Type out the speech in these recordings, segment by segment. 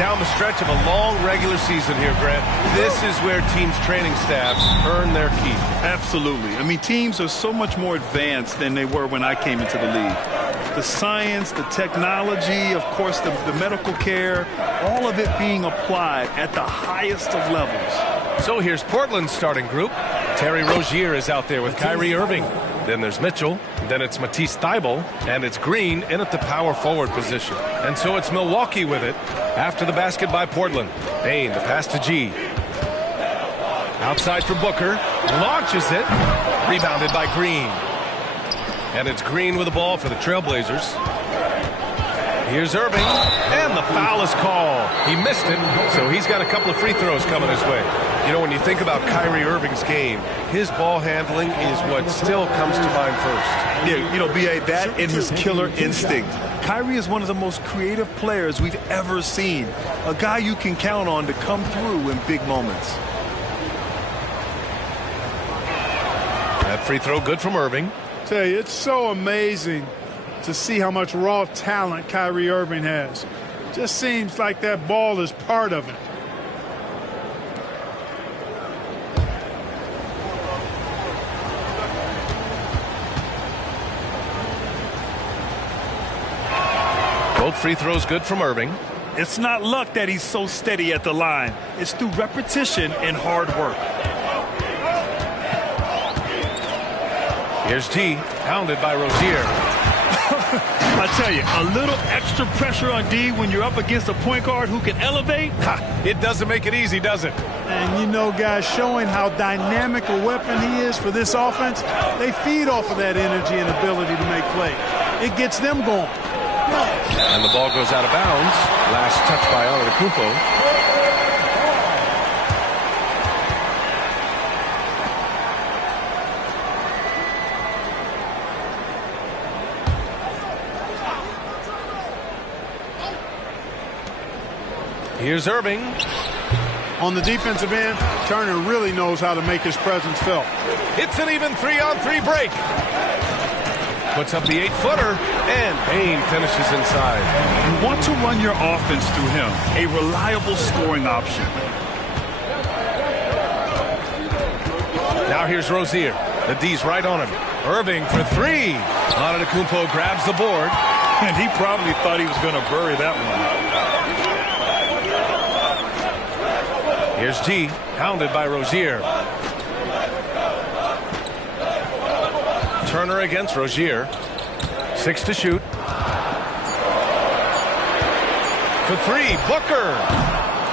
down the stretch of a long regular season here, Grant. This is where teams' training staffs earn their keep. Absolutely. I mean, teams are so much more advanced than they were when I came into the league. The science, the technology, of course, the medical care, all of it being applied at the highest of levels. So here's Portland's starting group. Terry Rozier is out there with Kyrie Irving. Then there's Mitchell. Then it's Matisse Thybulle. And it's Green in at the power forward position. And so it's Milwaukee with it after the basket by Portland. Payne, the pass to G. Outside for Booker. Launches it. Rebounded by Green. And it's Green with the ball for the Trailblazers. Here's Irving, and the foul is called. He missed it, so he's got a couple of free throws coming his way. You know, when you think about Kyrie Irving's game, his ball handling is what still comes to mind first. Yeah, you know, B.A., that and his killer instinct. Kyrie is one of the most creative players we've ever seen. A guy you can count on to come through in big moments. That free throw good from Irving. Tell you, it's so amazing to see how much raw talent Kyrie Irving has. Just seems like that ball is part of it. Both free throws good from Irving. It's not luck that he's so steady at the line. It's through repetition and hard work. Here's G, pounded by Rozier. I tell you, a little extra pressure on D when you're up against a point guard who can elevate. It doesn't make it easy, does it? And you know, guys, showing how dynamic a weapon he is for this offense, they feed off of that energy and ability to make plays. It gets them going. And the ball goes out of bounds. Last touch by Antetokounmpo. Here's Irving. On the defensive end, Turner really knows how to make his presence felt. It's an even 3-on-3 break. Puts up the 8-footer, and Payne finishes inside. You want to run your offense through him, a reliable scoring option. Now here's Rozier. The D's right on him. Irving for three. Antetokounmpo grabs the board. And he probably thought he was going to bury that one. Here's G, pounded by Rozier. Turner against Rozier. 6 to shoot. For three, Booker.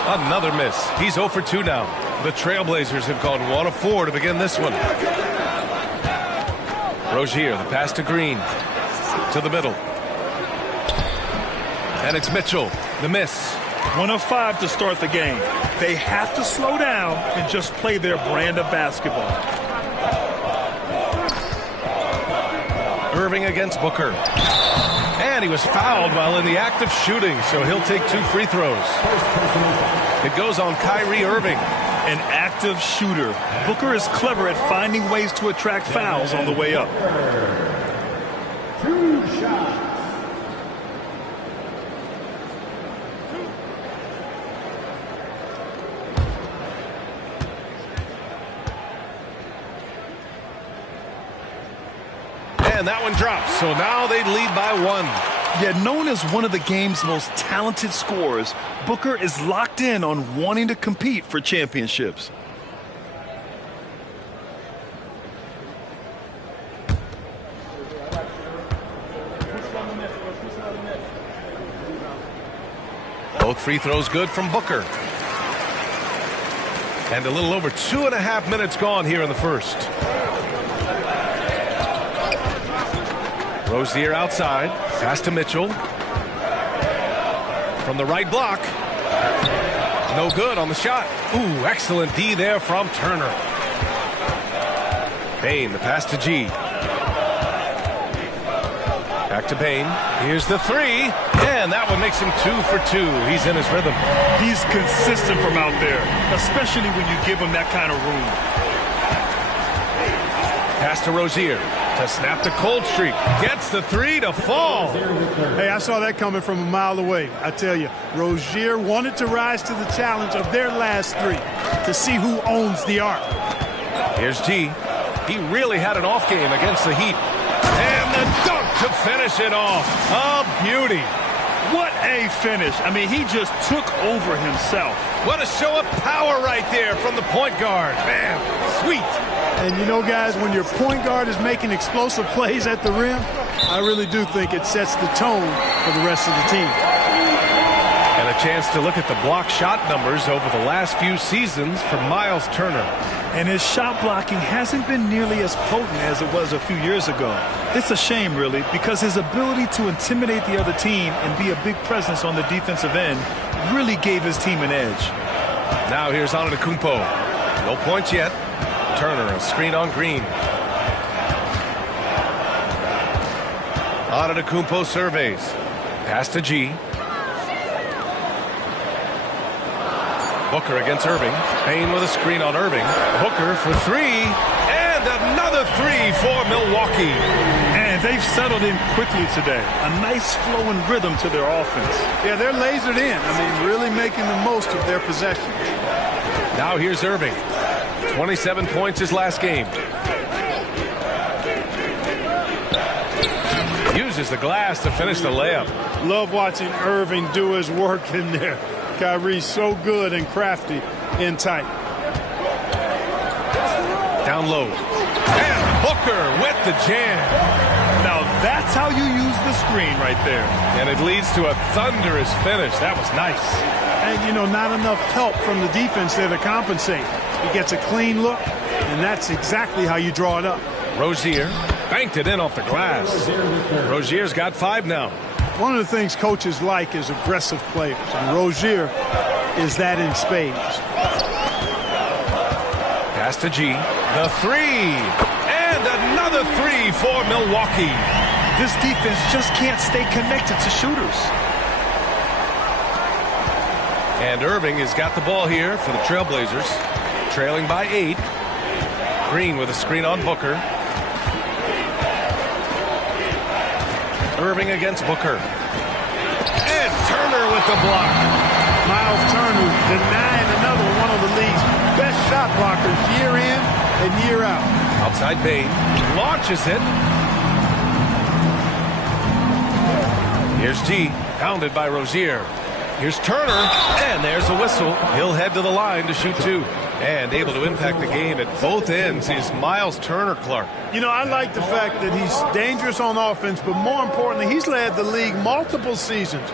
Another miss. He's 0 for 2 now. The Trailblazers have gone 1 of 4 to begin this one. Rozier, the pass to Green. To the middle. And it's Mitchell, the miss. 1 of 5 to start the game. They have to slow down and just play their brand of basketball. Irving against Booker. And he was fouled while in the act of shooting, so he'll take 2 free throws. It goes on Kyrie Irving. An active shooter. Booker is clever at finding ways to attract fouls on the way up. 2 shots. And that one drops, so now they lead by 1. Yet known as one of the game's most talented scorers, Booker is locked in on wanting to compete for championships. Both free throws good from Booker. And a little over 2.5 minutes gone here in the first. Rozier outside. Pass to Mitchell. From the right block. No good on the shot. Ooh, excellent D there from Turner. Payne, the pass to G. Back to Payne. Here's the three. And that one makes him 2 for 2. He's in his rhythm. He's consistent from out there, especially when you give him that kind of room. Pass to Rozier. To snap the cold streak. Gets the three to fall. Hey, I saw that coming from a mile away. I tell you, Rozier wanted to rise to the challenge of their last three to see who owns the arc. Here's G. He really had an off game against the Heat. And the dunk to finish it off. A beauty. What a finish. I mean, he just took over himself. What a show of power right there from the point guard. Man, sweet. And you know, guys, when your point guard is making explosive plays at the rim, I really do think it sets the tone for the rest of the team. And a chance to look at the block shot numbers over the last few seasons for Miles Turner. And his shot blocking hasn't been nearly as potent as it was a few years ago. It's a shame, really, because his ability to intimidate the other team and be a big presence on the defensive end really gave his team an edge. Now here's Antetokounmpo. No points yet. Turner, a screen on Green. Antetokounmpo surveys. Pass to G. Booker against Irving. Payne with a screen on Irving. Booker for three. And another three for Milwaukee. And they've settled in quickly today. A nice flowing rhythm to their offense. Yeah, they're lasered in. I mean, really making the most of their possession. Now here's Irving. 27 points his last game. Uses the glass to finish the layup. Love watching Irving do his work in there. Kyrie's so good and crafty in tight. Down low. And Booker with the jam. Now that's how you use the screen right there. And it leads to a thunderous finish. That was nice. And, you know, not enough help from the defense there to compensate. He gets a clean look, and that's exactly how you draw it up. Rozier banked it in off the glass. Rozier's got 5 now. One of the things coaches like is aggressive players, and Rozier is that in spades. Pass to G. The three. And another three for Milwaukee. This defense just can't stay connected to shooters. And Irving has got the ball here for the Trailblazers. Trailing by 8. Green with a screen on Booker. Irving against Booker. And Turner with the block. Miles Turner denying another one of the league's best shot blockers year in and year out. Outside Payne. Launches it. Here's G. Pounded by Rozier. Here's Turner. And there's a whistle. He'll head to the line to shoot 2. And able to impact the game at both ends is Miles Turner, Clark. You know, I like the fact that he's dangerous on offense, but more importantly, he's led the league multiple seasons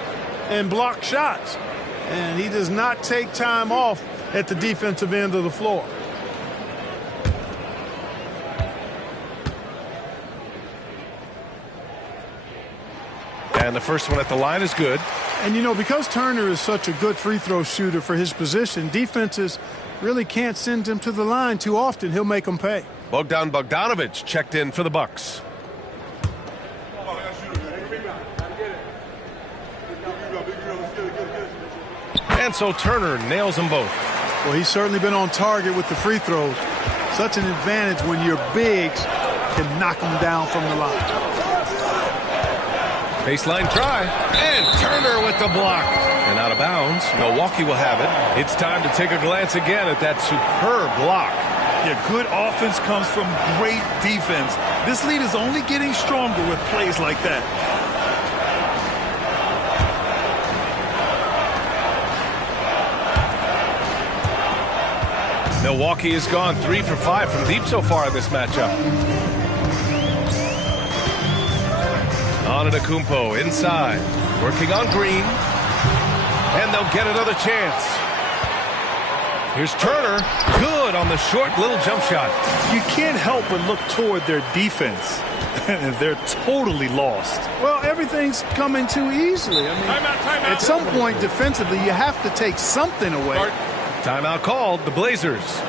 in block shots. And he does not take time off at the defensive end of the floor. And the first one at the line is good. And, you know, because Turner is such a good free throw shooter for his position, defenses really can't send him to the line too often. He'll make them pay. Bogdan Bogdanović checked in for the Bucks. And so Turner nails them both. Well, he's certainly been on target with the free throws. Such an advantage when your bigs can knock them down from the line. Baseline try. And Turner with the block. And out of bounds. Milwaukee will have it. It's time to take a glance again at that superb block. Yeah, good offense comes from great defense. This lead is only getting stronger with plays like that. Milwaukee has gone 3 for 5 from deep so far in this matchup. Antetokounmpo inside. Working on Green. And they'll get another chance. Here's Turner. Good on the short little jump shot. You can't help but look toward their defense. They're totally lost. Well, everything's coming too easily. I mean, timeout. At some point defensively, you have to take something away. Timeout called. The Blazers.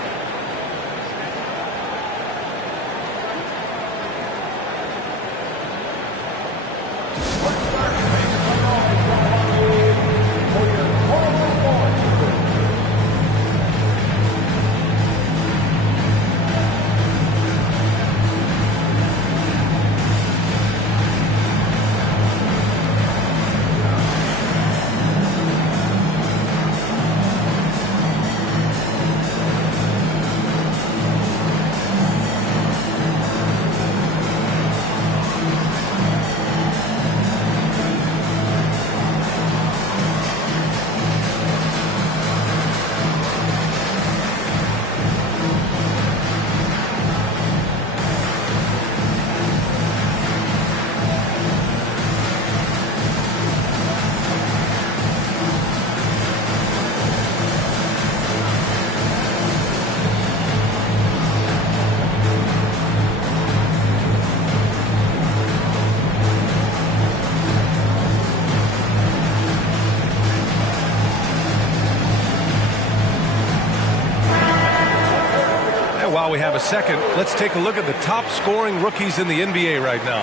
grab a second, let's take a look at the top scoring rookies in the NBA right now.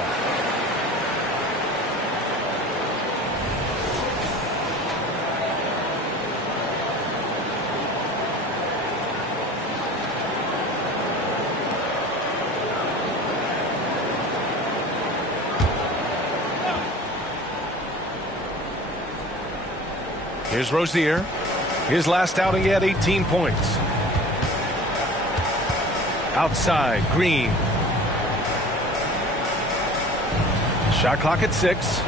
Here's Rozier. His last outing, he had 18 points. Outside, Green. Shot clock at 6.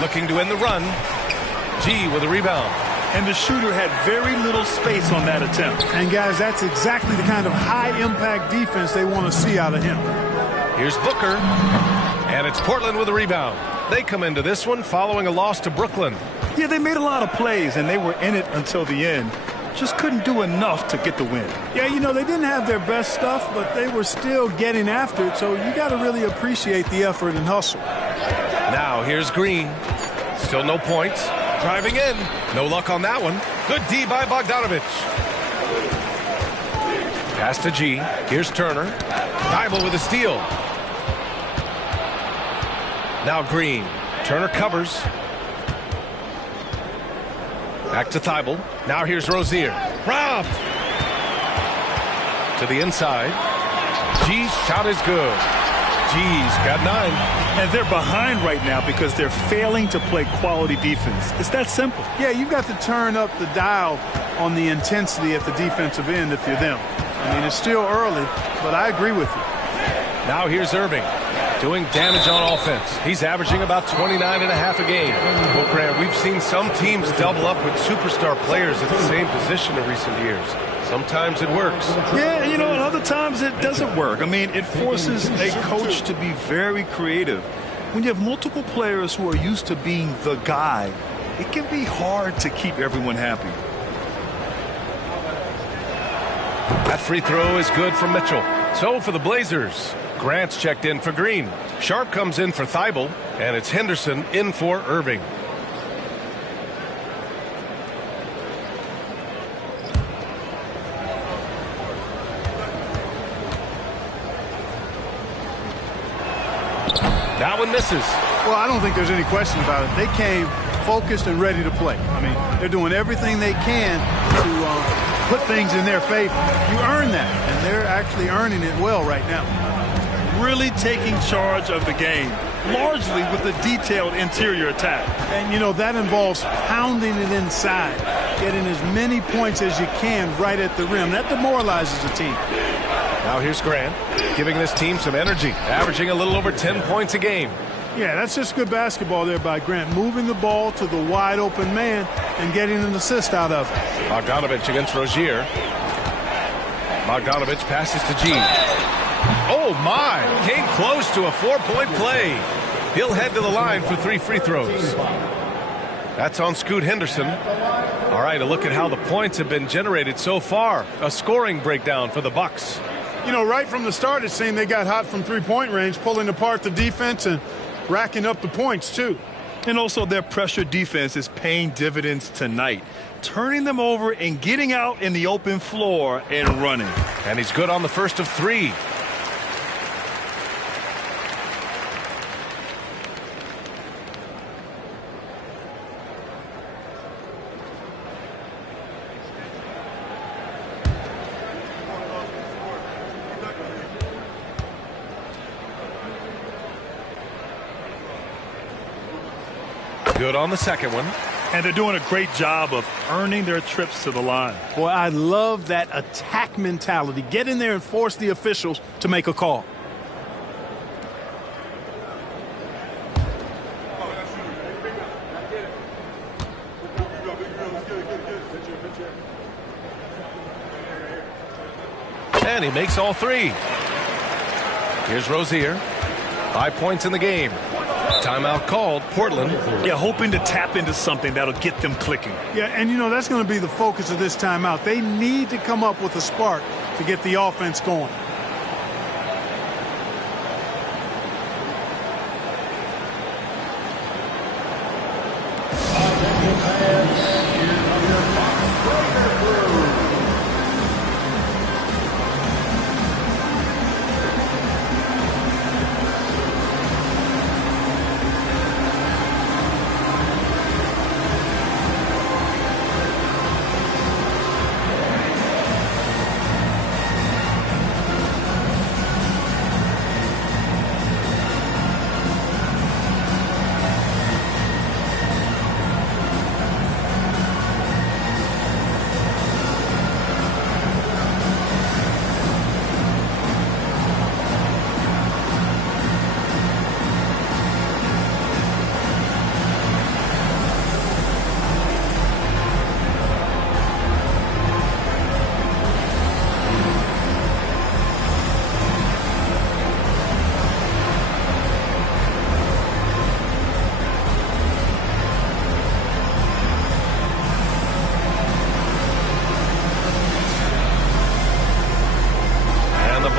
Looking to end the run. G with a rebound. And the shooter had very little space on that attempt. And, guys, that's exactly the kind of high-impact defense they want to see out of him. Here's Booker. And it's Portland with a rebound. They come into this one following a loss to Brooklyn. Yeah, they made a lot of plays, and they were in it until the end. Just couldn't do enough to get the win. Yeah, you know, they didn't have their best stuff, but they were still getting after it, so you got to really appreciate the effort and hustle. Now here's Green. Still no points. Driving in. No luck on that one. Good D by Bogdanovich. Pass to G. Here's Turner. Thibault with a steal. Now Green. Turner covers. Back to Thibault. Now here's Rozier. Robbed. To the inside. G's shot is good. G's got 9. And they're behind right now because they're failing to play quality defense. It's that simple. Yeah, you've got to turn up the dial on the intensity at the defensive end if you're them. I mean, it's still early, but I agree with you. Now here's Irving. Doing damage on offense. He's averaging about 29.5 a game. Well, Grant, we've seen some teams double up with superstar players at the same position in recent years. Sometimes it works. Yeah, you know, and other times it doesn't work. I mean, it forces a coach to be very creative. When you have multiple players who are used to being the guy, it can be hard to keep everyone happy. That free throw is good from Mitchell. So for the Blazers, Grant's checked in for Green. Sharp comes in for Thibault, and it's Henderson in for Irving. That one misses. Well, I don't think there's any question about it. They came focused and ready to play. I mean, they're doing everything they can to put things in their favor. You earn that, and they're actually earning it well right now. Really taking charge of the game, largely with a detailed interior attack. And, you know, that involves pounding it inside, getting as many points as you can right at the rim. That demoralizes a team. Now here's Grant, giving this team some energy, averaging a little over 10 points a game. Yeah, that's just good basketball there by Grant, moving the ball to the wide open man and getting an assist out of it. Bogdanovich against Rozier. Bogdanovich passes to G. Oh, my. Came close to a 4-point play. He'll head to the line for 3 free throws. That's on Scoot Henderson. All right, a look at how the points have been generated so far. A scoring breakdown for the Bucks. You know, right from the start, it seemed they got hot from three-point range, pulling apart the defense and racking up the points, too. And also their pressure defense is paying dividends tonight, turning them over and getting out in the open floor and running. And he's good on the first of 3. Good on the second one. And they're doing a great job of earning their trips to the line. Boy, I love that attack mentality. Get in there and force the officials to make a call. And he makes all 3. Here's Rozier. 5 points in the game. Timeout called. Portland. Yeah, hoping to tap into something that'll get them clicking. Yeah, and you know, that's going to be the focus of this timeout. They need to come up with a spark to get the offense going.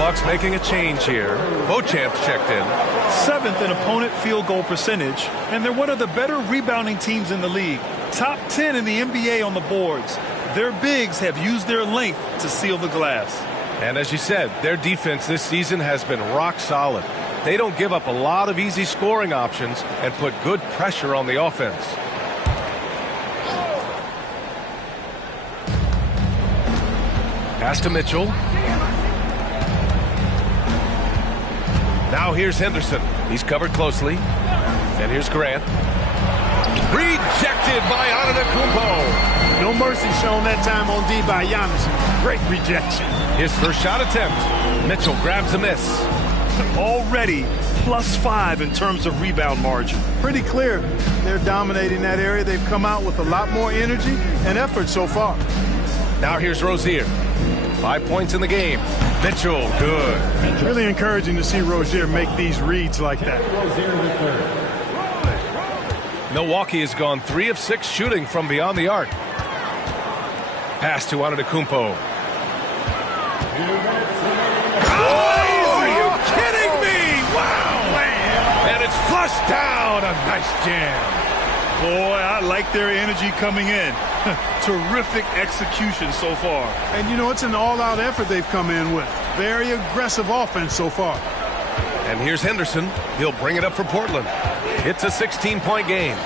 Bucks making a change here. Beauchamp's checked in. 7th in opponent field goal percentage, and they're one of the better rebounding teams in the league. Top 10 in the NBA on the boards. Their bigs have used their length to seal the glass. And as you said, their defense this season has been rock solid. They don't give up a lot of easy scoring options and put good pressure on the offense. Pass to Mitchell. Now here's Henderson. He's covered closely. And here's Grant. Rejected by Antetokounmpo. No mercy shown that time on D by Giannis. Great rejection. His first shot attempt. Mitchell grabs a miss. Already +5 in terms of rebound margin. Pretty clear they're dominating that area. They've come out with a lot more energy and effort so far. Now here's Rozier. 5 points in the game. Mitchell, good. It's really encouraging to see Rozier make these reads like that. Milwaukee has gone 3 of 6 shooting from beyond the arc. Pass to Antetokounmpo. Oh, are you kidding me? Wow! And it's flushed down. A nice jam. Boy, I like their energy coming in. Terrific execution so far. And, you know, it's an all-out effort they've come in with. Very aggressive offense so far. And here's Henderson. He'll bring it up for Portland. It's a 16-point game.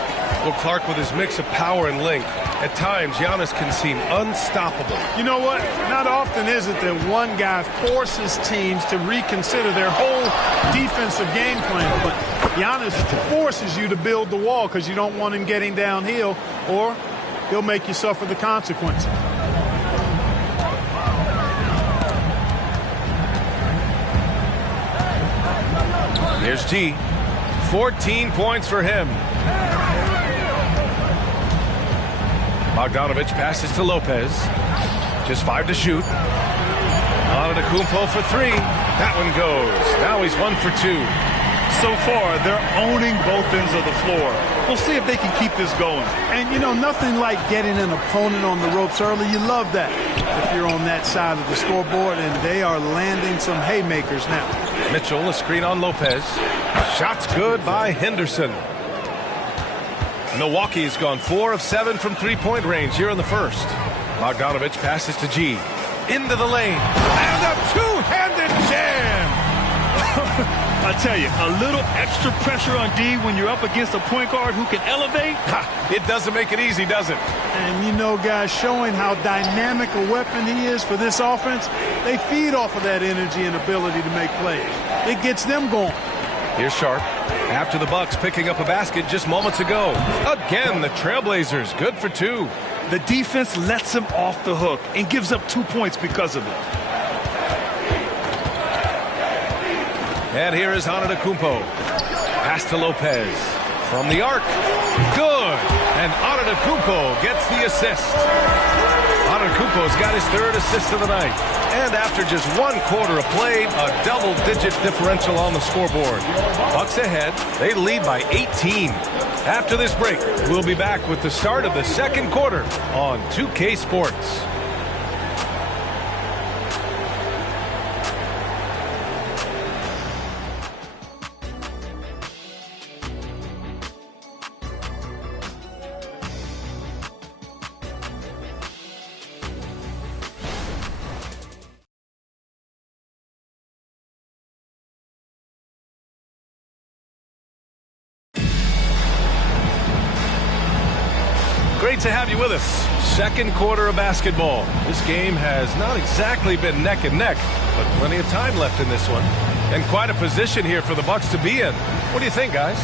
Well, Clark, with his mix of power and length, at times Giannis can seem unstoppable. You know what? Not often is it that one guy forces teams to reconsider their whole defensive game plan. But Giannis forces you to build the wall because you don't want him getting downhill, or he'll make you suffer the consequences. Here's G. 14 points for him. Bogdanovich passes to Lopez. Just 5 to shoot. Antetokounmpo for 3. That one goes. Now he's 1 for 2. So far, they're owning both ends of the floor. We'll see if they can keep this going. And, you know, nothing like getting an opponent on the ropes early. You love that if you're on that side of the scoreboard, and they are landing some haymakers now. Mitchell, a screen on Lopez. Shots good by Henderson. Milwaukee's gone 4 of 7 from three-point range here in the first. Bogdanovich passes to G. Into the lane. And a two-handed jam! I tell you, a little extra pressure on D when you're up against a point guard who can elevate. It doesn't make it easy, does it? And, you know, guys, showing how dynamic a weapon he is for this offense, they feed off of that energy and ability to make plays. It gets them going. Here's Sharp. After the Bucks picking up a basket just moments ago. Again, the Trailblazers good for 2. The defense lets him off the hook and gives up 2 points because of it. And here is Antetokounmpo. Pass to Lopez. From the arc. Good. And Antetokounmpo gets the assist. Antetokounmpo's got his 3rd assist of the night. And after just 1 quarter of play, a double-digit differential on the scoreboard. Bucks ahead. They lead by 18. After this break, we'll be back with the start of the second quarter on 2K Sports. Great to have you with us. Second quarter of basketball. This game has not exactly been neck and neck, but plenty of time left in this one. And quite a position here for the Bucks to be in. What do you think, guys?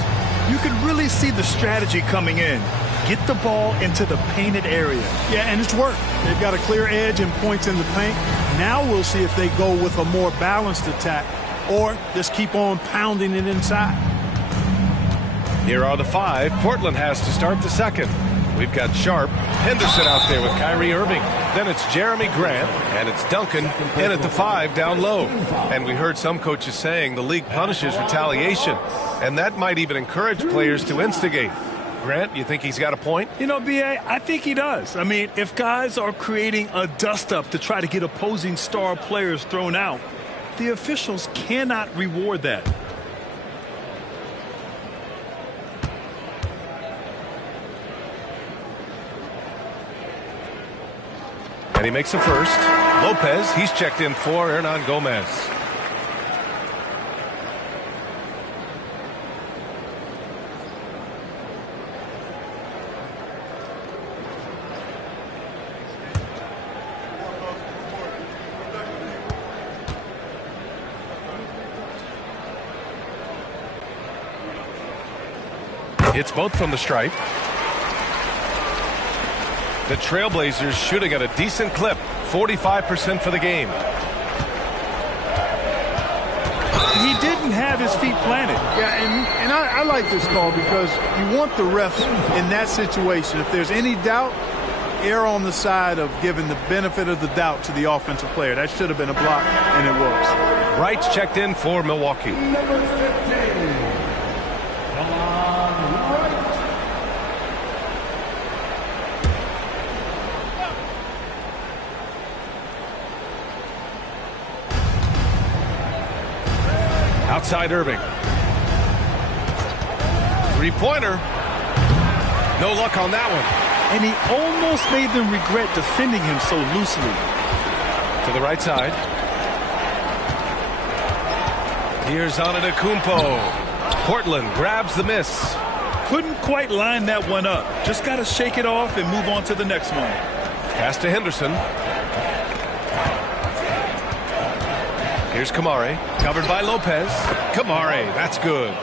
You can really see the strategy coming in. Get the ball into the painted area. Yeah, and it's worked. They've got a clear edge and points in the paint. Now we'll see if they go with a more balanced attack or just keep on pounding it inside. Here are the 5 Portland has to start the second. We've got Sharp, Henderson out there with Kyrie Irving. Then it's Jeremy Grant, and it's Duncan in at the 5 down low. And we heard some coaches saying the league punishes retaliation, and that might even encourage players to instigate. Grant, you think he's got a point? You know, B.A., I think he does. I mean, if guys are creating a dust-up to try to get opposing star players thrown out, the officials cannot reward that. And he makes the first. Lopez, he's checked in for Hernan Gomez. Hits both from the stripe. The Trailblazers shooting at a decent clip, 45% for the game. He didn't have his feet planted. Yeah, and I like this call because you want the ref in that situation. If there's any doubt, err on the side of giving the benefit of the doubt to the offensive player. That should have been a block, and it was. Wright's checked in for Milwaukee. Number 15. Outside Irving. Three-pointer. No luck on that one. And he almost made them regret defending him so loosely. To the right side. Here's Antetokounmpo. Portland grabs the miss. Couldn't quite line that one up. Just got to shake it off and move on to the next one. Pass to Henderson. Here's Kamare, covered by Lopez. Kamare, that's good.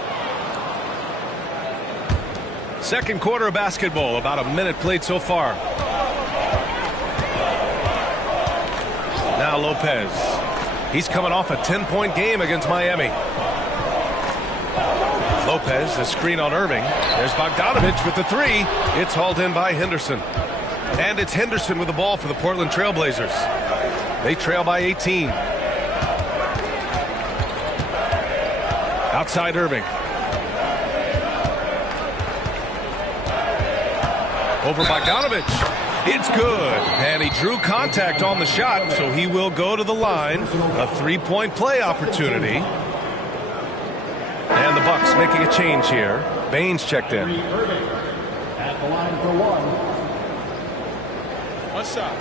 Second quarter of basketball, about a minute played so far. Now Lopez. He's coming off a 10-point game against Miami. Lopez, the screen on Irving. There's Bogdanovich with the three. It's hauled in by Henderson. And it's Henderson with the ball for the Portland Trailblazers. They trail by 18. Outside Irving. Over Bogdanovich. It's good. And he drew contact on the shot, so he will go to the line. A three-point play opportunity. And the Bucks making a change here. Baines checked in. At the line for one. One shot.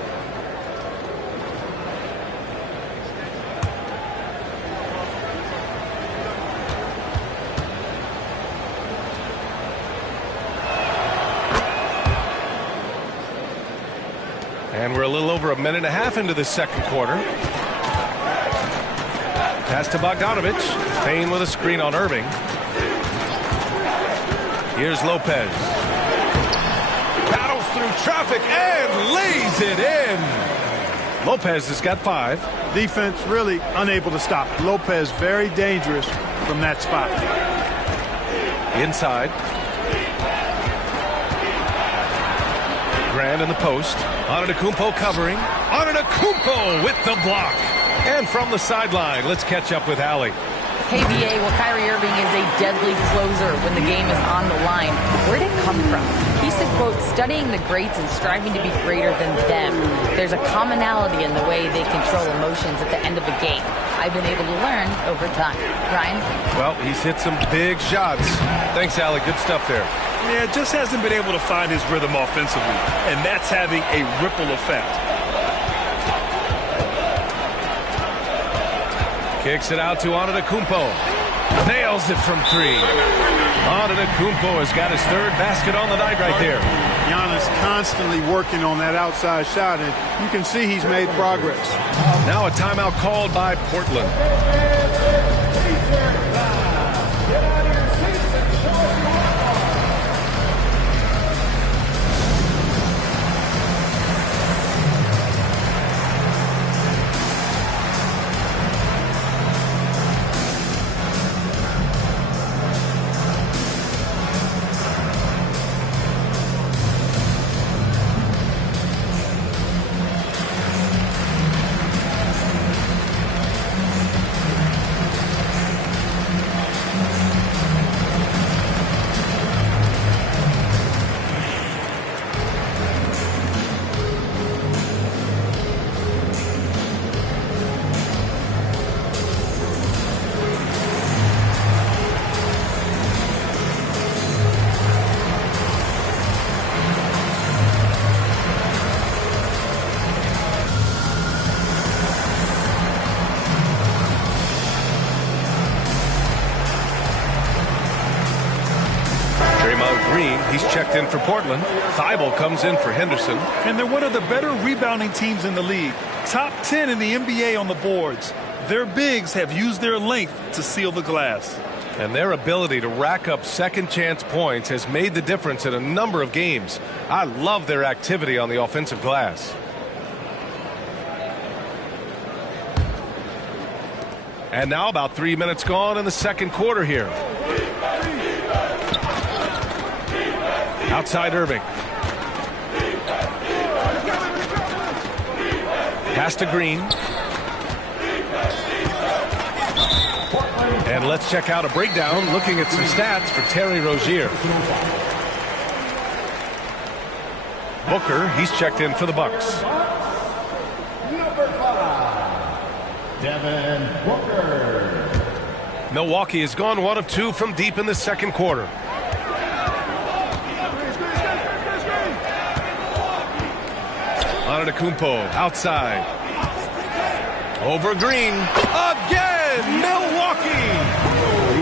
And we're a little over a minute and a half into the second quarter. Pass to Bogdanovich. Payne with a screen on Irving. Here's Lopez. Battles through traffic and lays it in. Lopez has got 5. Defense really unable to stop. Lopez very dangerous from that spot. Inside. Grant in the post. Antetokounmpo covering. Antetokounmpo with the block. And from the sideline, let's catch up with Allie. Hey, BA, well, Kyrie Irving is a deadly closer when the game is on the line. Where did it come from? He said, quote, studying the greats and striving to be greater than them. There's a commonality in the way they control emotions at the end of a game. I've been able to learn over time. Ryan? Well, he's hit some big shots. Thanks, Allie. Good stuff there. Yeah, just hasn't been able to find his rhythm offensively, and that's having a ripple effect. Kicks it out to Antetokounmpo. Nails it from 3. Antetokounmpo has got his third basket on the night right there. Giannis constantly working on that outside shot, and you can see he's made progress. Now a timeout called by Portland. Green, he's checked in for Portland. Thibault comes in for Henderson. And they're one of the better rebounding teams in the league. Top 10 in the NBA on the boards. Their bigs have used their length to seal the glass. And their ability to rack up second chance points has made the difference in a number of games. I love their activity on the offensive glass. And now about 3 minutes gone in the second quarter here. Outside Irving. Pass to Green. And let's check out a breakdown looking at some stats for Terry Rozier. Booker, he's checked in for the Bucks. Number 5, Devin Booker. Milwaukee has gone 1 of 2 from deep in the second quarter. Antetokounmpo outside. Over Green. Again! Milwaukee!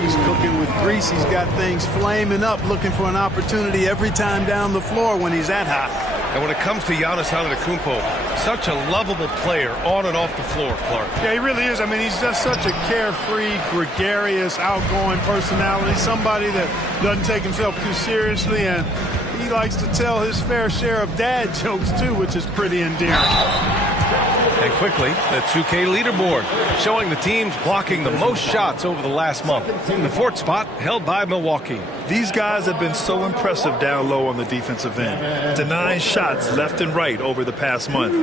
He's cooking with grease. He's got things flaming up, looking for an opportunity every time down the floor when he's that hot. And when it comes to Giannis Antetokounmpo, such a lovable player on and off the floor, Clark. Yeah, he really is. I mean, he's just such a carefree, gregarious, outgoing personality. Somebody that doesn't take himself too seriously, and he likes to tell his fair share of dad jokes, too, which is pretty endearing. And quickly, the 2K leaderboard showing the teams blocking the most shots over the last month. The 4th spot held by Milwaukee. These guys have been so impressive down low on the defensive end, denying shots left and right over the past month.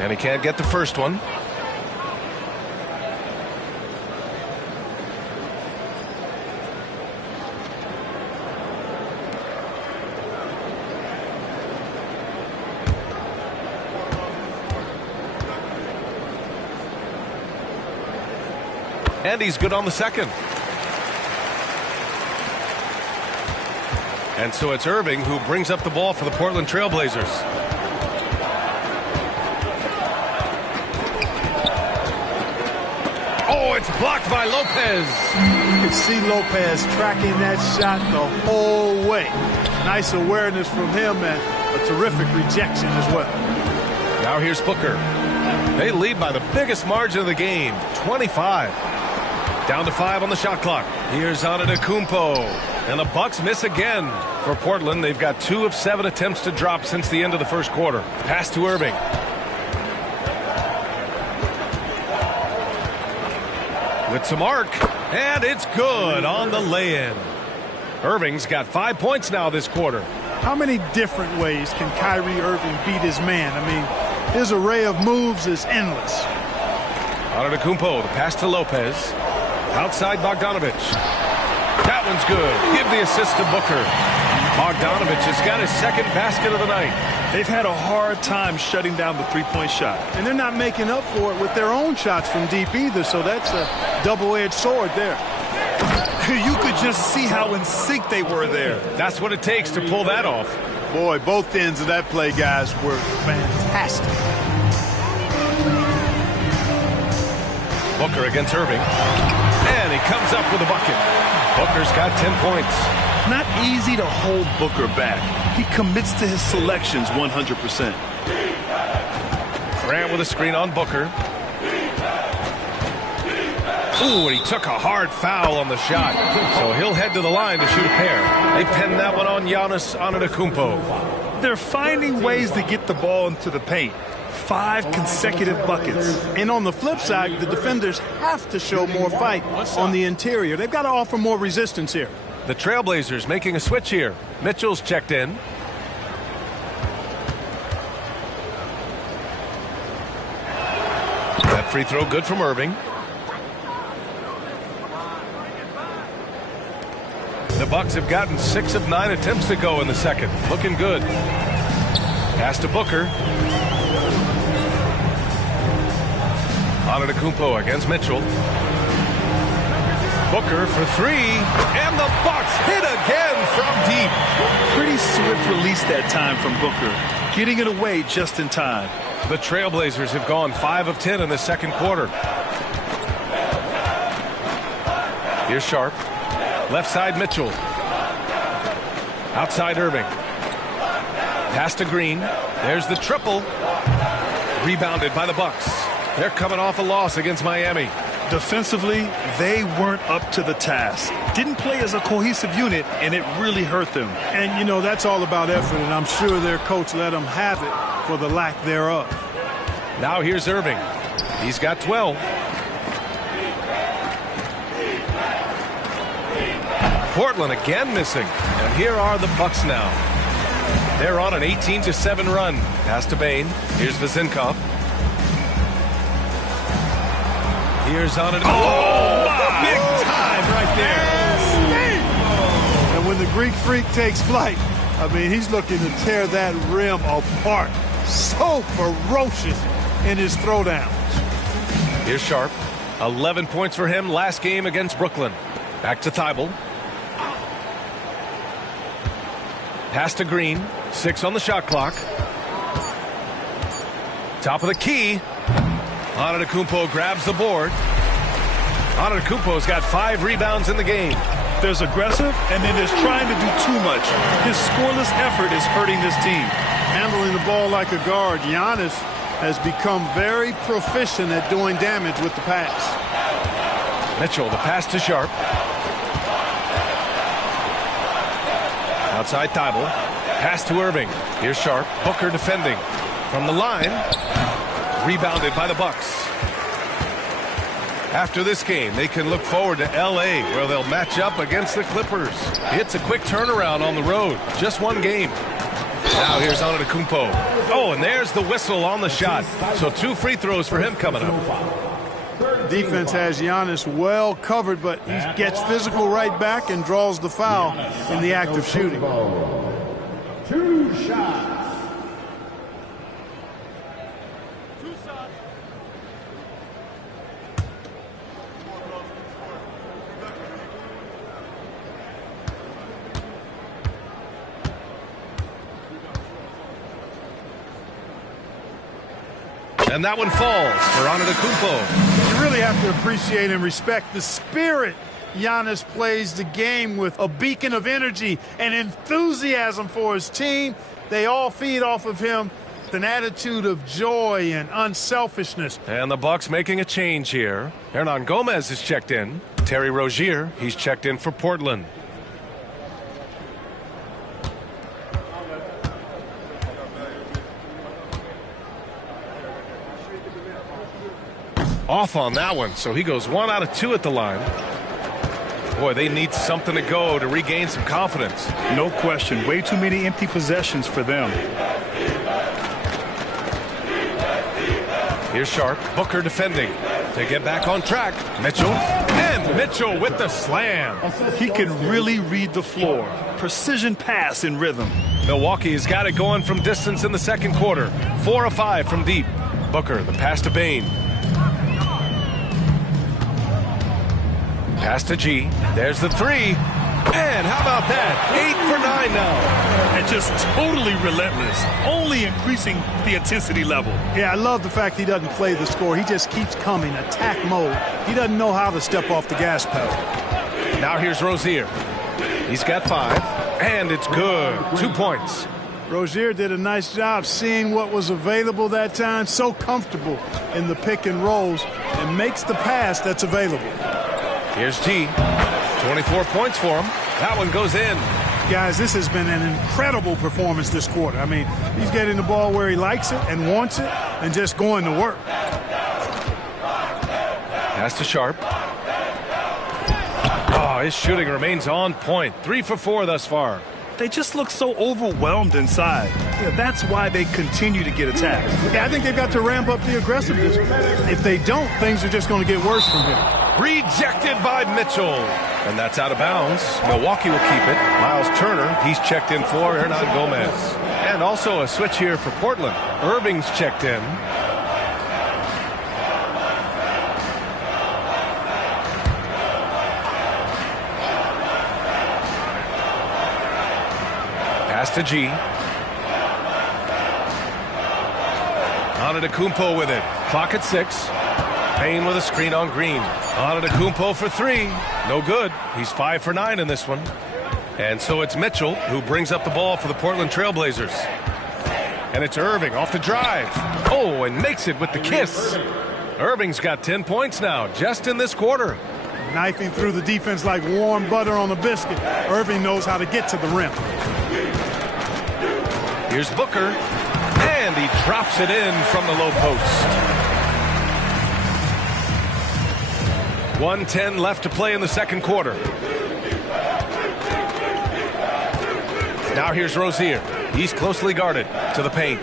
And he can't get the first one. And he's good on the second. And so it's Irving who brings up the ball for the Portland Trailblazers. Oh, it's blocked by Lopez. You can see Lopez tracking that shot the whole way. Nice awareness from him and a terrific rejection as well. Now here's Booker. They lead by the biggest margin of the game, 25. Down to 5 on the shot clock. Here's Antetokounmpo. And the Bucks miss again. For Portland, they've got 2 of 7 attempts to drop since the end of the first quarter. Pass to Irving. With some arc. And it's good on the lay-in. Irving's got 5 points now this quarter. How many different ways can Kyrie Irving beat his man? I mean, his array of moves is endless. Antetokounmpo, the pass to Lopez. Outside Bogdanovich. That one's good. Give the assist to Booker. Bogdanovich has got his second basket of the night. They've had a hard time shutting down the three-point shot. And they're not making up for it with their own shots from deep either, so that's a double-edged sword there. You could just see how in sync they were there. That's what it takes to pull that off. Boy, both ends of that play, guys, were fantastic. Booker against Irving. And he comes up with a bucket. Booker's got 10 points. Not easy to hold Booker back. He commits to his selections 100%. Grant with a screen on Booker. Ooh, and he took a hard foul on the shot. So he'll head to the line to shoot a pair. They pin that one on Giannis Antetokounmpo. They're finding ways to get the ball into the paint. 5 consecutive buckets. And on the flip side, the defenders have to show more fight on the interior. They've got to offer more resistance here. The Trailblazers making a switch here. Mitchell's checked in. That free throw good from Irving. The Bucks have gotten 6 of 9 attempts to go in the second. Looking good. Pass to Booker. Antetokounmpo against Mitchell. Booker for 3. And the Bucks hit again from deep. Pretty swift release that time from Booker. getting it away just in time. The Trailblazers have gone 5 of 10 in the second quarter. Here's Sharp. Left side Mitchell. Outside Irving. Pass to Green. There's the triple. Rebounded by the Bucks. They're coming off a loss against Miami. Defensively, they weren't up to the task. Didn't play as a cohesive unit, and it really hurt them. And, you know, that's all about effort, and I'm sure their coach let them have it for the lack thereof. Now here's Irving. He's got 12. Portland again missing. And here are the Bucks now. They're on an 18-7 run. Pass to Bane. Here's Vezinkov. Here's on it. Oh, my! Big time right there. And when the Greek Freak takes flight, I mean, he's looking to tear that rim apart. So ferocious in his throwdowns. Here's Sharp. 11 points for him last game against Brooklyn. Back to Thibault. Pass to Green. 6 on the shot clock. Top of the key. Antetokounmpo grabs the board. Antetokounmpo's got 5 rebounds in the game. There's aggressive, and then there's trying to do too much. His scoreless effort is hurting this team. Handling the ball like a guard, Giannis has become very proficient at doing damage with the pass. Mitchell, the pass to Sharp. Outside Thibault. Pass to Irving. Here's Sharp. Booker defending. From the line. Rebounded by the Bucks. After this game, they can look forward to L.A., where they'll match up against the Clippers. It's a quick turnaround on the road. Just one game. Now here's Antetokounmpo. Oh, and there's the whistle on the shot. So 2 free throws for him coming up. Defense has Giannis well covered, but he gets physical right back and draws the foul in the act of shooting. 2 shots. And that one falls for Antetokounmpo. You really have to appreciate and respect the spirit Giannis plays the game with, a beacon of energy and enthusiasm for his team. They all feed off of him with an attitude of joy and unselfishness. And the Bucks making a change here. Hernan Gomez is checked in. Terry Rozier, he's checked in for Portland. Off on that one, so he goes 1 out of 2 at the line. Boy, they need something to go to regain some confidence. No question. Way too many empty possessions for them. Here's Sharp. Booker defending. To get back on track. Mitchell. And Mitchell with the slam. He can really read the floor. Precision pass in rhythm. Milwaukee's got it going from distance in the second quarter. 4 of 5 from deep. Booker, the pass to Bane. Pass to G. There's the 3. And how about that? 8 for 9 now. And just totally relentless. Only increasing the intensity level. Yeah, I love the fact he doesn't play the score. He just keeps coming, attack mode. He doesn't know how to step off the gas pedal. Now here's Rozier. He's got 5. And it's good. 2 points. Rozier did a nice job seeing what was available that time. So comfortable in the pick and rolls and makes the pass that's available. Here's G. 24 points for him. That one goes in. Guys, this has been an incredible performance this quarter. I mean, he's getting the ball where he likes it and wants it and just going to work. Pass to Sharp. Oh, his shooting remains on point. 3 for 4 thus far. They just look so overwhelmed inside. Yeah, that's why they continue to get attacked. Yeah, I think they've got to ramp up the aggressiveness. If they don't, things are just going to get worse from here. Rejected by Mitchell. And that's out of bounds. Milwaukee will keep it. Miles Turner, he's checked in for Hernan Gomez. And also a switch here for Portland. Irving's checked in. Pass to G. Antetokounmpo with it. Clock at 6. Payne with a screen on Green. Antetokounmpo for 3. No good. He's 5 for 9 in this one. And so it's Mitchell who brings up the ball for the Portland Trailblazers. And it's Irving off the drive. Oh, and makes it with the kiss. Irving's got 10 points now, just in this quarter. Knifing through the defense like warm butter on a biscuit. Irving knows how to get to the rim. Here's Booker, and he drops it in from the low post. 1:10 left to play in the second quarter. Now here's Rozier. He's closely guarded to the paint.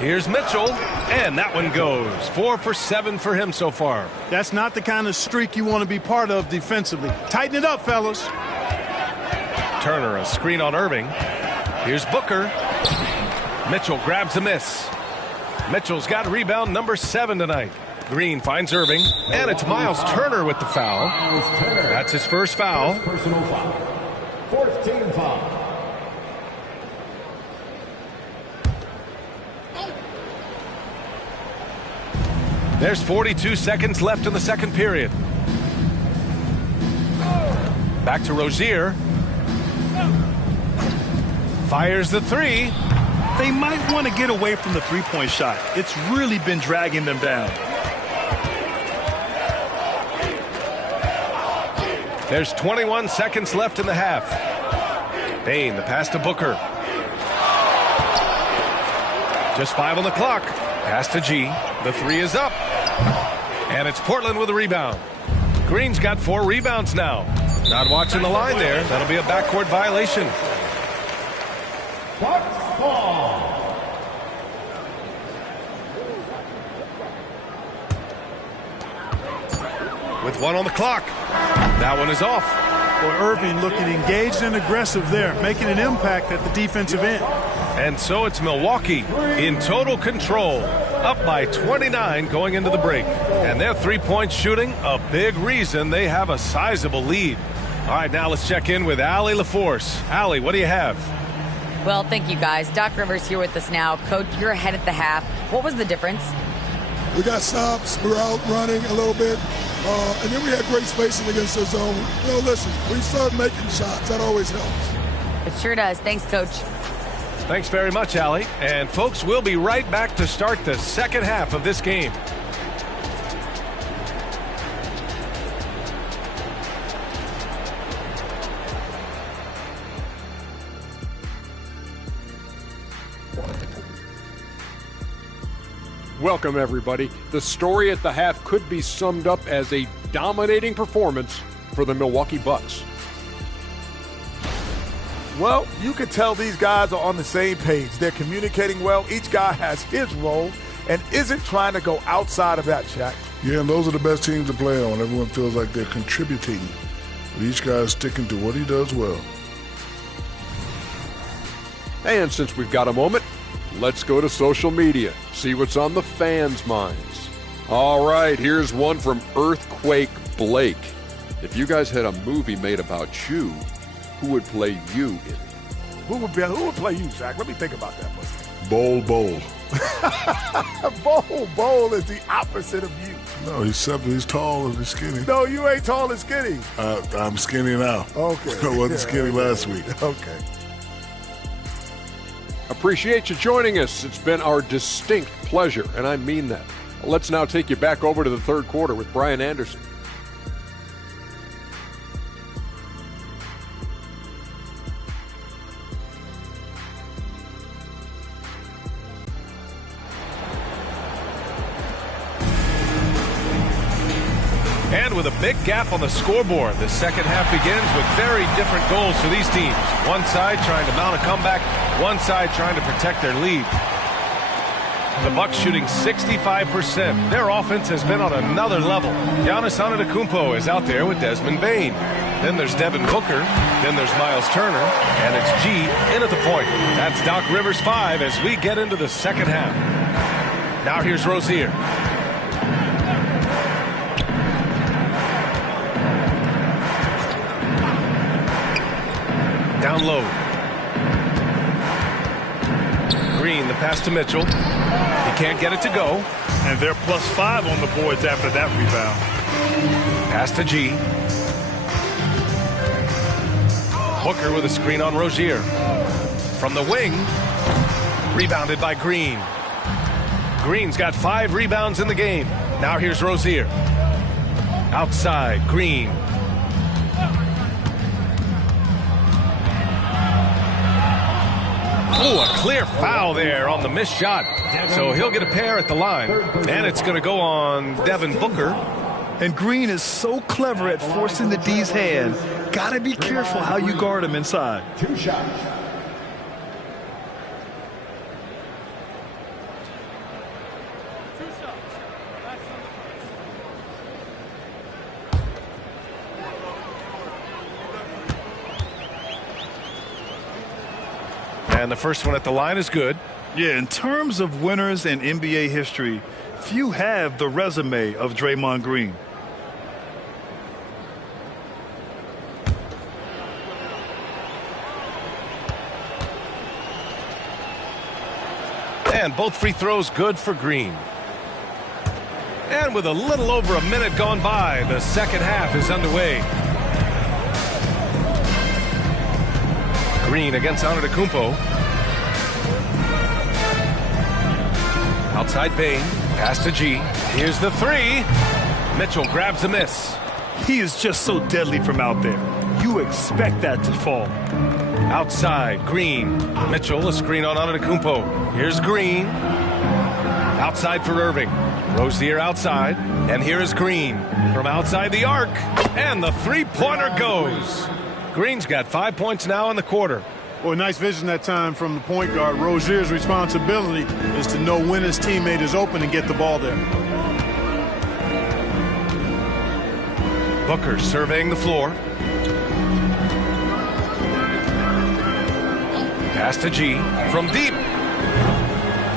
Here's Mitchell, and that one goes. 4 for 7 for him so far. That's not the kind of streak you want to be part of defensively. Tighten it up, fellas. Turner, a screen on Irving. Here's Booker. Mitchell grabs a miss. Mitchell's got rebound number 7 tonight. Green finds Irving, and it's Miles Turner with the foul. That's his first foul. Personal foul. Fourth team foul. There's 42 seconds left in the second period. Back to Rozier. Fires the 3. They might want to get away from the three-point shot. It's really been dragging them down. There's 21 seconds left in the half. Payne, the pass to Booker. Just 5 on the clock. Pass to G. The 3 is up. And it's Portland with a rebound. Green's got 4 rebounds now. Not watching the line there. That'll be a backcourt violation. Bucks ball. With 1 on the clock. That one is off. Boy, Irving looking engaged and aggressive there, making an impact at the defensive end. And so it's Milwaukee in total control, up by 29 going into the break. And their three-point shooting, a big reason they have a sizable lead. All right, now let's check in with Allie LaForce. Allie, what do you have? Well, thank you, guys. Doc Rivers here with us now. Coach, you're ahead at the half. What was the difference? We got stops. We were out running a little bit. And then we had great spacing against the zone. You know, listen, we start making shots. That always helps. It sure does. Thanks, Coach. Thanks very much, Allie. And, folks, we'll be right back to start the second half of this game. Welcome, everybody. The story at the half could be summed up as a dominating performance for the Milwaukee Bucks. Well, you can tell these guys are on the same page. They're communicating well. Each guy has his role and isn't trying to go outside of that, Shaq. Yeah, and those are the best teams to play on. Everyone feels like they're contributing. But each guy is sticking to what he does well. And since we've got a moment, let's go to social media, see what's on the fans' minds. All right, here's one from Earthquake Blake. If you guys had a movie made about you, who would play you in it? Who would play you, Shaq? Let me think about that for a second. Bowl. Bowl is the opposite of you. No, he's tall and he's skinny. No, you ain't tall and skinny. I'm skinny now. Okay. I wasn't skinny last week. Okay. Appreciate you joining us. It's been our distinct pleasure, and I mean that. Let's now take you back over to the third quarter with Brian Anderson. And with a big gap on the scoreboard, the second half begins with very different goals for these teams. One side trying to mount a comeback, one side trying to protect their lead. The Bucks shooting 65%. Their offense has been on another level. Giannis Antetokounmpo is out there with Desmond Bane. Then there's Devin Booker. Then there's Miles Turner. And it's G in at the point. That's Doc Rivers 5 as we get into the second half. Now here's Rozier. Down low. Green, the pass to Mitchell. He Can't get it to go. And they're +5 on the boards after that rebound. Pass to G. Booker with a screen on Rozier. From the wing. Rebounded by Green. Green's got 5 rebounds in the game. Now here's Rozier. Outside, Green. Oh, a clear foul there on the missed shot. So he'll get a pair at the line. And it's going to go on Devin Booker. And Green is so clever at forcing the D's hand. Got to be careful how you guard him inside. 2 shots. And the first one at the line is good. Yeah, in terms of winners in NBA history, few have the resume of Draymond Green. And both free throws good for Green. And with a little over a minute gone by, the second half is underway. Green against Antetokounmpo. Outside Bain. Pass to G. Here's the 3. Mitchell grabs a miss. He is just so deadly from out there. You expect that to fall. Outside, Green. Mitchell, a screen on Antetokounmpo. Here's Green. Outside for Irving. Rozier outside. And here is Green from outside the arc. And the three-pointer goes. Green's got 5 points now in the quarter. Boy, nice vision that time from the point guard. Rozier's responsibility is to know when his teammate is open and get the ball there. Booker surveying the floor. Pass to G from deep.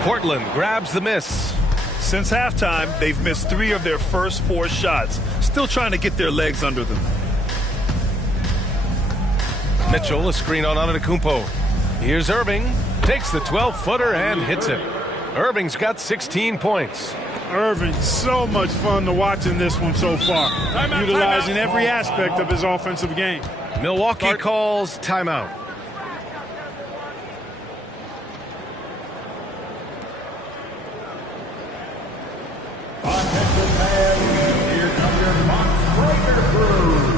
Portland grabs the miss. Since halftime, they've missed 3 of their first 4 shots. Still trying to get their legs under them. Mitchell, a screen on Antetokounmpo. Here's Irving. Takes the 12-footer and hits it. Irving's got 16 points. Irving, so much fun to watch in this one so far. Utilizing every aspect of his offensive game. Milwaukee calls timeout. Offensive fans, here comes your Box Breaker crew.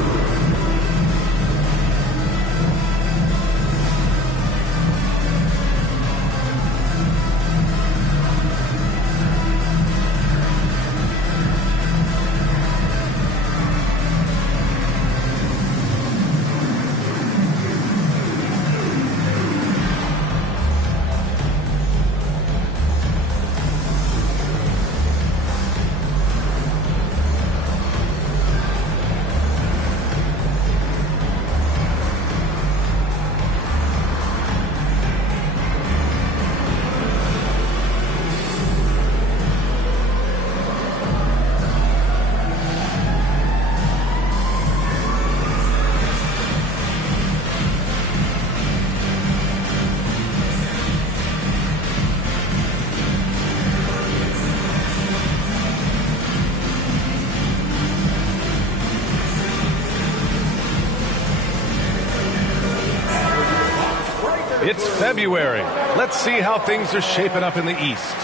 It's February. Let's see how things are shaping up in the East.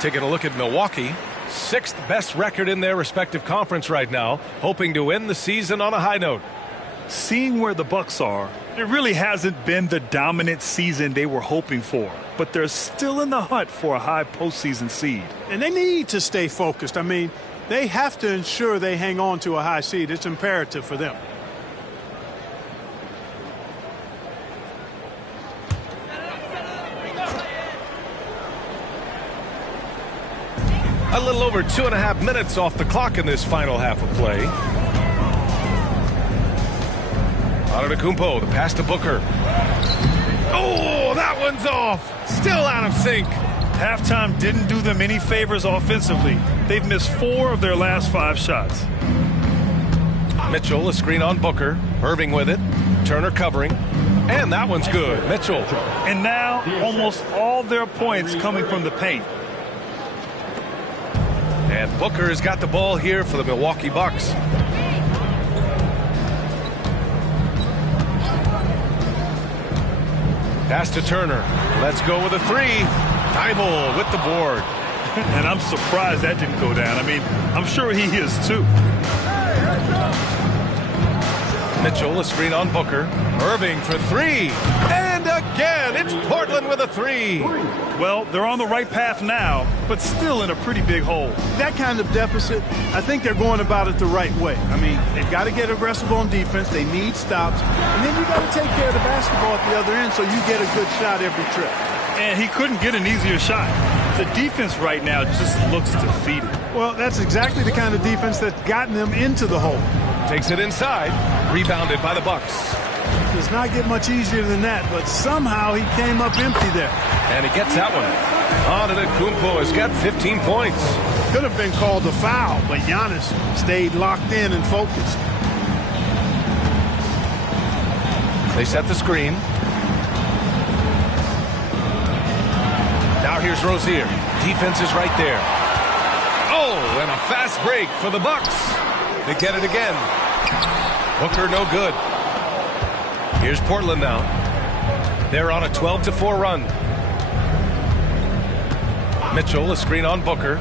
Taking a look at Milwaukee, 6th best record in their respective conference right now, hoping to end the season on a high note. Seeing where the Bucks are, it really hasn't been the dominant season they were hoping for, but they're still in the hunt for a high postseason seed. And they need to stay focused. I mean, they have to ensure they hang on to a high seed. It's imperative for them. A little over 2.5 minutes off the clock in this final half of play. Antetokounmpo, the pass to Booker. Oh, that one's off. Still out of sync. Halftime didn't do them any favors offensively. They've missed 4 of their last 5 shots. Mitchell, a screen on Booker. Irving with it. Turner covering. And that one's good. Mitchell. And now almost all their points coming from the paint. And Booker has got the ball here for the Milwaukee Bucks. Pass to Turner. Let's go with a three. Thibault with the board. And I'm surprised that didn't go down. I mean, I'm sure he is too. Mitchell, a screen on Booker. Irving for three. And again, it's Portland with a three. Well, they're on the right path now, but still in a pretty big hole. That kind of deficit, I think they're going about it the right way. I mean, they've got to get aggressive on defense. They need stops. And then you got to take care of the basketball at the other end so you get a good shot every trip. And he couldn't get an easier shot. The defense right now just looks defeated. Well, that's exactly the kind of defense that's gotten them into the hole. Takes it inside. Rebounded by the Bucks. Does not get much easier than that, but somehow he came up empty there. And he gets that one. Antetokounmpo has got 15 points. Could have been called a foul, but Giannis stayed locked in and focused. They set the screen. Now here's Rozier. Defense is right there. Oh, and a fast break for the Bucks. They get it again. Booker no good. Here's Portland now. They're on a 12-4 run. Mitchell, a screen on Booker.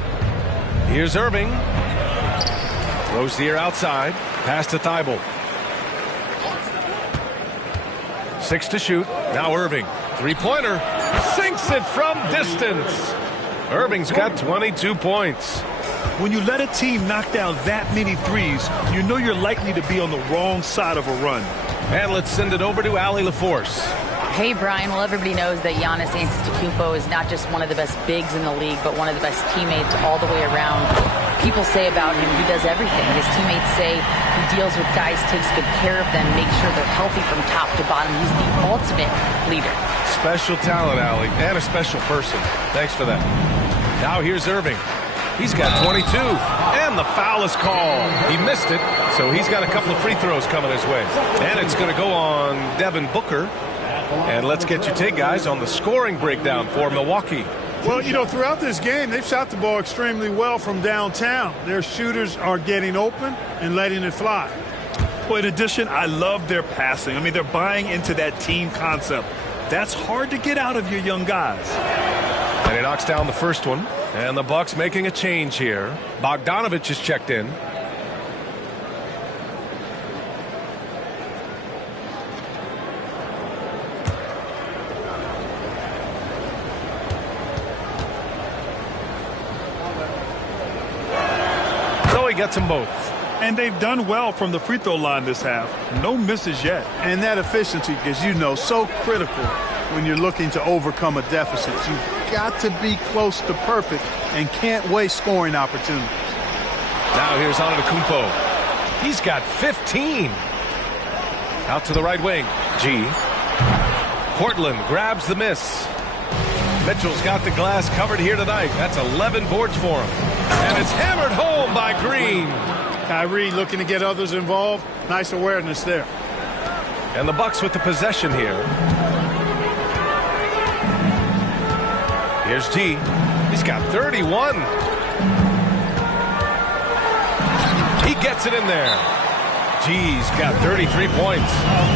Here's Irving. Rozier outside. Pass to Thibault. 6 to shoot. Now Irving. Three-pointer. Sinks it from distance. Irving's got 22 points. When you let a team knock down that many threes, you know you're likely to be on the wrong side of a run. And let's send it over to Allie LaForce. Hey, Brian. Well, everybody knows that Giannis Antetokounmpo is not just one of the best bigs in the league, but one of the best teammates all the way around. People say about him, he does everything. His teammates say he deals with guys, takes good care of them, makes sure they're healthy from top to bottom. He's the ultimate leader. Special talent, Allie, and a special person. Thanks for that. Now here's Irving. He's got 22, and the foul is called. He missed it, so he's got a couple of free throws coming his way. And it's going to go on Devin Booker. And let's get your take, guys, on the scoring breakdown for Milwaukee. Well, you know, throughout this game, they've shot the ball extremely well from downtown. Their shooters are getting open and letting it fly. Well, in addition, I love their passing. I mean, they're buying into that team concept. That's hard to get out of your young guys. And he knocks down the first one. And the Bucks making a change here. Bogdanovich is checked in. So he gets them both. And they've done well from the free throw line this half. No misses yet. And that efficiency, as you know, so critical when you're looking to overcome a deficit. You've got to be close to perfect and can't waste scoring opportunities. Now here's Antetokounmpo. He's got 15. Out to the right wing. G. Portland grabs the miss. Mitchell's got the glass covered here tonight. That's 11 boards for him. And it's hammered home by Green. Kyrie looking to get others involved. Nice awareness there. And the Bucks with the possession here. Here's G. He's got 31. He gets it in there. G's got 33 points.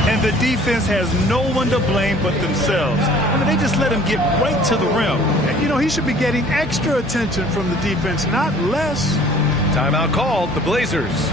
And the defense has no one to blame but themselves. I mean, they just let him get right to the rim. And, you know, he should be getting extra attention from the defense, not less. Timeout called, the Blazers.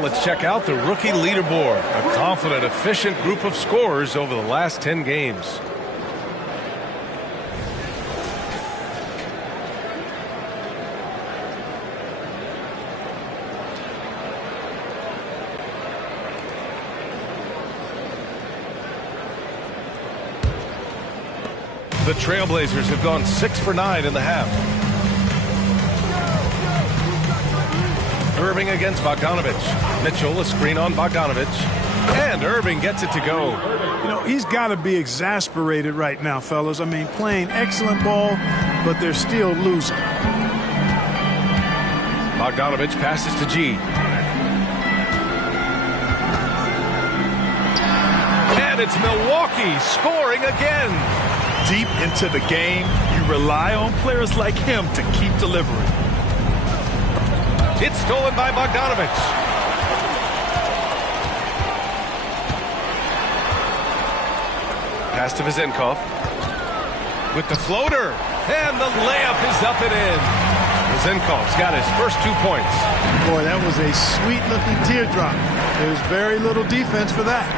Now let's check out the rookie leaderboard. A confident, efficient group of scorers over the last 10 games. The Trailblazers have gone 6 for 9 in the half. Irving against Bogdanovich. Mitchell, a screen on Bogdanovich. And Irving gets it to go. You know, he's got to be exasperated right now, fellas. I mean, playing excellent ball, but they're still losing. Bogdanovich passes to G. And it's Milwaukee scoring again. Deep into the game, you rely on players like him to keep delivering. It's stolen by Bogdanovich. Pass to Vizenkov. With the floater. And the layup is up and in. Vizenkov's got his first 2 points. Boy, that was a sweet-looking teardrop. There's very little defense for that.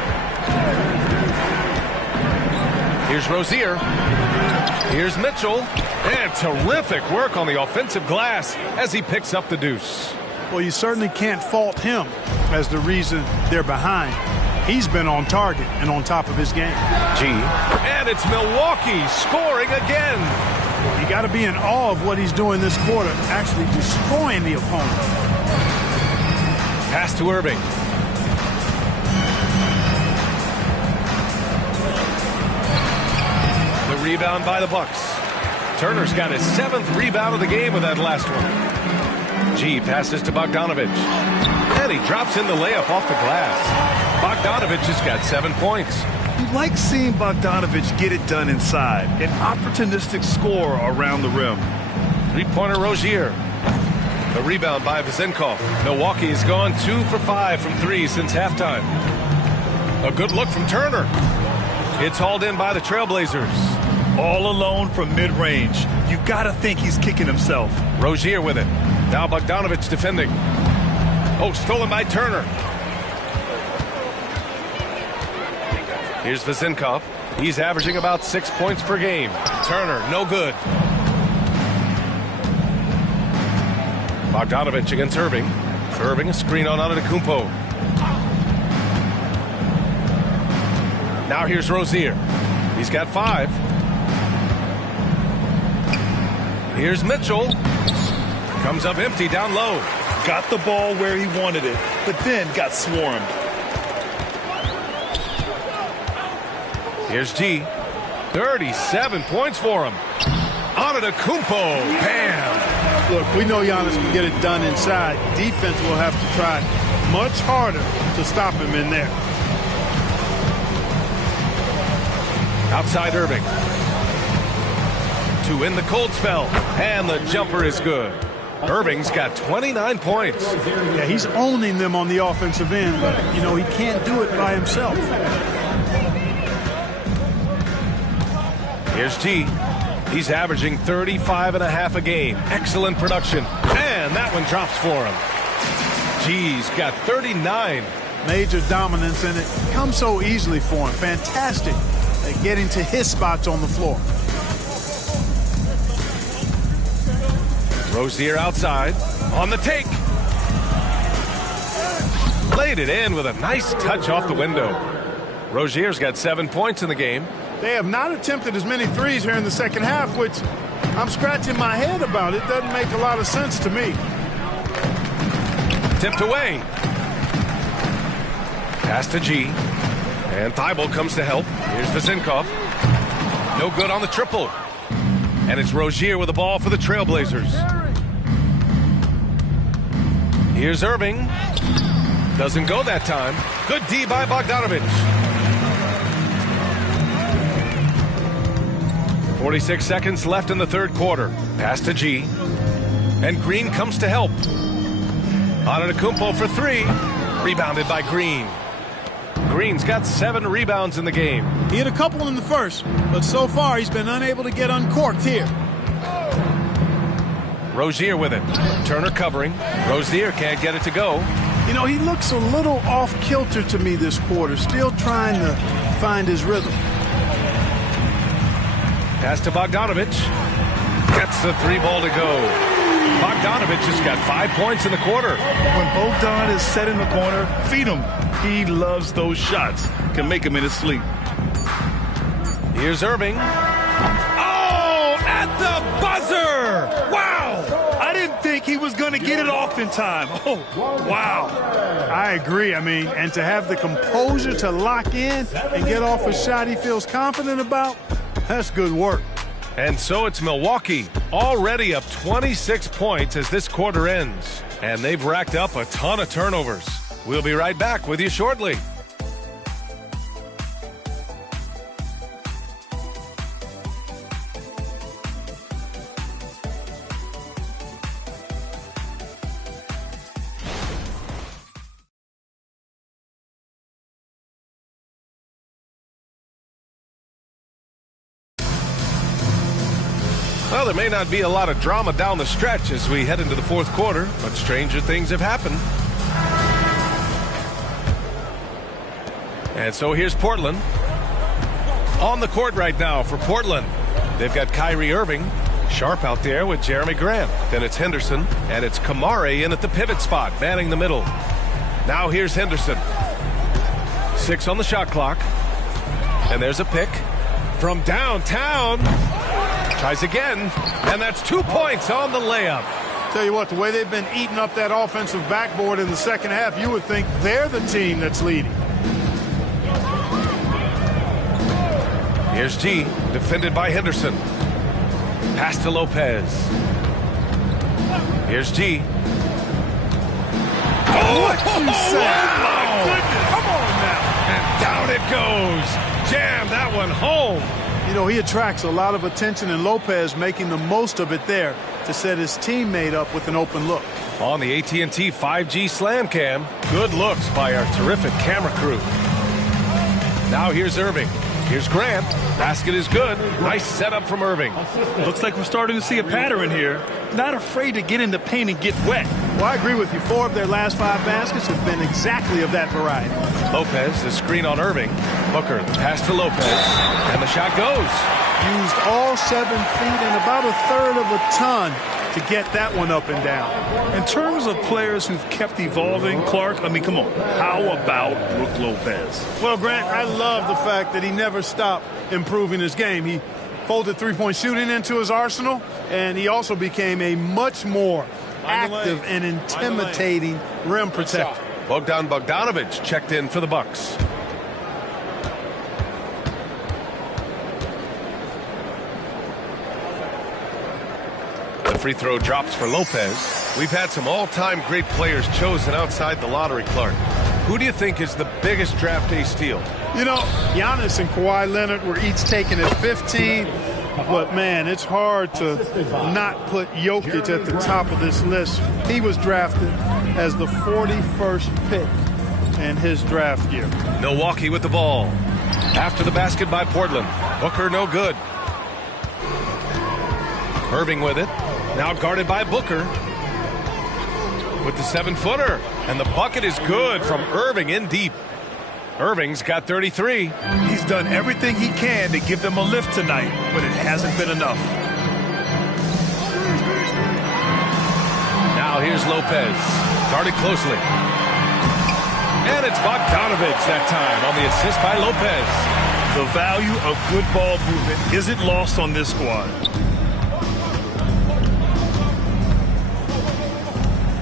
Here's Rozier. Here's Mitchell. And terrific work on the offensive glass as he picks up the deuce. Well, you certainly can't fault him as the reason they're behind. He's been on target and on top of his game. G. And it's Milwaukee scoring again. You got to be in awe of what he's doing this quarter, actually destroying the opponent. Pass to Irving. The rebound by the Bucks. Turner's got his 7th rebound of the game with that last one. G passes to Bogdanovich. And he drops in the layup off the glass. Bogdanovich has got 7 points. You like seeing Bogdanovich get it done inside. An opportunistic scorer around the rim. Three-pointer Rozier. The rebound by Vizenkov. Milwaukee has gone 2 for 5 from 3 since halftime. A good look from Turner. It's hauled in by the Trailblazers. All alone from mid-range. You've got to think he's kicking himself. Rozier with it. Now Bogdanovich defending. Oh, stolen by Turner. Here's Vizenkov. He's averaging about 6 points per game. Turner, no good. Bogdanovich against Irving. Irving, a screen on Antetokounmpo. Now here's Rozier. He's got 5. Here's Mitchell. Comes up empty down low. Got the ball where he wanted it, but then got swarmed. Here's G. 37 points for him. Antetokounmpo. Bam. Look, we know Giannis can get it done inside. Defense will have to try much harder to stop him in there. Outside Irving. To win the cold spell. And the jumper is good. Irving's got 29 points. Yeah, he's owning them on the offensive end, but, you know, he can't do it by himself. Here's G. He's averaging 35.5 a game. Excellent production. And that one drops for him. G's got 39. Major dominance, and it comes so easily for him. Fantastic at getting to his spots on the floor. Rozier outside. On the take. Laid it in with a nice touch off the window. Rozier's got 7 points in the game. They have not attempted as many threes here in the second half, which I'm scratching my head about. It doesn't make a lot of sense to me. Tipped away. Pass to G. And Thibault comes to help. Here's Vizenkov. No good on the triple. And it's Rozier with the ball for the Trailblazers. Here's Irving. Doesn't go that time. Good D by Bogdanovich. 46 seconds left in the third quarter. Pass to G. And Green comes to help. Antetokounmpo for 3. Rebounded by Green. Green's got 7 rebounds in the game. He had a couple in the first, but so far he's been unable to get uncorked here. Rozier with it. Turner covering. Rozier can't get it to go. You know, he looks a little off-kilter to me this quarter, still trying to find his rhythm. Pass to Bogdanovich. Gets the 3-ball to go. Bogdanovich has got 5 points in the quarter. When Bogdan is set in the corner, feed him. He loves those shots. Can make him in his sleep. Here's Irving. Oh, at the buzzer! Wow! I didn't think he was going to get it off in time. Oh, wow. I agree. I mean, and to have the composure to lock in and get off a shot he feels confident about, that's good work. And so it's Milwaukee, already up 26 points as this quarter ends. And they've racked up a ton of turnovers. We'll be right back with you shortly. Well, there may not be a lot of drama down the stretch as we head into the fourth quarter, but stranger things have happened. And so here's Portland. On the court right now for Portland. They've got Kyrie Irving, sharp out there with Jeremy Grant. Then it's Henderson, and it's Kamare in at the pivot spot, manning the middle. Now here's Henderson. 6 on the shot clock. And there's a pick from downtown. Tries again, and that's 2 points on the layup. Tell you what, the way they've been eating up that offensive backboard in the second half, you would think they're the team that's leading. Here's G, defended by Henderson. Pass to Lopez. Here's G. What you say? Wow! Come on now. And down it goes. Jam that one home. You know, he attracts a lot of attention, and Lopez making the most of it there to set his teammate up with an open look. On the AT&T 5G Slam Cam, good looks by our terrific camera crew. Now here's Irving. Here's Grant. Basket is good. Nice setup from Irving. Looks like we're starting to see a pattern here. Not afraid to get in the paint and get wet. Well, I agree with you. 4 of their last 5 baskets have been exactly of that variety. Lopez, the screen on Irving. Booker, the pass to Lopez. And the shot goes. Used all 7 feet and about a third of a ton to get that one up and down. In terms of players who've kept evolving, Clark, I mean, come on. How about Brook Lopez? Well, Grant, I love the fact that he never stopped improving his game. He folded three-point shooting into his arsenal, and he also became a much more active and intimidating rim protector. Bogdan Bogdanovich checked in for the Bucks. The free throw drops for Lopez. We've had some all-time great players chosen outside the lottery, Clark. Who do you think is the biggest draft day steal? You know, Giannis and Kawhi Leonard were each taken at 15. But, man, it's hard to not put Jokic at the top of this list. He was drafted as the 41st pick in his draft year. Milwaukee with the ball. After the basket by Portland. Booker no good. Irving with it. Now guarded by Booker. With the 7-footer. And the bucket is good from Irving in deep. Irving's got 33. He's done everything he can to give them a lift tonight, but it hasn't been enough. Now here's Lopez. Guarded closely. And it's Bogdanovich that time on the assist by Lopez. The value of good ball movement isn't lost on this squad.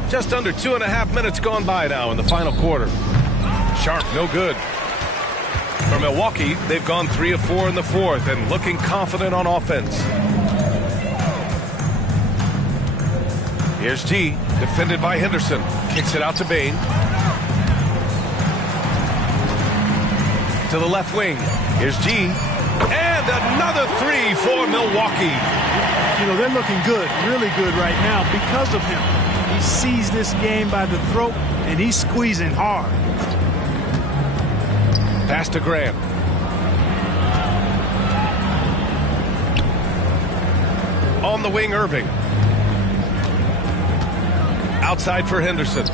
Just under 2.5 minutes gone by now in the final quarter. Sharp, no good. For Milwaukee, they've gone 3 of 4 in the fourth and looking confident on offense. Here's G, defended by Henderson. Kicks it out to Bane. To the left wing. Here's G. And another 3 for Milwaukee. You know, they're looking good, really good right now because of him. He sees this game by the throat, and he's squeezing hard. Pass to Grant. On the wing, Irving. Outside for Henderson.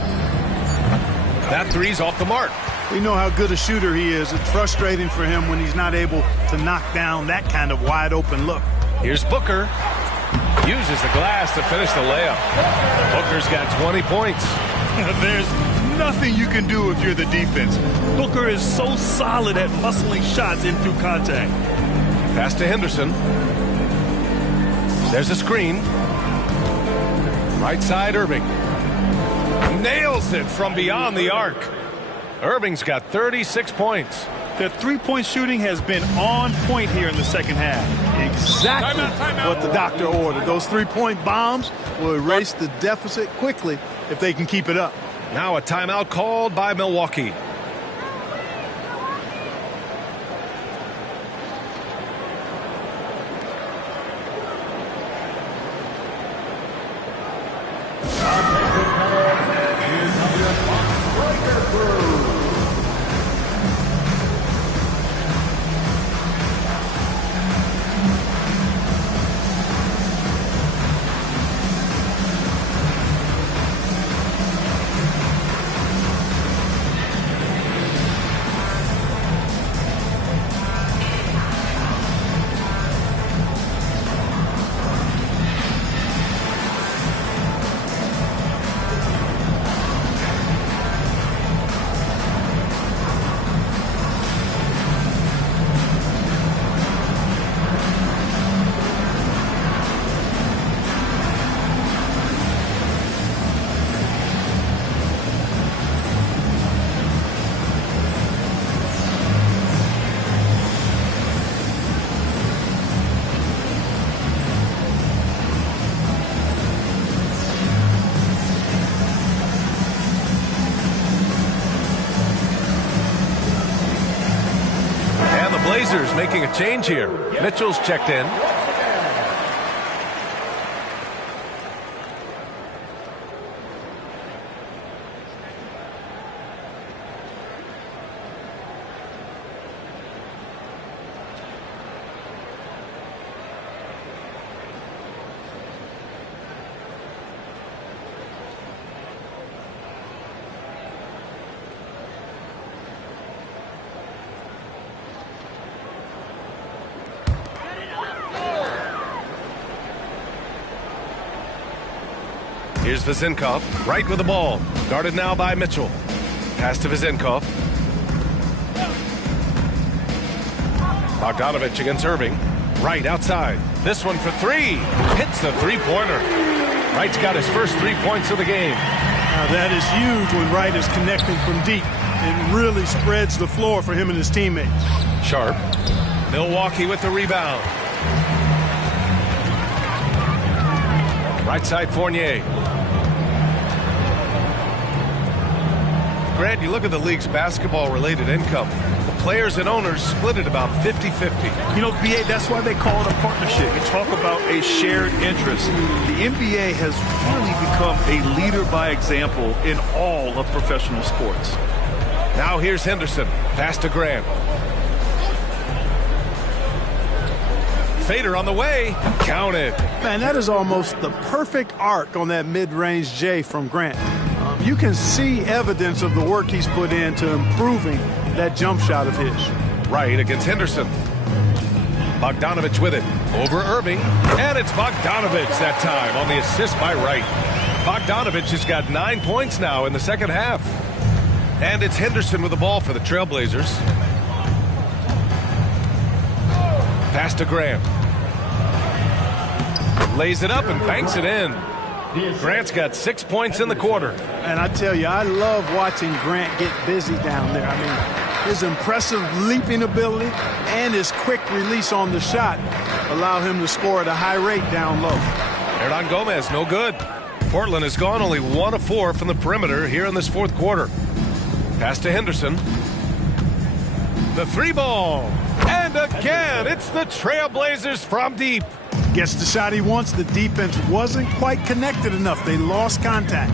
That three's off the mark. We know how good a shooter he is. It's frustrating for him when he's not able to knock down that kind of wide open look. Here's Booker. Uses the glass to finish the layup. Booker's got 20 points. There's nothing you can do if you're the defense. Booker is so solid at muscling shots in through contact. Pass to Henderson. There's a screen. Right side, Irving. Nails it from beyond the arc. Irving's got 36 points. Their three-point shooting has been on point here in the second half. Exactly what the doctor ordered. Those three-point bombs will erase the deficit quickly if they can keep it up. Now a timeout called by Milwaukee. Blazers making a change here. Mitchell's checked in. Here's Vezenkov, right with the ball. Guarded now by Mitchell. Pass to Vezenkov. Bogdanovich against Irving. Wright outside. This one for three. Hits the three-pointer. Wright's got his first 3 points of the game. Now that is huge when Wright is connecting from deep. It really spreads the floor for him and his teammates. Sharp. Milwaukee with the rebound. Right side, Fournier. Grant, you look at the league's basketball-related income. The players and owners split it about 50-50. You know, BA, that's why they call it a partnership. You talk about a shared interest. The NBA has really become a leader by example in all of professional sports. Now here's Henderson. Pass to Grant. Fader on the way. Count it. Man, that is almost the perfect arc on that mid-range J from Grant. You can see evidence of the work he's put into improving that jump shot of his. Wright against Henderson. Bogdanovich with it. Over Irving. And it's Bogdanovich that time on the assist by Wright. Bogdanovich has got 9 points now in the second half. And it's Henderson with the ball for the Trailblazers. Pass to Grant. Lays it up and banks it in. Grant's got 6 points in the quarter. And I tell you, I love watching Grant get busy down there. I mean, his impressive leaping ability and his quick release on the shot allow him to score at a high rate down low. Hernan Gomez, no good. Portland has gone only 1 of 4 from the perimeter here in this fourth quarter. Pass to Henderson. The three ball. And again, it's the Trailblazers from deep. Gets the shot he wants. The defense wasn't quite connected enough. They lost contact.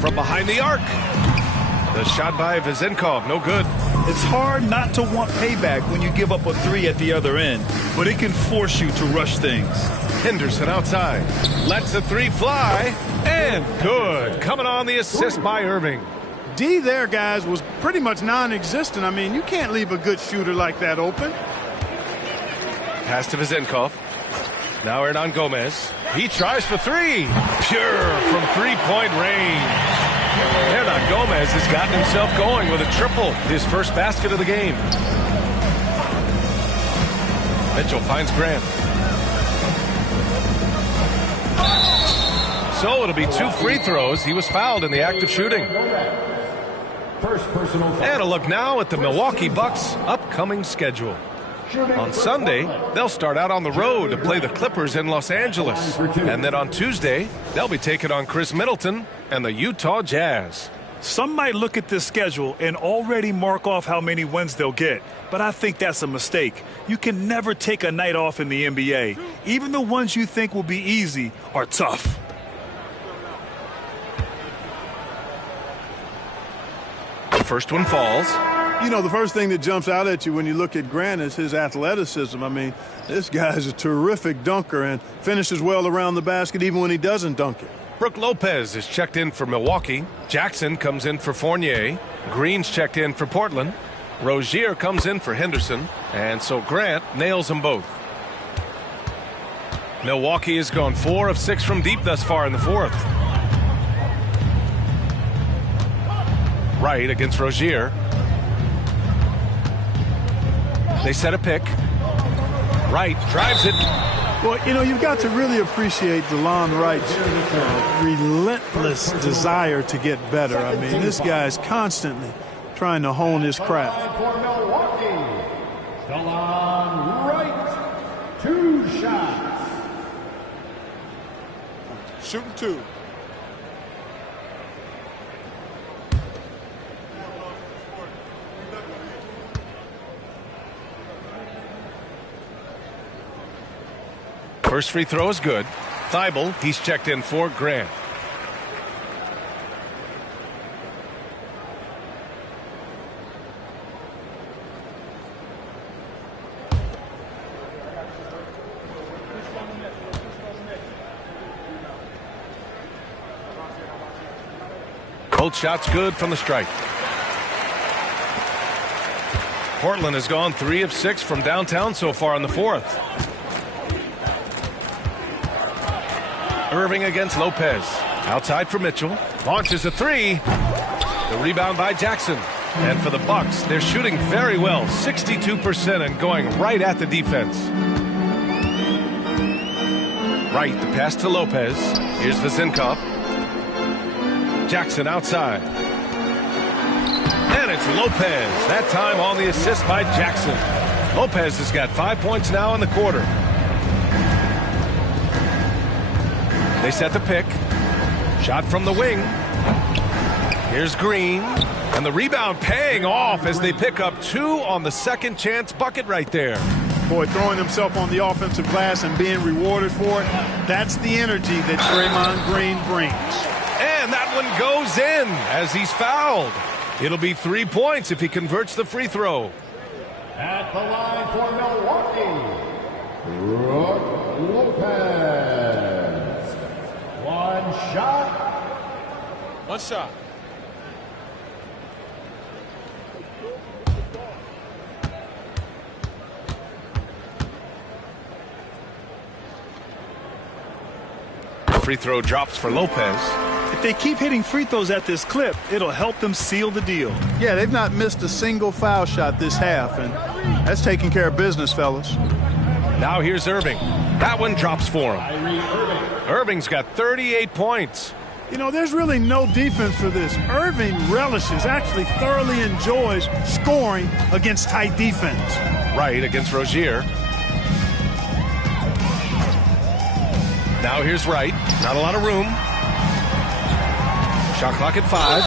From behind the arc. The shot by Vezenkov, no good. It's hard not to want payback when you give up a three at the other end, but it can force you to rush things. Henderson outside. Lets the three fly. And good. Coming on on the assist by Irving. D there, guys, was pretty much non-existent. I mean, you can't leave a good shooter like that open. Pass to Vizenkov. Now Hernan Gomez. He tries for three. Pure from three-point range. Hernan Gomez has gotten himself going with a triple. His first basket of the game. Mitchell finds Grant. So it'll be 2 free throws. He was fouled in the act of shooting. And a look now at the Milwaukee Bucks' upcoming schedule. On Sunday, they'll start out on the road to play the Clippers in Los Angeles. And then on Tuesday, they'll be taking on Chris Middleton and the Utah Jazz. Some might look at this schedule and already mark off how many wins they'll get. But I think that's a mistake. You can never take a night off in the NBA. Even the ones you think will be easy are tough. The first one falls. You know, the first thing that jumps out at you when you look at Grant is his athleticism. I mean, this guy is a terrific dunker and finishes well around the basket even when he doesn't dunk it. Brook Lopez is checked in for Milwaukee. Jackson comes in for Fournier. Green's checked in for Portland. Rozier comes in for Henderson. And so Grant nails them both. Milwaukee has gone 4 of 6 from deep thus far in the fourth. Wright against Rozier. They set a pick. Wright drives it. Well, you know, you've got to really appreciate DeLon Wright's relentless desire to get better. I mean, this guy's constantly trying to hone his craft. For Milwaukee, DeLon Wright, 2 shots. Shooting 2. First free throw is good. Thibault, he's checked in for Grant. Both shots good from the strike. Portland has gone 3 of 6 from downtown so far in the fourth. Irving against Lopez. Outside for Mitchell. Launches a 3. The rebound by Jackson. And for the Bucks, they're shooting very well. 62% and going right at the defense. Right, the pass to Lopez. Here's Vizenkov. Jackson outside. And it's Lopez. That time on the assist by Jackson. Lopez has got 5 points now in the quarter. They set the pick. Shot from the wing. Here's Green. And the rebound paying off as they pick up 2 on the second chance bucket right there. Boy, throwing himself on the offensive glass and being rewarded for it, that's the energy that Draymond Green brings. And that one goes in as he's fouled. It'll be 3 points if he converts the free throw. At the line for Milwaukee, Brook Lopez. 1 shot. 1 shot. Free throw drops for Lopez. If they keep hitting free throws at this clip, it'll help them seal the deal. Yeah, they've not missed a single foul shot this half, and that's taking care of business, fellas. Now here's Irving. That one drops for him. Irving's got 38 points. You know, there's really no defense for this. Irving relishes, actually thoroughly enjoys scoring against tight defense. Right against Rozier. Now here's Wright. Not a lot of room. Shot clock at 5.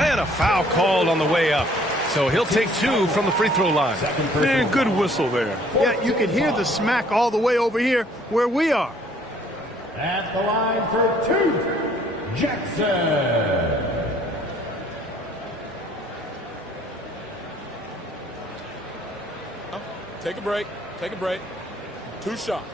And a foul called on the way up. So he'll take 2 from the free throw line. Man, good whistle there. Yeah, you can hear the smack all the way over here where we are. At the line for 2, Jackson. Take a break. Take a break. 2 shots.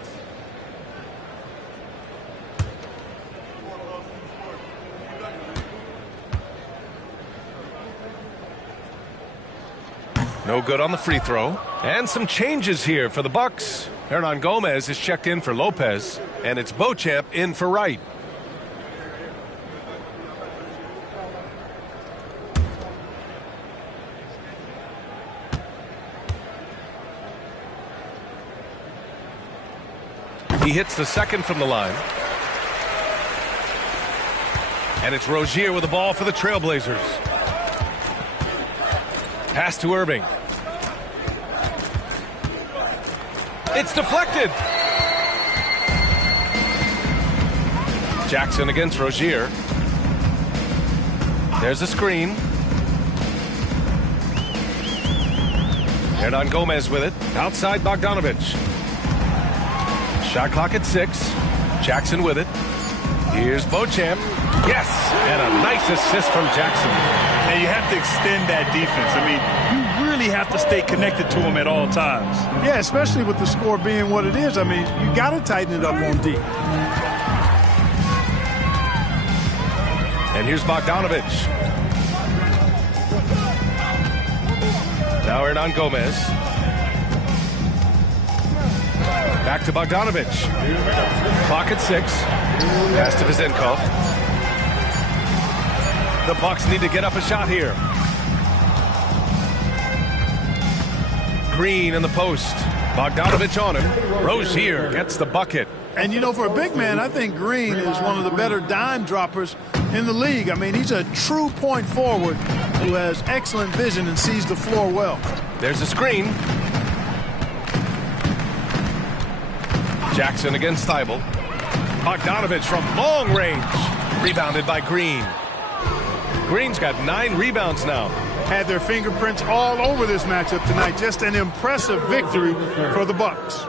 No good on the free throw. And some changes here for the Bucks. Hernan Gomez is checked in for Lopez, and it's Beauchamp in for Wright. He hits the second from the line. And it's Rozier with the ball for the Trailblazers. Pass to Irving. It's deflected. Jackson against Rozier. There's a screen. Hernan Gomez with it. Outside Bogdanovich. Shot clock at 6. Jackson with it. Here's Beauchamp. Yes! And a nice assist from Jackson. And you have to extend that defense. I mean, you really have to stay connected to him at all times. Yeah, especially with the score being what it is. I mean, you got to tighten it up on D. And here's Bogdanovich. Now Hernan Gomez. Back to Bogdanovich. Clock at 6. Pass to Vizenkov. The Bucks need to get up a shot here. Green in the post. Bogdanovich on him. Rozier gets the bucket. And, you know, for a big man, I think Green is one of the better dime droppers in the league. I mean, he's a true point forward who has excellent vision and sees the floor well. There's a screen. Jackson against Thibault. Bogdanovich from long range. Rebounded by Green. Green's got 9 rebounds now. Had their fingerprints all over this matchup tonight. Just an impressive victory for the Bucks.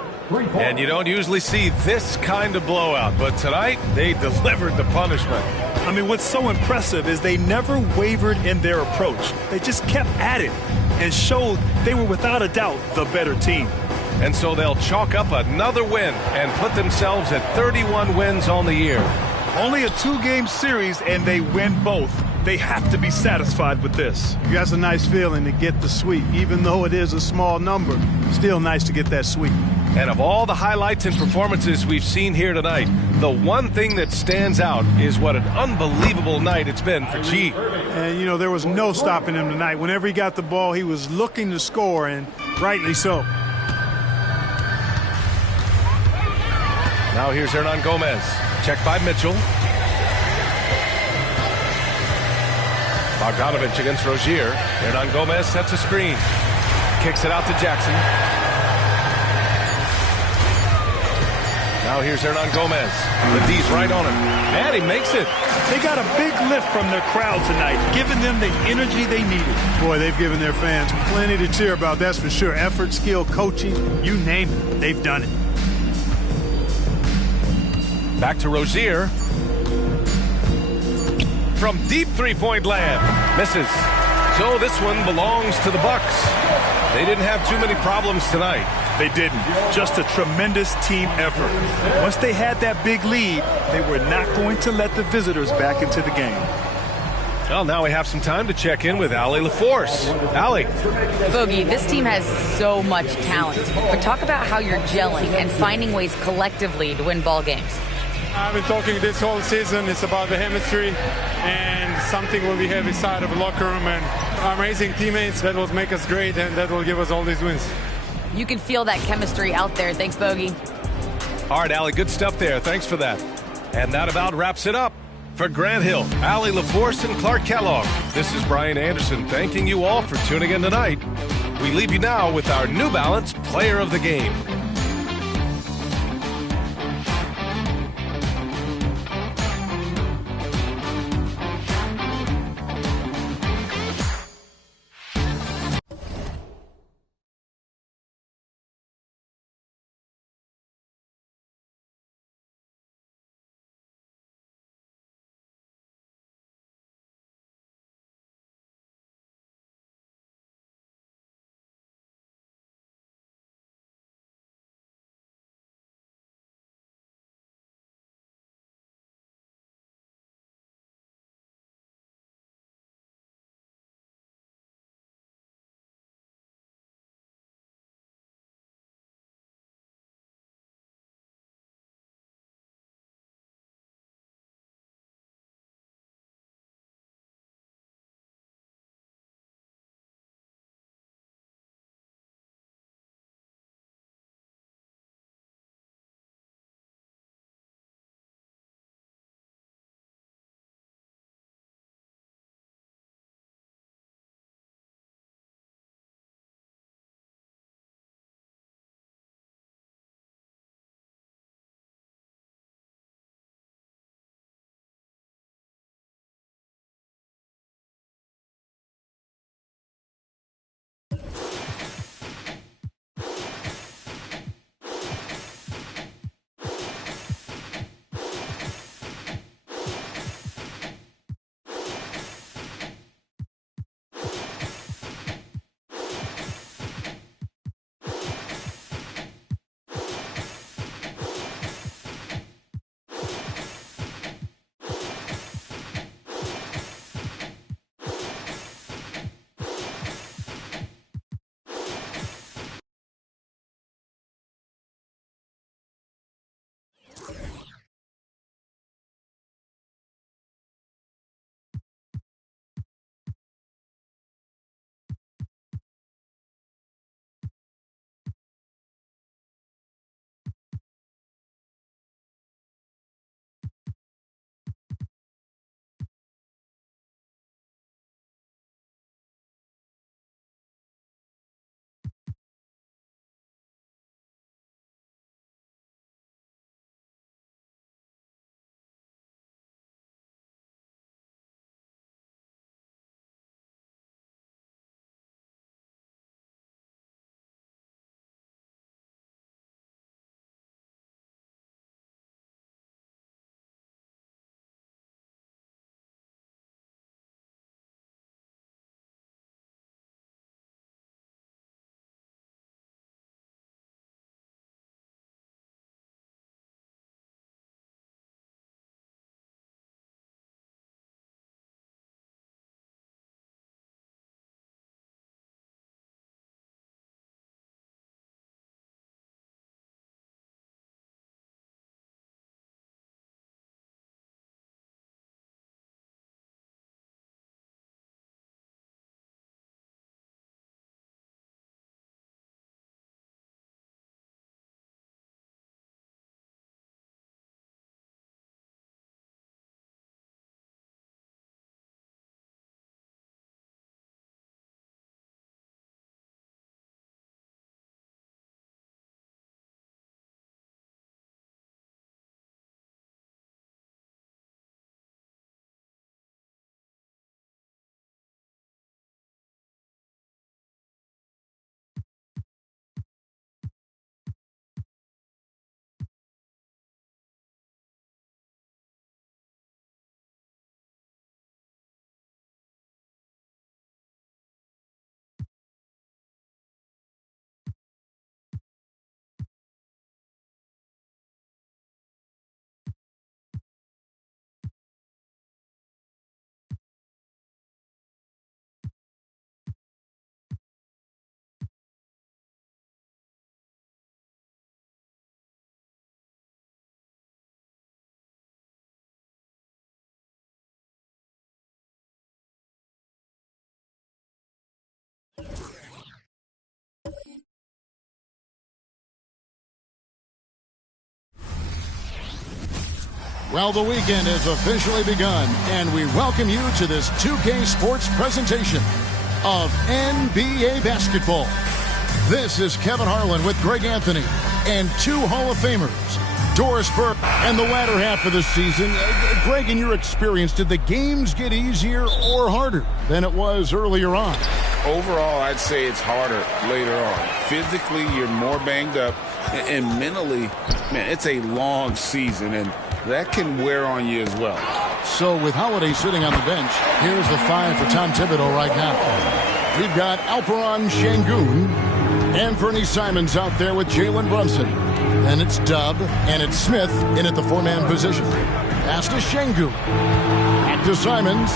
And you don't usually see this kind of blowout, but tonight they delivered the punishment. I mean, what's so impressive is they never wavered in their approach. They just kept at it and showed they were without a doubt the better team. And so they'll chalk up another win and put themselves at 31 wins on the year. Only a 2-game series, and they win both. They have to be satisfied with this. That's a nice feeling to get the sweep. Even though it is a small number, still nice to get that sweep. And of all the highlights and performances we've seen here tonight, the one thing that stands out is what an unbelievable night it's been for G. And, you know, there was no stopping him tonight. Whenever he got the ball, he was looking to score, and rightly so. Now here's Hernan Gomez. Checked by Mitchell. Bogdanovich against Rozier. Hernan Gomez sets a screen. Kicks it out to Jackson. Now here's Hernan Gomez. The D's right on him. And he makes it. They got a big lift from their crowd tonight, giving them the energy they needed. Boy, they've given their fans plenty to cheer about, that's for sure. Effort, skill, coaching, you name it, they've done it. Back to Rozier. From deep three-point land. Misses. So this one belongs to the Bucks. They didn't have too many problems tonight. They didn't. Just a tremendous team effort. Once they had that big lead, they were not going to let the visitors back into the game. Well, now we have some time to check in with Allie LaForce. Allie. Bogey, this team has so much talent. But talk about how you're gelling and finding ways collectively to win ball games. I've been talking this whole season. It's about the chemistry and something what we have inside of the locker room and amazing teammates that will make us great and that will give us all these wins. You can feel that chemistry out there. Thanks, Bogey. All right, Allie, good stuff there. Thanks for that. And that about wraps it up. For Grant Hill, Allie LaForce, and Clark Kellogg, this is Brian Anderson thanking you all for tuning in tonight. We leave you now with our New Balance Player of the Game. Well, the weekend has officially begun, and we welcome you to this 2K Sports presentation of NBA basketball. This is Kevin Harlan with Greg Anthony and two Hall of Famers, Doris Burke. And the latter half of the season, Greg, in your experience, did the games get easier or harder than it was earlier on? Overall, I'd say it's harder later on. Physically, you're more banged up, and mentally, man, it's a long season, and that can wear on you as well. So with Holiday sitting on the bench, here's the five for Tom Thibodeau right now. We've got Alperen Şengün and Fernie Simons out there with Jalen Brunson. Then it's Dub and it's Smith in at the four-man position. Pass to Şengün. Back to Simons.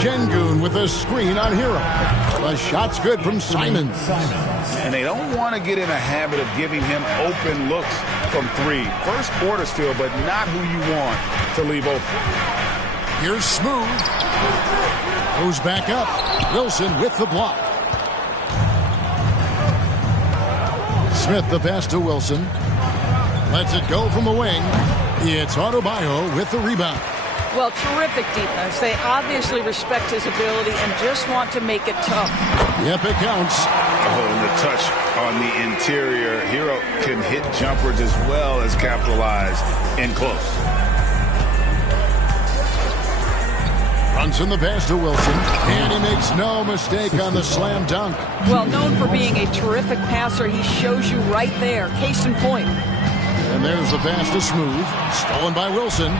Şengün with a screen on Hero. The shot's good from Simons. And they don't want to get in a habit of giving him open looks from three. First quarter still, but not who you want to leave open. Here's Smooth. Goes back up. Wilson with the block. Smith the pass to Wilson. Lets it go from the wing. It's Adebayo with the rebound. Well, terrific defense. They obviously respect his ability and just want to make it tough. Yep, it counts. Oh, and the touch on the interior. Hero can hit jumpers as well as capitalize in close. Brunson the pass to Wilson, and he makes no mistake on the slam dunk. Well, known for being a terrific passer, he shows you right there. Case in point. And there's the pass to Smooth. Stolen by Wilson.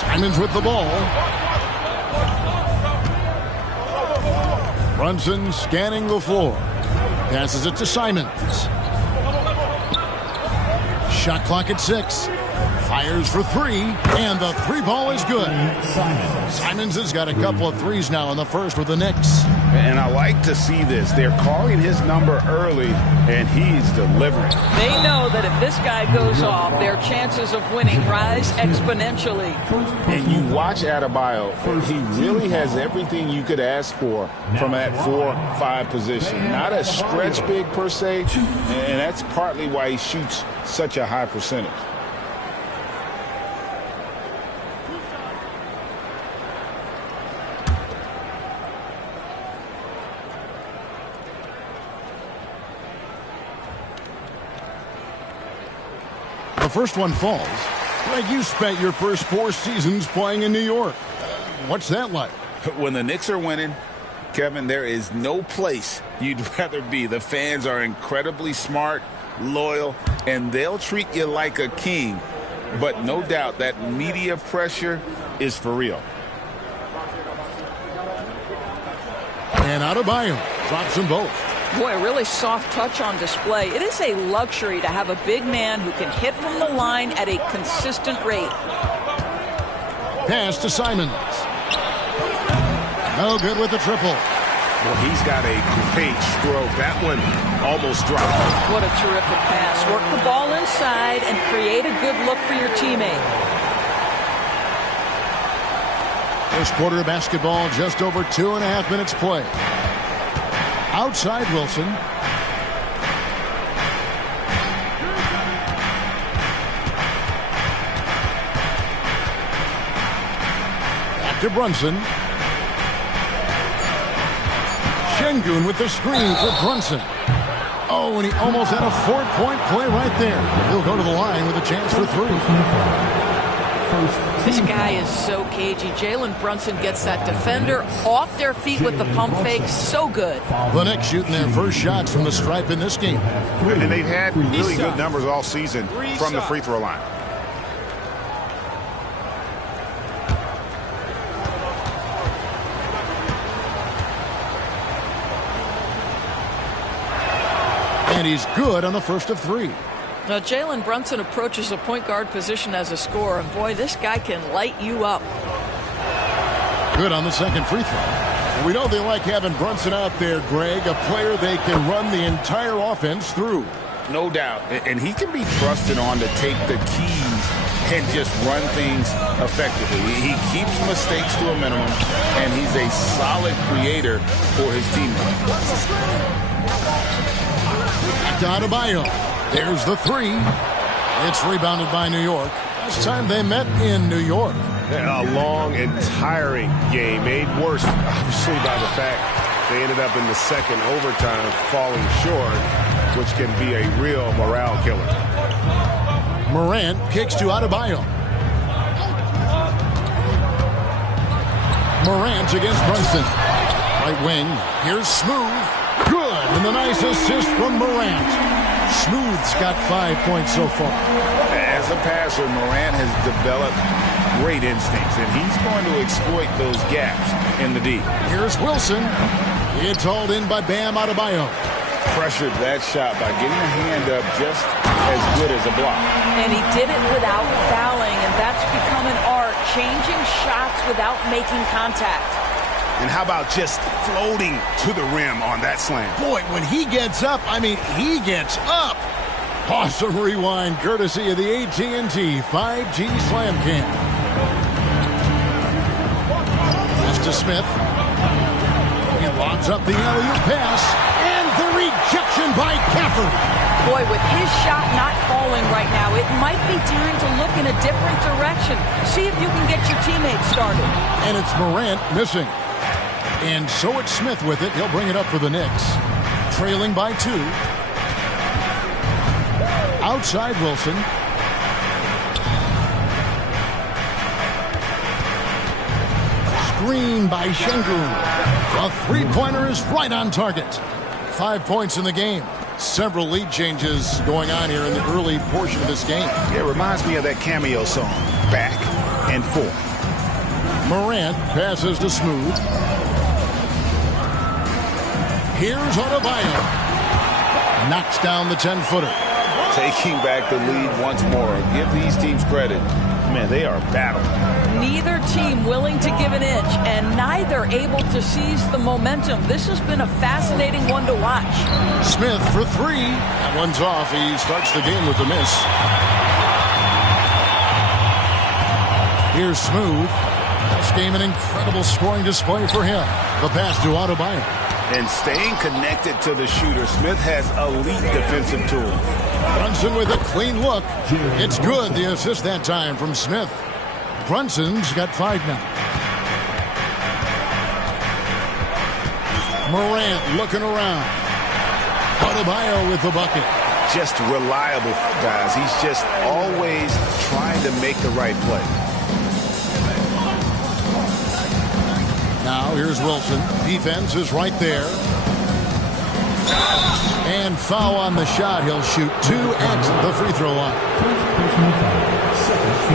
Simons with the ball. Brunson scanning the floor. Passes it to Simons. Shot clock at 6. Fires for three, and the three ball is good. Simons has got a couple of threes now in the first with the Knicks. And I like to see this. They're calling his number early, and he's delivering. They know that if this guy goes off, their chances of winning rise exponentially. And you watch Adebayo, he really has everything you could ask for from that 4-5 position. Not a stretch big per se, and that's partly why he shoots such a high percentage. The first one falls. Greg, you spent your first 4 seasons playing in New York. What's that like? When the Knicks are winning, Kevin, there is no place you'd rather be. The fans are incredibly smart, loyal, and they'll treat you like a king. But no doubt that media pressure is for real. And Adebayo drops them both. Boy, a really soft touch on display. It is a luxury to have a big man who can hit from the line at a consistent rate. Pass to Simons. No good with the triple. Well, he's got a great stroke. That one almost dropped. What a terrific pass. Work the ball inside and create a good look for your teammate. First quarter of basketball, just over 2.5 minutes play. Outside Wilson. Back to Brunson. Şengün with the screen for Brunson. Oh, and he almost had a 4-point play right there. He'll go to the line with a chance for 3. This guy is so cagey. Jalen Brunson gets that defender off their feet with the pump fake. So good. The Knicks shooting their first shots from the stripe in this game. And they've had really good numbers all season from the free throw line. And he's good on the first of 3. Now, Jalen Brunson approaches the point guard position as a scorer, and boy, this guy can light you up. Good on the second free throw. We know they like having Brunson out there, Greg, a player they can run the entire offense through. No doubt. And he can be trusted on to take the keys and just run things effectively. He keeps mistakes to a minimum, and he's a solid creator for his teammates. Adebayo. There's the 3. It's rebounded by New York. Last time they met in New York. A long and tiring game, made worse, obviously, by the fact they ended up in the second overtime falling short, which can be a real morale killer. Morant kicks to Adebayo. Morant against Brunson. Right wing. Here's Smooth. Good. And a nice assist from Morant. Smooth's got 5 points so far. As a passer, Morant has developed great instincts, and he's going to exploit those gaps in the D. Here's Wilson. It's hauled in by Bam Adebayo. Pressured that shot by getting a hand up just as good as a block. And he did it without fouling, and that's become an art, changing shots without making contact. And how about just floating to the rim on that slam? Boy, when he gets up, I mean, he gets up. Awesome rewind, courtesy of the AT&T 5G Slam Cam. Pass to Smith. He lobs up the alley-oop pass, and the rejection by Gafford. Boy, with his shot not falling right now, it might be time to look in a different direction. See if you can get your teammates started. And it's Morant missing. And so it's Smith with it. He'll bring it up for the Knicks. Trailing by 2. Outside Wilson. Screen by Şengün. A three-pointer is right on target. 5 points in the game. Several lead changes going on here in the early portion of this game. It reminds me of that cameo song, Back and Forth. Morant passes to Smooth. Here's Adebayo. Knocks down the 10-footer. Taking back the lead once more. Give these teams credit. Man, they are battling. Neither team willing to give an inch, and neither able to seize the momentum. This has been a fascinating one to watch. Smith for 3. That one's off. He starts the game with a miss. Here's Smooth. This game an incredible scoring display for him. The pass to Adebayo. And staying connected to the shooter, Smith has elite defensive tools. Brunson with a clean look. It's good. The assist that time from Smith. Brunson's got 5 now. Morant looking around. Adebayo with the bucket. Just reliable, guys. He's just always trying to make the right play. Now here's Wilson. Defense is right there. And foul on the shot. He'll shoot 2 at the free throw line.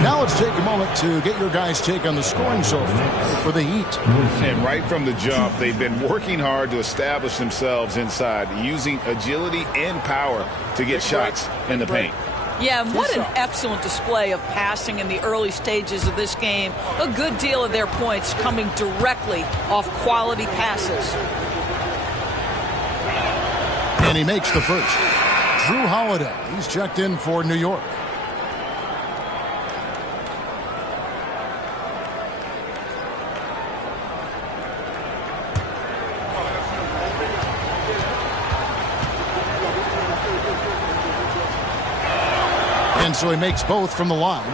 Now let's take a moment to get your guys' take on the scoring so far for the Heat. And right from the jump, they've been working hard to establish themselves inside, using agility and power to get shots in the paint. Yeah, and what an excellent display of passing in the early stages of this game. A good deal of their points coming directly off quality passes. And he makes the first. Drew Holiday. He's checked in for New York. And so he makes both from the line.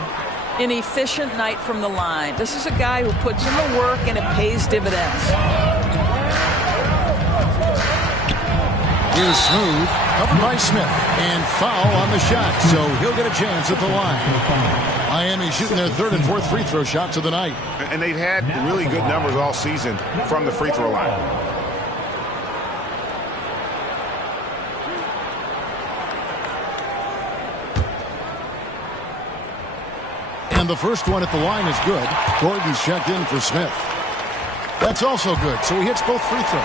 An efficient night from the line. This is a guy who puts in the work and it pays dividends. Here's Smooth, covered by Smith, and foul on the shot, so he'll get a chance at the line. Miami shooting their 3rd and 4th free throw shots of the night. And they've had really good numbers all season from the free throw line. And the first one at the line is good. Gordon's checked in for Smith. That's also good, so he hits both free throws.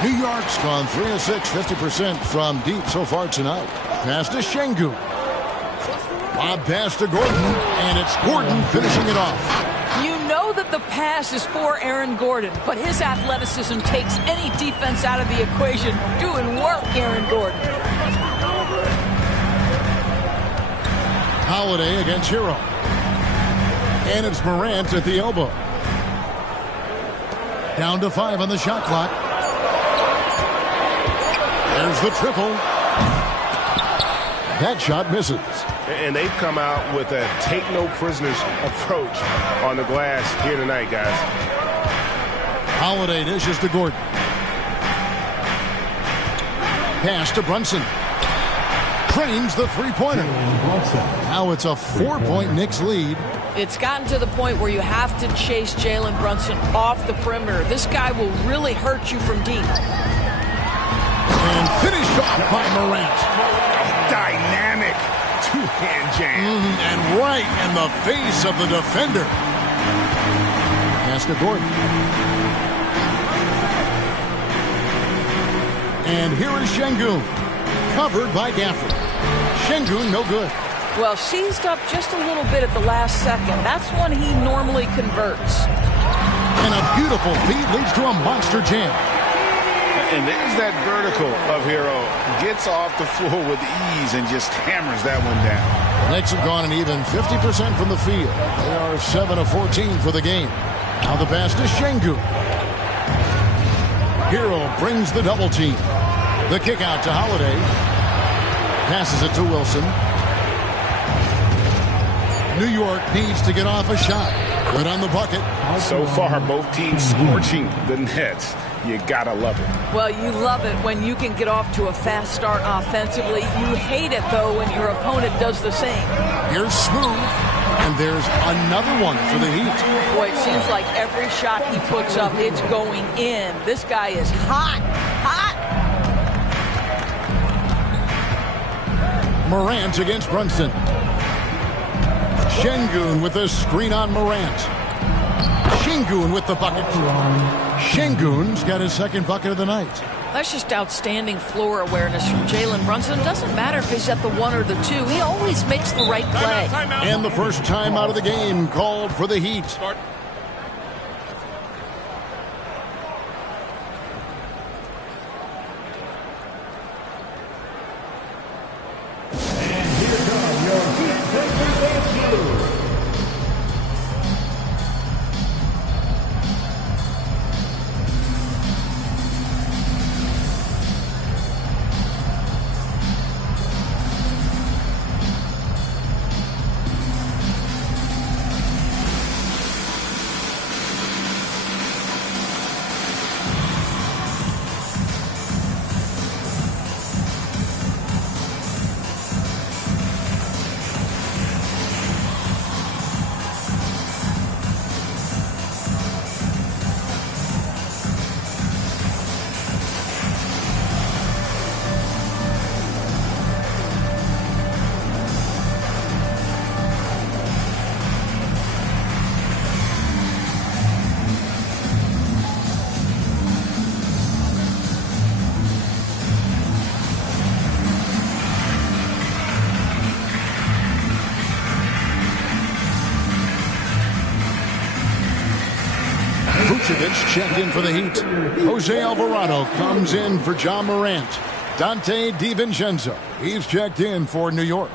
New York's gone 3 of 6, 50% from deep so far tonight. Pass to Şengün. Lob pass to Gordon, and it's Gordon finishing it off. You know that the pass is for Aaron Gordon, but his athleticism takes any defense out of the equation. Doing work, Aaron Gordon. Holiday against Hero. And it's Morant at the elbow. Down to 5 on the shot clock. There's the triple. That shot misses. And they've come out with a take-no-prisoners approach on the glass here tonight, guys. Holiday dishes to Gordon. Pass to Brunson. Trains the three-pointer. Now it's a 4-point Knicks lead. It's gotten to the point where you have to chase Jalen Brunson off the perimeter. This guy will really hurt you from deep. And finished off by Morant. Dynamic two-hand jam. And right in the face of the defender. Pass to Gordon. And here is Şengün. Covered by Gafford. Şengün no good. Well, seized up just a little bit at the last second. That's when he normally converts. And a beautiful feed leads to a monster jam. And there's that vertical of Hero. Gets off the floor with ease and just hammers that one down. The Knicks have gone an even 50% from the field. They are 7 of 14 for the game. Now the pass to Şengün. Hero brings the double team. The kick out to Holiday. Passes it to Wilson. New York needs to get off a shot. Good on the bucket. So far, both teams scorching the Nets. You gotta love it. Well, you love it when you can get off to a fast start offensively. You hate it, though, when your opponent does the same. Here's Smooth. And there's another one for the Heat. Boy, it seems like every shot he puts up, it's going in. This guy is hot. Hot. Morant against Brunson. Şengün with a screen on Morant. Şengün with the bucket. Şengün's got his second bucket of the night. That's just outstanding floor awareness from Jalen Brunson. Doesn't matter if he's at the 1 or the 2. He always makes the right play. And the first time out of the game called for the Heat. Checked in for the Heat. Jose Alvarado comes in for John Morant. Dante DiVincenzo, he's checked in for New York.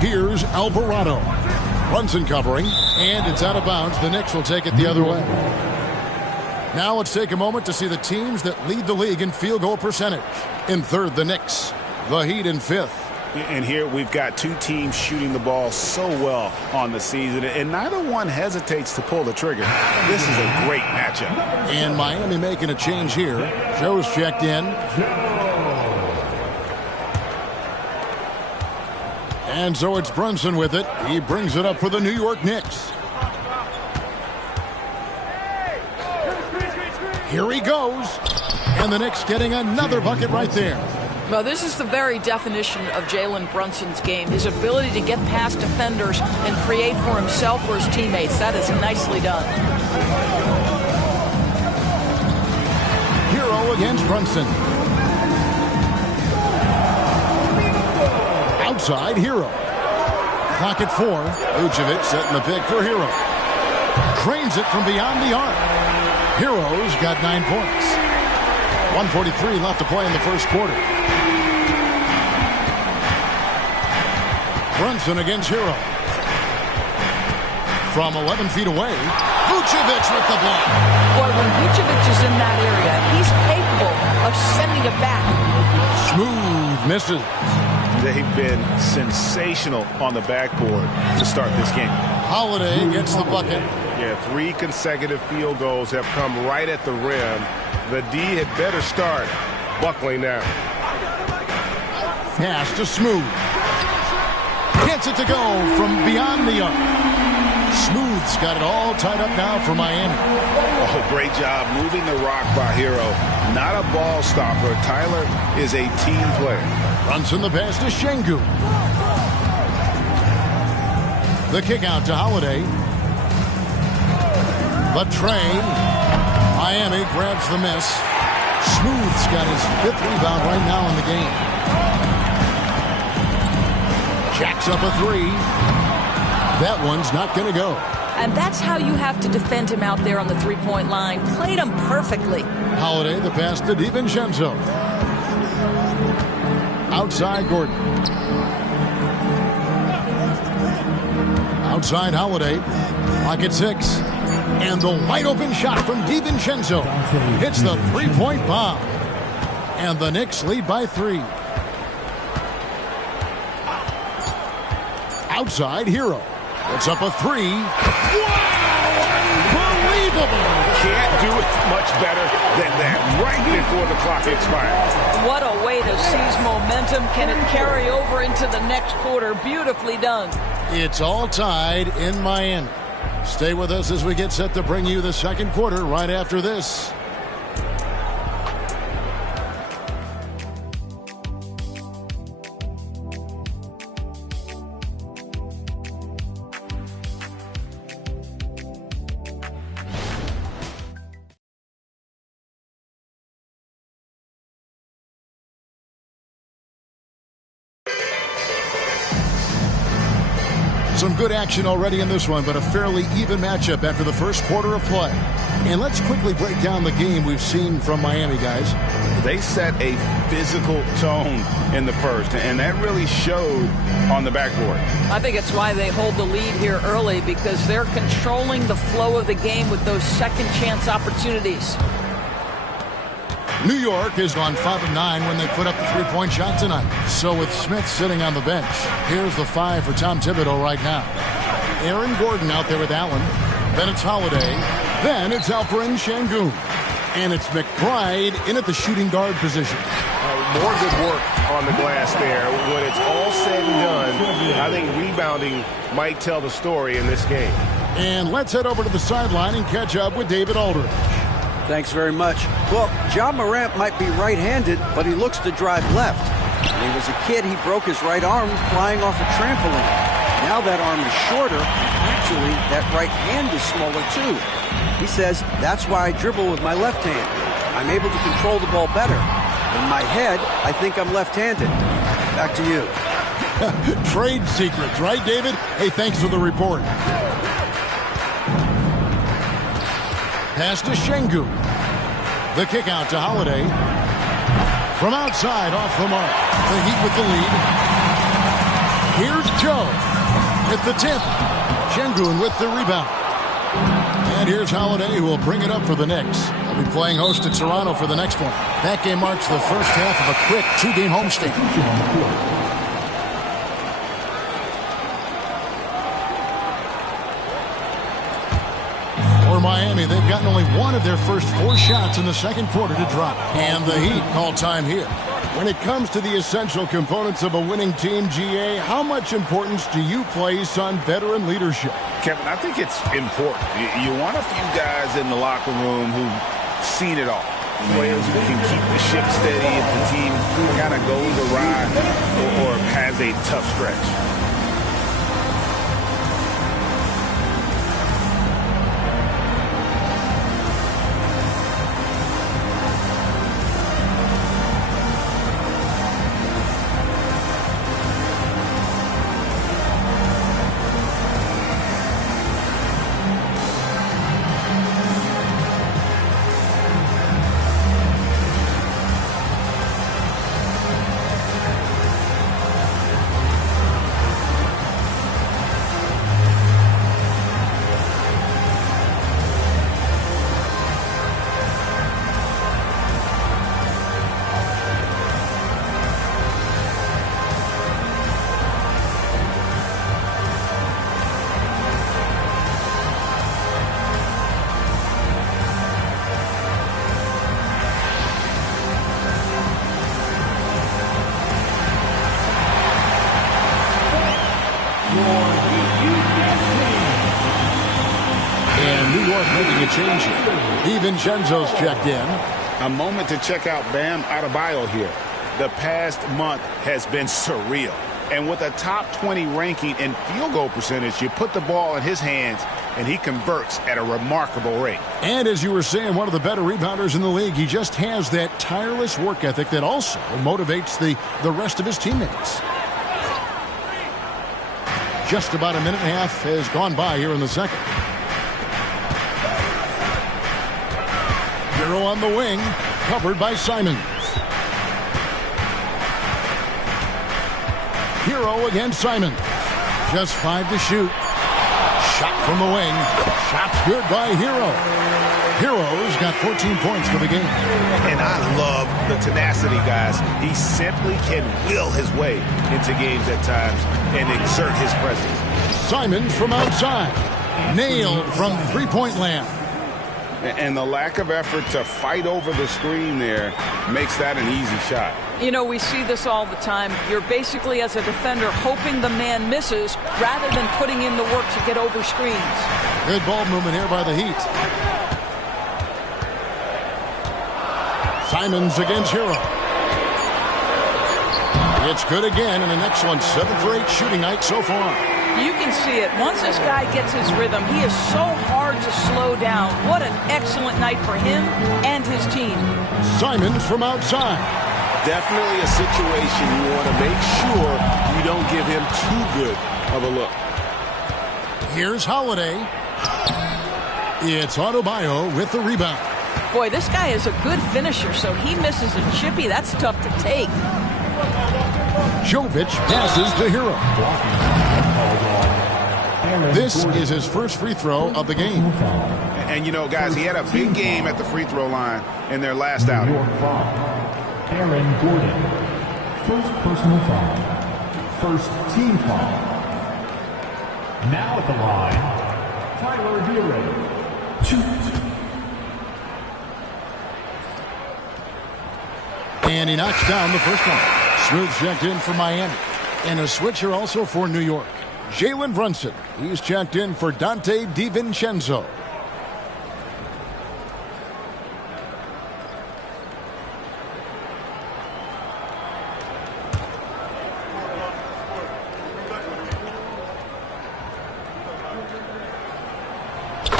Here's Alvarado. Brunson covering, and it's out of bounds. The Knicks will take it the other way. Now let's take a moment to see the teams that lead the league in field goal percentage. In third, the Knicks. The Heat in fifth. And here we've got two teams shooting the ball so well on the season, and neither one hesitates to pull the trigger. This is a great matchup. And Miami making a change here. Joe's checked in. And so it's Brunson with it. He brings it up for the New York Knicks. Here he goes. And the Knicks getting another bucket right there. Well, this is the very definition of Jalen Brunson's game. His ability to get past defenders and create for himself or his teammates. That is nicely done. Hero against Brunson. Outside, Hero. Clock at 4. Vucevic setting the pick for Hero. Trains it from beyond the arc. Heroes got 9 points. 1:43 left to play in the first quarter. Brunson against Hero. From 11 feet away, Vucevic with the block. Boy, when Vucevic is in that area, he's capable of sending it back. Smooth misses. They've been sensational on the backboard to start this game. Holiday gets the bucket. Yeah, 3 consecutive field goals have come right at the rim. The D had better start buckling now. Pass to Smooth. Gets it to go from beyond the arc. Smooth's got it all tied up now for Miami. Oh, great job moving the rock by Hero. Not a ball stopper. Tyler is a team player. Brunson the pass to Şengün. The kick out to Holiday. The train. Miami grabs the miss. Smooth's got his 5th rebound right now in the game. Jacks up a 3. That one's not going to go. And that's how you have to defend him out there on the three-point line. Played him perfectly. Holiday, the pass to DiVincenzo. Outside Gordon. Outside Holiday. Pocket 6. And the wide open shot from DiVincenzo. Hits the three-point bomb. And the Knicks lead by 3. Outside Hero. It's up a 3. Wow! Unbelievable! Can't do it much better than that right before the clock expires. What a way to seize momentum. Can it carry over into the next quarter? Beautifully done. It's all tied in Miami. Stay with us as we get set to bring you the second quarter right after this. Some good action already in this one, but a fairly even matchup after the first quarter of play. And let's quickly break down the game we've seen from Miami, guys. They set a physical tone in the first, and that really showed on the backboard. I think it's why they hold the lead here early, because they're controlling the flow of the game with those second chance opportunities. New York has gone 5-9 when they put up the three-point shot tonight. So with Smith sitting on the bench, here's the 5 for Tom Thibodeau right now. Aaron Gordon out there with Allen. Then it's Holiday. Then it's Alperen Şengün. And it's McBride in at the shooting guard position. More good work on the glass there. When it's all said and done, I think rebounding might tell the story in this game. And let's head over to the sideline and catch up with David Aldridge. Thanks very much. Well, Ja Morant might be right-handed, but he looks to drive left. When he was a kid, he broke his right arm flying off a trampoline. Now that arm is shorter. Actually, that right hand is smaller, too. He says, that's why I dribble with my left hand. I'm able to control the ball better. In my head, I think I'm left-handed. Back to you. Trade secrets, right, David? Hey, thanks for the report. Pass to Şengün. The kick out to Holiday. From outside, off the mark. The Heat with the lead. Here's Joe with the tip. Şengün with the rebound. And here's Holiday, who will bring it up for the Knicks. They'll be playing host to Toronto for the next one. That game marks the first half of a quick 2-game homestand. For Miami, they've gotten only one of their first 4 shots in the second quarter to drop. And the Heat call time here. When it comes to the essential components of a winning team, GA, how much importance do you place on veteran leadership? Kevin, I think it's important. You want a few guys in the locker room who've seen it all. Players who can keep the ship steady if the team kind of goes awry or has a tough stretch. making a change here. DiVincenzo's checked in. A moment to check out Bam Adebayo here. The past month has been surreal. And with a top 20 ranking in field goal percentage, you put the ball in his hands, and he converts at a remarkable rate. And as you were saying, one of the better rebounders in the league. He just has that tireless work ethic that also motivates the rest of his teammates. Just about a minute and a half has gone by here in the second. Hero on the wing, covered by Simons. Hero against Simons. Just 5 to shoot. Shot from the wing. Shot's good by Hero. Hero's got 14 points for the game. And I love the tenacity, guys. He simply can will his way into games at times and exert his presence. Simons from outside. Nailed from three-point land. And the lack of effort to fight over the screen there makes that an easy shot. You know, we see this all the time. You're basically, as a defender, hoping the man misses rather than putting in the work to get over screens. Good ball movement here by the Heat. Simons against Hero. It's good again, and an excellent 7 for 8 shooting night so far. You can see it. Once this guy gets his rhythm, he is so hard to slow down. What an excellent night for him and his team. Simons from outside. Definitely a situation you want to make sure you don't give him too good of a look. Here's Holiday. It's Adebayo with the rebound. Boy, this guy is a good finisher, so he misses a chippy. That's tough to take. Jovic passes to Hero. This is his first free throw of the game. And, you know, guys, he had a big game at the free throw line in their last outing. Aaron Gordon. First personal foul. First team foul. Now at the line, Tyler Hero. 2. And he knocks down the first one. Smooth checked in for Miami. And a switcher also for New York. Jalen Brunson. He's checked in for Dante DiVincenzo.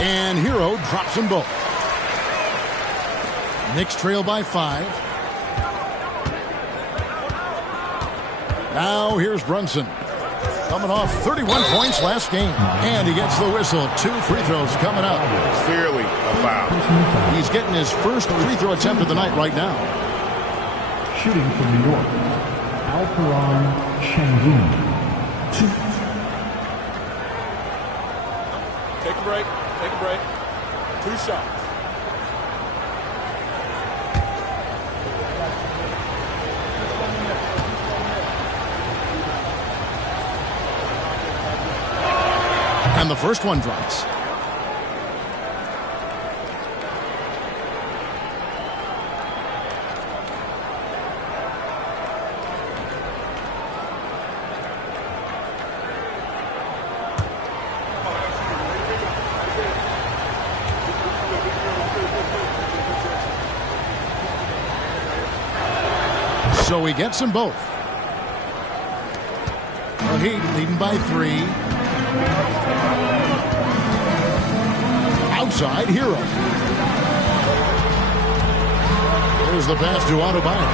And Hero drops them both. Knicks trail by 5. Now here's Brunson. Coming off 31 points last game. And he gets the whistle. 2 free throws coming up. Clearly a foul. He's getting his first free throw attempt of the night right now. Shooting from New York, Alperon Şengün. 2. Take a break. Take a break. 2 shots. And the first one drops. So he gets them both. The Heat leading by 3. Outside Hero. There's the pass to Adebayo.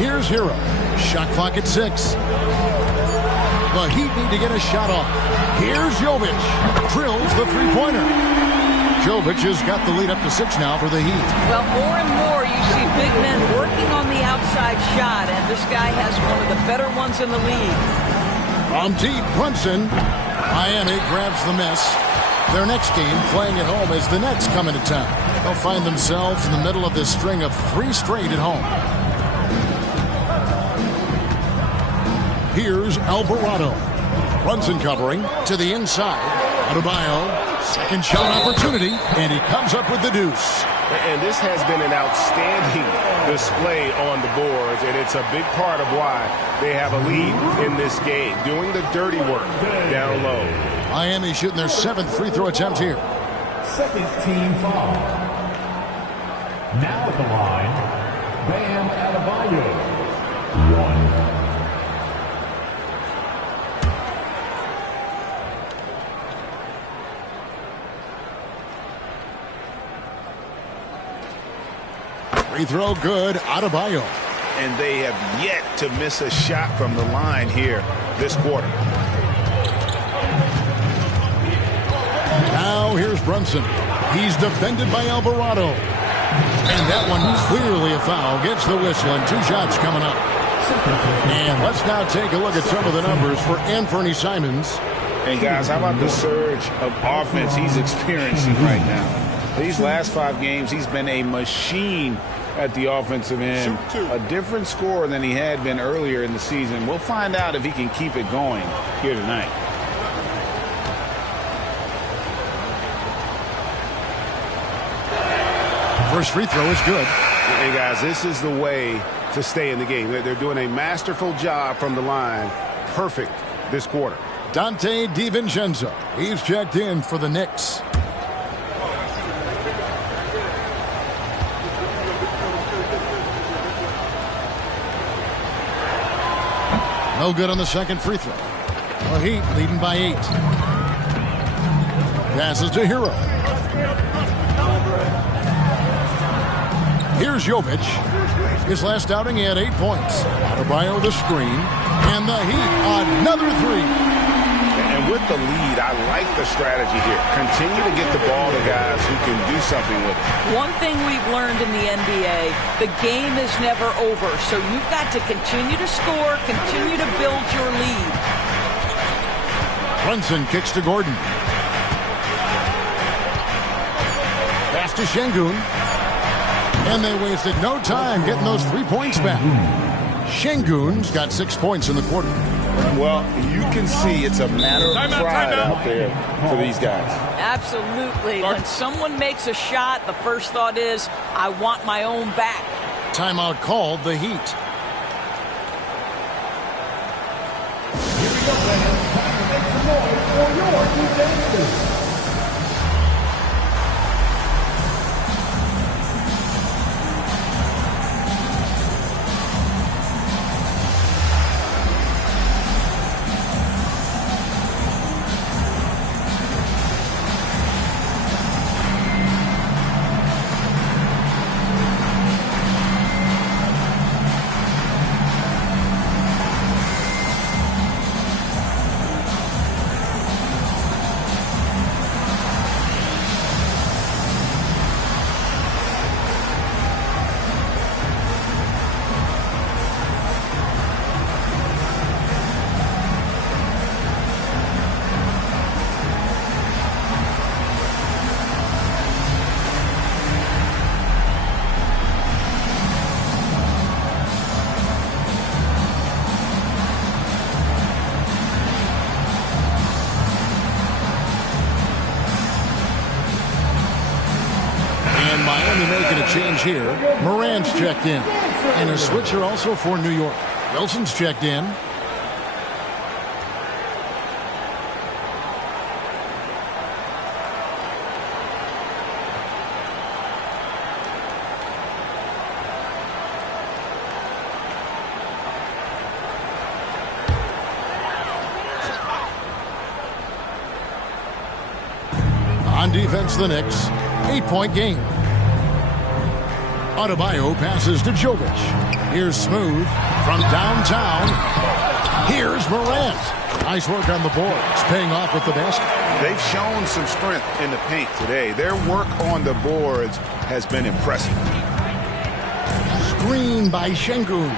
Here's Hero. Shot clock at 6. The Heat need to get a shot off. Here's Jovic. Drills the three-pointer. Jovic has got the lead up to 6 now for the Heat. Well, more and more you see big men working on the outside shot, and this guy has one of the better ones in the league. From deep, Brunson. Miami grabs the miss. Their next game playing at home as the Nets come into town. They'll find themselves in the middle of this string of 3 straight at home. Here's Alvarado. Brunson covering to the inside. Adebayo. Second shot opportunity, and he comes up with the deuce. And this has been an outstanding display on the boards, and it's a big part of why they have a lead in this game, doing the dirty work down low. Miami shooting their 7th free throw attempt here. Second team foul. Now at the line, Bam Adebayo. 1. Free throw good, Adebayo. And they have yet to miss a shot from the line here this quarter. Now here's Brunson. He's defended by Alvarado. And that one clearly a foul. Gets the whistle and 2 shots coming up. And let's now take a look at some of the numbers for Anthony Simons. And guys, how about the surge of offense he's experiencing right now? These last 5 games, he's been a machine at the offensive end. A different scorer than he had been earlier in the season. We'll find out if he can keep it going here tonight. First free throw is good. Hey, guys, this is the way to stay in the game. They're doing a masterful job from the line. Perfect this quarter. Dante DiVincenzo. He's checked in for the Knicks. No good on the second free throw. The Heat leading by 8. Passes to Hero. Here's Jovic. His last outing, he had 8 points. Adebayo the screen. And the Heat, another 3. And with the lead, I like the strategy here. Continue to get the ball to guys who can do something with it. One thing we've learned in the NBA, the game is never over. So you've got to continue to score, continue to build your lead. Brunson kicks to Gordon. Pass to Şengün. And they wasted no time getting those 3 points back. Şengün's got 6 points in the quarter. Well, you can see it's a matter of pride out there for these guys. Absolutely. When someone makes a shot, the first thought is, I want my own back. Timeout called, the Heat. Here we go, fans. Time to make some noise for your defense. Change here. Moran's checked in. And a switcher also for New York. Wilson's checked in. On defense, the Knicks. 8-point game. Adebayo passes to Jovic. Here's Smooth from downtown. Here's Morant. Nice work on the boards, paying off with the basket. They've shown some strength in the paint today. Their work on the boards has been impressive. Screen by Şengün.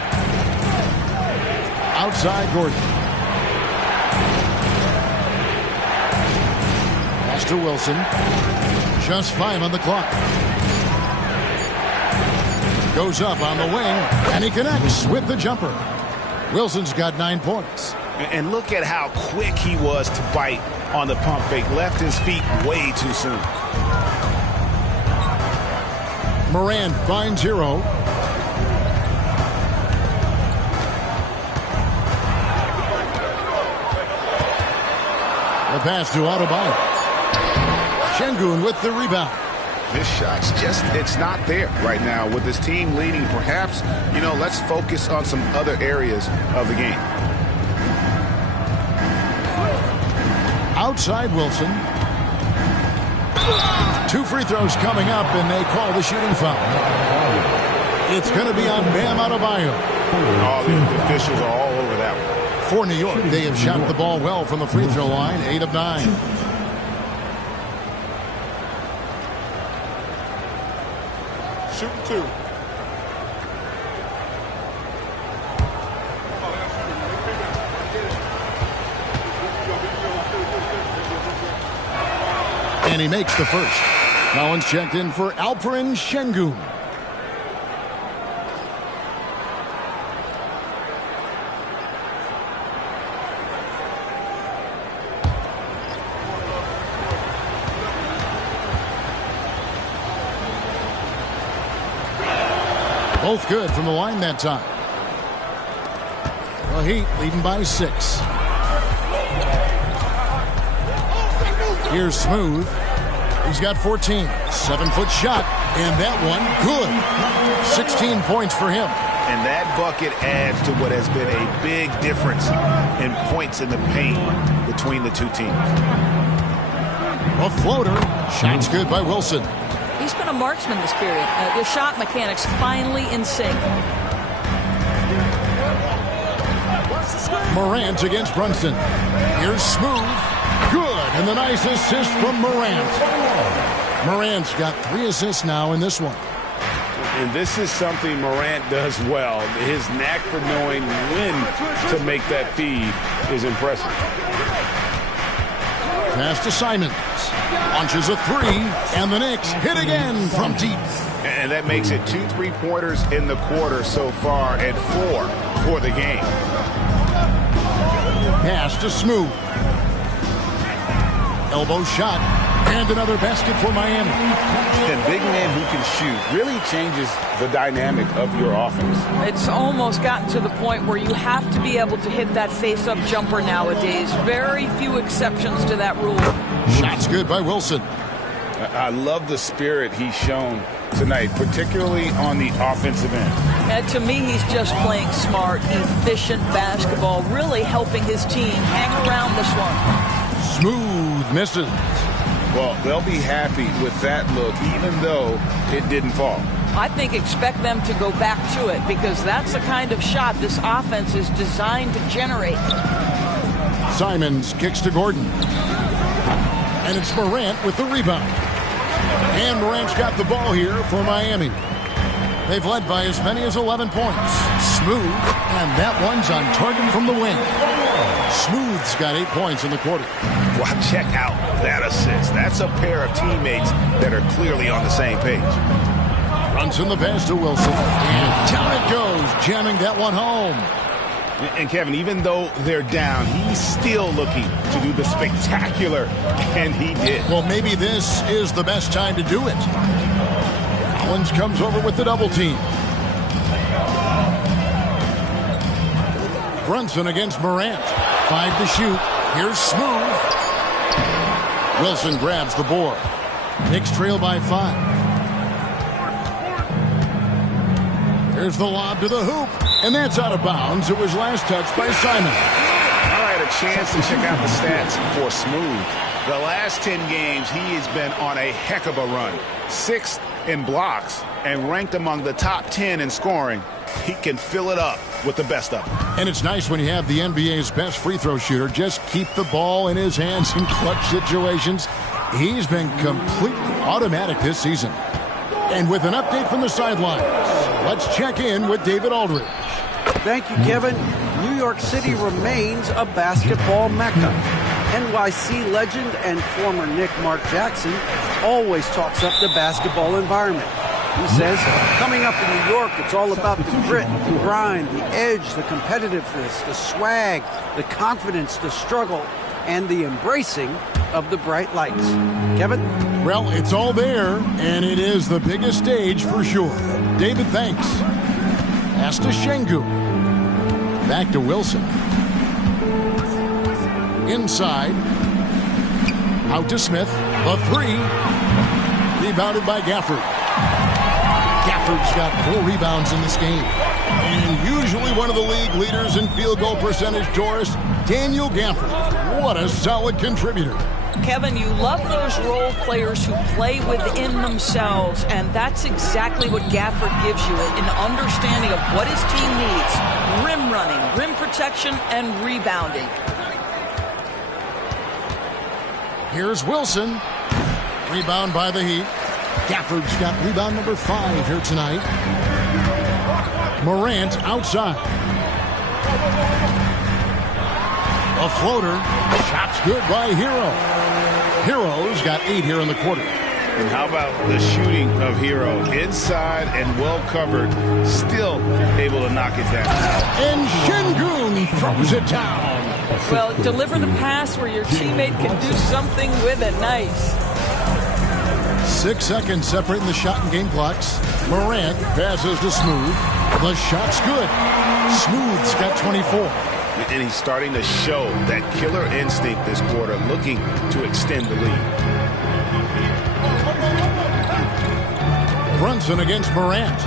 Outside Gordon. Pass to Wilson. Just 5 on the clock. Goes up on the wing, and he connects with the jumper. Wilson's got 9 points. And look at how quick he was to bite on the pump fake. Left his feet way too soon. Morant finds Hero. The pass to Adebayo. Şengün with the rebound. This shot's just, it's not there right now. With this team leading, perhaps, let's focus on some other areas of the game. Outside Wilson. 2 free throws coming up, and they call the shooting foul. It's going to be on Bam Adebayo. Oh, the officials are all over that one. For New York, they have shot the ball well from the free throw line, 8 of 9. Shooting 2. And he makes the first. Collins checked in for Alperen Şengün. Both good from the line that time. The Heat leading by 6. Here's Smooth. He's got 14. 7-foot shot. And that one, good. 16 points for him. And that bucket adds to what has been a big difference in points in the paint between the two teams. A floater. Shot's good by Wilson. He's been a marksman this period. The shot mechanics finally in sync. Morant against Brunson. Here's Smooth. Good. And the nice assist from Morant. Morant's got 3 assists now in this one. And this is something Morant does well. His knack for knowing when to make that feed is impressive. Pass to Simons. Launches a 3, and the Knicks hit again from deep. And that makes it 2 3-pointers in the quarter so far and 4 for the game. Pass to Smooth. Elbow shot, and another basket for Miami. And big man who can shoot really changes the dynamic of your offense. It's almost gotten to the point where you have to be able to hit that face-up jumper nowadays. Very few exceptions to that rule. Shot's good by Wilson. I love the spirit he's shown tonight, particularly on the offensive end. And to me, he's just playing smart, efficient basketball, really helping his team hang around this one. Smooth misses. Well, they'll be happy with that look, even though it didn't fall. I think expect them to go back to it because that's the kind of shot this offense is designed to generate. Simons kicks to Gordon. And it's Morant with the rebound. And Morant's got the ball here for Miami. They've led by as many as 11 points. Smooth, and that one's on target from the wing. Smooth's got 8 points in the quarter. Well, check out that assist. That's a pair of teammates that are clearly on the same page. Runs in the pass to Wilson. And down it goes, jamming that one home. And Kevin, even though they're down, he's still looking to do the spectacular, and he did. Well, maybe this is the best time to do it. Collins comes over with the double team. Brunson against Morant. 5 to shoot. Here's Smooth. Wilson grabs the board. Knicks trail by 5. There's the lob to the hoop. And that's out of bounds. It was last touched by Simon. All right, a chance to check out the stats for Smooth. The last 10 games, he has been on a heck of a run. 6th in blocks and ranked among the top 10 in scoring. He can fill it up with the best of them. And it's nice when you have the NBA's best free throw shooter just keep the ball in his hands in clutch situations. He's been completely automatic this season. And with an update from the sidelines, let's check in with David Aldridge. Thank you, Kevin. New York City remains a basketball mecca. NYC legend and former Knick Mark Jackson always talks up the basketball environment. He says, coming up in New York, it's all about the grit, the grind, the edge, the competitiveness, the swag, the confidence, the struggle, and the embracing of the bright lights. Kevin? Well, it's all there, and it is the biggest stage for sure. David, thanks. Pass to Şengün. Back to Wilson. Inside. Out to Smith. The three. Rebounded by Gafford. Gafford's got 4 rebounds in this game. And usually one of the league leaders in field goal percentage, Doris, Daniel Gafford. What a solid contributor. Kevin, you love those role players who play within themselves, and that's exactly what Gafford gives you, an understanding of what his team needs. Rim running, rim protection, and rebounding. Here's Wilson. Rebound by the Heat. Gafford's got rebound number 5 here tonight. Morant outside. A floater. Shot's good by Hero. Hero's got 8 here in the quarter. And how about the shooting of Hero? Inside and well covered. Still able to knock it down. And Şengün throws it down. Well, deliver the pass where your teammate can do something with it. Nice. 6 seconds separating the shot and game clocks. Morant passes to Smooth. The shot's good. Smooth's got 24. And he's starting to show that killer instinct this quarter, looking to extend the lead. Brunson against Morant.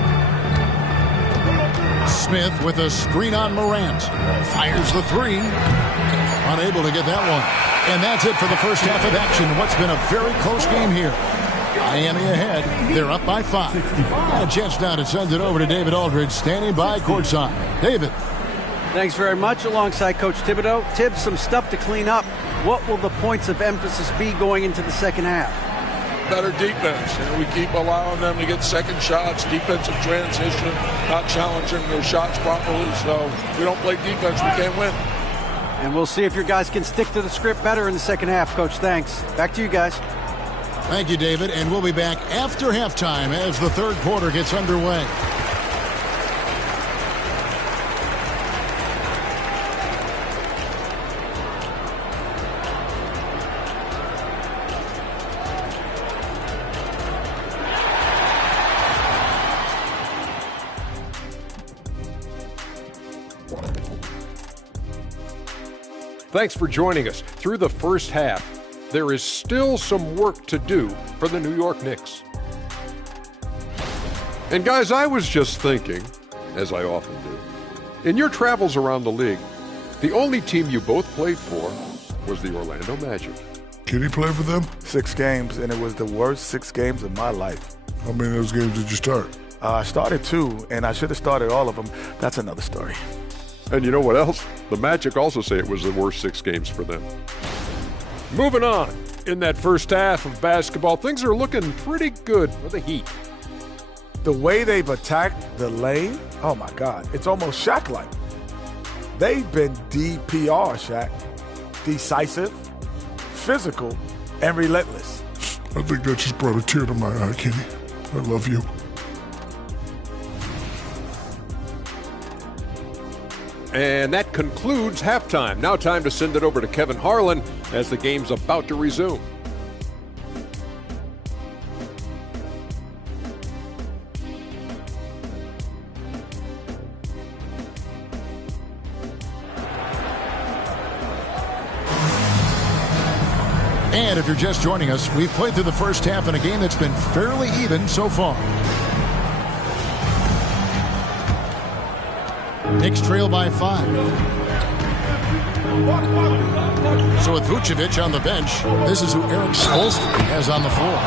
Smith with a screen on Morant. Fires the 3. Unable to get that one. And that's it for the first half of action. What's been a very close game here. Miami ahead. They're up by 5. A chance now to send it over to David Aldridge, standing by courtside. David. Thanks very much. Alongside Coach Thibodeau. Tibbs, some stuff to clean up. What will the points of emphasis be going into the second half? Better defense. We keep allowing them to get second shots, defensive transition, not challenging their shots properly. So if we don't play defense, we can't win. And we'll see if your guys can stick to the script better in the second half, Coach. Thanks. Back to you guys. Thank you, David. And we'll be back after halftime as the third quarter gets underway. Thanks for joining us. Through the first half, there is still some work to do for the New York Knicks. And guys, I was just thinking, as I often do, in your travels around the league, the only team you both played for was the Orlando Magic. Can he play for them? 6 games, and it was the worst 6 games of my life. How many of those games did you start? I started 2, and I should have started all of them. That's another story. And you know what else? The Magic also say it was the worst 6 games for them. Moving on. In that first half of basketball, things are looking pretty good for the Heat. The way they've attacked the lane, oh my God, it's almost Shaq-like. They've been DPR, Shaq. Decisive, physical, and relentless. I think that just brought a tear to my eye, Kenny. I love you. And that concludes halftime. Now time to send it over to Kevin Harlan as the game's about to resume. And if you're just joining us, we've played through the first half in a game that's been fairly even so far. Knicks trail by 5. So with Vucevic on the bench, this is who Eric Spoelstra has on the floor.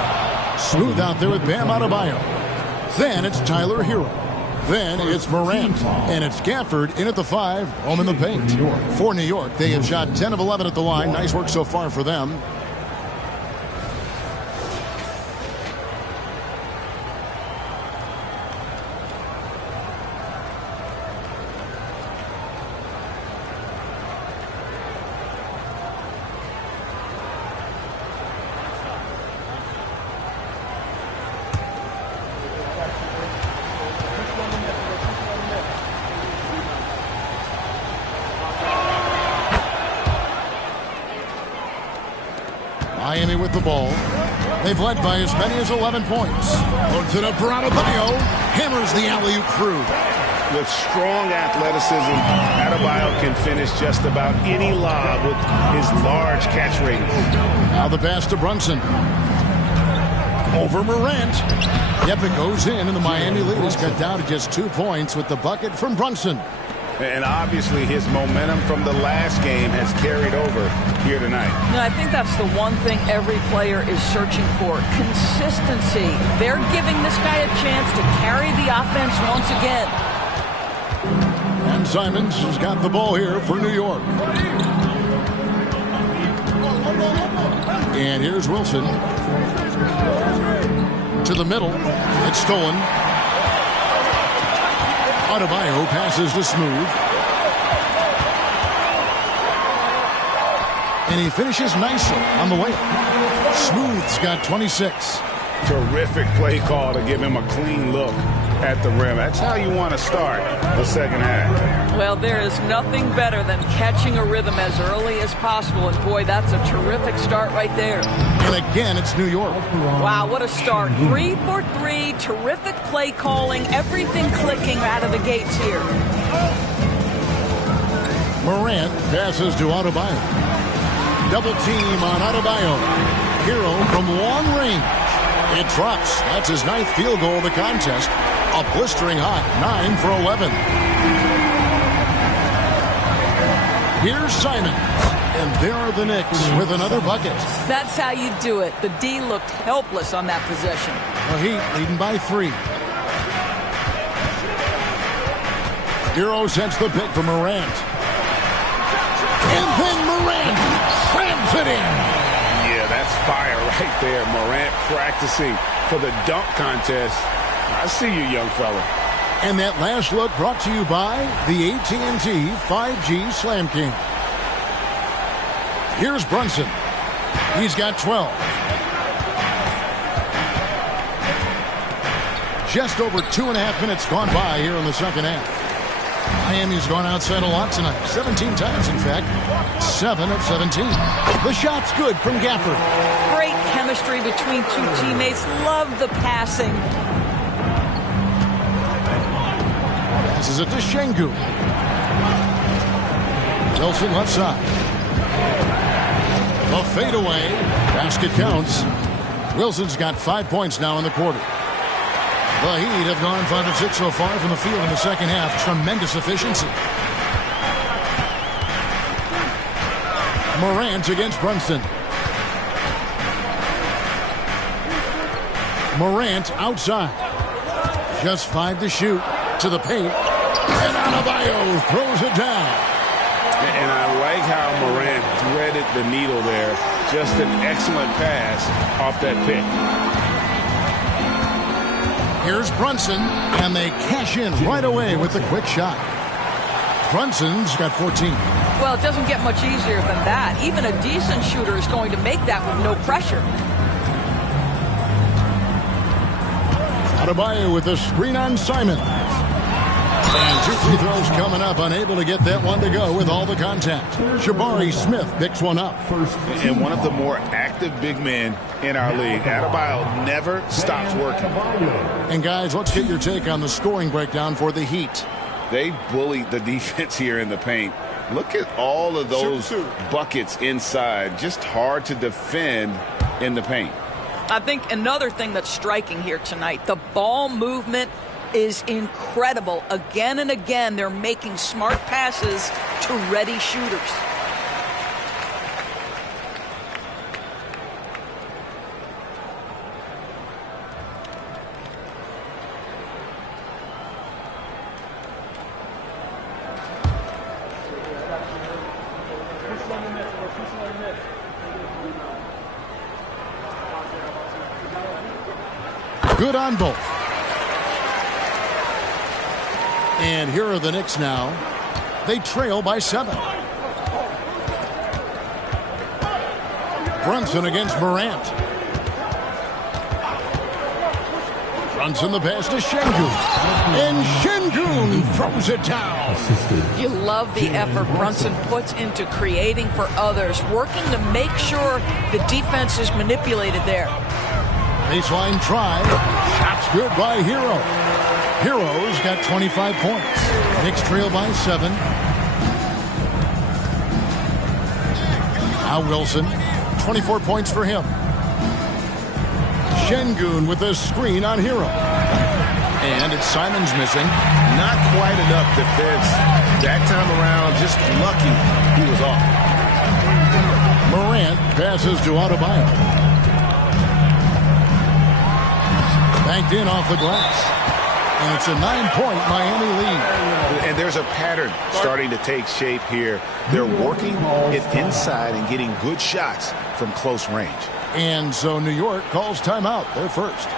Smooth out there with Bam Adebayo. Then it's Tyler Hero. Then it's Morant. And it's Gafford in at the 5, home in the paint. For New York, they have shot 10 of 11 at the line. Nice work so far for them. Miami with the ball. They've led by as many as 11 points. Puts it up for Adebayo. Hammers the alley-oop through. With strong athleticism, Adebayo can finish just about any lob with his large catch rating. Now the pass to Brunson. Over Morant. Yep, it goes in, and the Miami lead is cut down to just 2 points with the bucket from Brunson. And obviously his momentum from the last game has carried over here tonight. No, I think that's the one thing every player is searching for. Consistency. They're giving this guy a chance to carry the offense once again. And Simons has got the ball here for New York. And here's Wilson. To the middle. It's stolen. Adebayo passes to Smooth. And he finishes nicely on the way. Smooth's got 26. Terrific play call to give him a clean look at the rim. That's how you want to start the second half. Well, there is nothing better than catching a rhythm as early as possible. And boy, that's a terrific start right there. And again, it's New York. Wow, what a start. 3 for 3. Terrific play calling. Everything clicking out of the gates here. Morant passes to Adebayo. Double team on Adebayo. Hero from long range. It drops. That's his 9th field goal of the contest. A blistering hot 9 for 11. Here's Simon. And there are the Knicks with another bucket. That's how you do it. The D looked helpless on that possession. The Heat leading by 3. Hero sets the pick for Morant. And then Morant slams it in. Yeah, that's fire right there. Morant practicing for the dunk contest. I see you, young fella. And that last look brought to you by the AT&T 5G Slam King. Here's Brunson. He's got 12. Just over 2.5 minutes gone by here in the second half. Miami's gone outside a lot tonight. 17 times, in fact. 7 of 17. The shot's good from Gafford. Great chemistry between two teammates. Love the passing. Passes it to Şengün. Wilson left side. The fadeaway. Basket counts. Wilson's got 5 points now in the quarter. The Heat have gone 5 of 6 so far from the field in the second half. Tremendous efficiency. Morant against Brunson. Morant outside. Just 5 to shoot. To the paint. And Adebayo throws it down. And I like how Morant threaded the needle there. Just an excellent pass off that pick. Here's Brunson, and they cash in right away with the quick shot. Brunson's got 14. Well, it doesn't get much easier than that. Even a decent shooter is going to make that with no pressure. Adebayo with the screen on Simon. And 2 free throws coming up, unable to get that one to go with all the contact. Jabari Smith picks one up. And one of the more active big men in our league. Adebayo never stops working. And guys, let's get your take on the scoring breakdown for the Heat. They bullied the defense here in the paint. Look at all of those buckets inside. Just hard to defend in the paint. I think another thing that's striking here tonight, the ball movement is incredible. Again and again, they're making smart passes to ready shooters. Good on both. And here are the Knicks now. They trail by 7. Brunson against Morant. Brunson the pass to Şengün. And Şengün throws it down. You love the effort Brunson puts into creating for others, working to make sure the defense is manipulated there. Baseline try. Shot's good by Hero. Heroes got 25 points. Knicks trail by 7. Now Wilson, 24 points for him. Şengün with a screen on Hero. And it's Simon's missing. Not quite enough defense. That time around, just lucky he was off. Morant passes to Adebayo. Banked in off the glass. And it's a 9-point Miami lead. And there's a pattern starting to take shape here. They're working it inside and getting good shots from close range. And so New York calls timeout. They're first.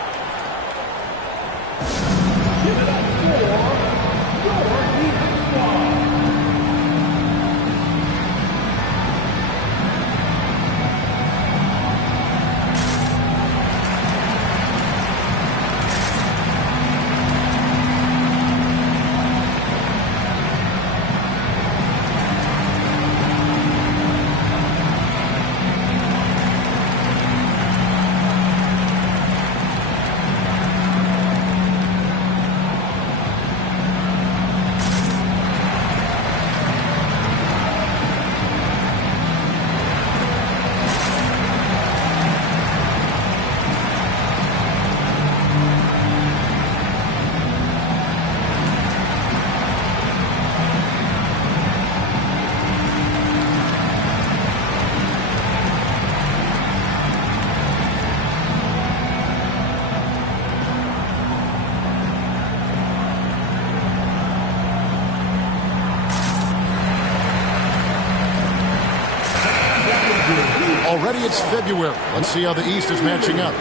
Already it's February. Let's see how the East is matching up.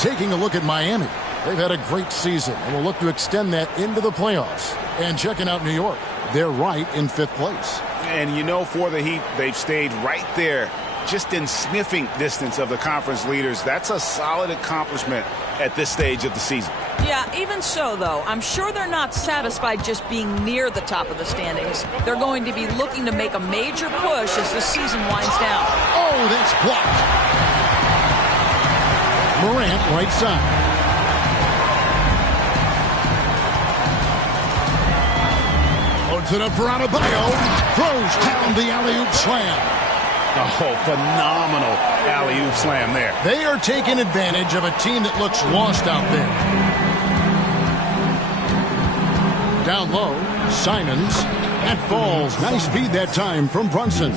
Taking a look at Miami. They've had a great season and will look to extend that into the playoffs. And checking out New York, they're right in 5th place. And you know, for the Heat, they've stayed right there, just in sniffing distance of the conference leaders. That's a solid accomplishment at this stage of the season. Yeah, even so, though, I'm sure they're not satisfied just being near the top of the standings. They're going to be looking to make a major push as the season winds down. Oh, that's blocked. Morant, right side. Puts it up for Adebayo. Throws down the alley-oop slam. Oh, phenomenal alley-oop slam there. They are taking advantage of a team that looks lost out there. Down low, Simons. That falls. Nice feed that time from Brunson.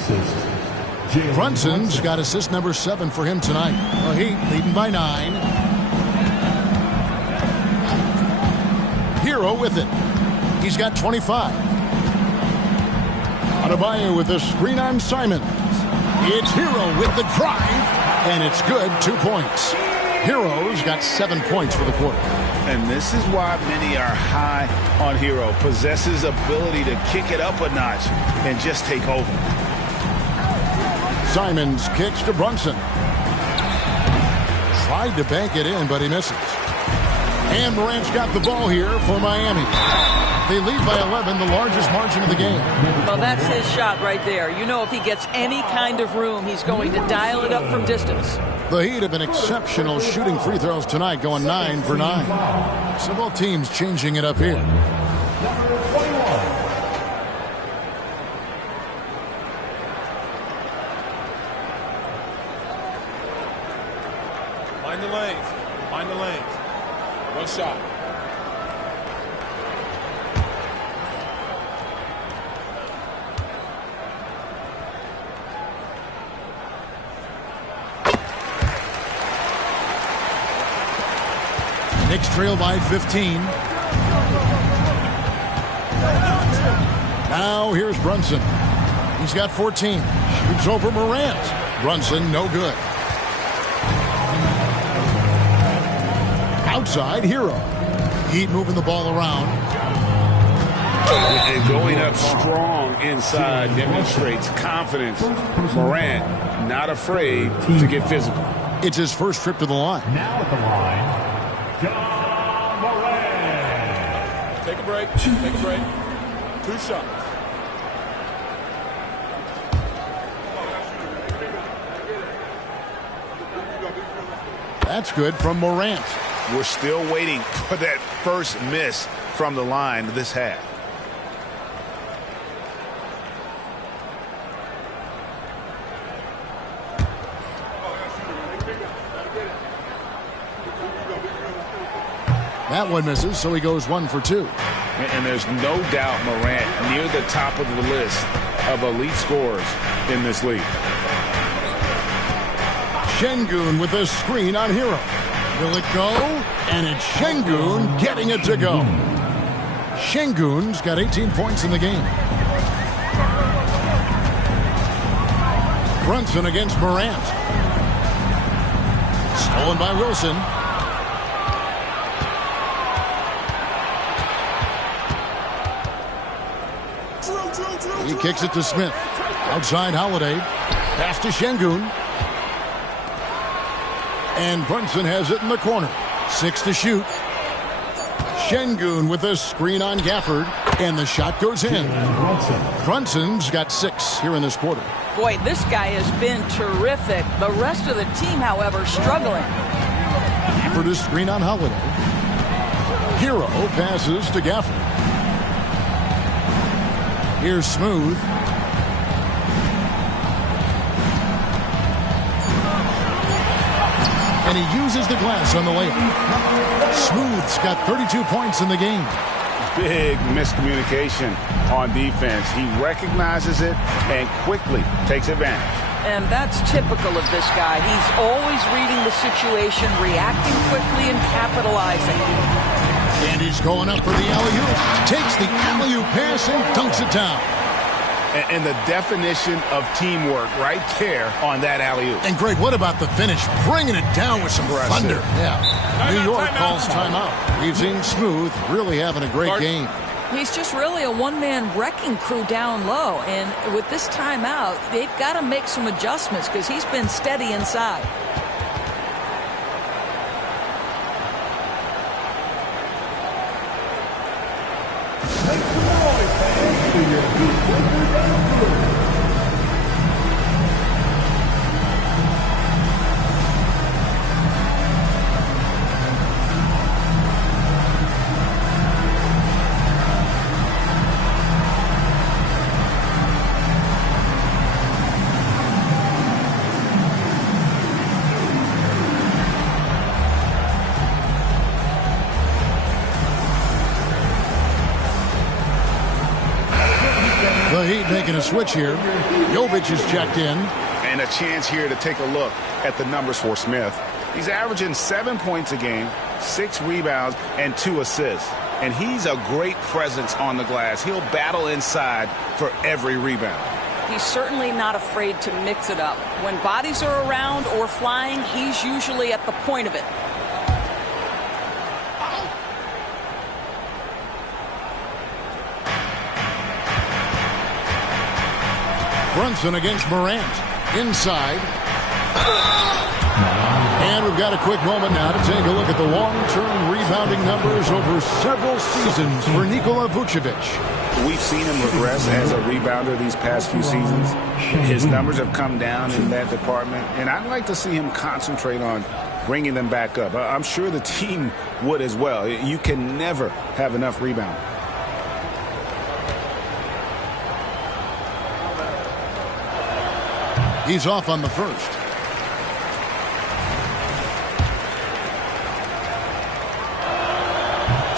Brunson's got assist number 7 for him tonight. The Heat leading by 9. Hero with it. He's got 25. Adebayo with a screen on Simons. It's Hero with the drive, and it's good. 2 points. Hero's got 7 points for the quarter. And this is why many are high on Hero. Possesses ability to kick it up a notch and just take over. Simons kicks to Brunson. Tried to bank it in, but he misses. And Morant's got the ball here for Miami. They lead by 11, the largest margin of the game. Well, that's his shot right there. You know, if he gets any kind of room, he's going to dial it up from distance. The Heat have been exceptional shooting free throws tonight, going 9 for 9. So both teams changing it up here. Mind the lanes. Mind the lanes. One shot. Knicks trail by 15. Now here's Brunson. He's got 14. Shoots over Morant. Brunson, no good. Outside, Hero. Heat moving the ball around. And going up strong inside demonstrates confidence. Morant, not afraid to get physical. It's his first trip to the line. Now at the line, Take a break. Take a break. 2 shots. That's good from Morant. We're still waiting for that first miss from the line this half. That one misses, so he goes 1 for 2. And there's no doubt Morant near the top of the list of elite scorers in this league. Şengün with a screen on Hero. Will it go? And it's Şengün getting it to go. Şengün's got 18 points in the game. Brunson against Morant. Stolen by Wilson. He kicks it to Smith. Outside Holiday. Pass to Şengün. And Brunson has it in the corner. 6 to shoot. Şengün with a screen on Gafford. And the shot goes in. Brunson's got 6 here in this quarter. Boy, this guy has been terrific. The rest of the team, however, struggling. Gafford is screen on Holiday. Hero passes to Gafford. Here's Smooth. And he uses the glass on the layup. Smooth's got 32 points in the game. Big miscommunication on defense. He recognizes it and quickly takes advantage. And that's typical of this guy. He's always reading the situation, reacting quickly, and capitalizing. And he's going up for the alley-oop. Takes the alley-oop pass and dunks it down. And the definition of teamwork right there on that alley-oop. And Greg, what about the finish? Bringing it down with some thunder. Yeah. New York calls timeout. We've seen Smooth really having a great game. He's just really a one-man wrecking crew down low. And with this timeout, they've got to make some adjustments because he's been steady inside. The Heat making a switch here. Jovic is checked in. And a chance here to take a look at the numbers for Smith. He's averaging 7 points a game, 6 rebounds, and 2 assists. And he's a great presence on the glass. He'll battle inside for every rebound. He's certainly not afraid to mix it up. When bodies are around or flying, he's usually at the point of it. Brunson against Morant. Inside. And we've got a quick moment now to take a look at the long-term rebounding numbers over several seasons for Nikola Vucevic. We've seen him regress as a rebounder these past few seasons. His numbers have come down in that department, and I'd like to see him concentrate on bringing them back up. I'm sure the team would as well. You can never have enough rebound. He's off on the first.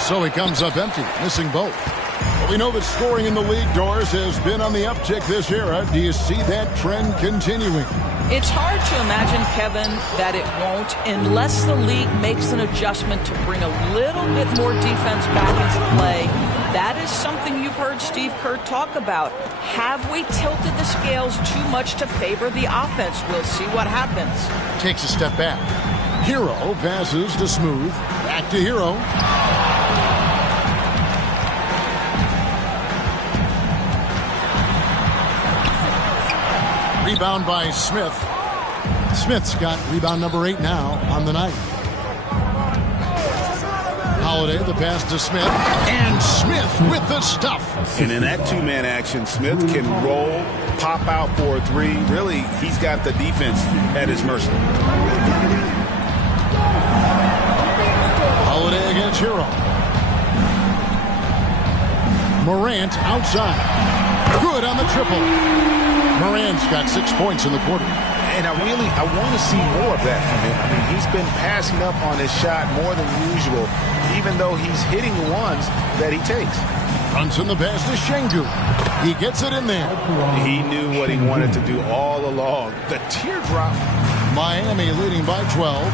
So he comes up empty, missing both. But we know that scoring in the league, Doris, has been on the uptick this era. Do you see that trend continuing? It's hard to imagine, Kevin, that it won't unless the league makes an adjustment to bring a little bit more defense back into play. That is something you've heard Steve Kerr talk about. Have we tilted the scales too much to favor the offense? We'll see what happens. Takes a step back. Hero passes to Smooth. Back to Hero. Rebound by Smith. Smith's got rebound number 8 now on the night. Holiday, the pass to Smith. And Smith with the stuff. And in that two-man action, Smith can roll, pop out for a three. Really, he's got the defense at his mercy. Holiday against Hero. Morant outside. Good on the triple. Morant's got 6 points in the quarter. And I want to see more of that from him. I mean, he's been passing up on his shot more than usual, even though he's hitting the ones that he takes. Brunson the pass to Şengün. He gets it in there. He knew what he wanted to do all along. The teardrop. Miami leading by 12.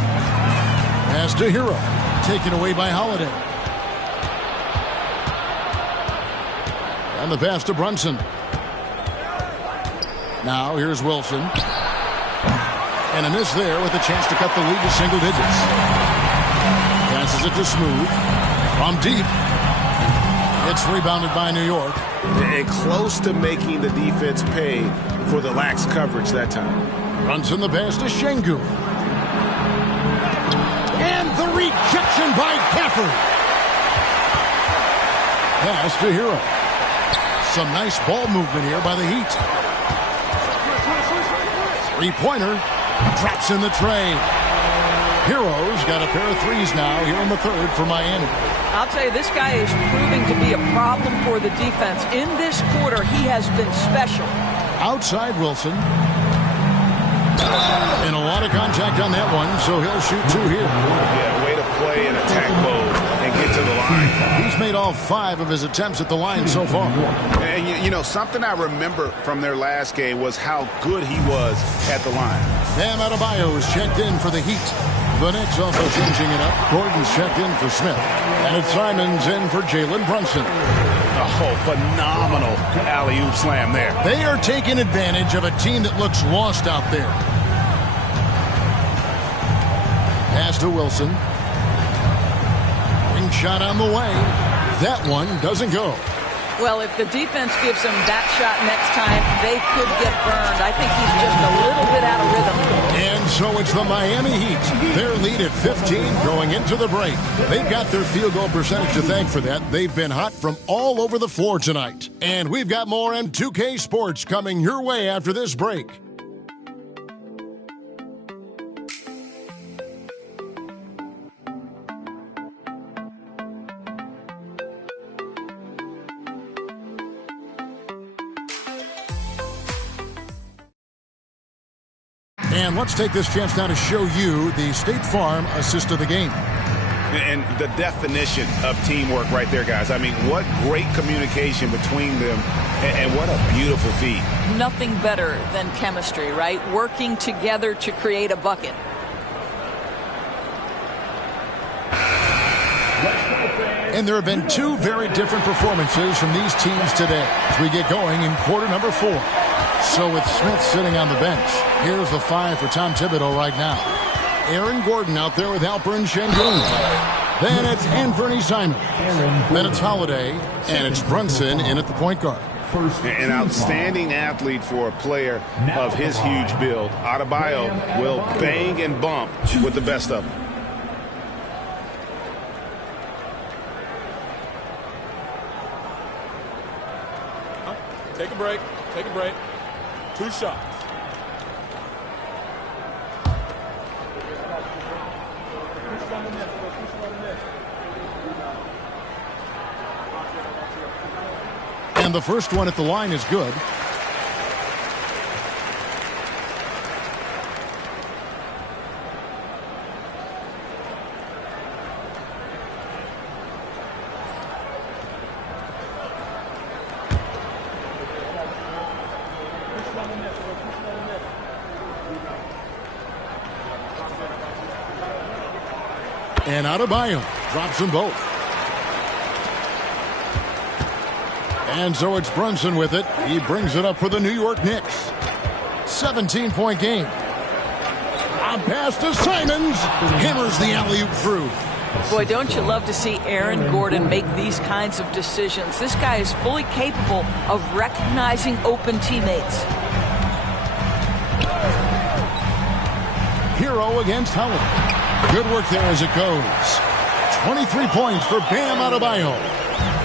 Pass to Hero. Taken away by Holiday. And the pass to Brunson. Now here's Wilson. And a miss there with a chance to cut the lead to single digits. Passes it to Smooth. From deep. It's rebounded by New York. And close to making the defense pay for the lax coverage that time. Runs in the pass to Şengün. And the rejection by Gafford. Pass to Hero. Some nice ball movement here by the Heat. Three-pointer. Drops in the tray. Hero's got a pair of threes now here in the third for Miami. I'll tell you, this guy is proving to be a problem for the defense. In this quarter, he has been special. Outside Wilson. And a lot of contact on that one, so he'll shoot 2 here. Yeah, way to play in attack mode and get to the line. He's made all 5 of his attempts at the line so far. And, you know, something I remember from their last game was how good he was at the line. Bam Adebayo is checked in for the Heat. The Knicks also changing it up. Gordon's checked in for Smith. And it's Simons in for Jalen Brunson. Oh, phenomenal alley-oop slam there. They are taking advantage of a team that looks lost out there. Pass to Wilson. Ring shot on the way. That one doesn't go. Well, if the defense gives him that shot next time, they could get burned. I think he's just a little bit out of rhythm. And so it's the Miami Heat. Their lead at 15 going into the break. They've got their field goal percentage to thank for that. They've been hot from all over the floor tonight. And we've got more M2K Sports coming your way after this break. And let's take this chance now to show you the State Farm assist of the game. And the definition of teamwork right there, guys. I mean, what great communication between them, and what a beautiful feat. Nothing better than chemistry, right? Working together to create a bucket. And there have been 2 very different performances from these teams today as we get going in quarter number 4. So with Smith sitting on the bench, here's the 5 for Tom Thibodeau right now. Aaron Gordon out there with Alperen Şengün. Then it's Anthony Simons. Then it's Holiday. And it's Brunson in at the point guard. An outstanding athlete for a player of his huge build. Adebayo will bang and bump with the best of them. Take a break. Take a break. 2 shots. And the first one at the line is good. And Adebayo drops them both. And so it's Brunson with it. He brings it up for the New York Knicks. 17-point game. A pass to Simons. Hammers the alley-oop through. Boy, don't you love to see Aaron Gordon make these kinds of decisions. This guy is fully capable of recognizing open teammates. Hero against Howard. Good work there as it goes. 23 points for Bam Adebayo.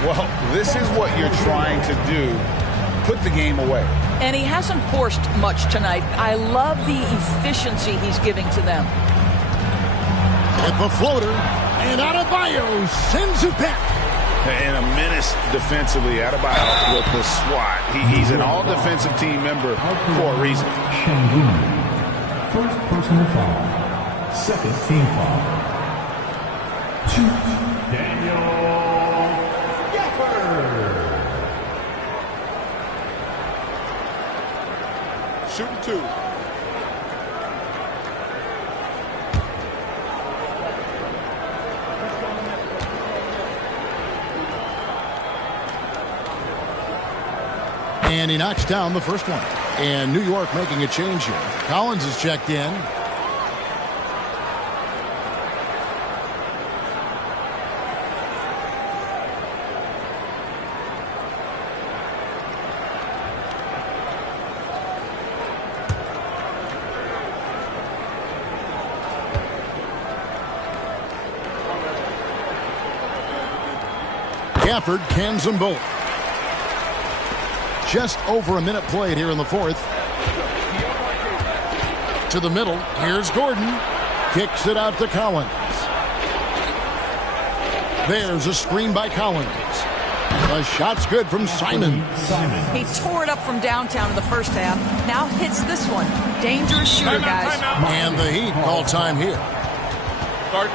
Well, this is what you're trying to do. Put the game away. And he hasn't forced much tonight. I love the efficiency he's giving to them. At the floater, and Adebayo sends it back. And a menace defensively. Adebayo with the swat. He's an all-defensive team member for a reason. First personal foul. Second team foul. Daniel Gafford. Shooting 2. And he knocks down the first one. And New York making a change here. Collins is checked in. Gafford cans them both. Just over a minute played here in the fourth. To the middle. Here's Gordon. Kicks it out to Collins. There's a screen by Collins. The shot's good from Simon. He tore it up from downtown in the first half. Now hits this one. Dangerous shooter, guys. And the Heat call time here. Guard.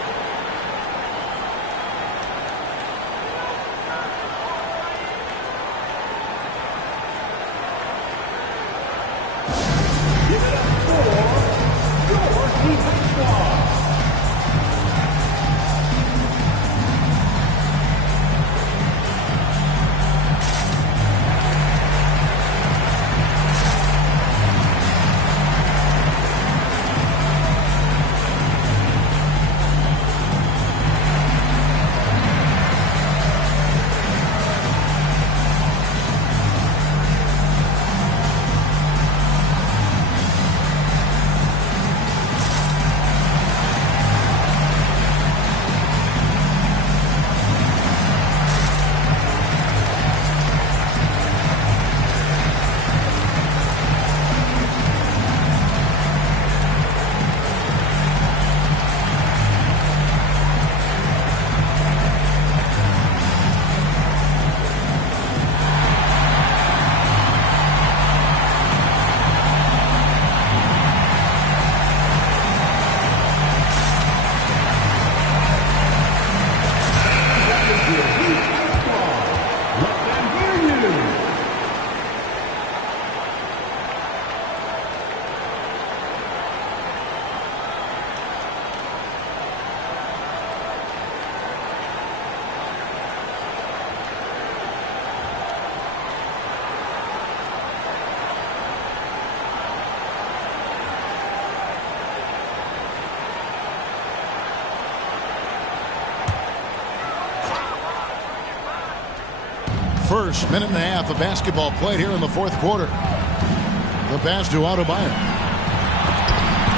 First minute and a half of basketball played here in the fourth quarter. The pass to Adebayo.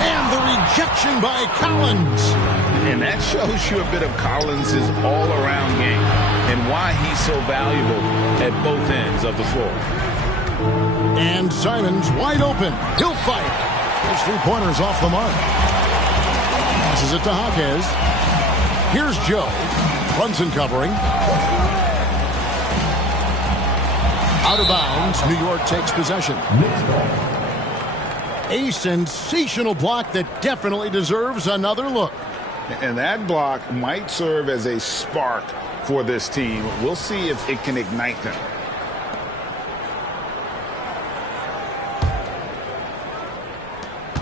And the rejection by Collins. And that shows you a bit of Collins' all-around game and why he's so valuable at both ends of the floor. And Simon's wide open. He'll fire. His three-pointers off the mark. Passes it to Jaquez. Here's Joe. Brunson covering. Out of bounds. New York takes possession. A sensational block that definitely deserves another look. And that block might serve as a spark for this team. We'll see if it can ignite them.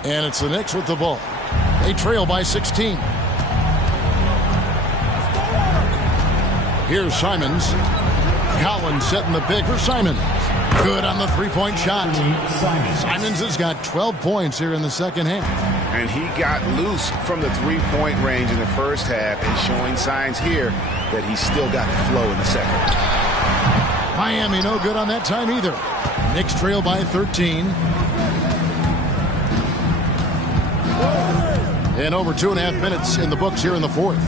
And it's the Knicks with the ball. They trail by 16. Here's Simons. Collins setting the pick for Simons. Good on the three-point shot. Simons has got 12 points here in the second half. And he got loose from the three-point range in the first half and showing signs here that he's still got the flow in the second. Miami no good on that time either. Knicks trail by 13. And over 2.5 minutes in the books here in the fourth.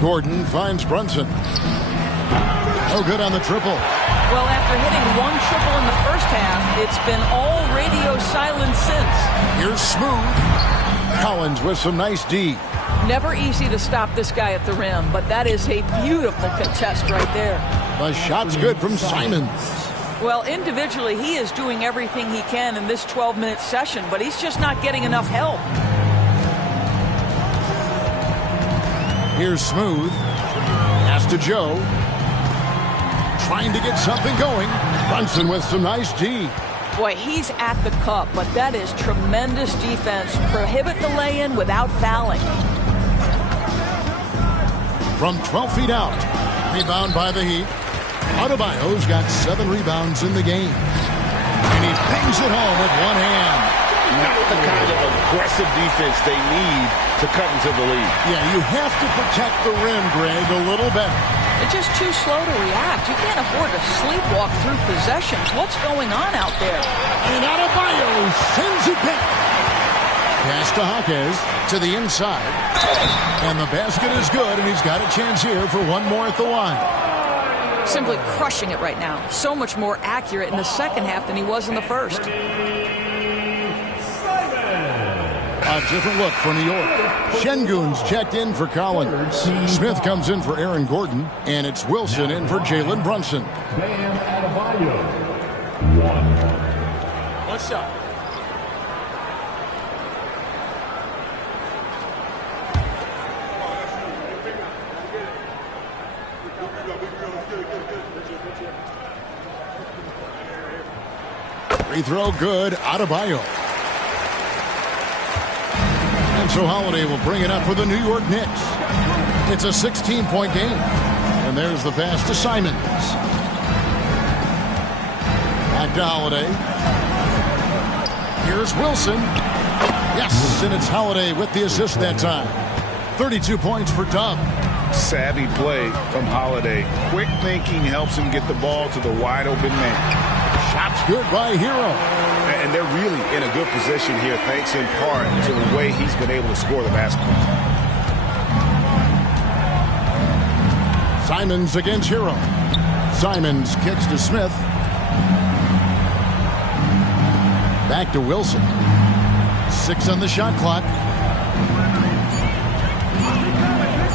Gordon finds Brunson. No good on the triple. Well, after hitting one triple in the first half, it's been all radio silence since. Here's Smooth. Collins with some nice D. Never easy to stop this guy at the rim, but that is a beautiful contest right there. The shot's good from Simons. Well, individually, he is doing everything he can in this 12-minute session, but he's just not getting enough help. Here's Smooth. Pass to Joe. Trying to get something going. Brunson with some nice D. Boy, he's at the cup, but that is tremendous defense. Prohibit the lay-in without fouling. From 12 feet out. Rebound by the Heat. Adebayo's got 7 rebounds in the game. And he bangs it home with one hand. Not the kind of aggressive defense they need to cut into the lead. Yeah, you have to protect the rim, Greg, a little better. It's just too slow to react. You can't afford to sleepwalk through possessions. What's going on out there? And Adebayo sends it back. Pass to Hawkes to the inside. And the basket is good, and he's got a chance here for one more at the line. Simply crushing it right now. So much more accurate in the second half than he was in the first. A different look for New York. Şengün's checked in for Collins. Smith comes in for Aaron Gordon, and it's Wilson in for Jalen Brunson. Bam Adebayo. 1 shot. Free throw good, Adebayo. And so Holiday will bring it up for the New York Knicks. It's a 16-point game. And there's the pass to Simons. Back to Holiday. Here's Wilson. Yes, and it's Holiday with the assist that time. 32 points for Dub. Savvy play from Holiday. Quick thinking helps him get the ball to the wide open man. Shot's good by Hero. And they're really in a good position here, thanks in part to the way he's been able to score the basketball. Simons against Hero. Simons kicks to Smith. Back to Wilson. 6 on the shot clock.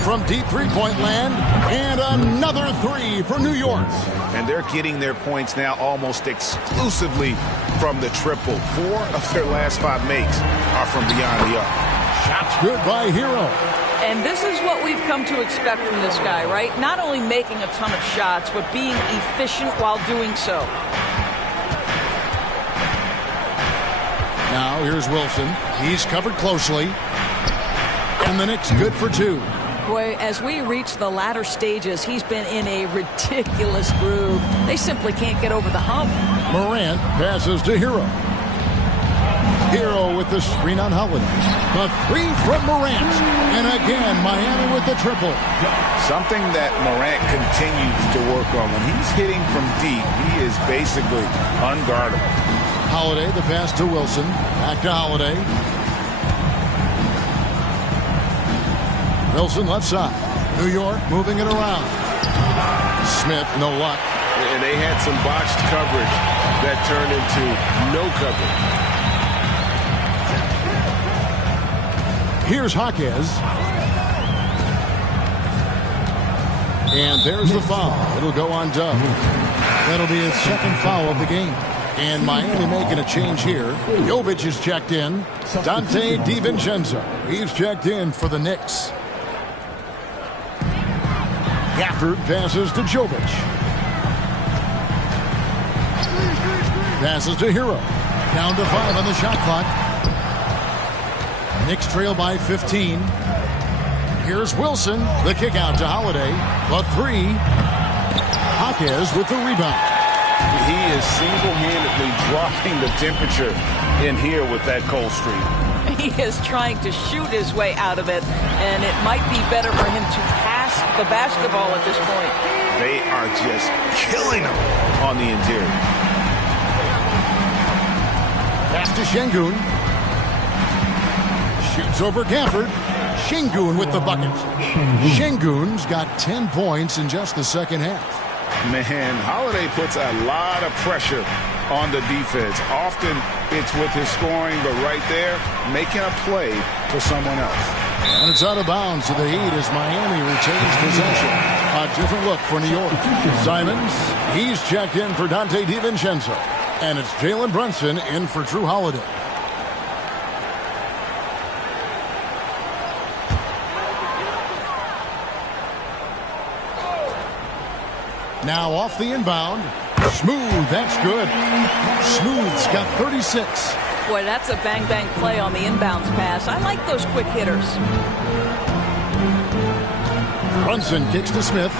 From deep three-point land, and another 3 for New York. And they're getting their points now almost exclusively from the triple. 4 of their last 5 makes are from beyond the arc. Shots good by Hero. And this is what we've come to expect from this guy, right? Not only making a ton of shots, but being efficient while doing so. Now here's Wilson. He's covered closely. And the Knicks good for 2. Boy, as we reach the latter stages, he's been in a ridiculous groove. They simply can't get over the hump. Morant passes to Hero. Hero with the screen on Holiday. The 3 from Morant. And again, Miami with the triple. Something that Morant continues to work on. When he's hitting from deep, he is basically unguardable. Holiday, the pass to Wilson. Back to Holiday. Wilson left side. New York moving it around. Smith, no luck. And they had some botched coverage that turned into no coverage. Here's Hawkes. And there's the foul. It'll go on Dub. That'll be his second foul of the game. And Miami making a change here. Jovic is checked in. Dante DiVincenzo. He's checked in for the Knicks. Gafford passes to Jovic. Passes to Hero. Down to 5 on the shot clock. Knicks trail by 15. Here's Wilson. The kick out to Holiday. The 3. Hawkes with the rebound. He is single-handedly dropping the temperature in here with that cold streak. He is trying to shoot his way out of it, and it might be better for him to pass the basketball at this point. They are just killing him on the interior. Pass to Şengün. Shoots over Gafford. Şengün with the bucket. Şengün's got 10 points in just the second half. Man, Holiday puts a lot of pressure on the defense. Often it's with his scoring, but right there, making a play for someone else. And it's out of bounds to the Heat as Miami retains possession. A different look for New York. Simons, he's checked in for Dante DiVincenzo. And it's Jalen Brunson in for Drew Holiday. Now off the inbound. Smooth, that's good. Smooth's got 36. Boy, that's a bang-bang play on the inbounds pass. I like those quick hitters. Brunson kicks to Smith.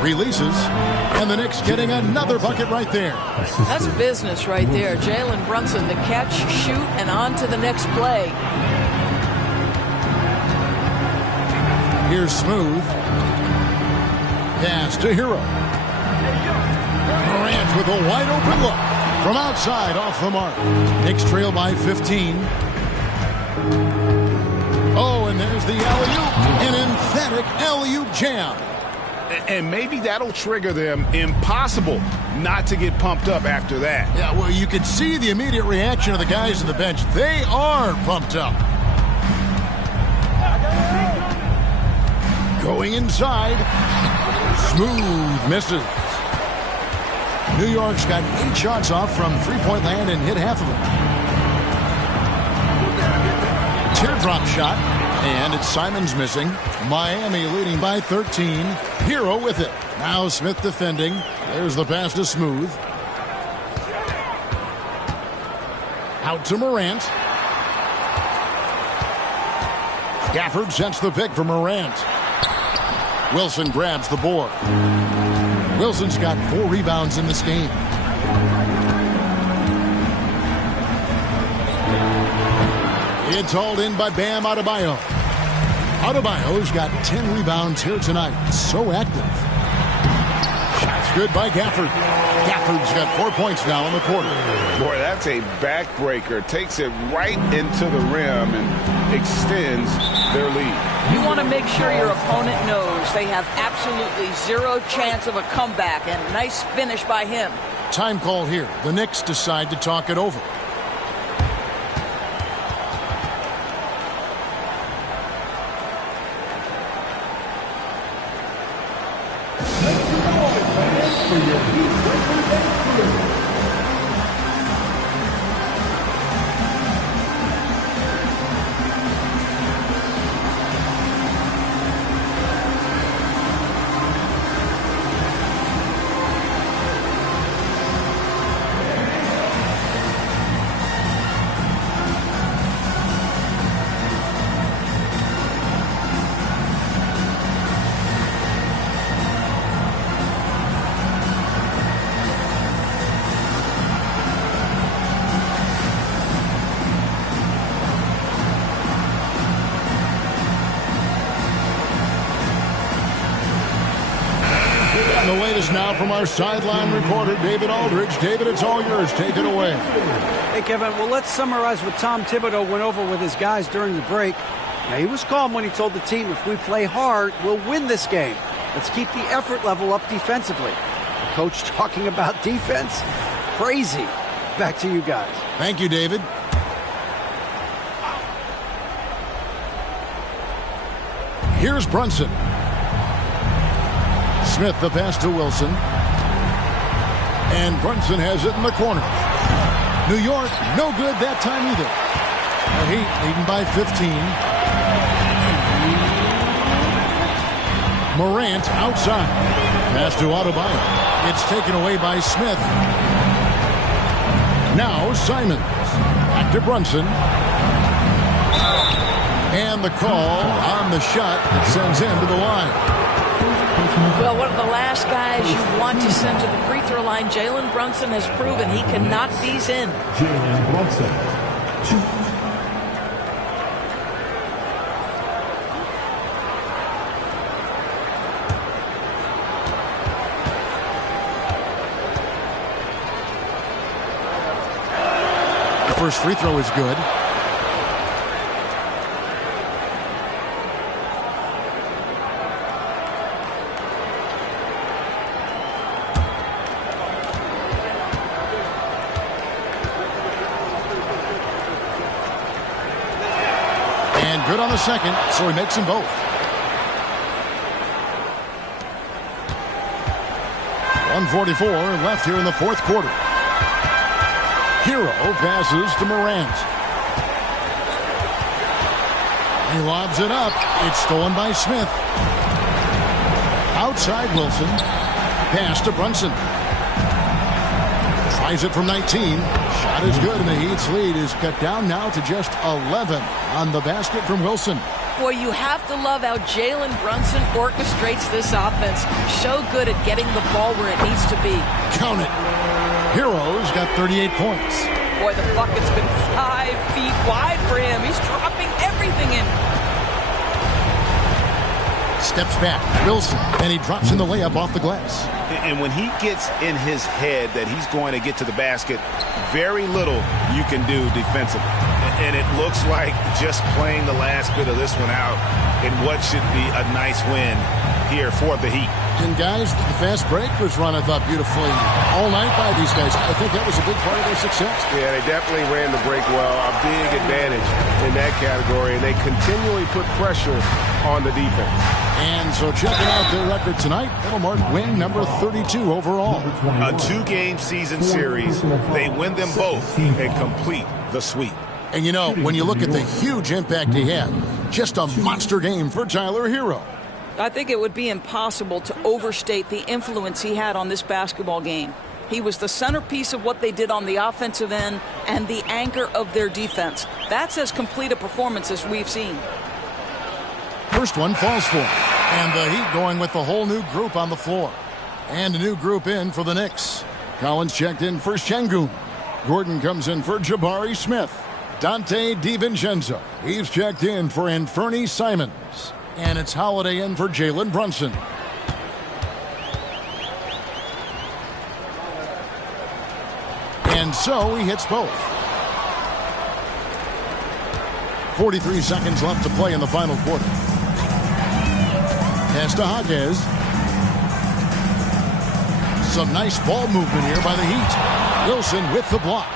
Releases. And the Knicks getting another bucket right there. That's business right there. Jalen Brunson, the catch, shoot, and on to the next play. Here's Smooth. Pass to Hero. Morant with a wide open look. From outside off the mark. Knicks trail by 15. Oh, and there's the alley-oop. An emphatic alley-oop jam. And maybe that'll trigger them. Impossible not to get pumped up after that. Yeah, well, you can see the immediate reaction of the guys on the bench. They are pumped up. Going inside. Smooth misses. New York's got 8 shots off from three-point land and hit half of them. Teardrop shot, and it's Simons missing. Miami leading by 13. Hero with it. Now Smith defending. There's the pass to Smooth. Out to Morant. Gafford sets the pick for Morant. Wilson grabs the board. Wilson's got 4 rebounds in this game. It's hauled in by Bam Adebayo. Adebayo's got 10 rebounds here tonight. So active. Shots good by Gafford. Gafford's got 4 points now in the quarter. Boy, that's a backbreaker. Takes it right into the rim and extends their lead. You want to make sure your opponent knows they have absolutely zero chance of a comeback, and nice finish by him. Time call here. The Knicks decide to talk it over. The latest now from our sideline reporter, David Aldridge. David, it's all yours. Take it away. Hey, Kevin, well, let's summarize what Tom Thibodeau went over with his guys during the break. Now, he was calm when he told the team, if we play hard, we'll win this game. Let's keep the effort level up defensively. The coach talking about defense? Crazy. Back to you guys. Thank you, David. Here's Brunson. Smith the pass to Wilson. And Brunson has it in the corner. New York, no good that time either. The Heat leading by 15. Morant outside. Pass to Adebayo. It's taken away by Smith. Now Simons. Back to Brunson. And the call on the shot that sends him to the line. Well, one of the last guys you want to send to the free throw line, Jalen Brunson has proven he can knock these in. Jalen Brunson, 2. The first free throw is good. good on the second, so he makes them both. .144 left here in the fourth quarter. Hero passes to Morant. He lobs it up. It's stolen by Smith. Outside Wilson. Pass to Brunson. Tries it from 19. Shot is good, and the Heat's lead is cut down now to just 11 on the basket from Wilson. Boy, you have to love how Jalen Brunson orchestrates this offense. So good at getting the ball where it needs to be. Count it. Hero's got 38 points. Boy, the bucket's been 5 feet wide for him. He's dropping everything in. Steps back. Wilson, and he drops in the layup off the glass. And when he gets in his head that he's going to get to the basket, very little you can do defensively. And it looks like just playing the last bit of this one out in what should be a nice win here for the Heat. And guys, the fast break was run, I thought, beautifully all night by these guys. I think that was a big part of their success. Yeah, they definitely ran the break well. A big advantage in that category. And they continually put pressure on the defense. And so checking out their record tonight, that'll mark win number 32 overall. A 2-game season series. They win them both and complete the sweep. And you know, when you look at the huge impact he had, just a monster game for Tyler Hero. I think it would be impossible to overstate the influence he had on this basketball game. He was the centerpiece of what they did on the offensive end and the anchor of their defense. That's as complete a performance as we've seen. First one falls for him. And the Heat going with the whole new group on the floor. And a new group in for the Knicks. Collins checked in for Şengün. Gordon comes in for Jabari Smith. Dante DiVincenzo. He's checked in for Anfernee Simons. And it's Holiday in for Jalen Brunson. And so he hits both. 43 seconds left to play in the final quarter. Pass to Hodges. Some nice ball movement here by the Heat. Wilson with the block.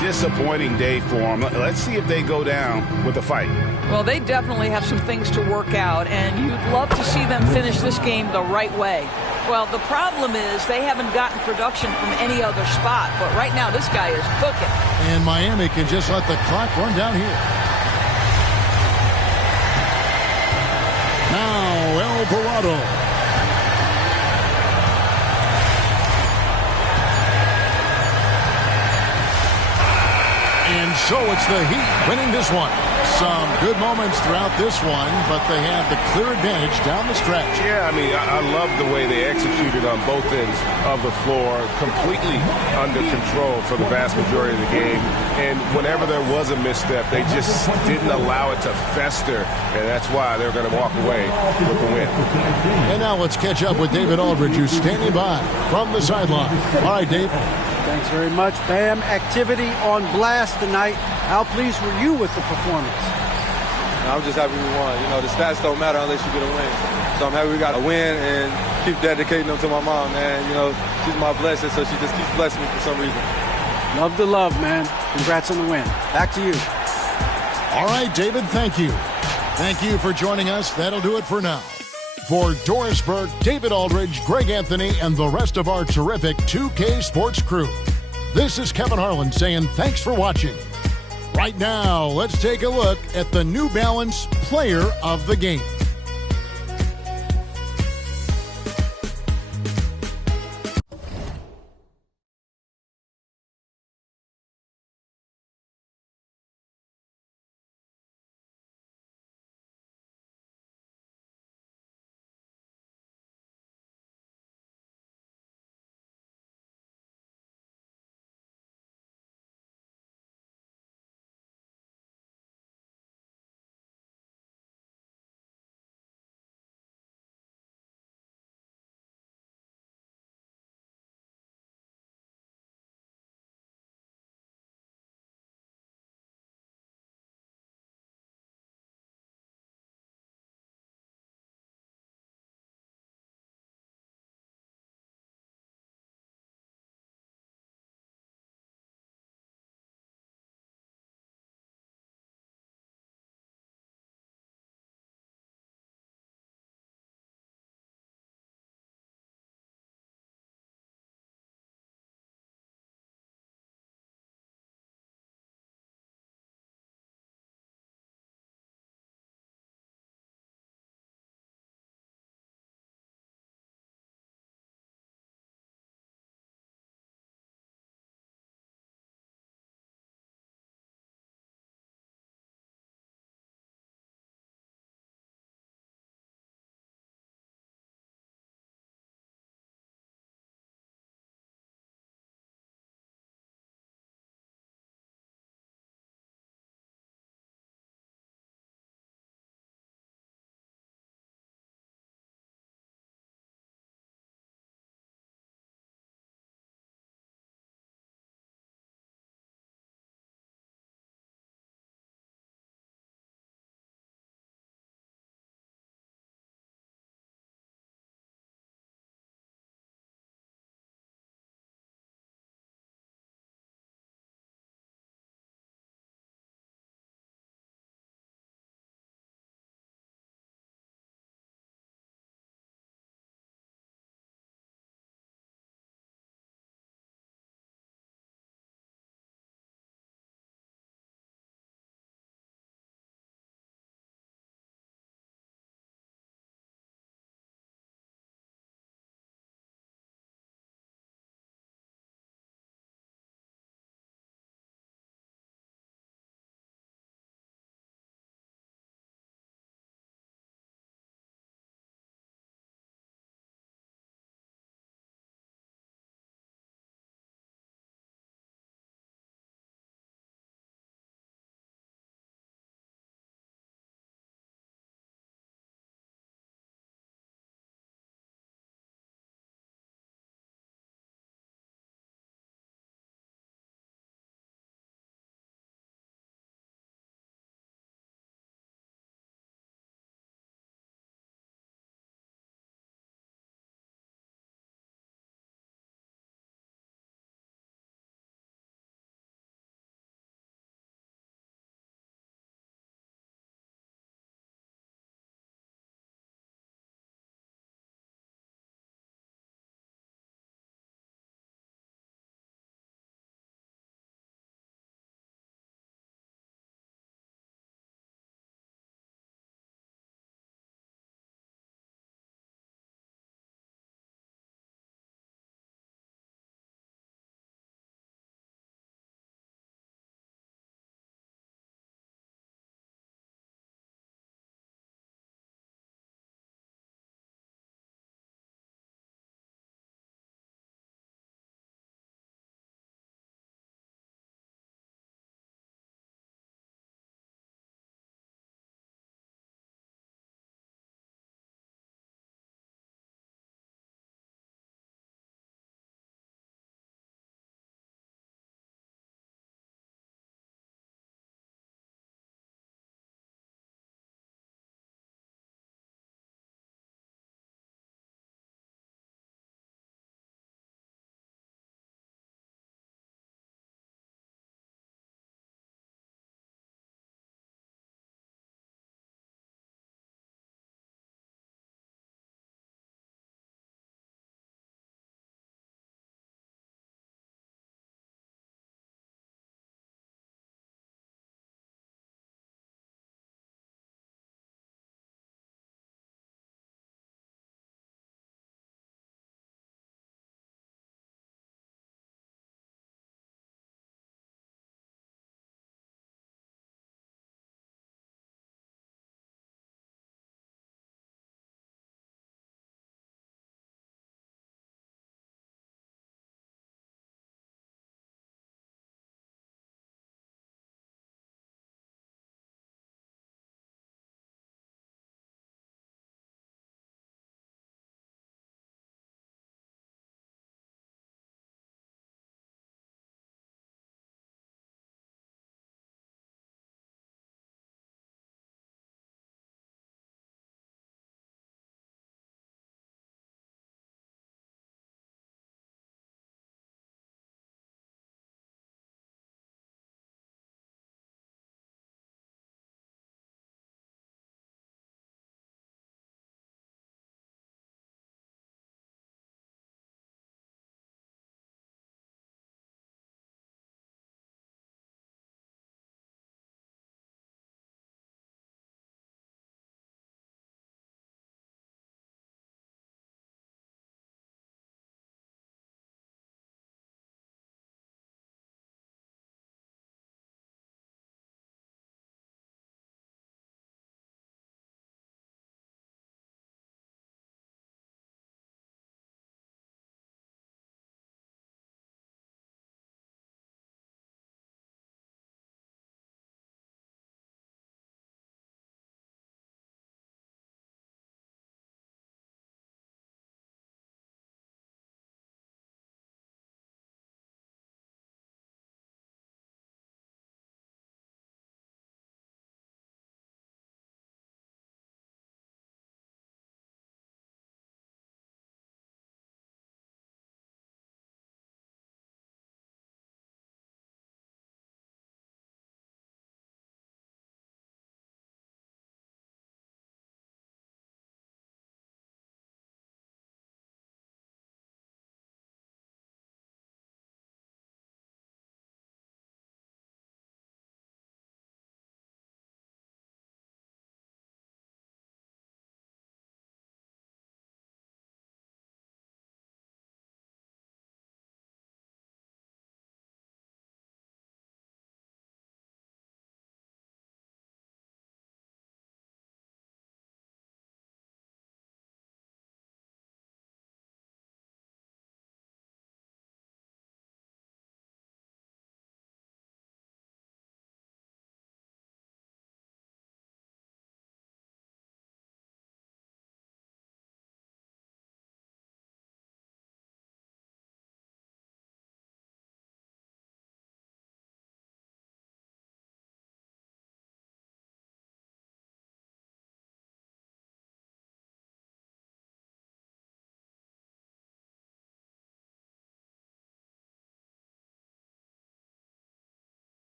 Disappointing day for them. Let's see if they go down with a fight. Well, they definitely have some things to work out, and you'd love to see them finish this game the right way. Well, the problem is they haven't gotten production from any other spot, but right now this guy is cooking. And Miami can just let the clock run down here. Now, Alvarado. And so it's the Heat winning this one. Some good moments throughout this one, but they had the clear advantage down the stretch. Yeah, I mean, I love the way they executed on both ends of the floor, completely under control for the vast majority of the game. And whenever there was a misstep, they just didn't allow it to fester, and that's why they're going to walk away with the win. And now let's catch up with David Aldridge, who's standing by from the sideline. All right, Dave. Thanks very much, Bam. Activity on blast tonight. How pleased were you with the performance? I'm just happy we won. You know, the stats don't matter unless you get a win. So I'm happy we got a win and keep dedicating them to my mom, man. You know, she's my blessing, so she just keeps blessing me for some reason. Love the love, man. Congrats on the win. Back to you. All right, David, thank you. Thank you for joining us. That'll do it for now. For Doris Burke, David Aldridge, Greg Anthony, and the rest of our terrific 2K Sports crew, this is Kevin Harlan saying thanks for watching. Right now, let's take a look at the New Balance Player of the Game.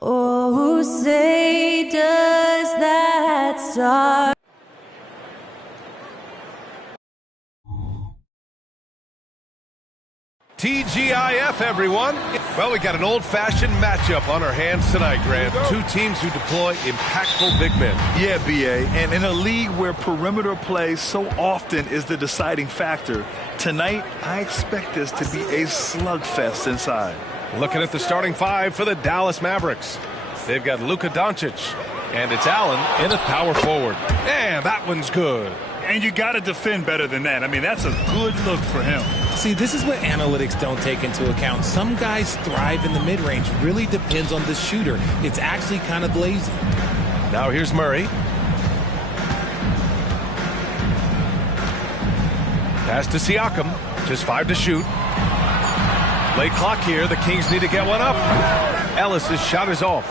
Oh, say does that star. TGIF, everyone. Well, we got an old-fashioned matchup on our hands tonight, Grant. Two teams who deploy impactful big men. Yeah, B.A., and in a league where perimeter play so often is the deciding factor, tonight I expect this to be a slugfest inside. Looking at the starting five for the Dallas Mavericks. They've got Luka Doncic, and it's Allen in at power forward. And that one's good. And you got to defend better than that. I mean, that's a good look for him. See, this is what analytics don't take into account. Some guys thrive in the mid-range. Really depends on the shooter. It's actually kind of lazy. Now here's Murray. Pass to Siakam. Just 5 to shoot. Late clock here. The Kings need to get one up. Ellis' shot is off.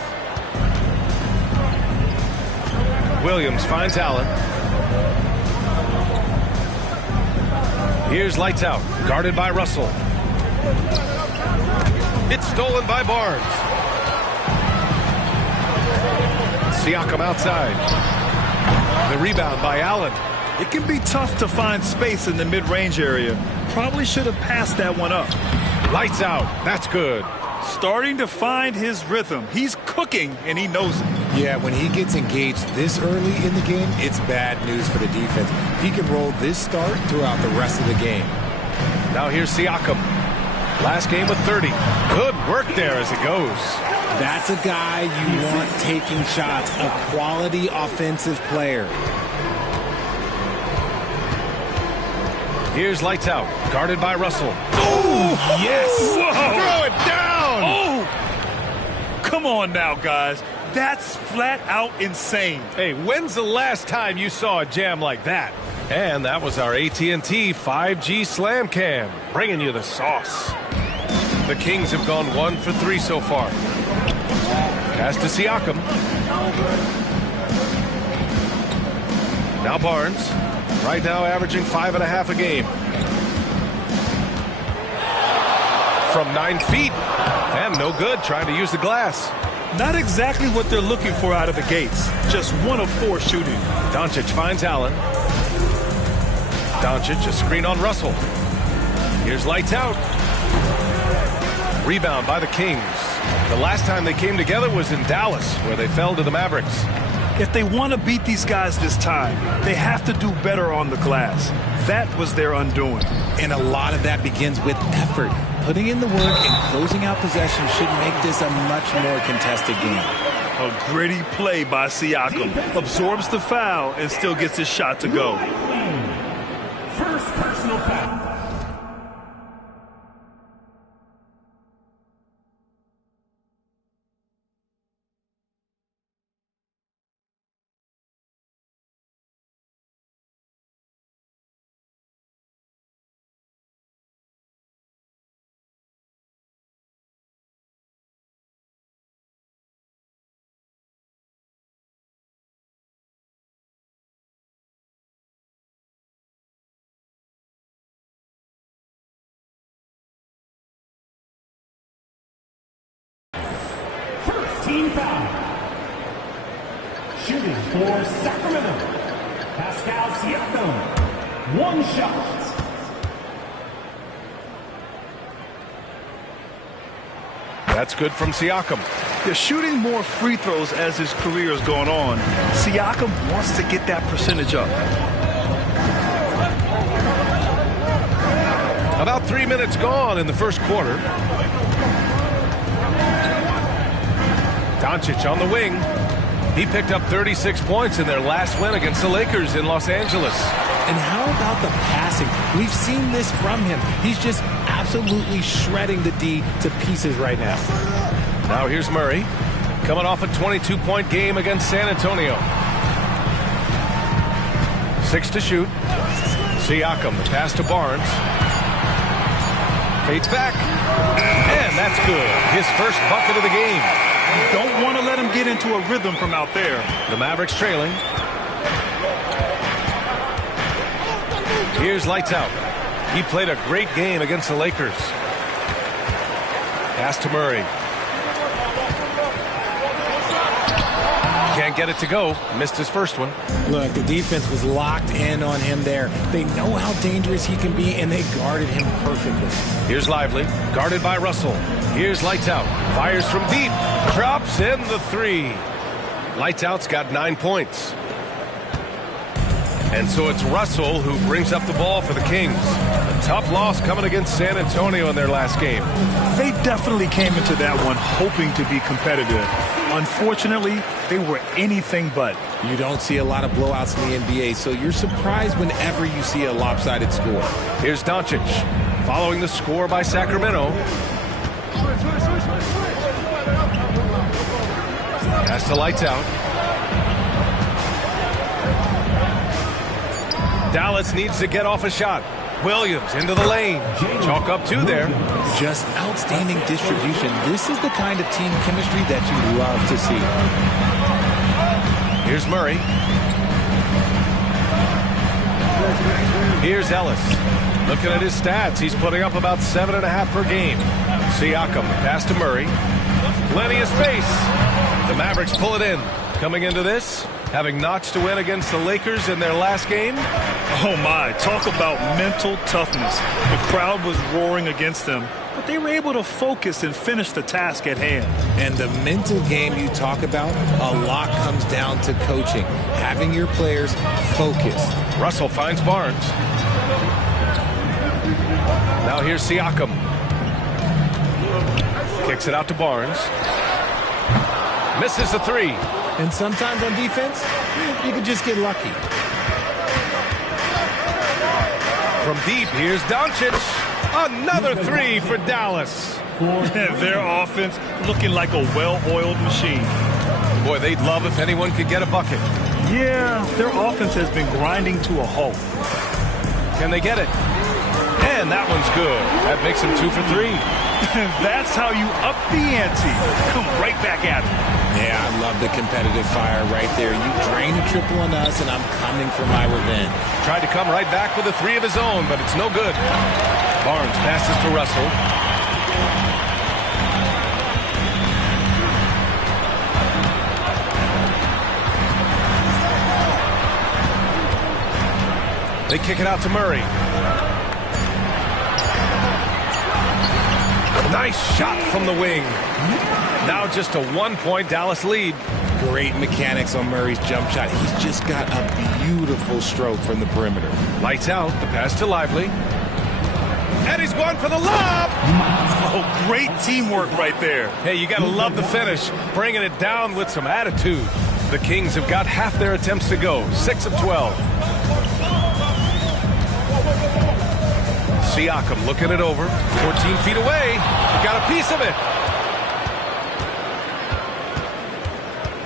Williams finds Allen. Here's lights out, guarded by Russell. It's stolen by Barnes. Siakam outside. The rebound by Allen. It can be tough to find space in the mid-range area. Probably should have passed that one up. Lights out. That's good. Starting to find his rhythm. He's cooking, and he knows it. Yeah, when he gets engaged this early in the game, it's bad news for the defense. He can roll this start throughout the rest of the game. Now here's Siakam. Last game with 30. Good work there as it goes. That's a guy you want taking shots, a quality offensive player. Here's lights out, guarded by Russell. Oh, yes! Whoa. Throw it down! Oh! Come on now, guys. That's flat out insane. Hey, when's the last time you saw a jam like that? And that was our AT&T 5G Slam Cam, bringing you the sauce. The Kings have gone 1 for 3 so far. Pass to Siakam. Now Barnes. Right now averaging 5.5 a game. From 9 feet. And no good, trying to use the glass. Not exactly what they're looking for out of the gates. Just 1 of 4 shooting. Doncic finds Allen. Doncic, a screen on Russell. Here's lights out. Rebound by the Kings. The last time they came together was in Dallas, where they fell to the Mavericks. If they want to beat these guys this time, they have to do better on the glass. That was their undoing. And a lot of that begins with effort. Putting in the work and closing out possession should make this a much more contested game. A gritty play by Siakam. Absorbs the foul and still gets his shot to go. First personal foul. Team foul. Shooting for Sacramento, Pascal Siakam. 1 shot. That's good from Siakam. They're shooting more free throws as his career is going on. Siakam wants to get that percentage up. About 3 minutes gone in the first quarter. Doncic on the wing. He picked up 36 points in their last win against the Lakers in Los Angeles. And how about the passing? We've seen this from him. He's just absolutely shredding the D to pieces right now. Now here's Murray, coming off a 22-point game against San Antonio. 6 to shoot. Siakam, the pass to Barnes. Fades back. And that's good. His first bucket of the game. You don't want to let him get into a rhythm from out there. The Mavericks trailing. Here's lights out. He played a great game against the Lakers. Pass to Murray. Can't get it to go. Missed his first one. Look, the defense was locked in on him there. They know how dangerous he can be, and they guarded him perfectly. Here's Lively, guarded by Russell. Here's Lights Out. Fires from deep. Drops in the 3. Lights Out's got 9 points. And so it's Russell who brings up the ball for the Kings. A tough loss coming against San Antonio in their last game. They definitely came into that one hoping to be competitive. Unfortunately, they were anything but. You don't see a lot of blowouts in the NBA, so you're surprised whenever you see a lopsided score. Here's Doncic, following the score by Sacramento. Pass to Lights Out. Dallas needs to get off a shot. Williams into the lane. Chalk up 2 there. Just outstanding distribution. This is the kind of team chemistry that you love to see. Here's Murray. Here's Ellis. Looking at his stats, he's putting up about 7.5 per game. Siakam, pass to Murray. Plenty of space. The Mavericks pull it in. Coming into this, having notched a win against the Lakers in their last game. Oh my, talk about mental toughness. The crowd was roaring against them, but they were able to focus and finish the task at hand. And the mental game you talk about, a lot comes down to coaching, having your players focused. Russell finds Barnes. Now here's Siakam. Kicks it out to Barnes. Misses the 3. And sometimes on defense, you can just get lucky. From deep, here's Doncic. Another 3 for Dallas. Their offense looking like a well-oiled machine. Boy, they'd love if anyone could get a bucket. Yeah, their offense has been grinding to a halt. Can they get it? And that one's good. That makes them 2 for 3. That's how you up the ante. Come right back at it. Yeah, I love the competitive fire right there. You drain a triple on us, and I'm coming for my revenge. Tried to come right back with a 3 of his own, but it's no good. Barnes passes to Russell. They kick it out to Murray. Nice shot from the wing. Now just a 1-point Dallas lead. Great mechanics on Murray's jump shot. He's just got a beautiful stroke from the perimeter. Lights out. The pass to Lively. And he's going for the lob. Oh, great teamwork right there. Hey, you got to love the finish. Bringing it down with some attitude. The Kings have got half their attempts to go. 6 of 12. Siakam looking it over. 14 feet away. He got a piece of it.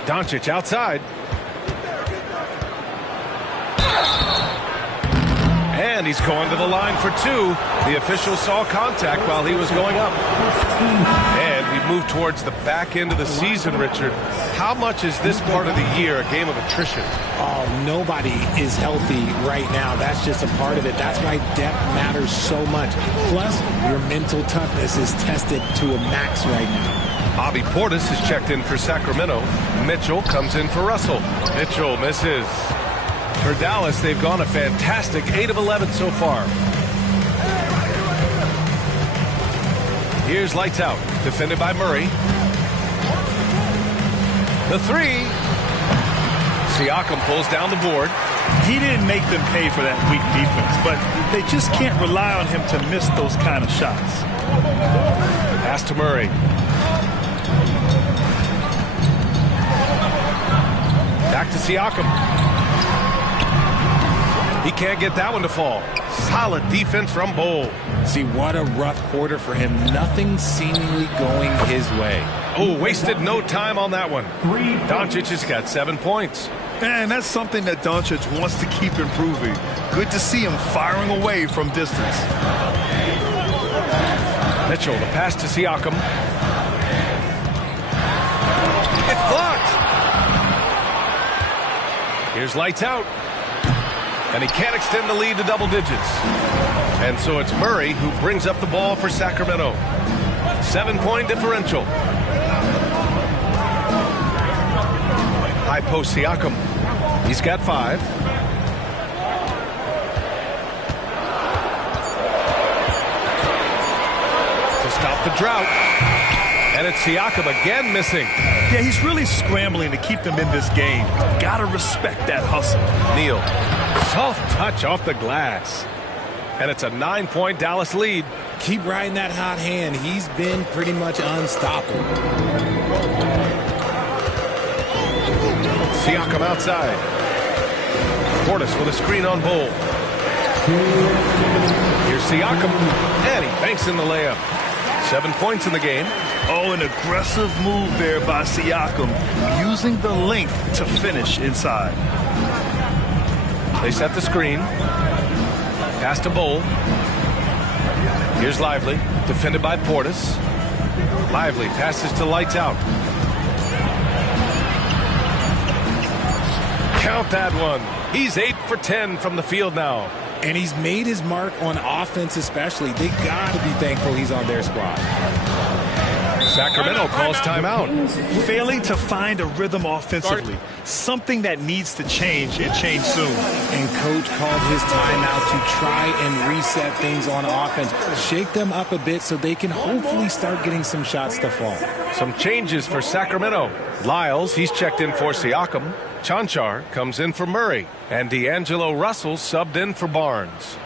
Doncic outside. And he's going to the line for 2. The official saw contact while he was going up. And we move towards the back end of the season, Richard. How much is this part of the year a game of attrition? Oh, nobody is healthy right now. That's just a part of it. That's why depth matters so much. Plus, your mental toughness is tested to a max right now. Bobby Portis is checked in for Sacramento. Mitchell comes in for Russell. Mitchell misses. For Dallas, they've gone a fantastic 8 of 11 so far. Here's Lights Out, defended by Murray. The 3. Siakam pulls down the board. He didn't make them pay for that weak defense, but they just can't rely on him to miss those kind of shots. Pass to Murray. Back to Siakam. He can't get that one to fall. Solid defense from Bol. See, what a rough quarter for him. Nothing seemingly going his way. Oh, wasted no time on that one. Doncic has got 7 points. And that's something that Doncic wants to keep improving. Good to see him firing away from distance. Mitchell, the pass to Siakam. It's blocked. Here's Lights Out. And he can't extend the lead to double digits. And so it's Murray who brings up the ball for Sacramento. 7-point differential. High post Siakam. He's got 5. To stop the drought. And it's Siakam again missing. Yeah, he's really scrambling to keep them in this game. Gotta respect that hustle. Neal, soft touch off the glass. And it's a 9-point Dallas lead. Keep riding that hot hand. He's been pretty much unstoppable. Siakam outside. Portis with a screen on Bull. Here's Siakam. And he banks in the layup. 7 points in the game. Oh, an aggressive move there by Siakam, using the length to finish inside. They set the screen. Pass to Bull. Here's Lively, defended by Portis. Lively passes to Lights Out. Count that one. He's 8 for 10 from the field now. And he's made his mark on offense especially. They got to be thankful he's on their squad. Sacramento calls timeout. Failing to find a rhythm offensively. Something that needs to change and change soon. And coach called his timeout to try and reset things on offense. Shake them up a bit so they can hopefully start getting some shots to fall. Some changes for Sacramento. Lyles, he's checked in for Siakam. Chanchar comes in for Murray. And D'Angelo Russell subbed in for Barnes.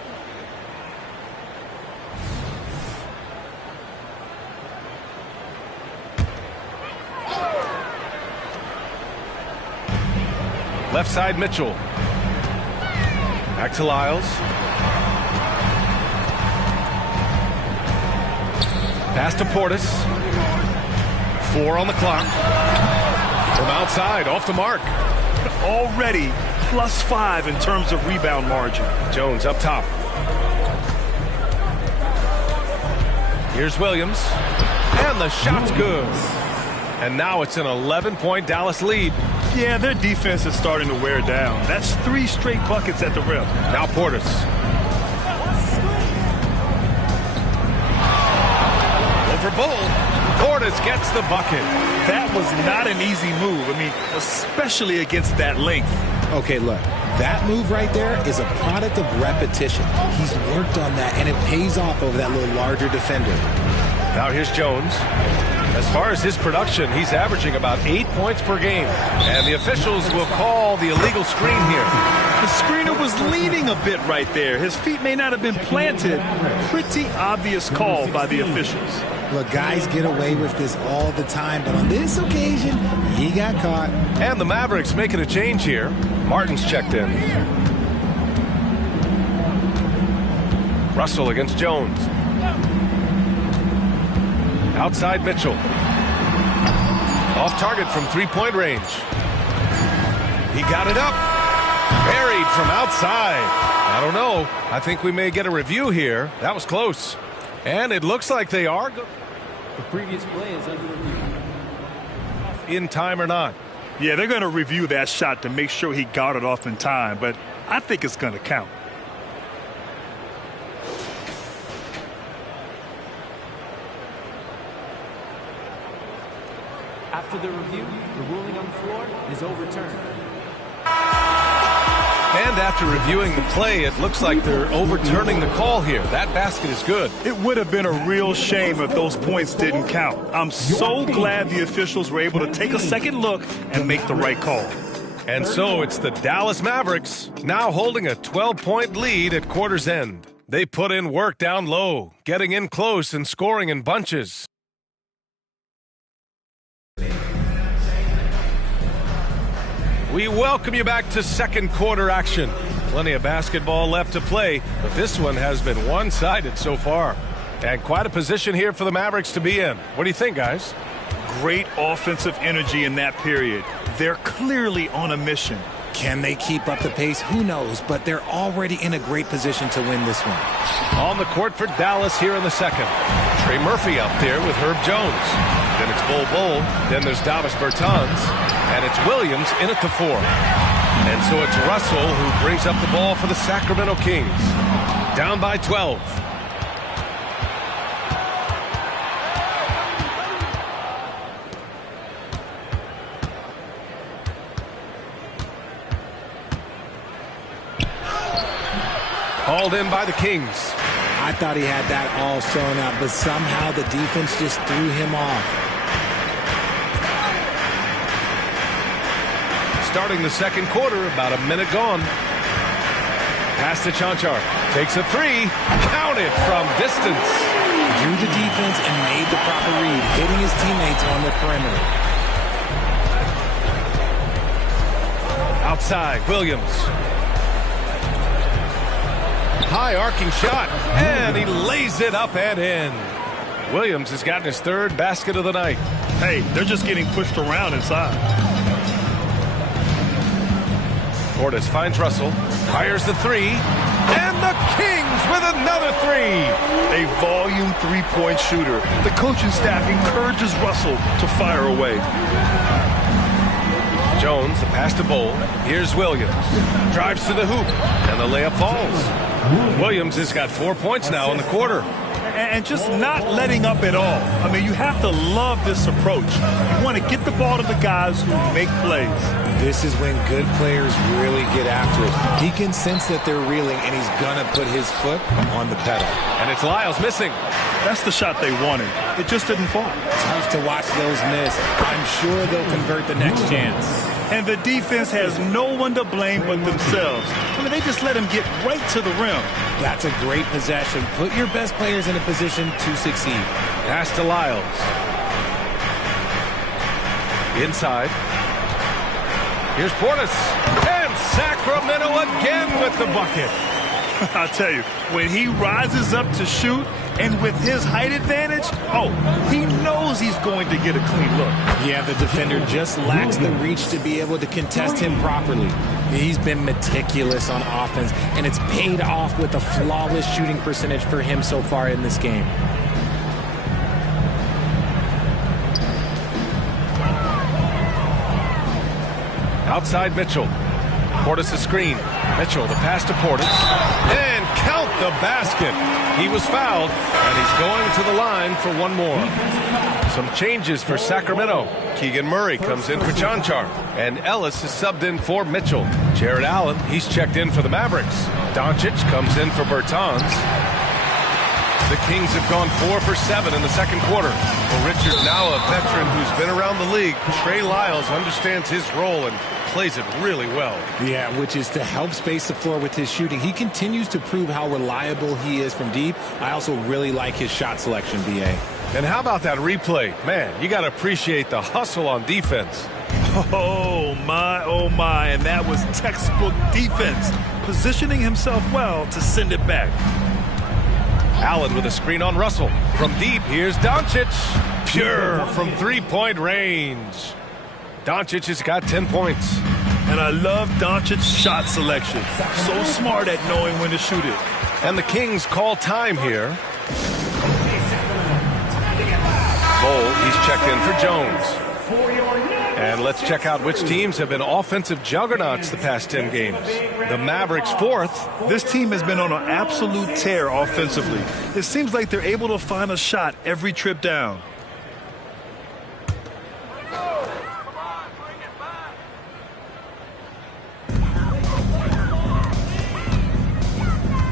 Left side, Mitchell. Back to Lyles. Pass to Portis. 4 on the clock. From outside, off the mark. Already +5 in terms of rebound margin. Jones up top. Here's Williams. And the shot's good. And now it's an 11-point Dallas lead. Yeah, their defense is starting to wear down. That's 3 straight buckets at the rim. Now Portis. Over Bull. Portis gets the bucket. That was not an easy move. I mean, especially against that length. Okay, look. That move right there is a product of repetition. He's worked on that, and it pays off over that little larger defender. Now here's Jones. As far as his production, he's averaging about 8 points per game. And the officials will call the illegal screen here. The screener was leaning a bit right there. His feet may not have been planted. Pretty obvious call by the officials. Look, guys get away with this all the time, but on this occasion, he got caught. And the Mavericks making a change here. Martin's checked in. Russell against Jones. Outside Mitchell. Off target from 3-point range. He got it up. Buried from outside. I don't know. I think we may get a review here. That was close. And it looks like they are. The previous play is under review. In time or not? Yeah, they're going to review that shot to make sure he got it off in time, but I think it's going to count. After the review, the ruling on the floor is overturned. And after reviewing the play, it looks like they're overturning the call here. That basket is good. It would have been a real shame if those points didn't count. I'm so glad the officials were able to take a second look and make the right call. And so it's the Dallas Mavericks now holding a 12-point lead at quarter's end. They put in work down low, getting in close and scoring in bunches. We welcome you back to second quarter action. Plenty of basketball left to play, but this one has been one-sided so far. And quite a position here for the Mavericks to be in. What do you think, guys? Great offensive energy in that period. They're clearly on a mission. Can they keep up the pace? Who knows, but they're already in a great position to win this one. On the court for Dallas here in the second. Trey Murphy up there with Herb Jones. Then it's Bull. Then there's Davis Bertans. And it's Williams in at the 4. And so it's Russell who brings up the ball for the Sacramento Kings. Down by 12. Called in by the Kings. I thought he had that all sewn up, but somehow the defense just threw him off. Starting the second quarter, about a minute gone. Pass to Chanchar. Takes a three. Counted from distance. Drew the defense and made the proper read, hitting his teammates on the perimeter. Outside, Williams. High arcing shot, and he lays it up and in. Williams has gotten his third basket of the night. Hey, they're just getting pushed around inside. Portis finds Russell, fires the three, and the Kings with another three. A volume three-point shooter. The coaching staff encourages Russell to fire away. Jones, the pass to Bowl. Here's Williams. Drives to the hoop, and the layup falls. Williams has got 4 points now in the quarter. And just not letting up at all. I mean, you have to love this approach. You want to get the ball to the guys who make plays. This is when good players really get after it. He can sense that they're reeling, and he's going to put his foot on the pedal. And it's Lyles missing. That's the shot they wanted. It just didn't fall. Tough to watch those miss. I'm sure they'll convert the next chance. And the defense has no one to blame but themselves. I mean, they just let him get right to the rim. That's a great possession. Put your best players in a position to succeed. Pass to Lyles. Inside. Here's Portis. And Sacramento again with the bucket. I'll tell you, when he rises up to shoot, and with his height advantage, he knows he's going to get a clean look. Yeah, the defender just lacks the reach to be able to contest him properly. He's been meticulous on offense, and it's paid off with a flawless shooting percentage for him so far in this game. Outside Mitchell. Portis a screen. Mitchell, the pass to Portis. And count the basket. He was fouled, and he's going to the line for one more. Some changes for Sacramento. Keegan Murray comes in for Chanchar, and Ellis is subbed in for Mitchell. Jared Allen, he's checked in for the Mavericks. Doncic comes in for Bertans. The Kings have gone 4 for 7 in the second quarter. Well, Richard, now a veteran who's been around the league, Trey Lyles understands his role and plays it really well. Yeah, which is to help space the floor with his shooting. He continues to prove how reliable he is from deep. I also really like his shot selection, B.A. And how about that replay? Man, you got to appreciate the hustle on defense. Oh, my. And that was textbook defense. Positioning himself well to send it back. Allen with a screen on Russell. From deep, here's Doncic. Pure from three-point range. Doncic has got 10 points. And I love Doncic's shot selection. So smart at knowing when to shoot it. And the Kings call time here. Bowl, he's checked in for Jones. And let's check out which teams have been offensive juggernauts the past 10 games. The Mavericks fourth. This team has been on an absolute tear offensively. It seems like they're able to find a shot every trip down.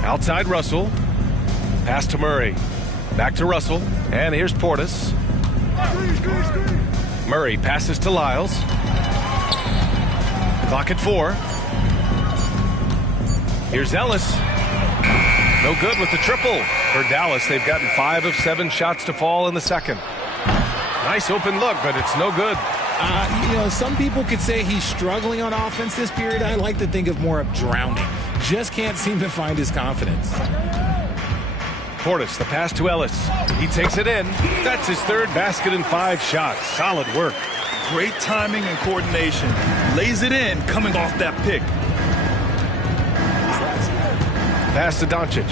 Outside Russell. Pass to Murray. Back to Russell. And here's Portis. Murray passes to Lyles. Clock at 4. Here's Ellis. No good with the triple. For Dallas, they've gotten 5 of 7 shots to fall in the second. Nice open look, but it's no good. Some people could say he's struggling on offense this period. I like to think of more of drowning. Just can't seem to find his confidence. Portis, the pass to Ellis. He takes it in. That's his third basket in 5 shots. Solid work. Great timing and coordination. Lays it in, coming off that pick. Pass to Doncic.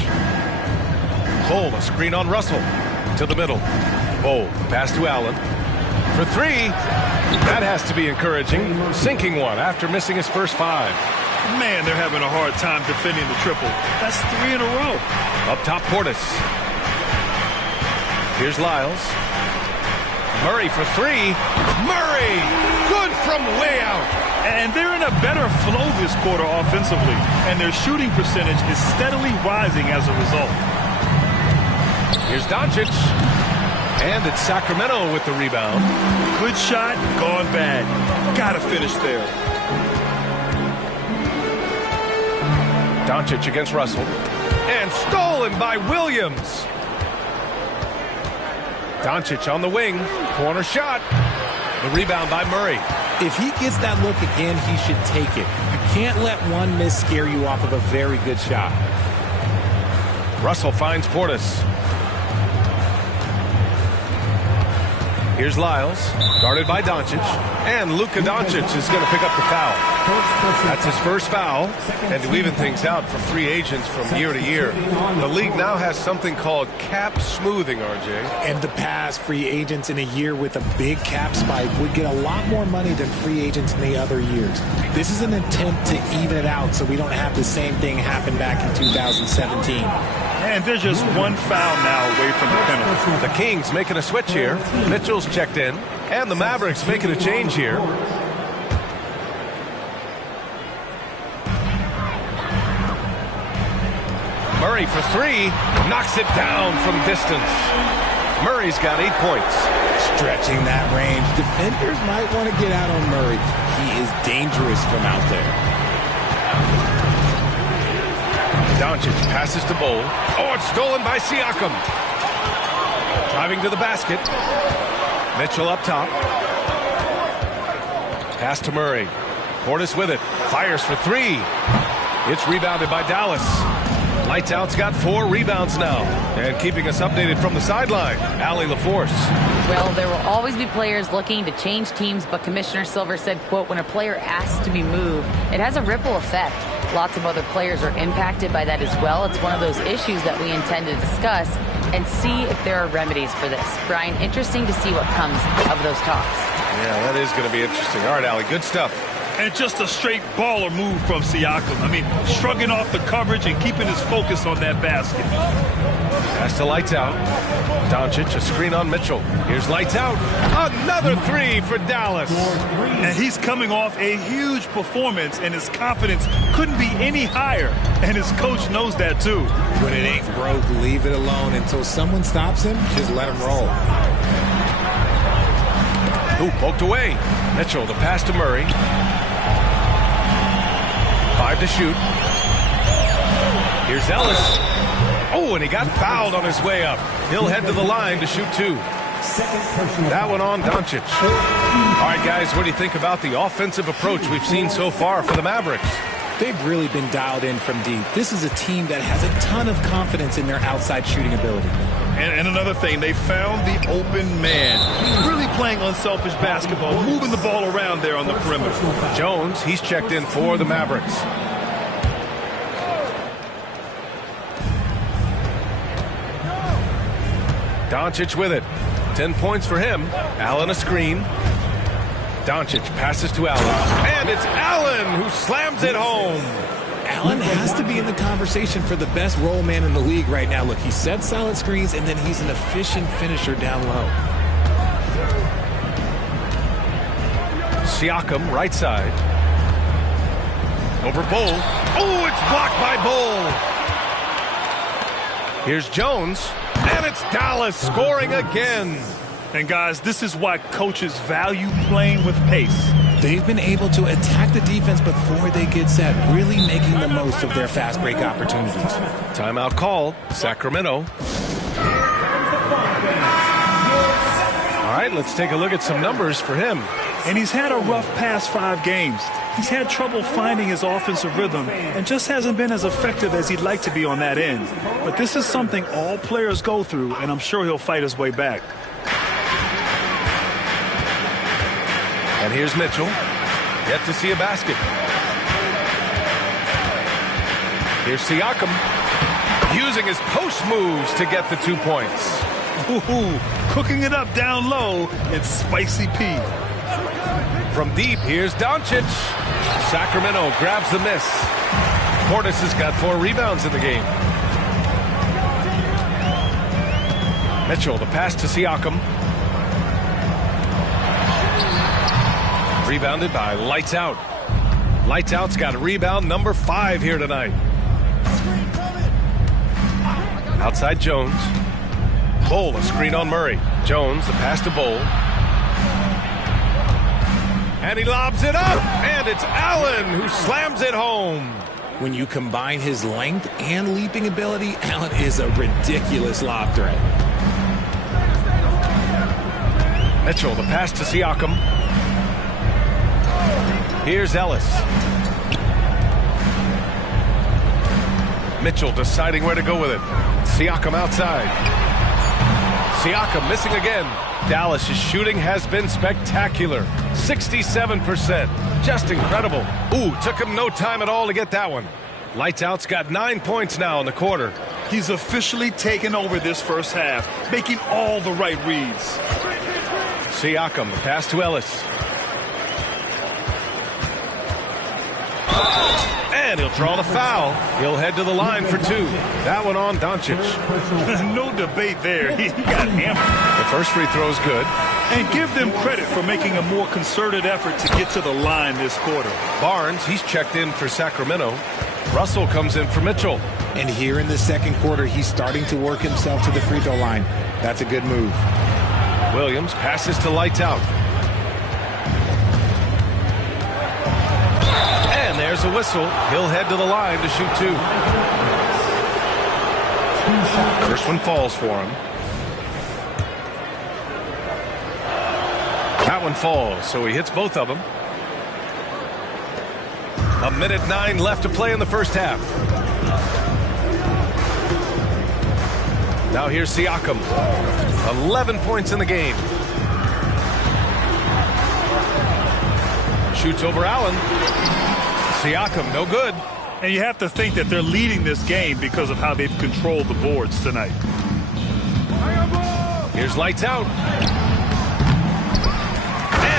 Bowl, a screen on Russell. To the middle. Bowl, pass to Allen. For 3. That has to be encouraging. Sinking one after missing his first 5. Man, they're having a hard time defending the triple. That's 3 in a row. Up top, Portis. Here's Lyles. Murray for 3. Murray! Good from way out. And they're in a better flow this quarter offensively, and their shooting percentage is steadily rising as a result. Here's Doncic. And it's Sacramento with the rebound. Good shot, gone bad. Gotta finish there. Doncic against Russell. And stolen by Williams. Doncic on the wing. Corner shot. The rebound by Murray. If he gets that look again, he should take it. You can't let one miss scare you off of a very good shot. Russell finds Portis. Here's Lyles, guarded by Doncic, and Luka Doncic is going to pick up the foul. That's his first foul, and to even things out for free agents from year to year, the league now has something called cap smoothing, RJ. And the past free agents in a year with a big cap spike would get a lot more money than free agents in the other years. This is an attempt to even it out so we don't have the same thing happen back in 2017. And they're just one foul now away from the penalty. The Kings making a switch here. Mitchell's checked in. And the Mavericks making a change here. Murray for three. Knocks it down from distance. Murray's got 8 points. Stretching that range. Defenders might want to get out on Murray. He is dangerous from out there. Doncic passes to Bol. Oh, it's stolen by Siakam. Driving to the basket. Mitchell up top. Pass to Murray. Portis with it. Fires for three. It's rebounded by Dallas. Lights Out's got 4 rebounds now. And keeping us updated from the sideline, Allie LaForce. Well, there will always be players looking to change teams, but Commissioner Silver said, quote, when a player asks to be moved, it has a ripple effect. Lots of other players are impacted by that as well. It's one of those issues that we intend to discuss and see if there are remedies for this. Brian, interesting to see what comes of those talks. Yeah, that is going to be interesting. All right, Allie, good stuff. And just a straight baller move from Siakam. I mean, shrugging off the coverage and keeping his focus on that basket. Pass to Lights Out. Doncic, a screen on Mitchell. Here's Lights Out. Another three for Dallas. And he's coming off a huge performance, and his confidence couldn't be any higher. And his coach knows that, too. When it ain't broke, leave it alone. Until someone stops him, just let him roll. Ooh, poked away. Mitchell, the pass to Murray. 5 to shoot. Here's Ellis. Oh, and he got fouled on his way up. He'll head to the line to shoot 2. That one on Doncic. All right, guys, what do you think about the offensive approach we've seen so far for the Mavericks? They've really been dialed in from deep. This is a team that has a ton of confidence in their outside shooting ability. And another thing, they found the open man. Really playing unselfish basketball, moving the ball around there on the perimeter. Jones, he's checked in for the Mavericks. Doncic with it. 10 points for him. Allen a screen. Doncic passes to Allen. And it's Allen who slams it home. Allen has to be in the conversation for the best roll man in the league right now. Look, he sets solid screens, and then he's an efficient finisher down low. Siakam, right side. Over Bol. Oh, it's blocked by Bol. Here's Jones. And it's Dallas scoring again. And guys, this is why coaches value playing with pace. They've been able to attack the defense before they get set, really making the most of their fast break opportunities. Timeout called. Sacramento. All right, let's take a look at some numbers for him. And he's had a rough past 5 games. He's had trouble finding his offensive rhythm and just hasn't been as effective as he'd like to be on that end. But this is something all players go through, and I'm sure he'll fight his way back. And here's Mitchell. Yet to see a basket. Here's Siakam. Using his post moves to get the 2 points. Ooh, cooking it up down low. It's Spicy P. From deep, here's Doncic. Sacramento grabs the miss. Portis has got 4 rebounds in the game. Mitchell, the pass to Siakam. Rebounded by Lights Out. Lights Out's got a rebound number 5 here tonight. Outside Jones. Bowl, a screen on Murray. Jones, the pass to Bowl. And he lobs it up, and it's Allen who slams it home. When you combine his length and leaping ability, Allen is a ridiculous lob threat. Mitchell, the pass to Siakam. Here's Ellis. Mitchell deciding where to go with it. Siakam outside. Siakam missing again. Dallas' shooting has been spectacular. 67%. Just incredible. Ooh, took him no time at all to get that one. Lights Out's got 9 points now in the quarter. He's officially taken over this first half, making all the right reads. Siakam, the pass to Ellis. And he'll draw the foul. He'll head to the line for 2. That one on Doncic. No debate there. He got hammered. The first free throw is good. And give them credit for making a more concerted effort to get to the line this quarter. Barnes, he's checked in for Sacramento. Russell comes in for Mitchell. And here in the second quarter, he's starting to work himself to the free throw line. That's a good move. Williams passes to Lights Out. And there's a whistle. He'll head to the line to shoot 2. First one falls for him. That one falls, so he hits both of them. 1:09 left to play in the first half. Now here's Siakam. 11 points in the game. Shoots over Allen. Siakam, no good. And you have to think that they're leading this game because of how they've controlled the boards tonight. Here's Lights Out.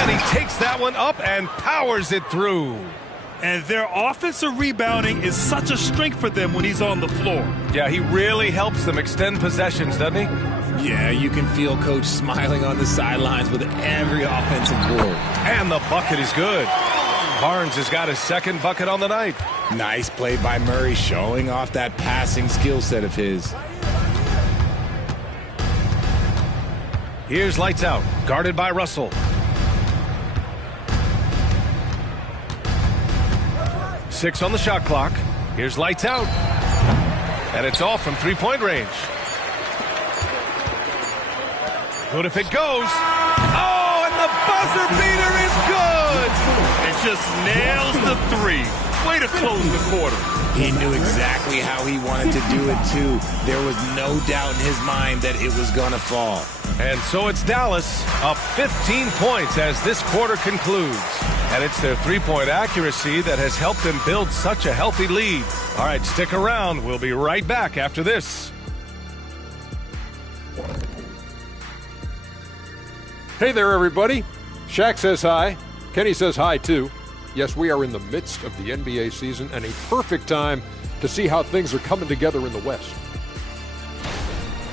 And he takes that one up and powers it through. And their offensive rebounding is such a strength for them when he's on the floor. Yeah, he really helps them extend possessions, doesn't he? Yeah, you can feel Coach smiling on the sidelines with every offensive board. And the bucket is good. Barnes has got his second bucket on the night. Nice play by Murray, showing off that passing skill set of his. Here's Lights Out, guarded by Russell. 6 on the shot clock. Here's Lights Out. And it's off from three-point range. Good if it goes. Oh, and the buzzer beater is good. It just nails the 3. Way to close the quarter. He knew exactly how he wanted to do it, too. There was no doubt in his mind that it was going to fall. And so it's Dallas up 15 points as this quarter concludes. And it's their three-point accuracy that has helped them build such a healthy lead. All right, stick around. We'll be right back after this. Hey there, everybody. Shaq says hi. Kenny says hi, too. Yes, we are in the midst of the NBA season and a perfect time to see how things are coming together in the West.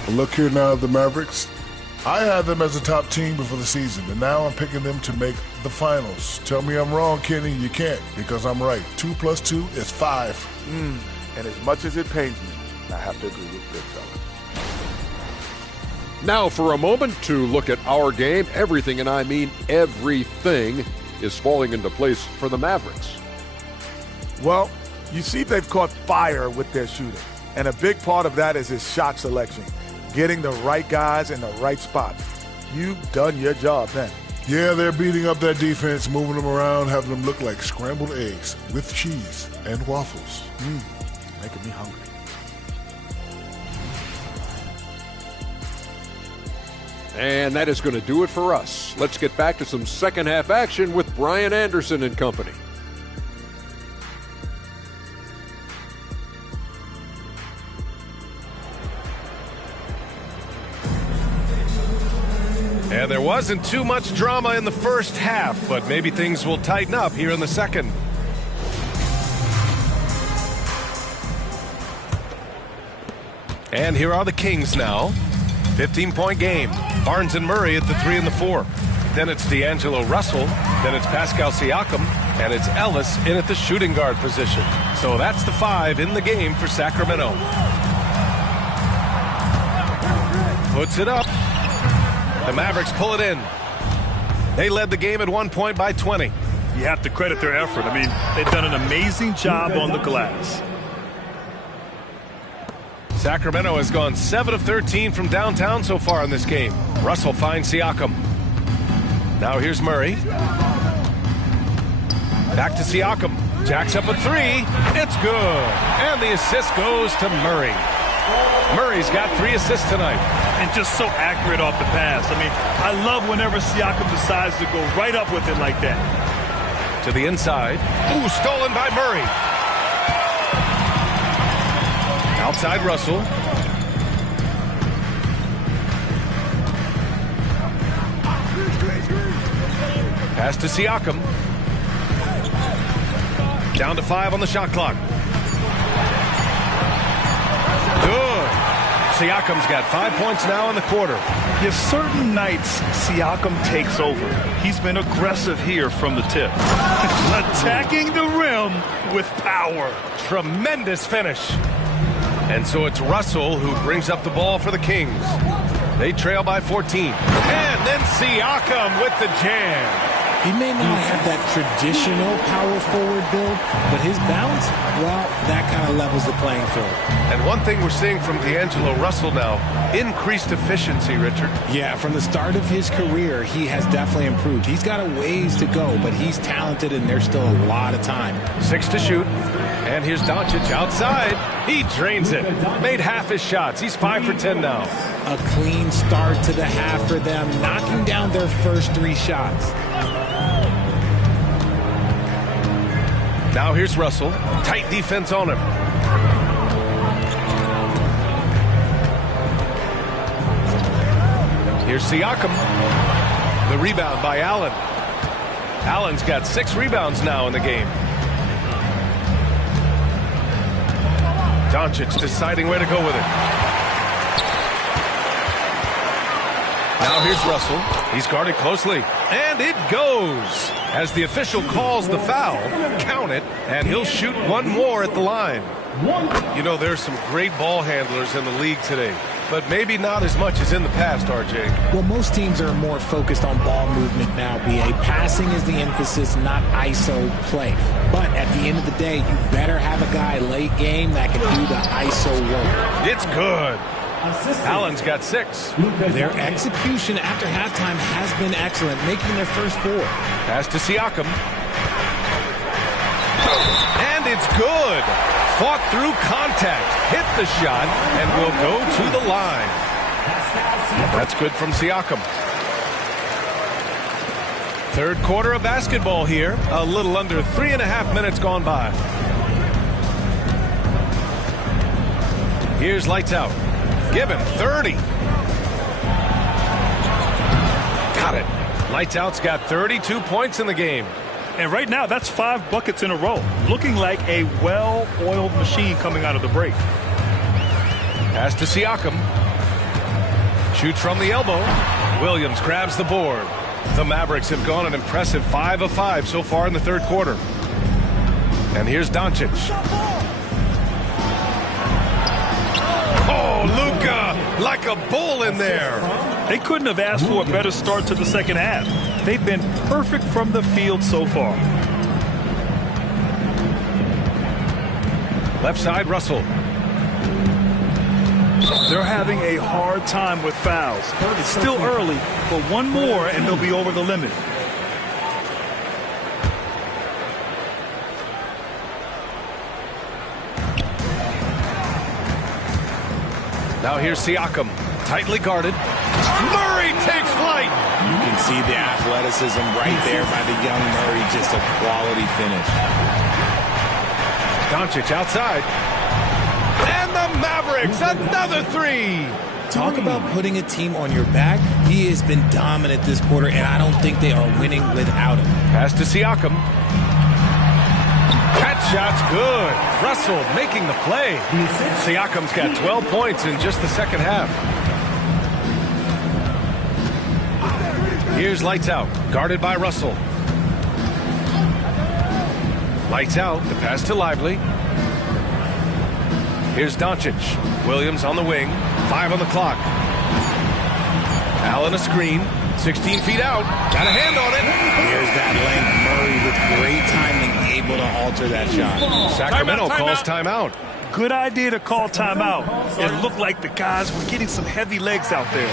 Look here now, the Mavericks. I had them as a top team before the season, and now I'm picking them to make the finals. Tell me I'm wrong, Kenny. You can't, because I'm right. 2 + 2 is 5. And as much as it pains me, I have to agree with Big Fella. Now for a moment to look at our game. Everything, and I mean everything, is falling into place for the Mavericks. Well, you see they've caught fire with their shooting. And a big part of that is his shot selection. Getting the right guys in the right spots. You've done your job then. Yeah, they're beating up that defense, moving them around, having them look like scrambled eggs with cheese and waffles. Making me hungry. And that is going to do it for us. Let's get back to some second half action with Brian Anderson and company. And there wasn't too much drama in the first half, but maybe things will tighten up here in the second. And here are the Kings now. 15-point game. Barnes and Murray at the 3 and the 4. Then it's D'Angelo Russell. Then it's Pascal Siakam. And it's Ellis in at the shooting guard position. So that's the 5 in the game for Sacramento. Puts it up. The Mavericks pull it in. They led the game at 1 point by 20. You have to credit their effort. I mean, they've done an amazing job on the glass. Sacramento has gone 7 of 13 from downtown so far in this game. Russell finds Siakam. Now here's Murray. Back to Siakam. Jacks up a 3. It's good. And the assist goes to Murray. Murray's got 3 assists tonight. And just so accurate off the pass. I mean, I love whenever Siakam decides to go right up with it like that. To the inside. Ooh, stolen by Murray. Outside Russell. Pass to Siakam. Down to 5 on the shot clock. Good. Siakam's got 5 points now in the quarter. Yes, certain nights Siakam takes over. He's been aggressive here from the tip. Attacking the rim with power. Tremendous finish. And so it's Russell who brings up the ball for the Kings. They trail by 14. And then Siakam with the jam. He may not have that traditional power forward build, but his bounce, well, that kind of levels the playing field. And one thing we're seeing from D'Angelo Russell now, increased efficiency, Richard. Yeah, from the start of his career, he has definitely improved. He's got a ways to go, but he's talented, and there's still a lot of time. 6 to shoot. And here's Doncic outside. He drains it. Made half his shots. He's 5 for 10 now. A clean start to the half for them, knocking down their first 3 shots. Now here's Russell. Tight defense on him. Here's Siakam. The rebound by Allen. Allen's got 6 rebounds now in the game. Doncic deciding where to go with it. Now here's Russell. He's guarded closely. And it goes. As the official calls the foul, count it, and he'll shoot 1 more at the line. You know, there's some great ball handlers in the league today, but maybe not as much as in the past, RJ. Well, most teams are more focused on ball movement now, B.A. Passing is the emphasis, not ISO play. But at the end of the day, you better have a guy late game that can do the ISO work. It's good. Allen's got 6. Their execution after halftime has been excellent, making their first 4. Pass to Siakam. And it's good. Fought through contact, hit the shot, and will go to the line. That's good from Siakam. Third quarter of basketball here. A little under 3.5 minutes gone by. Here's lights out. Give him 30. Got it. Lights out's got 32 points in the game. And right now, that's 5 buckets in a row. Looking like a well-oiled machine coming out of the break. Pass to Siakam. Shoots from the elbow. Williams grabs the board. The Mavericks have gone an impressive 5 of 5 so far in the third quarter. And here's Doncic. Oh, Luka, like a bull in there. They couldn't have asked for a better start to the second half. They've been perfect from the field so far. Left side, Russell. They're having a hard time with fouls. It's still early, but 1 more and they'll be over the limit. Now here's Siakam, tightly guarded. Murray takes flight. You can see the athleticism right there by the young Murray, just a quality finish. Doncic outside. And the Mavericks, another 3. Talk about putting a team on your back. He has been dominant this quarter, and I don't think they are winning without him. Pass to Siakam. That shot's good. Russell making the play. Siakam's got 12 points in just the second half. Here's lights out, guarded by Russell. Lights out. The pass to Lively. Here's Doncic. Williams on the wing. 5 on the clock. Allen a screen. 16 feet out. Got a hand on it. Here's that length. Murray with great timing, able to alter that shot. Sacramento calls timeout. Good idea to call timeout. It looked like the guys were getting some heavy legs out there.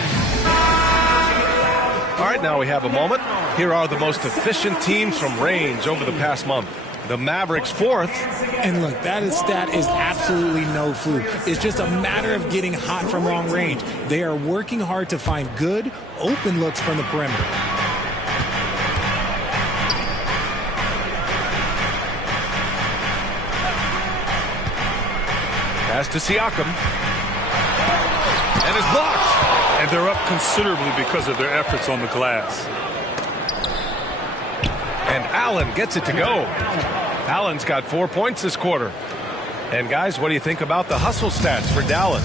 All right, now we have a moment. Here are the most efficient teams from range over the past month. The Mavericks 4th. And look, that stat is absolutely no fluke. It's just a matter of getting hot from long range. They are working hard to find good, open looks from the perimeter. Pass to Siakam. And it's blocked. And they're up considerably because of their efforts on the glass. And Allen gets it to go. Allen's got 4 points this quarter. And guys, what do you think about the hustle stats for Dallas?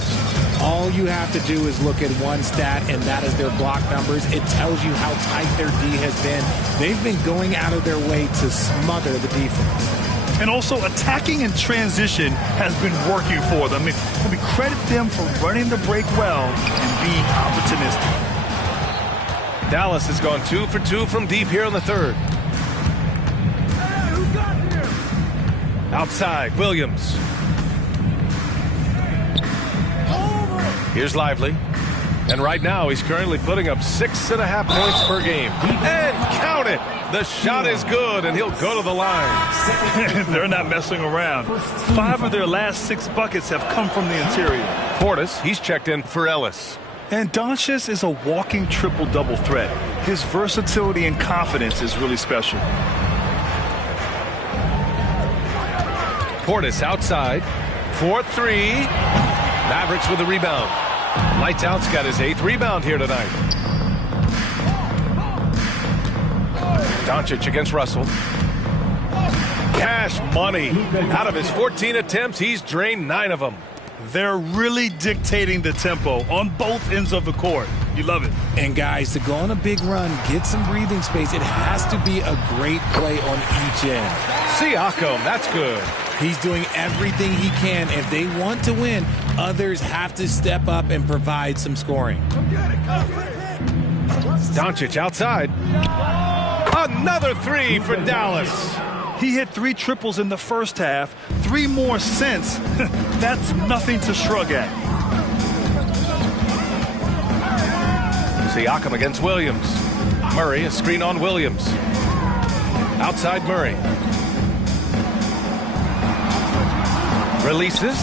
All you have to do is look at one stat, and that is their block numbers. It tells you how tight their D has been. They've been going out of their way to smother the defense. And also attacking in transition has been working for them. I mean, we credit them for running the break well and being opportunistic. Dallas has gone 2 for 2 from deep here in the third. Outside, Williams. Here's Lively. And right now, he's currently putting up 6.5 points per game. And count it! The shot is good, and he'll go to the line. They're not messing around. 5 of their last 6 buckets have come from the interior. Portis, he's checked in for Ellis. And Doncic is a walking triple-double threat. His versatility and confidence is really special. Portis outside. 4-3. Mavericks with a rebound. Lights out's got his 8th rebound here tonight. Doncic against Russell. Cash money. Out of his 14 attempts, he's drained 9 of them. They're really dictating the tempo on both ends of the court. You love it. And guys, to go on a big run, get some breathing space, it has to be a great play on each end. Siakam, that's good. He's doing everything he can. If they want to win, others have to step up and provide some scoring. Doncic outside. Another 3 for Dallas. He hit 3 triples in the first half, 3 more since. That's nothing to shrug at. Siakam against Williams. Murray, a screen on Williams. Outside Murray. Releases.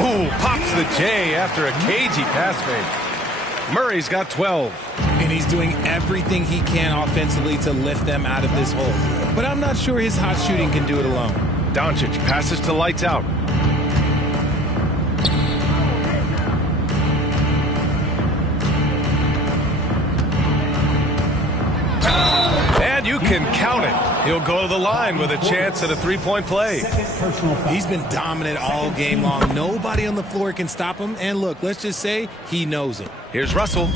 Ooh, pops the J after a cagey pass fake. Murray's got 12. And he's doing everything he can offensively to lift them out of this hole. But I'm not sure his hot shooting can do it alone. Doncic passes to Lights Out. And you can count it. He'll go to the line with a chance at a 3-point play. He's been dominant all game long. Nobody on the floor can stop him. And look, let's just say he knows it. Here's Russell.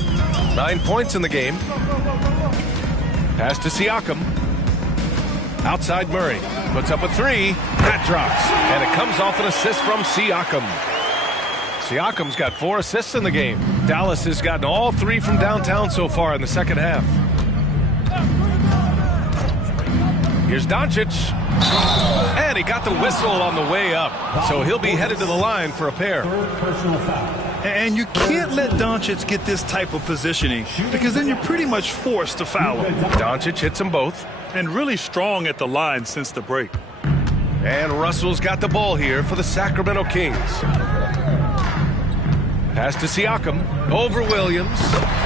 9 points in the game. Pass to Siakam. Outside Murray. Puts up a 3. That drops. And it comes off an assist from Siakam. Siakam's got 4 assists in the game. Dallas has gotten all 3 from downtown so far in the second half. Here's Doncic. And he got the whistle on the way up. So he'll be headed to the line for a pair. And you can't let Doncic get this type of positioning because then you're pretty much forced to foul him. Doncic hits them both. And really strong at the line since the break. And Russell's got the ball here for the Sacramento Kings. Pass to Siakam. Over Williams.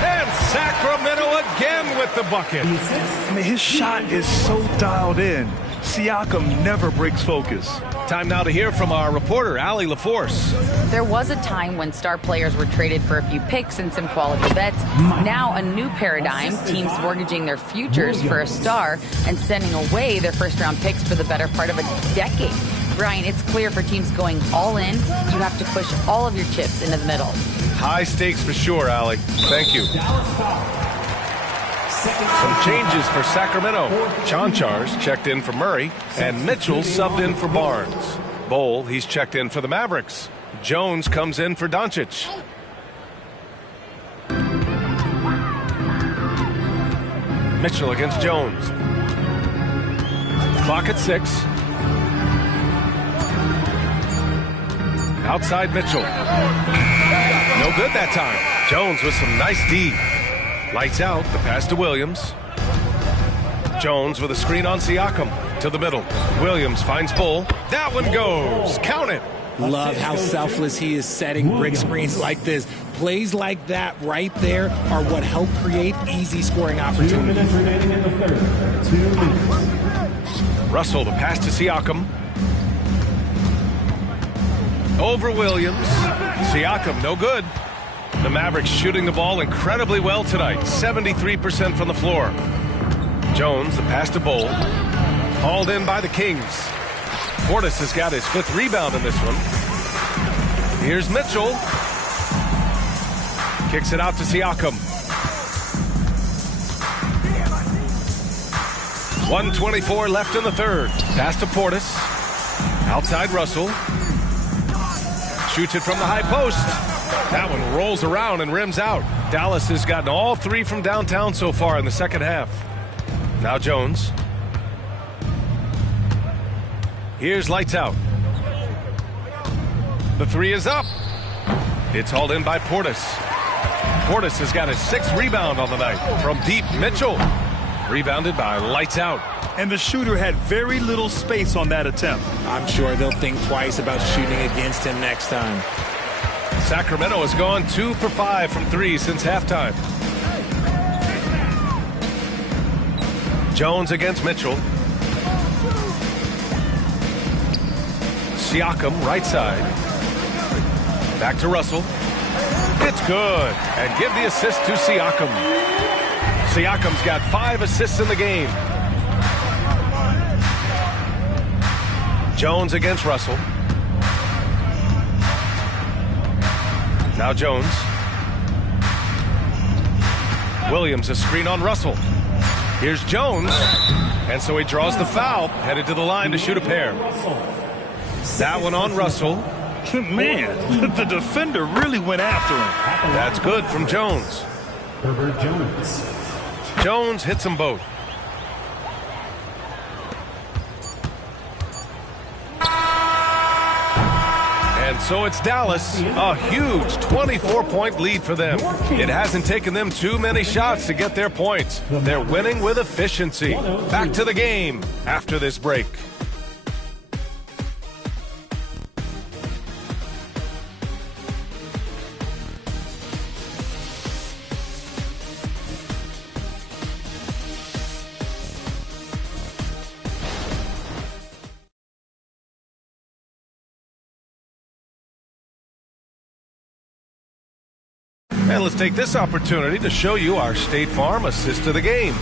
And Sacramento again with the bucket. I mean, his shot is so dialed in. Siakam never breaks focus. Time now to hear from our reporter, Allie LaForce. There was a time when star players were traded for a few picks and some quality bets. Now a new paradigm, teams mortgaging their futures for a star and sending away their first-round picks for the better part of a decade. Brian, it's clear for teams going all in, you have to push all of your chips into the middle. High stakes for sure, Allie. Thank you. Some changes for Sacramento. Chanchar's checked in for Murray, and Mitchell subbed in for Barnes. Bowl, he's checked in for the Mavericks. Jones comes in for Doncic. Mitchell against Jones. Clock at 6. Outside Mitchell. No good that time. Jones with some nice D. Lights out, the pass to Williams. Jones with a screen on Siakam. To the middle. Williams finds Bull. That one goes. Count it. Love how selfless he is setting brick screens like this. Plays like that right there are what help create easy scoring opportunities. Russell, the pass to Siakam. Over Williams. Siakam, no good. The Mavericks shooting the ball incredibly well tonight. 73% from the floor. Jones, the pass to Bull. Hauled in by the Kings. Portis has got his 5th rebound in this one. Here's Mitchell. Kicks it out to Siakam. 1:24 left in the third. Pass to Portis. Outside Russell. Shoots it from the high post. That one rolls around and rims out. Dallas has gotten all 3 from downtown so far in the second half. Now Jones. Here's lights out. The 3 is up. It's hauled in by Portis. Portis has got his 6th rebound on the night. From deep, Mitchell. Rebounded by lights out. And the shooter had very little space on that attempt. I'm sure they'll think twice about shooting against him next time. Sacramento has gone 2 for 5 from 3 since halftime. Jones against Mitchell. Siakam, right side. Back to Russell. It's good. And give the assist to Siakam. Siakam's got 5 assists in the game. Jones against Russell. Now Jones. Williams, a screen on Russell. Here's Jones. And so he draws the foul, headed to the line to shoot a pair. That one on Russell. Man, the defender really went after him. That's good from Jones. Herbert Jones. Jones hits them both. And so it's Dallas, a huge 24-point lead for them. It hasn't taken them too many shots to get their points. They're winning with efficiency. Back to the game after this break. And let's take this opportunity to show you our State Farm assist to the game.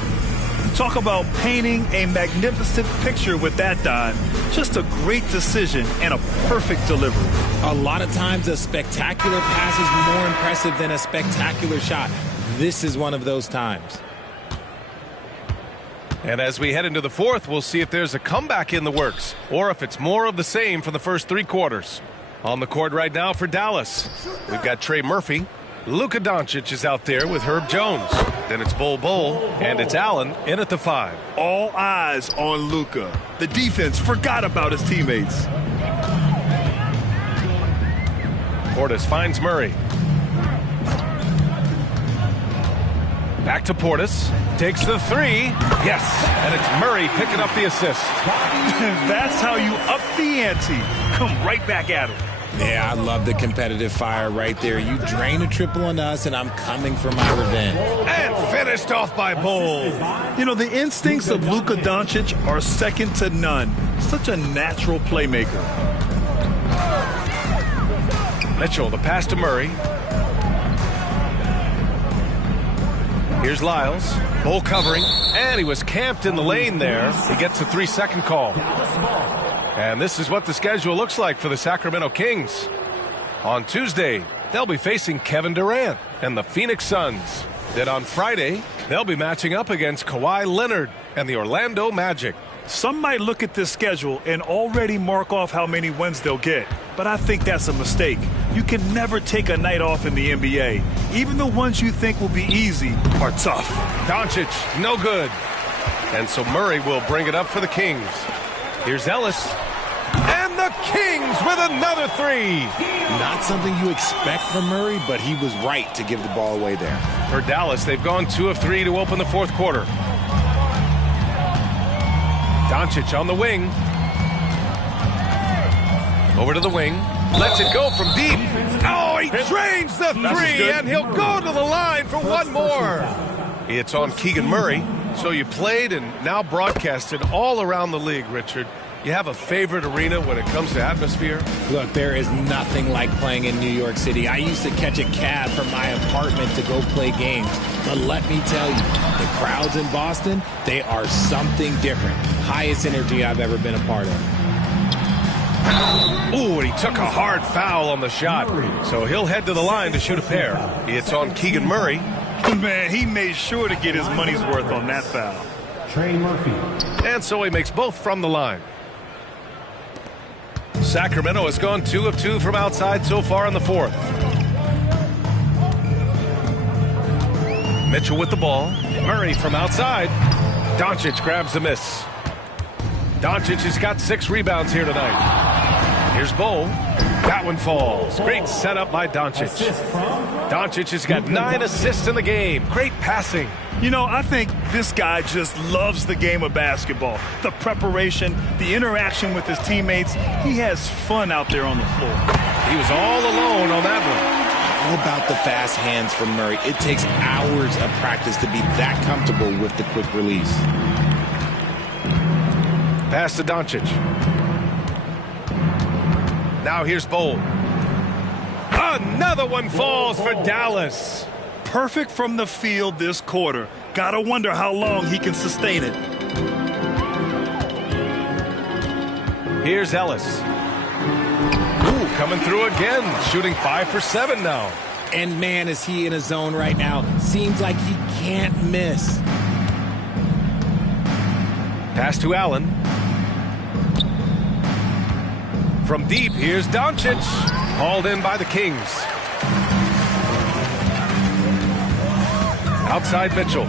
Talk about painting a magnificent picture with that dime. Just a great decision and a perfect delivery. A lot of times a spectacular pass is more impressive than a spectacular shot. This is one of those times. And as we head into the fourth, we'll see if there's a comeback in the works or if it's more of the same for the first 3 quarters. On the court right now for Dallas, we've got Trey Murphy. Luka Doncic is out there with Herb Jones. Then it's Bol Bol, and it's Allen in at the 5. All eyes on Luka. The defense forgot about his teammates. Portis finds Murray. Back to Portis. Takes the 3. Yes, and it's Murray picking up the assist. That's how you up the ante. Come right back at him. Yeah, I love the competitive fire right there. You drain a triple on us, and I'm coming for my revenge. And finished off by Bol. You know, the instincts of Luka Doncic are second to none. Such a natural playmaker. Mitchell, the pass to Murray. Here's Lyles. Bol covering, and he was camped in the lane there. He gets a 3-second call. And this is what the schedule looks like for the Sacramento Kings. On Tuesday, they'll be facing Kevin Durant and the Phoenix Suns. Then on Friday, They'll be matching up against Kawhi Leonard and the Orlando Magic. Some might look at this schedule and already mark off how many wins they'll get. But I think that's a mistake. You can never take a night off in the NBA. Even the ones you think will be easy are tough. Doncic, no good. And so Murray will bring it up for the Kings. Here's Ellis. And the Kings with another three. Not something you expect from Murray, but he was right to give the ball away there. For Dallas, they've gone 2 of 3 to open the fourth quarter. Doncic on the wing. Over to the wing. Lets it go from deep. Oh, he drains the three, and he'll go to the line for one more. It's on Keegan Murray. So you played and now broadcasted all around the league, Richard. You have a favorite arena when it comes to atmosphere? Look, there is nothing like playing in New York City. I used to catch a cab from my apartment to go play games. But let me tell you, the crowds in Boston, they are something different. Highest energy I've ever been a part of. Ooh, and he took a hard foul on the shot. So he'll head to the line to shoot a pair. It's on Keegan Murray. Man, he made sure to get his money's worth on that foul. Trey Murphy. And so he makes both from the line. Sacramento has gone 2 of 2 from outside so far in the fourth. Mitchell with the ball. Murray from outside. Doncic grabs the miss. Doncic has got 6 rebounds here tonight. Here's Bo. That one falls. Great setup by Doncic. Doncic has got 9 assists in the game. Great passing. You know, I think this guy just loves the game of basketball. The preparation, the interaction with his teammates. He has fun out there on the floor. He was all alone on that one. How about the fast hands from Murray? It takes hours of practice to be that comfortable with the quick release. Pass to Doncic. Now here's Bowl. Another one falls for Dallas. Perfect from the field this quarter. Gotta wonder how long he can sustain it. Here's Ellis. Ooh, coming through again. Shooting 5 for 7 now. And man, is he in a zone right now. Seems like he can't miss. Pass to Allen. From deep, here's Doncic. Hauled in by the Kings. Outside Mitchell.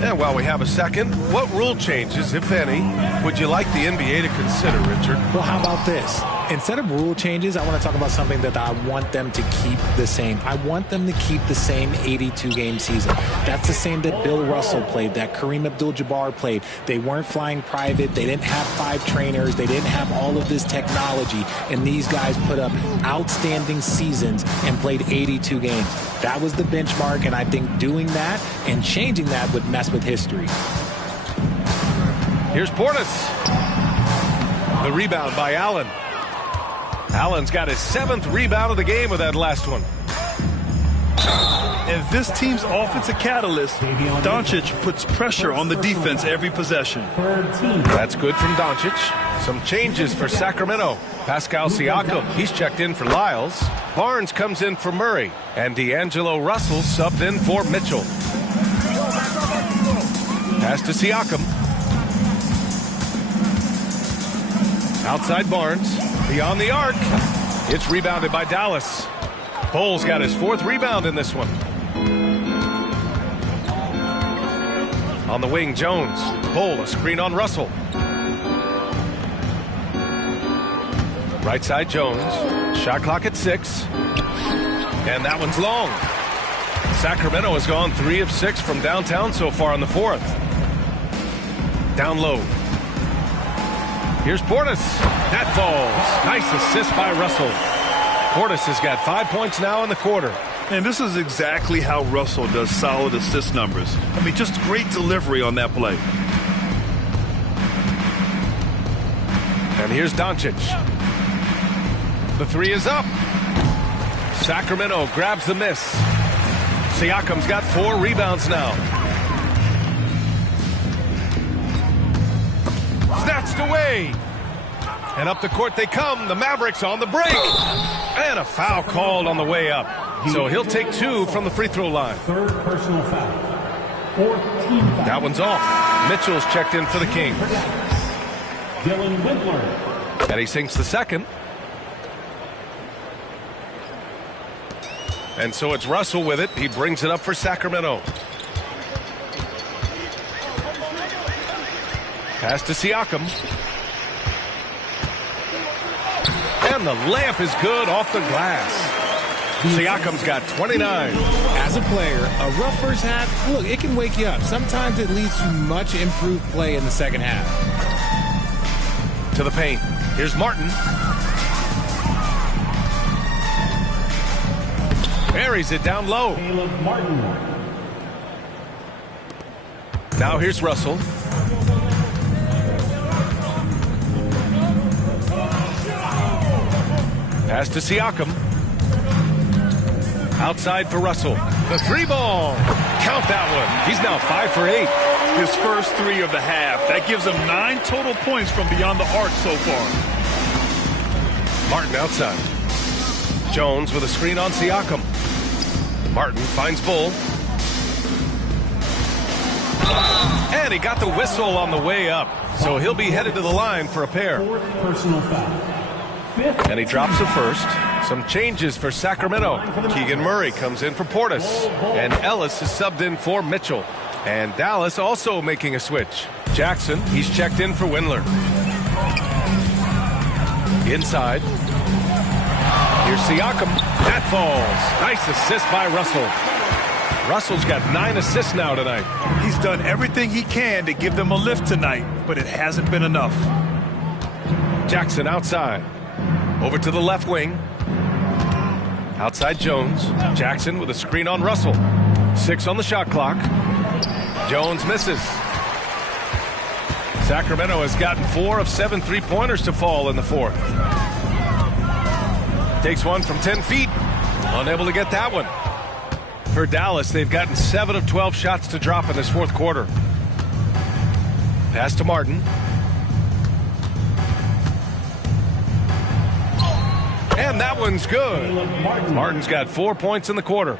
And while we have a second, what rule changes, if any, would you like the NBA to consider, Richard? Well, how about this? Instead of rule changes, I want to talk about something that I want them to keep the same. I want them to keep the same 82-game season. That's the same that Bill Russell played, that Kareem Abdul-Jabbar played. They weren't flying private. They didn't have 5 trainers. They didn't have all of this technology. And these guys put up outstanding seasons and played 82 games. That was the benchmark, and I think doing that and changing that would mess with history. Here's Portis. The rebound by Allen. Allen's got his 7th rebound of the game with that last one. And this team's offensive catalyst, Doncic, puts pressure on the defense every possession. That's good from Doncic. Some changes for Sacramento. Pascal Siakam, he's checked in for Lyles. Barnes comes in for Murray. And D'Angelo Russell subbed in for Mitchell. Pass to Siakam. Outside Barnes. Beyond the arc. It's rebounded by Dallas. Pole's got his 4th rebound in this one. On the wing, Jones. Pole, a screen on Russell. Right side, Jones. Shot clock at 6. And that one's long. Sacramento has gone 3 of 6 from downtown so far in the 4th. Down low. Here's Portis. That falls. Nice assist by Russell. Portis has got 5 points now in the quarter. And this is exactly how Russell does solid assist numbers. I mean, just great delivery on that play. And here's Doncic. The 3 is up. Sacramento grabs the miss. Siakam's got 4 rebounds now. Snatched away. And up the court they come. The Mavericks on the break. And a foul called on the way up. So he'll take 2 from the free throw line. Third personal foul. Fourth team foul. That one's off. Mitchell's checked in for the Kings. Dylan Windler. And he sinks the second. And so it's Russell with it. He brings it up for Sacramento. Pass to Siakam. And the layup is good off the glass. Siakam's got 29. As a player, a rough first half, look, it can wake you up. Sometimes it leads to much improved play in the second half. To the paint. Here's Martin. Buries it down low. Caleb Martin. Now here's Russell. Pass to Siakam. Outside for Russell. The 3-ball. Count that one. He's now 5 for 8. His first 3 of the half. That gives him 9 total points from beyond the arc so far. Martin outside. Jones with a screen on Siakam. Martin finds Bull. And he got the whistle on the way up. So he'll be headed to the line for a pair. Fourth personal foul. And he drops the first. Some changes for Sacramento. Keegan Murray comes in for Portis. And Ellis is subbed in for Mitchell. And Dallas also making a switch. Jackson, he's checked in for Windler. Inside. Here's Siakam. That falls. Nice assist by Russell. Russell's got 9 assists now tonight. He's done everything he can to give them a lift tonight, but it hasn't been enough. Jackson outside. Over to the left wing. Outside Jones. Jackson with a screen on Russell. 6 on the shot clock. Jones misses. Sacramento has gotten 4 of 7 3-pointers to fall in the fourth. Takes one from 10 feet. Unable to get that one. For Dallas, they've gotten 7 of 12 shots to drop in this fourth quarter. Pass to Martin. And that one's good. Martin's got 4 points in the quarter.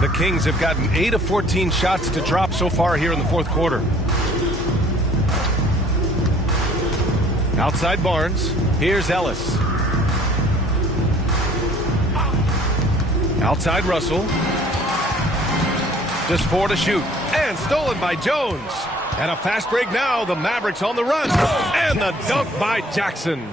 The Kings have gotten 8 of 14 shots to drop so far here in the fourth quarter. Outside Barnes. Here's Ellis. Outside Russell. Just 4 to shoot. And stolen by Jones. And a fast break now. The Mavericks on the run. And the dunk by Jackson.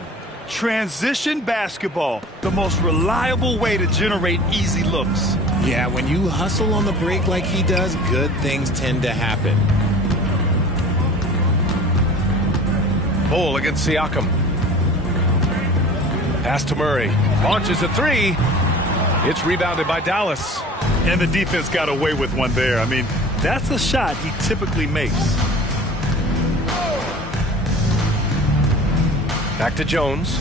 Transition basketball, the most reliable way to generate easy looks. Yeah, when you hustle on the break like he does, good things tend to happen. Bull against Siakam. Pass to Murray. Launches a 3. It's rebounded by Dallas. And the defense got away with one there. I mean, that's a shot he typically makes. Back to Jones.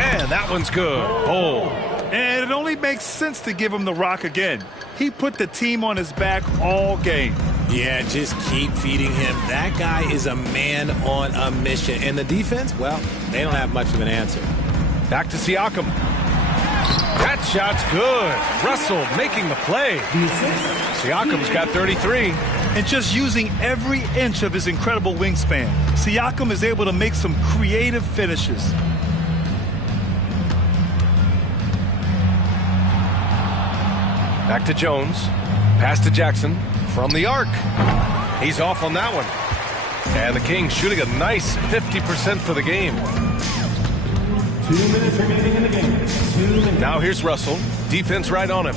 And that one's good. Bull. And it only makes sense to give him the rock again. He put the team on his back all game. Yeah, just keep feeding him. That guy is a man on a mission. And the defense, well, they don't have much of an answer. Back to Siakam. That shot's good. Russell making the play. Siakam's got 33. And just using every inch of his incredible wingspan, Siakam is able to make some creative finishes. Back to Jones. Pass to Jackson from the arc. He's off on that one. And the Kings shooting a nice 50% for the game. 2 minutes remaining in the game. 2 minutes. Now here's Russell. Defense right on him.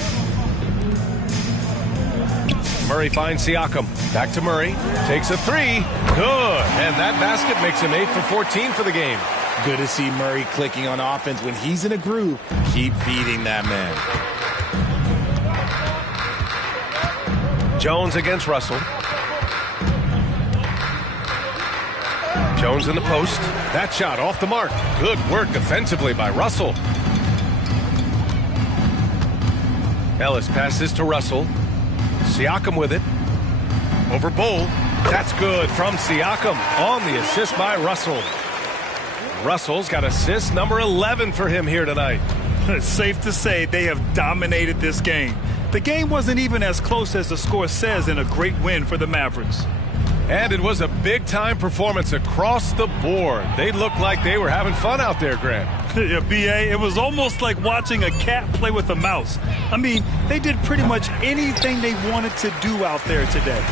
Murray finds Siakam. Back to Murray. Takes a 3. Good. And that basket makes him 8 for 14 for the game. Good to see Murray clicking on offense. When he's in a groove, keep feeding that man. Jones against Russell. Jones in the post. That shot off the mark. Good work defensively by Russell. Ellis passes to Russell. Siakam with it. Over Bull. That's good from Siakam on the assist by Russell. Russell's got assist number 11 for him here tonight. It's safe to say they have dominated this game. The game wasn't even as close as the score says in a great win for the Mavericks. And it was a big-time performance across the board. They looked like they were having fun out there, Grant. Yeah, B.A., it was almost like watching a cat play with a mouse. I mean, they did pretty much anything they wanted to do out there today.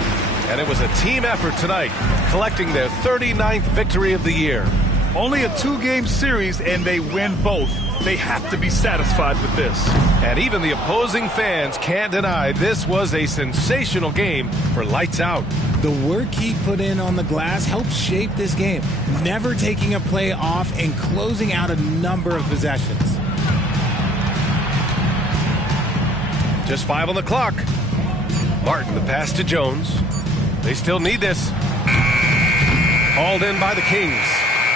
And it was a team effort tonight, collecting their 39th victory of the year. Only a 2-game series, and they win both. They have to be satisfied with this. And even the opposing fans can't deny this was a sensational game for Lights Out. The work he put in on the glass helped shape this game, never taking a play off and closing out a number of possessions. Just 5 on the clock. Martin, the pass to Jones. They still need this. Called in by the Kings.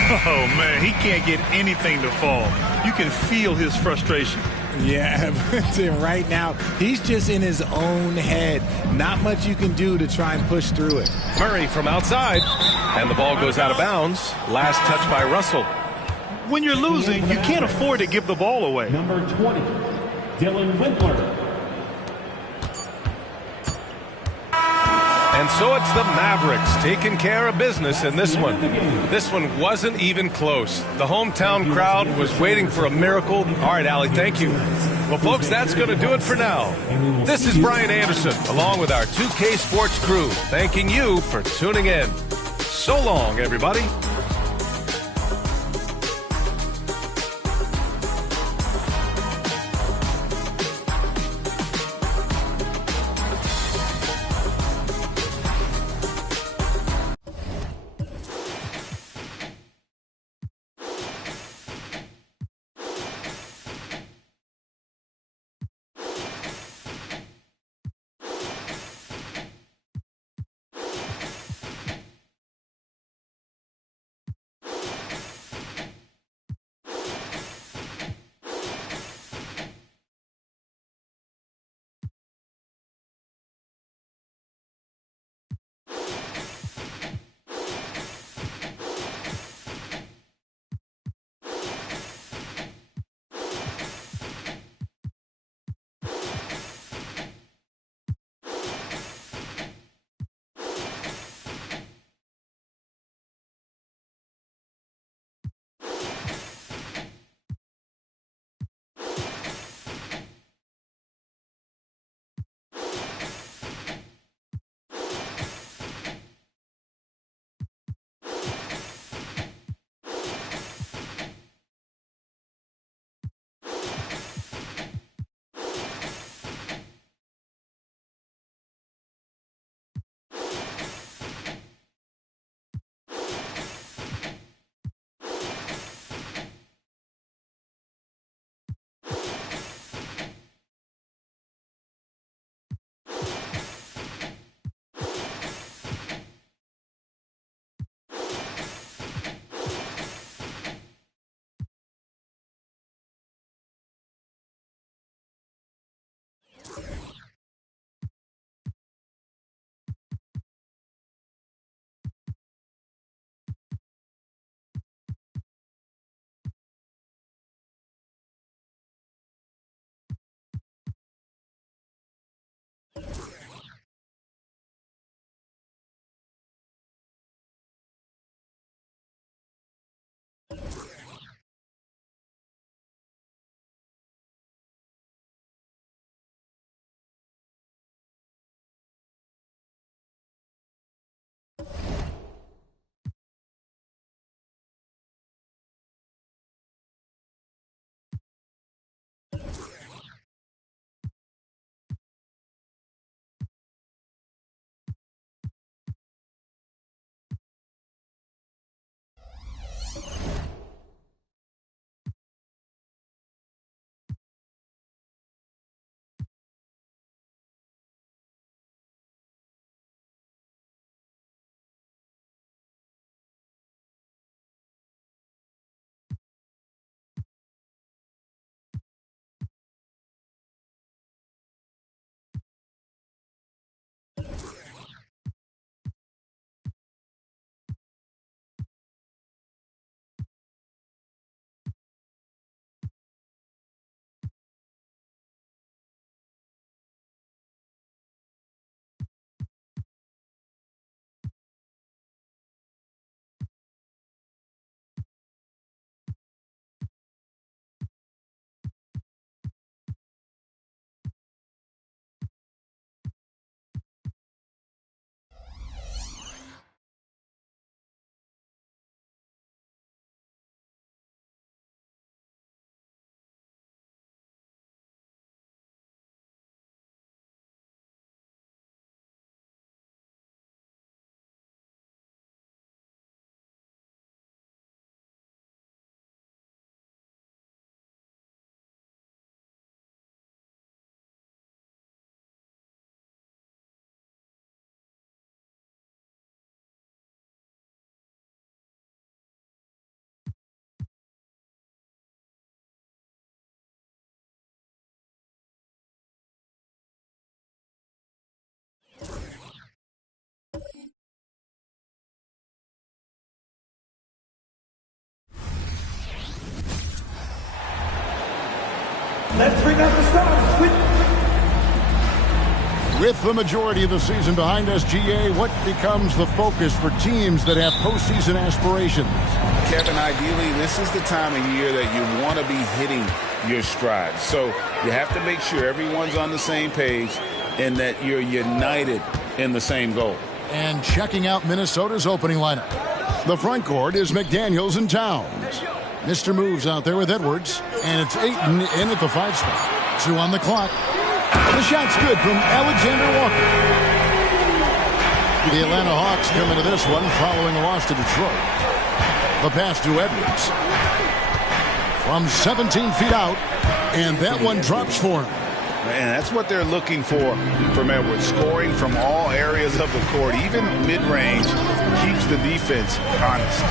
Oh, man, he can't get anything to fall. You can feel his frustration. Yeah, but right now, he's just in his own head. Not much you can do to try and push through it. Murray from outside, and the ball goes out of bounds. Last touch by Russell. When you're losing, you can't afford to give the ball away. Number 20, Dylan Winkler. And so it's the Mavericks taking care of business in this one. This one wasn't even close. The hometown crowd was waiting for a miracle. All right, Allie, thank you. Well, folks, that's going to do it for now. This is Brian Anderson, along with our 2K Sports crew, thanking you for tuning in. So long, everybody. With the majority of the season behind us, GA, what becomes the focus for teams that have postseason aspirations? Kevin, ideally, this is the time of year that you want to be hitting your stride. So you have to make sure everyone's on the same page and that you're united in the same goal. And checking out Minnesota's opening lineup. The front court is McDaniels and Towns. Mr. Moves out there with Edwards, and it's Ayton in at the 5 spot. 2 on the clock. The shot's good from Alexander Walker. The Atlanta Hawks come into this one following a loss to Detroit. The pass to Edwards. From 17 feet out, and that one drops for him. And that's what they're looking for from Edwards. Scoring from all areas of the court, even mid-range, keeps the defense honest.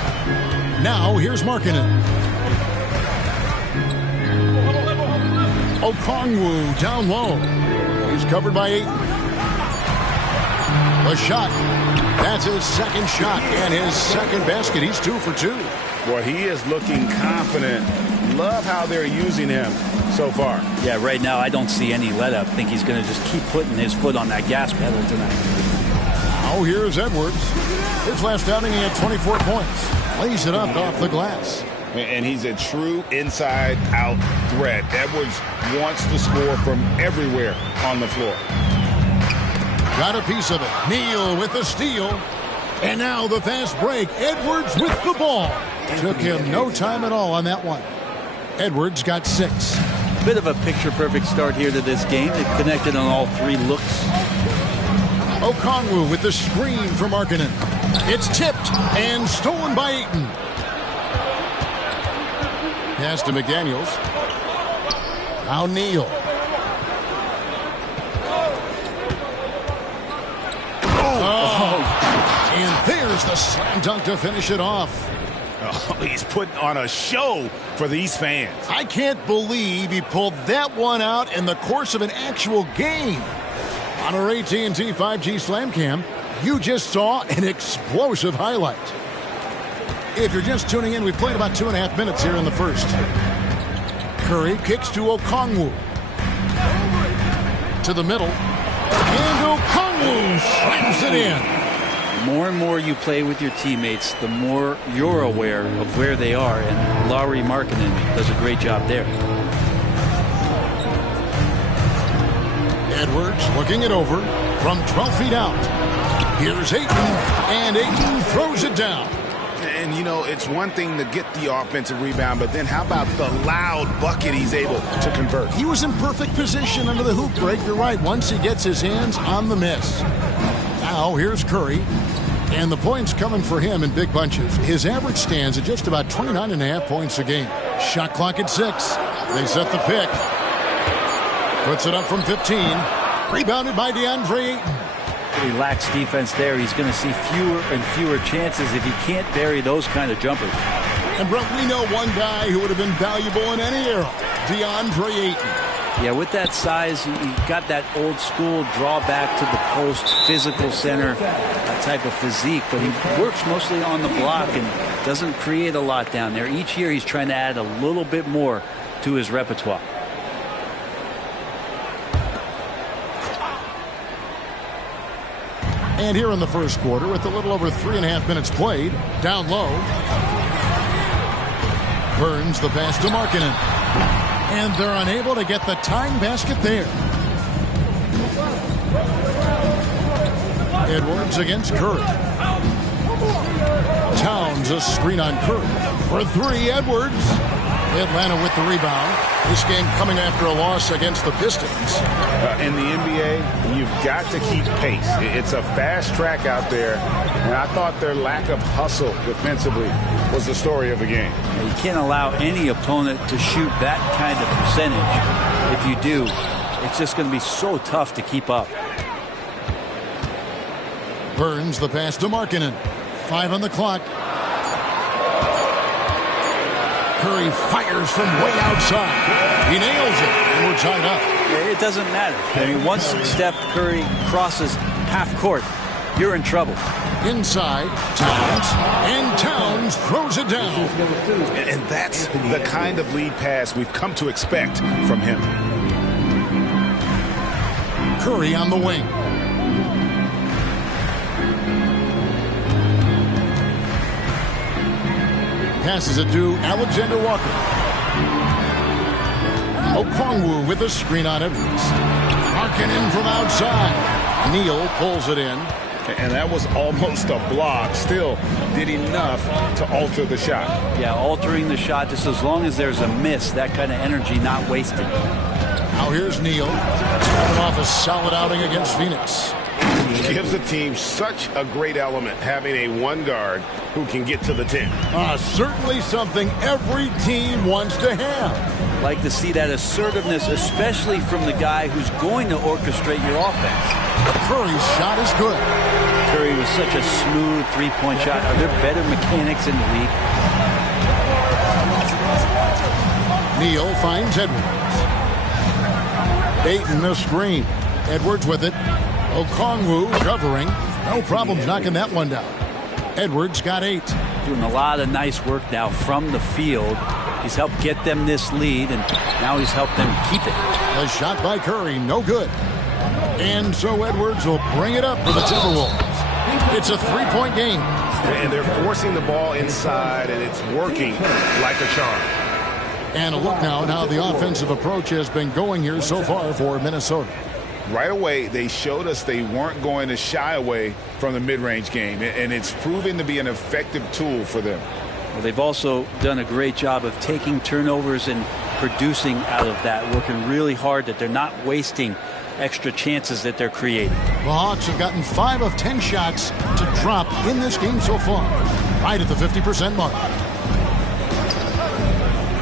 Now, here's Markkanen. Okongwu down low. He's covered by Ayton. The shot. That's his second shot and his second basket. He's 2 for 2. Well, he is looking confident. Love how they're using him so far. Yeah, right now I don't see any let up. I think he's going to just keep putting his foot on that gas pedal tonight. Now here's Edwards. His last outing he had 24 points. Lays it up off the glass. And he's a true inside-out threat. Edwards wants to score from everywhere on the floor. Got a piece of it. Neal with the steal. And now the fast break. Edwards with the ball. Took him no time at all on that one. Edwards got 6. Bit of a picture-perfect start here to this game. They've connected on all 3 looks. Okongwu with the screen for Markkanen. It's tipped and stolen by Ayton. Pass to McDaniels. Now Neal. And there's the slam dunk to finish it off. Oh, he's putting on a show for these fans. I can't believe he pulled that one out in the course of an actual game. On our AT&T 5G Slam Cam, you just saw an explosive highlight. If you're just tuning in, we've played about 2.5 minutes here in the first. Curry kicks to Okongwu. To the middle. And Okongwu slams it in. The more and more you play with your teammates, the more you're aware of where they are, and Lauri Markkanen does a great job there. Edwards looking it over from 12 feet out. Here's Ayton, and Ayton throws it down. And, you know, it's one thing to get the offensive rebound, but then how about the loud bucket he's able to convert? He was in perfect position under the hoop break. You're right, once he gets his hands on the miss. Now, here's Curry. And the points coming for him in big bunches. His average stands at just about 29.5 points a game. Shot clock at 6. They set the pick. Puts it up from 15. Rebounded by DeAndre Ayton. Relaxed defense there. He's going to see fewer and fewer chances if he can't bury those kind of jumpers. And, Brett, we know one guy who would have been valuable in any era. DeAndre Ayton. Yeah, with that size, he got that old school draw back to the post, physical center type of physique, but he works mostly on the block and doesn't create a lot down there. Each year he's trying to add a little bit more to his repertoire. And here in the first quarter, with a little over 3.5 minutes played, down low. Burns the pass to Markkanen. And they're unable to get the tying basket there. Edwards against Curry. Towns a screen on Curry. For 3, Edwards. Atlanta with the rebound. This game coming after a loss against the Pistons. In the NBA, you've got to keep pace. It's a fast track out there, and I thought their lack of hustle defensively was the story of the game. You can't allow any opponent to shoot that kind of percentage. If you do, it's just going to be so tough to keep up. Burns the pass to Markkanen. 5 on the clock. Curry fires from way outside. He nails it, and we're tied up. It doesn't matter. I mean, once Steph Curry crosses half court, you're in trouble. Inside, Towns, and Towns throws it down. And that's the kind of lead pass we've come to expect from him. Curry on the wing. Passes it to Alexander Walker. Okongwu with a screen on Edwards. Markkanen from outside. Neal pulls it in. And that was almost a block. Still did enough to alter the shot. Yeah, altering the shot just as long as there's a miss. That kind of energy not wasted. Now here's Neal. Coming off a solid outing against Phoenix. Gives the team such a great element having a one guard who can get to the 10. Certainly something every team wants to have. Like to see that assertiveness, especially from the guy who's going to orchestrate your offense. Curry's shot is good. Curry was such a smooth three-point shot. Are there better mechanics in the league? Neal finds Edwards. Ayton a screen. Edwards with it. Okongwu covering. No problems knocking that one down. Edwards got 8. Doing a lot of nice work now from the field. He's helped get them this lead, and now he's helped them keep it. A shot by Curry, no good. And so Edwards will bring it up for the Timberwolves. It's a 3-point game. And they're forcing the ball inside, and it's working like a charm. And a look now at how the offensive approach has been going here so far for Minnesota. Right away, they showed us they weren't going to shy away from the mid-range game, and it's proving to be an effective tool for them. Well, they've also done a great job of taking turnovers and producing out of that, working really hard that they're not wasting extra chances that they're creating. The Hawks have gotten 5 of 10 shots to drop in this game so far, right at the 50% mark.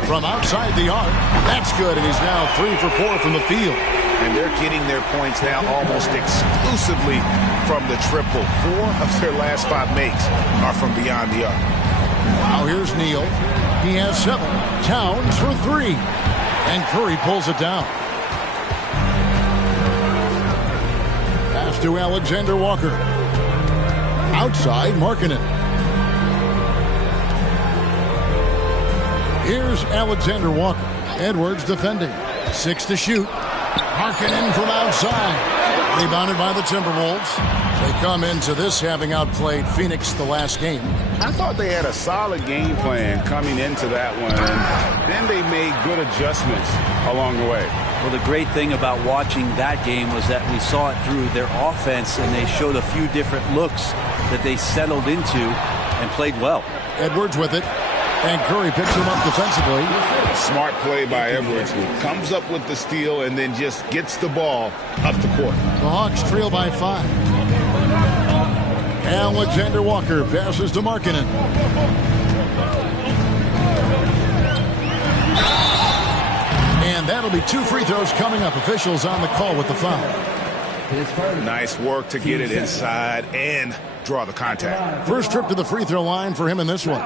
From outside the arc, that's good, and he's now 3 for 4 from the field. And they're getting their points now almost exclusively from the triple. 4 of their last 5 makes are from beyond the arc. Now here's Neal. He has 7. Towns for 3. And Curry pulls it down. Pass to Alexander Walker. Outside, Markkanen. Here's Alexander Walker. Edwards defending. 6 to shoot. Markkanen from outside. Rebounded by the Timberwolves. They come into this having outplayed Phoenix the last game. I thought they had a solid game plan coming into that one. And then they made good adjustments along the way. Well, the great thing about watching that game was that we saw it through their offense, and they showed a few different looks that they settled into and played well. Edwards with it. And Curry picks him up defensively. Smart play by Edwards, who comes up with the steal and then just gets the ball up the court. The Hawks trail by 5. Alexander Walker passes to Markkanen. And that'll be 2 free throws coming up. Officials on the call with the foul. Nice work to get it inside and draw the contact. First trip to the free throw line for him in this one.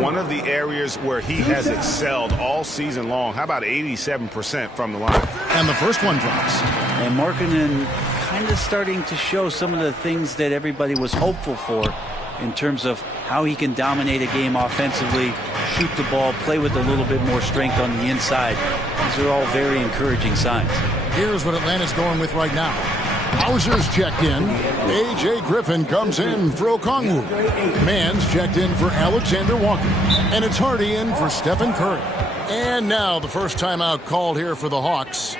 One of the areas where he has excelled all season long. How about 87% from the line? And the first one drops. And Markkanen kind of starting to show some of the things that everybody was hopeful for in terms of how he can dominate a game offensively, shoot the ball, play with a little bit more strength on the inside. These are all very encouraging signs. Here's what Atlanta's going with right now. Hauser's checked in. A.J. Griffin comes in for Okongwu. Mann's checked in for Alexander Walker. And it's Hardy in for Stephen Curry. And now the first timeout called here for the Hawks.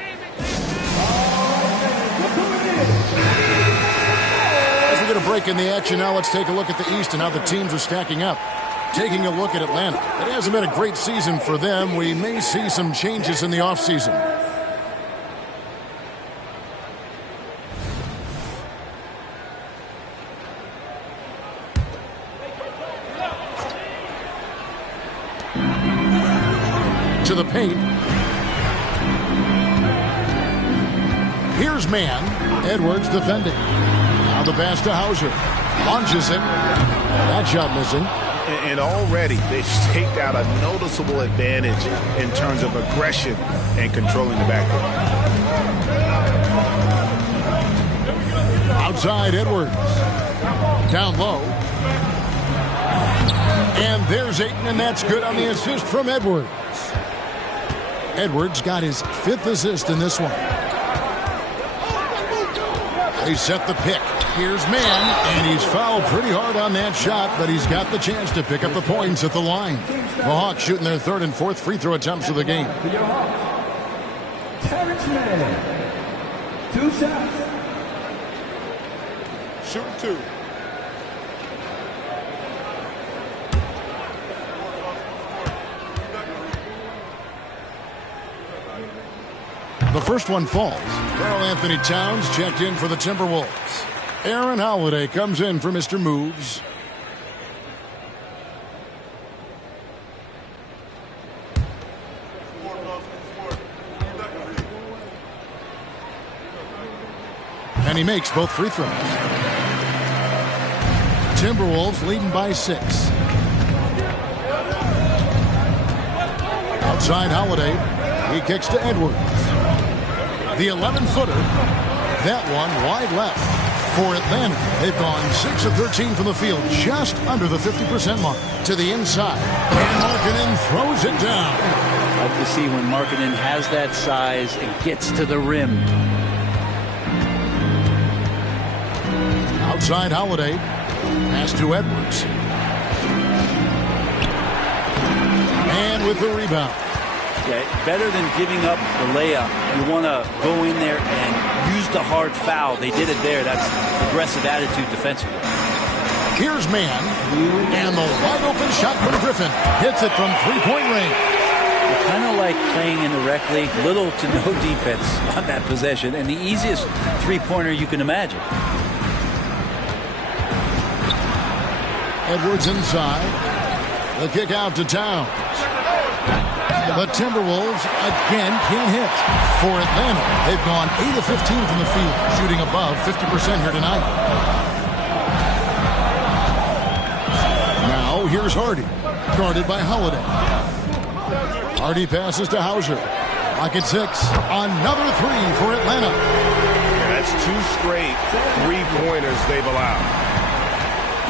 As we get a break in the action now, let's take a look at the East and how the teams are stacking up. Taking a look at Atlanta. It hasn't been a great season for them. We may see some changes in the offseason. To the paint. Here's Mann. Edwards defending. Now the pass to Hauser. Launches it. That shot missing. And already they've staked out a noticeable advantage in terms of aggression and controlling the backcourt. Outside Edwards. Down low. And there's Ayton, and that's good on the assist from Edwards. Edwards got his 5th assist in this one. They set the pick. Here's Mann, and he's fouled pretty hard on that shot, but he's got the chance to pick up the points at the line. The Hawks shooting their third and fourth free throw attempts of the game. Terrence Mann. 2 shots. Shoot 2. The first one falls. Karl Anthony Towns checked in for the Timberwolves. Aaron Holiday comes in for Mr. Moves. And he makes both free throws. Timberwolves leading by 6. Outside Holiday. He kicks to Edwards. The 11-footer. That one wide left. For Atlanta, they've gone 6 of 13 from the field, just under the 50% mark. To the inside. And Markkanen throws it down. Like to see when Markkanen has that size and gets to the rim. Outside Holiday. Pass to Edwards. And with the rebound. Yeah, better than giving up the layup. You want to go in there and use the hard foul. They did it there. That's aggressive attitude defensively. Here's Mann. And the wide open shot from Griffin. Hits it from three-point range. Kind of like playing in the rec league. Little to no defense on that possession. And the easiest three-pointer you can imagine. Edwards inside. The kick out to Towns. The Timberwolves again can't hit. For Atlanta, they've gone 8 of 15 from the field, shooting above 50% here tonight. Now here's Hardy, guarded by Holiday. Hardy passes to Hauser. Lock at 6. Another 3 for Atlanta. Yeah, that's 2 straight three-pointers they've allowed.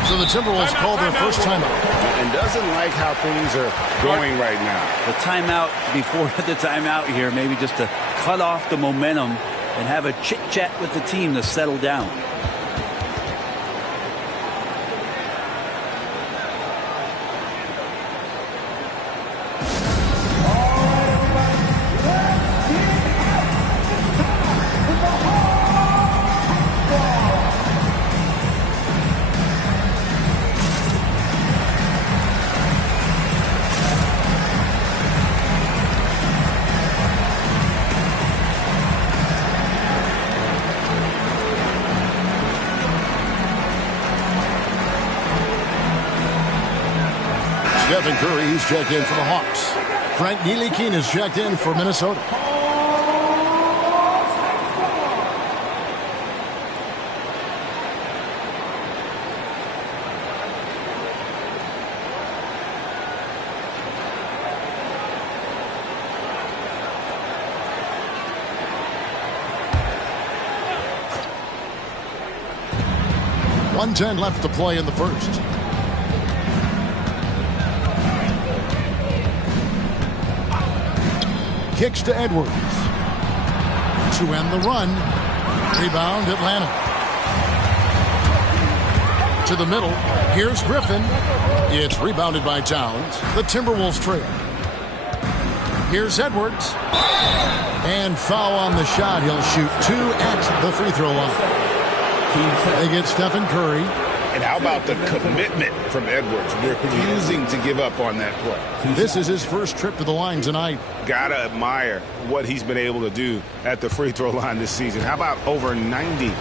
So the Timberwolves call their first timeout. And doesn't like how things are going right now. The timeout before the timeout here, maybe just to cut off the momentum and have a chit-chat with the team to settle down. Stephen Curry, he's checked in for the Hawks. Frank Ntilikina is checked in for Minnesota. .110 left to play in the first. Kicks to Edwards. To end the run. Rebound Atlanta. To the middle. Here's Griffin. It's rebounded by Towns. The Timberwolves trail. Here's Edwards. And foul on the shot. He'll shoot 2 at the free throw line. They get Stephen Curry. And how about the commitment from Edwards, refusing to give up on that play? This is his first trip to the line tonight. Gotta admire what he's been able to do at the free throw line this season. How about over 90%?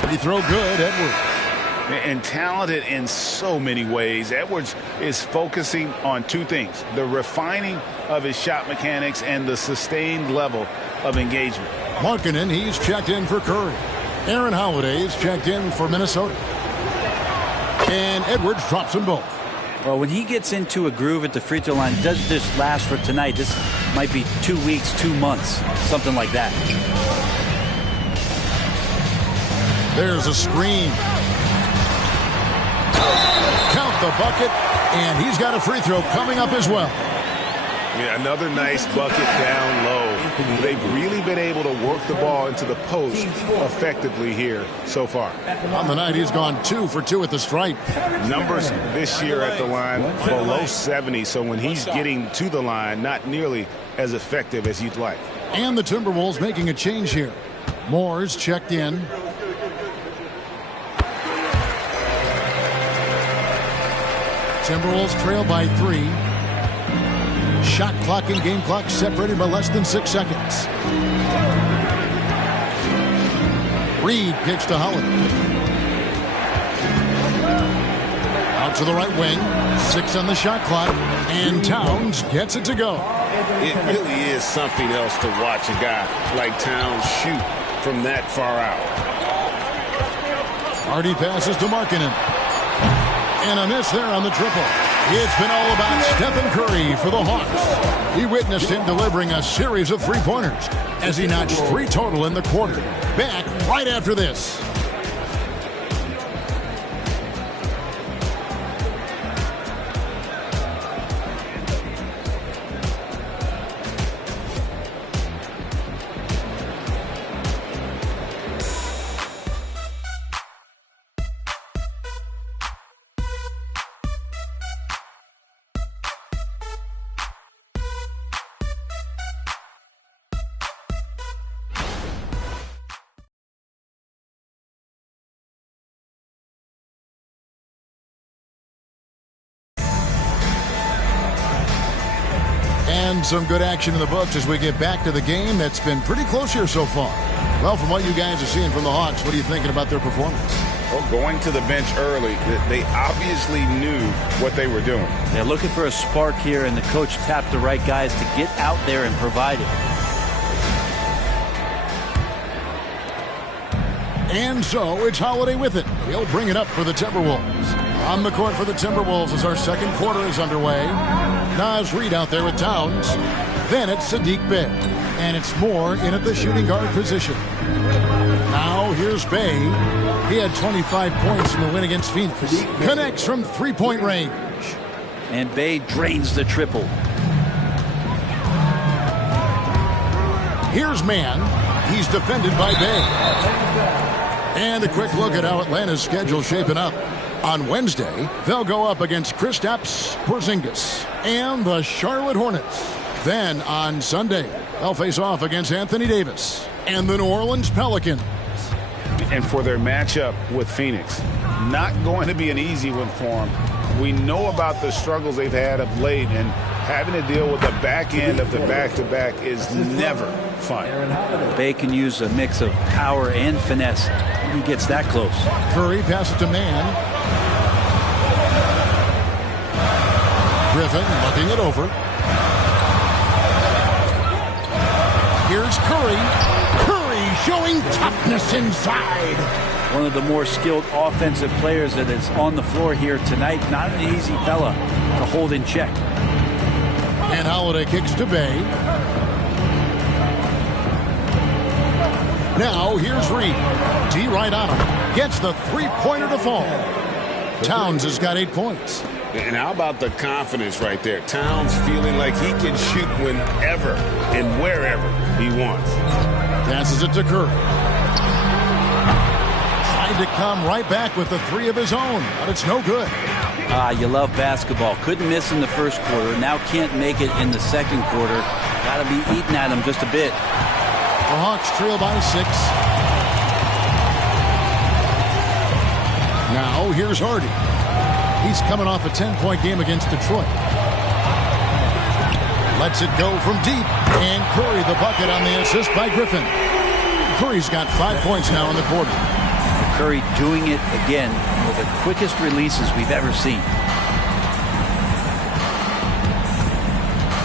Free throw good, Edwards. And talented in so many ways. Edwards is focusing on 2 things: the refining of his shot mechanics and the sustained level of engagement. Markkanen, he's checked in for Curry. Aaron Holiday is checked in for Minnesota. And Edwards drops them both. Well, when he gets into a groove at the free throw line, it doesn't just last for tonight. This might be 2 weeks, 2 months, something like that. There's a screen. Count the bucket, and he's got a free throw coming up as well. Yeah, another nice bucket down low. They've really been able to work the ball into the post effectively here so far. On the night, he's gone 2 for 2 at the stripe. Numbers this year at the line below 70, so when he's getting to the line, not nearly as effective as you'd like. And the Timberwolves making a change here. Moore's checked in. Timberwolves trail by 3. Shot clock and game clock separated by less than 6 seconds. Reed kicks to Holiday. Out to the right wing. 6 on the shot clock. And Towns gets it to go. It really is something else to watch a guy like Towns shoot from that far out. Hardy passes to Markkanen. And a miss there on the triple. It's been all about Stephen Curry for the Hawks. He witnessed him delivering a series of three-pointers as he notched 3 total in the quarter. Back right after this. And some good action in the books as we get back to the game that's been pretty close here so far. Well, from what you guys are seeing from the Hawks, what are you thinking about their performance? Well, going to the bench early, they obviously knew what they were doing. They're looking for a spark here, and the coach tapped the right guys to get out there and provide it. And so it's Holiday with it. He'll bring it up for the Timberwolves. On the court for the Timberwolves as our second quarter is underway. Naz Reid out there with Towns. Then it's Sadiq Bey. And it's Moore in at the shooting guard position. Now here's Bey. He had 25 points in the win against Phoenix. Connects from three-point range. And Bey drains the triple. Here's Mann. He's defended by Bey. And a quick look at how Atlanta's schedule shaping up. On Wednesday, they'll go up against Kristaps Porzingis and the Charlotte Hornets. Then on Sunday, they'll face off against Anthony Davis and the New Orleans Pelicans. And for their matchup with Phoenix, not going to be an easy one for them. We know about the struggles they've had of late, and having to deal with the back end of the back-to-back is never fun. Bey can use a mix of power and finesse when he gets that close. Curry passes to Mann. Griffin looking it over. Here's Curry. Curry showing toughness inside. One of the more skilled offensive players that is on the floor here tonight. Not an easy fella to hold in check. And Holiday kicks to Bey. Now here's Reed. D right on him. Gets the three-pointer to fall. Towns has got 8 points. And how about the confidence right there? Towns feeling like he can shoot whenever and wherever he wants. Passes it to Curry. Tried to come right back with the 3 of his own, but it's no good. You love basketball. Couldn't miss in the first quarter. Now can't make it in the second quarter. Got to be eating at him just a bit. The Hawks trail by 6. Now here's Hardy. He's coming off a 10-point game against Detroit. Lets it go from deep. And Curry the bucket on the assist by Griffin. Curry's got 5 points now in the quarter. Curry doing it again with the quickest releases we've ever seen.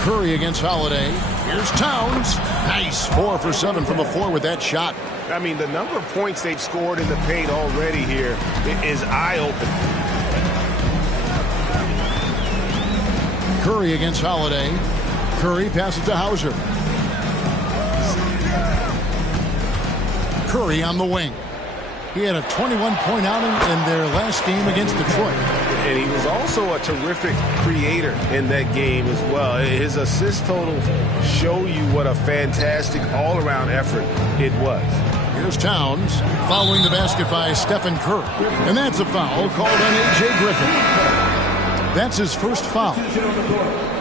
Curry against Holiday. Here's Towns. Nice. 4 for 7 from the floor with that shot. I mean, the number of points they've scored in the paint already here is eye-opening. Curry against Holiday. Curry passes to Hauser. Curry on the wing. He had a 21-point outing in their last game against Detroit. And he was also a terrific creator in that game as well. His assist totals show you what a fantastic all-around effort it was. Here's Towns following the basket by Stephen Curry. And that's a foul called on A.J. Griffin. That's his first foul.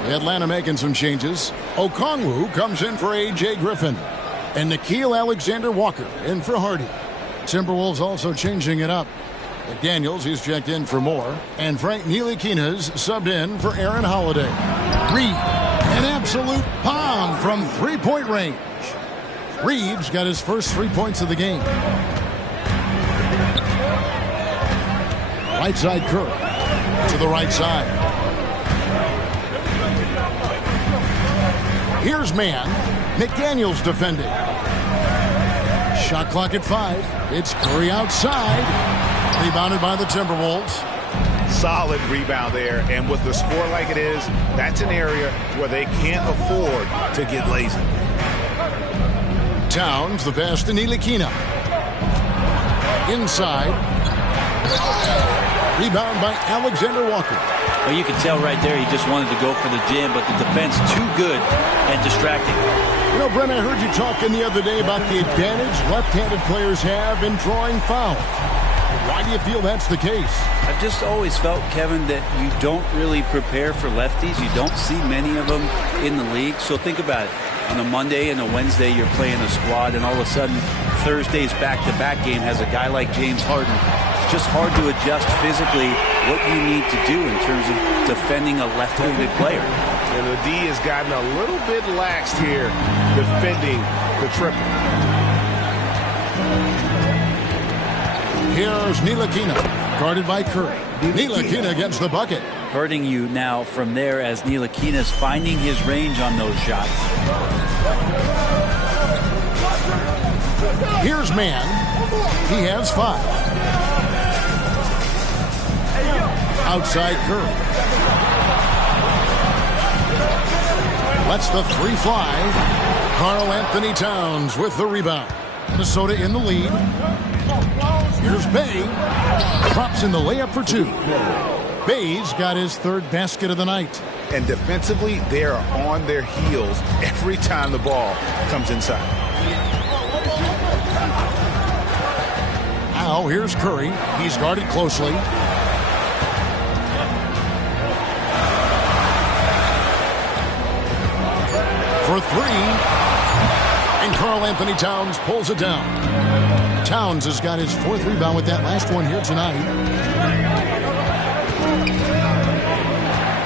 Atlanta making some changes. Okongwu comes in for A.J. Griffin. And Nickeil Alexander-Walker in for Hardy. Timberwolves also changing it up. McDaniels, he's checked in for Moore. And Frank Ntilikina's subbed in for Aaron Holiday. Reed, an absolute bomb from three-point range. Reed's got his first 3 points of the game. Right side Curry to the right side. Here's man. McDaniels defending. Shot clock at 5. It's Curry outside. Rebounded by the Timberwolves. Solid rebound there. And with the score like it is, that's an area where they can't afford to get lazy. Towns, the pass to Ntilikina. Inside. Rebound by Alexander Walker. Well, you can tell right there he just wanted to go for the jam, but the defense too good and distracting. You know, Brent, I heard you talking the other day about the advantage left-handed players have in drawing fouls. Why do you feel that's the case? I've just always felt, Kevin, that you don't really prepare for lefties. You don't see many of them in the league. So think about it. On a Monday and a Wednesday, you're playing a squad, and all of a sudden, Thursday's back-to-back game has a guy like James Harden. It's just hard to adjust physically what you need to do in terms of defending a left-handed player. And the D has gotten a little bit laxed here defending the triple. Here's Ntilikina, guarded by Curry. Ntilikina gets the bucket. Hurting you now from there as Ntilikina's finding his range on those shots. Here's man. He has 5. Outside Curry. Lets the 3 fly. Karl Anthony Towns with the rebound. Minnesota in the lead. Here's Bay. Drops in the layup for 2. Bay's got his 3rd basket of the night. And defensively, they are on their heels every time the ball comes inside. Now here's Curry. He's guarded closely. For 3. And Karl Anthony Towns pulls it down. Towns has got his 4th rebound with that last one here tonight.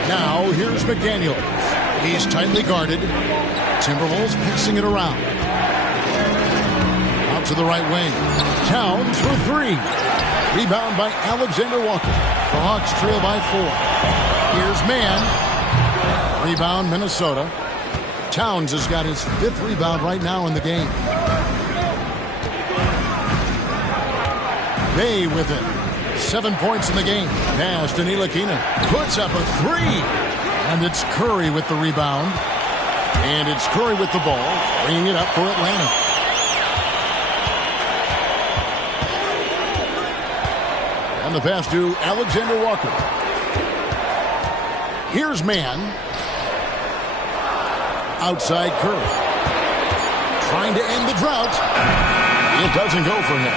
Now here's McDaniels. He's tightly guarded. Timberwolves passing it around. Out to the right wing. Towns for 3. Rebound by Alexander Walker. The Hawks trail by 4. Here's man. Rebound Minnesota. Towns has got his 5th rebound right now in the game. Bay with it. 7 points in the game. Pass to Ntilikina. Puts up a 3. And it's Curry with the rebound. And it's Curry with the ball. Bringing it up for Atlanta. And the pass to Alexander Walker. Here's man. Outside Curry. Trying to end the drought. It doesn't go for him.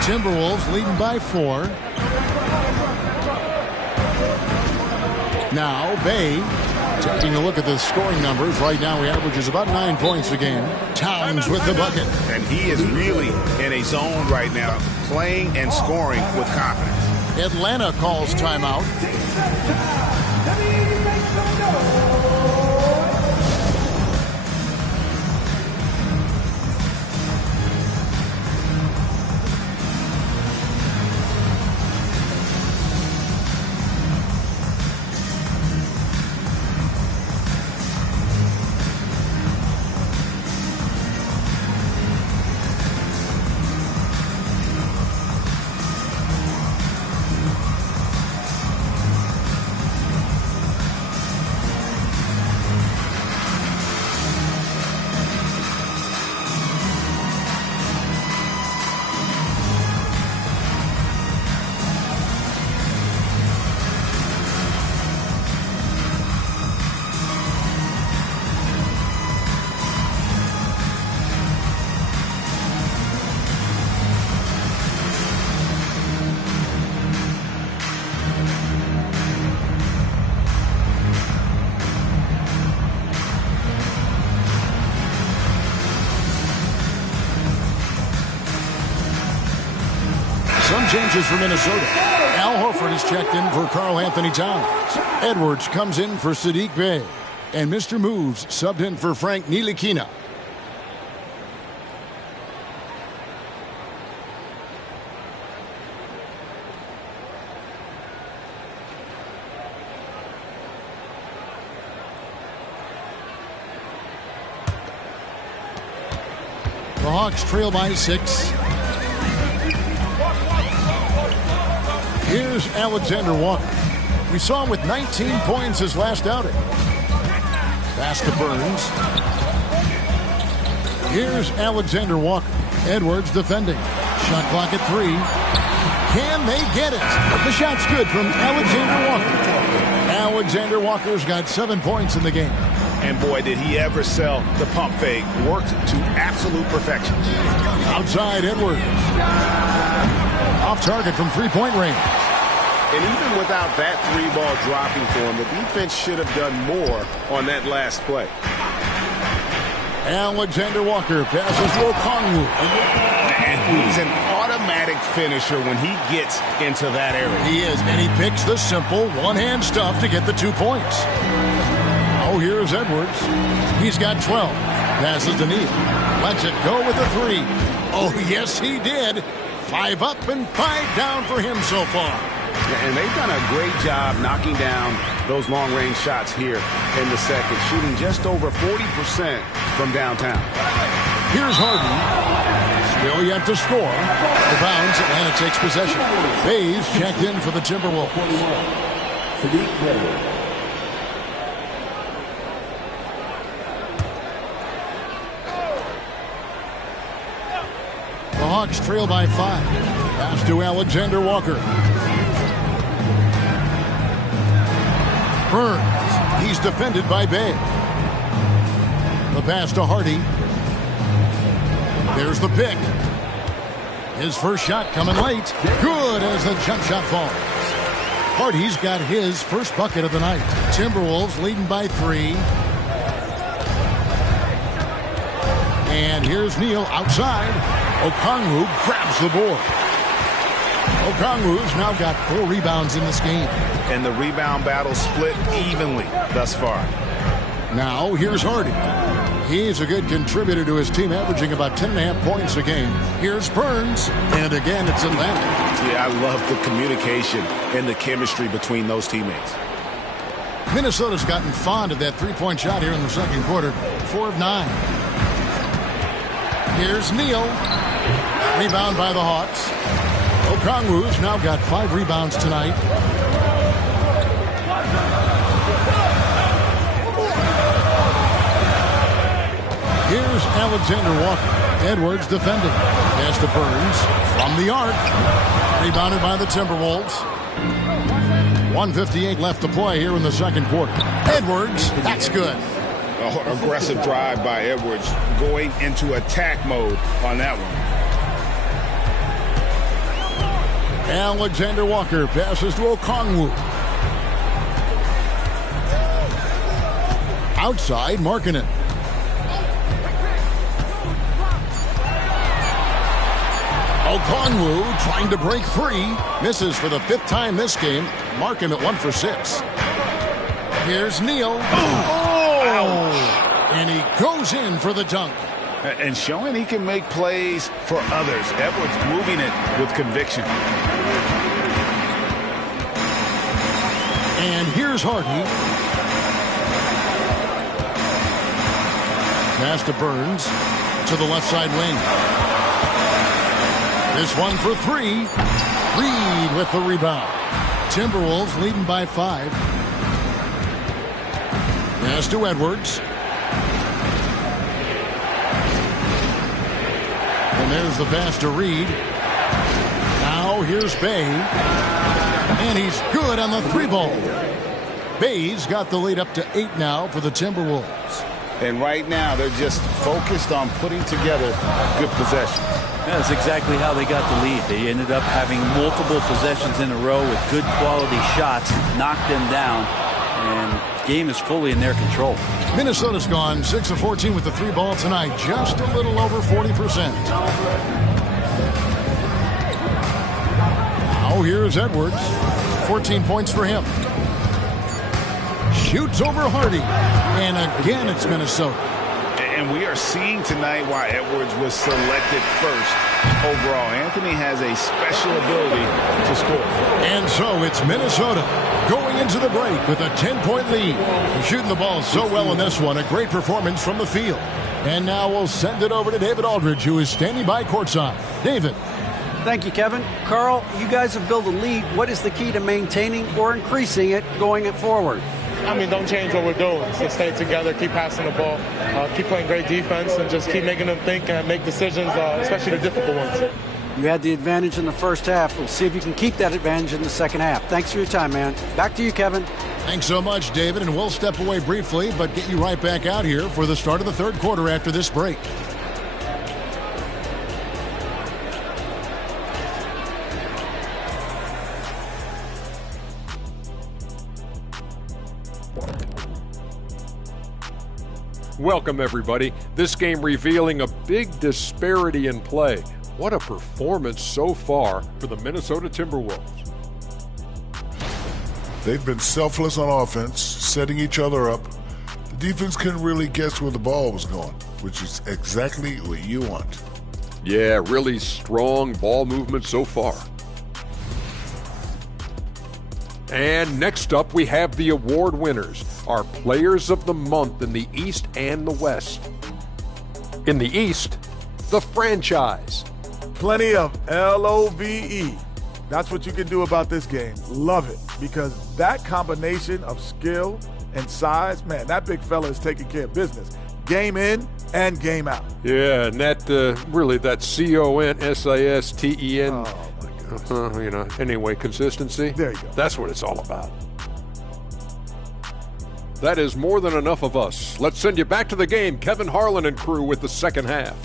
Timberwolves leading by 4. Now Bay taking a look at the scoring numbers. Right now he averages about 9 points a game. Towns with the bucket. And he is really in a zone right now, playing and scoring with confidence. Atlanta calls timeout. Some changes for Minnesota. Al Horford is checked in for Karl Anthony Towns. Edwards comes in for Sadiq Bey. And Mr. Moves subbed in for Frank Ntilikina. The Hawks trail by 6. Here's Alexander Walker. We saw him with 19 points his last outing. Pass to Burns. Here's Alexander Walker. Edwards defending. Shot clock at 3. Can they get it? The shot's good from Alexander Walker. Alexander Walker's got 7 points in the game. And boy, did he ever sell the pump fake. Worked to absolute perfection. Outside Edwards. Off target from three-point range. And even without that 3-ball dropping for him, the defense should have done more on that last play. Alexander Walker passes to Okongwu. And he's an automatic finisher when he gets into that area. He is, and he picks the simple one-hand stuff to get the 2 points. Oh, here's Edwards. He's got 12. Passes to Neal. Lets it go with a 3. Oh, yes, he did. 5 up and 5 down for him so far. And they've done a great job knocking down those long-range shots here in the second, shooting just over 40% from downtown. Here's Harden. Still yet to score. The bounds, Atlanta takes possession. Hayes checked in for the Timberwolves. The Hawks trail by 5. Pass to Alexander Walker. Burns. He's defended by Bey. The pass to Hardy. There's the pick. His first shot coming late. Good as the jump shot falls. Hardy's got his first bucket of the night. Timberwolves leading by 3. And here's Neal outside. Okongwu grabs the board. Okongwu's now got 4 rebounds in this game. And the rebound battle split evenly thus far. Now here's Hardy. He's a good contributor to his team, averaging about 10.5 points a game. Here's Burns. And again, it's Atlanta. Yeah, I love the communication and the chemistry between those teammates. Minnesota's gotten fond of that 3-point shot here in the second quarter. 4 of 9. Here's Neal. Rebound by the Hawks. Okongwu's now got 5 rebounds tonight. Here's Alexander Walker. Edwards defending. Pass to Burns. From the arc. Rebounded by the Timberwolves. 1:58 left to play here in the second quarter. Edwards. That's good. Aggressive drive by Edwards, going into attack mode on that one. Alexander Walker passes to Okongwu. Outside, Markkanen. Okongwu trying to break free. Misses for the 5th time this game. Marking at 1 for 6. Here's Neal. And he goes in for the dunk. And showing he can make plays for others. Edwards moving it with conviction. And here's Hardy. Pass to Burns. To the left side wing. This one for 3. Reed with the rebound. Timberwolves leading by 5. Pass to Edwards. And there's the pass to Reed. Now here's Bey. And he's good on the 3-ball. Bey's got the lead up to 8 now for the Timberwolves. And right now they're just focused on putting together good possessions. Yeah, that's exactly how they got the lead. They ended up having multiple possessions in a row with good quality shots, knocked them down, and the game is fully in their control. Minnesota's gone 6 of 14 with the 3-ball tonight, just a little over 40%. Now here's Edwards. 14 points for him. Shoots over Hardy. And again, it's Minnesota. And we are seeing tonight why Edwards was selected first overall. Anthony has a special ability to score. And so it's Minnesota going into the break with a 10-point lead. They're shooting the ball so well in this one. A great performance from the field. And now we'll send it over to David Aldridge, who is standing by courtside. David. Thank you, Kevin. Carl, you guys have built a lead. What is the key to maintaining or increasing it going forward? I mean, don't change what we're doing. Just stay together, keep passing the ball, keep playing great defense, and just keep making them think and make decisions, especially the difficult ones. You had the advantage in the first half. We'll see if you can keep that advantage in the second half. Thanks for your time, man. Back to you, Kevin. Thanks so much, David. And we'll step away briefly, but get you right back out here for the start of the third quarter after this break. Welcome, everybody. This game revealing a big disparity in play. What a performance so far for the Minnesota Timberwolves. They've been selfless on offense, setting each other up. The defense couldn't really guess where the ball was going, which is exactly what you want. Yeah, really strong ball movement so far. And next up, we have the award winners, our Players of the Month in the East and the West. In the East, the franchise. Plenty of LOVE. That's what you can do about this game. Love it. Because that combination of skill and size, man, that big fella is taking care of business. Game in and game out. Yeah, and that really, that CONSISTEN. Anyway, consistency. There you go. That's what it's all about. That is more than enough of us. Let's send you back to the game. Kevin Harlan and crew with the second half.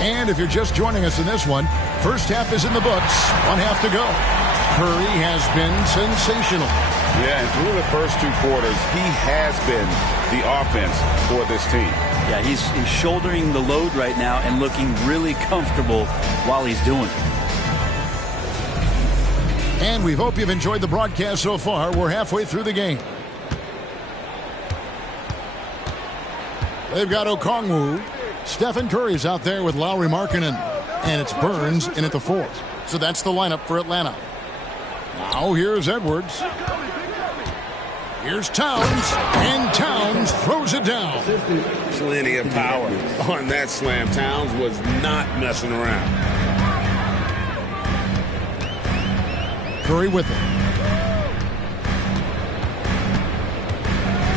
And if you're just joining us in this one, first half is in the books. 1 half to go. Curry has been sensational. Yeah, and through the first 2 quarters, he has been the offense for this team. Yeah, he's shouldering the load right now and looking really comfortable while he's doing it. And we hope you've enjoyed the broadcast so far. We're halfway through the game. They've got Okongwu. Stephen Curry's out there with Lauri Markkanen. And it's Burns in at the 4. So that's the lineup for Atlanta. Now here's Edwards. Here's Towns. And Towns throws it down. Plenty of power on that slam. Towns was not messing around. Curry with it.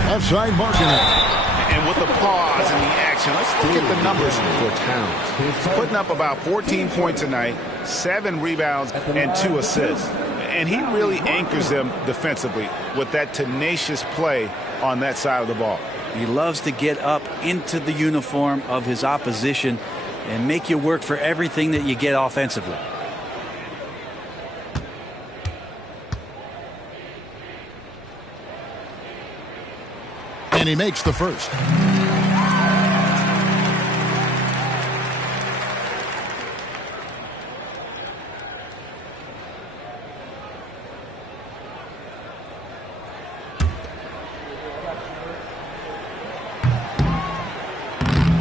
Outside Markkanen. And with the pause and the action, let's look at the numbers for Towns. He's putting up about 14 points tonight, 7 rebounds, and 2 assists. And he really anchors them defensively with that tenacious play on that side of the ball. He loves to get up into the uniform of his opposition and make you work for everything that you get offensively. And he makes the first.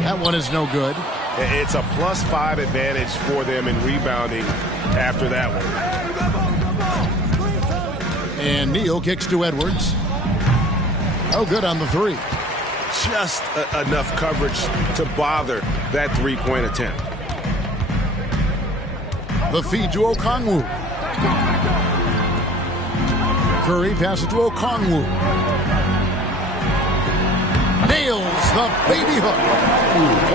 That one is no good. It's a +5 advantage for them in rebounding after that one. And Neal kicks to Edwards. Oh, good on the 3. Just enough coverage to bother that 3-point attempt. The feed to Okongwu. Curry passes to Okongwu. Nails the baby hook.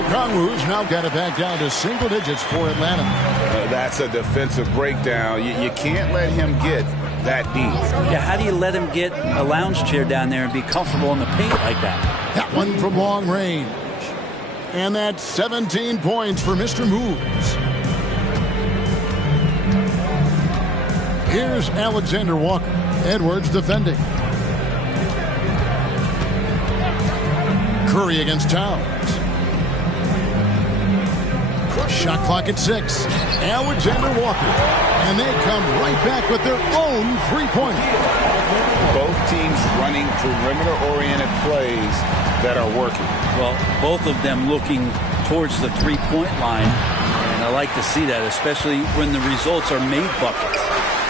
Okongwu's now got it back down to single digits for Atlanta. That's a defensive breakdown. You can't let him get that deep. Yeah, how do you let him get a lounge chair down there and be comfortable in the paint like that? That one from long range. And that's 17 points for Mr. Moves. Here's Alexander Walker. Edwards defending. Curry against Towns. Shot clock at 6. Alexander Walker. And they come right back with their own three-pointer. Both teams running perimeter-oriented plays that are working. Well, both of them looking towards the three-point line. And I like to see that, especially when the results are made buckets.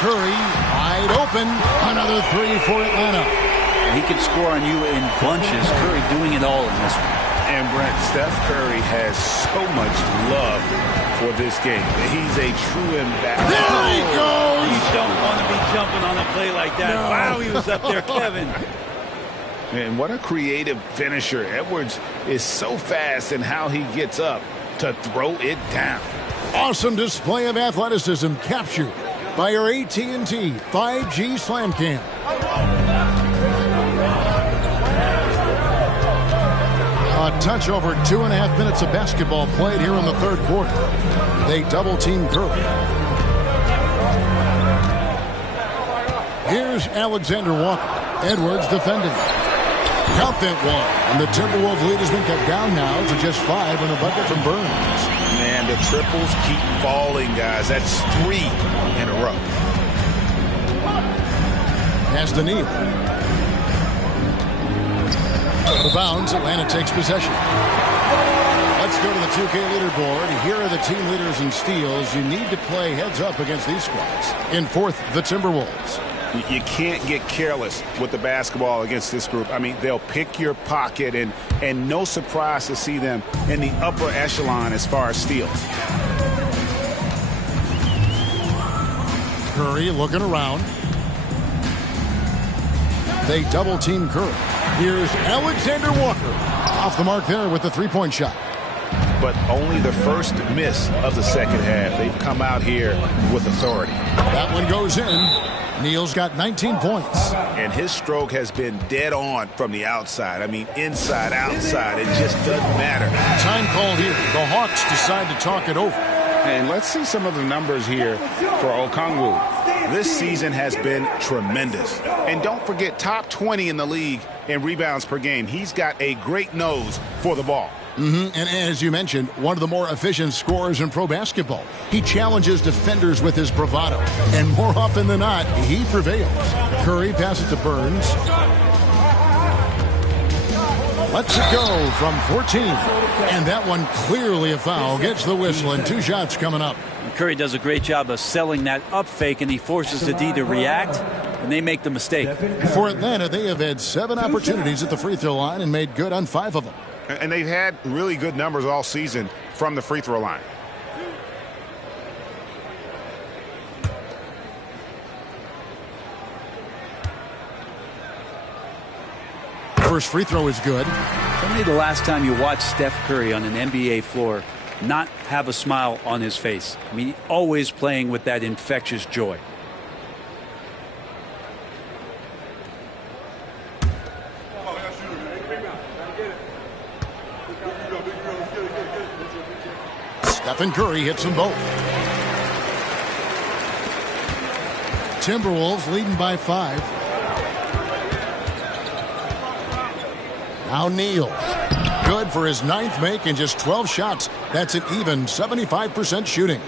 Curry wide open. Another three for Atlanta. He can score on you in bunches. Curry doing it all in this one. And Brent, Steph Curry has so much love for this game. He's a true ambassador. There he goes! You don't want to be jumping on a play like that. No. Wow, he was up there, Kevin. And what a creative finisher. Edwards is so fast in how he gets up to throw it down. Awesome display of athleticism captured by our AT&T 5G Slam Cam. A touch over 2.5 minutes of basketball played here in the third quarter. They double-team Curry. Here's Alexander Walker. Edwards defending. Count that one. And the Timberwolves lead has been cut down now to just 5 on a bucket from Burns. Man, the triples keep falling, guys. That's 3 in a row. Pass to Neal. Out of bounds, Atlanta takes possession. Let's go to the 2K leaderboard. Here are the team leaders in steals. You need to play heads up against these squads. In fourth, the Timberwolves. You can't get careless with the basketball against this group. I mean, they'll pick your pocket, and no surprise to see them in the upper echelon as far as steals. Curry looking around. They double-team Curry. Here's Alexander Walker. Off the mark there with the three-point shot. But only the first miss of the second half. They've come out here with authority. That one goes in. Neal's got 19 points. And his stroke has been dead on from the outside. I mean, inside, outside, it just doesn't matter. Time called here. The Hawks decide to talk it over. And let's see some of the numbers here for Okongwu. This season has been tremendous. And don't forget, top 20 in the league in rebounds per game. He's got a great nose for the ball. And as you mentioned, one of the more efficient scorers in pro basketball. He challenges defenders with his bravado. And more often than not, he prevails. Curry passes to Burns. Lets it go from 14. And that one clearly a foul. Gets the whistle and 2 shots coming up. Curry does a great job of selling that up fake, and he forces the D to react, and they make the mistake. For Atlanta, they have had 7 opportunities at the free throw line and made good on 5 of them. And they've had really good numbers all season from the free throw line. First free throw is good. Tell me the last time you watched Steph Curry on an NBA floor not have a smile on his face. I mean, always playing with that infectious joy. Stephen Curry hits them both. Timberwolves leading by 5. Now Neal. Good for his 9th make in just 12 shots. That's an even 75% shooting.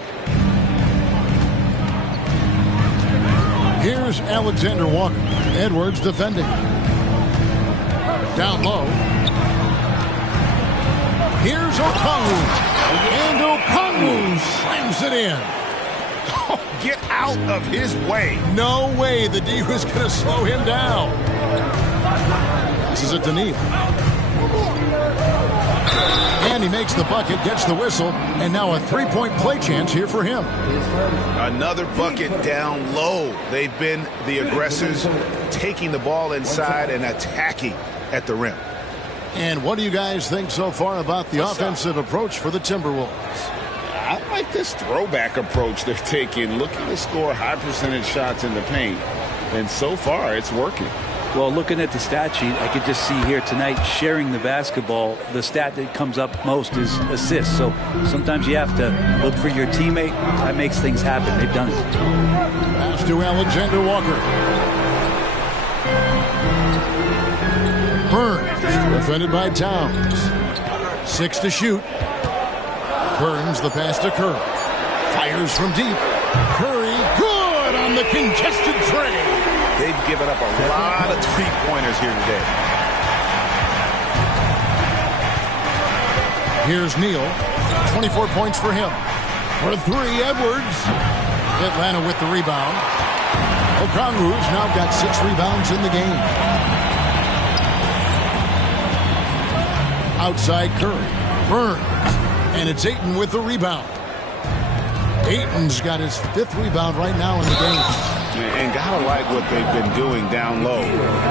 Here's Alexander Walker. Edwards defending. Down low. Here's Okongwu. And Okongwu slams it in. Oh, get out of his way. No way the D was going to slow him down. This is it to Neal. And he makes the bucket, gets the whistle, and now a 3-point play chance here for him. Another bucket down low. They've been the aggressors, taking the ball inside and attacking at the rim. And what do you guys think so far about the offensive approach for the Timberwolves? I like this throwback approach they're taking, looking to score high percentage shots in the paint. And so far, it's working. Well, looking at the stat sheet, I could just see here tonight sharing the basketball. The stat that comes up most is assists. So sometimes you have to look for your teammate. That makes things happen. They've done it. Pass to Alexander Walker. Burns, defended by Towns. 6 to shoot. Burns the pass to Curry. Fires from deep. Curry, good on the congested tray. They've given up a lot of three-pointers here today. Here's Neal. 24 points for him. For 3, Edwards. Atlanta with the rebound. Okongwu's now got 6 rebounds in the game. Outside Curry. Burns. And it's Ayton with the rebound. Ayton's got his 5th rebound right now in the game. And gotta like what they've been doing down low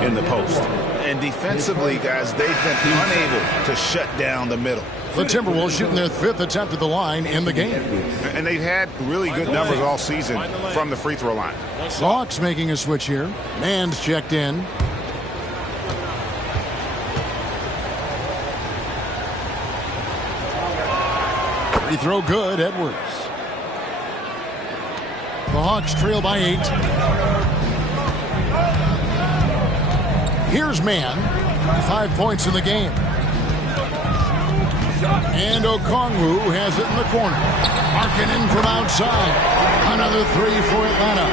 in the post. And defensively, guys, they've been unable to shut down the middle. The Timberwolves shooting their 5th attempt at the line in the game. And they've had really good numbers all season from the free throw line. The Hawks making a switch here. Man's checked in. Free throw good, Edwards. The Hawks trail by 8. Here's Mann. 5 points in the game. And Okongwu has it in the corner. Markkanen from outside. Another 3 for Atlanta.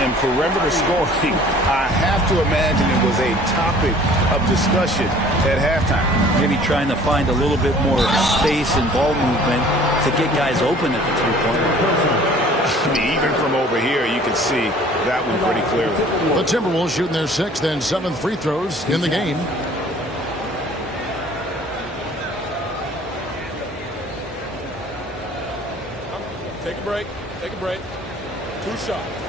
And perimeter scoring, I have to imagine it was a topic of discussion at halftime. Maybe trying to find a little bit more space and ball movement to get guys open at the three-pointer. I mean, even from over here, you can see that one pretty clearly. The Timberwolves shooting their 6th and 7th free throws in the game. Take a break. Take a break. 2 shots.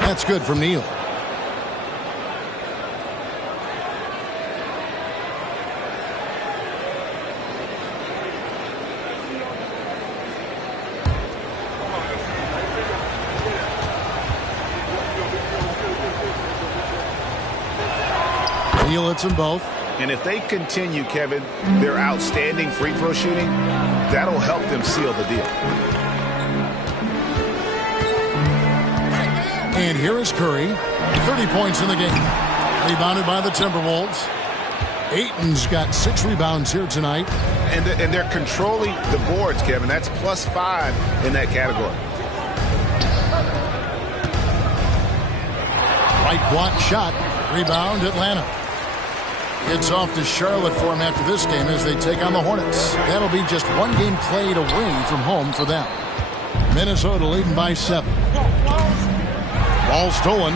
That's good from Neal. Neal hits them both. And if they continue, Kevin, their outstanding free throw shooting, that'll help them seal the deal. And here is Curry. 30 points in the game. Rebounded by the Timberwolves. Ayton's got 6 rebounds here tonight. And they're controlling the boards, Kevin. That's +5 in that category. Right block shot. Rebound Atlanta. It's off to Charlotte for him after this game as they take on the Hornets. That'll be just 1 game played away from home for them. Minnesota leading by 7. Ball stolen.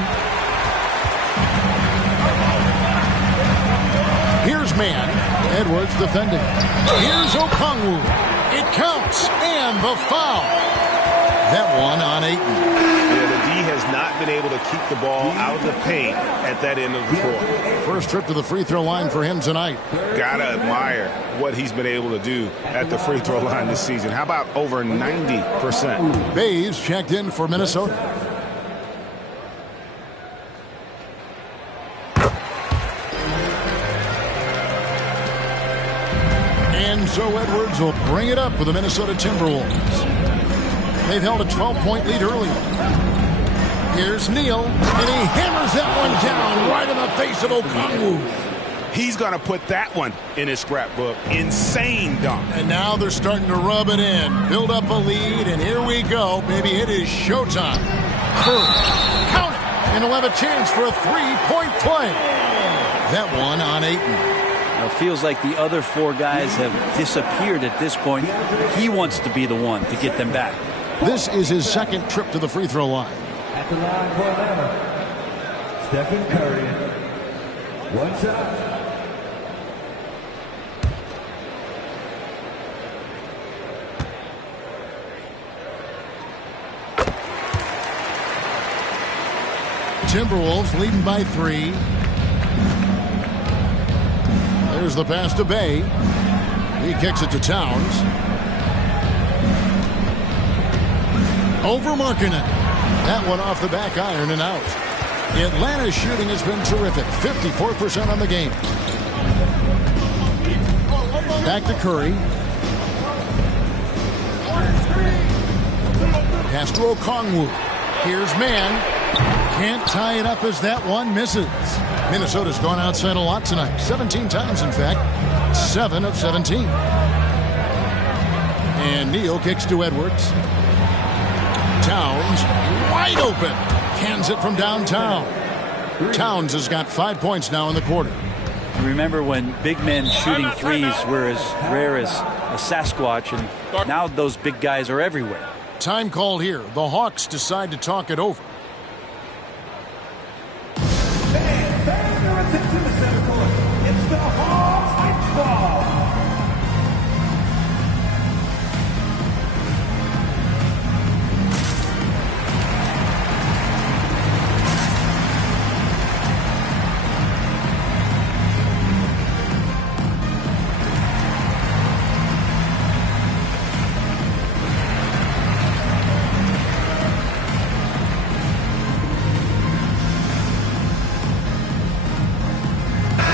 Here's Mann. Edwards defending. Here's Okongwu. It counts. And the foul. That one on Ayton. Yeah, the D has not been able to keep the ball out of the paint at that end of the court. First trip to the free throw line for him tonight. Gotta admire what he's been able to do at the free throw line this season. How about over 90%? Bays checked in for Minnesota. And so Edwards will bring it up for the Minnesota Timberwolves. They've held a 12-point lead earlier. Here's Neal, and he hammers that one down right in the face of Okongwu. He's going to put that one in his scrapbook. Insane dunk. And now they're starting to rub it in, build up a lead, and here we go, baby. It is showtime. Curry, count it, and he'll have a chance for a 3-point play. That one on Ayton. It feels like the other 4 guys have disappeared at this point. He wants to be the one to get them back. This is his 2nd trip to the free throw line. At the line for Atlanta, Stephen Curry. 1 shot. Timberwolves leading by 3. There's the pass to Bay. He kicks it to Towns. Over Markkanen. That one off the back iron and out. Atlanta's shooting has been terrific. 54% on the game. Back to Curry. Pass to Okongwu. Here's Mann. Can't tie it up as that one misses. Minnesota's gone outside a lot tonight. 17 times, in fact. 7 of 17. And Neal kicks to Edwards. Towns wide open. Cans it from downtown. Towns has got 5 points now in the quarter. Remember when big men shooting threes were as rare as a Sasquatch, and now those big guys are everywhere. Time called here. The Hawks decide to talk it over. It's the Hawks Ice Ball.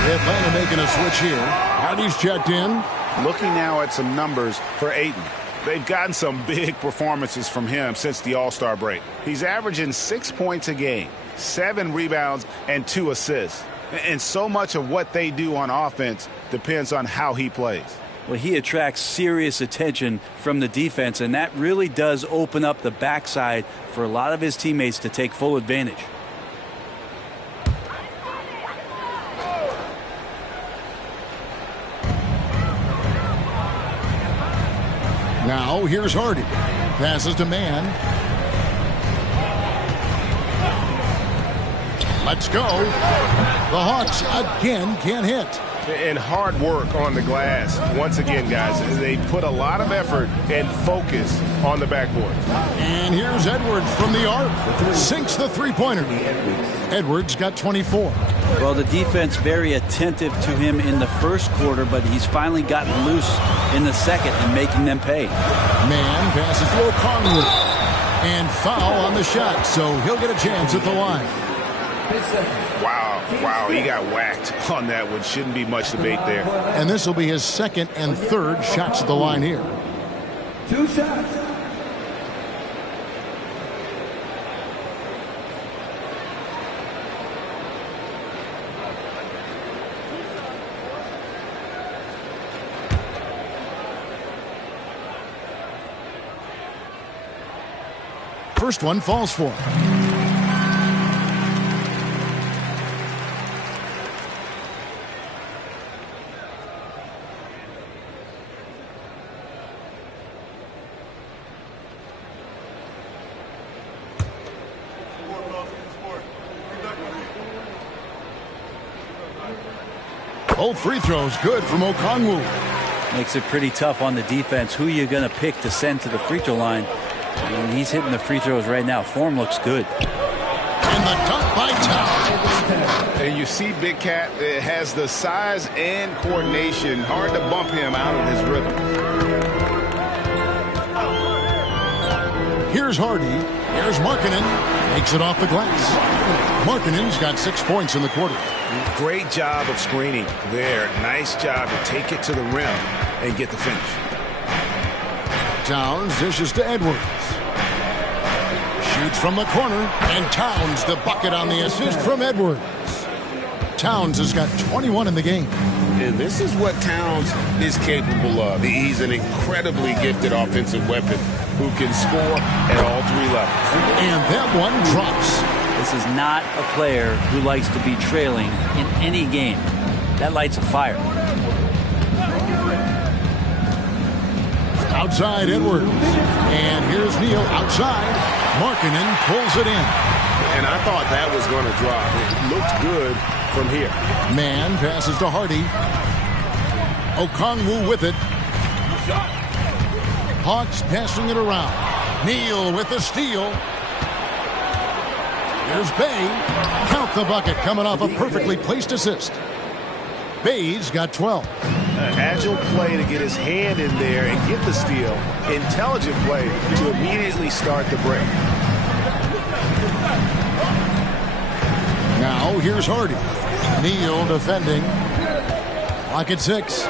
Atlanta making a switch here. Hardy's checked in. Looking now at some numbers for Ayton. They've gotten some big performances from him since the All-Star break. He's averaging 6 points a game, 7 rebounds, and 2 assists. And so much of what they do on offense depends on how he plays. Well, he attracts serious attention from the defense, and that really does open up the backside for a lot of his teammates to take full advantage. Now here's Hardy. Passes to Mann. Let's go. The Hawks again can't hit. And hard work on the glass. Once again, guys, they put a lot of effort and focus on the backboard. And here's Edwards from the arc. Sinks the three-pointer. Edwards got 24. Well, the defense very attentive to him in the first quarter, but he's finally gotten loose in the second and making them pay. Mann passes to Okongwu. And foul on the shot, so he'll get a chance at the line. Wow, he got whacked on that one. Shouldn't be much debate there. And this will be his second and third shots at the line here. 2 shots. First one falls for him. Both free throws good from Okongwu. Makes it pretty tough on the defense. Who you going to pick to send to the free throw line? And he's hitting the free throws right now. Form looks good. And the dunk by Towns. And you see Big Cat has the size and coordination. Hard to bump him out of his rhythm. Here's Hardy. Here's Markkanen. Makes it off the glass. Markkanen's got 6 points in the quarter. Great job of screening there. Nice job to take it to the rim and get the finish. Towns dishes to Edwards. Shoots from the corner, and Towns the bucket on the assist from Edwards. Towns has got 21 in the game. And this is what Towns is capable of. He's an incredibly gifted offensive weapon who can score at all 3 levels. And that one drops. This is not a player who likes to be trailing in any game. That lights a fire. Outside Edwards. And here's Neal outside. Markkanen pulls it in. And I thought that was going to drop. It looked good from here. Mann passes to Hardy. Okongwu with it. Hawks passing it around. Neal with the steal. Here's Bay. Count the bucket coming off a perfectly placed assist. Bay's got 12. As agile play to get his hand in there and get the steal. Intelligent play to immediately start the break. Now here's Hardy. Neal defending. Clock at 6.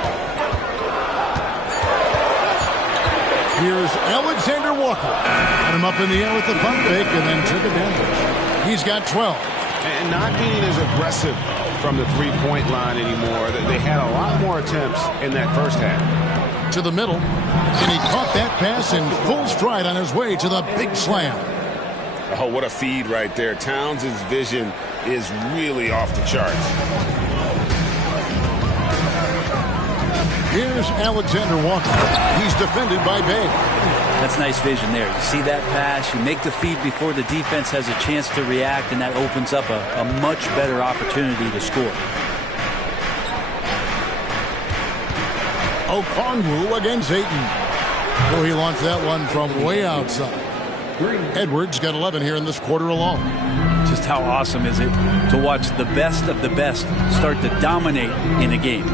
Here's Alexander Walker. Got him up in the air with the pump fake and then took advantage. He's got 12. And not being as aggressive from the three-point line anymore. They had a lot more attempts in that first half. To the middle. And he caught that pass in full stride on his way to the big slam. Oh, what a feed right there. Towns' vision is really off the charts. Here's Alexander Walker. He's defended by Bay. That's nice vision there. You see that pass, you make the feed before the defense has a chance to react, and that opens up a much better opportunity to score. Okongwu against Ayton. Oh, he launched that one from way outside. Edwards got 11 here in this quarter alone. Just how awesome is it to watch the best of the best start to dominate in a game.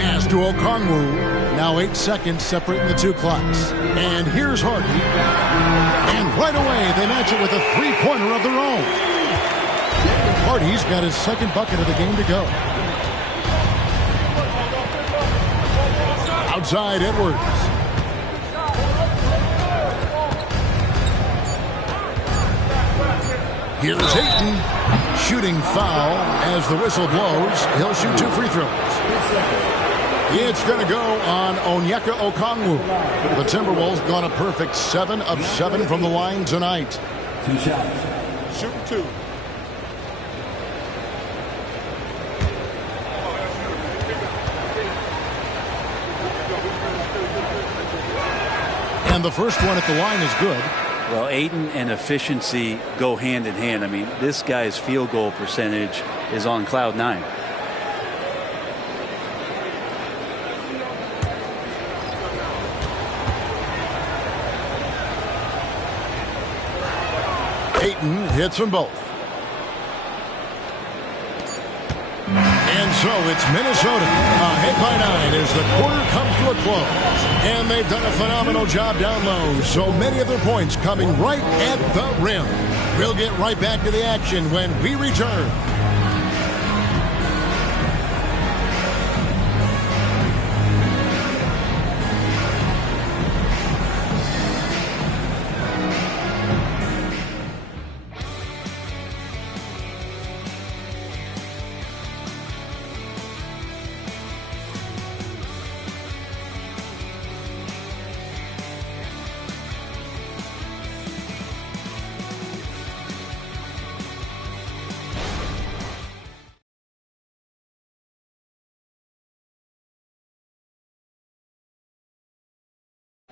Pass to Okongwu. Now 8 seconds separating the two clocks. And here's Hardy. And right away, they match it with a three-pointer of their own. Hardy's got his second bucket of the game to go. Outside Edwards. Here's Ayton. Shooting foul as the whistle blows. He'll shoot 2 free throws. It's going to go on Onyeka Okongwu. The Timberwolves gone a perfect 7 of 7 from the line tonight. 2 shots. Shooting 2. And the first one at the line is good. Well, Ayton and efficiency go hand in hand. I mean, this guy's field goal percentage is on cloud 9. Ayton hits them both. And so it's Minnesota ahead by 9 as the quarter comes to a close. And they've done a phenomenal job down low. So many of their points coming right at the rim. We'll get right back to the action when we return.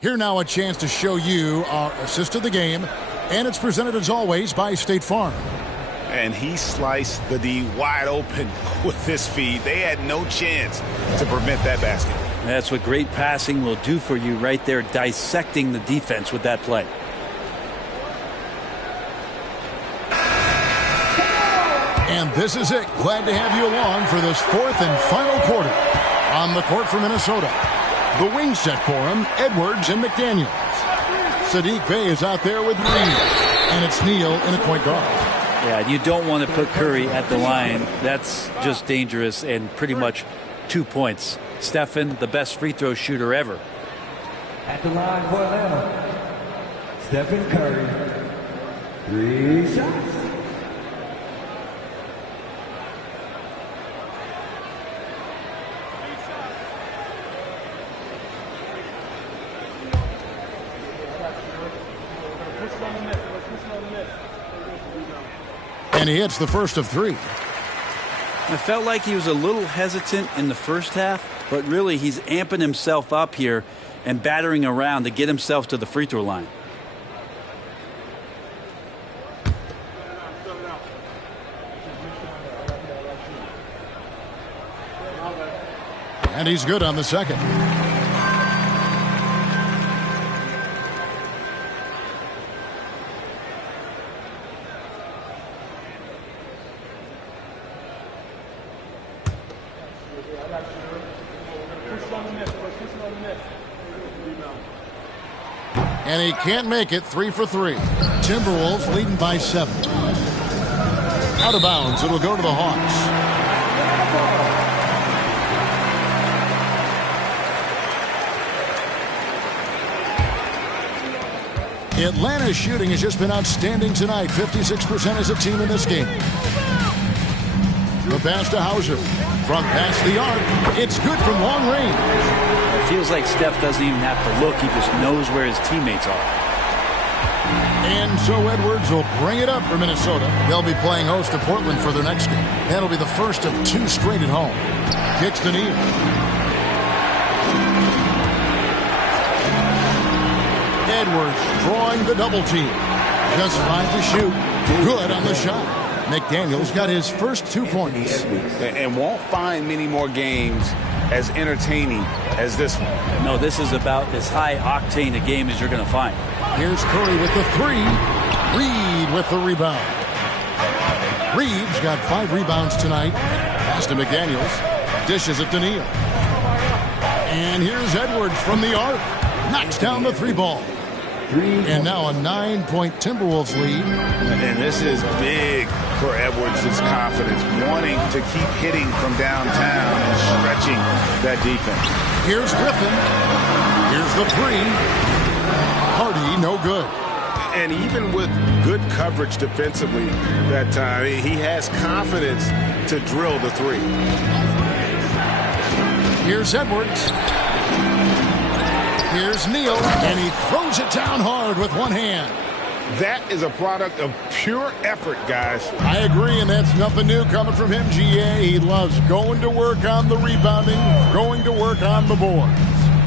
Here now a chance to show you our assist of the game, and it's presented as always by State Farm. And he sliced the D wide open with this feed. They had no chance to prevent that basket. That's what great passing will do for you right there, dissecting the defense with that play. And this is it. Glad to have you along for this 4th and final quarter. On the court for Minnesota, the wing set for him, Edwards and McDaniels. Sadiq Bey is out there with Green. And it's Neal in a point guard. Yeah, you don't want to put Curry at the line. That's just dangerous and pretty much 2 points. Stephen, the best free throw shooter ever. At the line for Atlanta, Stephen Curry. 3 shots. And he hits the first of 3. I felt like he was a little hesitant in the first half, but really he's amping himself up here and battering around to get himself to the free throw line. And he's good on the second. And he can't make it. 3 for 3. Timberwolves leading by 7. Out of bounds. It'll go to the Hawks. Atlanta's shooting has just been outstanding tonight. 56% as a team in this game. The pass to Hauser. From past the arc. It's good from long range. It feels like Steph doesn't even have to look. He just knows where his teammates are. And so Edwards will bring it up for Minnesota. They'll be playing host to Portland for their next game. That'll be the first of 2 straight at home. Kicks to Neal. Edwards drawing the double team. Just 5 to shoot. Good on the shot. McDaniels got his first 2 points. And won't find many more games as entertaining as this one. No, this is about as high octane a game as you're going to find. Here's Curry with the 3. Reed with the rebound. Reed's got 5 rebounds tonight. Pass to McDaniels. Dishes it to Neal. And here's Edwards from the arc. Knocks down the 3 ball. And now a 9-point Timberwolves lead. And this is big for Edwards' confidence, wanting to keep hitting from downtown and stretching that defense. Here's Griffin. Here's the 3. Hardy, no good. And even with good coverage defensively that time, he has confidence to drill the 3. Here's Edwards. Here's Neal, and he throws it down hard with one hand. That is a product of pure effort, guys. I agree, and that's nothing new coming from him, GA. He loves going to work on the rebounding, going to work on the board.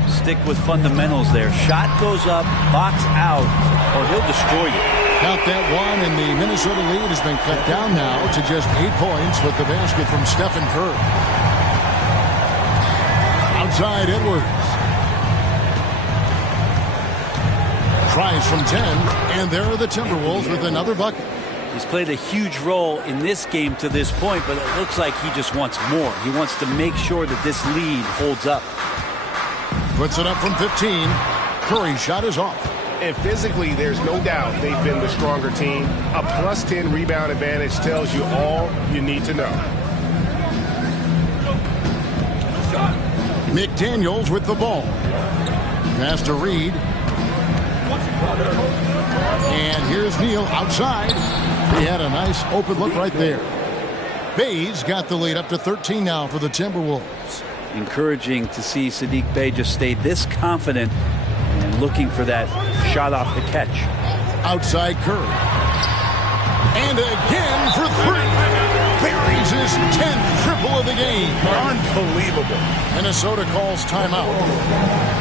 Stick with fundamentals there. Shot goes up, box out, or he'll destroy you. Count that one, and the Minnesota lead has been cut down now to just 8 points with the basket from Stephen Curry. Outside Edwards. Tries from 10, and there are the Timberwolves with another bucket. He's played a huge role in this game to this point, but it looks like he just wants more. He wants to make sure that this lead holds up. Puts it up from 15. Curry's shot is off. And physically, there's no doubt they've been the stronger team. A plus 10 rebound advantage tells you all you need to know. McDaniels with the ball. Pass to Reed. And here's Neal outside. He had a nice open look right there. Bay's got the lead up to 13 now for the Timberwolves. Encouraging to see Saddiq Bey just stay this confident and looking for that shot off the catch. Outside Curry. And again for 3. Buries his 10th triple of the game. Unbelievable. Minnesota calls timeout.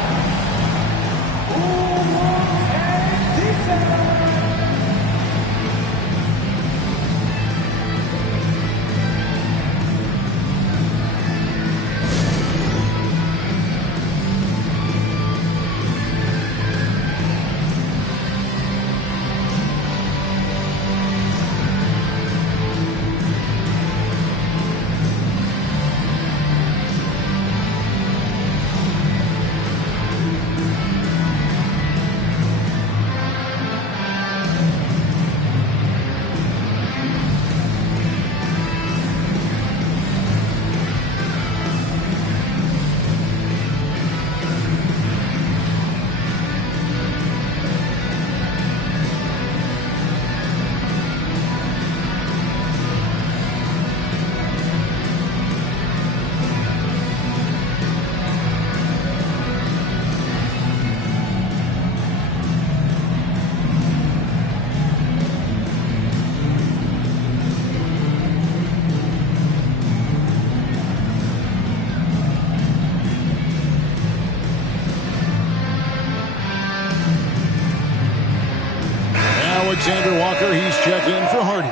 Alexander Walker, he's checked in for Hardy.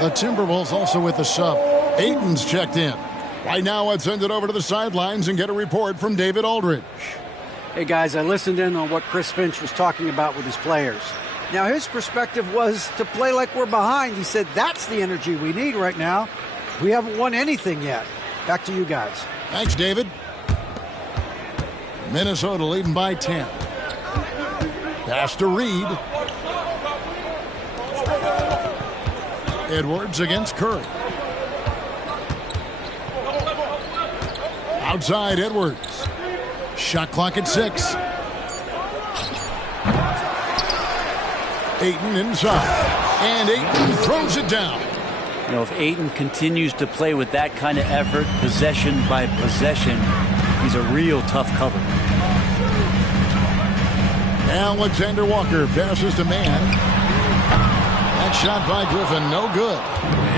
The Timberwolves also with the sub. Ayton's checked in. Right now, let's send it over to the sidelines and get a report from David Aldridge. Hey, guys, I listened in on what Chris Finch was talking about with his players. Now, his perspective was to play like we're behind. He said that's the energy we need right now. We haven't won anything yet. Back to you guys. Thanks, David. Minnesota leading by 10. Pass to Reed. Edwards against Curry. Outside Edwards. Shot clock at 6. Ayton inside. And Ayton throws it down. You know, if Ayton continues to play with that kind of effort, possession by possession, he's a real tough cover. Alexander Walker passes to Mann. That shot by Griffin, no good.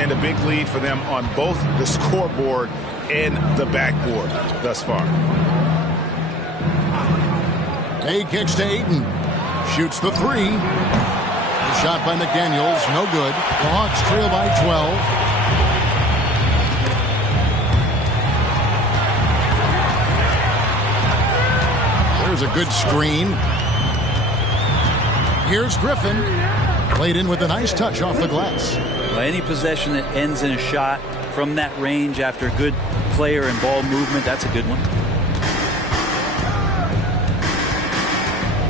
And a big lead for them on both the scoreboard and the backboard thus far. Bay kicks to Ayton. Shoots the 3. The shot by McDaniels, no good. The Hawks trail by 12. There's a good screen. Here's Griffin. Played in with a nice touch off the glass. Well, any possession that ends in a shot from that range after good player and ball movement, that's a good one.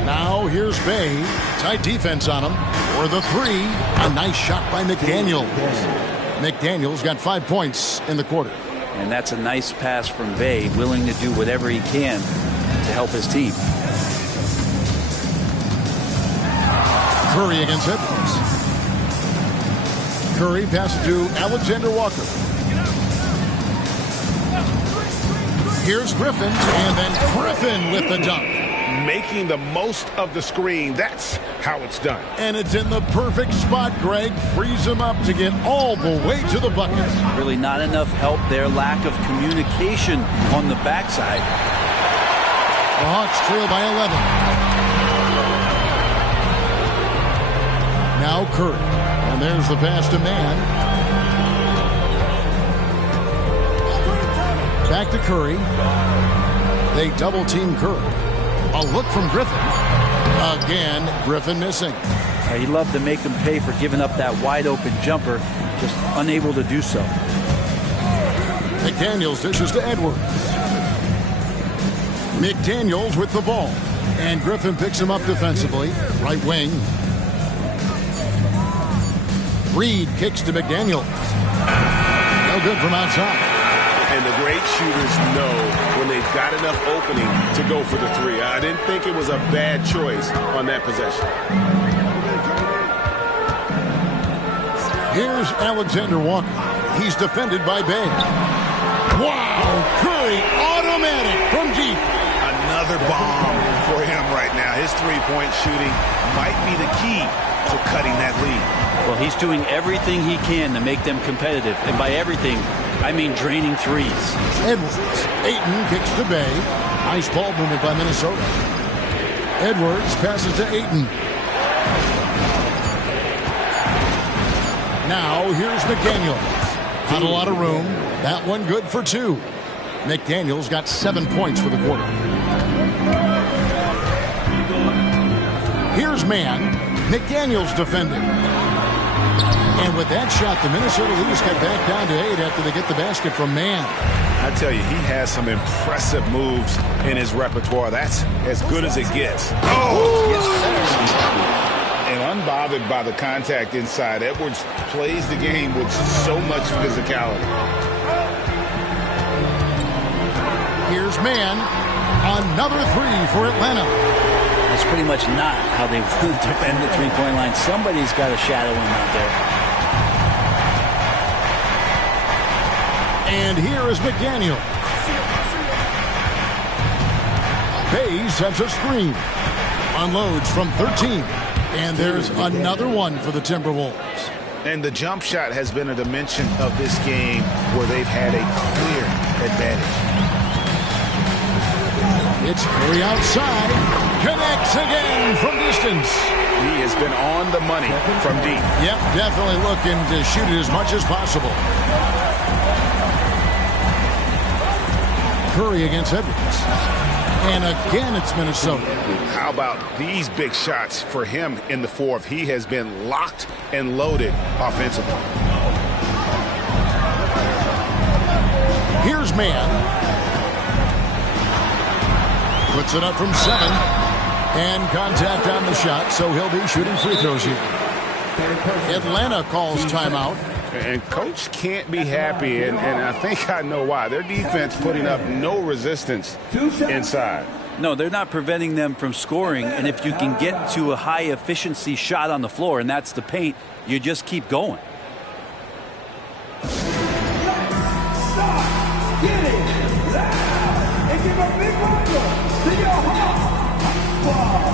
Now here's Bay. Tight defense on him. For the 3. A nice shot by McDaniels. McDaniels got 5 points in the quarter. And that's a nice pass from Bay, willing to do whatever he can to help his team. Curry against Edwards. Curry passes to Alexander Walker. Here's Griffin, and then Griffin with the dunk. Making the most of the screen. That's how it's done. And it's in the perfect spot, Greg. Frees him up to get all the way to the bucket. Really not enough help there. Lack of communication on the backside. The Hawks trail by 11. Now Curry. And there's the pass to Mann. Back to Curry. They double team Curry. A look from Griffin. Again, Griffin missing. He loved to make them pay for giving up that wide open jumper. Just unable to do so. McDaniels dishes to Edwards. McDaniels with the ball. And Griffin picks him up defensively. Right wing. Reed kicks to McDaniels. No good from outside. And the great shooters know when they've got enough opening to go for the 3. I didn't think it was a bad choice on that possession. Here's Alexander Walker. He's defended by Bay. Wow! Curry automatic from deep. Another bomb for him right now. His three-point shooting might be the key to cutting that lead. Well, he's doing everything he can to make them competitive. And by everything, I mean draining threes. Edwards. Ayton kicks to Bay. Nice ball movement by Minnesota. Edwards passes to Ayton. Now here's McDaniels. Not a lot of room. That one good for 2. McDaniels got 7 points for the quarter. Here's Mann. McDaniels defending. And with that shot, the Minnesota Leafs get back down to 8 after they get the basket from Mann. I tell you, he has some impressive moves in his repertoire. That's as good as it gets. Oh! Yes, and unbothered by the contact inside, Edwards plays the game with so much physicality. Here's Mann. Another 3 for Atlanta. That's pretty much not how they defend the three-point line. Somebody's got to shadow him out there. And here is McDaniel. Bay sets a screen. Unloads from 13. And there's another one for the Timberwolves. And the jump shot has been a dimension of this game where they've had a clear advantage. It's Curry outside. Connects again from distance. He has been on the money from deep. Yep, definitely looking to shoot it as much as possible. Curry against Edwards. And again, it's Minnesota. How about these big shots for him in the fourth? He has been locked and loaded offensively. Here's Mann. Puts it up from 7. And contact on the shot, so he'll be shooting free throws here. Atlanta calls timeout. And coach can't be happy, and I think I know why. Their defense putting up no resistance inside. No, they're not preventing them from scoring, and if you can get to a high efficiency shot on the floor, and that's the paint, you just keep going. Stop getting loud and give a big welcome to your home squad.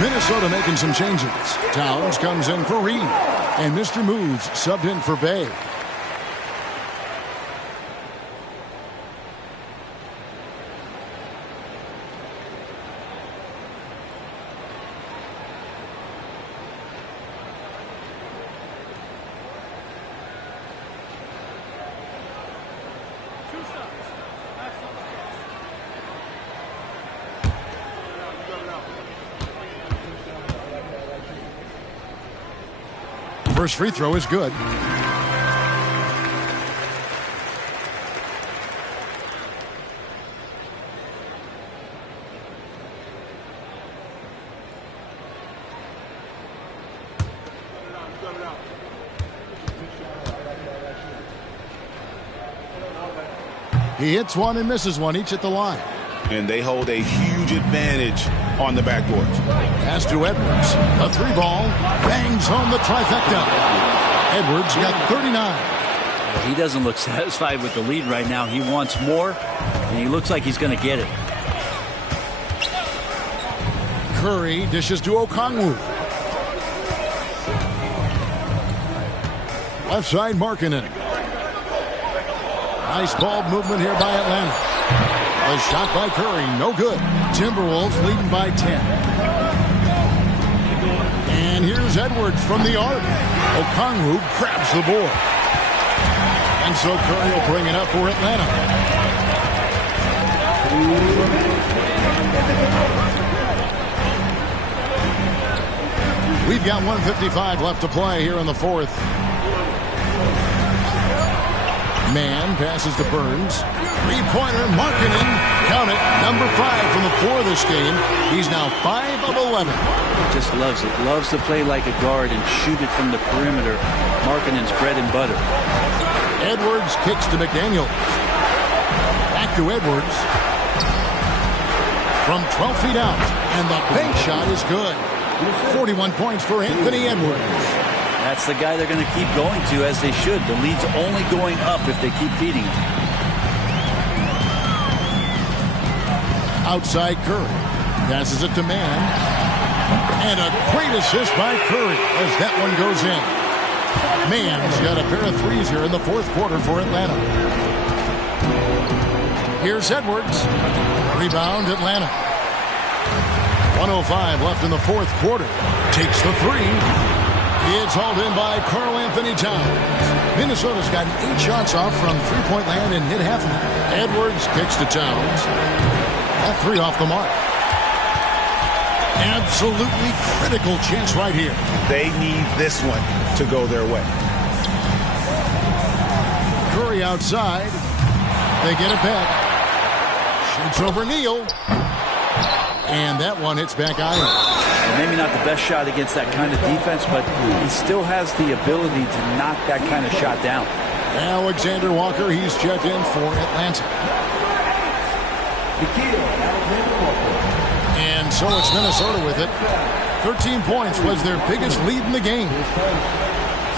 Minnesota making some changes. Towns comes in for Reed. And Mr. Moves subbed in for Bay. First free throw is good. He hits one and misses one, each at the line. And they hold a huge advantage on the backboard. Pass to Edwards. A 3-ball. Bangs home the trifecta. Edwards got 39. He doesn't look satisfied with the lead right now. He wants more, and he looks like he's going to get it. Curry dishes to Okongwu. Left side, Markkanen. Nice ball movement here by Atlanta. A shot by Curry, no good. Timberwolves leading by 10. And here's Edwards from the arc. Okongwu grabs the board. And so Curry will bring it up for Atlanta. We've got 1:55 left to play here in the fourth. Mann passes to Burns. Three-pointer, Markkanen. Count it. Number 5 from the floor this game. He's now 5 of 11. Just loves it. Loves to play like a guard and shoot it from the perimeter. Markkanen's bread and butter. Edwards kicks to McDaniel. Back to Edwards. From 12 feet out. And the bank shot is good. 41 points for Anthony Edwards. That's the guy they're going to keep going to, as they should. The lead's only going up if they keep feeding him. Outside Curry. Passes it to Mann. And a great assist by Curry as that one goes in. Mann's got a pair of threes here in the fourth quarter for Atlanta. Here's Edwards. Rebound Atlanta. 1:05 left in the fourth quarter. Takes the three. It's hauled in by Karl Anthony Towns. Minnesota's gotten 8 shots off from three-point land and hit half of it. Edwards kicks to Towns. That three off the mark. Absolutely critical chance right here. They need this one to go their way. Curry outside. They get it back. Shoots over Neal. And that one hits back iron. Maybe not the best shot against that kind of defense, but he still has the ability to knock that kind of shot down. Alexander Walker, he's checked in for Atlanta. And so it's Minnesota with it. 13 points was their biggest lead in the game.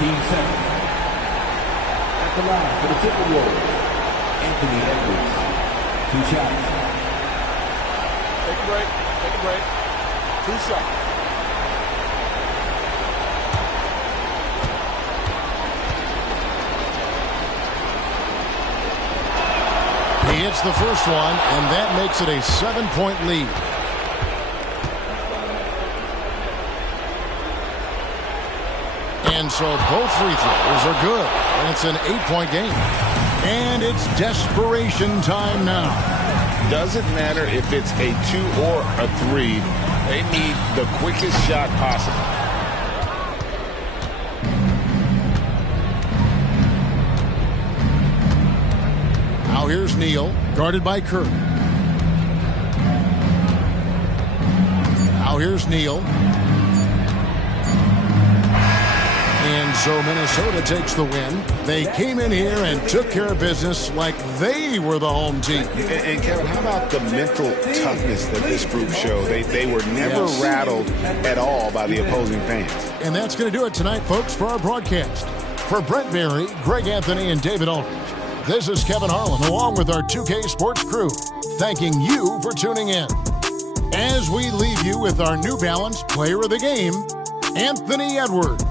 Team 7. At the line for the Timberwolves, Anthony Edwards. 2 shots. Take a break. Take a break. 2 shots. He hits the first one, and that makes it a 7-point lead. And so both free throws are good, and it's an 8-point game. And it's desperation time now. Doesn't matter if it's a 2 or a 3. They need the quickest shot possible. Now here's Neal, guarded by Kerr. Now here's Neal. And so Minnesota takes the win. They came in here and took care of business like they were the home team. And Kevin, how about the mental toughness that this group showed? They were never rattled at all by the opposing fans. And that's going to do it tonight, folks, for our broadcast. For Brent Berry, Greg Anthony, and David Aldridge, this is Kevin Harlan, along with our 2K Sports crew, thanking you for tuning in. As we leave you with our New Balance Player of the Game, Anthony Edwards.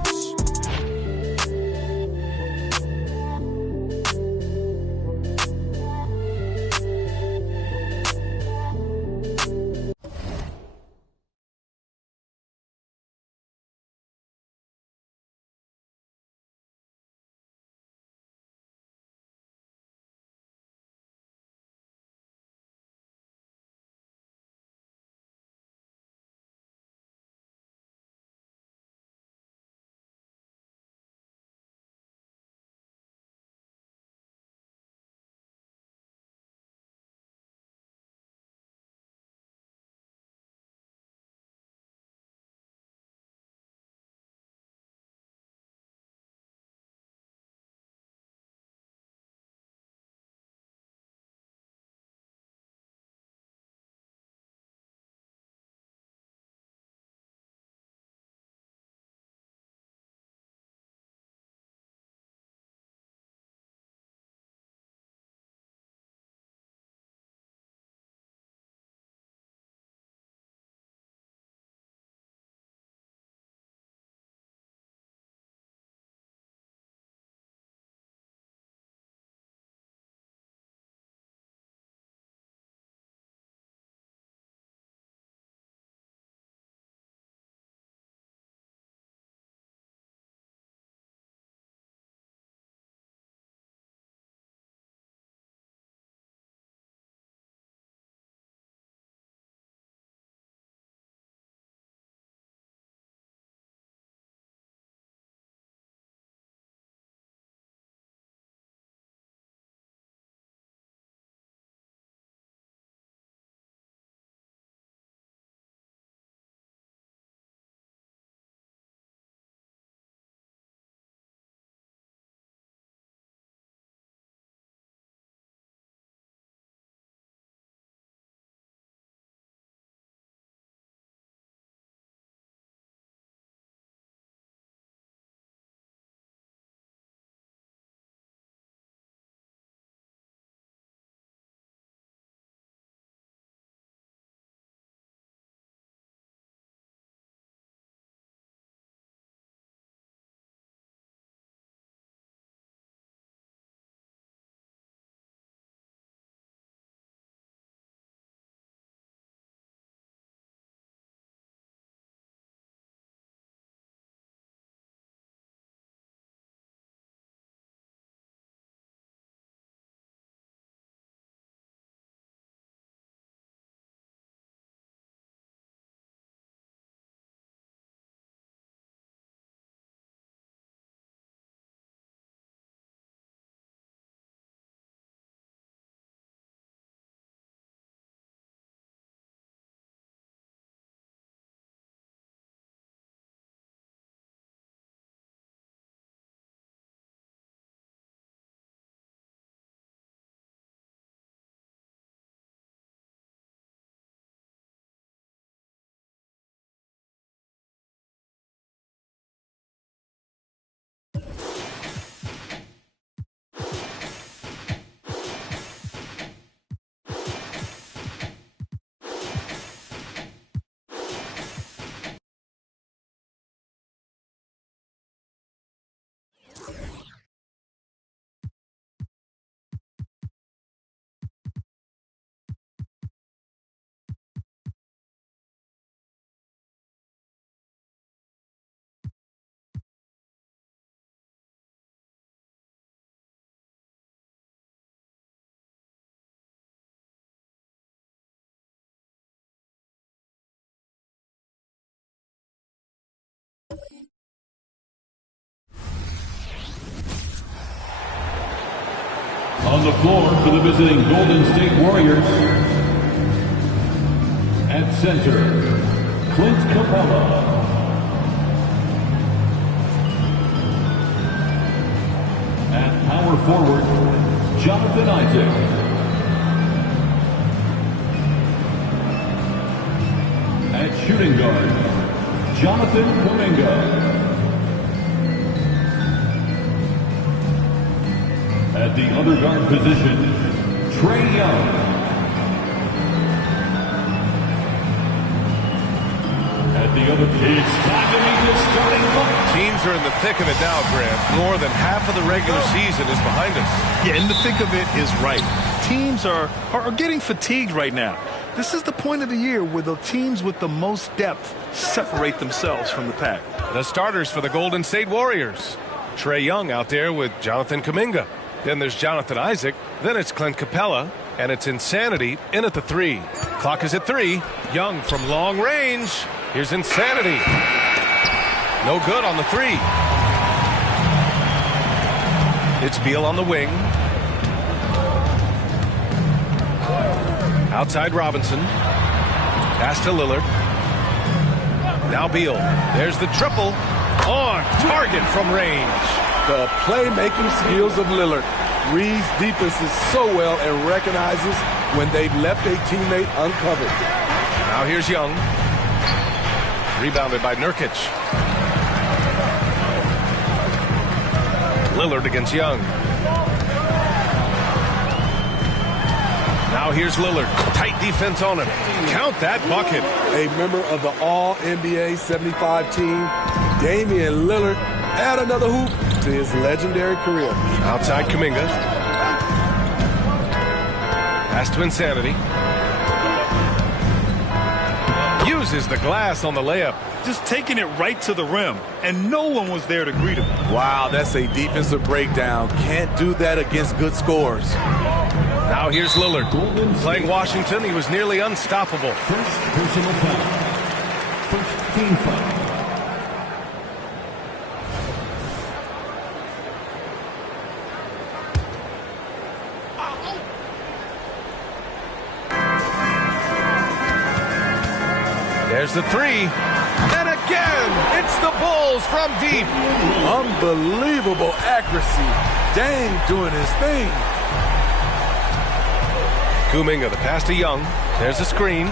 On the floor for the visiting Golden State Warriors, at center, Clint Capella. At power forward, Jonathan Isaac. At shooting guard, Jonathan Kuminga. At the other guard position, Trae Young. At the other, it's time to meet the starting five. Teams are in the thick of it now, Grant. More than half of the regular season is behind us. Yeah, in the thick of it is right. Teams are getting fatigued right now. This is the point of the year where the teams with the most depth separate themselves from the pack. The starters for the Golden State Warriors. Trae Young out there with Jonathan Kuminga. Then there's Jonathan Isaac. Then it's Clint Capella. And it's Insanity in at the 3. Clock is at 3. Young from long range. Here's Insanity. No good on the 3. It's Beal on the wing. Outside Robinson. Pass to Lillard. Now Beal. There's the triple. On target from range. The playmaking skills of Lillard. Reads defenses so well and recognizes when they've left a teammate uncovered. Now here's Young. Rebounded by Nurkic. Lillard against Young. Now here's Lillard. Tight defense on him. Count that bucket. A member of the All-NBA 75 team, Damian Lillard, add another hoop to his legendary career. Outside Kuminga. Pass to Insanity. Uses the glass on the layup. Just taking it right to the rim, and no one was there to greet him. Wow, that's a defensive breakdown. Can't do that against good scores. Now here's Lillard. Playing Washington, he was nearly unstoppable. First personal foul. First team foul. There's the 3. And again, it's the Bulls from deep. Unbelievable accuracy. Dame doing his thing. Kuminga, the pass to Young. There's a screen.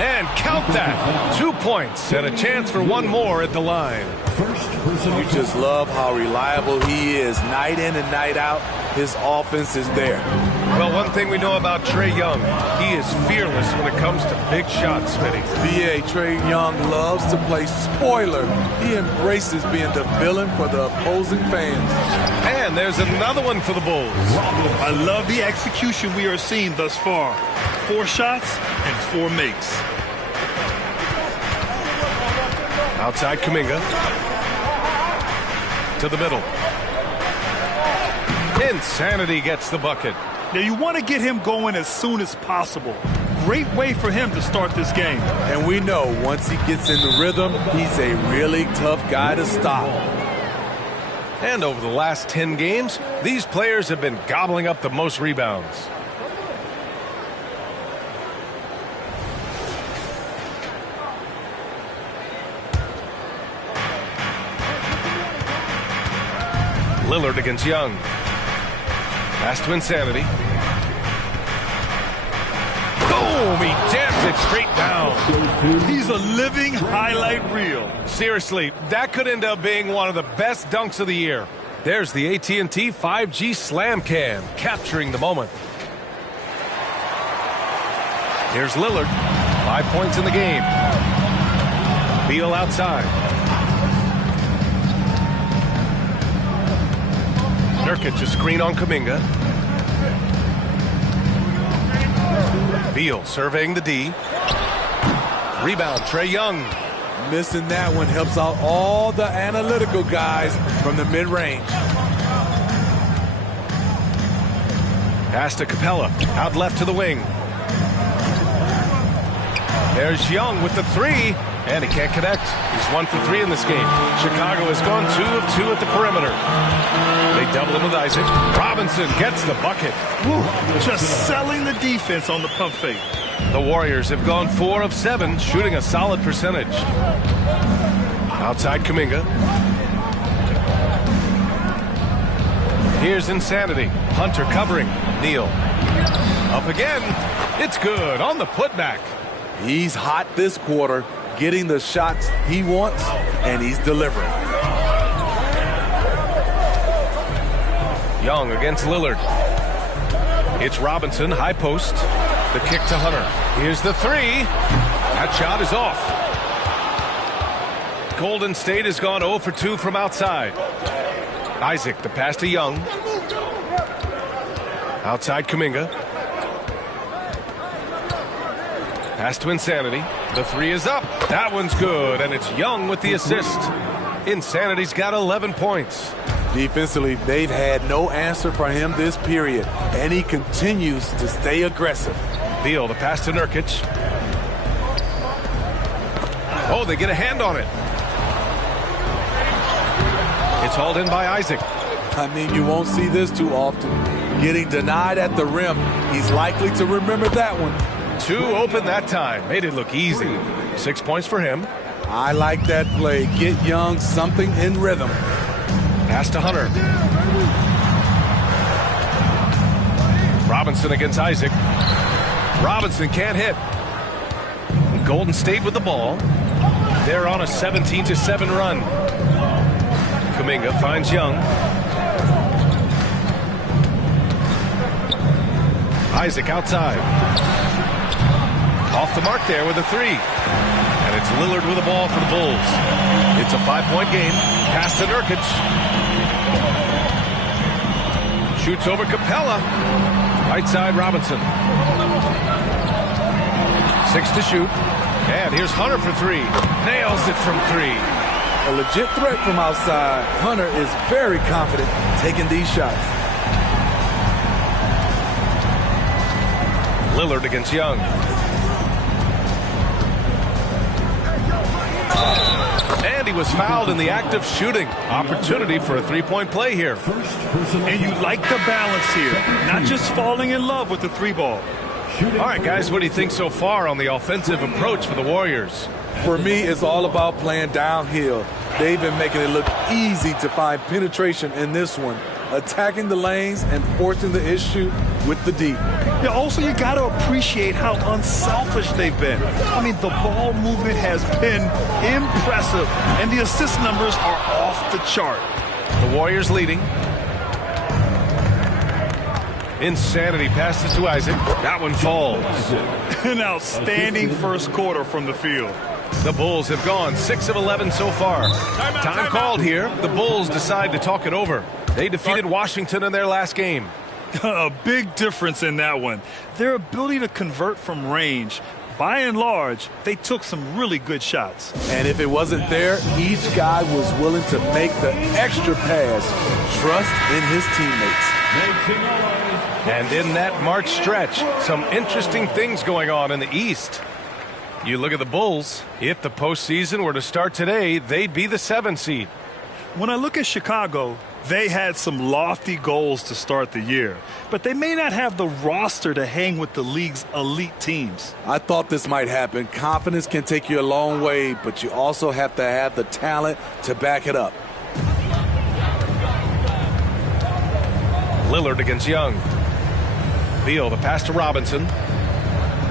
And count that. 2 points and a chance for one more at the line. You just love how reliable he is. Night in and night out, his offense is there. Well, one thing we know about Trae Young, he is fearless when it comes to big shots, Smitty. B.A. Trae Young loves to play spoiler. He embraces being the villain for the opposing fans. And there's another one for the Bulls. I love the execution we are seeing thus far. 4 shots and 4 makes. Outside Kuminga. To the middle. Insanity gets the bucket. Now you want to get him going as soon as possible. Great way for him to start this game. And we know once he gets in the rhythm, he's a really tough guy to stop. And over the last 10 games, these players have been gobbling up the most rebounds. Lillard against Young. Pass to Insanity. Boom! He jams it straight down. He's a living highlight reel. Seriously, that could end up being one of the best dunks of the year. There's the AT&T 5G Slam Cam, capturing the moment. Here's Lillard. 5 points in the game. Beal outside. Nurkic, a screen on Kuminga. Beal surveying the D. Rebound, Trae Young. Missing that one helps out all the analytical guys from the mid-range. Pass to Capella, out left to the wing. There's Young with the three, and he can't connect. He's 1 for 3 in this game. Chicago has gone 2 of 2 at the perimeter. They double him with Isaac. Robinson gets the bucket. Woo, just selling the defense on the pump fake. The Warriors have gone 4 of 7, shooting a solid percentage. Outside Kuminga. Here's Insanity. Hunter covering. Neal. Up again. It's good on the putback. He's hot this quarter, getting the shots he wants, and he's delivering. Young against Lillard. It's Robinson, high post. The kick to Hunter. Here's the three. That shot is off. Golden State has gone 0 for 2 from outside. Isaac, the pass to Young. Outside Kuminga. Pass to Insanity. The three is up. That one's good, and it's Young with the assist. Insanity's got 11 points. Defensively, they've had no answer for him this period, and he continues to stay aggressive. Beal, the pass to Nurkic. Oh, they get a hand on it. It's hauled in by Isaac. I mean, you won't see this too often. Getting denied at the rim, he's likely to remember that one. 2 open that time. Made it look easy. 6 points for him. I like that play. Get Young something in rhythm. Pass to Hunter. Robinson against Isaac. Robinson can't hit. Golden State with the ball. They're on a 17-7 run. Kuminga finds Young. Isaac outside. Off the mark there with a three. And it's Lillard with the ball for the Bulls. It's a 5-point game. Pass to Nurkic. Shoots over Capella. Right side Robinson. 6 to shoot. And here's Hunter for 3. Nails it from 3. A legit threat from outside. Hunter is very confident taking these shots. Lillard against Young. And he was fouled in the act of shooting. Opportunity for a 3-point play here. And you like the balance here. Not just falling in love with the 3-ball. All right, guys, what do you think so far on the offensive approach for the Warriors? For me, it's all about playing downhill. They've been making it look easy to find penetration in this one, attacking the lanes and forcing the issue with the D. Yeah, also, you got to appreciate how unselfish they've been. I mean, the ball movement has been impressive, and the assist numbers are off the chart. The Warriors leading. Insanity passes to Isaac. That one falls. An outstanding first quarter from the field. The Bulls have gone 6 of 11 so far. Time called here. The Bulls decide to talk it over. They defeated Washington in their last game. A big difference in that one. Their ability to convert from range. By and large, they took some really good shots. And if it wasn't there, each guy was willing to make the extra pass. Trust in his teammates. And in that March stretch, some interesting things going on in the East. You look at the Bulls. If the postseason were to start today, they'd be the 7 seed. When I look at Chicago, they had some lofty goals to start the year, but they may not have the roster to hang with the league's elite teams. I thought this might happen. Confidence can take you a long way, but you also have to have the talent to back it up. Lillard against Young. Beal, the pass to Robinson.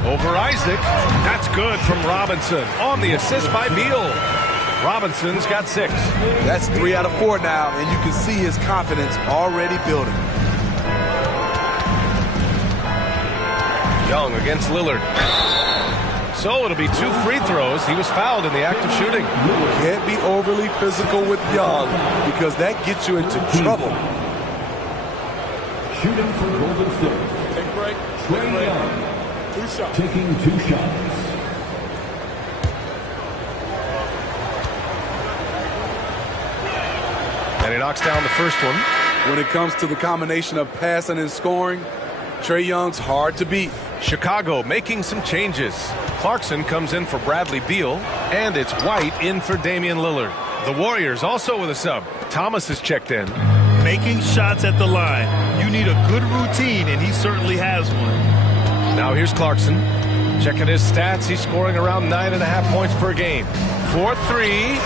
Over Isaac. That's good from Robinson. On the assist by Beal. Robinson's got 6. That's 3 out of 4 now, and you can see his confidence already building. Young against Lillard. So it'll be 2 free throws. He was fouled in the act of shooting. Can't be overly physical with Young because that gets you into trouble. Shooting for Golden State. Take a break. Trae Young. 2 shots. Taking 2 shots. And he knocks down the first one. When it comes to the combination of passing and scoring, Trae Young's hard to beat. Chicago making some changes. Clarkson comes in for Bradley Beal, and it's White in for Damian Lillard. The Warriors also with a sub. Thomas is checked in. Making shots at the line. You need a good routine, and he certainly has one. Now here's Clarkson. Checking his stats, he's scoring around 9.5 points per game. 4-3.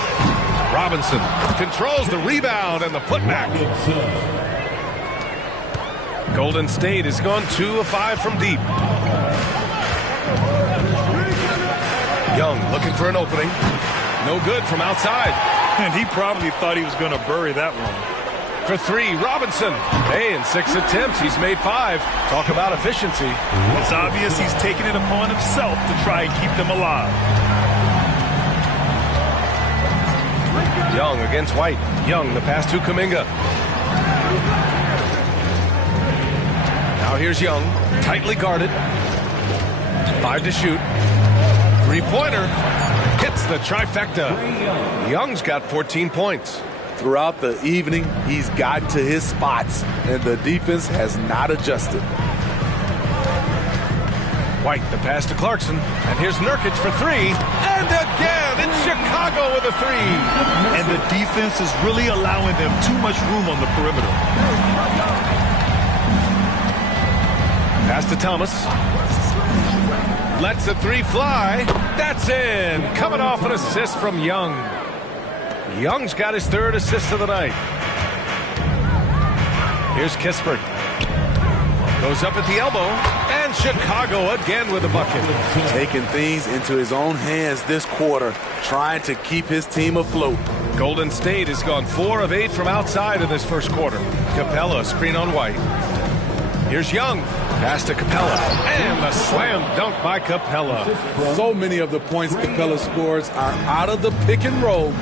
Robinson controls the rebound and the putback. Golden State has gone 2 of 5 from deep. Young looking for an opening. No good from outside. And he probably thought he was going to bury that one. For 3, Robinson. Hey, in 6 attempts, he's made 5. Talk about efficiency. It's obvious he's taking it upon himself to try and keep them alive. Young against White. Young, the pass to Kuminga. Now here's Young, tightly guarded. 5 to shoot. 3-pointer. Hits the trifecta. Young's got 14 points. Throughout the evening, he's gotten to his spots, and the defense has not adjusted. White, the pass to Clarkson. And here's Nurkic for 3. And again, it's Chicago with a 3. And the defense is really allowing them too much room on the perimeter. Pass to Thomas. Lets the 3 fly. That's in. Coming off an assist from Young. Young's got his 3rd assist of the night. Here's Kispert. Goes up at the elbow. And Chicago again with a bucket. Taking things into his own hands this quarter, trying to keep his team afloat. Golden State has gone 4 of 8 from outside in this first quarter. Capella screen on White. Here's Young. Pass to Capella. And the slam dunk by Capella. So many of the points Capella scores are out of the pick and roll.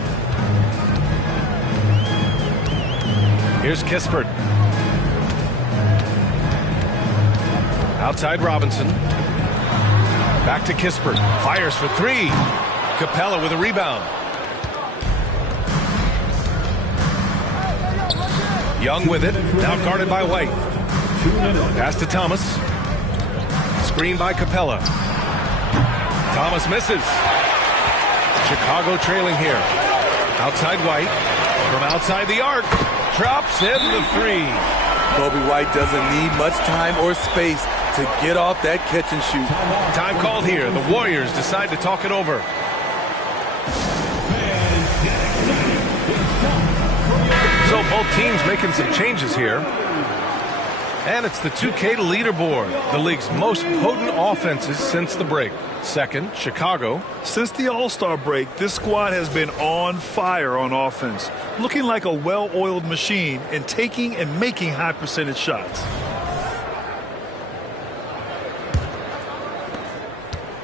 Here's Kispert. Outside Robinson. Back to Kispert. Fires for 3. Capella with a rebound. Young with it. Now guarded by White. Pass to Thomas. Screen by Capella. Thomas misses. Chicago trailing here. Outside White. From outside the arc. Drops in the 3. Kobe White doesn't need much time or space to get off that catch and shoot. Time called here. The Warriors decide to talk it over. So both teams making some changes here. And it's the 2K leaderboard. The league's most potent offenses since the break. Second, Chicago. Since the All-Star break, this squad has been on fire on offense. Looking like a well-oiled machine and taking and making high percentage shots.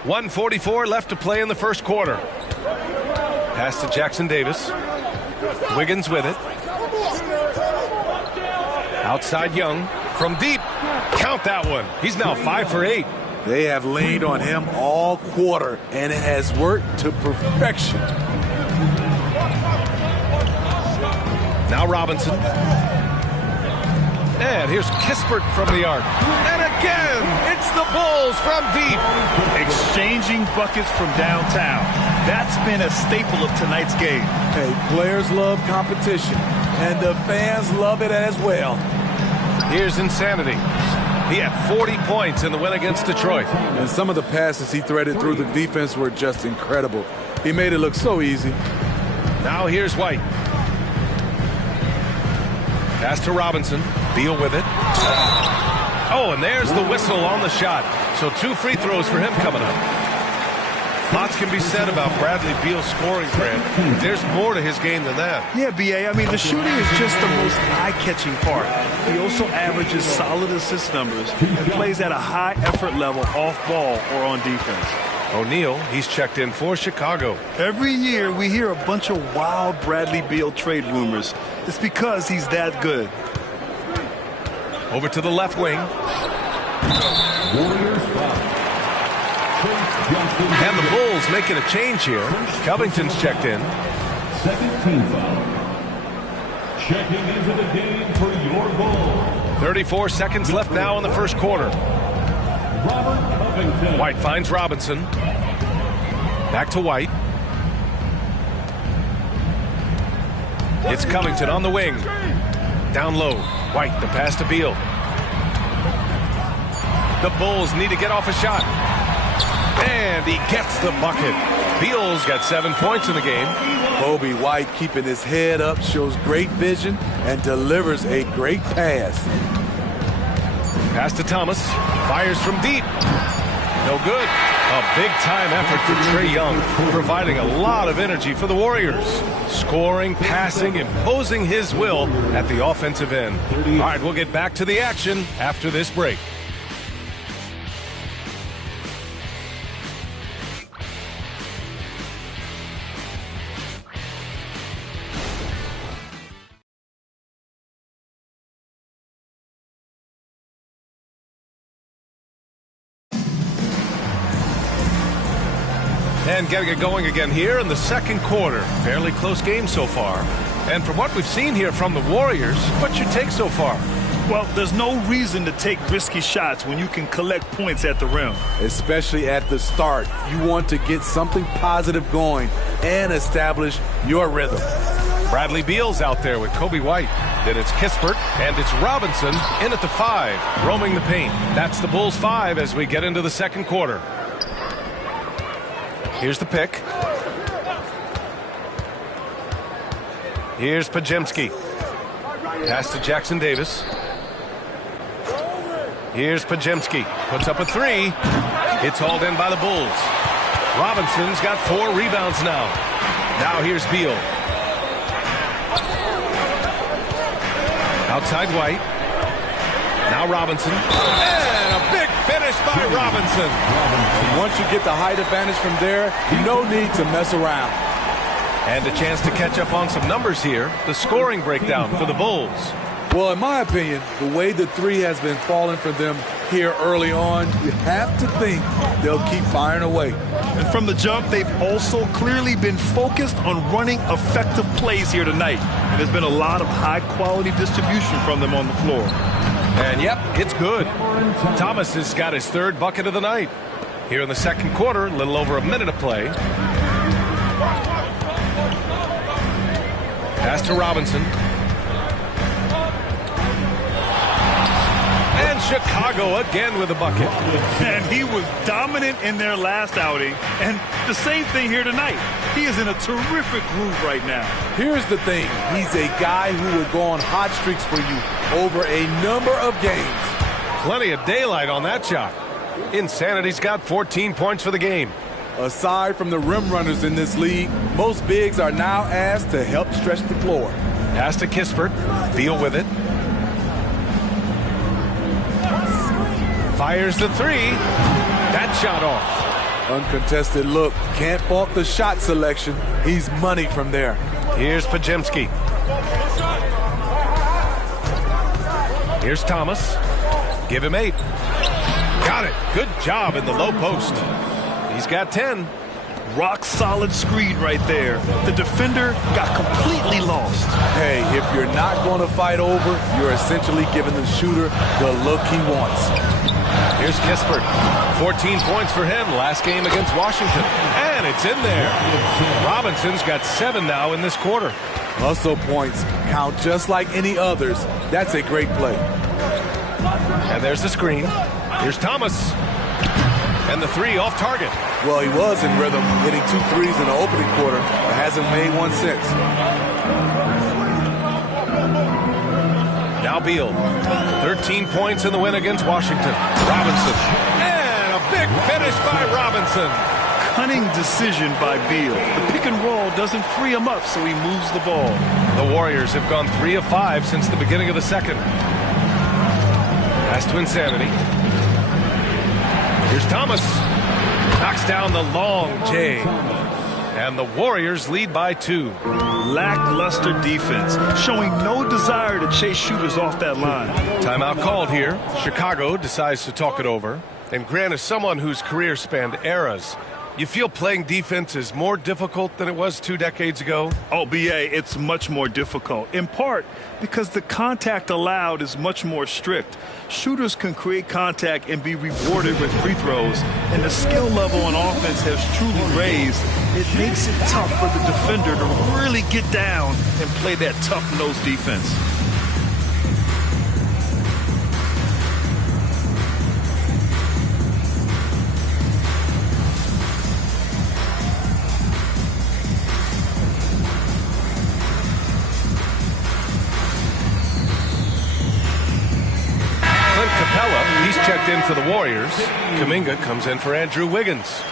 1:44 left to play in the first quarter. Pass to Jackson Davis. Wiggins with it. Outside Young. From deep. Count that one. He's now 5 for 8. They have leaned on him all quarter, and it has worked to perfection. Now Robinson. And here's Kispert from the arc. And again, it's the Bulls from deep. Exchanging buckets from downtown. That's been a staple of tonight's game. Hey, players love competition, and the fans love it as well. Here's Insanity. He had 40 points in the win against Detroit. And some of the passes he threaded through the defense were just incredible. He made it look so easy. Now here's White. Pass to Robinson. Beal with it. Oh, and there's the whistle on the shot. So 2 free throws for him coming up. Lots can be said about Bradley Beal's scoring, Grant. There's more to his game than that. Yeah, B.A. I mean, the shooting is just the most eye-catching part. He also averages solid assist numbers and plays at a high effort level off ball or on defense. O'Neal, he's checked in for Chicago. Every year we hear a bunch of wild Bradley Beal trade rumors. It's because he's that good. Over to the left wing. And the Bulls making a change here. Covington's checked in. Second team foul. Checking into the game for your Bulls. 34 seconds left now in the first quarter. Robert White finds Robinson. Back to White. It's Covington on the wing. Down low. White, the pass to Beal. The Bulls need to get off a shot. And he gets the bucket. Beal's got 7 points in the game. Kobe White keeping his head up, shows great vision, and delivers a great pass. Pass to Thomas. Fires from deep. No good. A big-time effort for Trae Young, providing a lot of energy for the Warriors. Scoring, passing, imposing his will at the offensive end. All right, we'll get back to the action after this break. And getting it going again here in the second quarter. Fairly close game so far. And from what we've seen here from the Warriors, what's your take so far? Well, there's no reason to take risky shots when you can collect points at the rim. Especially at the start. You want to get something positive going and establish your rhythm. Bradley Beal's out there with Kobe White. Then it's Kispert, and it's Robinson in at the 5, roaming the paint. That's the Bulls 5 as we get into the second quarter. Here's the pick. Here's Pajemski. Pass to Jackson Davis. Here's Pajemski. Puts up a 3. It's hauled in by the Bulls. Robinson's got 4 rebounds now. Now here's Beal. Outside White. Now Robinson. And a big finish by Robinson. And once you get the height advantage from there, no need to mess around. And a chance to catch up on some numbers here. The scoring breakdown for the Bulls. Well, in my opinion, the way the 3 has been falling for them here early on, you have to think they'll keep firing away. And from the jump, they've also clearly been focused on running effective plays here tonight. And there's been a lot of high-quality distribution from them on the floor. And, yep, it's good. Thomas has got his 3rd bucket of the night. Here in the second quarter, a little over a minute of play. Pass to Robinson. And Chicago again with a bucket. And he was dominant in their last outing. And the same thing here tonight. He is in a terrific groove right now. Here's the thing. He's a guy who will go on hot streaks for you over a number of games. Plenty of daylight on that shot. Insanity's got 14 points for the game. Aside from the rim runners in this league, most bigs are now asked to help stretch the floor. Pass to Kispert. Beal with it. Fires the 3. That shot off. Uncontested look. Can't fault the shot selection. He's money from there. Here's Pajemski. Here's Thomas. Give him 8. Got it. Good job in the low post. He's got 10. Rock solid screen right there. The defender got completely lost. Hey, if you're not going to fight over, you're essentially giving the shooter the look he wants. Here's Kispert. 14 points for him last game against Washington. And it's in there. Robinson's got 7 now in this quarter. Hustle points count just like any others. That's a great play. And there's the screen. Here's Thomas. And the 3 off target. Well, he was in rhythm, hitting 2 threes in the opening quarter, but hasn't made one since. Now Beal. 13 points in the win against Washington. Robinson. And a big finish by Robinson. Cunning decision by Beal. The pick and roll doesn't free him up, so he moves the ball. The Warriors have gone 3 of 5 since the beginning of the second. Pass to Insanity. Here's Thomas. Knocks down the long J. And the Warriors lead by 2. Lackluster defense, showing no desire to chase shooters off that line. Timeout called here. Chicago decides to talk it over. And Grant is someone whose career spanned eras. You feel playing defense is more difficult than it was 2 decades ago? Oh, BA, it's much more difficult, in part because the contact allowed is much more strict. Shooters can create contact and be rewarded with free throws, and the skill level on offense has truly raised. It makes it tough for the defender to really get down and play that tough-nosed defense. He's checked in for the Warriors. Kuminga comes in for Andrew Wiggins.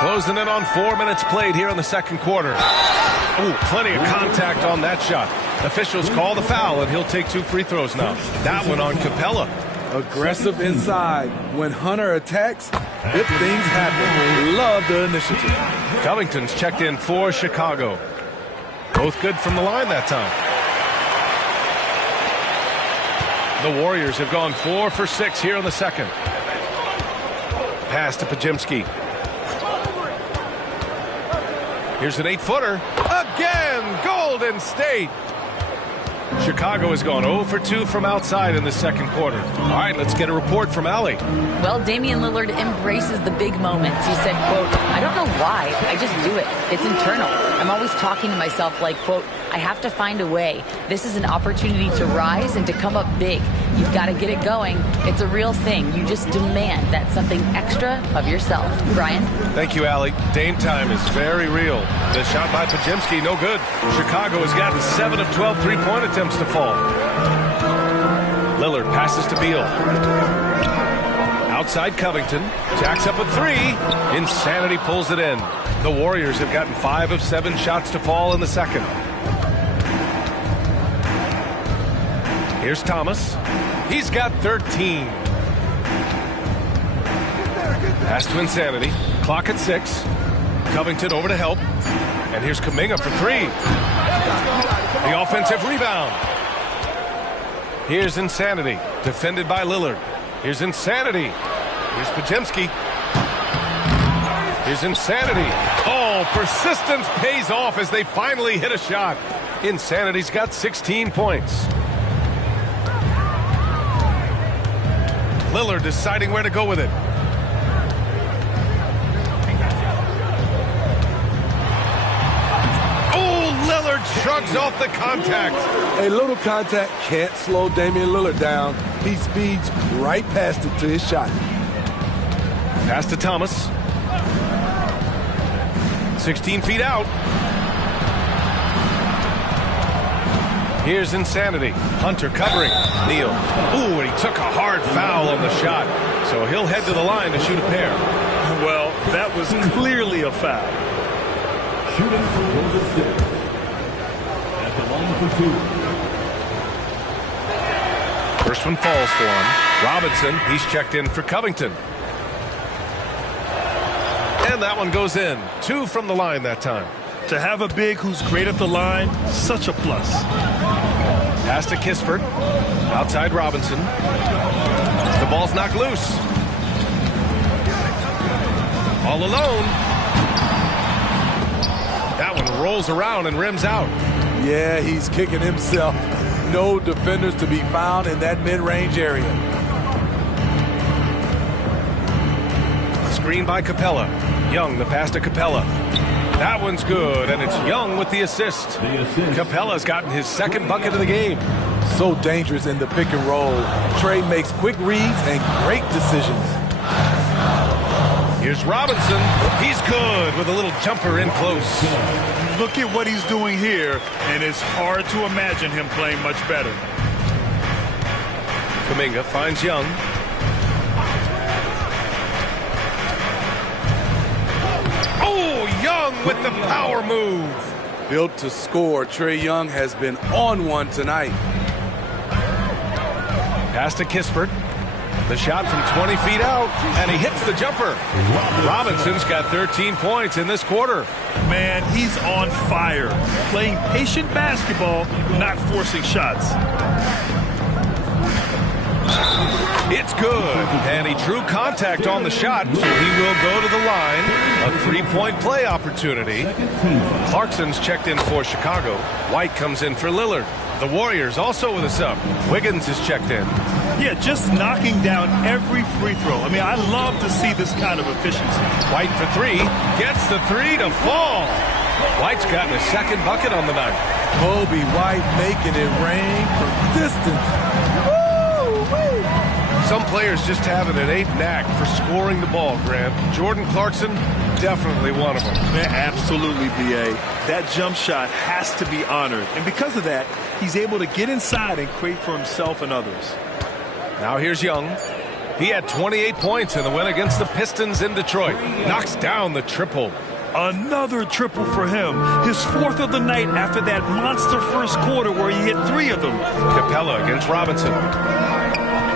Closing in on 4 minutes played here in the second quarter. Ooh, plenty of contact on that shot. Officials call the foul, and he'll take 2 free throws now. That one on Capella. Aggressive inside. When Hunter attacks, good things happen. Love the initiative. Covington's checked in for Chicago. Both good from the line that time. The Warriors have gone 4 for 6 here in the second. Pass to Pajemski. Here's an 8-footer. Again, Golden State. Chicago has gone 0 for 2 from outside in the second quarter. All right, let's get a report from Allie. Well, Damian Lillard embraces the big moments. He said, quote, "I don't know why. I just do it. It's internal. I'm always talking to myself like, quote, I have to find a way. This is an opportunity to rise and to come up big. You've got to get it going. It's a real thing. You just demand that something extra of yourself." Brian? Thank you, Allie. Dame time is very real. The shot by Pajemski, no good. Chicago has gotten 7 of 12 three-point attempts to fall. Lillard passes to Beal. Outside Covington. Jacks up a 3. Insanity pulls it in. The Warriors have gotten 5 of 7 shots to fall in the second. Here's Thomas. He's got 13. Pass to Insanity. Clock at 6. Covington over to help. And here's Kuminga for 3. The offensive rebound. Here's Insanity. Defended by Lillard. Here's Insanity. Here's Pajemski. Here's Insanity. Oh, persistence pays off as they finally hit a shot. Insanity's got 16 points. Lillard deciding where to go with it. Oh, Lillard shrugs off the contact. A little contact can't slow Damian Lillard down. He speeds right past it to his shot. Pass to Thomas. 16 feet out. Here's Insanity. Hunter covering. Neal. Ooh, and he took a hard foul on the shot. So he'll head to the line to shoot a pair. Well, that was clearly a foul. Shooting for Golden State. At the line for 2. First one falls for him. Robinson, he's checked in for Covington. And that one goes in. 2 from the line that time. To have a big who's great at the line, such a plus. Pass to Kispert. Outside Robinson. The ball's knocked loose. All alone. That one rolls around and rims out. Yeah, he's kicking himself. No defenders to be found in that mid-range area. Screen by Capella. Young, the pass to Capella. That one's good, and it's Young with the assist. Capella's gotten his second bucket of the game. So dangerous in the pick and roll. Trey makes quick reads and great decisions. Here's Robinson. He's good with a little jumper in close. Look at what he's doing here, and it's hard to imagine him playing much better. Kuminga finds Young. Oh, Young with the power move. Built to score, Trae Young has been on one tonight. Pass to Kispert. The shot from 20 feet out, and he hits the jumper. Robinson's got 13 points in this quarter. Man, he's on fire. Playing patient basketball, not forcing shots. It's good, and he drew contact on the shot, so he will go to the line. A three-point play opportunity. Clarkson's checked in for Chicago. White comes in for Lillard. The Warriors also with a sub. Wiggins is checked in. Yeah, just knocking down every free throw. I mean, I love to see this kind of efficiency. White for three. Gets the three to fall. White's gotten a second bucket on the night. Kobe White making it rain from distance. Some players just have an innate knack for scoring the ball, Grant. Jordan Clarkson, definitely one of them. Man, absolutely, B.A. That jump shot has to be honored. And because of that, he's able to get inside and create for himself and others. Now here's Young. He had 28 points in the win against the Pistons in Detroit. Knocks down the triple. Another triple for him. His fourth of the night after that monster first quarter where he hit three of them. Capella against Robinson.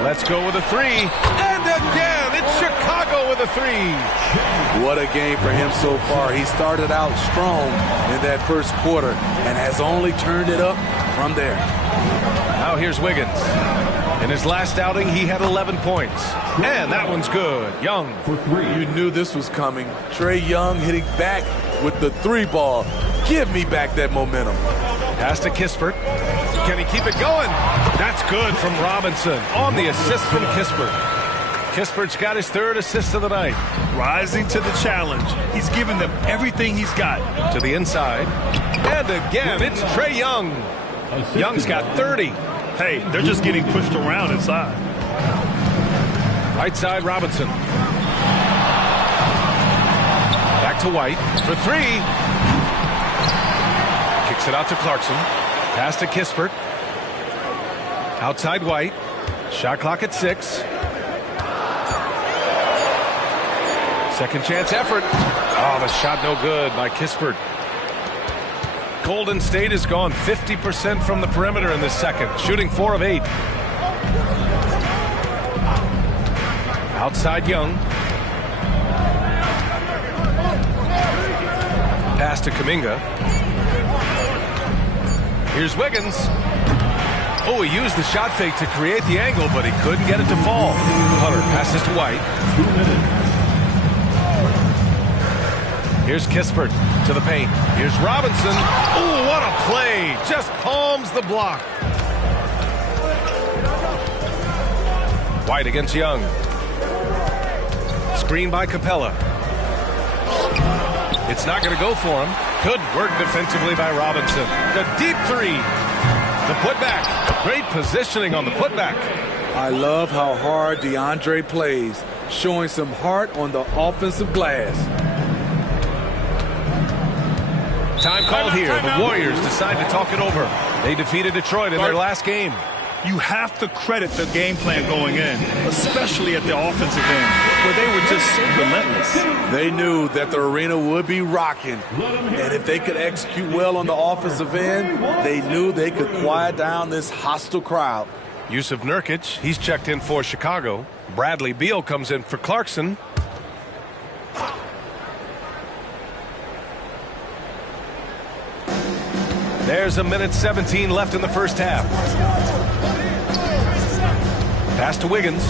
Let's go with a three. And again, it's Chicago with a three. What a game for him so far. He started out strong in that first quarter and has only turned it up from there. Now here's Wiggins. In his last outing, he had 11 points. And that one's good. Young. You knew this was coming. Trae Young hitting back with the three ball. Give me back that momentum. Pass to Kispert. Can he keep it going? That's good from Robinson on the assist from Kispert. Kispert's got his third assist of the night. Rising to the challenge. He's given them everything he's got. To the inside. And again, it's Trae Young. Young's got 30. Hey, they're just getting pushed around inside. Right side, Robinson. Back to White for three. Kicks it out to Clarkson. Pass to Kispert. Outside White. Shot clock at 6. Second chance effort. Oh, the shot no good by Kispert. Golden State has gone 50% from the perimeter in this second, shooting 4 of 8. Outside Young. Pass to Kuminga. Here's Wiggins. Oh, he used the shot fake to create the angle, but he couldn't get it to fall. Hunter passes to White. Here's Kispert to the paint. Here's Robinson. Oh, what a play. Just palms the block. White against Young. Screen by Capella. It's not going to go for him. Good work defensively by Robinson. The deep three. The putback. Great positioning on the putback. I love how hard DeAndre plays, showing some heart on the offensive glass. Time called here. The Warriors decide to talk it over. They defeated Detroit in their last game. You have to credit the game plan going in, especially at the offensive end, where they were just so relentless. They knew that the arena would be rocking, and if they could execute well on the offensive end, they knew they could quiet down this hostile crowd. Yusuf Nurkic, he's checked in for Chicago. Bradley Beal comes in for Clarkson. There's 1:17 left in the first half. Pass to Wiggins.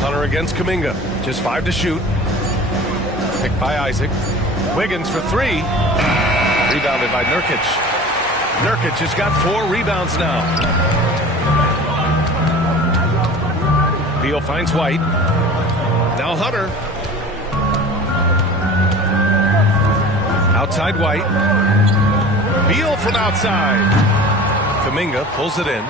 Hunter against Kuminga. Just 5 to shoot. Picked by Isaac. Wiggins for 3. Rebounded by Nurkic. Nurkic has got 4 rebounds now. Beal finds White. Now Hunter. Outside White. Beal from outside. Kuminga pulls it in.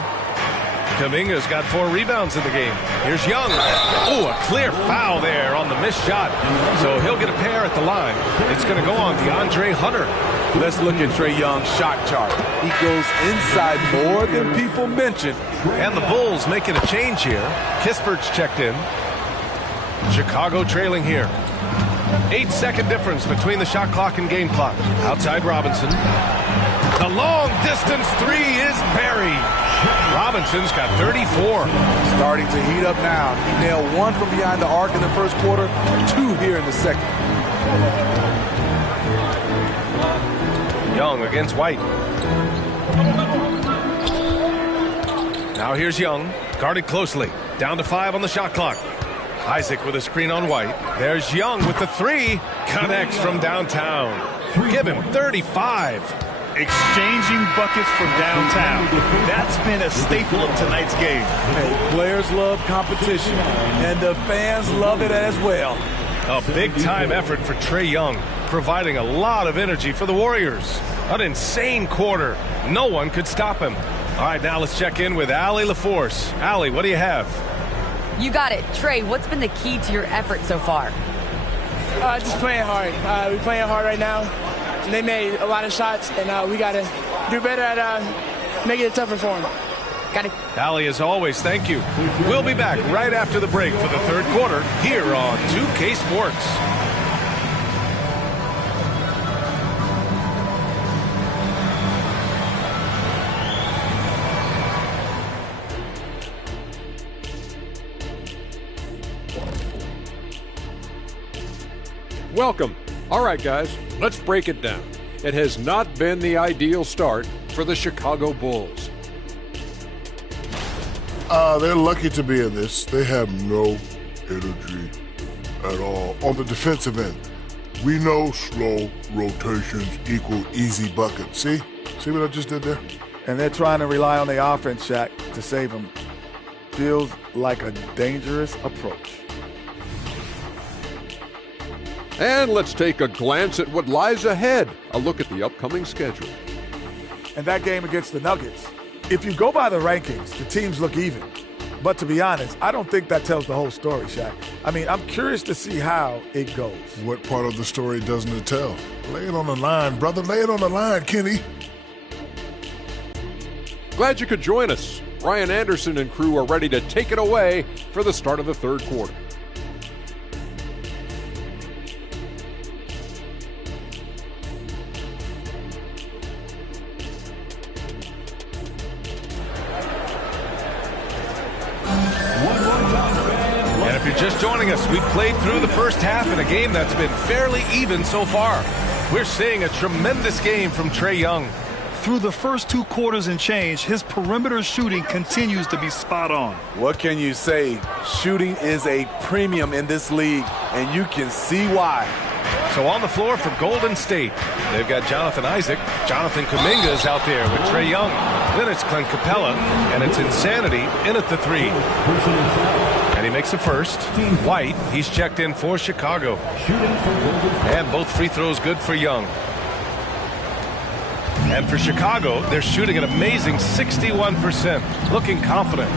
Kuminga's got 4 rebounds in the game. Here's Young. Oh, a clear foul there on the missed shot. So he'll get a pair at the line. It's going to go on DeAndre Hunter. Let's look at Trae Young's shot chart. He goes inside more than people mention. And the Bulls making a change here. Kispert's checked in. Chicago trailing here. 8-second difference between the shot clock and game clock. Outside Robinson. The long-distance three is buried. Robinson's got 34. Starting to heat up now. He nailed one from behind the arc in the first quarter, two here in the second. Young against White. Now here's Young, guarded closely. Down to 5 on the shot clock. Isaac with a screen on White. There's Young with the three. Connects from downtown. Give him 35. Exchanging buckets from downtown. That's been a staple of tonight's game. Hey, players love competition, and the fans love it as well. A big-time effort for Trae Young, providing a lot of energy for the Warriors. An insane quarter. No one could stop him. All right, now let's check in with Allie LaForce. Allie, what do you have? You got it. Trae, what's been the key to your effort so far? Just playing hard. We're playing hard right now. They made a lot of shots, and we got to do better at making it tougher for them. Got it. Allie, as always, thank you. We'll be back right after the break for the third quarter here on 2K Sports. Welcome. All right, guys, let's break it down. It has not been the ideal start for the Chicago Bulls. They're lucky to be in this. They have no energy at all. On the defensive end, we know slow rotations equal easy buckets. See what I just did there? And they're trying to rely on the offense, Shaq, to save them. Feels like a dangerous approach. And let's take a glance at what lies ahead. A look at the upcoming schedule. And that game against the Nuggets, if you go by the rankings, the teams look even. But to be honest, I don't think that tells the whole story, Shaq. I mean, I'm curious to see how it goes. What part of the story doesn't it tell? Lay it on the line, brother. Lay it on the line, Kenny. Glad you could join us. Ryan Anderson and crew are ready to take it away for the start of the third quarter. If you're just joining us, we've played through the first half in a game that's been fairly even so far. We're seeing a tremendous game from Trae Young. Through the first 2 quarters and change, his perimeter shooting continues to be spot on. What can you say? Shooting is a premium in this league, and you can see why. So on the floor for Golden State, they've got Jonathan Isaac. Jonathan Kuminga is out there with Trae Young. Then it's Clint Capella, and it's Insanity in at the 3. And he makes the first. White, he's checked in for Chicago. And both free throws good for Young. And for Chicago, they're shooting an amazing 61%, looking confident.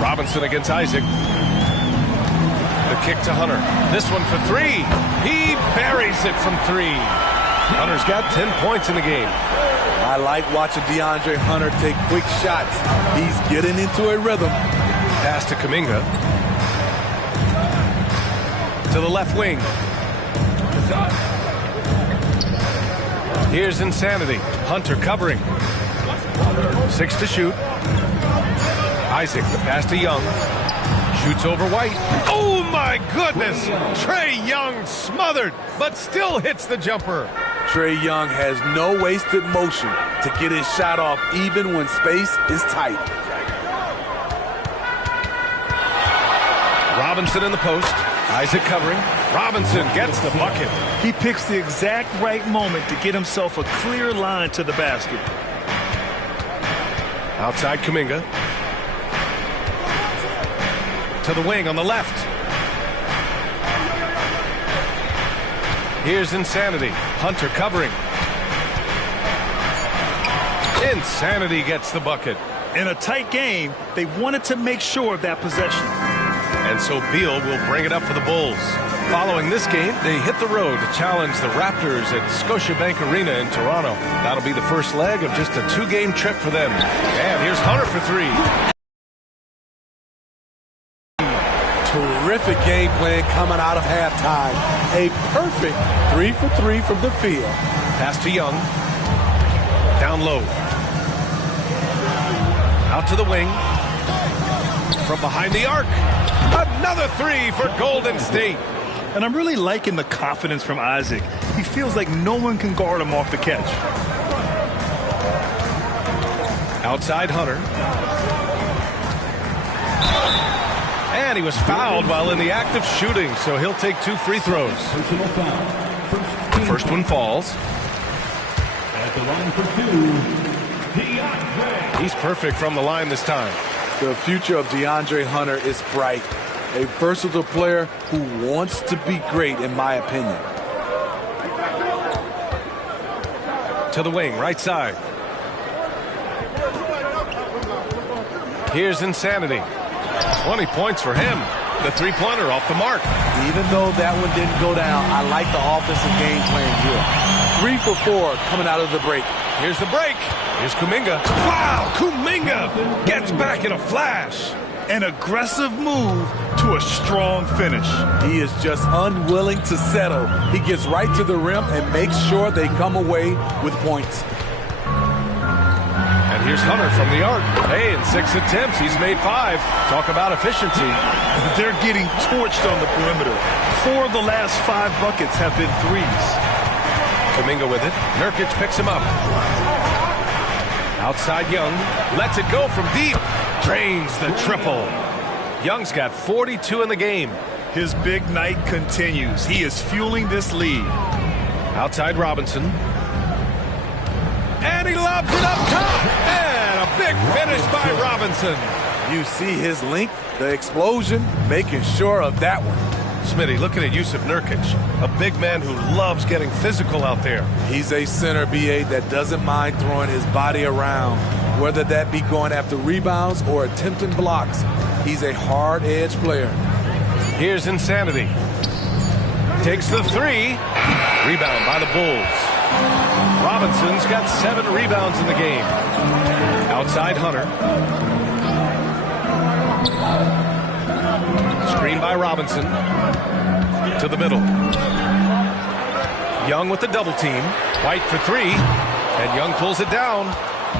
Robinson against Isaac. The kick to Hunter. This one for 3. He buries it from 3. Hunter's got 10 points in the game. I like watching DeAndre Hunter take quick shots. He's getting into a rhythm. Pass to Kuminga. To the left wing. Here's Insanity. Hunter covering. 6 to shoot. Isaac, the pass to Young. Shoots over White. Oh, my goodness! Trae Young smothered, but still hits the jumper. Trae Young has no wasted motion to get his shot off even when space is tight. Robinson in the post. Isaac covering. Robinson gets the bucket. He picks the exact right moment to get himself a clear line to the basket. Outside Kuminga. To the wing on the left. Here's Insanity. Hunter covering. Insanity gets the bucket. In a tight game, they wanted to make sure of that possession. And so Beal will bring it up for the Bulls. Following this game, they hit the road to challenge the Raptors at Scotiabank Arena in Toronto. That'll be the first leg of just a 2-game trip for them. And here's Hunter for 3. Terrific game plan coming out of halftime. A perfect 3 for 3 from the field. Pass to Young. Down low. Out to the wing. From behind the arc. Another three for Golden State. And I'm really liking the confidence from Isaac. He feels like no one can guard him off the catch. Outside Hunter. And he was fouled while in the act of shooting, so he'll take 2 free throws. The first one falls. At the line for 2, DeAndre. He's perfect from the line this time. The future of DeAndre Hunter is bright. A versatile player who wants to be great, in my opinion. To the wing, right side. Here's Insanity. 20 points for him. The three-pointer off the mark. Even though that one didn't go down, I like the offensive game plan here. 3 for 4 coming out of the break. Here's the break. Here's Kuminga. Wow, Kuminga gets back in a flash. An aggressive move to a strong finish. He is just unwilling to settle. He gets right to the rim and makes sure they come away with points. And here's Hunter from the arc. Hey, in 6 attempts, he's made 5. Talk about efficiency. They're getting torched on the perimeter. 4 of the last 5 buckets have been threes. Kuminga with it. Nurkic picks him up. Outside Young. Lets it go from deep. Drains the triple. Young's got 42 in the game. His big night continues. He is fueling this lead. Outside Robinson. And he lobs it up top. And a big finish by Robinson. You see his length, the explosion, making sure of that one. Smitty looking at Yusuf Nurkic, a big man who loves getting physical out there. He's a center, B.A., that doesn't mind throwing his body around, whether that be going after rebounds or attempting blocks. He's a hard-edge player. Here's Insanity. Takes the 3. Rebound by the Bulls. Robinson's got 7 rebounds in the game. Outside Hunter. Screen by Robinson. To the middle. Young with the double team. White for 3. And Young pulls it down.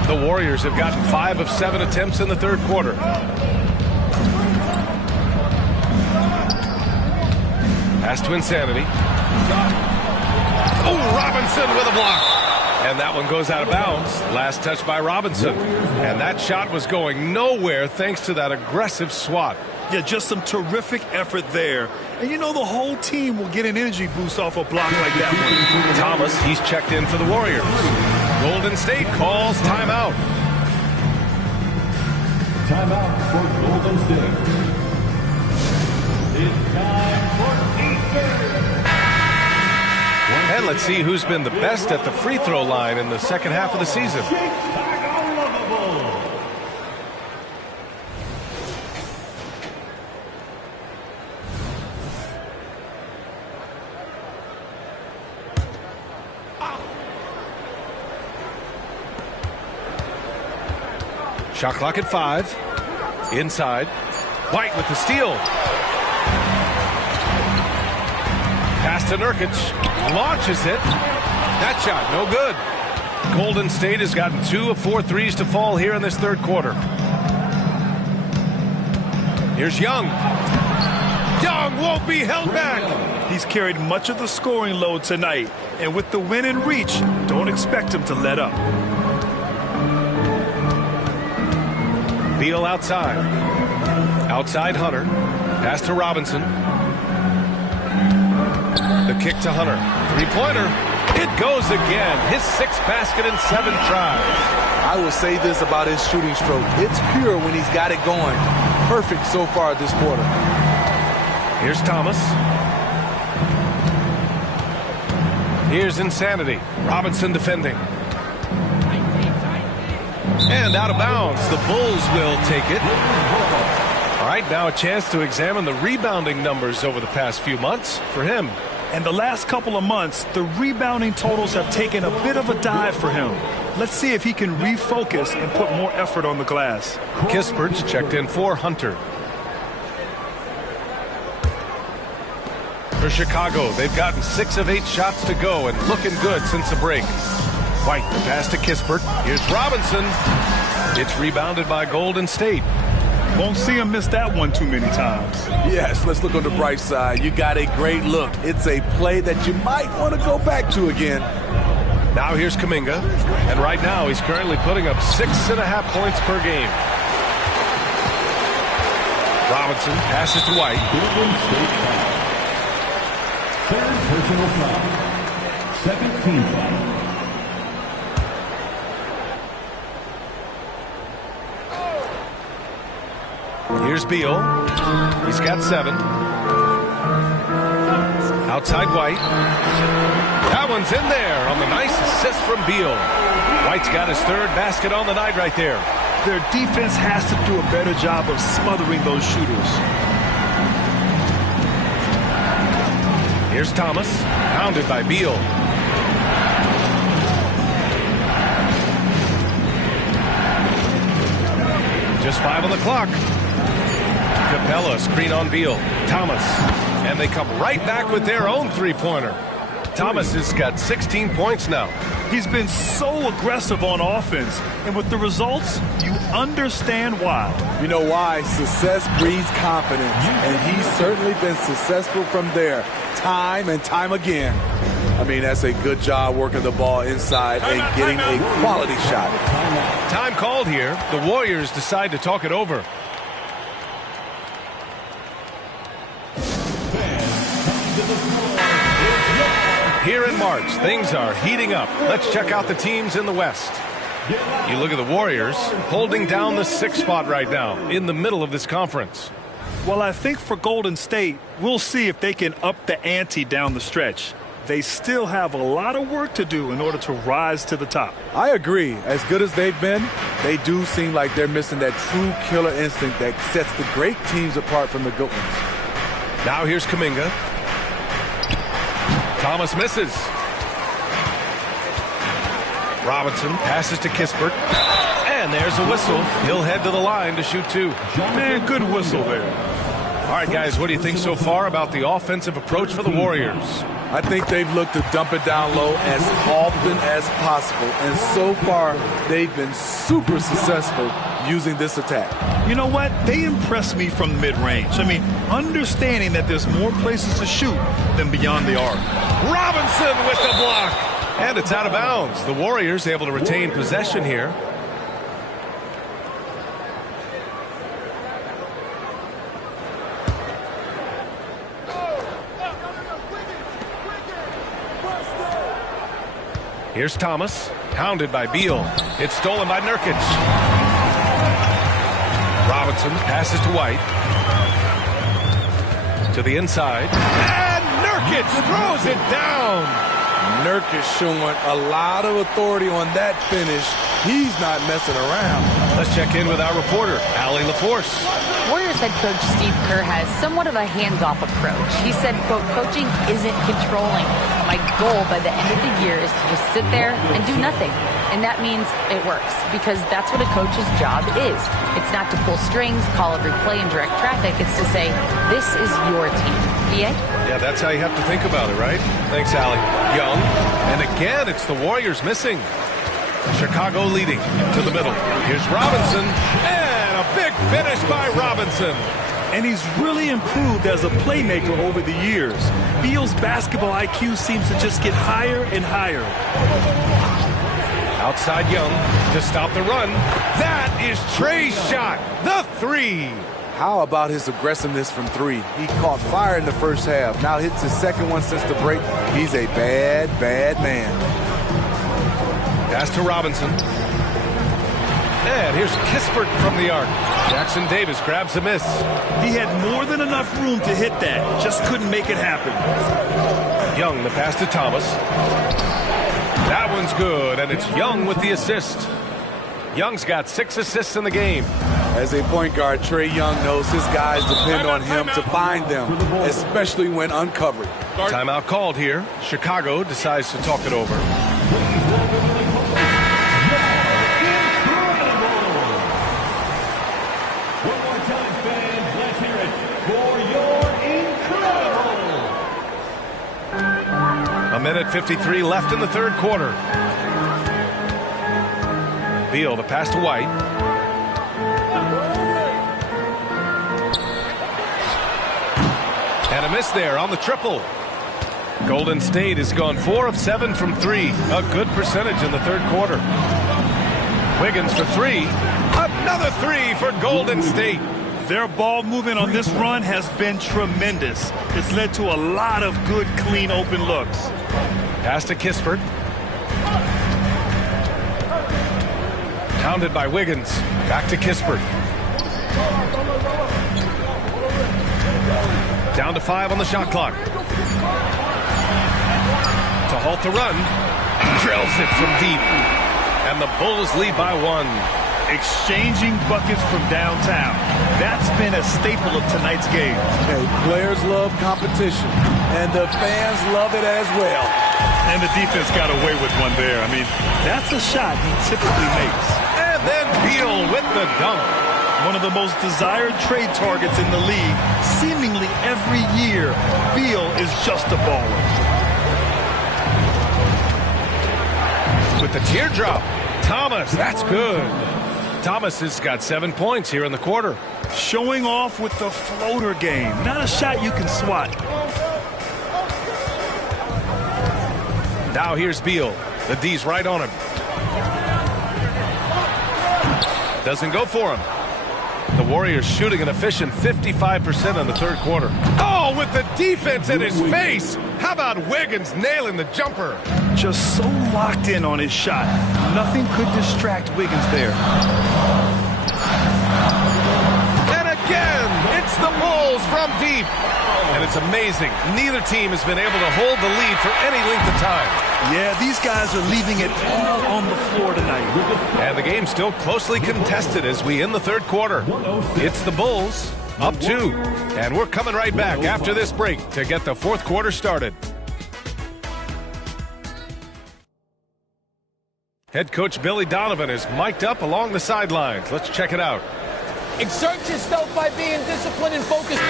The Warriors have gotten 5 of 7 attempts in the third quarter. Pass to Insanity. Oh, Robinson with a block. And that one goes out of bounds. Last touch by Robinson. And that shot was going nowhere thanks to that aggressive swat. Yeah, just some terrific effort there. And you know the whole team will get an energy boost off a block like that one. Thomas, he's checked in for the Warriors. Golden State calls timeout. Timeout for Golden State. It's time for defense. And let's see who's been the best at the free throw line in the second half of the season. Shot clock at 5. Inside. White with the steal. Pass to Nurkic. Launches it. That shot, no good. Golden State has gotten 2 of 4 threes to fall here in this third quarter. Here's Young. Young won't be held back. He's carried much of the scoring load tonight. And with the win in reach, don't expect him to let up. Beal outside. Outside Hunter. Pass to Robinson. The kick to Hunter. Three-pointer. It goes again. His 6th basket in 7 tries. I will say this about his shooting stroke. It's pure when he's got it going. Perfect so far this quarter. Here's Thomas. Here's Insanity. Robinson defending. And out of bounds. The Bulls will take it. All right, now a chance to examine the rebounding numbers over the past few months for him. And the last couple of months, the rebounding totals have taken a bit of a dive for him. Let's see if he can refocus and put more effort on the glass. Kispert's checked in for Hunter. for Chicago. They've gotten 6 of 8 shots to go and looking good since the break. White, the pass to Kispert. Here's Robinson. It's rebounded by Golden State. Won't see him miss that one too many times. Yes, let's look on the bright side. You got a great look. It's a play that you might want to go back to again. Now here's Kuminga, and right now he's currently putting up 6.5 points per game. Robinson passes to White. Third personal foul. Second team foul. Here's Beal. He's got 7. Outside White. That one's in there on the nice assist from Beal. White's got his 3rd basket on the night right there. Their defense has to do a better job of smothering those shooters. Here's Thomas, pounded by Beal. Just 5 on the clock. Capella, screen on Beal. Thomas. And they come right back with their own 3-pointer. Thomas has got 16 points now. He's been so aggressive on offense, and with the results, you understand why. You know why? Success breeds confidence, and he's certainly been successful from there, time and time again. I mean, that's a good job working the ball inside and getting a quality shot. Time called here. The Warriors decide to talk it over. Here in March, things are heating up. Let's check out the teams in the West. You look at the Warriors holding down the 6th spot right now in the middle of this conference. Well, I think for Golden State, we'll see if they can up the ante down the stretch. They still have a lot of work to do in order to rise to the top. I agree. As good as they've been, they do seem like they're missing that true killer instinct that sets the great teams apart from the good ones. Now here's Kuminga. Thomas misses. Robinson passes to Kispert. And there's a whistle. He'll head to the line to shoot 2. Man, good whistle there. All right, guys, what do you think so far about the offensive approach for the Warriors? I think they've looked to dump it down low as often as possible. And so far, they've been super successful using this attack. You know what? They impress me from the mid-range. I mean, understanding that there's more places to shoot than beyond the arc. Robinson with the block. And it's out of bounds. The Warriors able to retain possession here. Here's Thomas, pounded by Beal. It's stolen by Nurkic. Robinson passes to White. To the inside. And Nurkic throws it down. Nurkic showing a lot of authority on that finish. He's not messing around. Let's check in with our reporter, Allie LaForce. Warriors head coach Steve Kerr has somewhat of a hands-off approach. He said, quote, coaching isn't controlling. My goal by the end of the year is to just sit there and do nothing. And that means it works, because that's what a coach's job is. It's not to pull strings, call every play, and direct traffic. It's to say, this is your team. BA? Yeah, that's how you have to think about it, right? Thanks, Allie. Young. And again, it's the Warriors missing. Chicago leading to the middle. Here's Robinson. And a big finish by Robinson. And he's really improved as a playmaker over the years. Beal's basketball IQ seems to just get higher and higher. Outside Young to stop the run. That is Trey's shot. The 3. How about his aggressiveness from 3? He caught fire in the first half. Now hits his second one since the break. He's a bad, bad man. Pass to Robinson. And here's Kispert from the arc. Jackson Davis grabs a miss. He had more than enough room to hit that. Just couldn't make it happen. Young, the pass to Thomas. That one's good, and it's Young with the assist. Young's got 6 assists in the game. As a point guard, Trae Young knows his guys depend on him to find them, especially when uncovered. Timeout called here. Chicago decides to talk it over. 1:53 left in the third quarter. Beal, the pass to White. And a miss there on the triple. Golden State has gone 4 of 7 from 3. A good percentage in the third quarter. Wiggins for 3. Another 3 for Golden State. Their ball movement on this run has been tremendous. It's led to a lot of good, clean, open looks. Pass to Kispert. Pounded by Wiggins. Back to Kispert. Down to 5 on the shot clock. To halt the run. Drills it from deep. And the Bulls lead by 1. Exchanging buckets from downtown. That's been a staple of tonight's game. Hey, players love competition, and the fans love it as well. And the defense got away with one there. I mean, that's a shot he typically makes. And then Beal with the dunk. One of the most desired trade targets in the league. Seemingly every year, Beal is just a baller. With the teardrop, Thomas, that's good. Thomas has got 7 points here in the quarter. Showing off with the floater game. Not a shot you can swat. Now here's Beal. The D's right on him. Doesn't go for him. The Warriors shooting an efficient 55% in the third quarter. Oh, with the defense in his face. How about Wiggins nailing the jumper? Just so locked in on his shot. Nothing could distract Wiggins there. And again, it's the Bulls from deep. And it's amazing. Neither team has been able to hold the lead for any length of time. Yeah, these guys are leaving it all on the floor tonight. And the game's still closely contested as we end the third quarter. It's the Bulls up 2. And we're coming right back after this break to get the fourth quarter started. Head coach Billy Donovan is mic'd up along the sidelines. Let's check it out. Exert yourself by being disciplined and focused.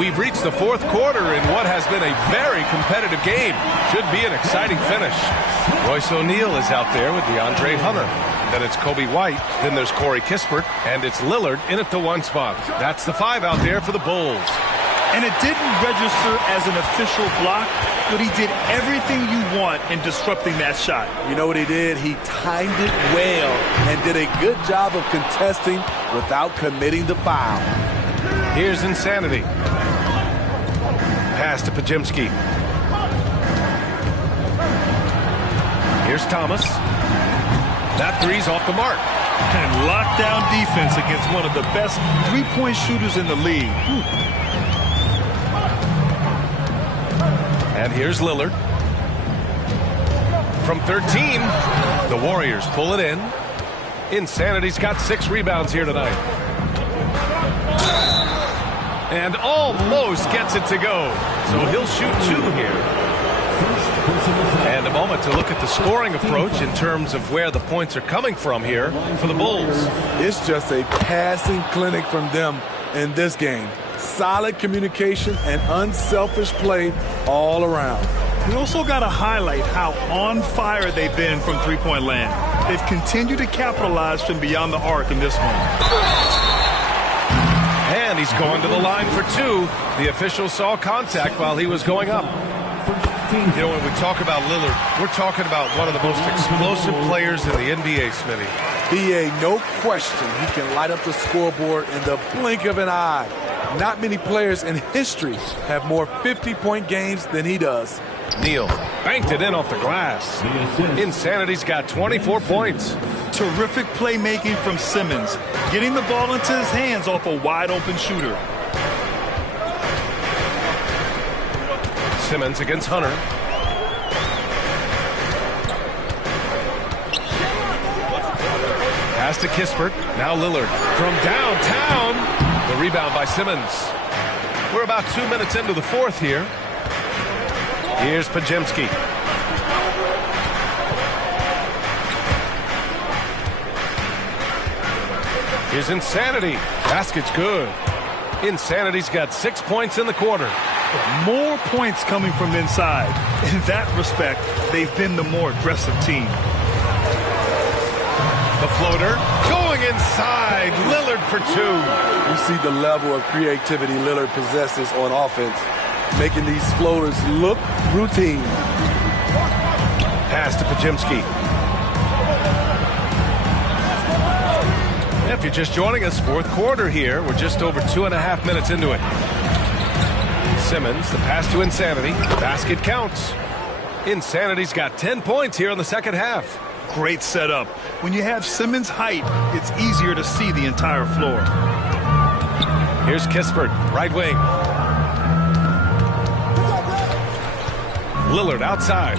We've reached the fourth quarter in what has been a very competitive game. Should be an exciting finish. Royce O'Neal is out there with DeAndre Hunter. Then it's Kobe White. Then there's Corey Kispert. And it's Lillard in at the 1 spot. That's the 5 out there for the Bulls. And it didn't register as an official block, but he did everything you want in disrupting that shot. You know what he did? He timed it well and did a good job of contesting without committing the foul. Here's Insanity. Pass to Pajemski. Here's Thomas. That 3's off the mark. And lockdown defense against one of the best three-point shooters in the league. And here's Lillard. From 13, the Warriors pull it in. Insanity's got 6 rebounds here tonight. And almost gets it to go. So he'll shoot 2 here. And a moment to look at the scoring approach in terms of where the points are coming from here for the Bulls. It's just a passing clinic from them in this game. Solid communication and unselfish play all around. We also got to highlight how on fire they've been from three-point land. They've continued to capitalize from beyond the arc in this one. And he's going to the line for 2. The official saw contact while he was going up. You know, when we talk about Lillard, we're talking about one of the most explosive players in the NBA, Smitty. BA, no question, he can light up the scoreboard in the blink of an eye. Not many players in history have more 50-point games than he does. Neal banked it in off the glass. Insanity's got 24 points. Terrific playmaking from Simmons, getting the ball into his hands off a wide-open shooter. Simmons against Hunter. Pass to Kispert. Now Lillard from downtown. The rebound by Simmons. We're about 2 minutes into the fourth here. Here's Pajemski. Here's Insanity. Basket's good. Insanity's got 6 points in the quarter. More points coming from inside. In that respect, they've been the more aggressive team. The floater going inside. Lillard for 2. You see the level of creativity Lillard possesses on offense, making these floaters look routine. Pass to Pajimski. If you're just joining us, fourth quarter here. We're just over 2.5 minutes into it. Simmons, the pass to Insanity. Basket counts. Insanity's got 10 points here in the second half. Great setup. When you have Simmons' height, it's easier to see the entire floor. Here's Kispert, right wing. Lillard outside.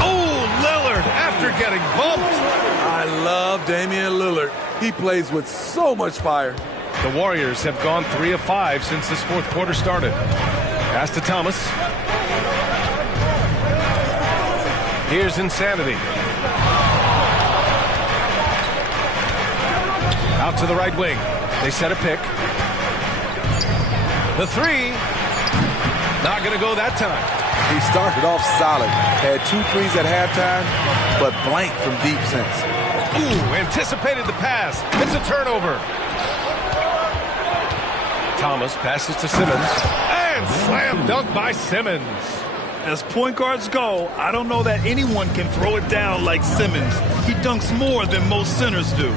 Oh, Lillard after getting bumped. I love Damian Lillard. He plays with so much fire. The Warriors have gone 3 of 5 since this fourth quarter started. Pass to Thomas. Here's Insanity. Out to the right wing. They set a pick. The 3. Not going to go that time. He started off solid. Had 2 threes at halftime, but blank from deep since. Ooh, anticipated the pass. It's a turnover. Thomas passes to Simmons. And slam dunk by Simmons. As point guards go, I don't know that anyone can throw it down like Simmons. He dunks more than most centers do.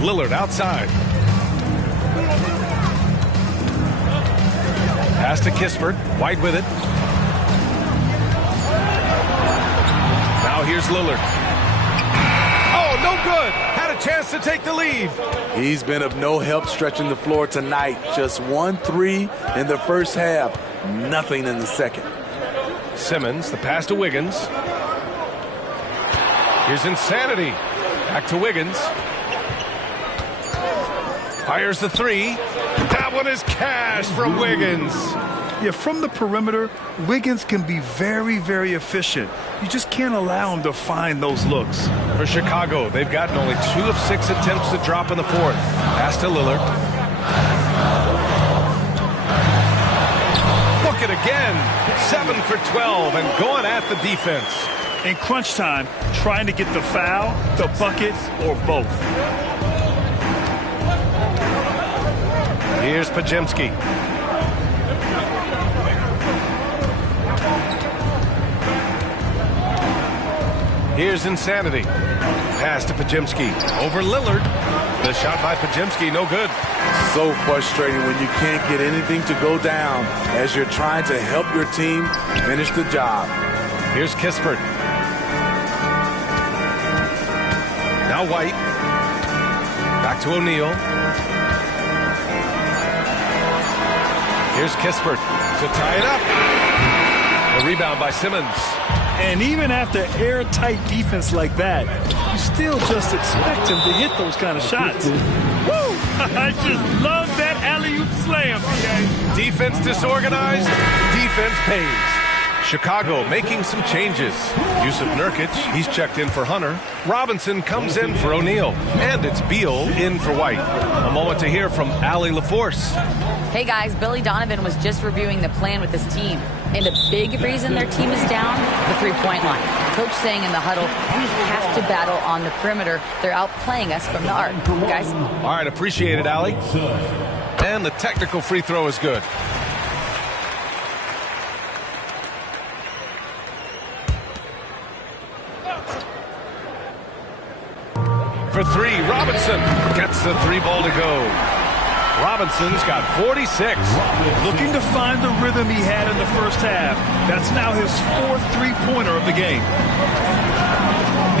Lillard outside. Pass to Kispert. White with it. Now here's Lillard. Oh, no good. Had a chance to take the lead. He's been of no help stretching the floor tonight. Just 1 3 in the first half. Nothing in the second. Simmons, the pass to Wiggins. Here's Insanity. Back to Wiggins. Fires the 3. That one is cash from Wiggins. Yeah, from the perimeter, Wiggins can be very, very efficient. You just can't allow him to find those looks. For Chicago, they've gotten only 2 of 6 attempts to drop in the fourth. Pass to Lillard. Look at again. 7 for 12 and going at the defense. In crunch time, trying to get the foul, the bucket, or both. Here's Pajimski. Here's Insanity. Pass to Pajimski. Over Lillard. The shot by Pajimski, no good. So frustrating when you can't get anything to go down as you're trying to help your team finish the job. Here's Kispert. Now White. Back to O'Neal. Here's Kispert to tie it up. A rebound by Simmons. And even after airtight defense like that, you still just expect him to hit those kind of shots. Woo! I just love that alley-oop slam. Okay. Defense disorganized, defense pays. Chicago making some changes. Yusuf Nurkic, he's checked in for Hunter. Robinson comes in for O'Neal. And it's Beal in for White. A moment to hear from Allie LaForce. Hey guys, Billy Donovan was just reviewing the plan with his team. And a big reason their team is down, the three-point line. Coach saying in the huddle, we have to battle on the perimeter. They're outplaying us from the arc. Guys? All right, appreciate it, Allie. And the technical free throw is good. For 3, Robinson gets the 3 ball to go. Robinson's got 46. Looking to find the rhythm he had in the first half. That's now his 4th three-pointer of the game.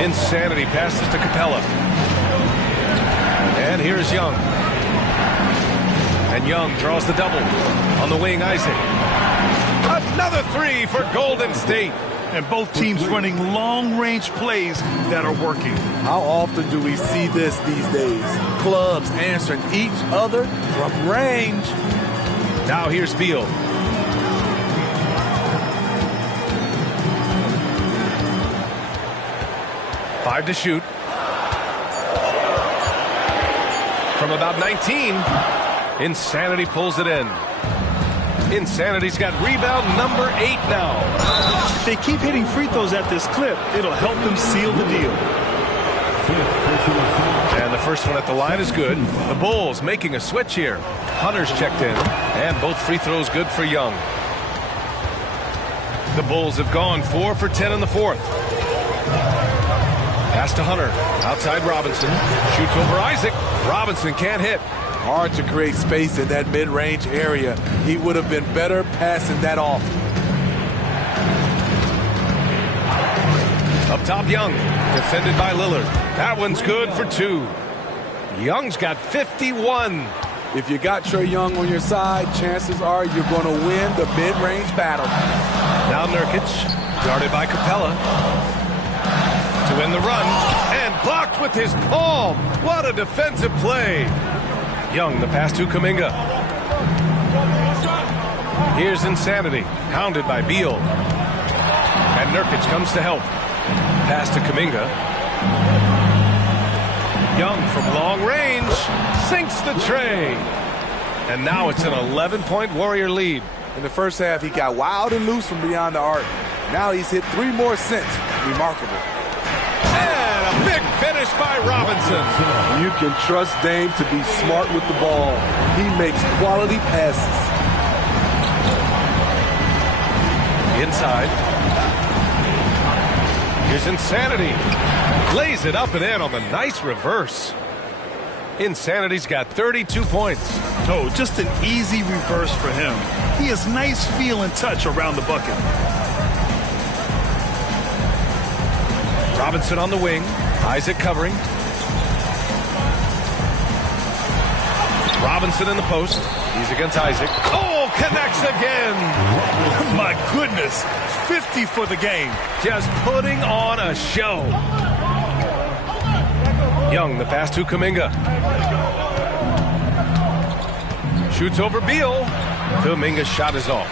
Insanity passes to Capella. And here's Young. And Young draws the double. On the wing, Isaac. Another 3 for Golden State. And both teams running long-range plays that are working. How often do we see this these days? Clubs answering each other from range. Now here's Beal. Five to shoot. from about 19. Insanity pulls it in. Insanity's got rebound number 8 now. If they keep hitting free throws at this clip, it'll help them seal the deal. And the first one at the line is good. The Bulls making a switch here. Hunter's checked in, and both free throws good for Young. The Bulls have gone 4 for 10 in the fourth. Pass to Hunter. Outside Robinson. Shoots over Isaac. Robinson can't hit. Hard to create space in that mid-range area. He would have been better passing that off. Up top, Young. Defended by Lillard. That one's good for 2. Young's got 51. If you got Trae Young on your side, chances are you're going to win the mid-range battle. Now Nurkic. Guarded by Capella. To win the run. And blocked with his palm. What a defensive play. Young, the pass to Kuminga. Here's Insanity, hounded by Beal. And Nurkic comes to help. Pass to Kuminga. Young from long range sinks the tray. And now it's an 11-point Warrior lead. In the first half, he got wild and loose from beyond the arc. Now he's hit 3 more since. Remarkable. And a big finish by Robinson. You can trust Dame to be smart with the ball. He makes quality passes. Inside. Here's Insanity. Lays it up and in on the nice reverse. Insanity's got 32 points. Oh, just an easy reverse for him. He has nice feel and touch around the bucket. Robinson on the wing. Isaac covering. Robinson in the post. He's against Isaac. Oh, connects again. My goodness. 50 for the game. Just putting on a show. Young, the pass to Kuminga. Shoots over Beal. Kuminga's shot is off.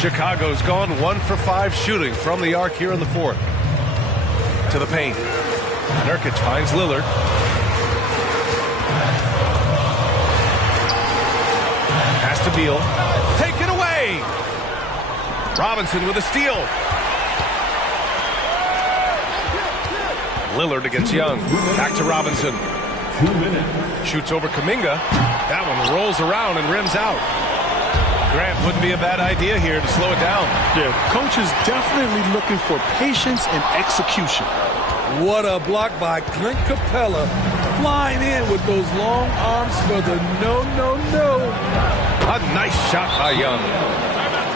Chicago's gone 1 for 5 shooting from the arc here in the fourth. To the paint. Nurkic finds Lillard. Pass to Beal. Take it away. Robinson with a steal. Lillard against Young. Back to Robinson. 2 minutes. Shoots over Kuminga. That one rolls around and rims out. Grant wouldn't be a bad idea here to slow it down. Yeah, coach is definitely looking for patience and execution. What a block by Clint Capella. Flying in with those long arms for the no. A nice shot by Young.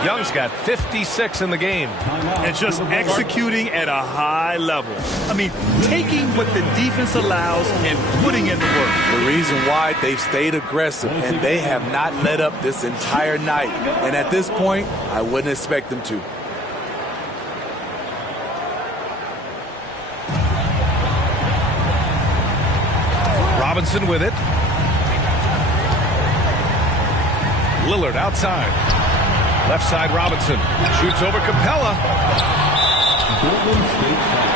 Young's got 56 in the game. And just executing at a high level. I mean, taking what the defense allows and putting in the work. The reason why they've stayed aggressive and they have not let up this entire night. And at this point, I wouldn't expect them to. Robinson with it. Lillard outside. Left side Robinson. Shoots over Capella. Golden State foul.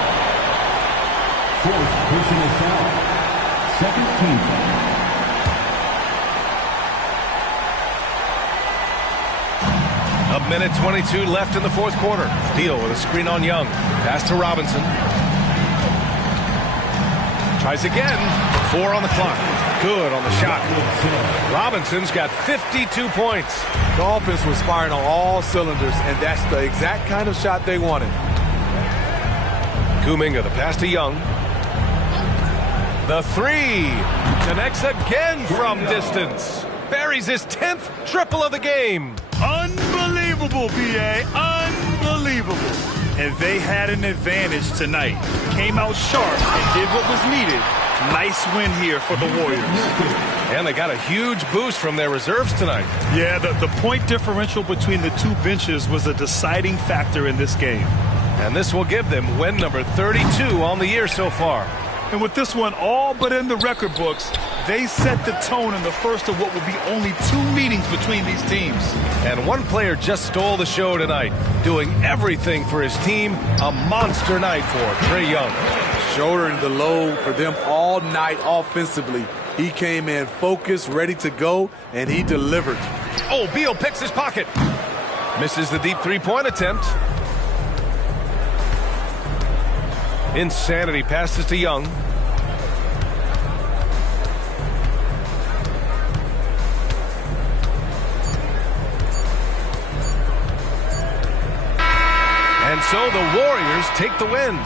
Fourth personal foul. Second team foul. A minute 22 left in the fourth quarter. Beal with a screen on Young. Pass to Robinson. Tries again. 4 on the clock. Good on the shot. Robinson's got 52 points. The offense was firing on all cylinders, and that's the exact kind of shot they wanted. Kuminga, the pass to Young. The 3. Connects again from distance. Buries his 10th triple of the game. Unbelievable, B.A. Unbelievable. And they had an advantage tonight. Came out sharp and did what was needed. Nice win here for the Warriors. And they got a huge boost from their reserves tonight. Yeah, the point differential between the two benches was a deciding factor in this game. And this will give them win number 32 on the year so far. And with this one all but in the record books, they set the tone in the first of what will be only 2 meetings between these teams. And one player just stole the show tonight, doing everything for his team. A monster night for Trae Young. Shouldering the load for them all night offensively. He came in focused, ready to go, and he delivered. Oh, Beal picks his pocket. Misses the deep three-point attempt. Insanity passes to Young. And so the Warriors take the win.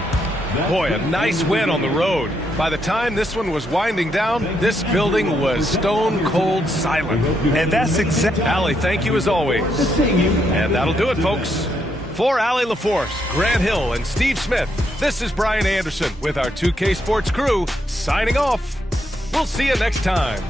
Boy, a nice win on the road. By the time this one was winding down, this building was stone cold silent. And that's exactly... Allie, thank you as always. And that'll do it, folks. For Allie LaForce, Grant Hill, and Steve Smith, this is Brian Anderson with our 2K Sports crew signing off. We'll see you next time.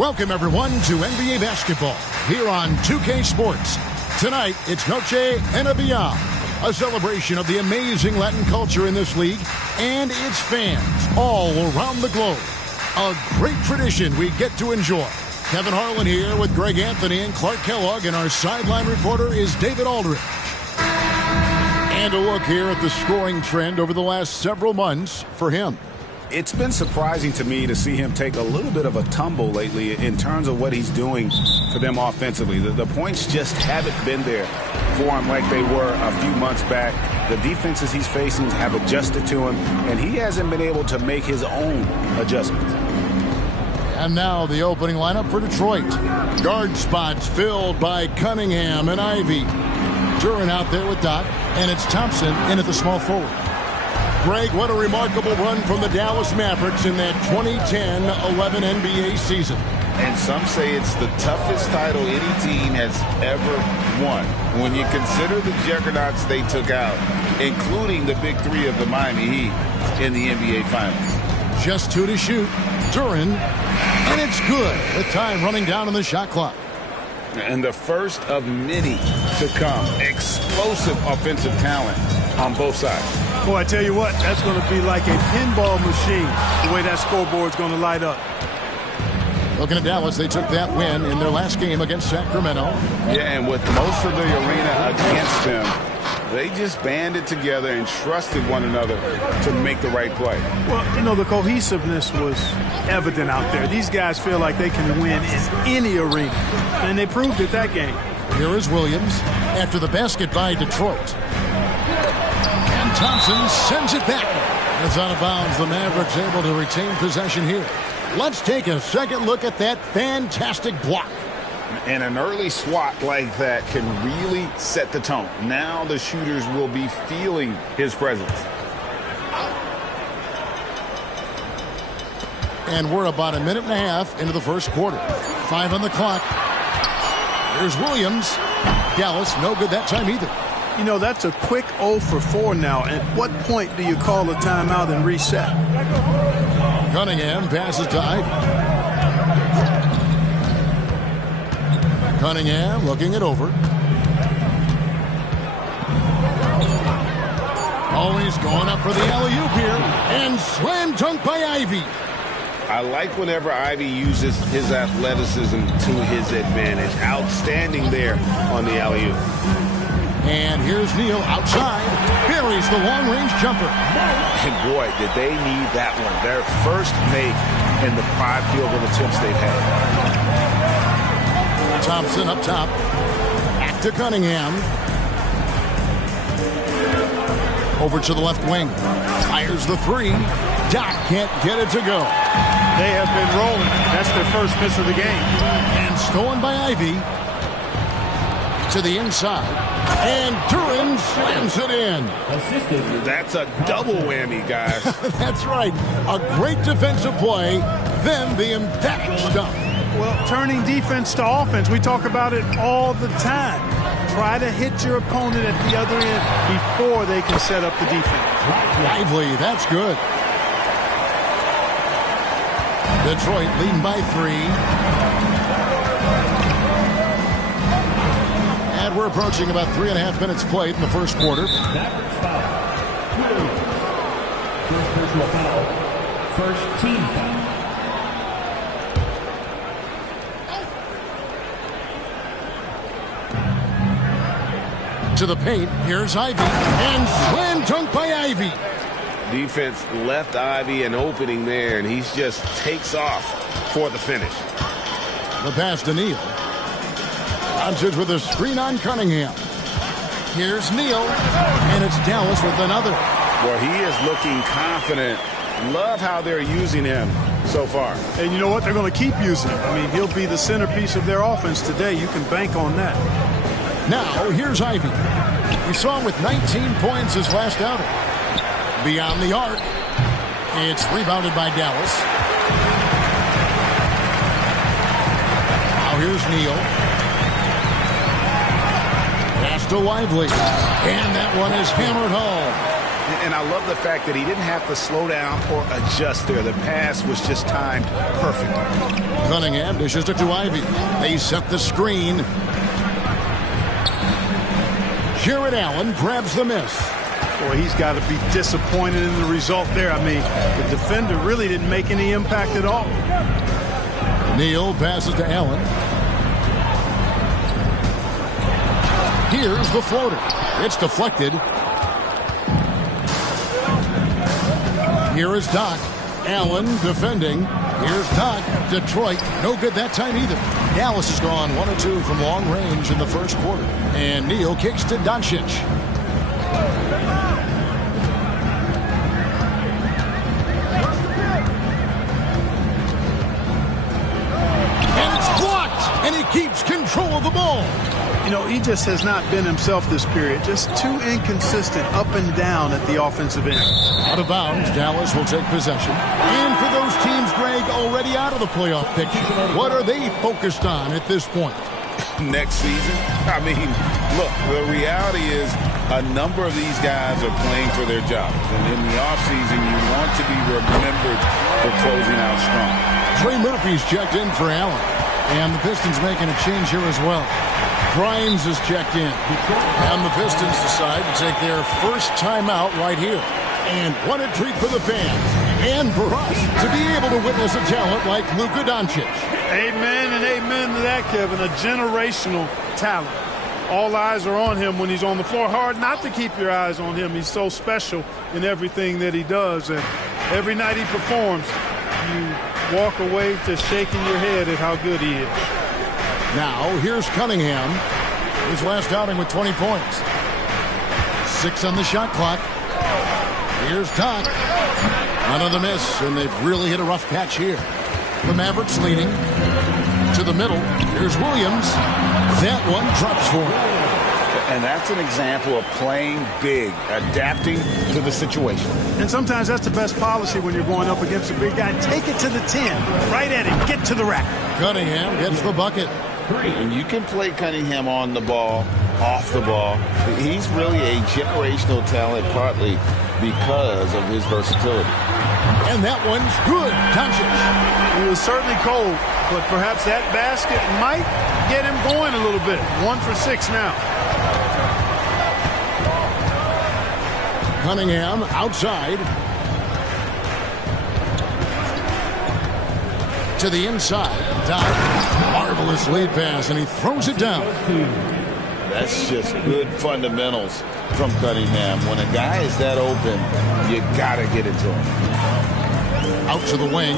Welcome, everyone, to NBA basketball here on 2K Sports. Tonight, it's Noche Enabia, a celebration of the amazing Latin culture in this league and its fans all around the globe. A great tradition we get to enjoy. Kevin Harlan here with Greg Anthony and Clark Kellogg, and our sideline reporter is David Aldridge. And a look here at the scoring trend over the last several months for him. It's been surprising to me to see him take a little bit of a tumble lately in terms of what he's doing for them offensively. The points just haven't been there perform like they were a few months back. The defenses he's facing have adjusted to him, and he hasn't been able to make his own adjustments. And now the opening lineup for Detroit. Guard spots filled by Cunningham and Ivy. Duran out there with Doc, and it's Thompson in at the small forward. Greg, what a remarkable run from the Dallas Mavericks in that 2010-11 NBA season. And some say it's the toughest title any team has ever won. When you consider the juggernauts they took out, including the big three of the Miami Heat in the NBA Finals. Just 2 to shoot. Duran, and it's good. The time running down on the shot clock. And the first of many to come. Explosive offensive talent on both sides. Boy, I tell you what, that's going to be like a pinball machine, the way that scoreboard's going to light up. Looking at Dallas, they took that win in their last game against Sacramento. Yeah, and with most of the arena against them, they just banded together and trusted one another to make the right play. Well, you know, the cohesiveness was evident out there. These guys feel like they can win in any arena, and they proved it that game. Here is Williams after the basket by Detroit. And Thompson sends it back. It's out of bounds. The Mavericks able to retain possession here. Let's take a second look at that fantastic block. And an early swat like that can really set the tone. Now the shooters will be feeling his presence. And we're about a minute and a half into the first quarter. 5 on the clock. Here's Williams. Dallas, no good that time either. You know, that's a quick 0 for 4 now. At what point do you call a timeout and reset? Cunningham passes to Ivy. Cunningham looking it over. Always going up for the alley-oop here. And slam dunk by Ivy. I like whenever Ivy uses his athleticism to his advantage. Outstanding there on the alley-oop. And here's Neal outside. Buries the long-range jumper. And boy, did they need that one. Their first make in the 5 field goal attempts they've had. Thompson up top. Back to Cunningham. Over to the left wing. Fires the 3. Doc can't get it to go. They have been rolling. That's their first miss of the game. And stolen by Ivy. To the inside. And Duran slams it in. That's a double whammy, guys. That's right. A great defensive play, then the emphatic stuff. Well, turning defense to offense, we talk about it all the time. Try to hit your opponent at the other end before they can set up the defense. Lively, that's good. Detroit leading by 3. And we're approaching about 3.5 minutes played in the first quarter. First personal foul. First team foul. To the paint, here's Ivy. And slam dunk by Ivy. Defense left Ivy an opening there, and he just takes off for the finish. The pass to Neal. Doncic with a screen on Cunningham. Here's Neal, and it's Dallas with another. Well, he is looking confident. Love how they're using him so far. And you know what? They're going to keep using him. I mean, he'll be the centerpiece of their offense today. You can bank on that. Now, here's Ivy. We saw him with 19 points his last outing. Beyond the arc. It's rebounded by Dallas. Now here's Neal. Pass to Lively. And that one is hammered home. And I love the fact that he didn't have to slow down or adjust there. The pass was just timed perfect. Cunningham dishes it to Ivy. They set the screen. Jared Allen grabs the miss. Boy, he's got to be disappointed in the result there. I mean, the defender really didn't make any impact at all. Neal passes to Allen. Here's the floater. It's deflected. Here is Doc. Allen defending. Here's Doc. Detroit. No good that time either. Dallas has gone 1 of 2 from long range in the first quarter. And Neal kicks to Doncic. And it's blocked, and he keeps control of the ball. You know, he just has not been himself this period. Just too inconsistent up and down at the offensive end. Out of bounds, Dallas will take possession. And for those teams, Greg, already out of the playoff picture, what are they focused on at this point? Next season? I mean, look, the reality is a number of these guys are playing for their jobs. And in the offseason, you want to be remembered for closing out strong. Trey Murphy's checked in for Allen. And the Pistons making a change here as well. Grimes is checked in. And the Pistons decide to take their first timeout right here. And what a treat for the fans and for us to be able to witness a talent like Luka Doncic. Amen and amen to that, Kevin. A generational talent. All eyes are on him when he's on the floor. Hard not to keep your eyes on him. He's so special in everything that he does. And every night he performs, you walk away just shaking your head at how good he is. Now, here's Cunningham. His last outing with 20 points. 6 on the shot clock. Here's Todd. Another miss, and they've really hit a rough patch here. The Mavericks leading to the middle. Here's Williams. That one drops for him. And that's an example of playing big, adapting to the situation. And sometimes that's the best policy when you're going up against a big guy. Take it to the 10. Right at it. Get to the rack. Cunningham gets the bucket. And you can play Cunningham on the ball, off the ball. He's really a generational talent, partly because of his versatility. And that one's good. Doncic. He was certainly cold, but perhaps that basket might get him going a little bit. 1 for 6 now. Cunningham outside. To the inside. Down. Marvelous lead pass, and he throws it down. That's just good fundamentals from Cunningham. When a guy is that open, you got to get it to him. Out to the wing.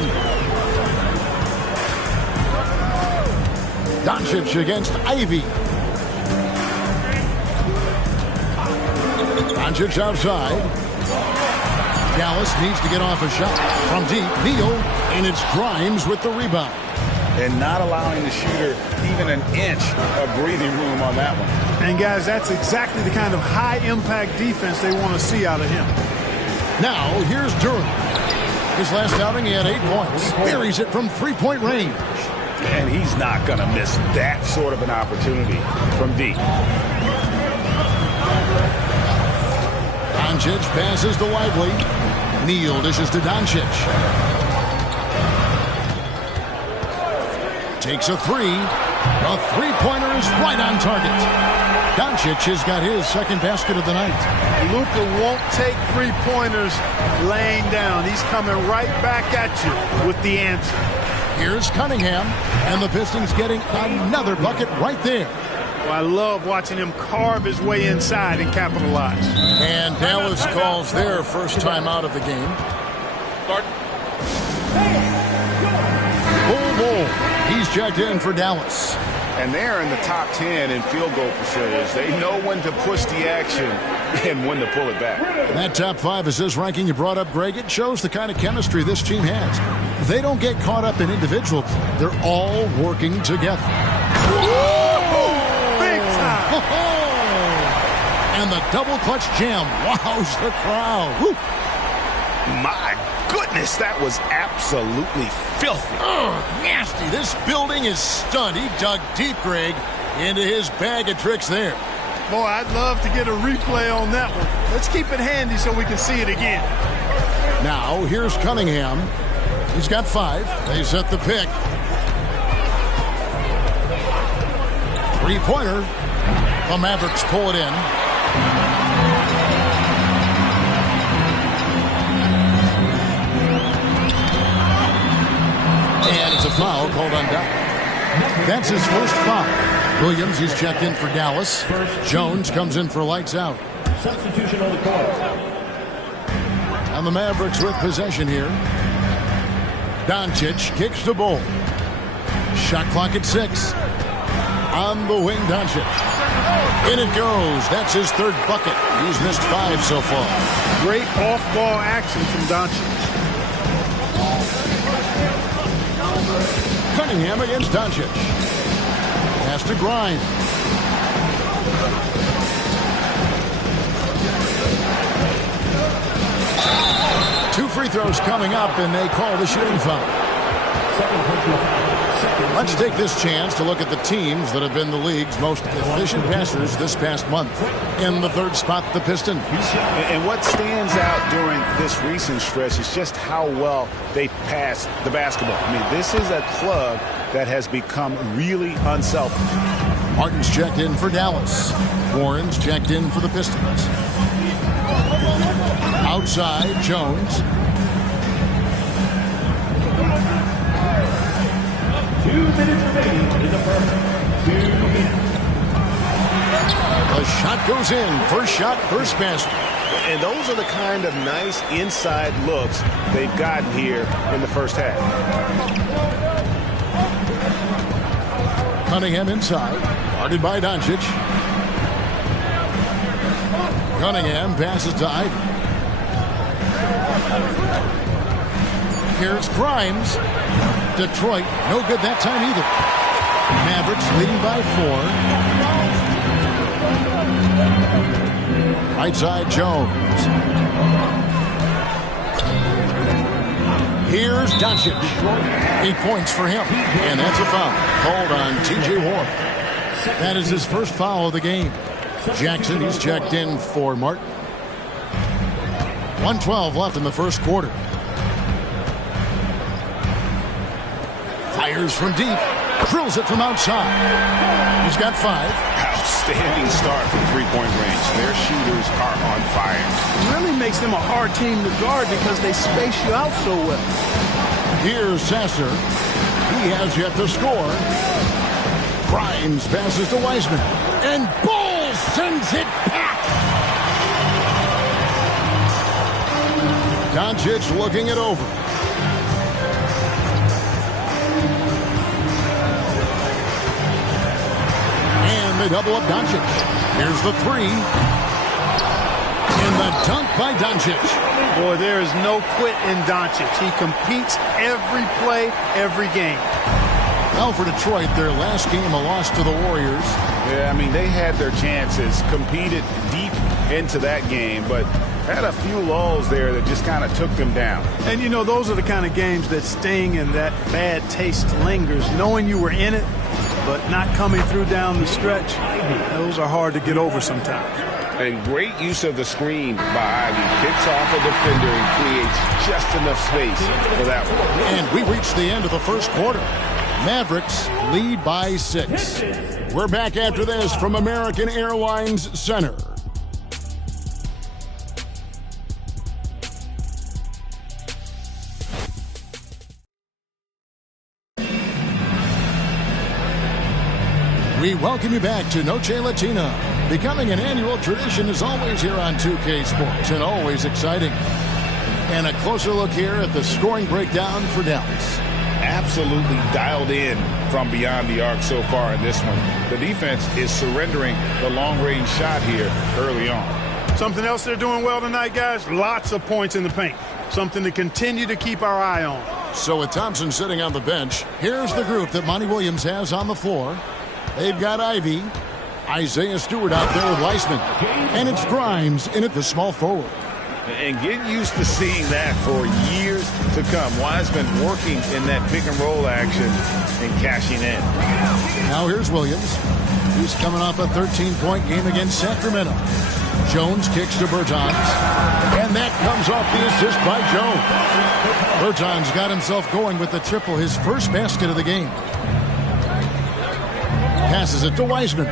Doncic against Ivy. Doncic outside. Dallas needs to get off a shot from deep. Neal, and it's Grimes with the rebound. And not allowing the shooter even an inch of breathing room on that one. And guys, that's exactly the kind of high-impact defense they want to see out of him. Now, here's Durham. His last outing, he had 8 points. Buries it from three-point range. And he's not going to miss that sort of an opportunity from deep. Doncic passes to Lively. Neal dishes to Doncic. Takes a three. A three-pointer is right on target. Doncic has got his second basket of the night. Luka won't take three-pointers laying down. He's coming right back at you with the answer. Here's Cunningham, and the Pistons getting another bucket right there. Well, I love watching him carve his way inside and capitalize. And Dallas calls their first time out of the game. Bull. He's checked in for Dallas. And they're in the top 10 in field goal percentage. They know when to push the action and when to pull it back. That top 5 assist ranking you brought up, Greg, it shows the kind of chemistry this team has. They don't get caught up in individual play. They're all working together. Big time! And the double clutch jam wows the crowd. Woo. My goodness, that was absolutely filthy. Nasty. This building is stunned. He dug deep, Greg, into his bag of tricks there. Boy, I'd love to get a replay on that one. Let's keep it handy so we can see it again. Now, here's Cunningham. He's got 5. They set the pick. Three-pointer. The Mavericks pull it in. And it's a foul called on Doc. That's his first foul. Williams, he's checked in for Dallas. Jones comes in for lights out. Substitution on the court. And the Mavericks with possession here. Doncic kicks the ball. Shot clock at 6. On the wing, Doncic. In it goes. That's his third bucket. He's missed 5 so far. Great off-ball action from Doncic. Cunningham against Doncic. Pass to Grimes. Two free throws coming up, and they call the shooting foul. Let's take this chance to look at the teams that have been the league's most efficient passers this past month. In the third spot, the Pistons. And what stands out during this recent stretch is just how well they pass the basketball. I mean, this is a club that has become really unselfish. Martin's checked in for Dallas. Warren's checked in for the Pistons. Outside, Jones. 2 minutes remaining in the first. 2 minutes. The shot goes in. First shot, first basket. And those are the kind of nice inside looks they've gotten here in the first half. Cunningham inside. Guarded by Doncic. Cunningham passes to Ivy. Here's Grimes. Detroit, no good that time either. Mavericks leading by 4. Right side, Jones. Here's Doncic. 8 points for him. And that's a foul. Called on T.J. Warren. That is his first foul of the game. Jackson, he's checked in for Martin. 1:12 left in the first quarter. Fires from deep. Drills it from outside. He's got 5. Outstanding start from three-point range. Their shooters are on fire. It really makes them a hard team to guard because they space you out so well. Here's Sasser. He has yet to score. Grimes passes to Wiseman. And Bull sends it back. Doncic looking it over. And they double up Doncic. Here's the 3. And the dunk by Doncic. Boy, there is no quit in Doncic. He competes every play, every game. Now for Detroit, their last game a loss to the Warriors. Yeah, I mean, they had their chances, competed deep into that game, but had a few lulls there that just kind of took them down. And, you know, those are the kind of games that sting and that bad taste lingers. Knowing you were in it, but not coming through down the stretch, those are hard to get over sometimes. And great use of the screen by Ivy. Picks off a defender and creates just enough space for that one. And we reached the end of the first quarter. Mavericks lead by 6. We're back after this from American Airlines Center. We welcome you back to Noche Latina. Becoming an annual tradition is always here on 2K Sports and always exciting. And a closer look here at the scoring breakdown for Dallas. Absolutely dialed in from beyond the arc so far in this one. The defense is surrendering the long-range shot here early on. Something else they're doing well tonight, guys, lots of points in the paint. Something to continue to keep our eye on. So with Thompson sitting on the bench, here's the group that Monty Williams has on the floor. They've got Ivy, Isaiah Stewart out there with Weissman, and it's Grimes in at the small forward. And get used to seeing that for years to come. Wiseman working in that pick and roll action and cashing in. Now here's Williams. He's coming off a 13-point game against Sacramento. Jones kicks to Bertans, and that comes off the assist by Jones. Bertans got himself going with the triple, his first basket of the game. Passes it to Wiseman.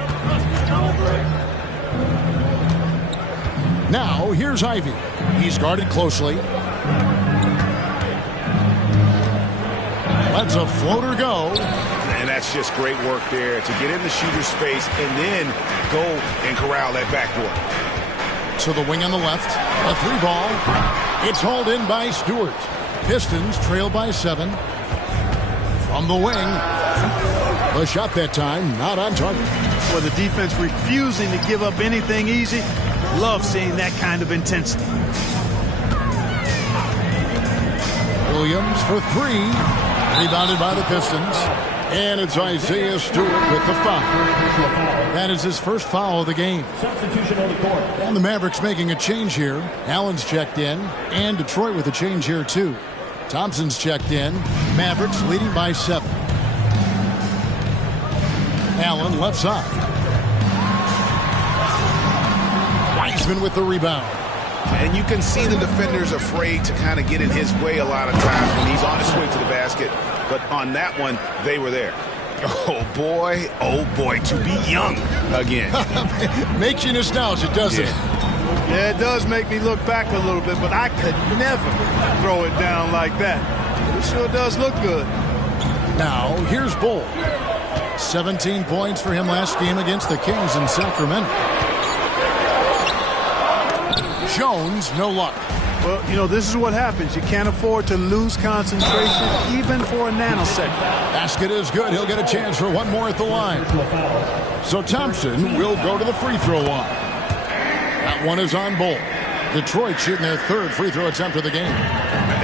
Now, here's Ivy. He's guarded closely. Lets a floater go. And that's just great work there to get in the shooter's space and then go and corral that backboard. To the wing on the left. A 3-ball. It's hauled in by Stewart. Pistons trail by 7. From the wing. The shot that time, not on target. For the defense refusing to give up anything easy. Love seeing that kind of intensity. Williams for three. Rebounded by the Pistons. And it's Isaiah Stewart with the foul. That is his first foul of the game. And the Mavericks making a change here. Allen's checked in. And Detroit with a change here too. Thompson's checked in. Mavericks leading by 7. Allen left side. Wiseman with the rebound. And you can see the defenders afraid to kind of get in his way a lot of times when he's on his way to the basket. But on that one, they were there. Oh, boy, to be young again. Makes you nostalgic, doesn't it? Yeah, it does make me look back a little bit, but I could never throw it down like that. But it sure does look good. Now, here's Bull. 17 points for him last game against the Kings in Sacramento. Jones, no luck. Well, you know, this is what happens. You can't afford to lose concentration, even for a nanosecond. Basket is good. He'll get a chance for one more at the line. So Thompson will go to the free throw line. That one is on Bull. Detroit shooting their third free throw attempt of the game.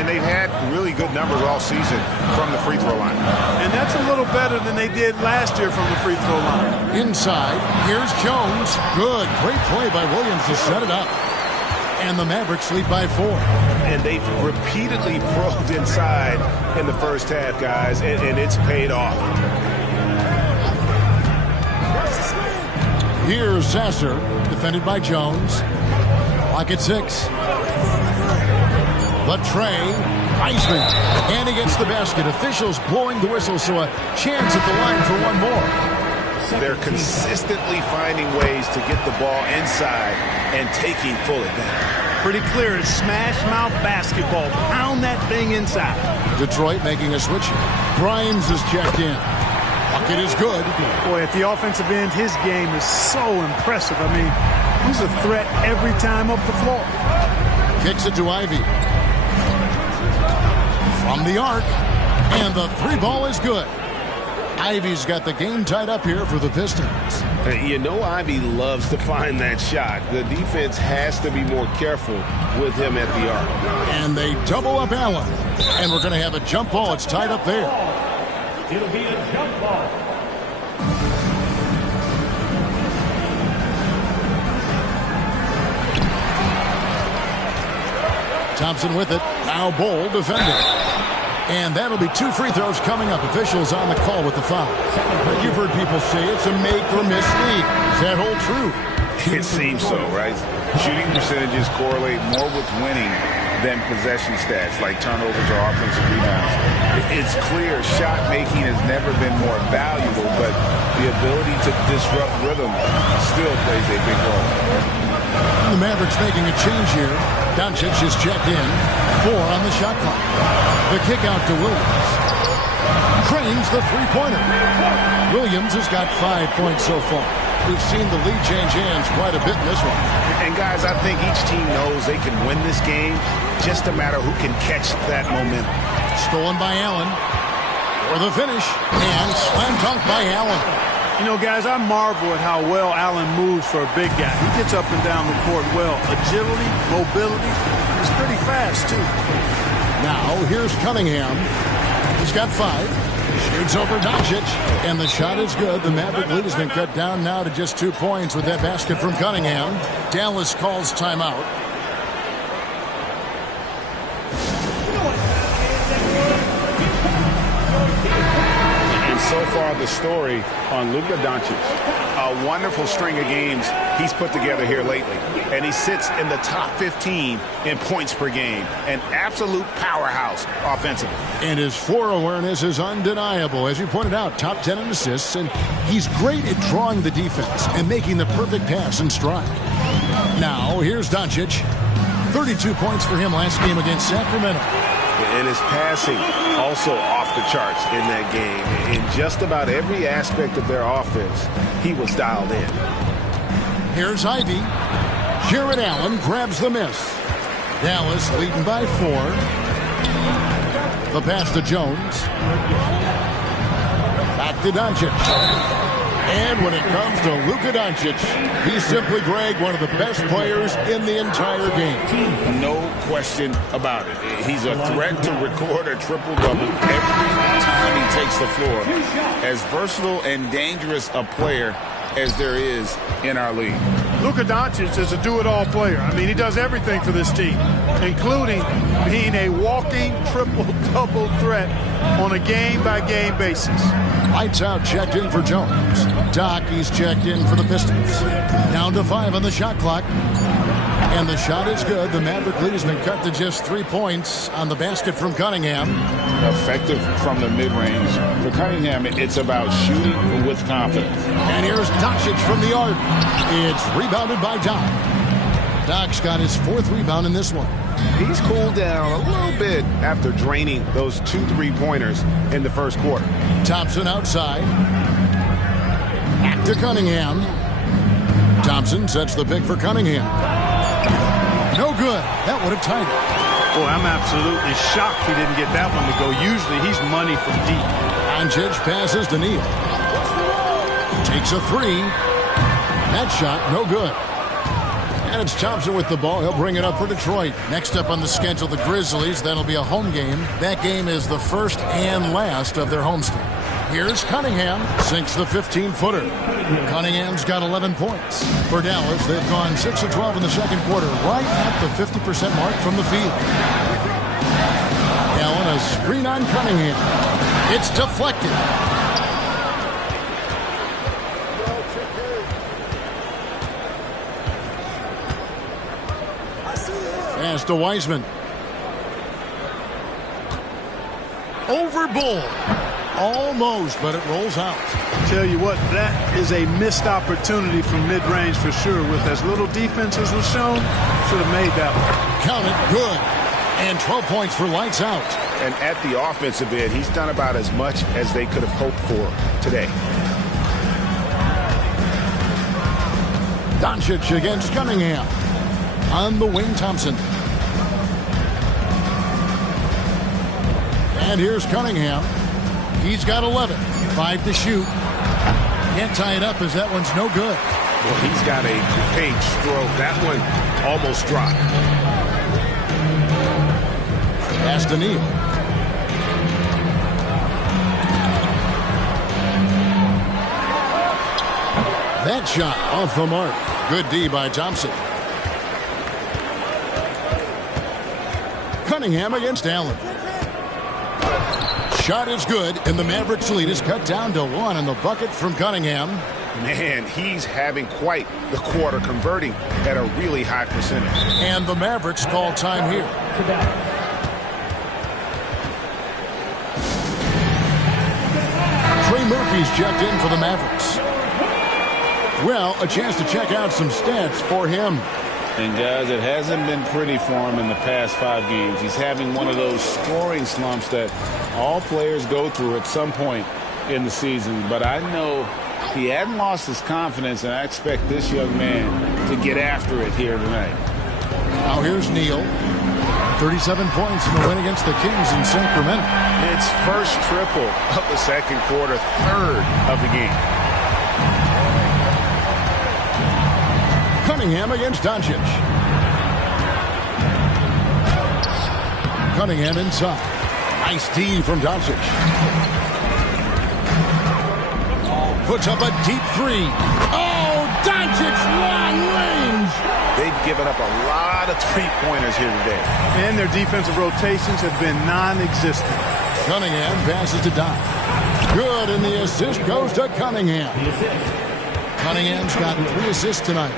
And they've had really good numbers all season from the free throw line. And that's a little better than they did last year from the free throw line. Inside, here's Jones. Good. Great play by Williams to set it up. And the Mavericks lead by 4. And they've repeatedly probed inside in the first half, guys, and it's paid off. Here's Sasser, defended by Jones. Clock at 6. The tray, Wiseman, and he gets the basket. Officials blowing the whistle, so a chance at the line for one more. They're consistently finding ways to get the ball inside and taking full advantage. Pretty clear, it's smash mouth basketball. Pound that thing inside. Detroit making a switch. Grimes is checked in. Bucket is good. Boy, at the offensive end, his game is so impressive. I mean, he's a threat every time up the floor. Kicks it to Ivy. From the arc. And the three ball is good. Ivy's got the game tied up here for the Pistons. You know Ivy loves to find that shot. The defense has to be more careful with him at the arc. And they double up Allen. And we're going to have a jump ball. It's tied up there. It'll be a jump ball. Thompson with it. Now Bull defending. And that'll be 2 free throws coming up. Officials on the call with the foul. You've heard people say it's a make or miss league. Does that hold true? It seems so, right? Shooting percentages correlate more with winning than possession stats like turnovers or offensive rebounds. It's clear shot making has never been more valuable, but the ability to disrupt rhythm still plays a big role. And the Mavericks making a change here. Doncic is checked in. 4 on the shot clock. The kick out to Williams. Cranes the three-pointer. Williams has got 5 points so far. We've seen the lead change hands quite a bit in this one. And guys, I think each team knows they can win this game. Just a matter who can catch that momentum. Stolen by Allen. For the finish. And slam dunk by Allen. You know, guys, I marvel at how well Allen moves for a big guy. He gets up and down the court well. Agility, mobility, he's pretty fast, too. Now, here's Cunningham. He's got 5. Shoots over Doncic. And the shot is good. The Maverick lead has been cut down now to just 2 points with that basket from Cunningham. Dallas calls timeout. So far, the story on Luka Doncic, a wonderful string of games he's put together here lately. And he sits in the top 15 in points per game. An absolute powerhouse offensively. And his floor awareness is undeniable. As you pointed out, top 10 in assists. And he's great at drawing the defense and making the perfect pass in stride. Now, here's Doncic. 32 points for him last game against Sacramento. And his passing also off the charts in that game. In just about every aspect of their offense, he was dialed in. Here's Ivy. Jared Allen grabs the miss. Dallas leading by 4. The pass to Jones. Back to Doncic. And when it comes to Luka Doncic, he's simply, Greg, one of the best players in the entire game. No question about it. He's a threat to record a triple-double every time he takes the floor. As versatile and dangerous a player as there is in our league. Luka Doncic is a do-it-all player. I mean, he does everything for this team, including being a walking triple-double threat on a game-by-game basis. Lights out, checked in for Jones. Doc, he's checked in for the Pistons. Down to 5 on the shot clock. And the shot is good. The Maverick lead has been cut to just 3 points on the basket from Cunningham. Effective from the mid-range. For Cunningham, it's about shooting with confidence. And here's Doncic from the arc. It's rebounded by Doc. Doc's got his 4th rebound in this one. He's cooled down a little bit after draining those 2 3-pointers in the first quarter. Thompson outside. Back to Cunningham. Thompson sets the pick for Cunningham. No good. That would have tied it. Boy, I'm absolutely shocked he didn't get that one to go. Usually he's money from deep. Doncic passes to Neal. Takes a 3. That shot, no good. And it's Thompson with the ball. He'll bring it up for Detroit. Next up on the schedule, the Grizzlies. That'll be a home game. That game is the first and last of their homestand. Here's Cunningham. Sinks the 15-footer. Cunningham's got 11 points. For Dallas, they've gone 6 of 12 in the second quarter, right at the 50% mark from the field. Allen, a screen on Cunningham. It's deflected. Pass to Wiseman. Over Bull. Almost, but it rolls out. Tell you what, that is a missed opportunity from mid-range for sure. With as little defense as was shown, should have made that one. Count it, good. And 12 points for lights out. And at the offensive end, he's done about as much as they could have hoped for today. Doncic against Cunningham. On the wing, Thompson. And here's Cunningham. He's got 11. 5 to shoot. Can't tie it up as that one's no good. Well, he's got a great stroke. That one almost dropped. Pass to Neal. That shot off the mark. Good D by Thompson. Cunningham against Allen. Shot is good, and the Mavericks lead is cut down to 1 on the bucket from Cunningham. Man, he's having quite the quarter, converting at a really high percentage. And the Mavericks call time here. Trey Murphy's checked in for the Mavericks. Well, a chance to check out some stats for him. And guys, it hasn't been pretty for him in the past 5 games. He's having one of those scoring slumps that all players go through at some point in the season. But I know he hadn't lost his confidence, and I expect this young man to get after it here tonight. Now here's Neal. 37 points in the win against the Kings in Sacramento. It's first triple of the second quarter, 3rd of the game. Cunningham against Doncic. Cunningham inside. Nice D from Doncic. Puts up a deep 3. Oh, Doncic, long range. They've given up a lot of 3-pointers here today. And their defensive rotations have been non-existent. Cunningham passes to Doc. Good, and the assist goes to Cunningham. Cunningham's got 3 assists tonight.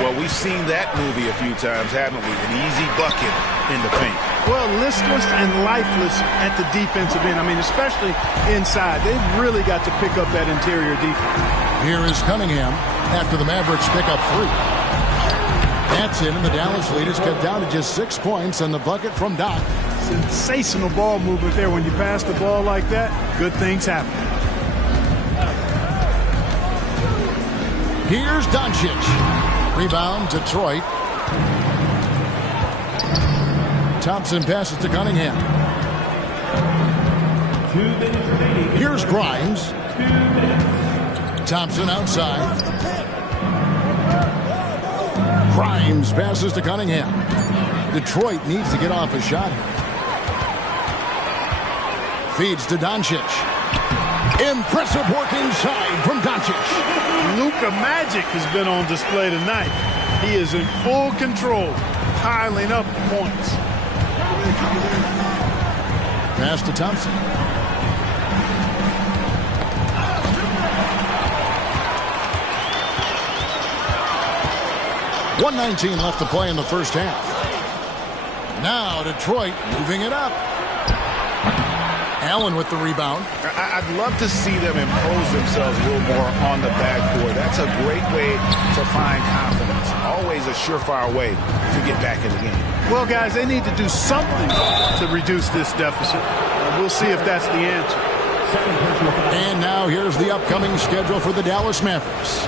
Well, we've seen that movie a few times, haven't we? An easy bucket in the paint. Well, listless and lifeless at the defensive end. I mean, especially inside. They've really got to pick up that interior defense. Here is Cunningham after the Mavericks pick up 3. That's it, and the Dallas lead is cut down to just 6 points on the bucket from Doc. Sensational ball movement there. When you pass the ball like that, good things happen. Here's Doncic. Rebound, Detroit. Thompson passes to Cunningham. Here's Grimes. Thompson outside. Grimes passes to Cunningham. Detroit needs to get off a shot here. Feeds to Doncic. Impressive work inside from Doncic. Luka Magic has been on display tonight. He is in full control, piling up the points. Pass to Thompson. .119 left to play in the first half. Now Detroit moving it up. Allen with the rebound. I'd love to see them impose themselves a little more on the backboard. That's a great way to find confidence. Always a surefire way to get back in the game. Well, guys, they need to do something to reduce this deficit. We'll see if that's the answer. And now here's the upcoming schedule for the Dallas Mavericks.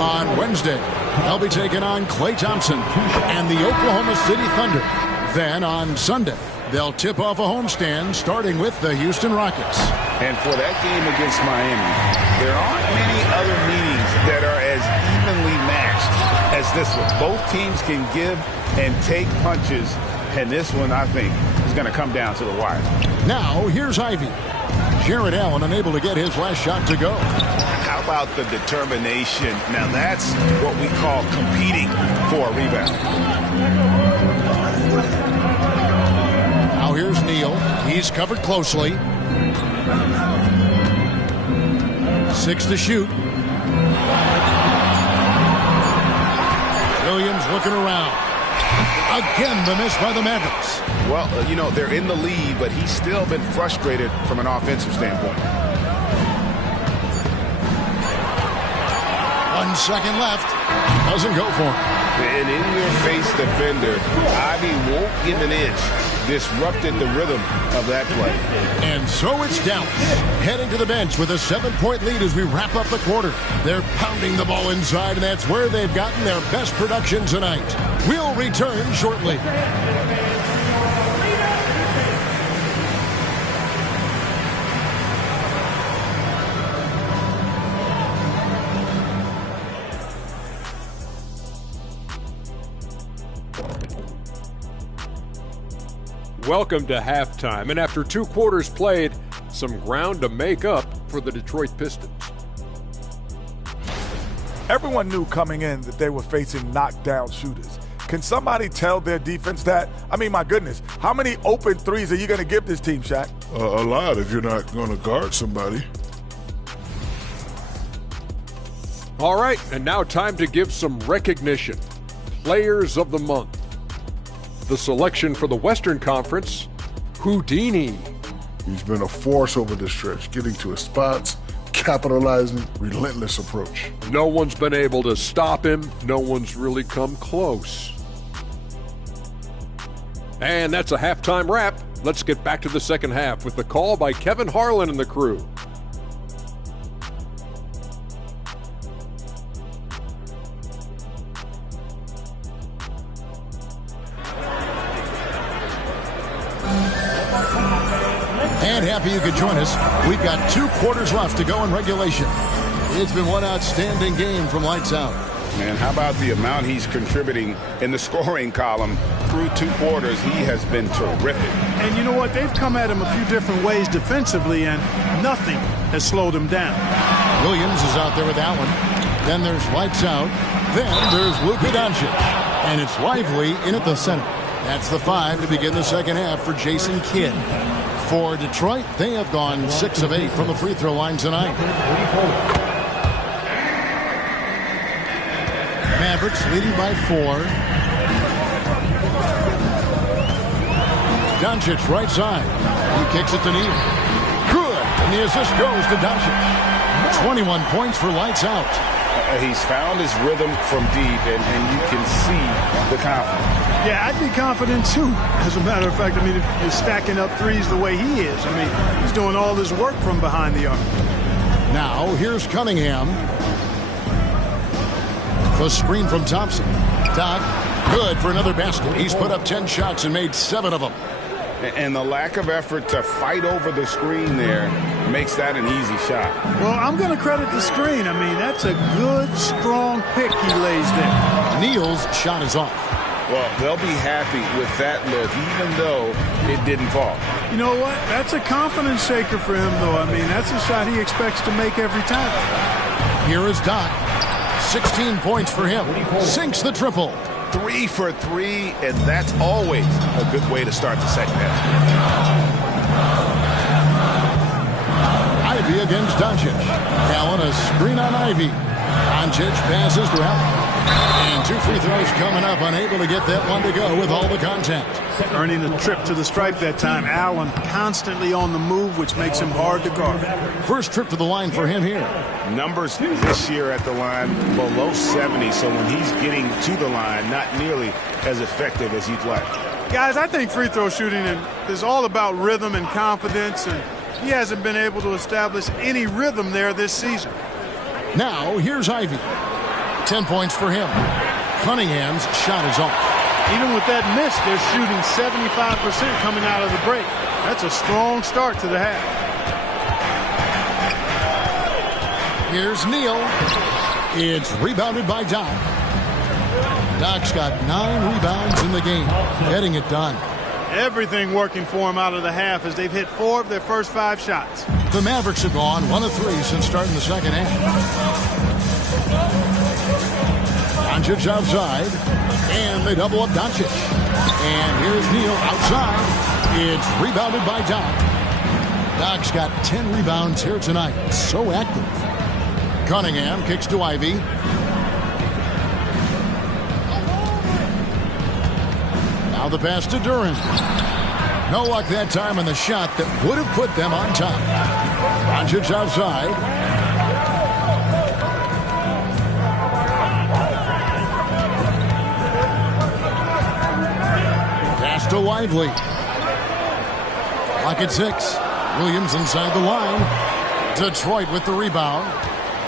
On Wednesday, they'll be taking on Klay Thompson and the Oklahoma City Thunder. Then on Sunday, they'll tip off a homestand starting with the Houston Rockets. And for that game against Miami, there aren't many other meetings that are as evenly matched as this one. Both teams can give and take punches, and this one, I think, is going to come down to the wire. Now, here's Ivy. Jared Allen unable to get his last shot to go. How about the determination? Now that's what we call competing for a rebound. Now here's Neal. He's covered closely. 6 to shoot. Williams looking around. Again, the miss by the Mavericks. Well, you know, they're in the lead, but he's still been frustrated from an offensive standpoint. 1 second left. Doesn't go for him. An in-your-face defender, Ivy won't give an inch. Disrupted the rhythm of that play. And so it's Dallas heading to the bench with a 7-point lead as we wrap up the quarter. They're pounding the ball inside, and that's where they've gotten their best production tonight. We'll return shortly. Welcome to halftime, and after 2 quarters played, some ground to make up for the Detroit Pistons. Everyone knew coming in that they were facing knockdown shooters. Can somebody tell their defense that? I mean, my goodness, how many open threes are you going to give this team, Shaq? A lot if you're not going to guard somebody. All right, and now time to give some recognition. Players of the Month. The selection for the Western Conference, Houdini. He's been a force over the stretch, getting to his spots, capitalizing, relentless approach. No one's been able to stop him. No one's really come close. And that's a halftime wrap. Let's get back to the second half with the call by Kevin Harlan and the crew. And happy you could join us. We've got 2 quarters left to go in regulation. It's been one outstanding game from lights out. Man, how about the amount he's contributing in the scoring column through 2 quarters? He has been terrific. And you know what? They've come at him a few different ways defensively, and nothing has slowed him down. Williams is out there with Allen. Then there's lights out. Then there's Luka Doncic. And it's Lively in at the center. That's the 5 to begin the second half for Jason Kidd. For Detroit, they have gone 6 of 8 from the free throw line tonight. Mavericks leading by 4. Doncic right side. He kicks it to Neal. Good. And the assist goes to Doncic. 21 points for lights out. He's found his rhythm from deep, and you can see the confidence. Yeah, I'd be confident too. As a matter of fact, I mean, if you're stacking up threes the way he is, I mean, he's doing all this work from behind the arc. Now, here's Cunningham. The screen from Thompson. Doc, good for another basket. He's put up 10 shots and made 7 of them. And the lack of effort to fight over the screen there makes that an easy shot. Well, I'm going to credit the screen. I mean, that's a good, strong pick he lays there. Neal's shot is off. Well, they'll be happy with that look, even though it didn't fall. You know what? That's a confidence shaker for him, though. I mean, that's a shot he expects to make every time. Here is Doc. 16 points for him. Sinks the triple. 3 for 3, and that's always a good way to start the second half. Ivy against Doncic. Allen a screen on Ivy. Doncic passes to Allen. And 2 free throws coming up, unable to get that one to go with all the contact. Earning a trip to the stripe that time. Allen constantly on the move, which makes him hard to guard. First trip to the line for him here. Numbers this year at the line below 70, so when he's getting to the line, not nearly as effective as he'd like. Guys, I think free throw shooting is all about rhythm and confidence, and he hasn't been able to establish any rhythm there this season. Now, here's Ivy. 10 points for him. Cunningham's shot is off. Even with that miss, they're shooting 75% coming out of the break. That's a strong start to the half. Here's Neal. It's rebounded by Doc. Doc's got 9 rebounds in the game, getting it done. Everything working for him out of the half as they've hit 4 of their first 5 shots. The Mavericks have gone 1 of 3 since starting the second half. Doncic outside, and they double up Doncic. And here's Neal outside. It's rebounded by Doc. Doc's got 10 rebounds here tonight. So active. Cunningham kicks to Ivy. Now the pass to Duran. No luck that time on the shot that would have put them on top. Doncic outside. Pass to Lively. Clock at 6. Williams inside the line. Detroit with the rebound.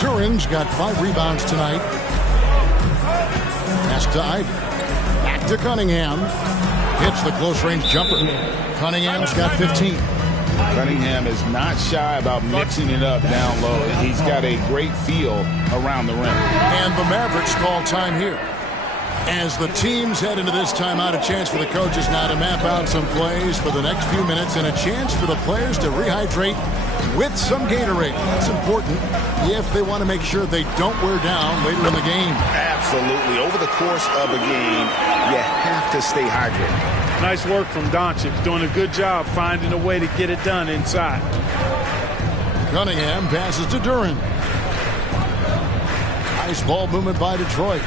Duran's got 5 rebounds tonight. Pass to Ivy. Back to Cunningham. Hits the close-range jumper. Cunningham's got 15. Cunningham is not shy about mixing it up down low. He's got a great feel around the rim. And the Mavericks call time here. As the teams head into this timeout, a chance for the coaches now to map out some plays for the next few minutes and a chance for the players to rehydrate with some Gatorade. That's important if they want to make sure they don't wear down later in the game. Absolutely. Over the course of a game, you have to stay hydrated. Nice work from Doncic. Doing a good job finding a way to get it done inside. Cunningham passes to Duran. Nice ball movement by Detroit.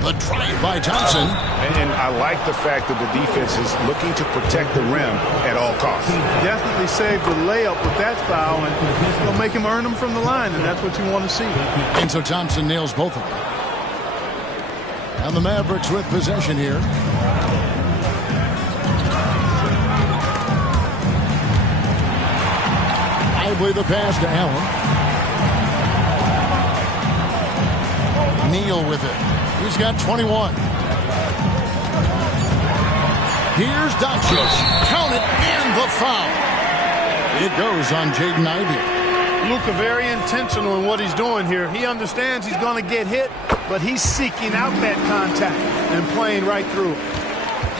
The drive by Thompson. And I like the fact that the defense is looking to protect the rim at all costs. He definitely saved the layup with that foul, and it'll make him earn them from the line, and that's what you want to see. And so Thompson nails both of them. And the Mavericks with possession here. Lively the pass to Allen. Neal with it. He's got 21. Here's Doncic. Count it, and the foul. It goes on Jaden Ivey. Luka very intentional in what he's doing here. He understands he's going to get hit, but he's seeking out that contact and playing right through it.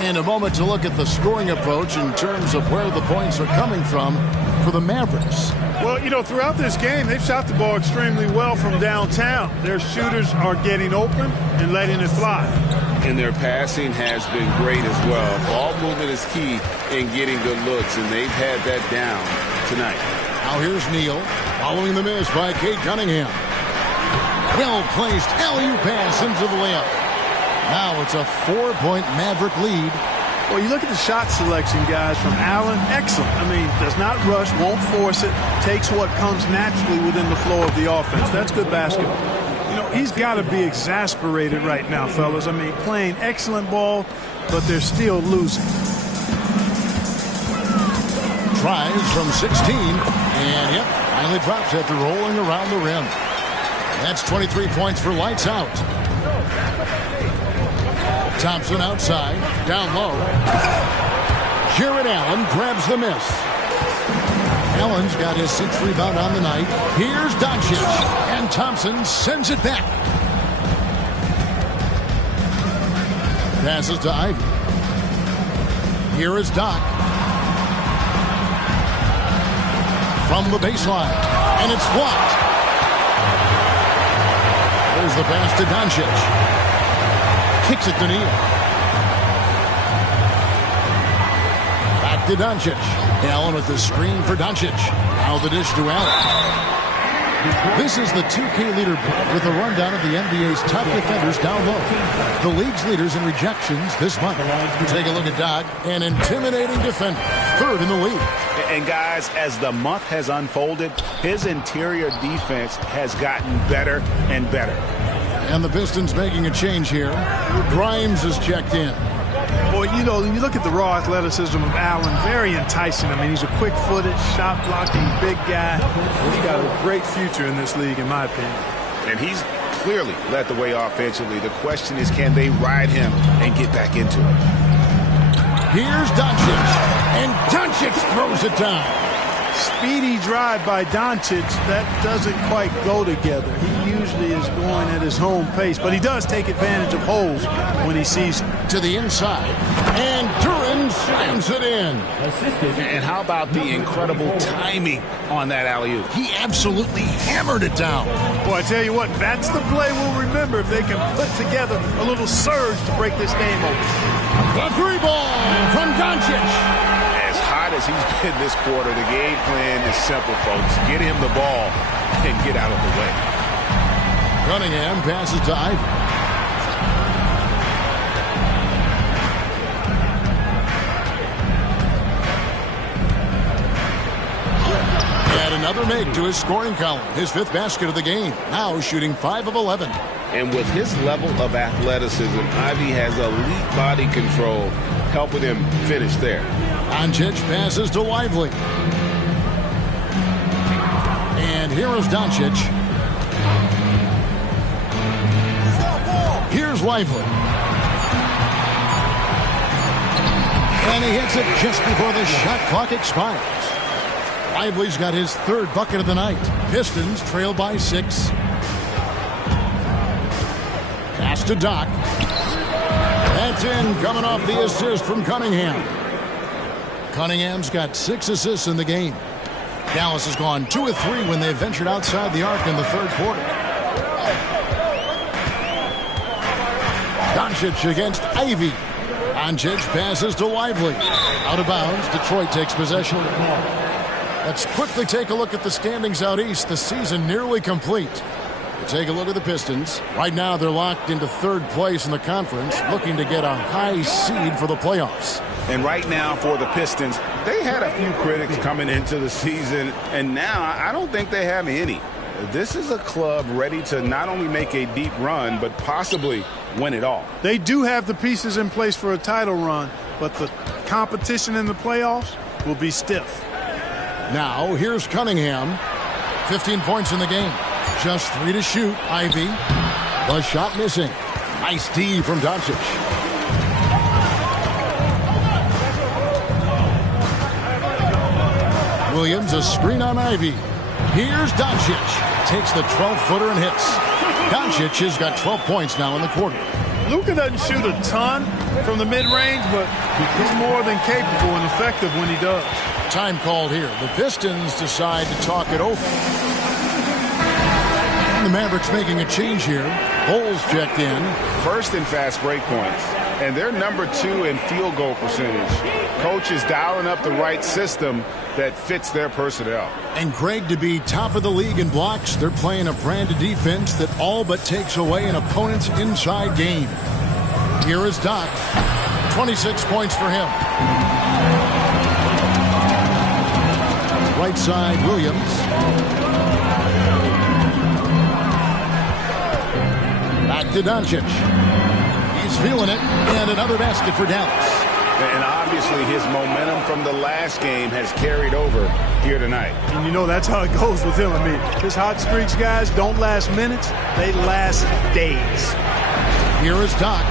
And a moment to look at the scoring approach in terms of where the points are coming from for the Mavericks. Well, you know, throughout this game, they've shot the ball extremely well from downtown. Their shooters are getting open and letting it fly. And their passing has been great as well. Ball movement is key in getting good looks, and they've had that down tonight. Now here's Neal following the miss by Cade Cunningham. Well-placed alley-oop pass into the layup. Now it's a 4-point Maverick lead. Well, you look at the shot selection, guys, from Allen. Excellent. I mean, does not rush, won't force it, takes what comes naturally within the flow of the offense. That's good basketball. You know, he's got to be exasperated right now, fellas. I mean, playing excellent ball, but they're still losing. Tries from 16, and yep, finally drops after rolling around the rim. That's 23 points for Lights Out. Thompson outside, down low. Jared Allen grabs the miss. Allen's got his 6th rebound on the night. Here's Doncic, and Thompson sends it back. Passes to Ivy. Here is Doc. From the baseline, and it's blocked. There's the pass to Doncic. Kicks it to Neal. Back to Doncic. Allen with the screen for Doncic. Now the dish to Allen. This is the 2K leaderboard with a rundown of the NBA's top defenders down low. The league's leaders in rejections this month. Take a look at Doc, an intimidating defender, 3rd in the league. And guys, as the month has unfolded, his interior defense has gotten better and better. And the Pistons making a change here. Grimes is checked in. Boy, you know, when you look at the raw athleticism of Allen, very enticing. I mean, he's a quick-footed, shot-blocking, big guy. He's got a great future in this league, in my opinion. And he's clearly led the way offensively. The question is, can they ride him and get back into it? Here's Doncic, and Doncic throws it down. Speedy drive by Doncic, that doesn't quite go together. He usually is going at his home pace, but he does take advantage of holes when he sees to the inside. And Duran slams it in. And how about the incredible timing on that alley-oop? He absolutely hammered it down. Boy, I tell you what, that's the play we'll remember if they can put together a little surge to break this game open. The 3-ball from Doncic. As hot as he's been this quarter, the game plan is simple, folks. Get him the ball and get out of the way. Cunningham passes to Ivy. And another make to his scoring column. His 5th basket of the game. Now shooting 5 of 11. And with his level of athleticism, Ivy has elite body control, helping him finish there. Doncic passes to Lively. And here is Doncic. Here's Lively. And he hits it just before the shot clock expires. Lively's got his 3rd bucket of the night. Pistons trail by 6. Pass to Doc. That's in, coming off the assist from Cunningham. Cunningham's got 6 assists in the game. Dallas has gone 2 of 3 when they ventured outside the arc in the 3rd quarter. Doncic against Ivy. Doncic passes to Lively. Out of bounds, Detroit takes possession. Let's quickly take a look at the standings out east. The season nearly complete. We'll take a look at the Pistons. Right now they're locked into 3rd place in the conference, looking to get a high seed for the playoffs. And right now for the Pistons, they had a few critics coming into the season, and now I don't think they have any. This is a club ready to not only make a deep run, but possibly win it all. They do have the pieces in place for a title run, but the competition in the playoffs will be stiff. Now, here's Cunningham. 15 points in the game. Just 3 to shoot. Ivy. The shot missing. Nice D from Doncic. Williams, a screen on Ivy. Here's Doncic. Takes the 12-footer and hits. Doncic has got 12 points now in the quarter. Luka doesn't shoot a ton from the mid-range, but he's more than capable and effective when he does. Time called here. The Pistons decide to talk it over. And the Mavericks making a change here. Bulls checked in. 1st in fast break points. And they're number 2 in field goal percentage. Coach is dialing up the right system that fits their personnel. And Greg to be top of the league in blocks. They're playing a brand of defense that all but takes away an opponent's inside game. Here is Doc. 26 points for him. Right side, Williams. Back to Doncic. He's feeling it. And another basket for Dallas. And obviously his momentum from the last game has carried over here tonight. And you know that's how it goes with him. I mean, his hot streaks, guys, don't last minutes. They last days. Here is Doc.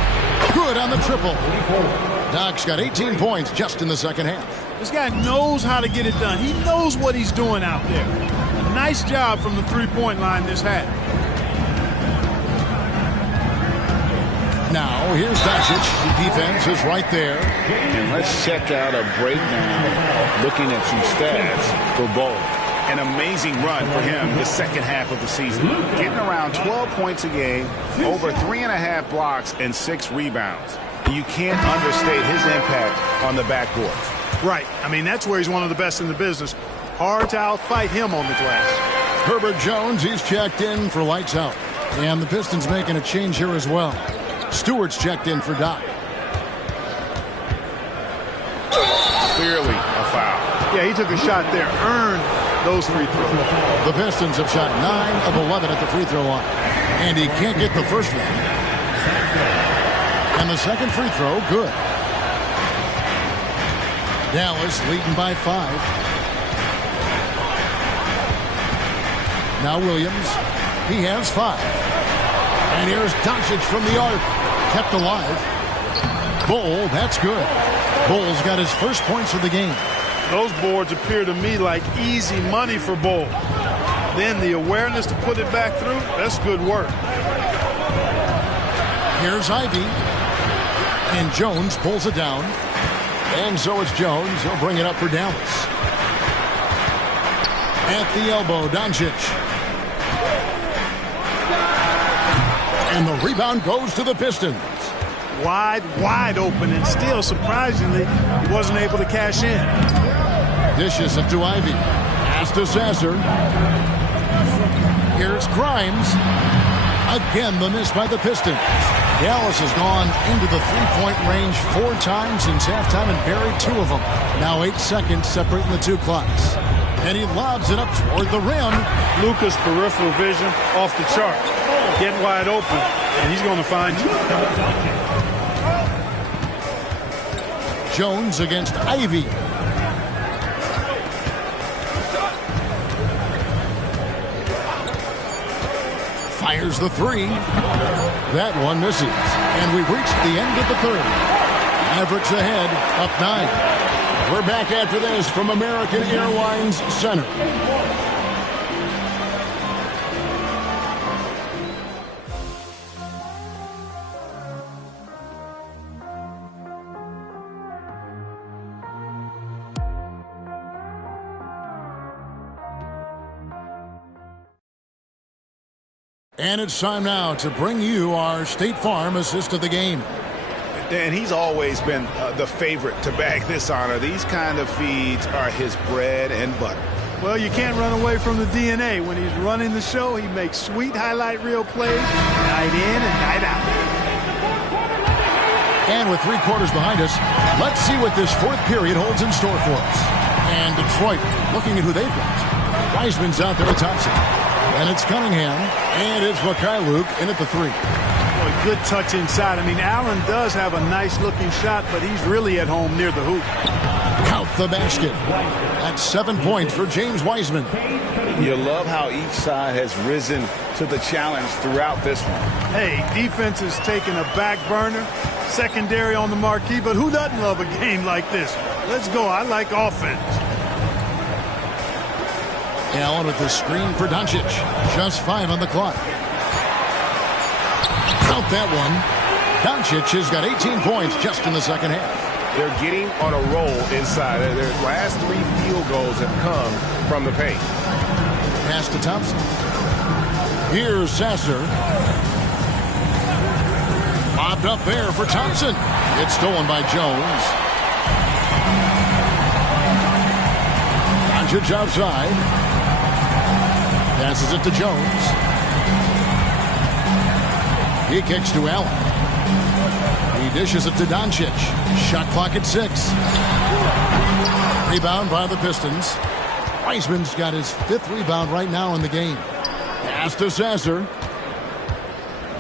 Good on the triple. Doc's got 18 points just in the 2nd half. This guy knows how to get it done. He knows what he's doing out there. Nice job from the three-point line this half. Now, here's Doncic. The defense is right there. And let's check out a breakdown looking at some stats for Bol. An amazing run for him the second half of the season. Getting around 12 points a game, over 3.5 blocks, and 6 rebounds. You can't understate his impact on the backboards. Right. I mean, that's where he's one of the best in the business. Hard to outfight him on the glass. Herbert Jones, he's checked in for lights out. And the Pistons making a change here as well. Stewart's checked in for Doc. Clearly a foul. Yeah, he took a shot there. Earned those free throws. The Pistons have shot 9 of 11 at the free throw line. And he can't get the first one. And the second free throw, good. Dallas leading by 5. Now Williams. He has 5. And here's Doncic from the arc. Kept alive. Bol, that's good. Bol's got his first points of the game. Those boards appear to me like easy money for Bol. Then the awareness to put it back through, that's good work. Here's Ivy. And Jones pulls it down. And so it's Jones. He'll bring it up for Dallas. At the elbow, Doncic. And the rebound goes to the Pistons. Wide open, and still, surprisingly, he wasn't able to cash in. Dishes it to Ivy. Pass to Sasser. Here's Grimes. Again, the miss by the Pistons. Dallas has gone into the three-point range 4 times since halftime and buried 2 of them. Now 8 seconds separating the 2 clocks. And he lobs it up toward the rim. Luka's peripheral vision off the charts. Getting wide open, and he's going to find you. Jones against Ivy. Fires the 3. That one misses. And we've reached the end of the third. Mavericks ahead, up 9. We're back after this from American Airlines Center. And it's time now to bring you our State Farm assist of the game. And he's always been the favorite to bag this honor. These kind of feeds are his bread and butter. Well, you can't run away from the DNA. When he's running the show, he makes sweet highlight reel plays night in and night out. And with 3 quarters behind us, let's see what this 4th period holds in store for us. And Detroit, looking at who they've got. Wiseman's out there to Thompson. And it's Cunningham, and it's Mikhailuk in at the 3. Boy, good touch inside. I mean, Allen does have a nice-looking shot, but he's really at home near the hoop. Count the basket. That's 7 points for James Wiseman. You love how each side has risen to the challenge throughout this one. Hey, defense is taking a back burner, secondary on the marquee, but who doesn't love a game like this? Let's go. I like offense. Allen with the screen for Doncic. Just 5 on the clock. Count that one. Doncic has got 18 points just in the second half. They're getting on a roll inside. Their last 3 field goals have come from the paint. Pass to Thompson. Here's Sasser. Lobbed up there for Thompson. It's stolen by Jones. Doncic outside. Passes it to Jones. He kicks to Allen. He dishes it to Doncic. Shot clock at 6. Rebound by the Pistons. Wiseman's got his 5th rebound right now in the game. Pass to Sasser.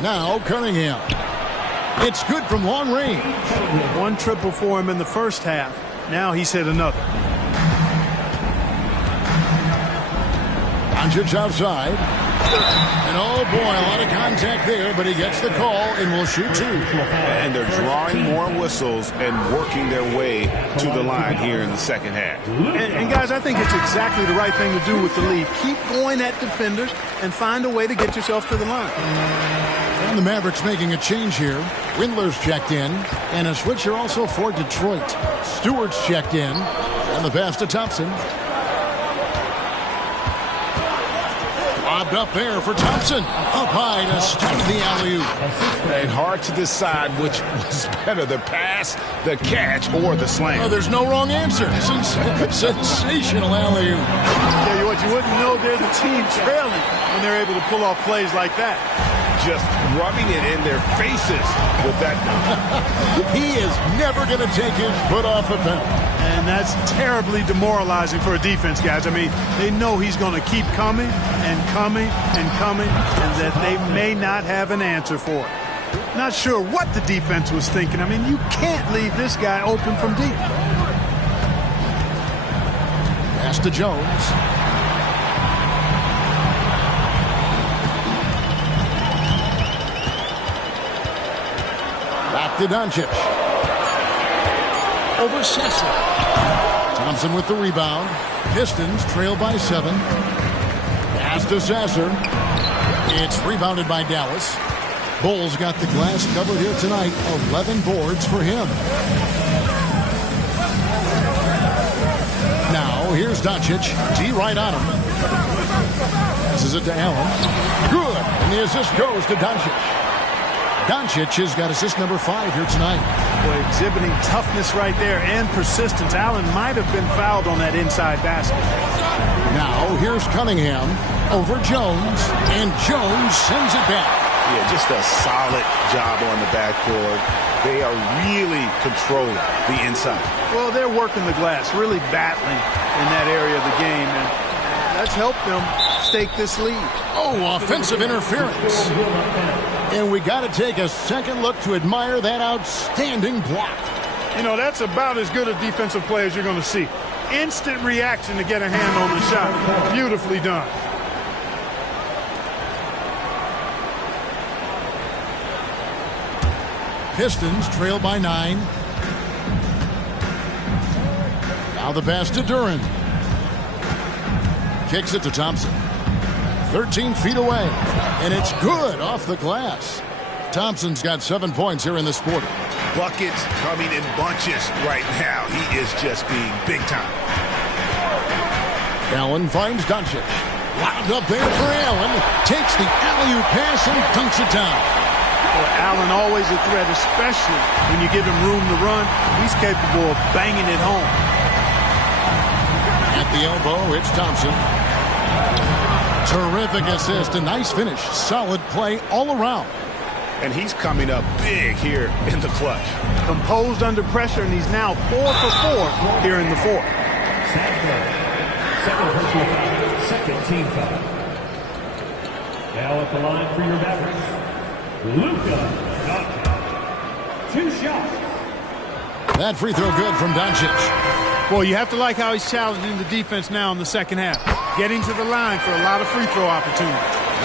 Now Cunningham. It's good from long range. 1 triple for him in the first half. Now he's hit another. Doncic outside. And oh boy, a lot of contact there, but he gets the call and will shoot 2. And they're drawing more whistles and working their way to the line here in the second half. And guys, I think it's exactly the right thing to do with the lead. Keep going at defenders and find a way to get yourself to the line. And the Mavericks making a change here. Windler's checked in, and a switcher also for Detroit. Stewart's checked in, and the pass to Thompson. Lobbed up there for Thompson. Up high to stop the alley-oop. And hard to decide which was better, the pass, the catch, or the slam. Oh, there's no wrong answer. Sensational alley-oop. Tell you what, you wouldn't know they're the team trailing when they're able to pull off plays like that. Just rubbing it in their faces with that. He is never going to take his foot off the pedal. And that's terribly demoralizing for a defense, guys. I mean, they know he's going to keep coming and coming and coming, and that they may not have an answer for it. Not sure what the defense was thinking. I mean, you can't leave this guy open from deep. Pass to Jones. Back to Doncic. Over Sessler. Thompson with the rebound. Pistons trail by 7. Pass to Sasser. It's rebounded by Dallas. Bulls got the glass covered here tonight. 11 boards for him. Now here's Doncic. D right on him. Passes it to Allen. Good. And the assist goes to Doncic. Doncic has got assist number 5 here tonight. Boy, exhibiting toughness right there and persistence. Allen might have been fouled on that inside basket. Now here's Cunningham over Jones, and Jones sends it back. Yeah, just a solid job on the backboard. They are really controlling the inside. Well, they're working the glass, really battling in that area of the game, and that's helped them stake this lead. Oh, offensive interference. And we got to take a second look to admire that outstanding block. You know, that's about as good a defensive play as you're going to see. Instant reaction to get a hand on the shot. Beautifully done. Pistons trail by 9. Now the pass to Duran. Kicks it to Thompson. 13 feet away. And it's good off the glass. Thompson's got 7 points here in this quarter. Buckets coming in bunches right now. He is just being big time. Allen finds Doncic. Lobbed up there for Allen. Takes the alley-oop pass and dunks it down. Well, Allen always a threat, especially when you give him room to run. He's capable of banging it home. At the elbow, it's Thompson. Terrific assist, a nice finish. Solid play all around. And he's coming up big here in the clutch. Composed under pressure, and he's now 4 for 4 here in the fourth. Second team foul. Now at the line for your Mavericks, Luka Doncic. 2 shots. That free throw good from Doncic. Boy, you have to like how he's challenging the defense now in the second half. Getting to the line for a lot of free throw opportunities.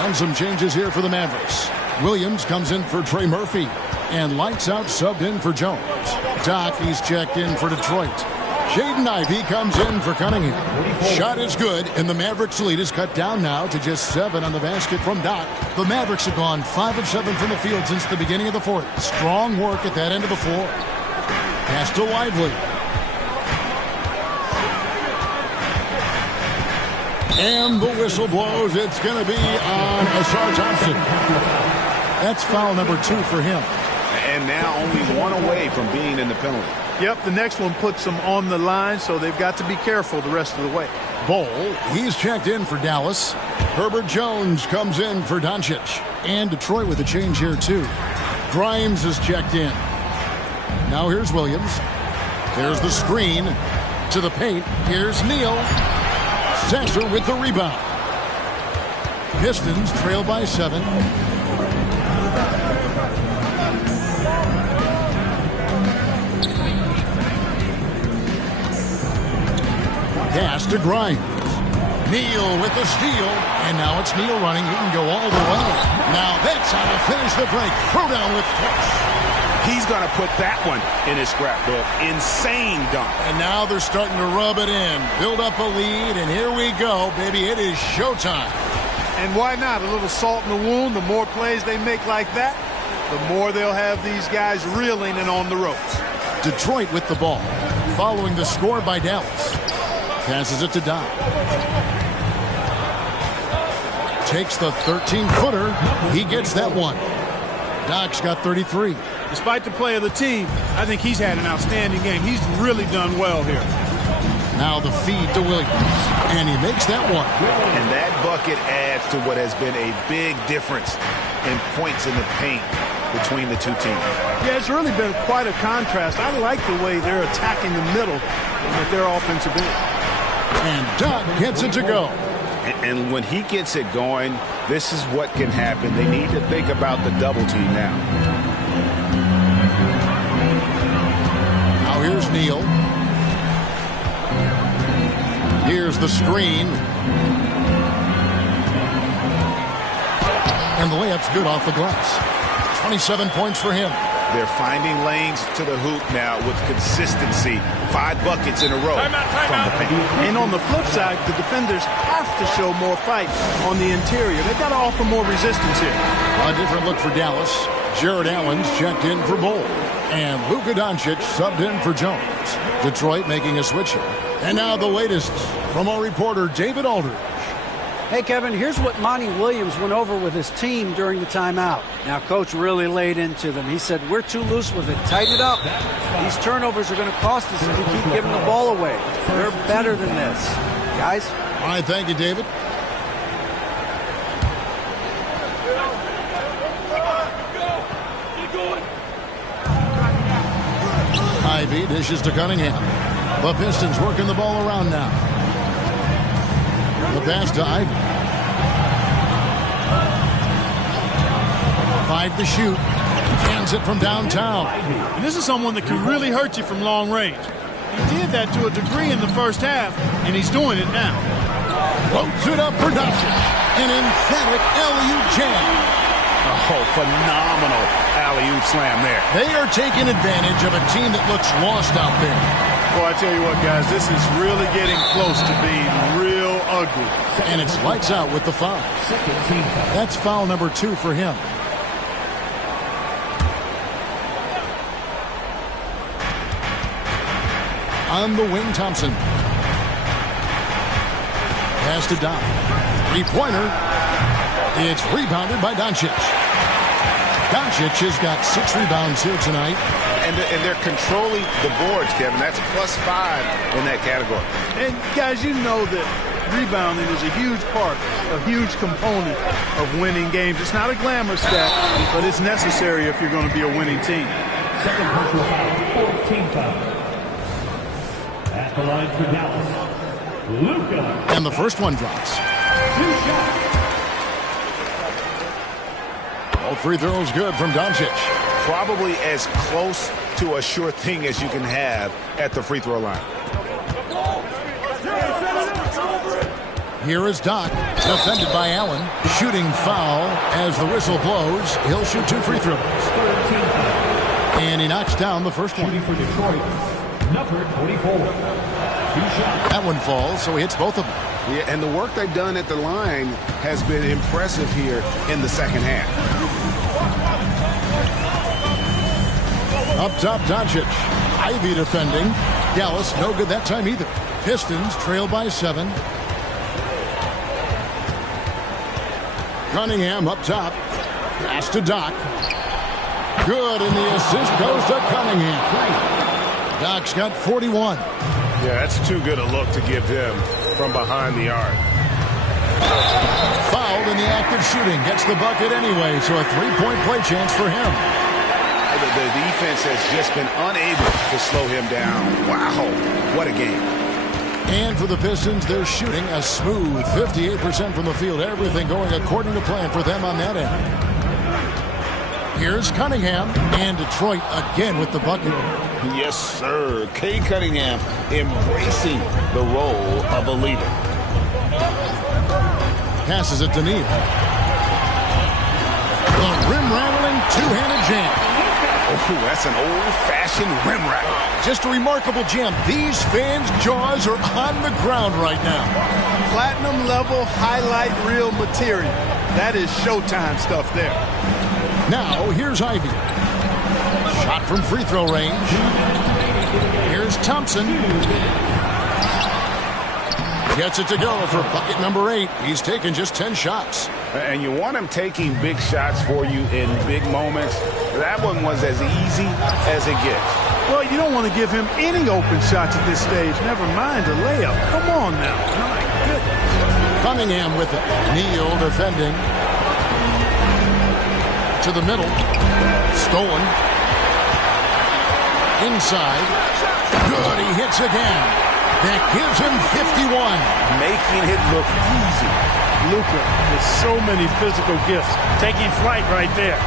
And some changes here for the Mavericks. Williams comes in for Trey Murphy. And lights out subbed in for Jones. Doc, he's checked in for Detroit. Jaden Ivey comes in for Cunningham. Shot is good, and the Mavericks lead is cut down now to just 7 on the basket from Doc. The Mavericks have gone 5 of 7 from the field since the beginning of the fourth. Strong work at that end of the floor. Pass to Lively. And the whistle blows. It's going to be on Asar Thompson. That's foul number 2 for him. And now only 1 away from being in the penalty. Yep, the next one puts them on the line, so they've got to be careful the rest of the way. Bol, he's checked in for Dallas. Herbert Jones comes in for Doncic. And Detroit with a change here, too. Grimes is checked in. Now here's Williams. There's the screen to the paint. Here's Neal. Sasser with the rebound. Pistons trail by 7. Pass to Grimes. Neal with the steal. And now it's Neal running. He can go all the way. Now that's how to finish the break. Throw down with force. He's going to put that one in his scrapbook. Insane dunk. And now they're starting to rub it in. Build up a lead, and here we go, baby. It is showtime. And why not? A little salt in the wound. The more plays they make like that, the more they'll have these guys reeling and on the ropes. Detroit with the ball. Following the score by Dallas. Passes it to Doc. Takes the 13-footer. He gets that one. Doc's got 33. Despite the play of the team, I think he's had an outstanding game. He's really done well here. Now the feed to Williams, and he makes that one. And that bucket adds to what has been a big difference in points in the paint between the two teams. Yeah, it's really been quite a contrast. I like the way they're attacking the middle with their offensive end. And Doc gets it to go. And when he gets it going, this is what can happen. They need to think about the double team now. Now here's Neal. Here's the screen. And the layup's good off the glass. 27 points for him. They're finding lanes to the hoop now with consistency. 5 buckets in a row from the paint. And on the flip side, the defenders have to show more fight on the interior. They've got to offer more resistance here. A different look for Dallas. Jared Allen's checked in for Bull. And Luka Doncic subbed in for Jones. Detroit making a switch here. And now the latest from our reporter, David Aldridge. Hey, Kevin, here's what Monty Williams went over with his team during the timeout. Now, Coach really laid into them. He said, we're too loose with it. Tighten it up. These turnovers are going to cost us if we keep giving the ball away. We're better than this. Guys? All right, thank you, David. Ivy dishes to Cunningham. The Pistons working the ball around now. The pass to Ivy. 5 to shoot. Hands it from downtown. And this is someone that can really hurt you from long range. He did that to a degree in the first half, and he's doing it now. Floats it up for Doncic. An emphatic alley-oop jam. Oh, phenomenal alley-oop slam there. They are taking advantage of a team that looks lost out there. Well, I tell you what, guys, this is really getting close to being real ugly. And it's lights out with the foul. That's foul number 2 for him. On the wing, Thompson. Pass to Don. 3-pointer. It's rebounded by Doncic. Doncic has got 6 rebounds here tonight. And they're controlling the boards, Kevin. That's +5 in that category. And, guys, you know that rebounding is a huge part, a huge component of winning games. It's not a glamour stat, but it's necessary if you're going to be a winning team. Second personal foul, 14 foul. At the line for Dallas, Luka. And the first one drops. 2 shots. All free throws good from Doncic. Probably as close to a sure thing as you can have at the free throw line. Here is Doc, defended by Allen. Shooting foul as the whistle blows. He'll shoot 2 free throws. And he knocks down the first one. For Detroit, number 24. 2 shots. That one falls, so he hits both of them. Yeah, and the work they've done at the line has been impressive here in the second half. Up top, Doncic. Ivy defending. Dallas, no good that time either. Pistons trail by 7. Cunningham up top. Pass to Doc. Good, and the assist goes to Cunningham. Doc's got 41. Yeah, that's too good a look to give him from behind the arc. Fouled in the act of shooting. Gets the bucket anyway, so a 3-point play chance for him. The defense has just been unable to slow him down. Wow, what a game. And for the Pistons, they're shooting a smooth 58% from the field. Everything going according to plan for them on that end. Here's Cunningham, and Detroit again with the bucket. Yes, sir. Cade Cunningham embracing the role of a leader. Passes it to Neal. The rim-rattling two-handed jam. Oh, that's an old-fashioned rim rattle. Just a remarkable jam. These fans' jaws are on the ground right now. Platinum level highlight reel material. That is Showtime stuff there. Now, here's Ivy. Shot from free throw range. Here's Thompson. Gets it to go for bucket number 8. He's taken just 10 shots. And you want him taking big shots for you in big moments. That one was as easy as it gets. Well, you don't want to give him any open shots at this stage. Never mind a layup. Come on now. My goodness. Cunningham with it. Neal defending. To the middle. Stolen. Inside. Good. He hits again. That gives him 51. Making it look easy. Luka with so many physical gifts. Taking flight right there.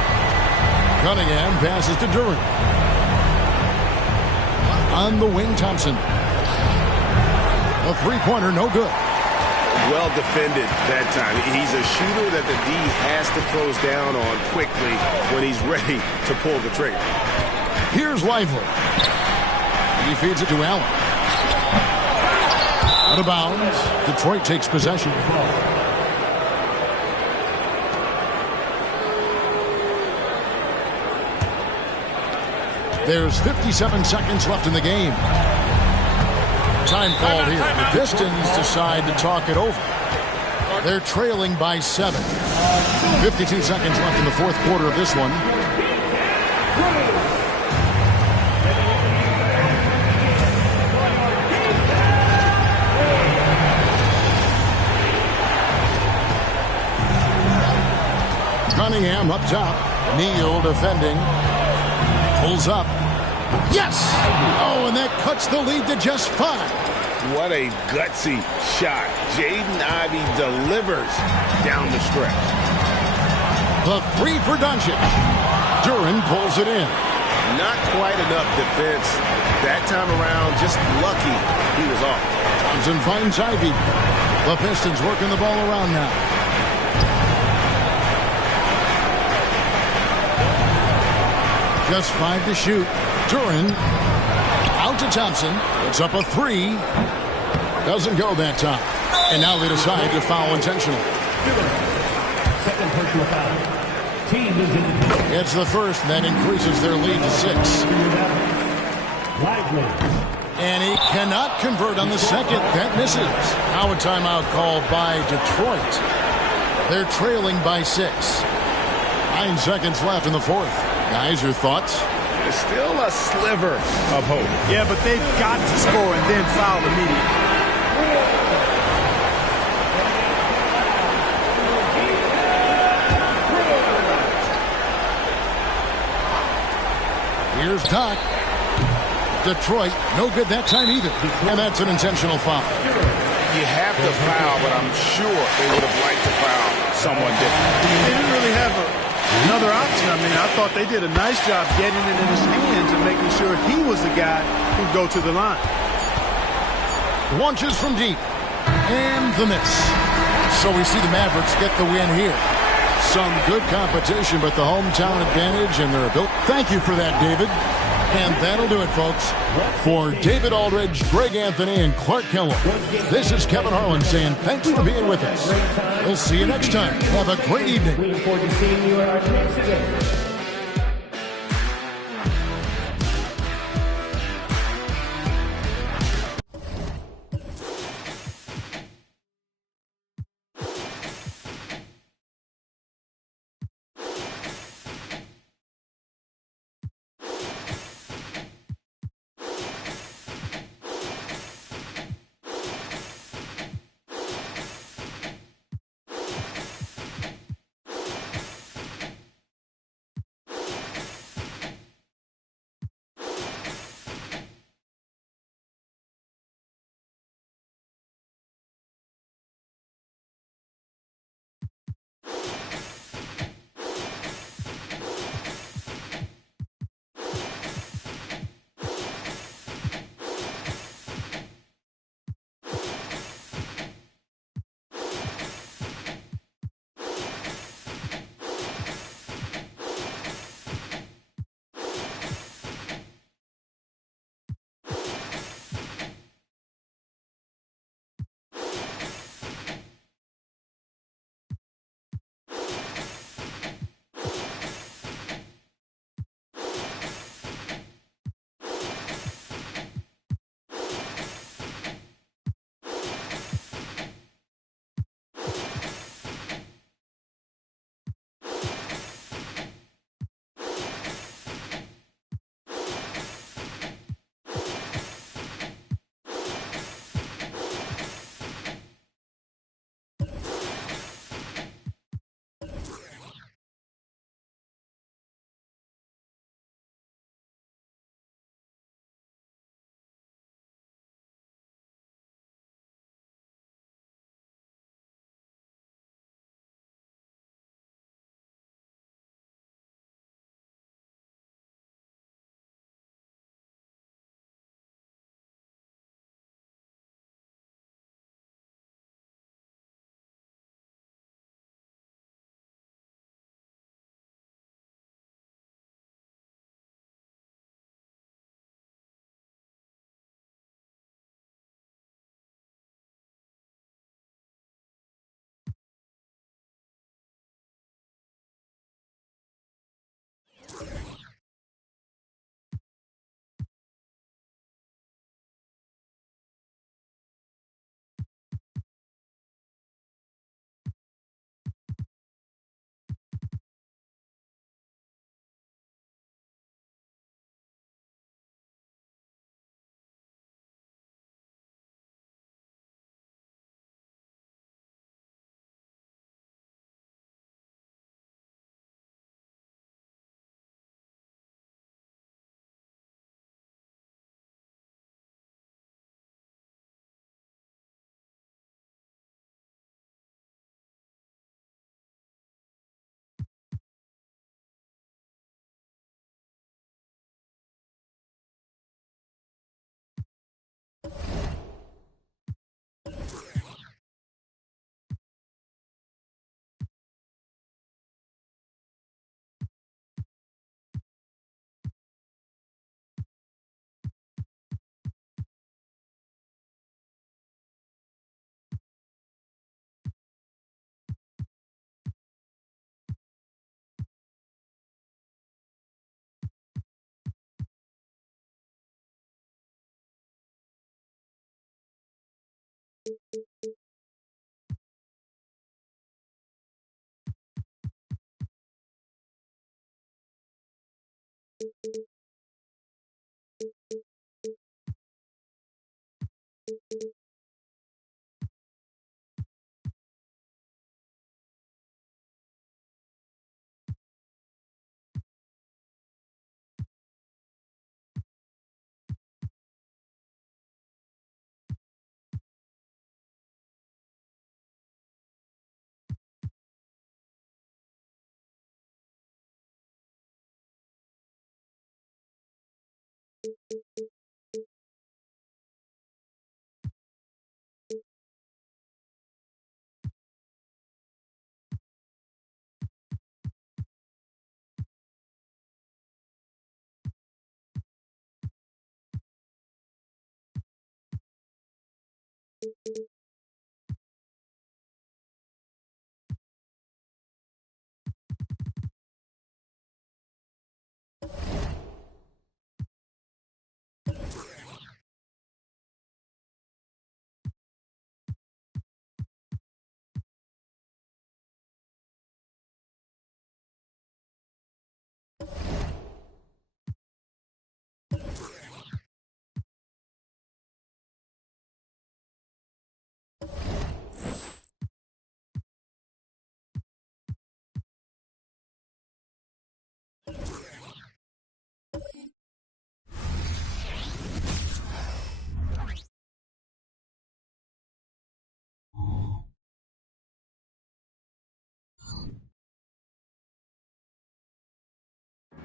Cunningham passes to Durant. On the wing, Thompson. A three-pointer, no good. Well defended that time. He's a shooter that the D has to close down on quickly when he's ready to pull the trigger. Here's Lively. He feeds it to Allen. Out of bounds. Detroit takes possession. There's 57 seconds left in the game. Time called here. The Pistons decide to talk it over. They're trailing by 7. 52 seconds left in the fourth quarter of this one. Cunningham up top. Neal defending. Pulls up. Yes! Oh, and that cuts the lead to just 5. What a gutsy shot. Jaden Ivey delivers down the stretch. The 3 for Doncic. Durant pulls it in. Not quite enough defense that time around. Just lucky he was off. Thompson finds Ivey. The Pistons working the ball around now. Just 5 to shoot. Durant out to Thompson. It's up a 3. Doesn't go that time. And now they decide to foul intentionally. Second personal foul. Team is in. It's the first, and that increases their lead to 6. And he cannot convert on the second. That misses. Now a timeout called by Detroit. They're trailing by 6. 9 seconds left in the fourth. Guys, your thoughts? There's still a sliver of hope. Yeah, but they've got to score and then foul immediately. Here's Doc. Detroit, no good that time either. And that's an intentional foul. You have to foul, but I'm sure they would have liked to foul someone different. They didn't really have another option. I mean, I thought they did a nice job getting it in his hands and making sure he was the guy who'd go to the line. Launches from deep. And the miss. So we see the Mavericks get the win here. Some good competition, but the hometown advantage and their ability. Thank you for that, David. And that'll do it, folks. For David Aldridge, Greg Anthony, and Clark Kellogg, this is Kevin Harlan saying thanks for being with us. We'll see you next time. Have a great evening. Looking forward to seeing you at our next event.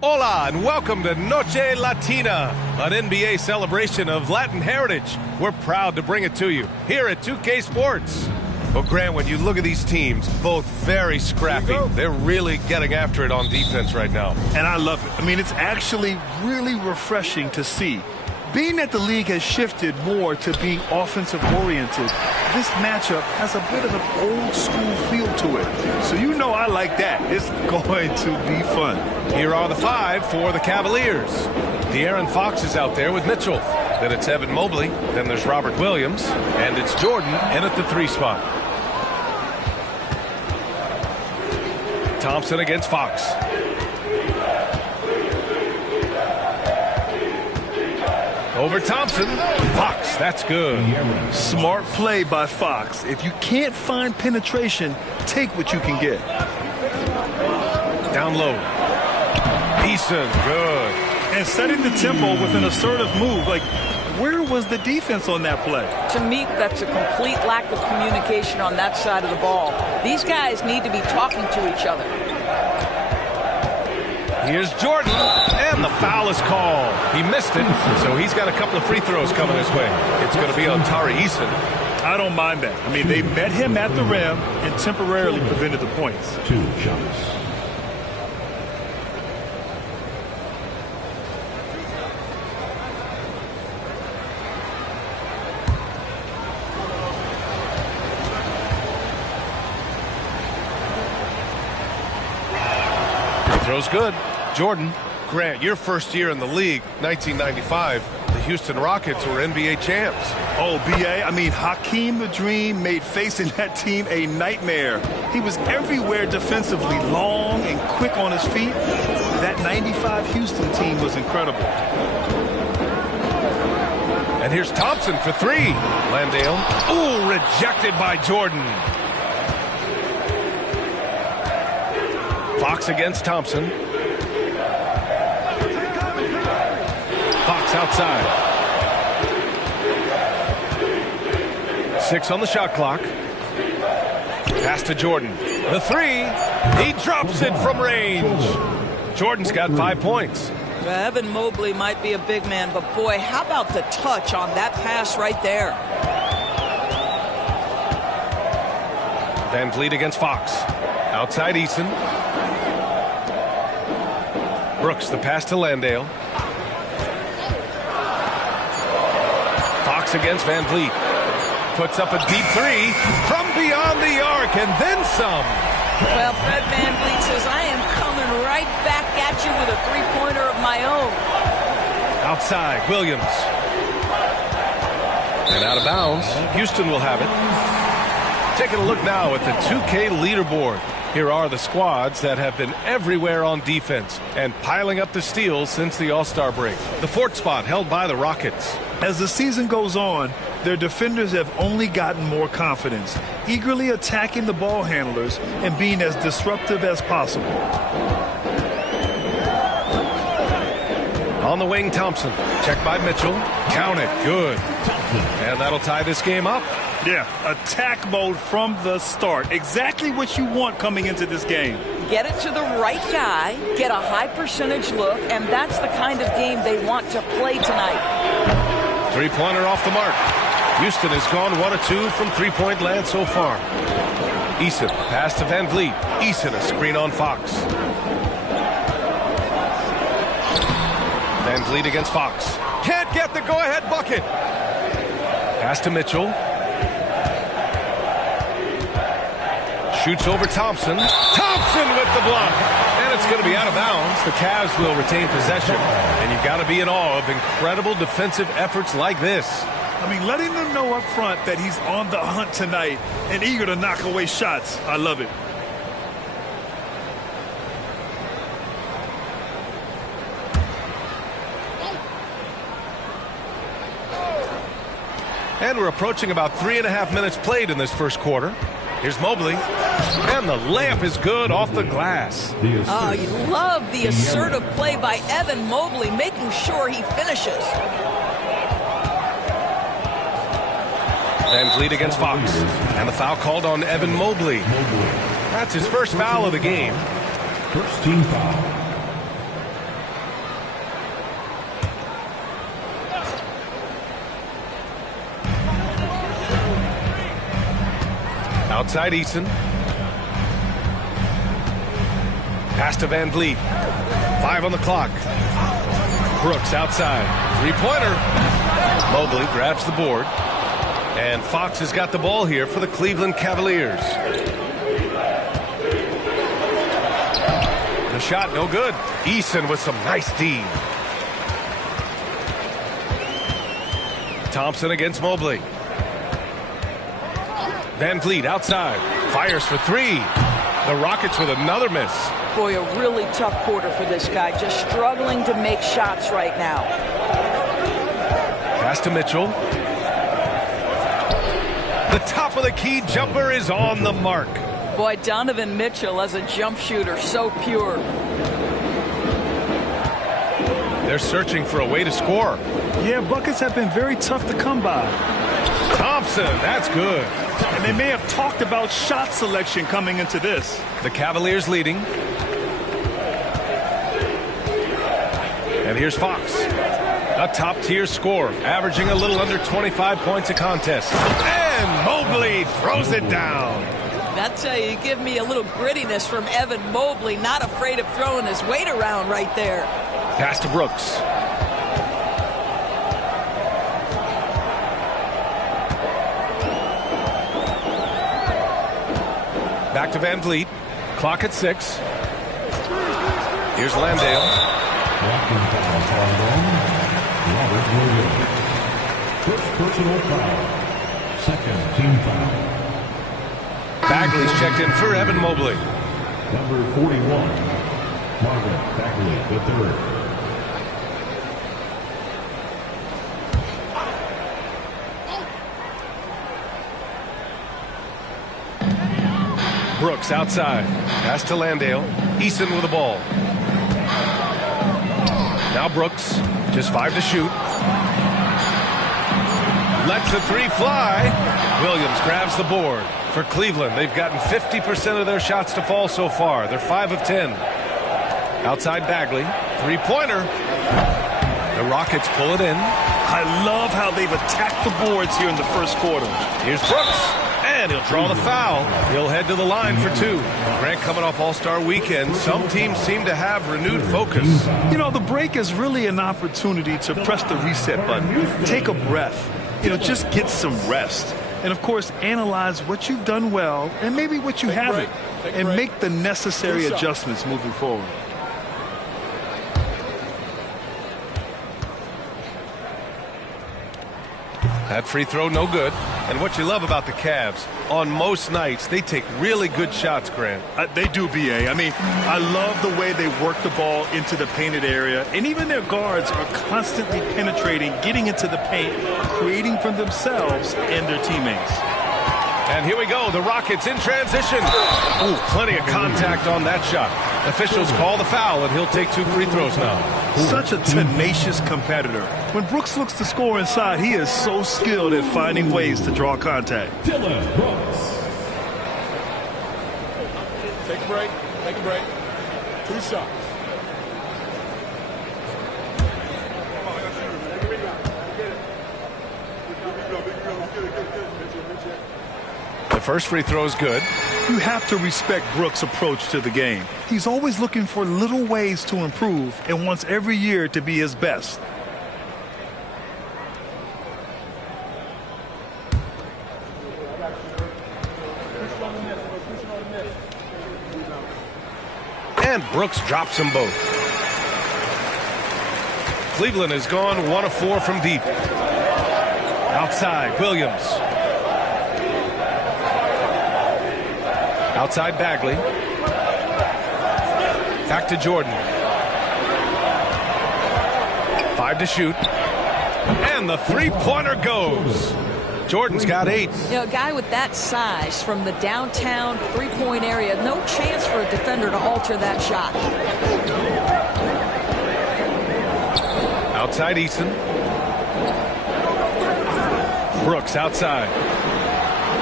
Hola and welcome to Noche Latina, an NBA celebration of Latin heritage. We're proud to bring it to you here at 2K Sports. Well, Grant, when you look at these teams, both very scrappy. They're really getting after it on defense right now. And I love it. I mean, it's actually really refreshing to see. Being that the league has shifted more to being offensive-oriented, this matchup has a bit of an old-school feel to it. So you know I like that. It's going to be fun. Here are the five for the Cavaliers. De'Aaron Fox is out there with Mitchell. Then it's Evan Mobley. Then there's Robert Williams. And it's Jordan in at the 3 spot. Thompson against Fox. Over Thompson. Fox, that's good. Smart play by Fox. If you can't find penetration, take what you can get. Down low. Eason, good. And setting the tempo with an assertive move. Like, where was the defense on that play? To me, that's a complete lack of communication on that side of the ball. These guys need to be talking to each other. Here's Jordan, and the foul is called. He missed it, so he's got a couple of free throws coming his way. It's going to be on Tari Eason. I don't mind that. I mean, they met him at the rim and temporarily prevented the points. 2 shots. Throw's good. Jordan. Grant, your first year in the league, 1995, the Houston Rockets were NBA champs. Oh, B.A., I mean, Hakeem the Dream made facing that team a nightmare. He was everywhere defensively, long and quick on his feet. That 95 Houston team was incredible. And here's Thompson for 3. Landale. Ooh, rejected by Jordan. Fox against Thompson. Fox outside. 6 on the shot clock. Pass to Jordan. The 3. He drops it from range. Jordan's got 5 points. Evan Mobley might be a big man, but boy, how about the touch on that pass right there? Van Vliet against Fox. Outside Eason. Brooks, the pass to Landale. Fox against Van Vliet. Puts up a deep 3 from beyond the arc and then some. Well, Fred Van Vliet says, I am coming right back at you with a 3-pointer of my own. Outside, Williams. And out of bounds. Houston will have it. Taking a look now at the 2K leaderboard. Here are the squads that have been everywhere on defense and piling up the steals since the All-Star break. The fourth spot held by the Rockets. As the season goes on, their defenders have only gotten more confidence, eagerly attacking the ball handlers and being as disruptive as possible. On the wing, Thompson. Checked by Mitchell. Count it. Good. And that'll tie this game up. Yeah, attack mode from the start. Exactly what you want coming into this game. Get it to the right guy, get a high percentage look, and that's the kind of game they want to play tonight. Three-pointer off the mark. Houston has gone 1 of 2 from three-point land so far. Eason, pass to Van Vliet. Eason, a screen on Fox. Van Vliet against Fox. Can't get the go-ahead bucket. Pass to Mitchell. Shoots over Thompson. Thompson with the block. And it's going to be out of bounds. The Cavs will retain possession. And you've got to be in awe of incredible defensive efforts like this. I mean, letting them know up front that he's on the hunt tonight and eager to knock away shots. I love it. And we're approaching about 3.5 minutes played in this first quarter. Here's Mobley. And the layup is good off the glass. Oh, you love the assertive play by Evan Mobley, making sure he finishes. Van Vliet against Fox. And the foul called on Evan Mobley. That's his first foul of the game. First team foul. Outside Eason. Pass to Van Vliet. 5 on the clock. Brooks outside. Three-pointer. Mobley grabs the board. And Fox has got the ball here for the Cleveland Cavaliers. The shot no good. Eason with some nice D. Thompson against Mobley. Van Vliet outside. Fires for 3. The Rockets with another miss. Boy, a really tough quarter for this guy. Just struggling to make shots right now. Pass to Mitchell. The top of the key jumper is on the mark. Boy, Donovan Mitchell as a jump shooter, so pure. They're searching for a way to score. Yeah, buckets have been very tough to come by. Thompson, that's good. And they may have talked about shot selection coming into this. The Cavaliers leading. And here's Fox. A top-tier scorer, averaging a little under 25 points a contest. And Mobley throws it down. That's you give me a little grittiness from Evan Mobley, not afraid of throwing his weight around right there. Pass to Brooks. Back to Van Vliet. Clock at 6. Here's Landale. Robert Williams. First personal foul. Second team foul. Bagley's checked in for Evan Mobley. Number 41, Marvin Bagley, the third. Brooks outside. Pass to Landale. Eason with the ball. Now Brooks. Just 5 to shoot. Lets the 3 fly. Williams grabs the board. For Cleveland, they've gotten 50% of their shots to fall so far. They're 5 of 10. Outside Bagley. Three-pointer. The Rockets pull it in. I love how they've attacked the boards here in the first quarter. Here's Brooks. And he'll draw the foul. He'll head to the line for 2. Grant, coming off All-Star weekend, some teams seem to have renewed focus. You know, the break is really an opportunity to press the reset button. Take a breath. You know, just get some rest. And, of course, analyze what you've done well and maybe what you haven't. And make the necessary adjustments moving forward. That free throw, no good. And what you love about the Cavs, on most nights, they take really good shots, Grant. They do, B.A. I mean, I love the way they work the ball into the painted area. And even their guards are constantly penetrating, getting into the paint, creating for themselves and their teammates. And here we go, the Rockets in transition. Ooh, plenty of contact on that shot. Officials call the foul, and he'll take 2 free throws now. Such a tenacious competitor. When Brooks looks to score inside, he is so skilled at finding ways to draw contact. Dylan Brooks. Take a break. Take a break. 2 shots. The first free throw is good. You have to respect Brooks' approach to the game. He's always looking for little ways to improve and wants every year to be his best. And Brooks drops them both. Cleveland has gone 1 of 4 from deep. Outside, Williams. Outside, Bagley. Back to Jordan. 5 to shoot. And the three-pointer goes. Jordan's got 8. You know, a guy with that size from the downtown three-point area, no chance for a defender to alter that shot. Outside, Eason. Brooks outside.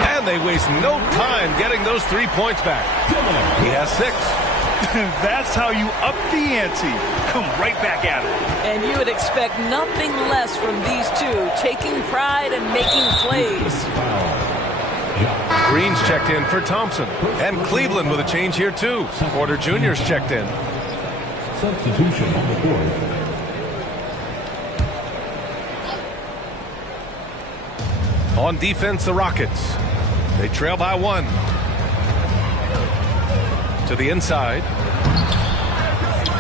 And they waste no time getting those 3 points back. He has 6. That's how you up the ante. Come right back at it. And you would expect nothing less from these two, taking pride and making plays. Green's checked in for Thompson. And Cleveland with a change here, too. Porter Jr.'s checked in. Substitution on the court. On defense, the Rockets. They trail by 1. To the inside.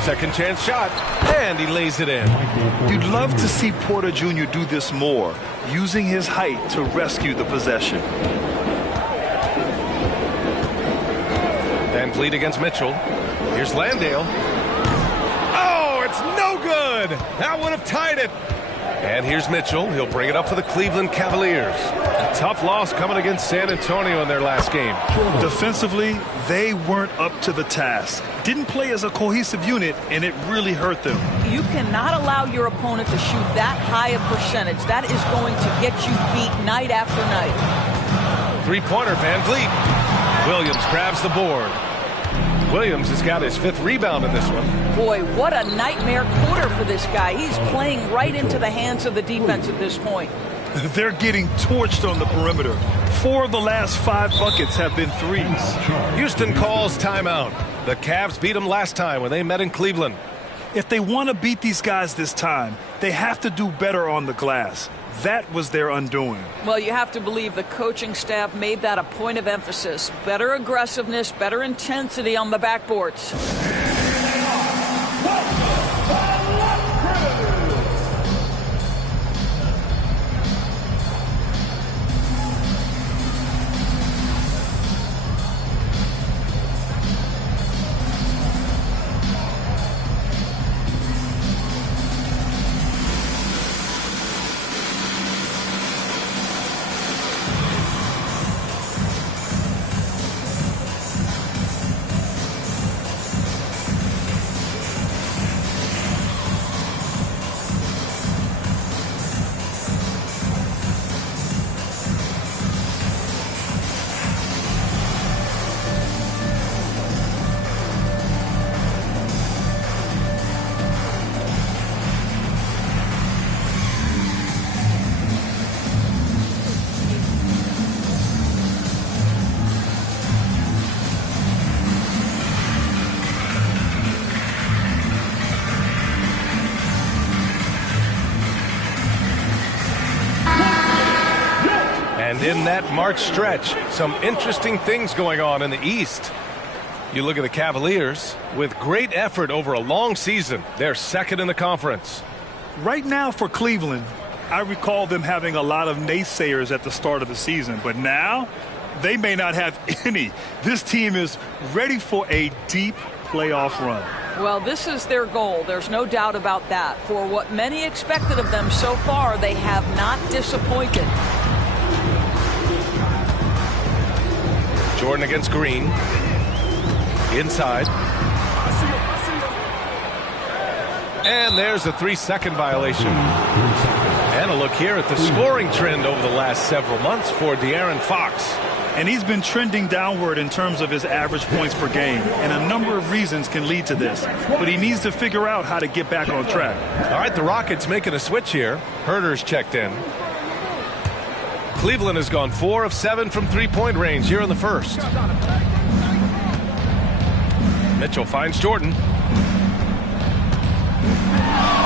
Second chance shot. And he lays it in. You'd love to see Porter Jr. do this more, using his height to rescue the possession. Van Fleet against Mitchell. Here's Landale. Oh, it's no good. That would have tied it. And here's Mitchell. He'll bring it up for the Cleveland Cavaliers. A tough loss coming against San Antonio in their last game. Defensively, they weren't up to the task. Didn't play as a cohesive unit, and it really hurt them. You cannot allow your opponent to shoot that high a percentage. That is going to get you beat night after night. Three-pointer, Van Vliet. Williams grabs the board. Williams has got his 5th rebound in this one. Boy, what a nightmare quarter for this guy. He's playing right into the hands of the defense at this point. They're getting torched on the perimeter. 4 of the last 5 buckets have been threes. Houston calls timeout. The Cavs beat them last time when they met in Cleveland. If they want to beat these guys this time, they have to do better on the glass. That was their undoing. Well, you have to believe the coaching staff made that a point of emphasis. Better aggressiveness, better intensity on the backboards. And in that March stretch, some interesting things going on in the East. You look at the Cavaliers, with great effort over a long season, they're second in the conference. Right now for Cleveland, I recall them having a lot of naysayers at the start of the season, but now they may not have any. This team is ready for a deep playoff run. Well, this is their goal. There's no doubt about that. For what many expected of them so far, they have not disappointed. Jordan against Green. Inside. And there's a 3-second violation. And a look here at the scoring trend over the last several months for De'Aaron Fox. And he's been trending downward in terms of his average points per game. And a number of reasons can lead to this. But he needs to figure out how to get back on track. All right, the Rockets making a switch here. Herter's checked in. Cleveland has gone 4 of 7 from three-point range here in the first. Mitchell finds Jordan.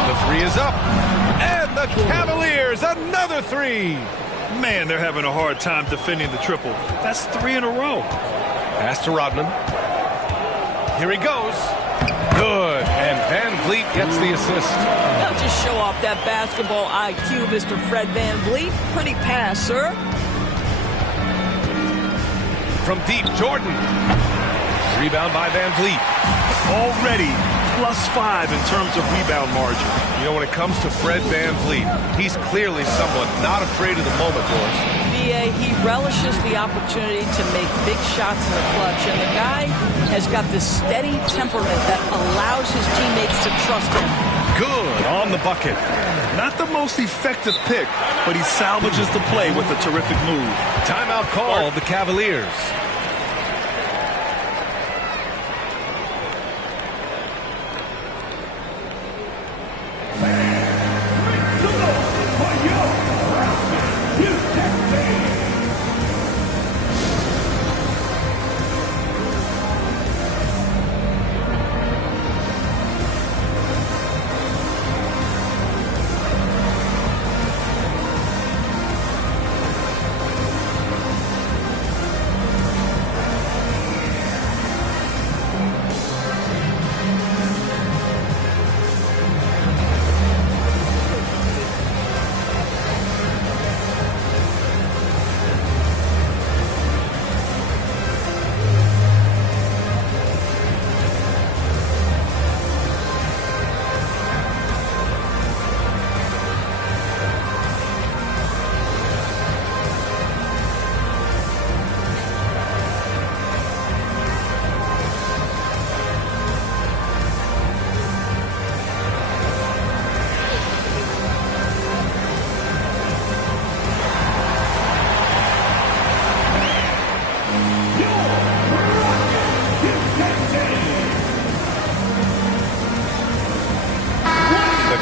The three is up. And the Cavaliers, another three. Man, they're having a hard time defending the triple. That's 3 in a row. Pass to Rodman. Here he goes. Good. And Van Vliet gets the assist. Now just show off that basketball IQ, Mr. Fred Van Vliet. Pretty pass, sir. From deep, Jordan. Rebound by Van Vliet. Already +5 in terms of rebound margin. You know, when it comes to Fred Van Vliet, he's clearly someone not afraid of the moment, Boris. VA, he relishes the opportunity to make big shots in the clutch, and the guy has got this steady temperament that allows his teammates to trust him. Good on the bucket. Not the most effective pick, but he salvages the play with a terrific move. Timeout call, the Cavaliers.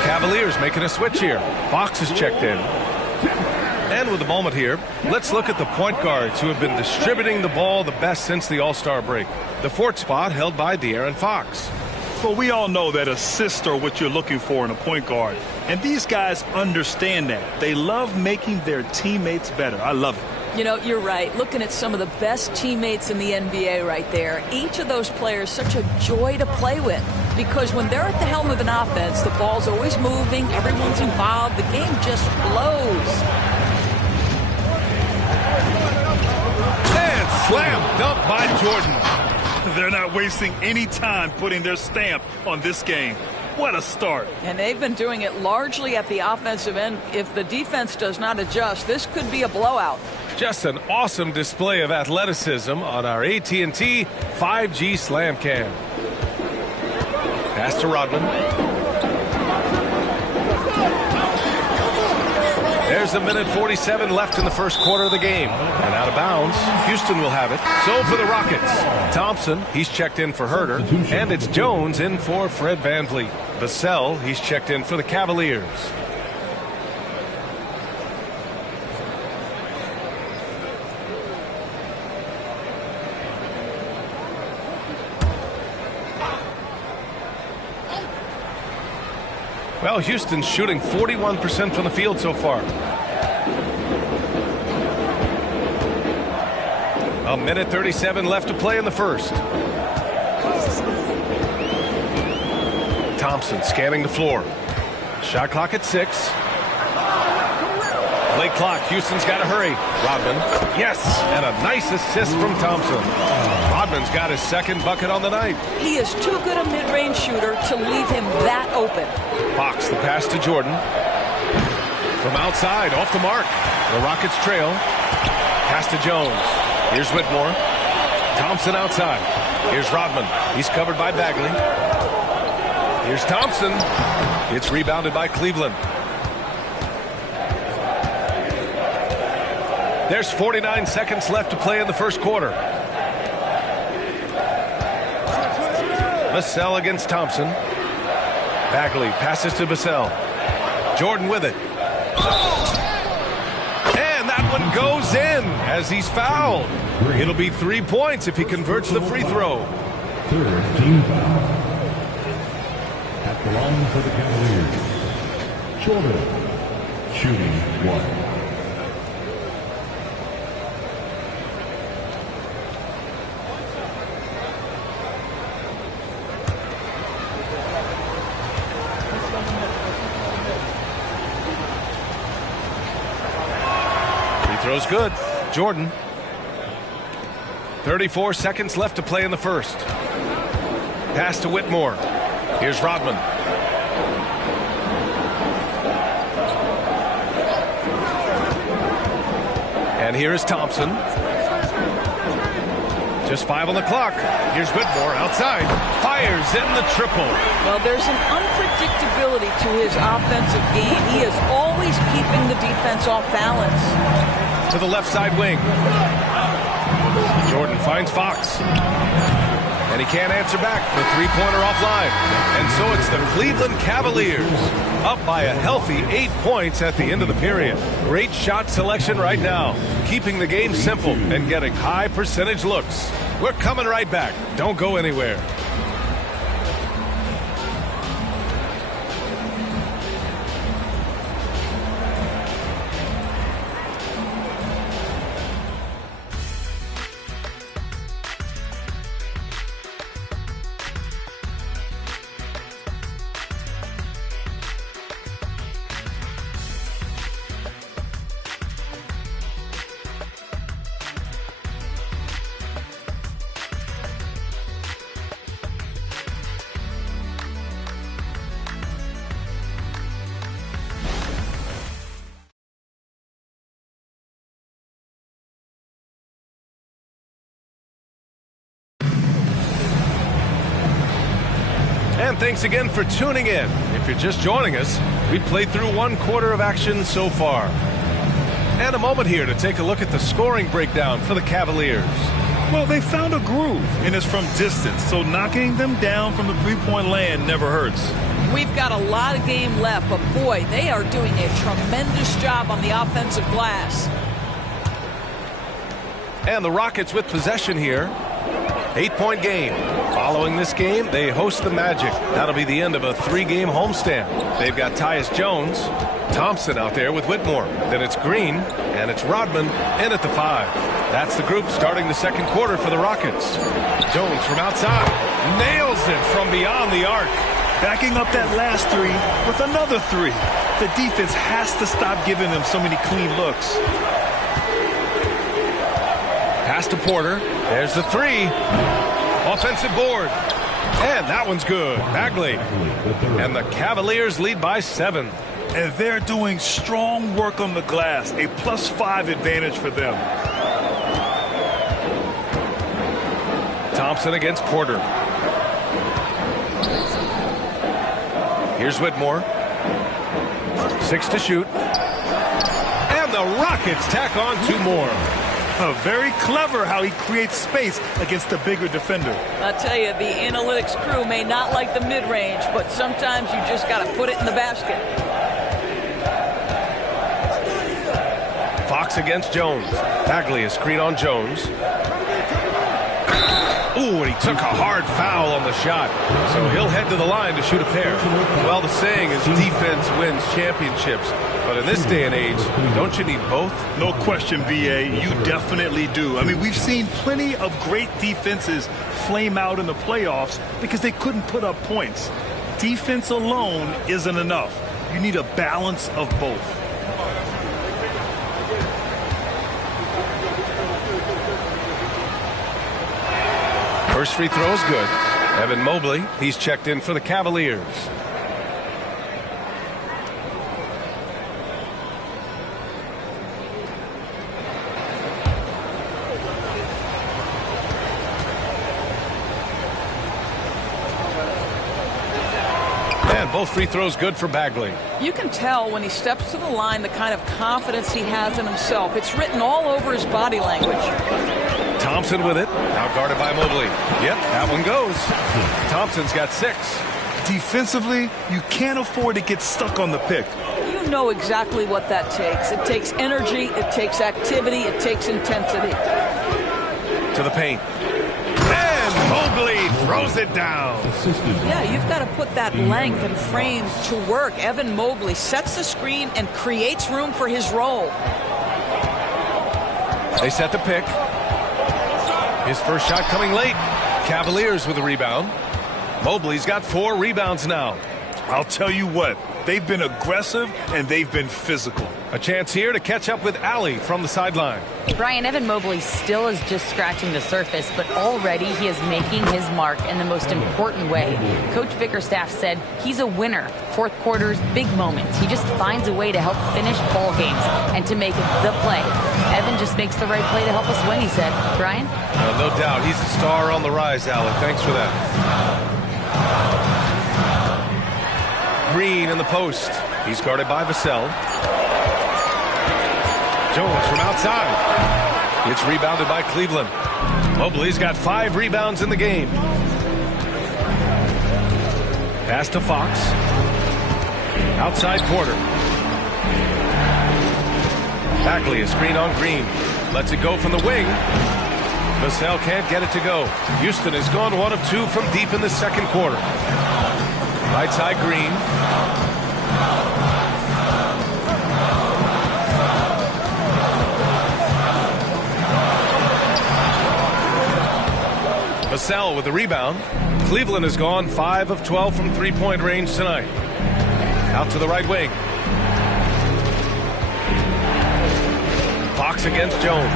Cavaliers making a switch here. Fox is checked in. And with a moment here, let's look at the point guards who have been distributing the ball the best since the All-Star break. The fourth spot held by De'Aaron Fox. Well, we all know that assists are what you're looking for in a point guard. And these guys understand that. They love making their teammates better. I love it. You know, you're right. Looking at some of the best teammates in the NBA right there, each of those players such a joy to play with. Because when they're at the helm of an offense, the ball's always moving, everyone's involved, the game just flows. And slam dunk by Jordan. They're not wasting any time putting their stamp on this game. What a start. And they've been doing it largely at the offensive end. If the defense does not adjust, this could be a blowout. Just an awesome display of athleticism on our AT&T 5G Slam Cam. Pass to Rodman. There's a minute 47 left in the first quarter of the game. And out of bounds, Houston will have it. So for the Rockets, Thompson, he's checked in for Herter. And it's Jones in for Fred Van Vliet. Vassell, he's checked in for the Cavaliers. Well, Houston's shooting 41% from the field so far. A minute 37 left to play in the first. Thompson scanning the floor. Shot clock at 6. Late clock. Houston's got to hurry. Rodman. Yes. And a nice assist from Thompson. Rodman's got his second bucket on the night. He is too good a mid-range shooter to leave him that open. Fox, the pass to Jordan. From outside, off the mark. The Rockets trail. Pass to Jones. Here's Whitmore. Thompson outside. Here's Rodman. He's covered by Bagley. Here's Thompson. It's rebounded by Cleveland. There's 49 seconds left to play in the first quarter. Vassell against Thompson. Bagley passes to Vassell. Jordan with it. And that one goes in as he's fouled. It'll be 3 points if he converts the free throw. Third team foul. At the line for the Cavaliers, Jordan, shooting 1. Throw's good. Jordan. 34 seconds left to play in the first. Pass to Whitmore. Here's Rodman. And here is Thompson. Just 5 on the clock. Here's Whitmore outside. Fires in the triple. Well, there's an unpredictability to his offensive game. He is always keeping the defense off balance. To the left side wing. Jordan finds Fox. And he can't answer back. The three-pointer offline. And so it's the Cleveland Cavaliers up by a healthy 8 points at the end of the period. Great shot selection right now. Keeping the game simple and getting high percentage looks. We're coming right back. Don't go anywhere. And thanks again for tuning in. If you're just joining us, we played through 1 quarter of action so far. And a moment here to take a look at the scoring breakdown for the Cavaliers. Well, they found a groove, and it's from distance, so knocking them down from the three-point land never hurts. We've got a lot of game left, but boy, they are doing a tremendous job on the offensive glass. And the Rockets with possession here. 8-point game. Following this game, they host the Magic. That'll be the end of a 3-game homestand. They've got Tyus Jones, Thompson out there with Whitmore. Then it's Green, and it's Rodman in at the 5. That's the group starting the second quarter for the Rockets. Jones from outside. Nails it from beyond the arc. Backing up that last 3 with another 3. The defense has to stop giving them so many clean looks. Pass to Porter. There's the 3. Offensive board. And that one's good. Bagley. And the Cavaliers lead by 7. And they're doing strong work on the glass. A +5 advantage for them. Thompson against Porter. Here's Whitmore. 6 to shoot. And the Rockets tack on 2 more. Very clever how he creates space against the bigger defender. I tell you, the analytics crew may not like the mid-range, but sometimes you just got to put it in the basket. Fox against Jones. Bagley is screen on Jones. Ooh, and he took a hard foul on the shot. So he'll head to the line to shoot a pair. Well, the saying is defense wins championships. But in this day and age, don't you need both? No question, B.A. You definitely do. I mean, we've seen plenty of great defenses flame out in the playoffs because they couldn't put up points. Defense alone isn't enough. You need a balance of both. First free throw is good. Evan Mobley, he's checked in for the Cavaliers. And both free throws good for Bagley. You can tell when he steps to the line the kind of confidence he has in himself. It's written all over his body language. Thompson with it, now guarded by Mobley. Yep, that one goes. Thompson's got 6. Defensively, you can't afford to get stuck on the pick. You know exactly what that takes. It takes energy, it takes activity, it takes intensity. To the paint. And Mobley throws it down. Yeah, you've got to put that length and frame to work. Evan Mobley sets the screen and creates room for his role. They set the pick. His first shot coming late. Cavaliers with a rebound. Mobley's got 4 rebounds now. I'll tell you what, they've been aggressive and they've been physical. A chance here to catch up with Allie from the sideline. Brian, Evan Mobley still is just scratching the surface, but already he is making his mark in the most important way. Coach Bickerstaff said he's a winner. Fourth quarter's big moments. He just finds a way to help finish ball games and to make the play. Evan just makes the right play to help us win, he said. Brian? No doubt. He's the star on the rise, Allie. Thanks for that. Green in the post. He's guarded by Vassell. Jones from outside. It's rebounded by Cleveland. Mobley's got 5 rebounds in the game. Pass to Fox. Outside Porter. Bagley, a screen on Green. Lets it go from the wing. Vassell can't get it to go. Houston has gone 1 of 2 from deep in the second quarter. Right side Green. Vassell with the rebound. Cleveland has gone 5 of 12 from three-point range tonight. Out to the right wing. Fox against Jones.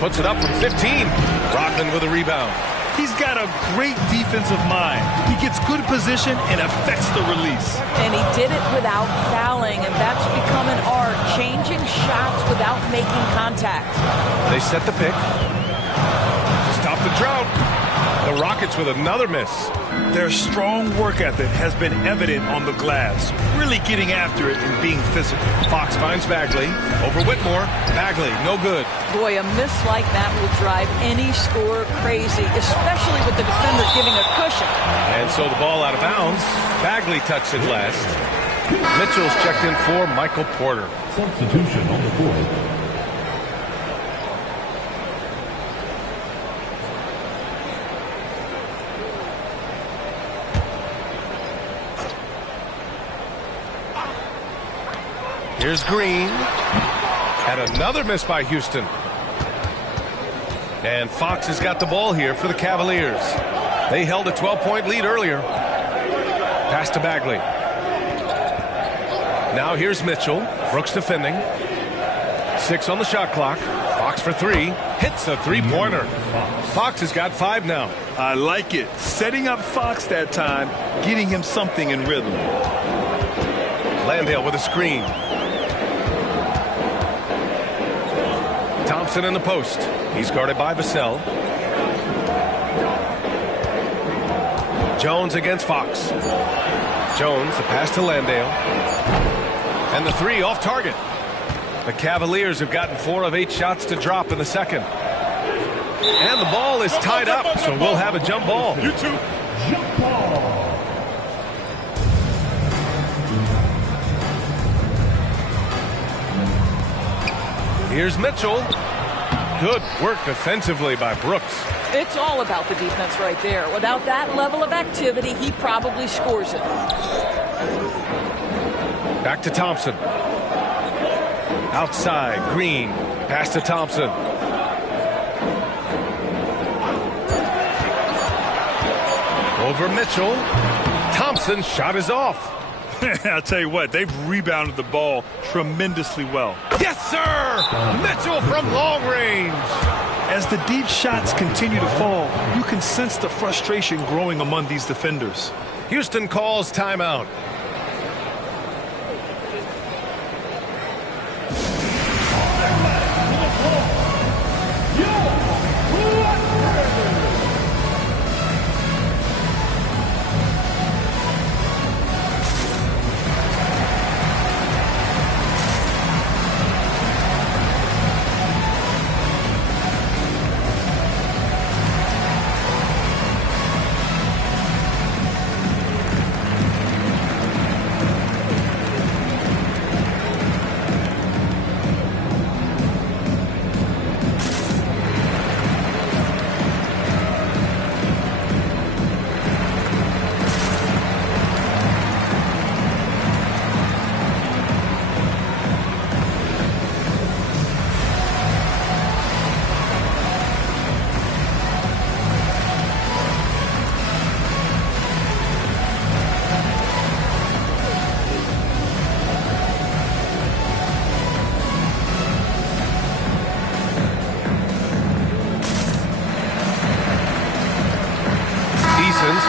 Puts it up from 15. Rodman with a rebound. He's got a great defensive mind. He gets good position and affects the release. And he did it without fouling, and that's become an art, changing shots without making contact. They set the pick. Stop the drought. The Rockets with another miss. Their strong work ethic has been evident on the glass, really getting after it and being physical. Fox finds Bagley. Over Whitmore. Bagley, no good. Boy, a miss like that will drive any scorer crazy, especially with the defender giving a cushion. And so the ball out of bounds. Bagley touched it last. Mitchell's checked in for Michael Porter. Substitution on the board. Here's Green. And another miss by Houston. And Fox has got the ball here for the Cavaliers. They held a 12-point lead earlier. Pass to Bagley. Now here's Mitchell. Brooks defending. 6 on the shot clock. Fox for 3. Hits a three-pointer. Fox has got 5 now. I like it. Setting up Fox that time, getting him something in rhythm. Landale with a screen. Thompson in the post. He's guarded by Vassell. Jones against Fox. Jones, the pass to Landale. And the 3 off target. The Cavaliers have gotten 4 of 8 shots to drop in the second. And the ball is tied up, so we'll have a jump ball. You two, jump ball. Here's Mitchell. Good work defensively by Brooks. It's all about the defense right there. Without that level of activity, he probably scores it. Back to Thompson. Outside, Green. Pass to Thompson. Over Mitchell. Thompson's shot is off. I'll tell you what, they've rebounded the ball tremendously well. Yes, sir! Mitchell from long range. As As the deep shots continue to fall, you can sense the frustration growing among these defenders. Houston calls timeout.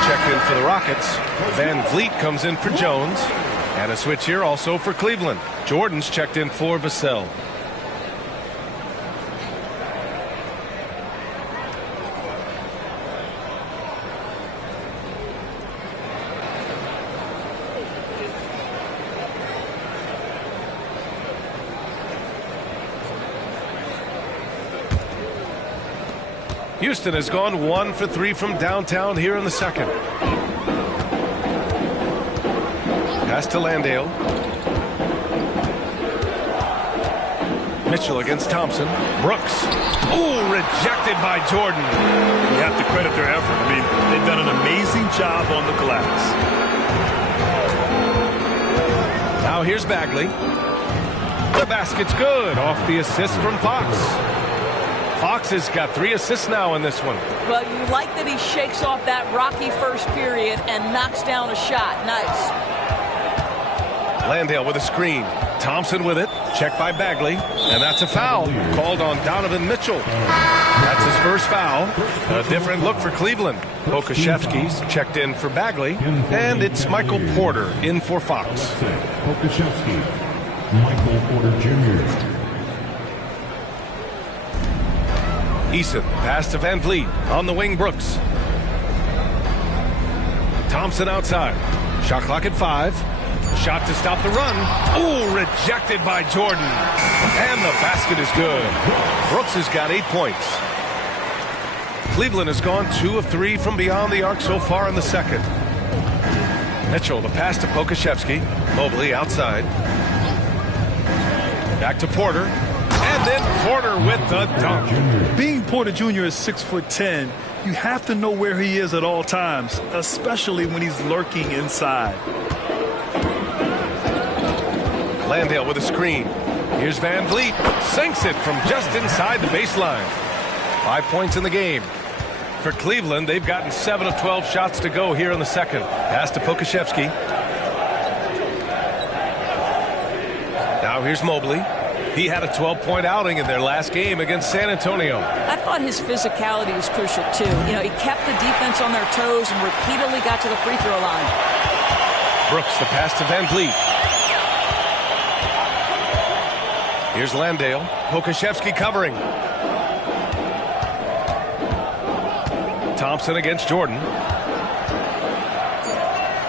Checked in for the Rockets. Van Vliet comes in for Jones. And a switch here also for Cleveland. Jordan's checked in for Vassell. Houston has gone 1 for 3 from downtown here in the second. Pass to Landale. Mitchell against Thompson. Brooks. Ooh, rejected by Jordan. You have to credit their effort. I mean, they've done an amazing job on the glass. Now here's Bagley. The basket's good off the assist from Fox. Fox has got 3 assists now in this one. Well, you like that he shakes off that rocky first period and knocks down a shot. Nice. Landale with a screen. Thompson with it. Checked by Bagley. And that's a foul called on Donovan Mitchell. That's his first foul. A different look for Cleveland. Pokashevsky's checked in for Bagley. And it's Michael Porter in for Fox. Pokashevsky, Michael Porter Jr. Eason, pass to Van Vliet. On the wing, Brooks. Thompson outside. Shot clock at 5. Shot to stop the run. Ooh, rejected by Jordan. And the basket is good. Brooks has got 8 points. Cleveland has gone 2 of 3 from beyond the arc so far in the second. Mitchell, the pass to Pokashevsky. Mobley outside. Back to Porter. And then Porter with the dunk. Being Porter Jr. is 6'10", you have to know where he is at all times, especially when he's lurking inside. Landale with a screen. Here's Van Vliet. Sinks it from just inside the baseline. 5 points in the game. For Cleveland, they've gotten 7 of 12 shots to go here in the second. Pass to Pokashevsky. Now here's Mobley. He had a 12-point outing in their last game against San Antonio. I thought his physicality was crucial, too. You know, he kept the defense on their toes and repeatedly got to the free throw line. Brooks, the pass to Van Vliet. Here's Landale. Pokashevsky covering. Thompson against Jordan.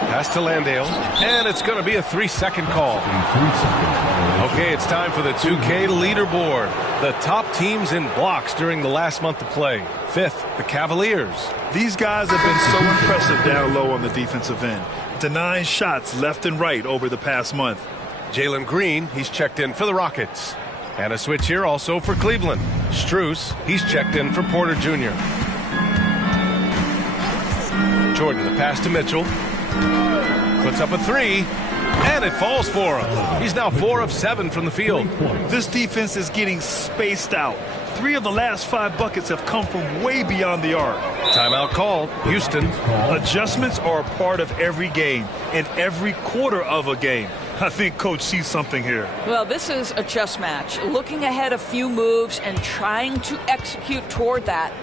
Pass to Landale. And it's going to be a 3-second call. Okay, it's time for the 2K leaderboard. The top teams in blocks during the last month of play. 5th, the Cavaliers. These guys have been so impressive down low on the defensive end, denying shots left and right over the past month. Jalen Green, he's checked in for the Rockets. And a switch here also for Cleveland. Strus, he's checked in for Porter Jr. Jordan, the pass to Mitchell. Puts up a 3. And it falls for him. He's now 4 of 7 from the field. This defense is getting spaced out. 3 of the last 5 buckets have come from way beyond the arc. Timeout called. Houston. Adjustments are a part of every game and every quarter of a game. I think Coach sees something here. Well, this is a chess match. Looking ahead a few moves and trying to execute toward that.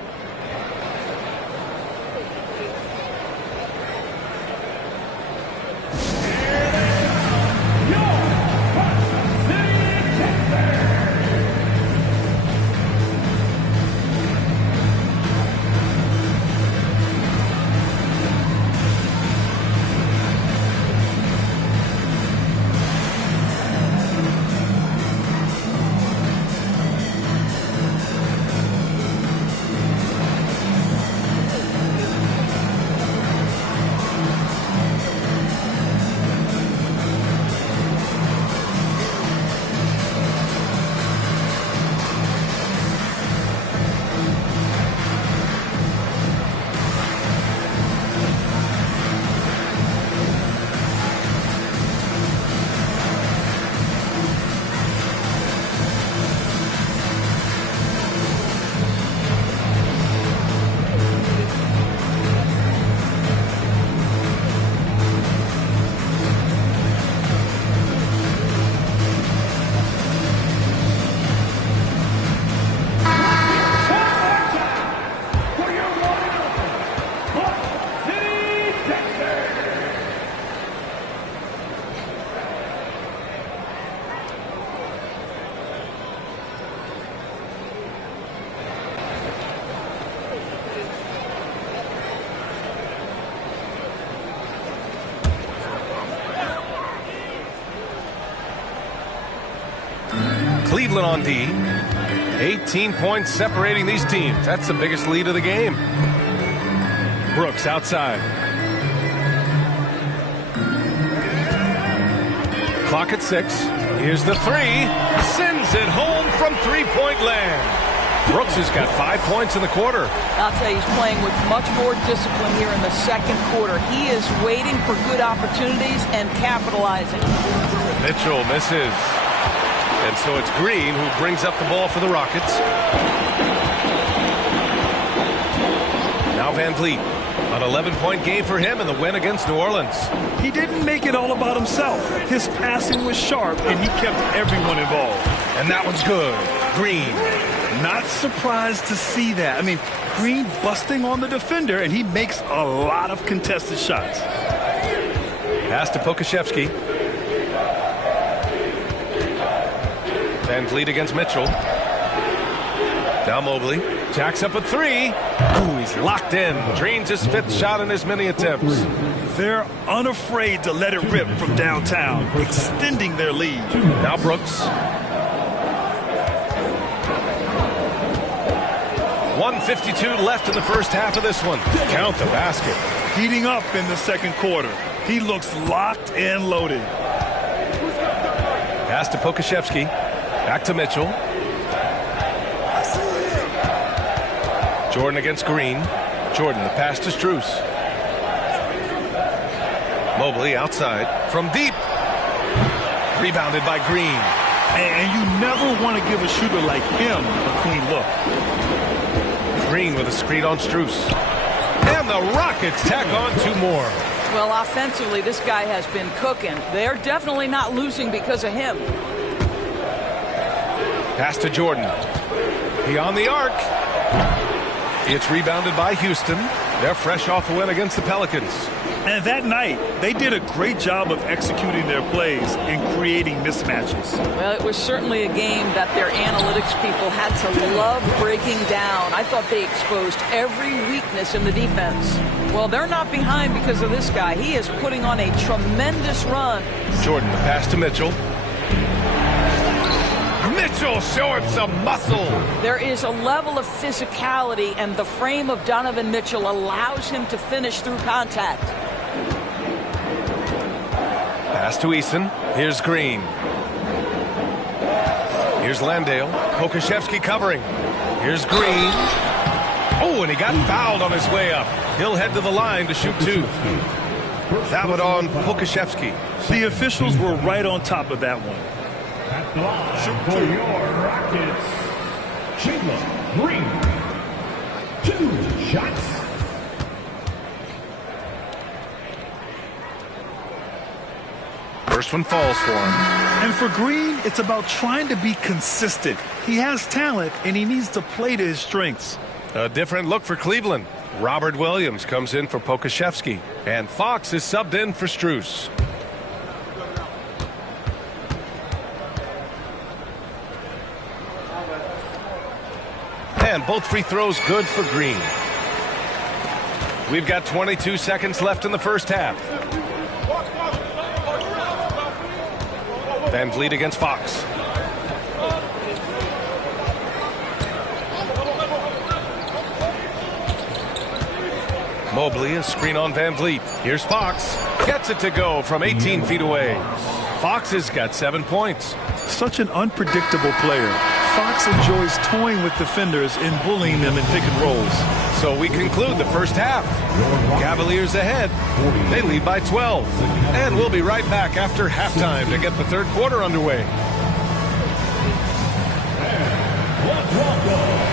Cleveland on D. 18 points separating these teams. That's the biggest lead of the game. Brooks outside. Clock at 6. Here's the three. Sends it home from three-point land. Brooks has got 5 points in the quarter. I'll tell you, he's playing with much more discipline here in the second quarter. He is waiting for good opportunities and capitalizing. Mitchell misses. And so it's Green who brings up the ball for the Rockets. Now Van Vliet. An 11-point game for him in the win against New Orleans. He didn't make it all about himself. His passing was sharp, and he kept everyone involved. And that one's good. Green. Not surprised to see that. I mean, Green busting on the defender, and he makes a lot of contested shots. Pass to Pokashevsky. Van Vliet against Mitchell. Now Mobley. Jacks up a three. Ooh, he's locked in. Drains his 5th shot in as many attempts. They're unafraid to let it rip from downtown, extending their lead. Now Brooks. 1:52 left in the first half of this one. Count the basket. Heating up in the second quarter. He looks locked and loaded. Pass to Pokashevsky. Back to Mitchell. Jordan against Green. Jordan, the pass to Strus. Mobley outside from deep. Rebounded by Green. And you never want to give a shooter like him a clean look. Green with a screen on Strus. And the Rockets tack on 2 more. Well, offensively, this guy has been cooking. They're definitely not losing because of him. Pass to Jordan. He on the arc. It's rebounded by Houston. They're fresh off a win against the Pelicans. And that night, they did a great job of executing their plays and creating mismatches. Well, it was certainly a game that their analytics people had to love breaking down. I thought they exposed every weakness in the defense. Well, they're not behind because of this guy. He is putting on a tremendous run. Jordan, the pass to Mitchell. Mitchell showing some muscle. There is a level of physicality, and the frame of Donovan Mitchell allows him to finish through contact. Pass to Eason. Here's Green. Here's Landale. Pokashevsky covering. Here's Green. Oh, and he got fouled on his way up. He'll head to the line to shoot 2. That one on Pokashevsky. The officials were right on top of that one. At the line for your Rockets, Jalen Green. 2 shots. First one falls for him. And for Green, it's about trying to be consistent. He has talent, and he needs to play to his strengths. A different look for Cleveland. Robert Williams comes in for Pokashevsky, and Fox is subbed in for Strus. And both free throws good for Green. We've got 22 seconds left in the first half. Van Vliet against Fox. Mobley, a screen on Van Vliet. Here's Fox. Gets it to go from 18 feet away. Fox has got 7 points. Such an unpredictable player. Fox enjoys toying with defenders and bullying them in pick and rolls. So we conclude the first half. Cavaliers ahead. They lead by 12. And we'll be right back after halftime to get the third quarter underway. Let's welcome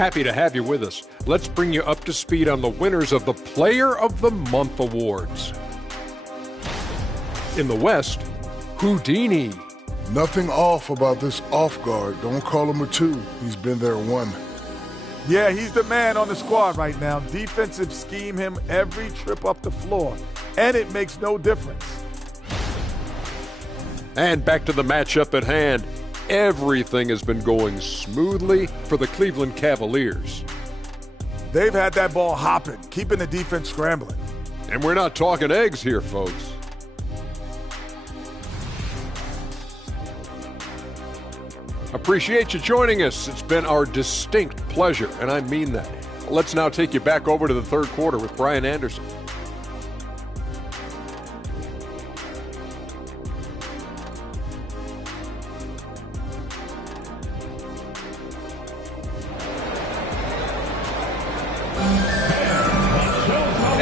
Happy to have you with us. Let's bring you up to speed on the winners of the Player of the Month awards. In the West, Houdini. Nothing off about this off guard. Don't call him a 2. He's been there 1. Yeah, he's the man on the squad right now. Defensive scheme him every trip up the floor, and it makes no difference. And back to the matchup at hand. Everything has been going smoothly for the Cleveland Cavaliers. They've had that ball hopping, keeping the defense scrambling. And we're not talking eggs here, folks. Appreciate you joining us. It's been our distinct pleasure, and I mean that. Let's now take you back over to the third quarter with Brian Anderson.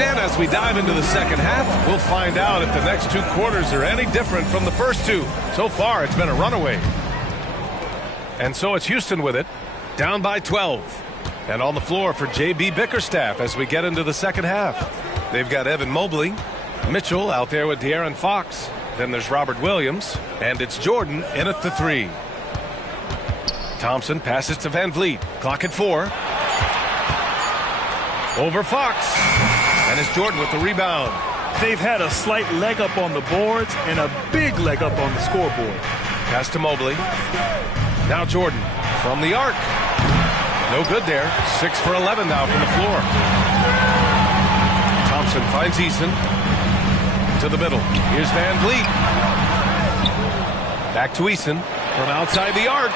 And as we dive into the second half, we'll find out if the next 2 quarters are any different from the first 2. So far, it's been a runaway. And so it's Houston with it, down by 12. And on the floor for J.B. Bickerstaff as we get into the second half. They've got Evan Mobley, Mitchell out there with De'Aaron Fox. Then there's Robert Williams, and it's Jordan in at the 3. Thompson passes to Van Vliet. Clock at 4. Over Fox. And it's Jordan with the rebound. They've had a slight leg up on the boards and a big leg up on the scoreboard. Pass to Mobley. Now Jordan from the arc. No good there. 6 for 11 now from the floor. Thompson finds Eason. To the middle. Here's Van Vliet. Back to Eason from outside the arc.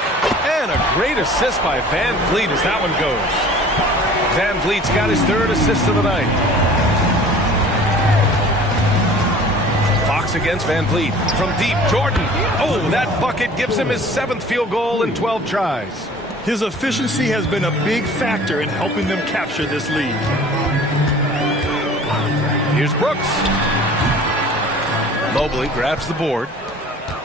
And a great assist by Van Vliet as that one goes. Van Vliet's got his third assist of the night. Fox against Van Vliet. From deep, Jordan. Oh, that bucket gives him his 7th field goal in 12 tries. His efficiency has been a big factor in helping them capture this lead. Here's Brooks. Mobley grabs the board.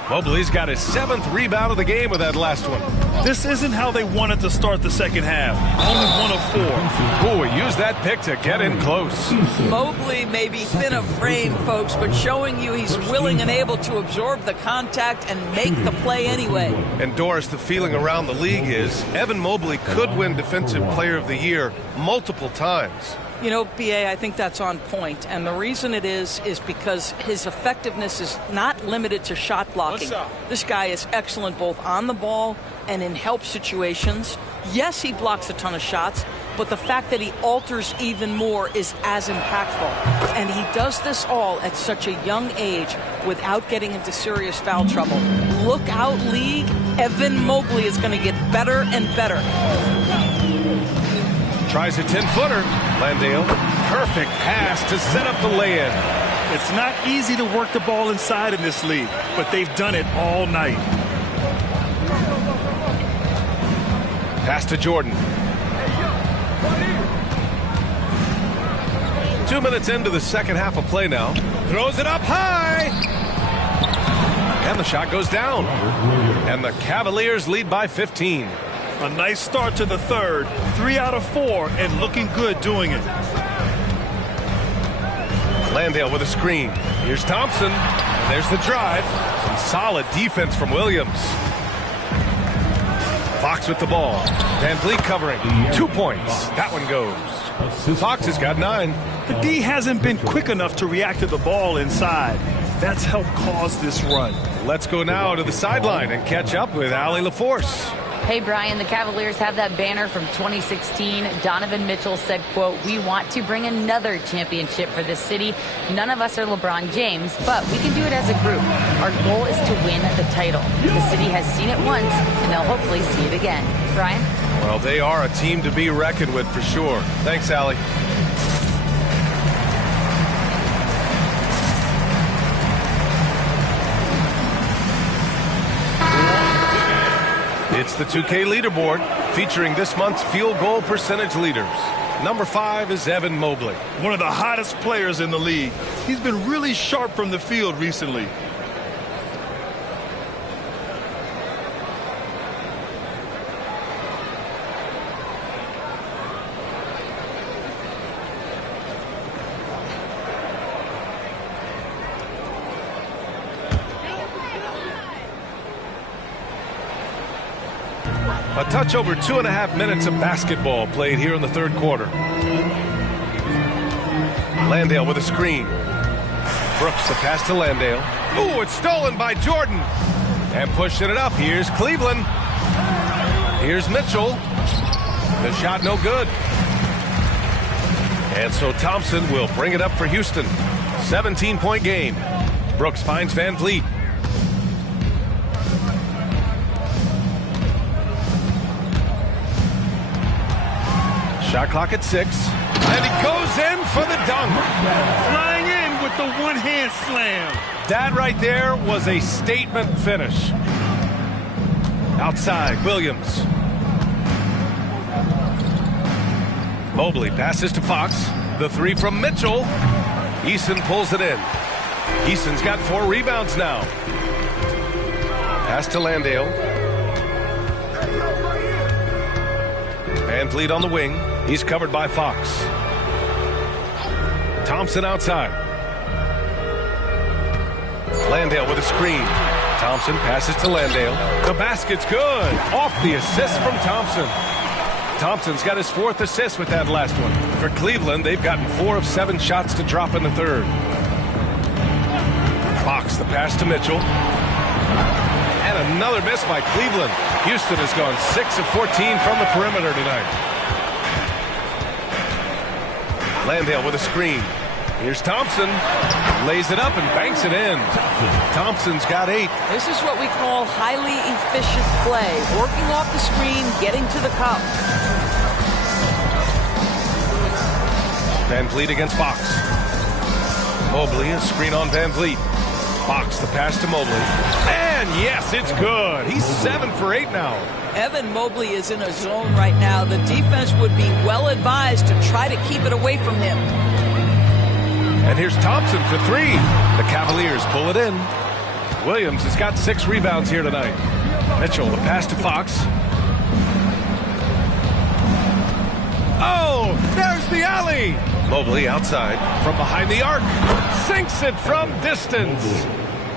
Mobley's got his 7th rebound of the game with that last one. This isn't how they wanted to start the second half. Only 1 of 4. Oh, he used that pick to get in close. Mobley may be thin of frame, folks, but showing you he's willing and able to absorb the contact and make the play anyway. And Doris, the feeling around the league is Evan Mobley could win Defensive Player of the Year multiple times. You know, B.A., I think that's on point. And the reason it is because his effectiveness is not limited to shot blocking. This guy is excellent both on the ball and in help situations. Yes, he blocks a ton of shots, but the fact that he alters even more is as impactful. And he does this all at such a young age without getting into serious foul trouble. Look out, league. Evan Mobley is going to get better and better. Tries a 10-footer. Landale, perfect pass to set up the lay-in. It's not easy to work the ball inside in this league, but they've done it all night. Pass to Jordan. 2 minutes into the second half of play now. Throws it up high. And the shot goes down. And the Cavaliers lead by 15. A nice start to the third. 3 out of 4 and looking good doing it. Landale with a screen. Here's Thompson. And there's the drive. Some solid defense from Williams. Fox with the ball. Van Vliet covering. 2 points. That one goes. Fox has got 9. The D hasn't been quick enough to react to the ball inside. That's helped cause this run. Let's go now to the sideline and catch up with Allie LaForce. Hey, Brian, the Cavaliers have that banner from 2016. Donovan Mitchell said, quote, "We want to bring another championship for this city. None of us are LeBron James, but we can do it as a group. Our goal is to win the title. The city has seen it once, and they'll hopefully see it again." Brian? Well, they are a team to be reckoned with for sure. Thanks, Allie. It's the 2K leaderboard featuring this month's field goal percentage leaders. Number 5 is Evan Mobley. One of the hottest players in the league. He's been really sharp from the field recently. A touch over 2.5 minutes of basketball played here in the third quarter. Landale with a screen. Brooks the pass to Landale. Ooh, it's stolen by Jordan. And pushing it up. Here's Cleveland. Here's Mitchell. The shot no good. And so Thompson will bring it up for Houston. 17-point game. Brooks finds Van Vliet. Shot clock at 6. And he goes in for the dunk. Flying in with the one-hand slam. That right there was a statement finish. Outside, Williams. Mobley passes to Fox. The 3 from Mitchell. Eason pulls it in. Eason's got 4 rebounds now. Pass to Landale. Van Vliet on the wing. He's covered by Fox. Thompson outside. Landale with a screen. Thompson passes to Landale. The basket's good. Off the assist from Thompson. Thompson's got his 4th assist with that last one. For Cleveland, they've gotten 4 of 7 shots to drop in the third. Fox the pass to Mitchell. And another miss by Cleveland. Houston has gone 6 of 14 from the perimeter tonight. Landale with a screen. Here's Thompson. Lays it up and banks it in. Thompson's got 8. This is what we call highly efficient play. Working off the screen, getting to the cup. Van Vliet against Fox. Mobley, a screen on Van Vliet. Fox, the pass to Mobley. And yes, it's good. He's 7 for 8 now. Evan Mobley is in a zone right now. The defense would be well advised to try to keep it away from him. And here's Thompson for 3. The Cavaliers pull it in. Williams has got 6 rebounds here tonight. Mitchell, the pass to Fox. Oh, there's the alley. Mobley outside from behind the arc. Sinks it from distance.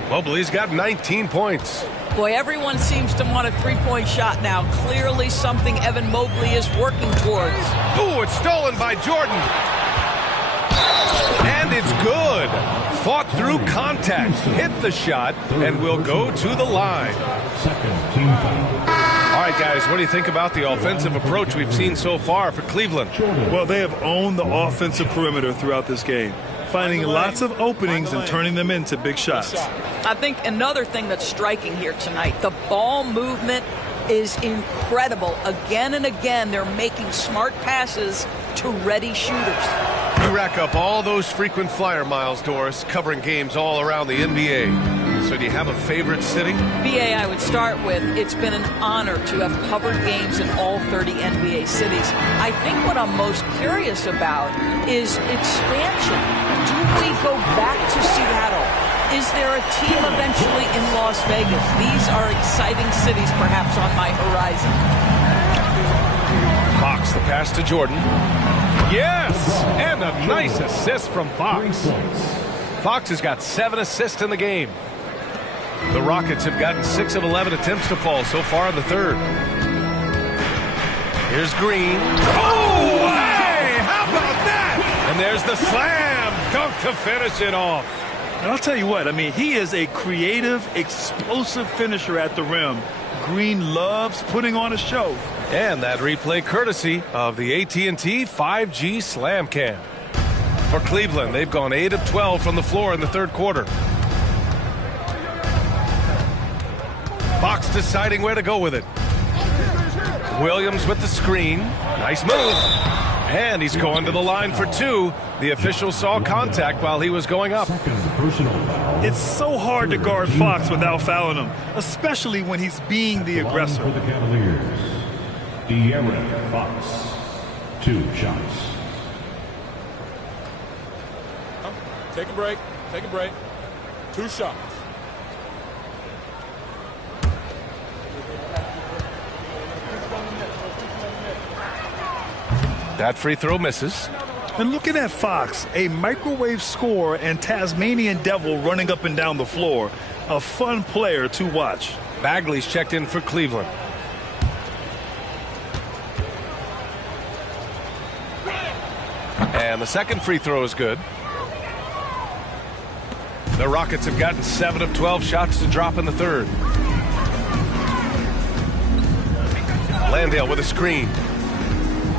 Mobley's got 19 points. Boy, everyone seems to want a three-point shot now. Clearly something Evan Mobley is working towards. Ooh, it's stolen by Jordan. And it's good. Fought through contact, hit the shot, and will go to the line. All right, guys, what do you think about the offensive approach we've seen so far for Cleveland? Well, they have owned the offensive perimeter throughout this game, finding lots of openings and turning them into big shots. I think another thing that's striking here tonight, the ball movement is incredible. Again and again, they're making smart passes to ready shooters. You rack up all those frequent flyer miles, Doris, covering games all around the NBA. So do you have a favorite city? BA, I would start with, it's been an honor to have covered games in all 30 NBA cities. I think what I'm most curious about is expansion. Do we go back to Seattle? Is there a team eventually in Las Vegas? These are exciting cities perhaps on my horizon. Fox, the pass to Jordan. Yes! And a nice assist from Fox. Fox has got 7 assists in the game. The Rockets have gotten 6 of 11 attempts to fall so far in the third. Here's Green. Oh, hey! How about that? And there's the slam dunk to finish it off. And I'll tell you what, I mean, he is a creative, explosive finisher at the rim. Green loves putting on a show. And that replay courtesy of the AT&T 5G Slam Cam. For Cleveland, they've gone 8 of 12 from the floor in the third quarter. Fox deciding where to go with it. Williams with the screen. Nice move. And he's going to the line for 2. The official saw contact while he was going up. It's so hard to guard Fox without fouling him, especially when he's being the aggressor. For the Cavaliers, De'Aaron Fox, 2 shots. Take a break. Take a break. 2 shots. That free throw misses. And looking at Fox, a microwave scorer and Tasmanian devil running up and down the floor. A fun player to watch. Bagley's checked in for Cleveland. And the second free throw is good. The Rockets have gotten 7 of 12 shots to drop in the third. Landale with a screen.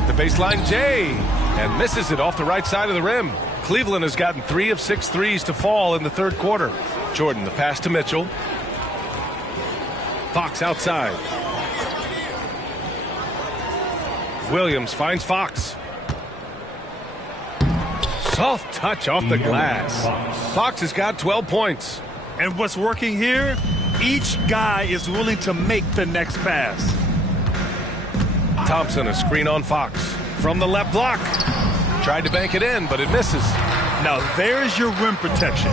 The baseline Jay, and misses it off the right side of the rim. Cleveland has gotten 3 of 6 threes to fall in the third quarter. Jordan, the pass to Mitchell. Fox outside. Williams finds Fox. Soft touch off the glass. Fox has got 12 points. And what's working here? Each guy is willing to make the next pass. Thompson, a screen on Fox. From the left block. Tried to bank it in, but it misses. Now there's your rim protection.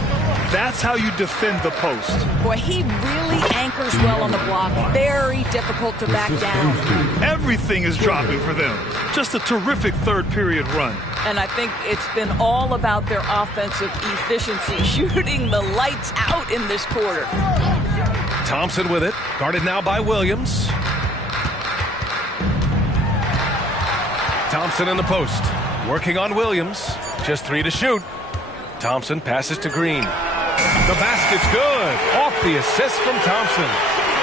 That's how you defend the post. Boy, he really anchors well on the block. Very difficult to back down. Everything is dropping for them. Just a terrific third period run. And I think it's been all about their offensive efficiency, shooting the lights out in this quarter. Thompson with it. Guarded now by Williams. Thompson in the post. Working on Williams. Just 3 to shoot. Thompson passes to Green. The basket's good. Off the assist from Thompson.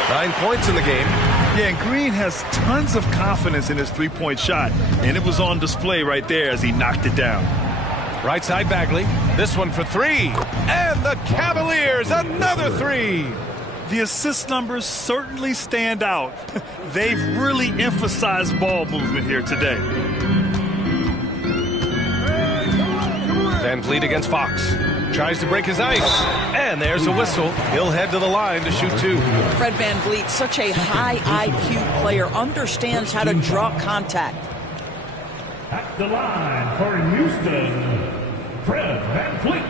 9 points in the game. Yeah, and Green has tons of confidence in his three-point shot. And it was on display right there as he knocked it down. Right side Bagley. This one for three. And the Cavaliers, another three. The assist numbers certainly stand out. They've really emphasized ball movement here today. Van Vliet against Fox. Tries to break his ice. And there's a whistle. He'll head to the line to shoot two. Fred Van Vliet, such a high IQ player, understands how to draw contact. At the line for Houston, Fred Van Vliet.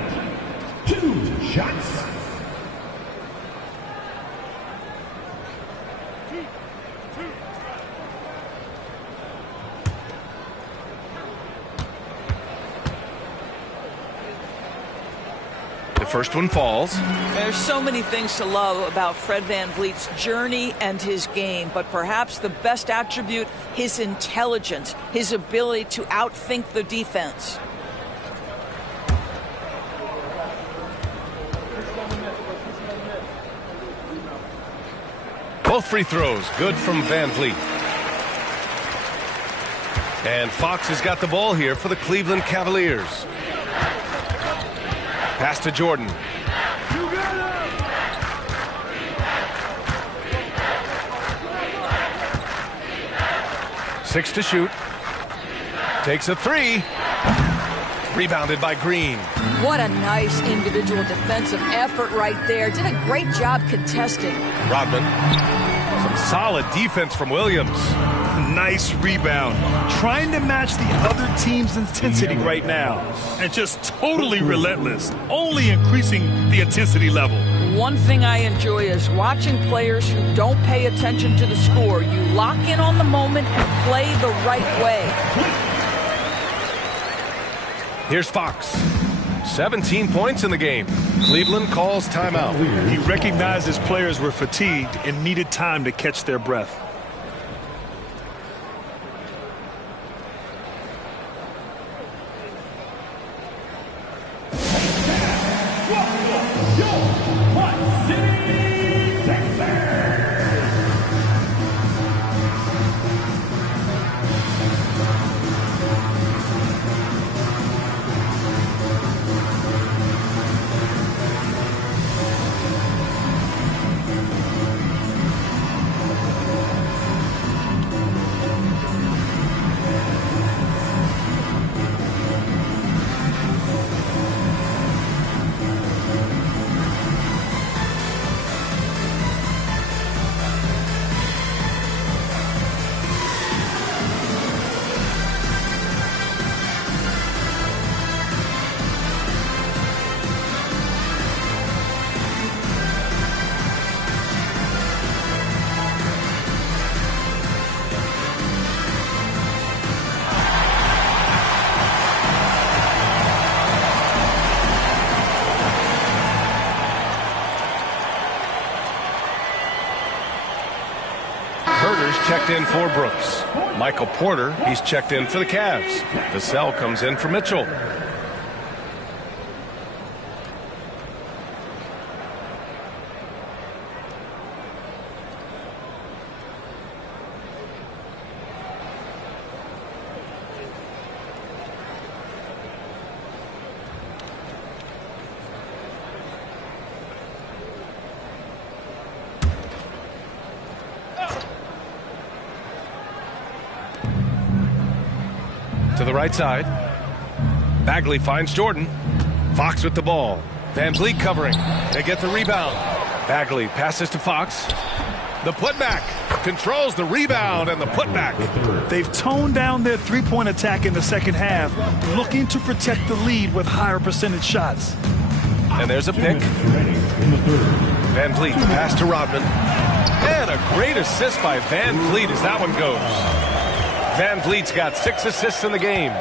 2 shots. The first one falls. There's so many things to love about Fred Van Vliet's journey and his game, but perhaps the best attribute, his intelligence, his ability to outthink the defense. Both free throws, good from Van Vliet. And Fox has got the ball here for the Cleveland Cavaliers. Pass to Jordan. Six to shoot. Takes a three. Rebounded by Green. What a nice individual defensive effort right there. Did a great job contesting. Rodman. Some solid defense from Williams. Nice rebound. Trying to match the other team's intensity right now. And just totally relentless. Only increasing the intensity level. One thing I enjoy is watching players who don't pay attention to the score. You lock in on the moment and play the right way. Here's Fox. 17 points in the game. Cleveland calls timeout. He recognized his players were fatigued and needed time to catch their breath. Checked in for Brooks. Michael Porter, he's checked in for the Cavs. Vassell comes in for Mitchell. To the right side. Bagley finds Jordan. Fox with the ball. Van Vliet covering. They get the rebound. Bagley passes to Fox. The putback. Controls the rebound and the putback. They've toned down their three-point attack in the second half, looking to protect the lead with higher percentage shots. And there's a pick. Van Vliet pass to Rodman. And a great assist by Van Vliet as that one goes. Van Vliet's got 6 assists in the game.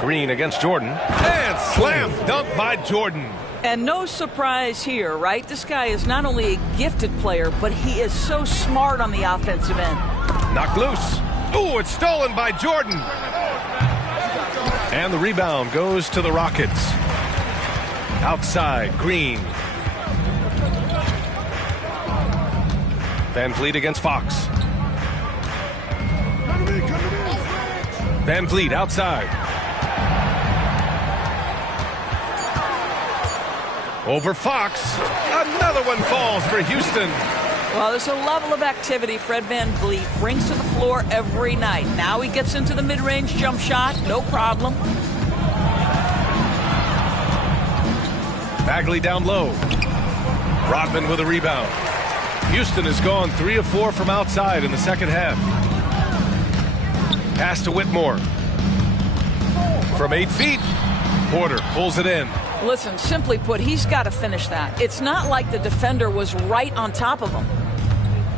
Green against Jordan. And slam dunk by Jordan. And no surprise here, right? This guy is not only a gifted player, but he is so smart on the offensive end. Knocked loose. Ooh, it's stolen by Jordan. And the rebound goes to the Rockets. Outside, Green. Van Vliet against Fox. Van Vliet outside. Over Fox. Another one falls for Houston. Well, there's a level of activity Fred VanVleet brings to the floor every night. Now he gets into the mid-range jump shot, no problem. Bagley down low. Rodman with a rebound. Houston has gone 3 of 4 from outside in the second half. Pass to Whitmore. From 8 feet, Porter pulls it in. Listen, simply put, he's got to finish that. It's not like the defender was right on top of him.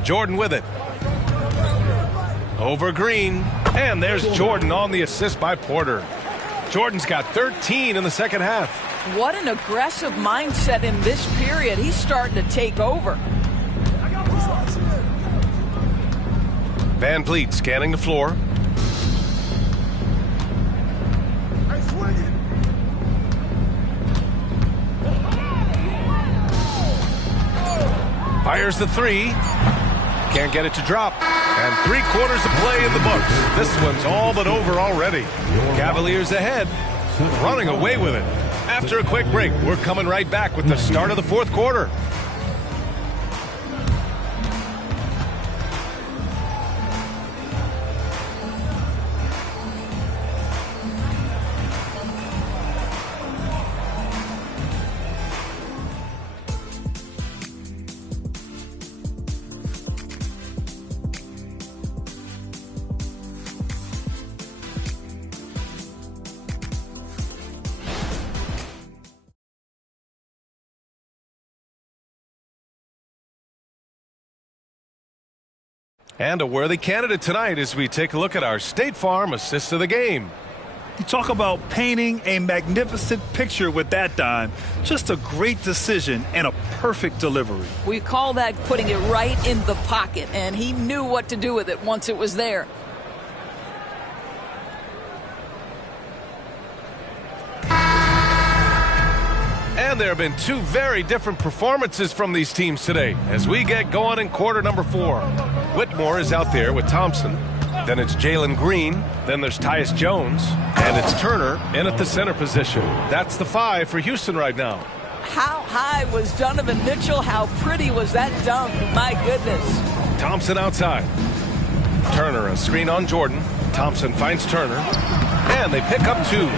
Jordan with it. Over Green. And there's Jordan on the assist by Porter. Jordan's got 13 in the second half. What an aggressive mindset in this period. He's starting to take over. VanVleet scanning the floor. Fires the 3. Can't get it to drop. And 3/4 of play in the books. This one's all but over already. Cavaliers ahead, running away with it. After a quick break, we're coming right back with the start of the fourth quarter. And a worthy candidate tonight as we take a look at our State Farm assist of the game. You talk about painting a magnificent picture with that dime. Just a great decision and a perfect delivery. We call that putting it right in the pocket, and he knew what to do with it once it was there. And there have been 2 very different performances from these teams today as we get going in quarter number 4. Whitmore is out there with Thompson. Then it's Jalen Green. Then there's Tyus Jones. And it's Turner in at the center position. That's the 5 for Houston right now. How high was Donovan Mitchell? How pretty was that dunk? My goodness. Thompson outside. Turner a screen on Jordan. Thompson finds Turner. And they pick up 2.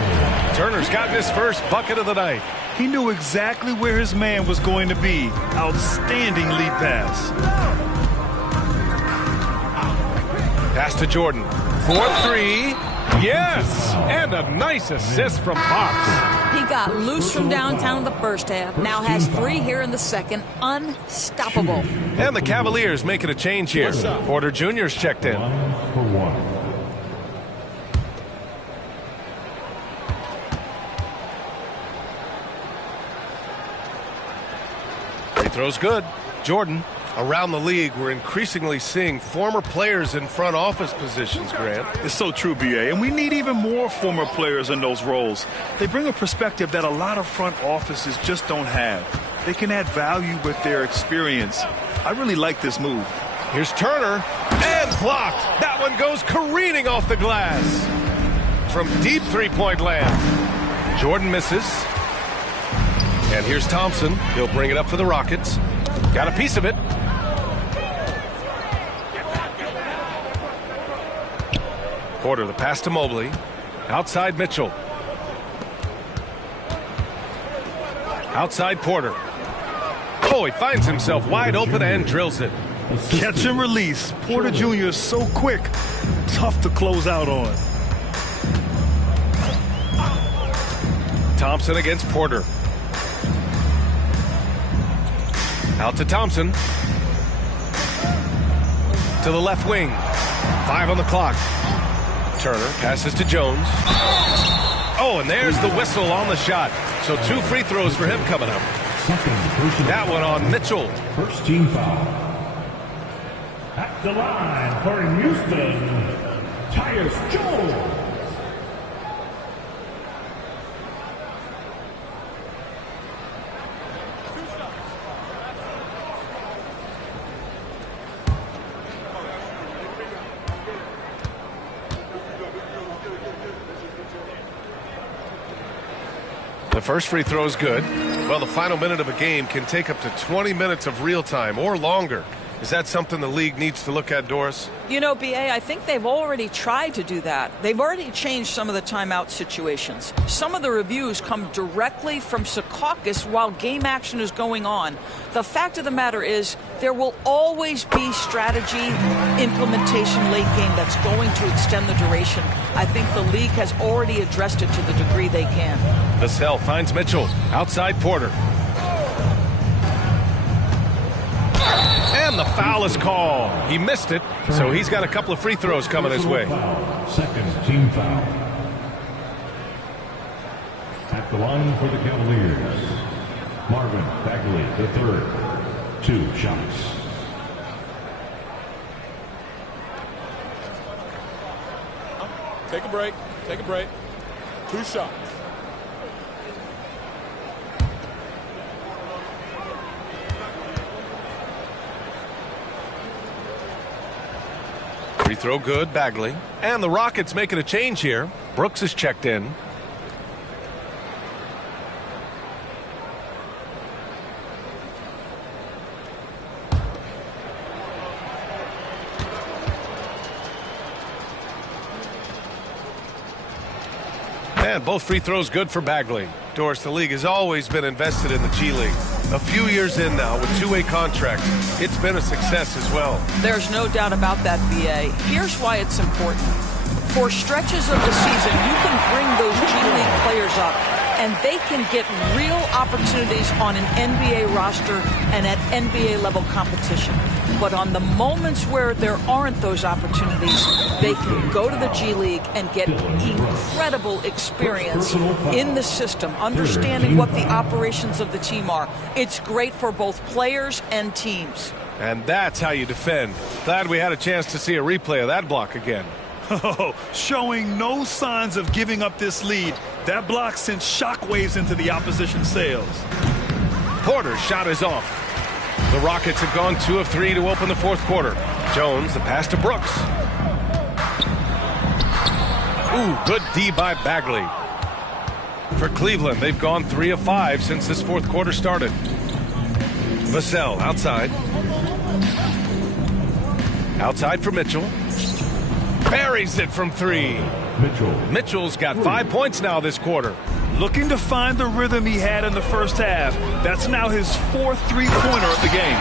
Turner's gotten his first bucket of the night. He knew exactly where his man was going to be. Outstanding lead pass. Pass to Jordan. 4-3. Yes! And a nice assist from Fox. He got loose from downtown in the first half. Now has 3 here in the second. Unstoppable. And the Cavaliers making a change here. Porter Jr.'s checked in. Free throw's good. Jordan. Around the league, we're increasingly seeing former players in front office positions, Grant. It's so true, B.A., and we need even more former players in those roles. They bring a perspective that a lot of front offices just don't have. They can add value with their experience. I really like this move. Here's Turner, and blocked. That one goes careening off the glass. From deep three-point land. Jordan misses. And here's Thompson. He'll bring it up for the Rockets. Got a piece of it. Porter, the pass to Mobley. Outside Mitchell. Outside Porter. Oh, he finds himself wide open and drills it. Catch and release. Porter Jr. is so quick. Tough to close out on. Thompson against Porter. Out to Thompson. To the left wing. 5 on the clock. Turner passes to Jones. Oh, and there's the whistle on the shot. So 2 free throws for him coming up. That one on Mitchell. First team foul. At the line for Houston, Tyus Jones. The first free throw is good. Well, the final minute of a game can take up to 20 minutes of real time or longer. Is that something the league needs to look at, Doris? You know, B.A., I think they've already tried to do that. They've already changed some of the timeout situations. Some of the reviews come directly from Secaucus while game action is going on. The fact of the matter is there will always be strategy implementation late game that's going to extend the duration. I think the league has already addressed it to the degree they can. Vassell finds Mitchell. Outside Porter. And the foul is called. He missed it, so he's got a couple of free throws coming his way. Second team foul. At the line for the Cavaliers, Marvin Bagley III. 2 shots. Take a break. Take a break. 2 shots. Free throw good, Bagley. And the Rockets making a change here. Brooks is checked in. And both free throws good for Bagley. Doris, the league has always been invested in the G League. A few years in now with two-way contracts, it's been a success as well. There's no doubt about that, B.A. Here's why it's important. For stretches of the season, you can bring those G League players up, and they can get real opportunities on an NBA roster and at NBA level competition. But on the moments where there aren't those opportunities, they can go to the G League and get incredible experience in the system, understanding what the operations of the team are. It's great for both players and teams. And that's how you defend. Glad we had a chance to see a replay of that block again. Oh, showing no signs of giving up this lead. That block sent shockwaves into the opposition sails. Porter's shot is off. The Rockets have gone 2 of 3 to open the fourth quarter. Jones, the pass to Brooks. Ooh, good D by Bagley. For Cleveland, they've gone 3 of 5 since this fourth quarter started. Vassell outside. Outside for Mitchell. Buries it from 3. Mitchell's got 5 points now this quarter. Looking to find the rhythm he had in the first half. That's now his 4th three-pointer of the game.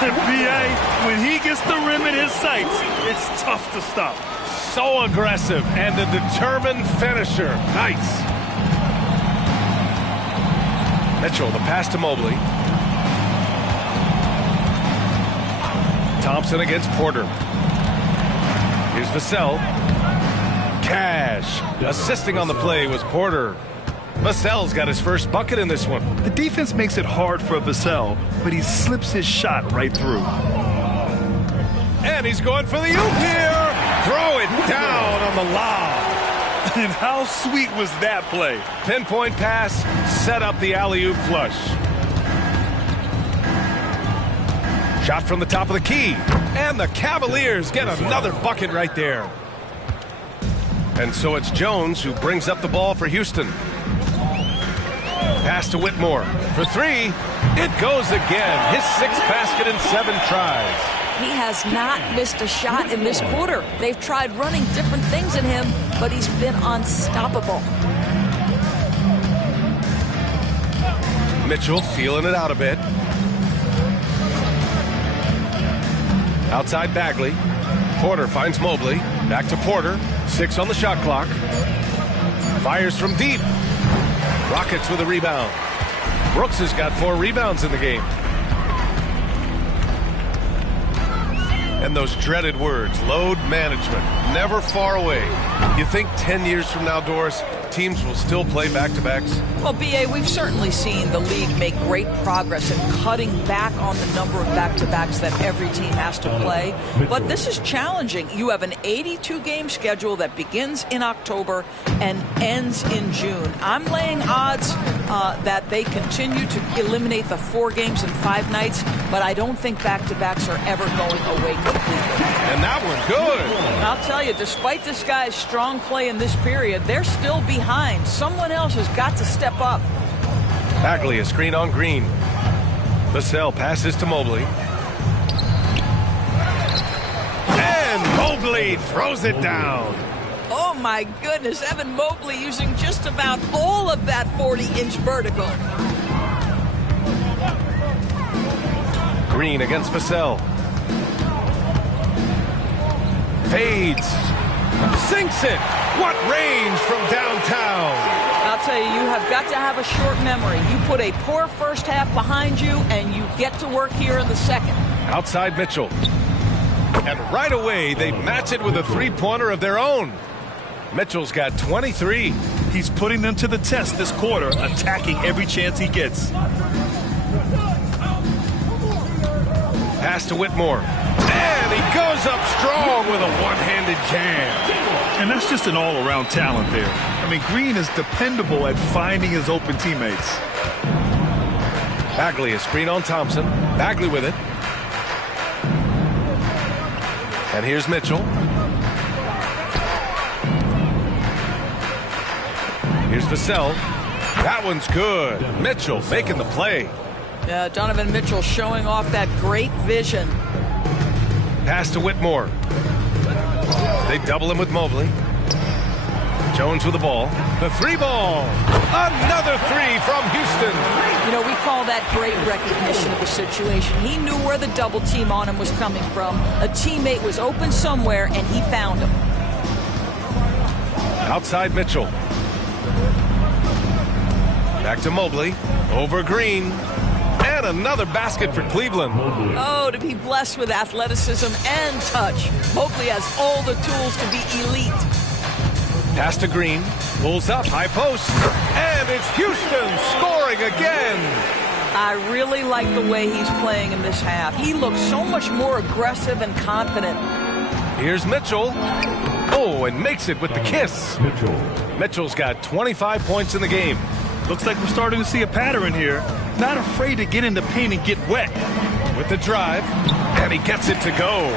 B.A., when he gets the rim in his sights, it's tough to stop. So aggressive and a determined finisher. Nice. Mitchell, the pass to Mobley. Thompson against Porter. Here's Vassell. Cash. Assisting on the play was Porter. Vassell's got his first bucket in this one. The defense makes it hard for Vassell, but he slips his shot right through. And he's going for the oop here. Throw it down on the lob. And how sweet was that play? Pinpoint pass, set up the alley-oop flush. Shot from the top of the key. And the Cavaliers get another bucket right there. And so it's Jones who brings up the ball for Houston. Pass to Whitmore for 3. It goes again. His 6th basket in 7 tries. He has not missed a shot in this quarter. They've tried running different things at him, but he's been unstoppable. Mitchell feeling it out a bit. Outside Bagley. Porter finds Mobley. Back to Porter. 6 on the shot clock. Fires from deep. Rockets with a rebound. Brooks has got 4 rebounds in the game. And those dreaded words, load management, never far away. You think 10 years from now, Doris, teams will still play back-to-backs? Well, B.A., we've certainly seen the league make great progress in cutting back on the number of back-to-backs that every team has to play. But this is challenging. You have an 82-game schedule that begins in October and ends in June. I'm laying odds that they continue to eliminate the 4 games in 5 nights, but I don't think back-to-backs are ever going away completely. And that one good. I'll tell you, despite this guy's strong play in this period, they're still behind. Someone else has got to step up. Bagley, a screen on Green. Vassell passes to Mobley. And Mobley throws it down. Oh, my goodness. Evan Mobley using just about all of that 40-inch vertical. Green against Vassell. Fades. Sinks it. What range from downtown. I'll tell you, you have got to have a short memory. You put a poor first half behind you, and you get to work here in the second. Outside Mitchell. And right away, they match it with a three-pointer of their own. Mitchell's got 23. He's putting them to the test this quarter, attacking every chance he gets. Pass to Whitmore. And he goes up strong with a one-handed jam. And that's just an all-around talent there. I mean, Green is dependable at finding his open teammates. Bagley, a screen on Thompson. Bagley with it. And here's Mitchell. Here's Vassell. That one's good. Mitchell making the play. Donovan Mitchell showing off that great vision. Pass to Whitmore. They double him with Mobley. Jones with the ball. The three ball. Another three from Houston. You know, we call that great recognition of the situation. He knew where the double team on him was coming from. A teammate was open somewhere, and he found him. Outside Mitchell. Back to Mobley. Over Green. And another basket for Cleveland. Oh, to be blessed with athleticism and touch. Mobley has all the tools to be elite. Pass to Green. Pulls up, high post. And it's Houston scoring again. I really like the way he's playing in this half. He looks so much more aggressive and confident. Here's Mitchell. Oh, and makes it with the kiss. Mitchell's got 25 points in the game. Looks like we're starting to see a pattern here. Not afraid to get in the paint and get wet. With the drive, and he gets it to go.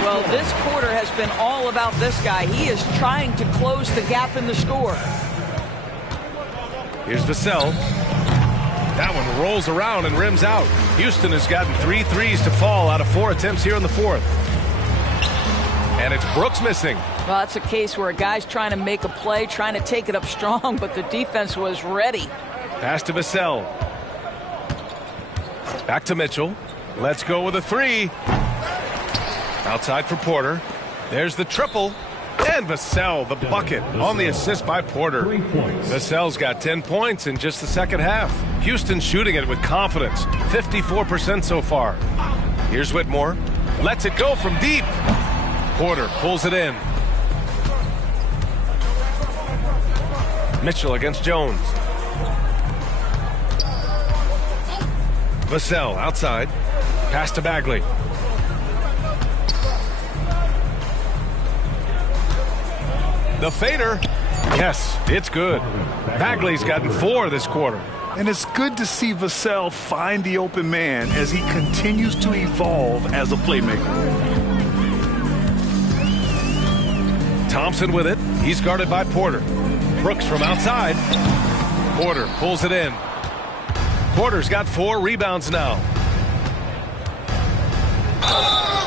Well, this quarter has been all about this guy. He is trying to close the gap in the score. Here's Vassell. That one rolls around and rims out. Houston has gotten 3 threes to fall out of 4 attempts here in the fourth. And it's Brooks missing. Well, that's a case where a guy's trying to make a play, trying to take it up strong, but the defense was ready. Pass to Vassell. Back to Mitchell. Let's go with a three. Outside for Porter. There's the triple. And Vassell, the bucket, on the assist by Porter. Vassell's got 10 points in just the second half. Houston's shooting it with confidence. 54% so far. Here's Whitmore. Lets it go from deep. Porter pulls it in. Mitchell against Jones. Vassell outside. Pass to Bagley. The fader. Yes, it's good. Bagley's gotten 4 this quarter. And it's good to see Vassell find the open man as he continues to evolve as a playmaker. Thompson with it. He's guarded by Porter. Brooks from outside. Porter pulls it in. Porter's got 4 rebounds now.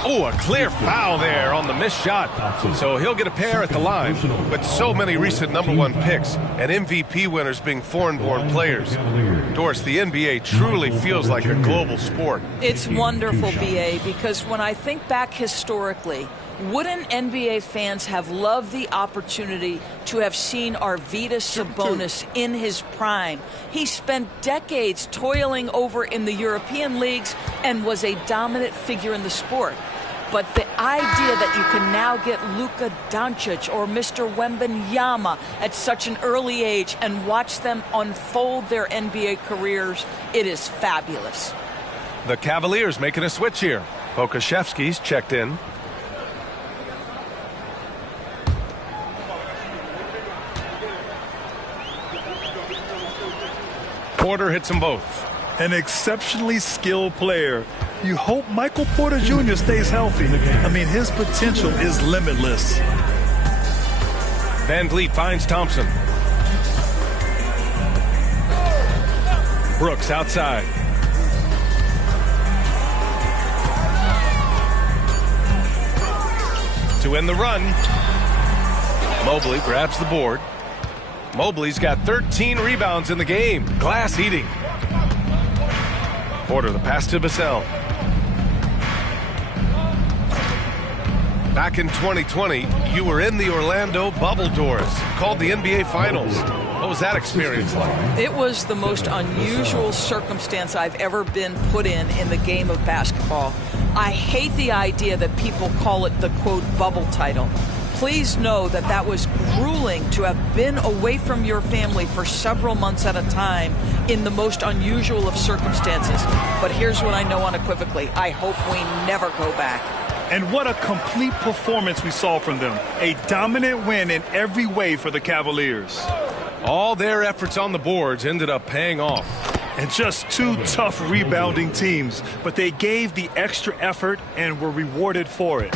Oh, a clear foul there on the missed shot. So he'll get a pair at the line. With so many recent #1 picks and MVP winners being foreign-born players. Doris, the NBA truly feels like a global sport. It's wonderful, BA, because when I think back historically, wouldn't NBA fans have loved the opportunity to have seen Arvydas Sabonis in his prime? He spent decades toiling over in the European leagues and was a dominant figure in the sport. But the idea that you can now get Luka Doncic or Mr. Wembanyama at such an early age and watch them unfold their NBA careers, it is fabulous. The Cavaliers making a switch here. Pokashevsky's checked in. Porter hits them both. An exceptionally skilled player. You hope Michael Porter Jr. stays healthy. I mean, his potential is limitless. Van Vliet finds Thompson. Brooks outside. To end the run. Mobley grabs the board. Mobley's got 13 rebounds in the game. Glass eating. Porter the pass to Vassell. Back in 2020, you were in the Orlando bubble doors, called the NBA Finals. What was that experience like? It was the most unusual circumstance I've ever been put in the game of basketball. I hate the idea that people call it the, quote, bubble title. Please know that that was grueling to have been away from your family for several months at a time in the most unusual of circumstances. But here's what I know unequivocally. I hope we never go back. And what a complete performance we saw from them. A dominant win in every way for the Cavaliers. All their efforts on the boards ended up paying off. And just two tough rebounding teams, but they gave the extra effort and were rewarded for it.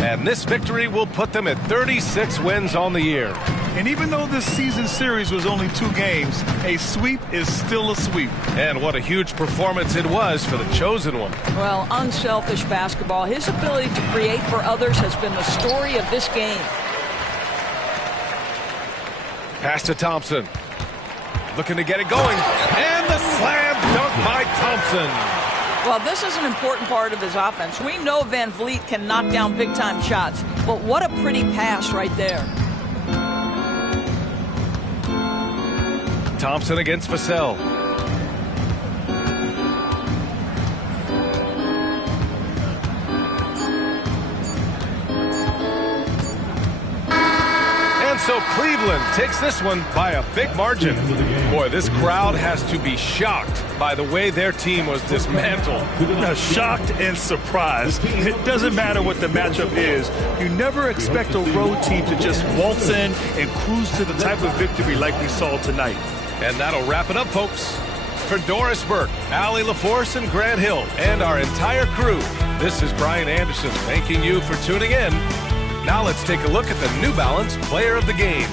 And this victory will put them at 36 wins on the year. And even though this season series was only 2 games, a sweep is still a sweep. And what a huge performance it was for the chosen one. Well, unselfish basketball. His ability to create for others has been the story of this game. Pass to Thompson. Looking to get it going. And the slam dunk by Thompson. Well, this is an important part of his offense. We know Van Vliet can knock down big-time shots, but what a pretty pass right there. Thompson against Vassell. And so Cleveland takes this one by a big margin. Boy, this crowd has to be shocked by the way their team was dismantled. Shocked and surprised. It doesn't matter what the matchup is. You never expect a road team to just waltz in and cruise to the type of victory like we saw tonight. And that'll wrap it up, folks. For Doris Burke, Allie LaForce, and Grant Hill, and our entire crew, this is Brian Anderson thanking you for tuning in. Now let's take a look at the New Balance Player of the Game.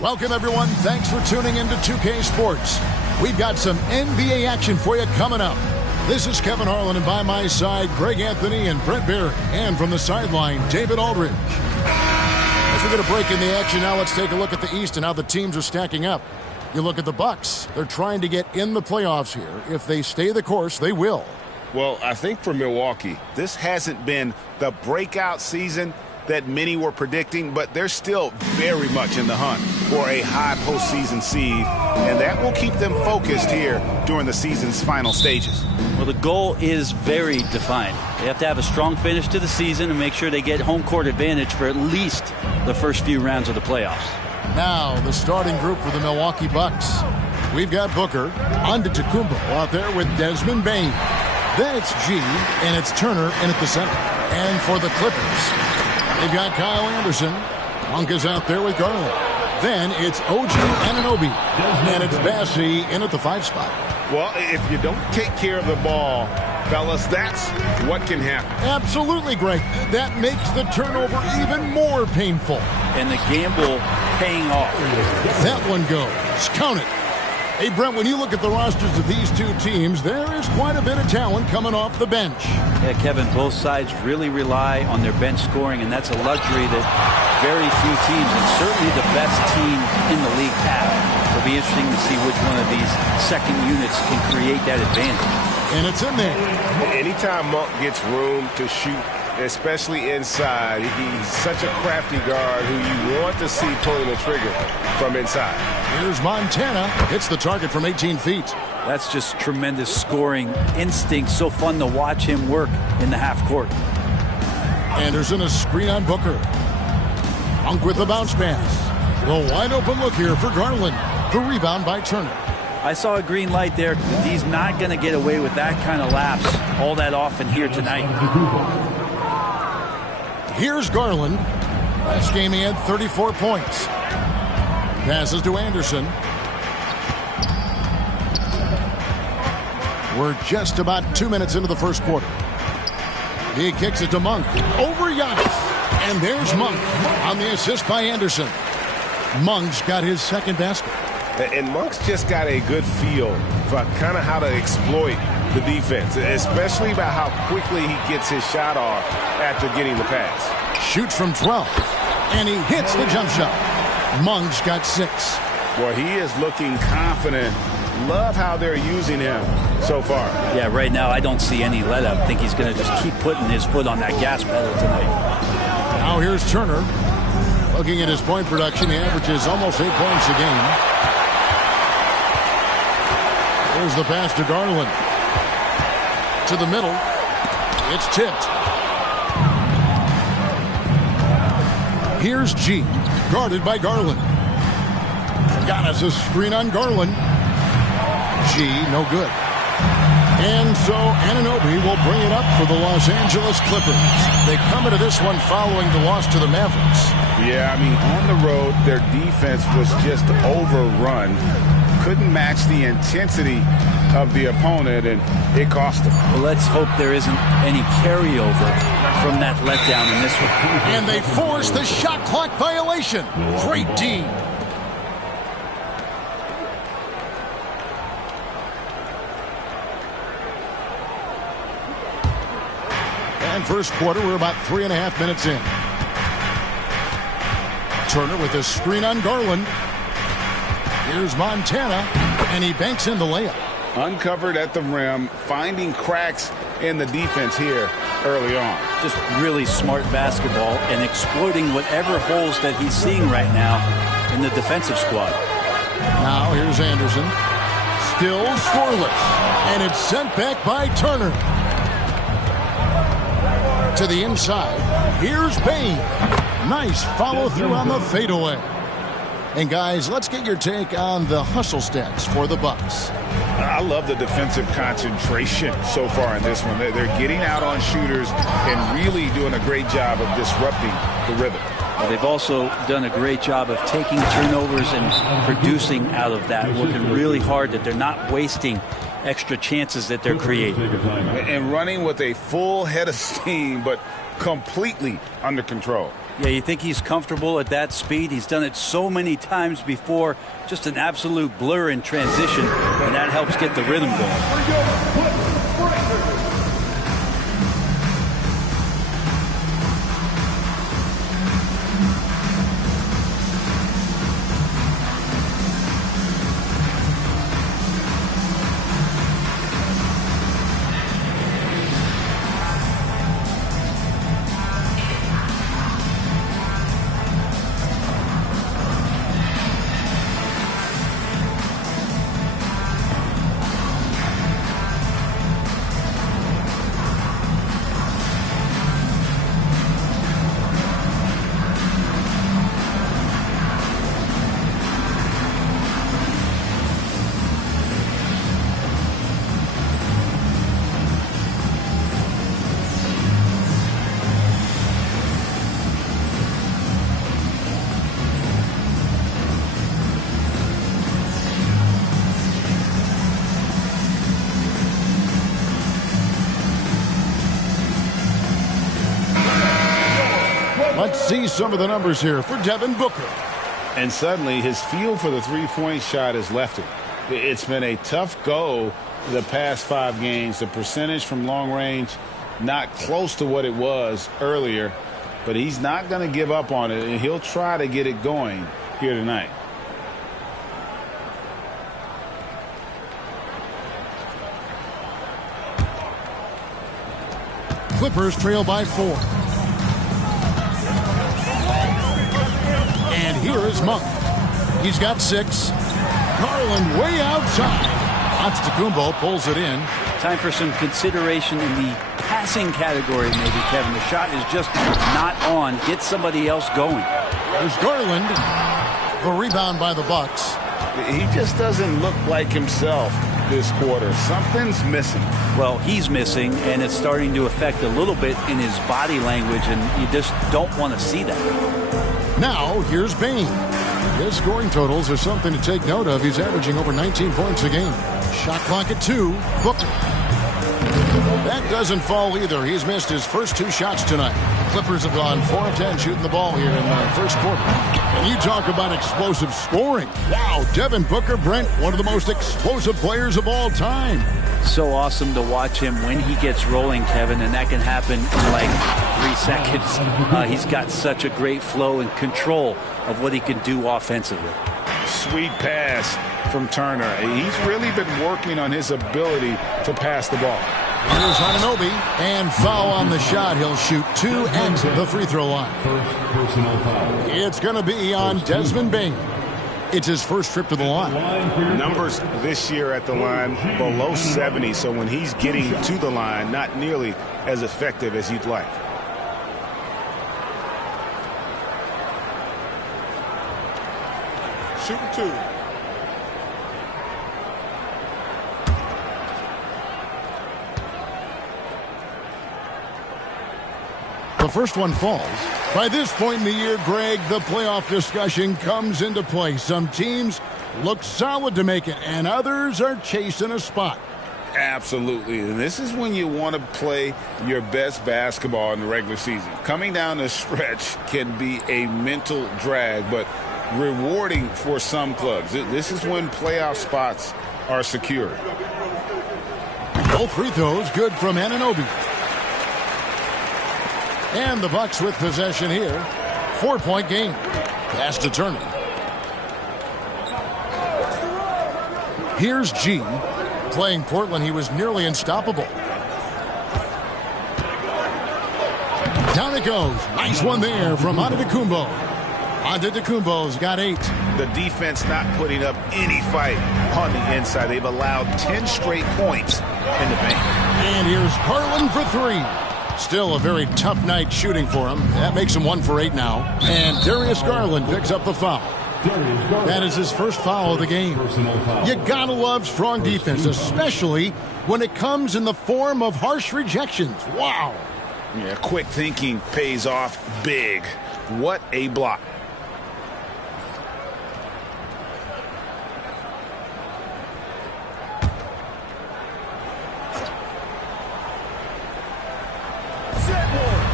Welcome, everyone. Thanks for tuning in to 2K Sports. We've got some NBA action for you coming up. This is Kevin Harlan, and by my side, Greg Anthony and Brent Barry. And from the sideline, David Aldridge. As we get a break in the action now, let's take a look at the East and how the teams are stacking up. You look at the Bucks. They're trying to get in the playoffs here. If they stay the course, they will. Well, I think for Milwaukee, this hasn't been the breakout season that many were predicting, but they're still very much in the hunt for a high postseason seed, and that will keep them focused here during the season's final stages. Well, the goal is very defined. They have to have a strong finish to the season and make sure they get home court advantage for at least the first few rounds of the playoffs. Now, the starting group for the Milwaukee Bucks. We've got Booker, Antetokounmpo out there with Desmond Bane. Then it's G, and it's Turner in at the center. And for the Clippers, they've got Kyle Anderson. Monk is out there with Garland. Then it's OG Anunoby, and it's Bassey in at the 5 spot. Well, if you don't take care of the ball, fellas, that's what can happen. Absolutely, Greg. That makes the turnover even more painful. And the gamble paying off. That one goes. Count it. Hey, Brent, when you look at the rosters of these two teams, there is quite a bit of talent coming off the bench. Yeah, Kevin, both sides really rely on their bench scoring, and that's a luxury that very few teams, and certainly the best team in the league, have. It'll be interesting to see which one of these second units can create that advantage. And it's in there. Anytime Monk gets room to shoot, especially inside, he's such a crafty guard who you want to see pulling the trigger from inside. Here's Montana. Hits the target from 18 feet. That's just tremendous scoring instinct. So fun to watch him work in the half court. Anderson, a screen on Booker. Monk with the bounce pass. The wide open look here for Garland. The rebound by Turner. I saw a green light there. He's not going to get away with that kind of lapse all that often here tonight. Here's Garland. Last game he had 34 points. Passes to Anderson. We're just about 2 minutes into the first quarter. He kicks it to Monk. Over Giannis. And there's Monk on the assist by Anderson. Monk's got his second basket. And Monk's just got a good feel for kind of how to exploit the defense, especially about how quickly he gets his shot off after getting the pass. Shoots from 12, and he hits the jump shot. Monk's got 6. Well, he is looking confident. Love how they're using him so far. Yeah, right now I don't see any let up. I think he's going to just keep putting his foot on that gas pedal tonight. Now here's Turner. Looking at his point production, he averages almost 8 points a game. Here's the pass to Garland. To the middle. It's tipped. Here's G. Guarded by Garland. Giannis a screen on Garland. G, no good. And so Anunoby will bring it up for the Los Angeles Clippers. They come into this one following the loss to the Mavericks. Yeah, I mean, on the road, their defense was just overrun. Couldn't match the intensity of the opponent, and it cost them. Well, let's hope there isn't any carryover from that letdown in this one. And they force the shot clock violation. Great D. And first quarter, we're about 3.5 minutes in. Turner with a screen on Garland. Here's Montana, and he banks in the layup. Uncovered at the rim, finding cracks in the defense here early on. Just really smart basketball and exploiting whatever holes that he's seeing right now in the defensive squad. Now here's Anderson. Still scoreless, and it's sent back by Turner. To the inside. Here's Bane. Nice follow through on the fadeaway. And guys, let's get your take on the hustle stats for the Bucks. I love the defensive concentration so far in this one. They're getting out on shooters and really doing a great job of disrupting the rhythm. They've also done a great job of taking turnovers and producing out of that, working really hard that they're not wasting extra chances that they're creating. And running with a full head of steam, but completely under control. Yeah, you think he's comfortable at that speed? He's done it so many times before. Just an absolute blur in transition, and that helps get the rhythm going. Let's see some of the numbers here for Devin Booker. And suddenly his feel for the three-point shot has left him. It's been a tough go the past 5 games. The percentage from long range not close to what it was earlier, but he's not going to give up on it, and he'll try to get it going here tonight. Clippers trail by 4. And here is Monk. He's got 6. Garland way outside. Antetokounmpo pulls it in. Time for some consideration in the passing category, maybe, Kevin. The shot is just not on. Get somebody else going. There's Garland. The rebound by the Bucks. He just doesn't look like himself this quarter. Something's missing. Well, he's missing, and it's starting to affect a little bit in his body language, and you just don't want to see that. Now, here's Bain. His scoring totals are something to take note of. He's averaging over 19 points a game. Shot clock at 2. Booker. That doesn't fall either. He's missed his first 2 shots tonight. The Clippers have gone 4 of 10 shooting the ball here in the first quarter. And you talk about explosive scoring. Wow, Devin Booker, Brent, one of the most explosive players of all time. So awesome to watch him when he gets rolling, Kevin, and that can happen in like 3 seconds. He's got such a great flow and control of what he can do offensively. Sweet pass from Turner. He's really been working on his ability to pass the ball. Here's Anunoby, and foul on the shot. He'll shoot 2 at the free throw line. First personal foul. It's going to be on Desmond Bain. It's his first trip to the line. Numbers this year at the line below 70, so when he's getting to the line, not nearly as effective as you'd like. Shooting 2. The first one falls. By this point in the year, Greg, the playoff discussion comes into play. Some teams look solid to make it, and others are chasing a spot. Absolutely. And this is when you want to play your best basketball in the regular season. Coming down the stretch can be a mental drag, but rewarding for some clubs. This is when playoff spots are secure. Both free throws good from Anunoby. And the Bucks with possession here. 4-point game. Pass to Turner. Here's G. Playing Portland, he was nearly unstoppable. Down it goes. Nice one there from Antetokounmpo. Antetokounmpo's got 8. The defense not putting up any fight on the inside. They've allowed 10 straight points in the paint. And here's Garland for 3. Still a very tough night shooting for him. That makes him 1 for 8 now. And Darius Garland picks up the foul. That is his first foul of the game. You gotta love strong defense, especially when it comes in the form of harsh rejections. Wow. Yeah, quick thinking pays off big. What a block.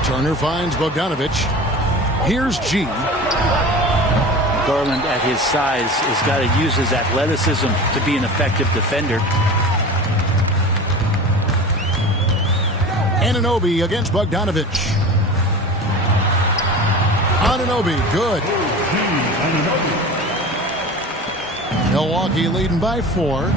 Turner finds Bogdanovich. Here's G. Garland at his size has got to use his athleticism to be an effective defender. Anunoby against Bogdanovich. Anunoby, good. Milwaukee leading by 4.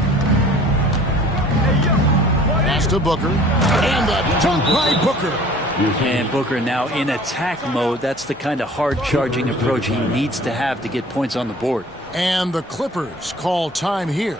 Pass to Booker. And the dunk by Booker. And Booker now in attack mode. That's the kind of hard-charging approach he needs to have to get points on the board. And the Clippers call time here.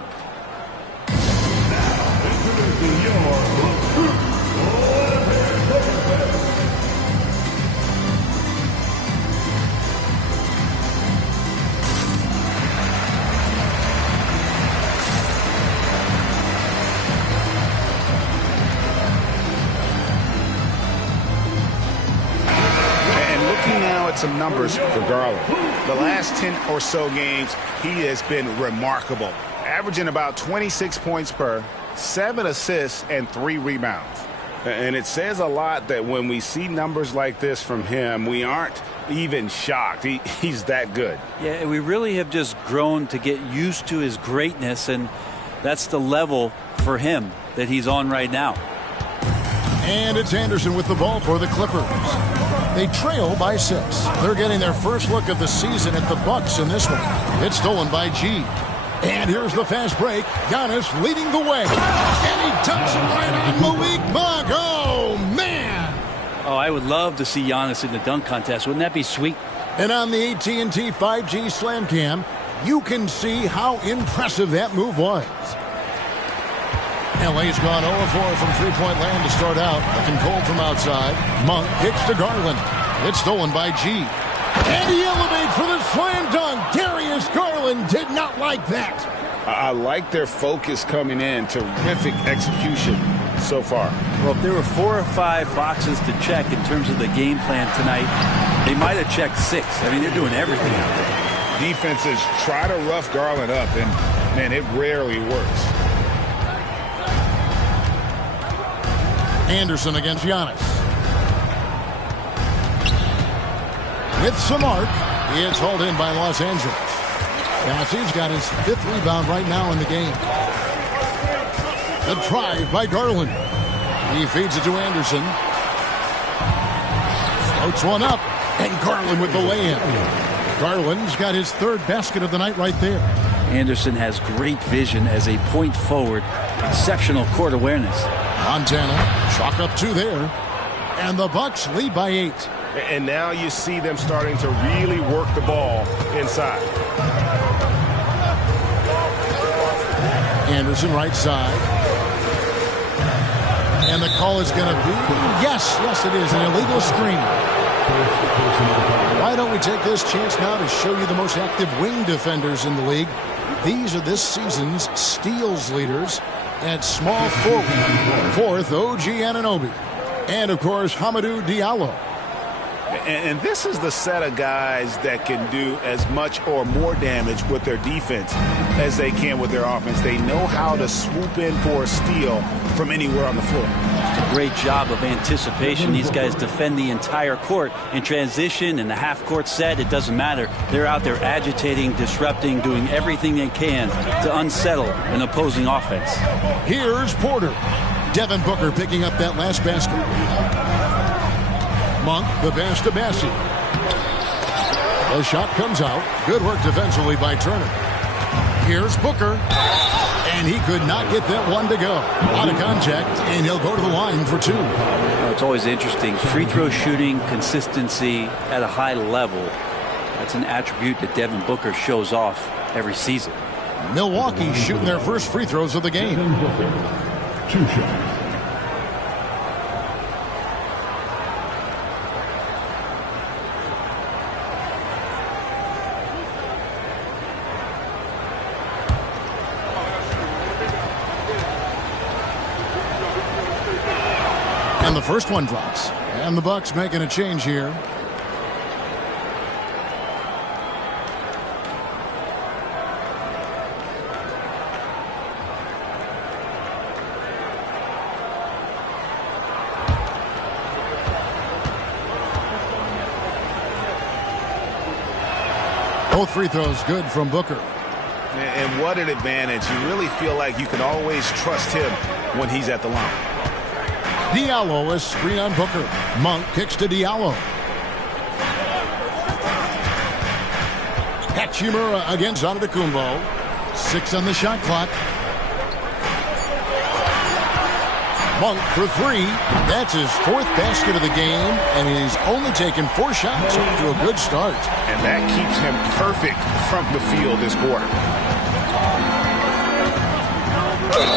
Some numbers for Garland. The last 10 or so games, he has been remarkable, averaging about 26 points per, 7 assists, and 3 rebounds. And it says a lot that when we see numbers like this from him, we aren't even shocked. He's that good. Yeah, we really have just grown to get used to his greatness, and that's the level for him that he's on right now. And it's Anderson with the ball for the Clippers. They trail by 6. They're getting their first look of the season at the Bucks in this one. It's stolen by G. And here's the fast break. Giannis leading the way. And he dumps it right on Malik Monk. Oh, man. Oh, I would love to see Giannis in the dunk contest. Wouldn't that be sweet? And on the AT&T 5G Slam Cam, you can see how impressive that move was. LA's gone 0-4 from three-point land to start out. Looking cold from outside. Monk kicks to Garland. It's stolen by G. And he elevates for the slam dunk. Darius Garland did not like that. I like their focus coming in. Terrific execution so far. Well, if there were 4 or 5 boxes to check in terms of the game plan tonight, they might have checked 6. I mean, they're doing everything out there. Defenses try to rough Garland up, and, man, it rarely works. Anderson against Giannis. With some arc, it's hauled in by Los Angeles. Bassey's got his 5th rebound right now in the game. The drive by Garland. He feeds it to Anderson. Floats one up, and Garland with the lay-in. Garland's got his 3rd basket of the night right there. Anderson has great vision as a point forward. Exceptional court awareness. Montana, chalk up 2 there. And the Bucks lead by 8. And now you see them starting to really work the ball inside. Anderson right side. And the call is going to be, yes, it is, an illegal screen. Why don't we take this chance now to show you the most active wing defenders in the league? These are this season's steals leaders. At small forward, 4th, OG Anunoby. And, of course, Hamidou Diallo. And this is the set of guys that can do as much or more damage with their defense as they can with their offense. They know how to swoop in for a steal from anywhere on the floor. It's a great job of anticipation. These guys defend the entire court in transition, in the half-court set. It doesn't matter. They're out there agitating, disrupting, doing everything they can to unsettle an opposing offense. Here's Porter. Devin Booker picking up that last basket. Monk, the pass to Bassey. The shot comes out. Good work defensively by Turner. Here's Booker. And he could not get that one to go. Out of contact, and he'll go to the line for 2. It's always interesting. Free throw shooting, consistency at a high level. That's an attribute that Devin Booker shows off every season. Milwaukee shooting their first free throws of the game. 2 shots. And the first one drops. And the Bucks making a change here. Both free throws good from Booker. And what an advantage. You really feel like you can always trust him when he's at the line. Diallo, a screen on Booker. Monk kicks to Diallo. Hachimura against Antetokounmpo. 6 on the shot clock. Monk for 3. That's his 4th basket of the game, and he's only taken 4 shots to a good start. And that keeps him perfect from the field this quarter.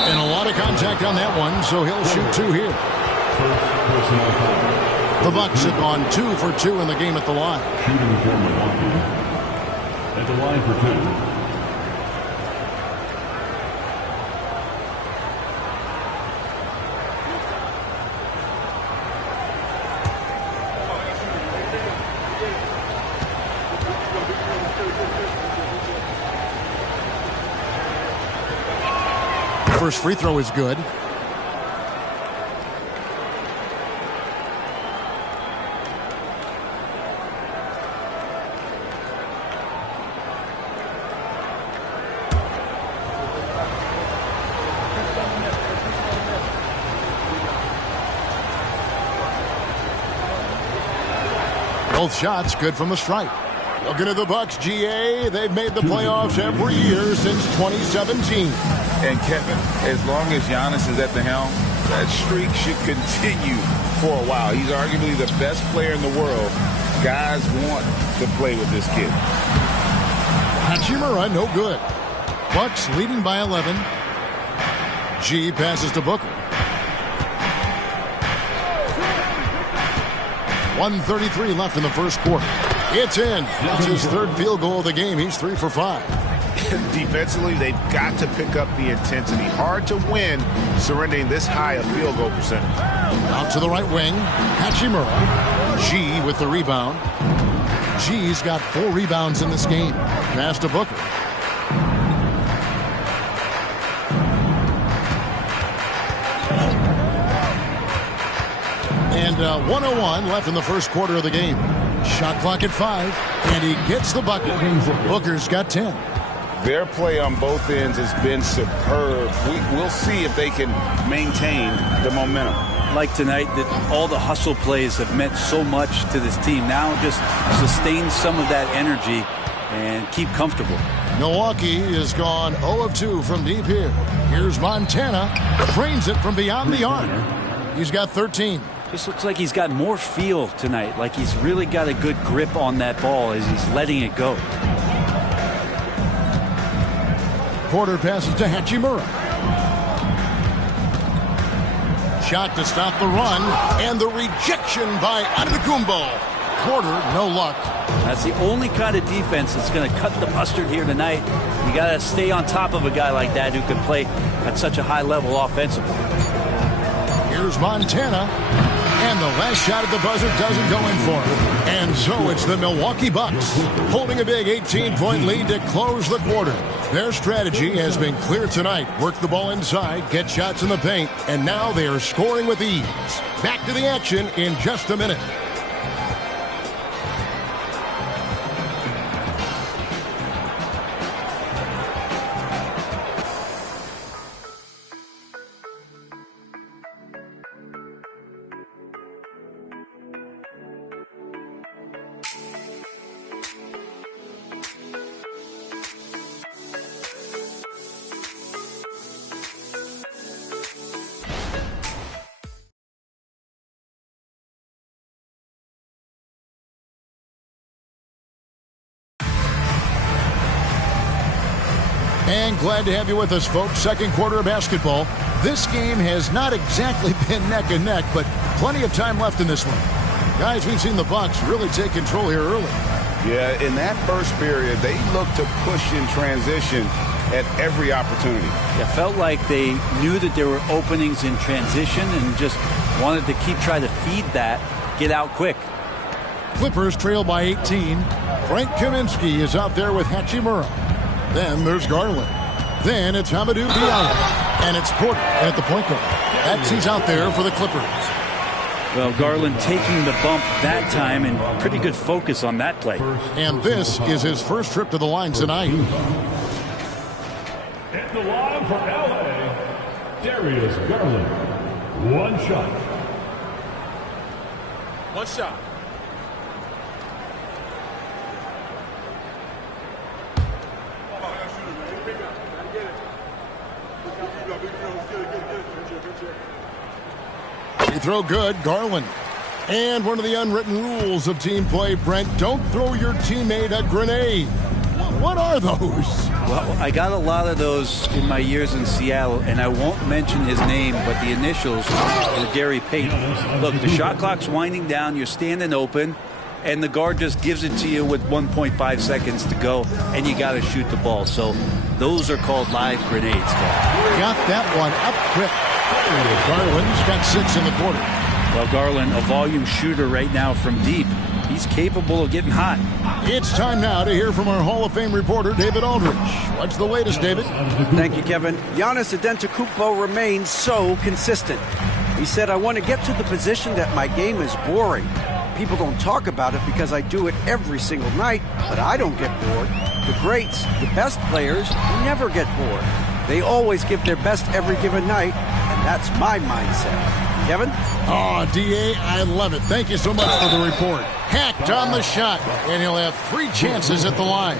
And a lot of contact on that one, so he'll shoot 2 here. The Bucks have gone 2 for 2 in the game at the line. Shooting for Milwaukee. At the line for 2. First free throw is good. Both shots good from the stripe. Looking at the Bucks, GA, they've made the playoffs every year since 2017. And Kevin, as long as Giannis is at the helm, that streak should continue for a while. He's arguably the best player in the world. Guys want to play with this kid. Hachimura, no good. Bucks leading by 11. G passes to Booker. 1:33 left in the first quarter. It's in. That's his third field goal of the game. He's 3 for 5. Defensively, they've got to pick up the intensity. Hard to win surrendering this high a field goal percentage. Out to the right wing. Hachimura. G with the rebound. G's got 4 rebounds in this game. Pass to Booker. And 1:01 left in the first quarter of the game. Shot clock at 5, and he gets the bucket. Booker's got 10. Their play on both ends has been superb. We'll see if they can maintain the momentum. Like tonight, that all the hustle plays have meant so much to this team. Now just sustain some of that energy and keep comfortable. Milwaukee has gone 0 of 2 from deep here. Here's Montana. Drains it from beyond the arc. He's got 13. Just looks like he's got more feel tonight, like he's really got a good grip on that ball as he's letting it go. Porter passes to Hachimura. Shot to stop the run, and the rejection by Antetokounmpo. Porter, no luck. That's the only kind of defense that's going to cut the mustard here tonight. You got to stay on top of a guy like that who can play at such a high level offensively. Here's Montana. And the last shot at the buzzer doesn't go in for him. And so it's the Milwaukee Bucks holding a big 18-point lead to close the quarter. Their strategy has been clear tonight. Work the ball inside, get shots in the paint, and now they are scoring with ease. Back to the action in just a minute. And glad to have you with us, folks. Second quarter of basketball. This game has not exactly been neck and neck, but plenty of time left in this one. Guys, we've seen the Bucks really take control here early. Yeah, in that first period, they looked to push in transition at every opportunity. It felt like they knew that there were openings in transition and just wanted to keep trying to feed that, get out quick. Clippers trail by 18. Frank Kaminsky is out there with Hachimura. Then there's Garland. Then it's Hamidou Diallo. And it's Porter at the point guard. He's out there for the Clippers. Well, Garland taking the bump that time and pretty good focus on that play. And this is his first trip to the line tonight. At the line for LA, Darius Garland. One shot. One shot. Free throw good, Garland. And one of the unwritten rules of team play, Brent, don't throw your teammate a grenade. What are those? Well, I got a lot of those in my years in Seattle, and I won't mention his name, but the initials were Gary Payton. Look, the shot clock's winding down, you're standing open, and the guard just gives it to you with 1.5 seconds to go, and you got to shoot the ball. So those are called live grenades. Got that one up quick. Garland's got 6 in the quarter. Well, Garland, a volume shooter right now from deep. He's capable of getting hot. It's time now to hear from our Hall of Fame reporter, David Aldridge. What's the latest, David? Thank you, Kevin. Giannis Antetokounmpo remains so consistent. He said, I want to get to the position that my game is boring. People don't talk about it because I do it every single night, but I don't get bored. The greats, the best players, never get bored. They always give their best every given night, and that's my mindset. Kevin? Oh, D.A., I love it. Thank you so much for the report. Hacked on the shot, and he'll have 3 chances at the line.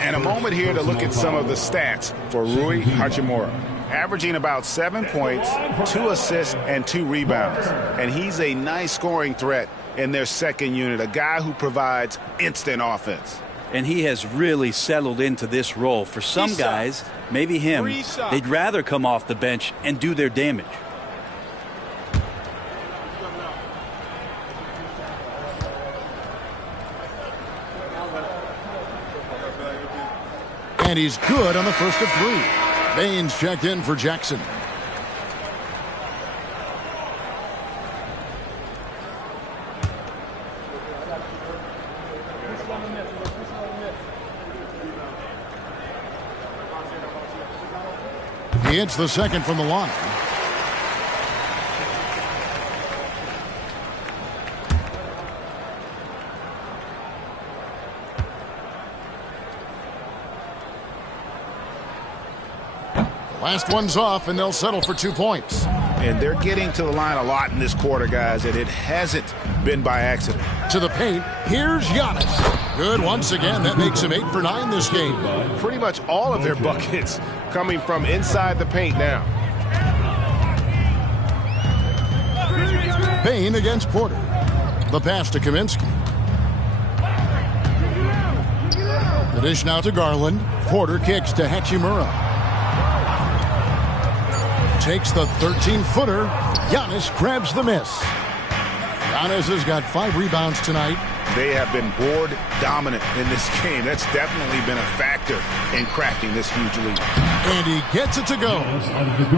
And a moment here to look at some of the stats for Rui Hachimura. Averaging about 7 points, 2 assists, and 2 rebounds. And he's a nice scoring threat in their second unit, a guy who provides instant offense. And he has really settled into this role. For some guys, maybe him, they'd rather come off the bench and do their damage. And he's good on the first of 3. Baines checked in for Jackson. He hits the second from the line. Last one's off, and they'll settle for 2 points. And they're getting to the line a lot in this quarter, guys, and it hasn't been by accident. To the paint, here's Giannis. Good once again. That makes him 8 for 9 this game. Pretty much all of their buckets coming from inside the paint now. Payne against Porter. The pass to Kaminsky. The dish now to Garland. Porter kicks to Hachimura. Takes the 13-footer. Giannis grabs the miss. Giannis has got 5 rebounds tonight. They have been board dominant in this game. That's definitely been a factor in crafting this huge lead. And he gets it to go.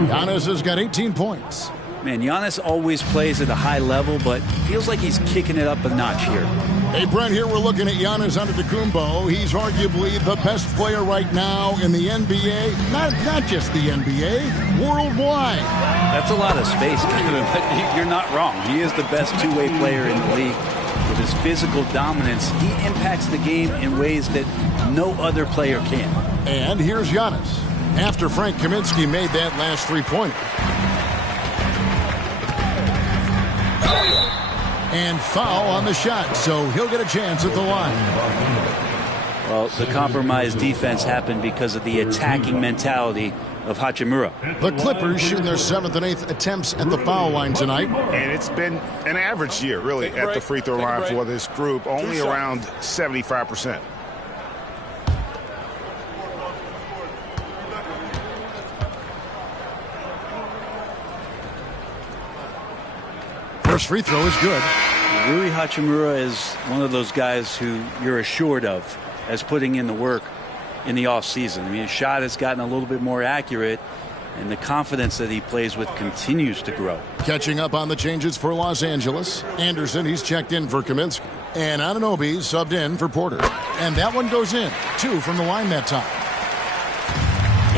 Giannis has got 18 points. Man, Giannis always plays at a high level, but feels like he's kicking it up a notch here. Hey, Brent, here we're looking at Giannis Antetokounmpo. He's arguably the best player right now in the NBA. Not just the NBA, worldwide. That's a lot of space, Kevin, but you're not wrong. He is the best two-way player in the league. With his physical dominance, he impacts the game in ways that no other player can. And here's Giannis after Frank Kaminsky made that last three-pointer. And foul on the shot, so he'll get a chance at the line. Well, the compromised defense happened because of the attacking mentality of Hachimura. The Clippers shooting their 7th and 8th attempts at the foul line tonight. And it's been an average year, really, at the free throw line for this group, only around 75%. First free throw is good. Rui Hachimura is one of those guys who you're assured of as putting in the work in the offseason. I mean, his shot has gotten a little bit more accurate, and the confidence that he plays with continues to grow. Catching up on the changes for Los Angeles. Anderson, he's checked in for Kaminsky. And Anunoby subbed in for Porter. And that one goes in. 2 from the line that time.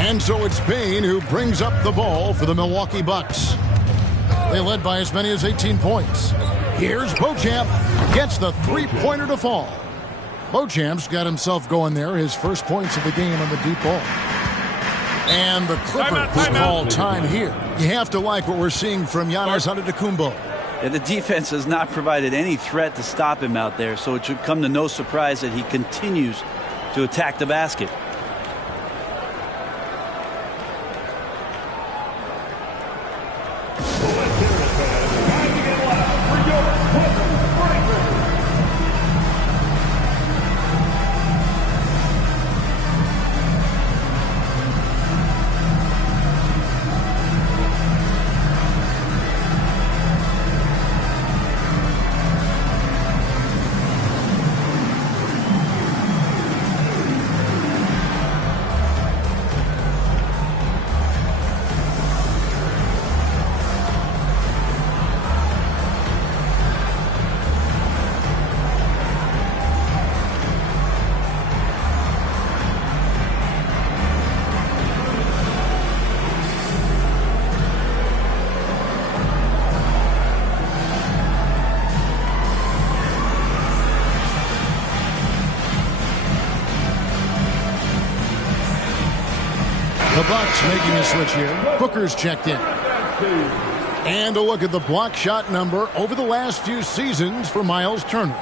And so it's Payne who brings up the ball for the Milwaukee Bucks. They led by as many as 18 points. Here's Beauchamp. Gets the three-pointer to fall. Beauchamp's got himself going there. His first points of the game on the deep ball. And the Clippers call time here. You have to like what we're seeing from Giannis Antetokounmpo. And the defense has not provided any threat to stop him out there, so it should come to no surprise that he continues to attack the basket. The Bucks making a switch here. Booker's checked in. And a look at the block shot number over the last few seasons for Miles Turner.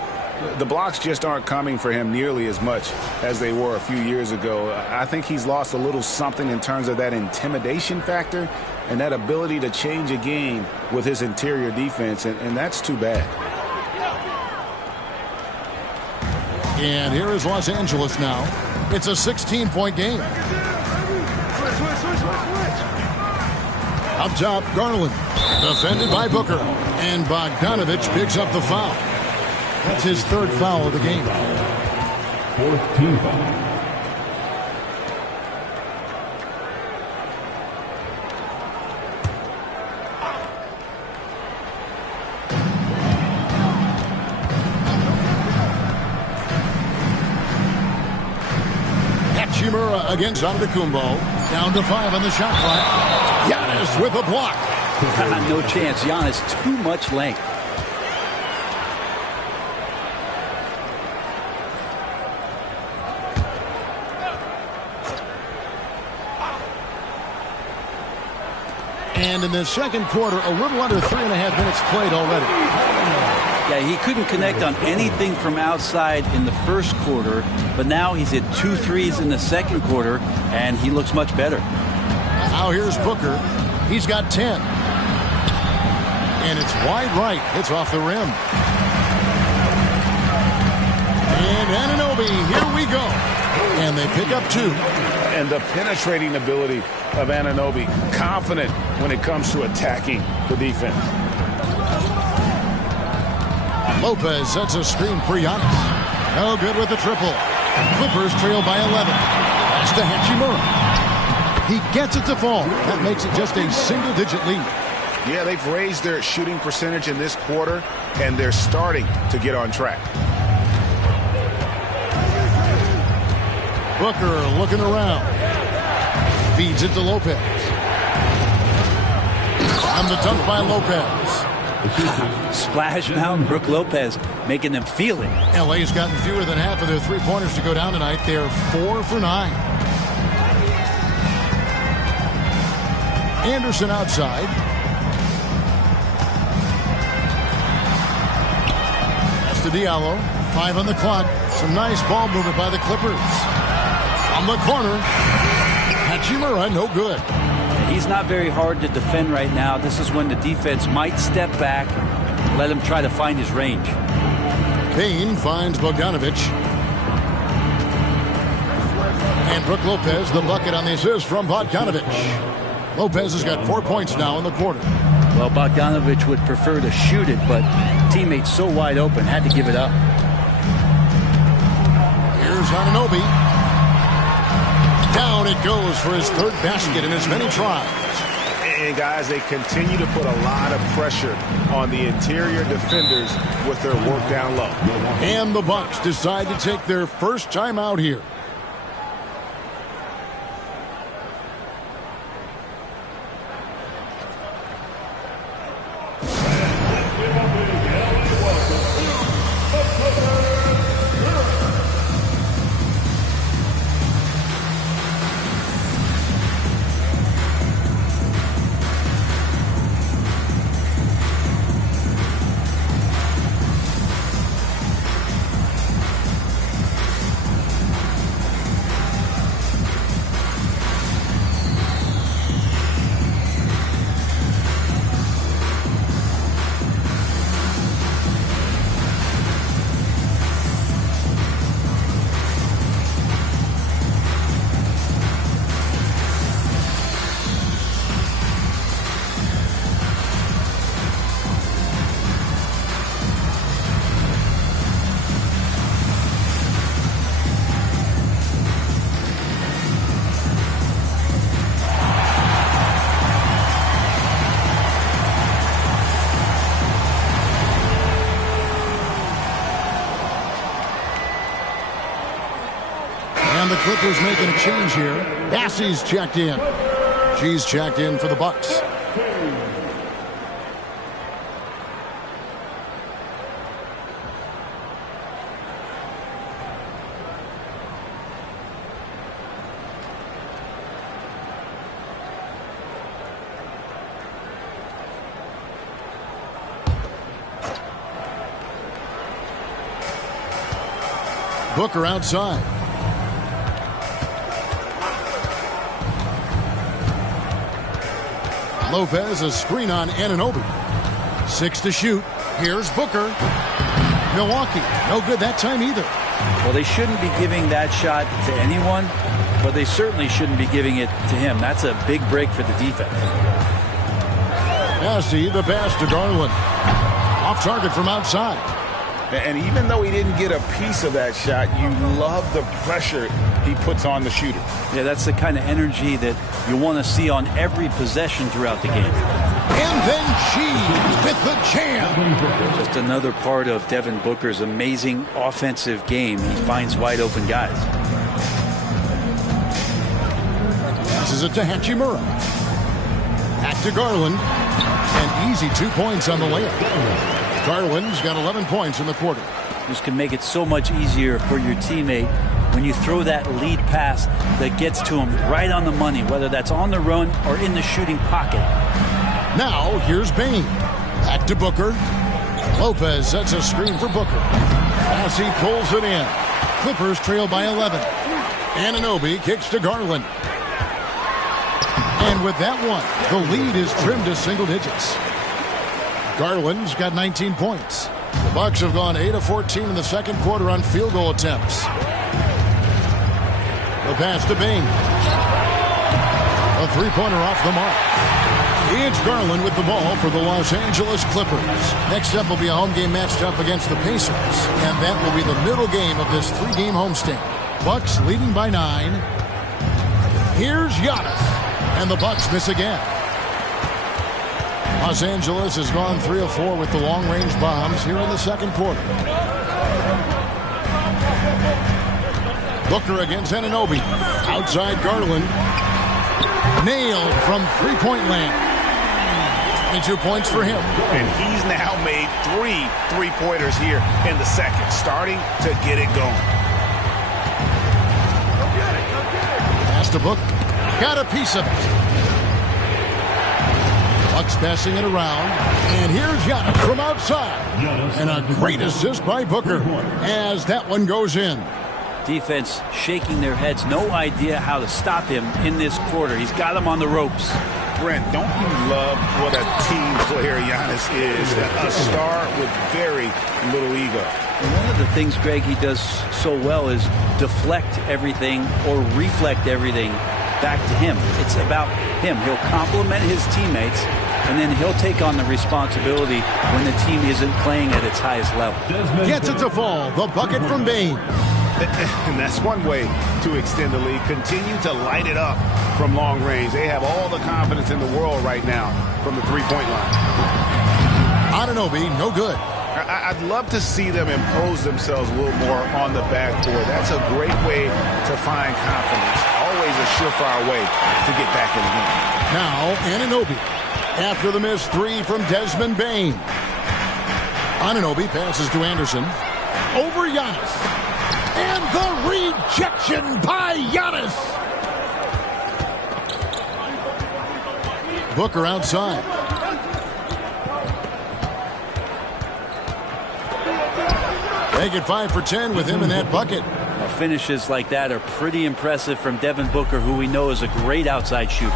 The blocks just aren't coming for him nearly as much as they were a few years ago. I think he's lost a little something in terms of that intimidation factor and that ability to change a game with his interior defense, and that's too bad. And here is Los Angeles now. It's a 16-point game. Up top, Garland. Defended by Booker. And Bogdanovich picks up the foul. That's his third foul of the game. Fourth team foul. Hachimura against Antetokounmpo. Down to 5 on the shot clock. Giannis with a block. No chance. Giannis, too much length. And in the second quarter, a little under 3.5 minutes played already. Yeah, he couldn't connect on anything from outside in the first quarter, but now he's hit 2 threes in the second quarter, and he looks much better. Now here's Booker. He's got 10. And it's wide right. It's off the rim. And Anunoby, here we go. And they pick up 2. And the penetrating ability of Anunoby, confident when it comes to attacking the defense. Lopez sets a screen for Giannis. No good with the triple. Clippers trail by 11. Pass to Hachimura. He gets it to fall. That makes it just a single-digit lead. Yeah, they've raised their shooting percentage in this quarter, and they're starting to get on track. Booker looking around. Feeds it to Lopez. And the dunk by Lopez. Splash Mountain, Brook Lopez making them feel it. LA's gotten fewer than half of their three-pointers to go down tonight. They're 4 for 9. Anderson outside. That's to Diallo. 5 on the clock. Some nice ball movement by the Clippers. On the corner. Hachimura, no good. He's not very hard to defend right now. This is when the defense might step back, let him try to find his range. Payne finds Bogdanovich. And Brook Lopez, the bucket on the assist from Bogdanovich. Lopez has got 4 points now in the quarter. Well, Bogdanovich would prefer to shoot it, but teammates so wide open, had to give it up. Here's Anunoby. Down it goes for his third basket in as many tries. And guys, they continue to put a lot of pressure on the interior defenders with their work down low. And the Bucks decide to take their first time out here. And the Clippers making a change here. Bassey's checked in. She's checked in for the Bucks. Booker outside. Lopez, a screen on Anunoby. 6 to shoot. Here's Booker. Milwaukee, no good that time either. Well, they shouldn't be giving that shot to anyone, but they certainly shouldn't be giving it to him. That's a big break for the defense. Massey, the pass to Garland. Off target from outside. And even though he didn't get a piece of that shot, you love the pressure he puts on the shooter. Yeah, that's the kind of energy that you want to see on every possession throughout the game. And then she with the jam. Just another part of Devin Booker's amazing offensive game. He finds wide open guys. Passes it to Hachimura. Back to Garland. An easy 2 points on the layup. Garland's got 11 points in the quarter. This can make it so much easier for your teammate when you throw that lead pass that gets to him right on the money, whether that's on the run or in the shooting pocket. Now, here's Bain. Back to Booker. Lopez sets a screen for Booker. As he pulls it in. Clippers trail by 11. Anunoby kicks to Garland. And with that one, the lead is trimmed to single digits. Garland's got 19 points. The Bucks have gone 8 of 14 in the second quarter on field goal attempts. The pass to Bain. A three-pointer off the mark. It's Garland with the ball for the Los Angeles Clippers. Next up will be a home game matched up against the Pacers. And that will be the middle game of this three-game homestand. Bucks leading by 9. Here's Giannis. And the Bucks miss again. Los Angeles has gone 3 of 4 with the long-range bombs here in the second quarter. Booker against Anunoby. Outside Garland. Nailed from three-point land. 22 points for him. And he's now made 3 three-pointers here in the second, starting to get it going. Pass to Booker. Got a piece of it. Bucks passing it around. And here's Giannis from outside. And a great assist by Booker as that one goes in. Defense shaking their heads. No idea how to stop him in this quarter. He's got him on the ropes. Brent, don't you love what a team player Giannis is? A star with very little ego. And one of the things, Greg, he does so well is deflect everything or reflect everything back to him. It's about him. He'll compliment his teammates, and then he'll take on the responsibility when the team isn't playing at its highest level. Gets it to fall. The bucket from Bain. And that's one way to extend the lead. Continue to light it up from long range. They have all the confidence in the world right now from the three-point line. Anunoby, no good. I'd love to see them impose themselves a little more on the backboard. That's a great way to find confidence. Always a surefire way to get back in the game. Now, Anunoby. After the missed 3 from Desmond Bain. Anunoby passes to Anderson. Over Giannis. And the rejection by Giannis. Booker outside. Make it 5 for 10 with him in that bucket. Well, finishes like that are pretty impressive from Devin Booker, who we know is a great outside shooter.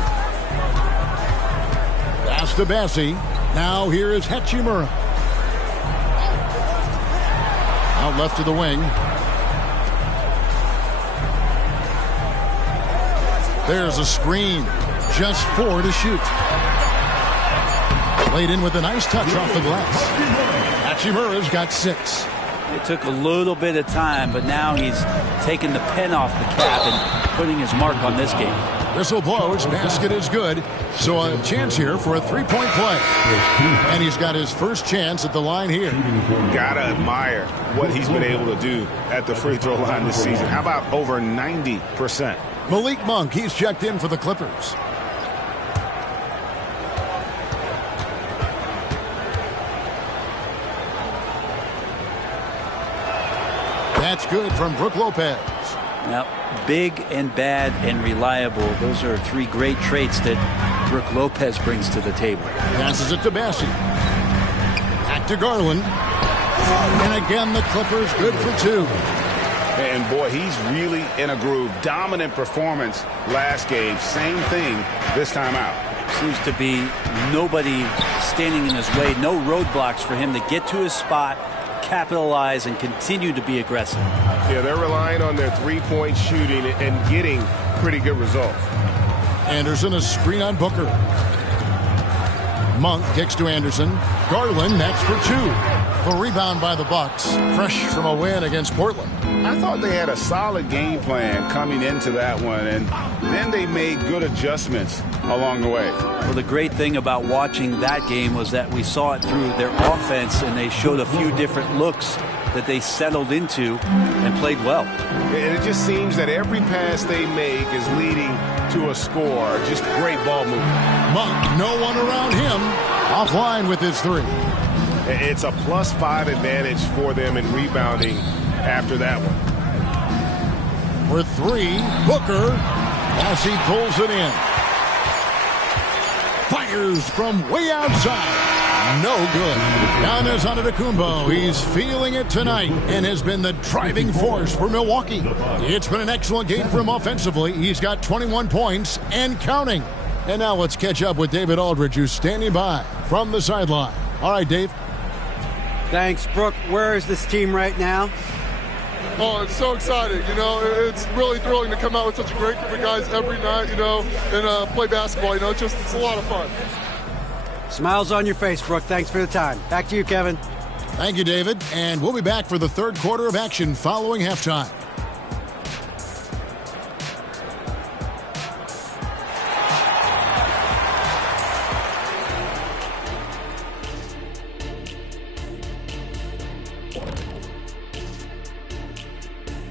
Pass to Bassey. Now here is Hachimura. Out left to the wing. There's a screen. Just 4 to shoot. Laid in with a nice touch off the glass. Hachimura's got 6. It took a little bit of time, but now he's taking the pen off the cap and putting his mark on this game. Whistle blows. Basket is good. So a chance here for a three-point play. And he's got his first chance at the line here. Gotta admire what he's been able to do at the free throw line this season. How about over 90%? Malik Monk, he's checked in for the Clippers. That's good from Brook Lopez. Now, big and bad and reliable. Those are 3 great traits that Brook Lopez brings to the table. Passes it to Bassey. Back to Garland. And again, the Clippers good for 2. And boy, he's really in a groove. Dominant performance last game. Same thing this time out. Seems to be nobody standing in his way. No roadblocks for him to get to his spot, capitalize, and continue to be aggressive. Yeah, they're relying on their three-point shooting and getting pretty good results. Anderson, a screen on Booker. Monk kicks to Anderson. Garland next for two. A rebound by the Bucks, fresh from a win against Portland. I thought they had a solid game plan coming into that one, and then they made good adjustments along the way. Well, the great thing about watching that game was that we saw it through their offense, and they showed a few different looks that they settled into and played well. And it just seems that every pass they make is leading to a score. Just great ball movement. Monk, no one around him, offline with his three. It's a +5 advantage for them in rebounding after that one. For three, Booker, as he pulls it in. Fires from way outside. No good. Giannis Antetokounmpo, he's feeling it tonight and has been the driving force for Milwaukee. It's been an excellent game for him offensively. He's got 21 points and counting. And now let's catch up with David Aldridge, who's standing by from the sideline. All right, Dave. Thanks, Brooke. Where is this team right now? Oh, it's so exciting. You know, it's really thrilling to come out with such a great group of guys every night, you know, and play basketball. You know, it's a lot of fun. Smiles on your face, Brooke. Thanks for the time. Back to you, Kevin. Thank you, David. And we'll be back for the third quarter of action following halftime.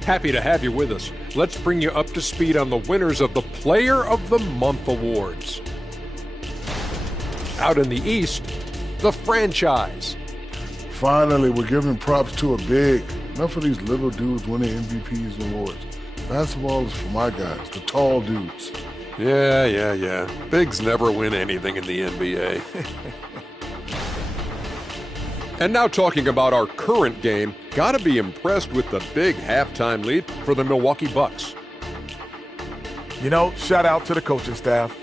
Happy to have you with us. Let's bring you up to speed on the winners of the Player of the Month awards. Out in the East, the franchise. Finally, we're giving props to a big. Enough of these little dudes winning MVPs and awards. Basketball is for my guys, the tall dudes. Yeah. Bigs never win anything in the NBA. And now talking about our current game, gotta be impressed with the big halftime lead for the Milwaukee Bucks. You know, shout out to the coaching staff.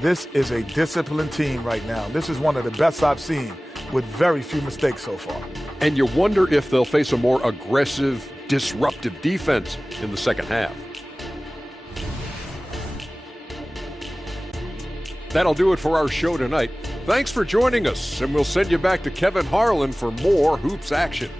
This is a disciplined team right now. This is one of the best I've seen with very few mistakes so far. And you wonder if they'll face a more aggressive, disruptive defense in the second half. That'll do it for our show tonight. Thanks for joining us, and we'll send you back to Kevin Harlan for more Hoops action.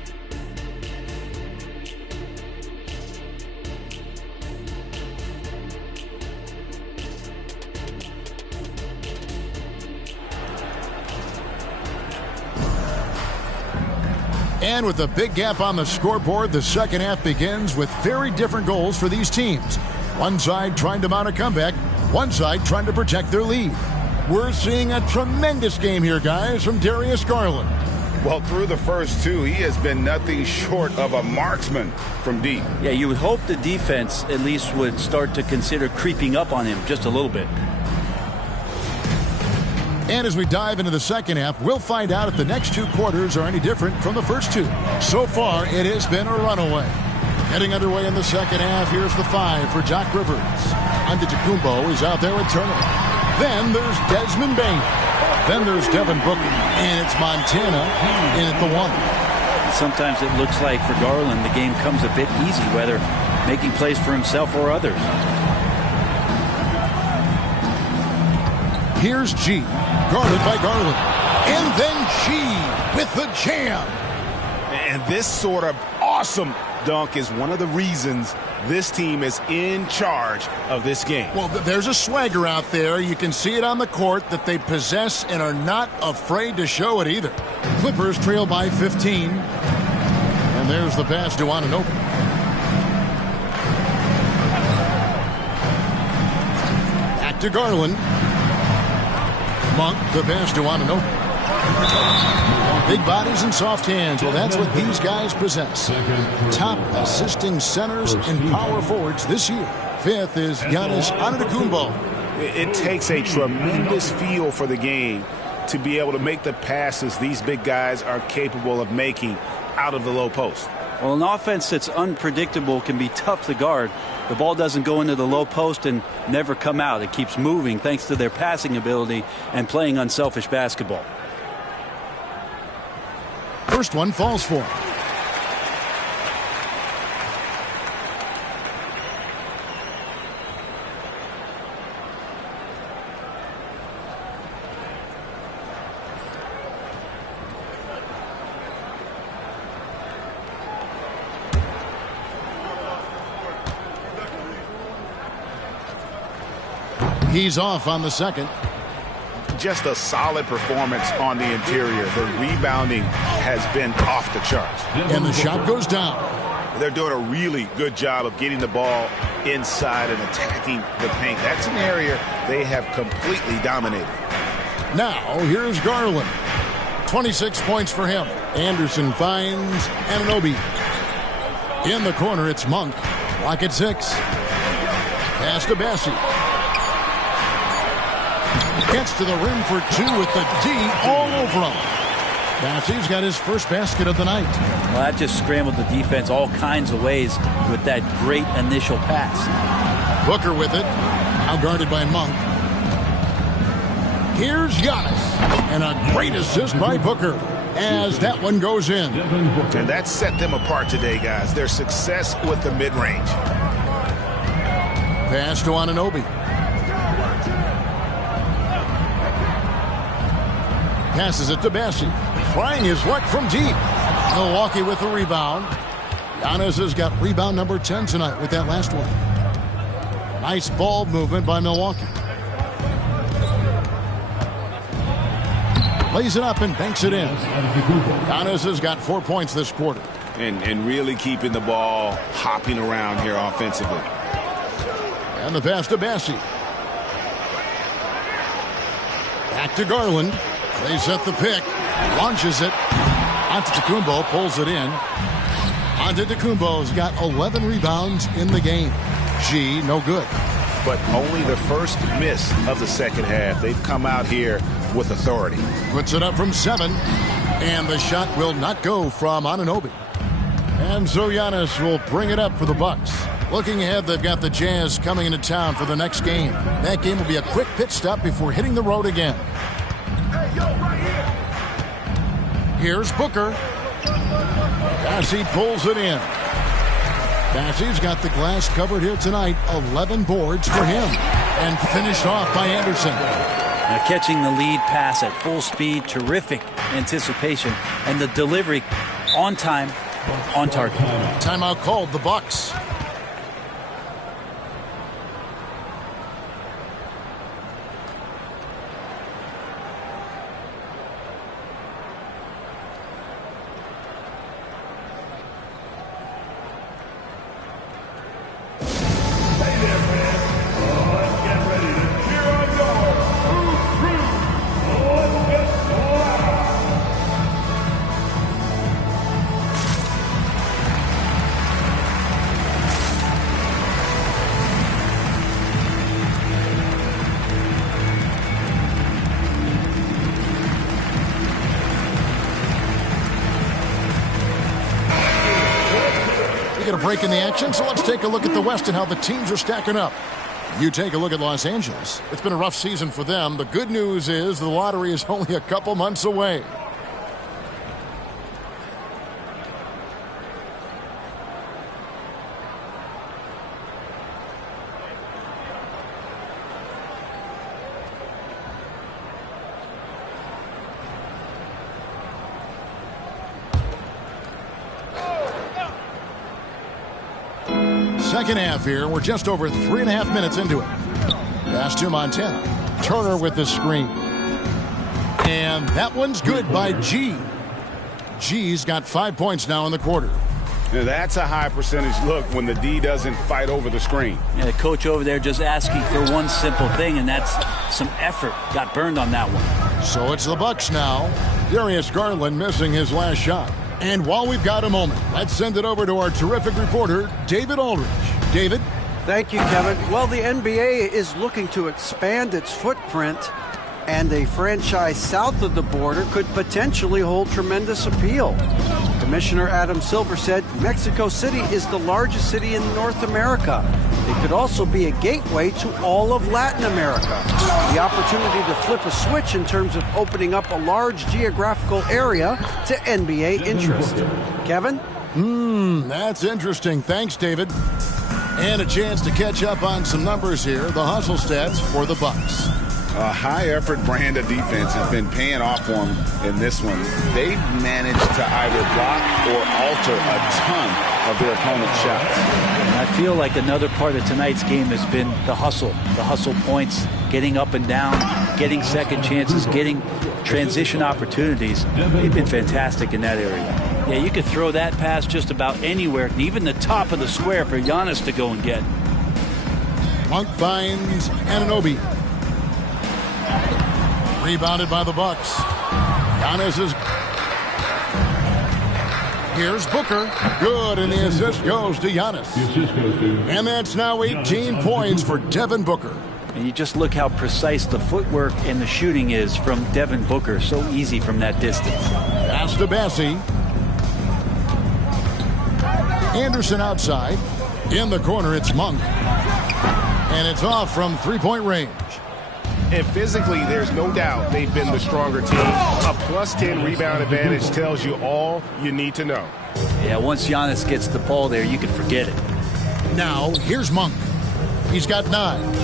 And with a big gap on the scoreboard, the second half begins with very different goals for these teams. One side trying to mount a comeback, one side trying to protect their lead. We're seeing a tremendous game here, guys, from Darius Garland. Well, through the first two, he has been nothing short of a marksman from deep. Yeah, you would hope the defense at least would start to consider creeping up on him just a little bit. And as we dive into the second half, we'll find out if the next two quarters are any different from the first two. So far, it has been a runaway. Getting underway in the second half, here's the 5 for Doc Rivers. Antetokounmpo is out there with Turner. Then there's Desmond Bain. Then there's Devin Booker. And it's Montana in at the 1. Sometimes it looks like for Garland the game comes a bit easy, whether making plays for himself or others. Here's G, guarded by Garland. And then G with the jam. And this sort of awesome dunk is one of the reasons this team is in charge of this game. Well, there's a swagger out there. You can see it on the court that they possess and are not afraid to show it either. Clippers trail by 15. And there's the pass to Anunoby. Back to Garland. Monk, the pass to Anunoby. Big bodies and soft hands. Well, that's what these guys possess. Top assisting centers and power forwards this year. 5th is Giannis Antetokounmpo. It takes a tremendous feel for the game to be able to make the passes these big guys are capable of making out of the low post. Well, an offense that's unpredictable can be tough to guard. The ball doesn't go into the low post and never come out. It keeps moving thanks to their passing ability and playing unselfish basketball. First one falls for him. He's off on the second. Just a solid performance on the interior. The rebounding has been off the charts. And the shot goes down. They're doing a really good job of getting the ball inside and attacking the paint. That's an area they have completely dominated. Now, here's Garland. 26 points for him. Anderson finds Anunoby. In the corner, it's Monk. Lock at 6. Pass to Bassi. Gets to the rim for 2 with the D all over him. Bassi's got his first basket of the night. Well, that just scrambled the defense all kinds of ways with that great initial pass. Booker with it. Now guarded by Monk. Here's Giannis. And a great assist by Booker as that one goes in. And that set them apart today, guys. Their success with the mid-range. Pass to Anunoby. Passes it to Bassi. Trying his luck from deep. Milwaukee with the rebound. Giannis has got rebound number 10 tonight with that last one. Nice ball movement by Milwaukee. Lays it up and banks it in. Giannis has got 4 points this quarter. And really keeping the ball hopping around here offensively. And the pass to Bassi. Back to Garland. They set the pick. Launches it. Antetokounmpo pulls it in. Antetokounmpo's got 11 rebounds in the game. G, no good. But only the first miss of the second half. They've come out here with authority. Puts it up from 7. And the shot will not go from Anunoby. And so Giannis will bring it up for the Bucks. Looking ahead, they've got the Jazz coming into town for the next game. That game will be a quick pit stop before hitting the road again. Here's Booker. Bassi pulls it in. Bassi's got the glass covered here tonight. 11 boards for him. And finished off by Anderson. Now catching the lead pass at full speed, terrific anticipation, and the delivery on time, on target. Timeout called, the Bucks. Get a break in the action, so let's take a look at the West and how the teams are stacking up. You take a look at Los Angeles. It's been a rough season for them. The good news is the lottery is only a couple months away. Second half here. We're just over 3.5 minutes into it. Pass to Montana. Turner with the screen. And that one's good by G. G's got 5 points now in the quarter. Now that's a high percentage look when the D doesn't fight over the screen. Yeah, the coach over there just asking for one simple thing, and that's some effort. Got burned on that one. So it's the Bucks now. Darius Garland missing his last shot. And while we've got a moment, let's send it over to our terrific reporter, David Aldridge. David? Thank you, Kevin. Well, the NBA is looking to expand its footprint, and a franchise south of the border could potentially hold tremendous appeal. Commissioner Adam Silver said Mexico City is the largest city in North America. It could also be a gateway to all of Latin America. The opportunity to flip a switch in terms of opening up a large geographical area to NBA interest. Kevin? That's interesting. Thanks, David. And a chance to catch up on some numbers here. The hustle stats for the Bucks. A high-effort brand of defense has been paying off for them in this one. They've managed to either block or alter a ton of their opponent's shots. And I feel like another part of tonight's game has been the hustle points, getting up and down, getting second chances, getting transition opportunities. They've been fantastic in that area. Yeah, you could throw that pass just about anywhere, even the top of the square for Giannis to go and get. Monk finds Anunoby. Rebounded by the Bucks. Giannis is... Here's Booker. Good, and the assist goes to Giannis. And that's now 18 points for Devin Booker. And you just look how precise the footwork and the shooting is from Devin Booker. So easy from that distance. Pass to Bassi. Anderson outside. In the corner, it's Monk. And it's off from three-point range. And physically, there's no doubt they've been the stronger team. A plus 10 rebound advantage tells you all you need to know. Yeah, once Giannis gets the ball there, you can forget it. Now, here's Monk. He's got 9.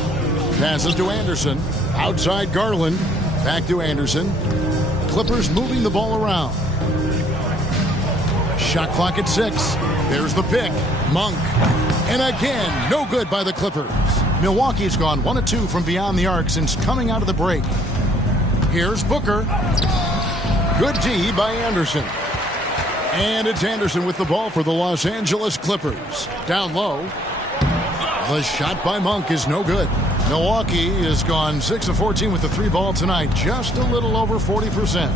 Passes to Anderson. Outside Garland. Back to Anderson. Clippers moving the ball around. Shot clock at 6. There's the pick. Monk. And again, no good by the Clippers. Milwaukee's gone 1 of 2 from beyond the arc since coming out of the break. Here's Booker. Good D by Anderson. And it's Anderson with the ball for the Los Angeles Clippers. Down low. The shot by Monk is no good. Milwaukee has gone 6 of 14 with the 3 ball tonight. Just a little over 40%.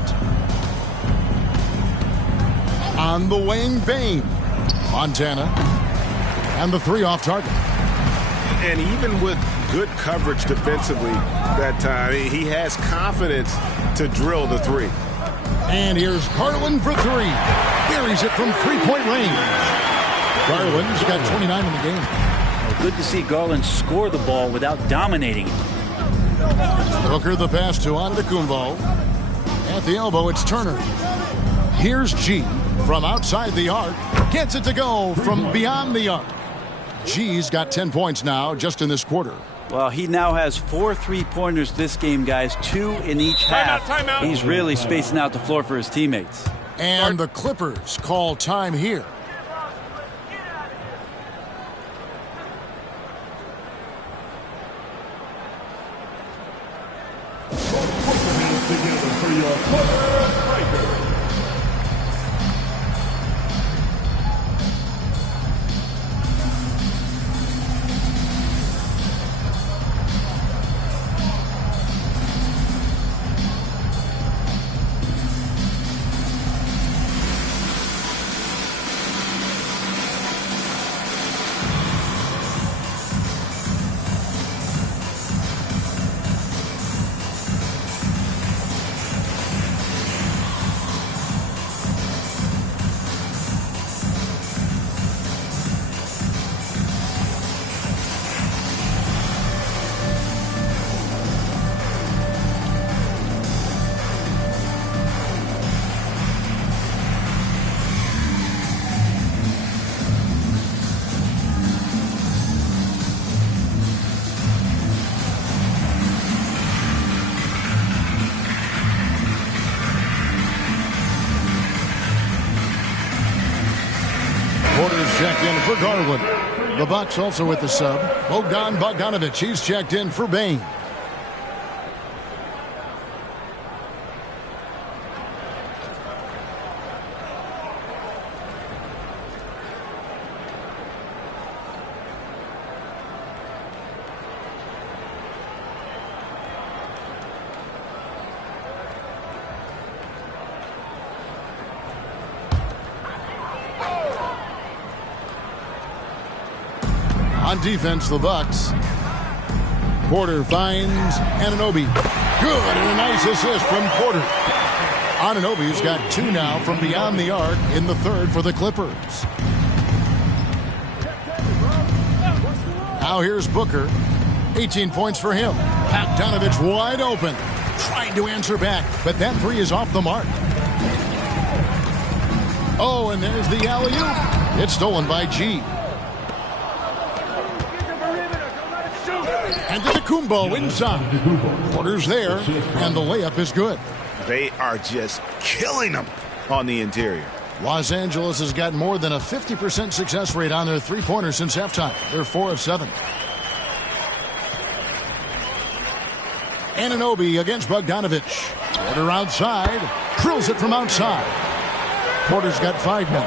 On the wing, Bane. Montana. And the 3 off target. And even with good coverage defensively that time, he has confidence to drill the 3. And here's Garland for 3. Buries it from three-point range. Garland's got 29 in the game. Well, good to see Garland score the ball without dominating it. Booker the pass to Antetokounmpo. At the elbow, it's Turner. Here's G from outside the arc. Gets it to go from beyond the arc. G's got 10 points now just in this quarter. Well, he now has 4 3-pointers this game, guys, 2 in each half. Timeout. He's really spacing out the floor for his teammates. And the Clippers call time here. Together for your Clipper Strikers. Porter's checked in for Garland. The Bucks also with the sub. Bogdan Bogdanovic, he's checked in for Bane. On defense, the Bucks. Porter finds Anunoby. Good, and a nice assist from Porter. Anunoby's got 2 now from beyond the arc in the third for the Clippers. Now here's Booker. 18 points for him. Bogdanovich wide open. Trying to answer back, but that three is off the mark. Oh, and there's the alley-oop. It's stolen by G. And Antetokounmpo inside. Porter's there, and the layup is good. They are just killing them on the interior. Los Angeles has got more than a 50% success rate on their three-pointers since halftime. They're 4 of 7. Anunoby against Bogdanovich. Porter outside. Drills it from outside. Porter's got 5 now.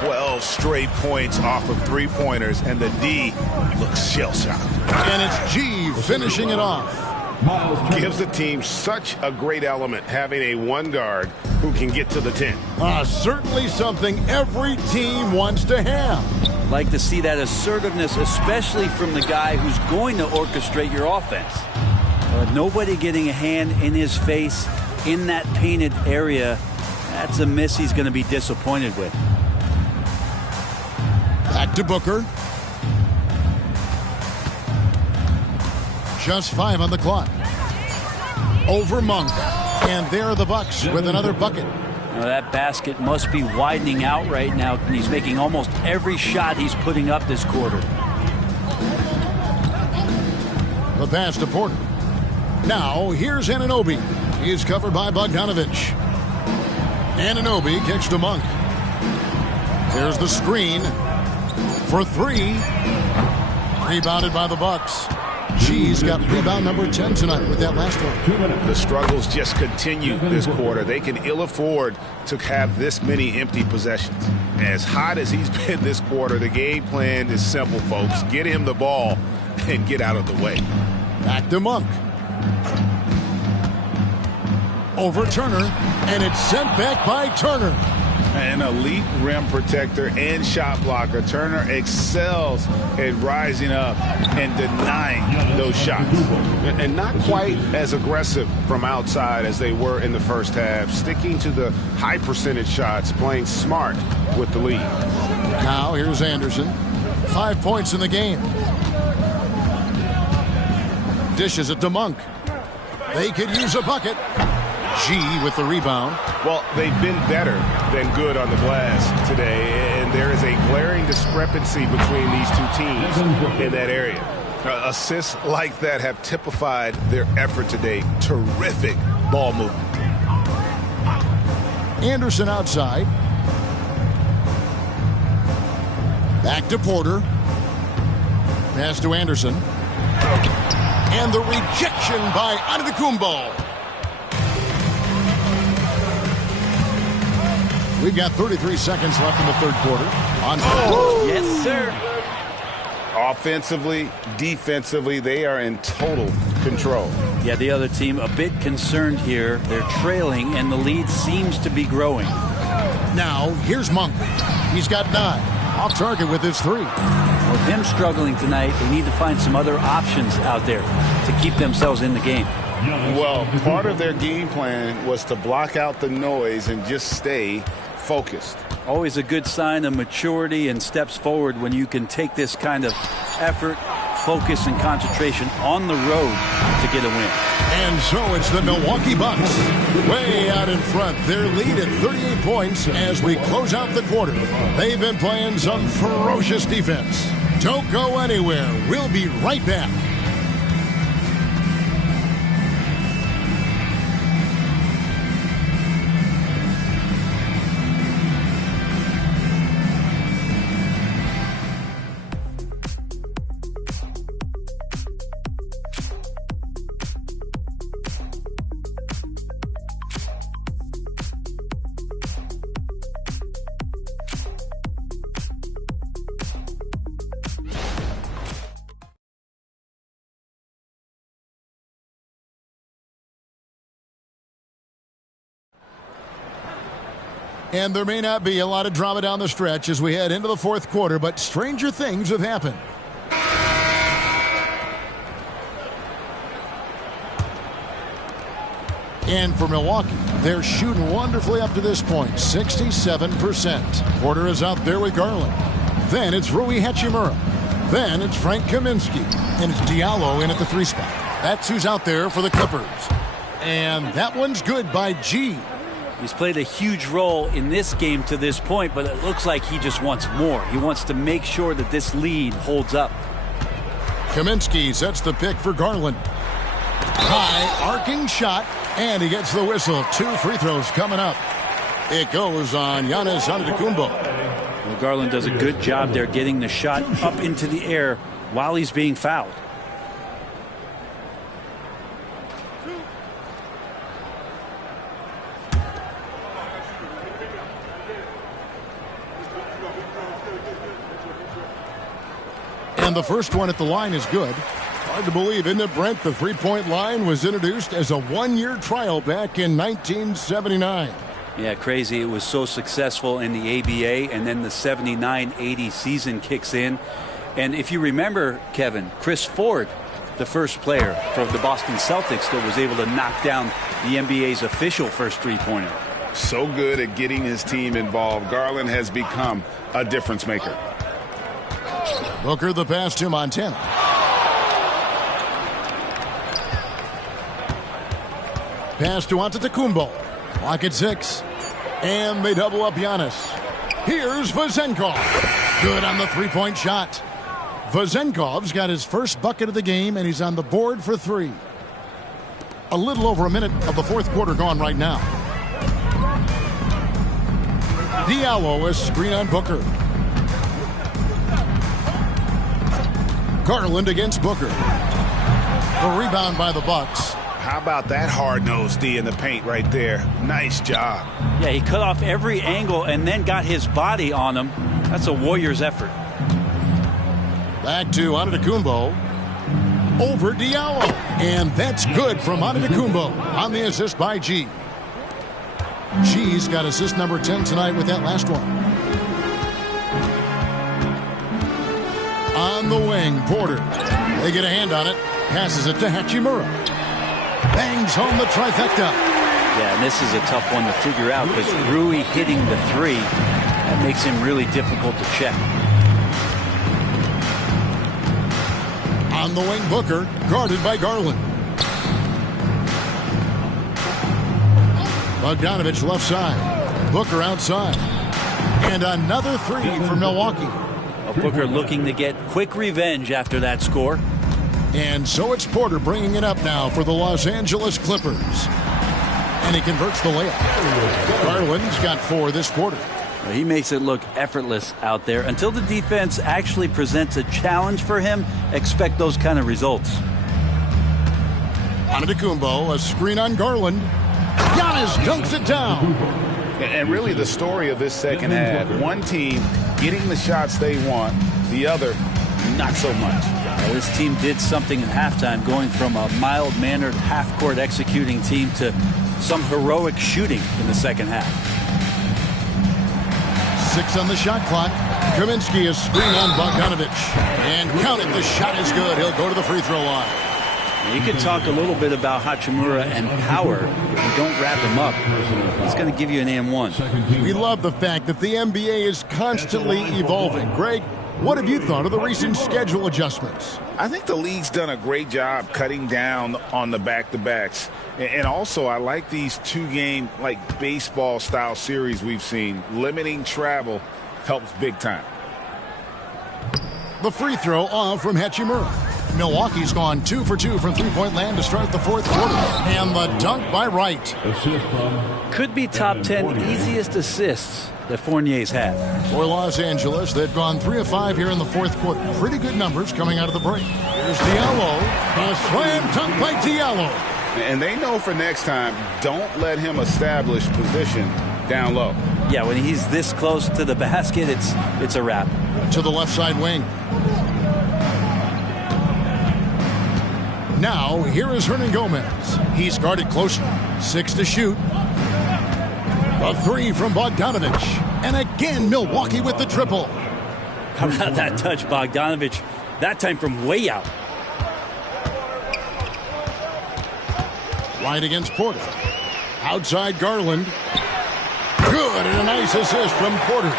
12 straight points off of three-pointers, and the D looks shell-shocked. And it's G finishing it off. Gives the team such a great element having a one guard who can get to the 10. Certainly something every team wants to have. Like to see that assertiveness, especially from the guy who's going to orchestrate your offense. Nobody getting a hand in his face in that painted area. That's a miss he's going to be disappointed with. Back to Booker. Just 5 on the clock. Over Monk. And there are the Bucks with another bucket. Now that basket must be widening out right now. And he's making almost every shot he's putting up this quarter. The pass to Porter. Now here's Anunoby. He's covered by Bogdanovich. Anunoby kicks to Monk. There's the screen for 3. Rebounded by the Bucks. G's got rebound number 10 tonight with that last one. The struggles just continue this quarter. They can ill afford to have this many empty possessions. As hot as he's been this quarter, the game plan is simple, folks. Get him the ball and get out of the way. Back to Monk. Over Turner, and it's sent back by Turner. An elite rim protector and shot blocker. Turner excels at rising up and denying those shots. And not quite as aggressive from outside as they were in the first half. Sticking to the high percentage shots, playing smart with the lead. Now here's Anderson. 5 points in the game. Dishes it to Monk. They could use a bucket. G with the rebound. Well, they've been better than good on the glass today, and there is a glaring discrepancy between these two teams in that area. Assists like that have typified their effort today. Terrific ball movement. Anderson outside. Back to Porter. Pass to Anderson. And the rejection by Antetokounmpo. We've got 33 seconds left in the third quarter. Yes, sir. Offensively, defensively, they are in total control. Yeah, the other team a bit concerned here. They're trailing, and the lead seems to be growing. Now, here's Monk. He's got 9. Off target with his 3. With him struggling tonight, they need to find some other options out there to keep themselves in the game. Well, part of their game plan was to block out the noise and just stay focused. Always a good sign of maturity and steps forward when you can take this kind of effort, focus, and concentration on the road to get a win. And so it's the Milwaukee Bucks way out in front. Their lead at 38 points as we close out the quarter. They've been playing some ferocious defense. Don't go anywhere. We'll be right back. And there may not be a lot of drama down the stretch as we head into the fourth quarter, but stranger things have happened. And for Milwaukee, they're shooting wonderfully up to this point, 67%. Porter is out there with Garland. Then it's Rui Hachimura. Then it's Frank Kaminsky. And it's Diallo in at the 3 spot. That's who's out there for the Clippers. And that one's good by G. He's played a huge role in this game to this point, but it looks like he just wants more. He wants to make sure that this lead holds up. Kaminsky sets the pick for Garland. High arcing shot, and he gets the whistle. 2 free throws coming up. It goes on Giannis Antetokounmpo. Well, Garland does a good job there getting the shot up into the air while he's being fouled. And the first one at the line is good. Hard to believe, isn't it, Brent? The three-point line was introduced as a one-year trial back in 1979. Yeah, crazy. It was so successful in the ABA, and then the 79-80 season kicks in. And if you remember, Kevin, Chris Ford, the first player from the Boston Celtics that was able to knock down the NBA's official first three-pointer. So good at getting his team involved. Garland has become a difference maker. Booker the pass to Montana. Pass to Antetokounmpo. Clock at 6. And they double up Giannis. Here's Vezenkov. Good on the three-point shot. Vezenkov's got his first bucket of the game, and he's on the board for 3. A little over a minute of the fourth quarter gone right now. Diallo, a screen on Booker. Garland against Booker. A rebound by the Bucks. How about that hard-nosed D in the paint right there? Nice job. Yeah, he cut off every angle and then got his body on him. That's a Warriors effort. Back to Antetokounmpo. Over Diallo. And that's good from Antetokounmpo on the assist by G. G's got assist number 10 tonight with that last one. On the wing, Porter. They get a hand on it. Passes it to Hachimura. Bangs home the trifecta. Yeah, and this is a tough one to figure out because Rui hitting the 3, that makes him really difficult to check. On the wing, Booker, guarded by Garland. Bogdanovich left side. Booker outside. And another 3 for Milwaukee. Booker looking to get quick revenge after that score. And so it's Porter bringing it up now for the Los Angeles Clippers. And he converts the layup. Garland's got 4 this quarter. Well, he makes it look effortless out there. Until the defense actually presents a challenge for him, expect those kind of results. Antetokounmpo, a screen on Garland. Giannis dunks it down. And really the story of this second half, one team getting the shots they want, the other not so much. Well, this team did something at halftime, going from a mild-mannered half-court executing team to some heroic shooting in the second half. 6 on the shot clock. Kaminsky is screen on Bogdanovich. And count it, the shot is good. He'll go to the free throw line. You could talk a little bit about Hachimura and power. If you don't wrap him up, he's going to give you an and-1. We love the fact that the NBA is constantly evolving. Greg, what have you thought of the recent schedule adjustments? I think the league's done a great job cutting down on the back-to-backs. And also, I like these 2-game, like baseball-style series we've seen. Limiting travel helps big time. The free throw off from Hachimura. Milwaukee's gone 2 for 2 from three-point land to start the fourth quarter. And the dunk by Wright. Could be top 10 easiest assists that Fournier's had. For Los Angeles, they've gone 3 of 5 here in the fourth quarter. Pretty good numbers coming out of the break. Here's Diallo. A slam dunk by Diallo. And they know for next time, don't let him establish position down low. Yeah, when he's this close to the basket, it's a wrap. To the left side wing. Now, here is Hernan Gomez. He's guarded closer. 6 to shoot. A 3 from Bogdanovich. And again, Milwaukee with the triple. How about that touch, Bogdanovich? That time from way out. Right against Porter. Outside Garland. Good, and a nice assist from Porter.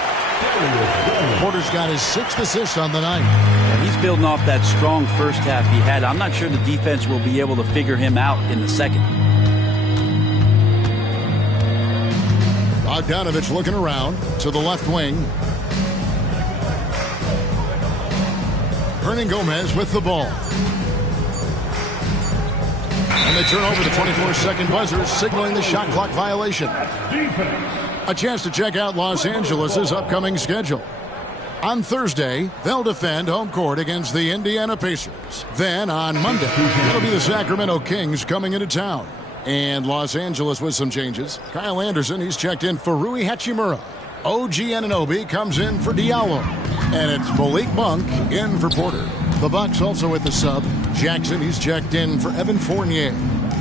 Porter's got his 6th assist on the night. Yeah, he's building off that strong first half he had. I'm not sure the defense will be able to figure him out in the second. Bogdanovich looking around to the left wing. Hernangomez with the ball. And they turn over the 24-second buzzer, signaling the shot clock violation. A chance to check out Los Angeles' upcoming schedule. On Thursday, they'll defend home court against the Indiana Pacers. Then on Monday, it'll be the Sacramento Kings coming into town. And Los Angeles with some changes. Kyle Anderson, he's checked in for Rui Hachimura. OG Anunoby comes in for Diallo. And it's Malik Monk in for Porter. The Bucks also with the sub. Jackson, he's checked in for Evan Fournier.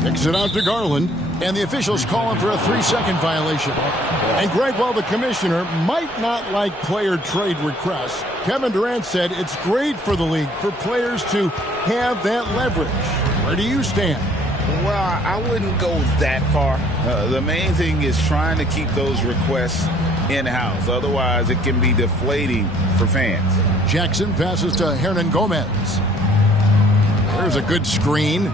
Kicks it out to Garland. And the officials call him for a 3-second violation. And Greg, while the commissioner might not like player trade requests, Kevin Durant said it's great for the league for players to have that leverage. Where do you stand? Well, I wouldn't go that far. The main thing is trying to keep those requests in-house. Otherwise, it can be deflating for fans. Jackson passes to Hernangomez. There's a good screen.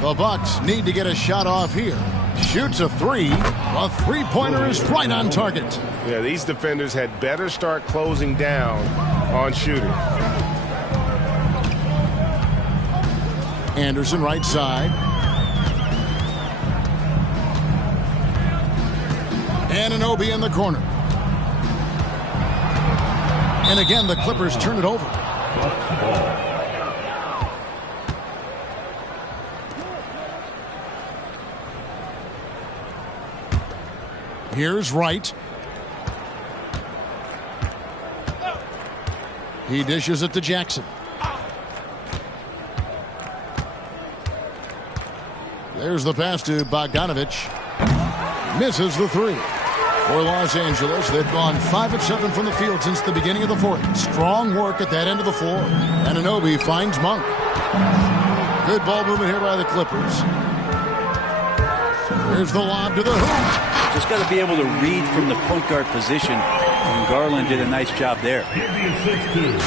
The Bucks need to get a shot off here. Shoots a 3. A three-pointer is right on target. Yeah, these defenders had better start closing down on shooting. Anderson right side. Anunoby in the corner. And again, the Clippers turn it over. Here's Wright. He dishes it to Jackson. There's the pass to Bogdanovich. Misses the 3. For Los Angeles, they've gone 5 of 7 from the field since the beginning of the fourth. Strong work at that end of the floor. Anunoby finds Monk. Good ball movement here by the Clippers. There's the lob to the hoop. Just got to be able to read from the point guard position, and Garland did a nice job there.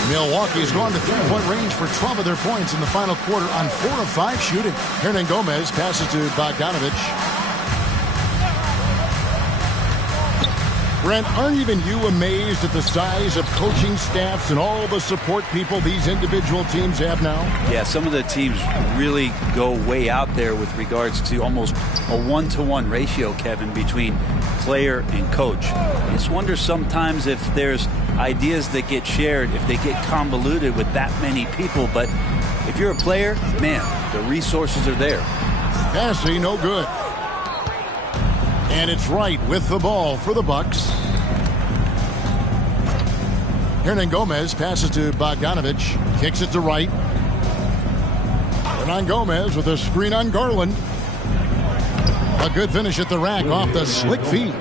Milwaukee's gone to 3-point range for 12 of their points in the final quarter on 4 of 5 shooting. Hernangomez passes to Bogdanovich. Brent, aren't even you amazed at the size of coaching staffs and all the support people these individual teams have now? Yeah, some of the teams really go way out there with regards to almost a 1-to-1 ratio, Kevin, between player and coach. I just wonder sometimes if there's ideas that get shared, if they get convoluted with that many people. But if you're a player, man, the resources are there. Passing, no good. And it's Wright with the ball for the Bucks. Hernangomez passes to Bogdanovich. Kicks it to Wright. Hernangomez with a screen on Garland. A good finish at the rack off the slick feed.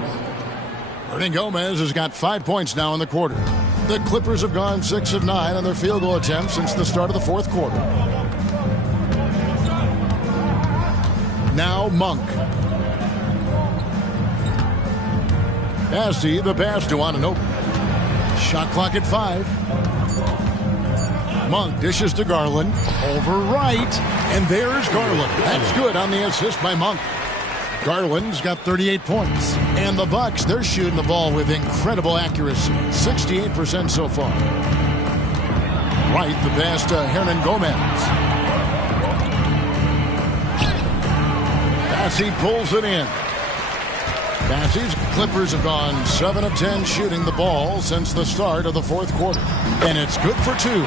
Hernangomez has got 5 points now in the quarter. The Clippers have gone 6 of 9 on their field goal attempts since the start of the fourth quarter. Now Monk. Passy, the pass to Anunoby. Shot clock at 5. Monk dishes to Garland. Over Wright. And there's Garland. That's good on the assist by Monk. Garland's got 38 points. And the Bucks, they're shooting the ball with incredible accuracy. 68% so far. Wright, the pass to Hernangomez. Passy pulls it in. Passy's Clippers have gone 7 of 10 shooting the ball since the start of the fourth quarter. And it's good for 2.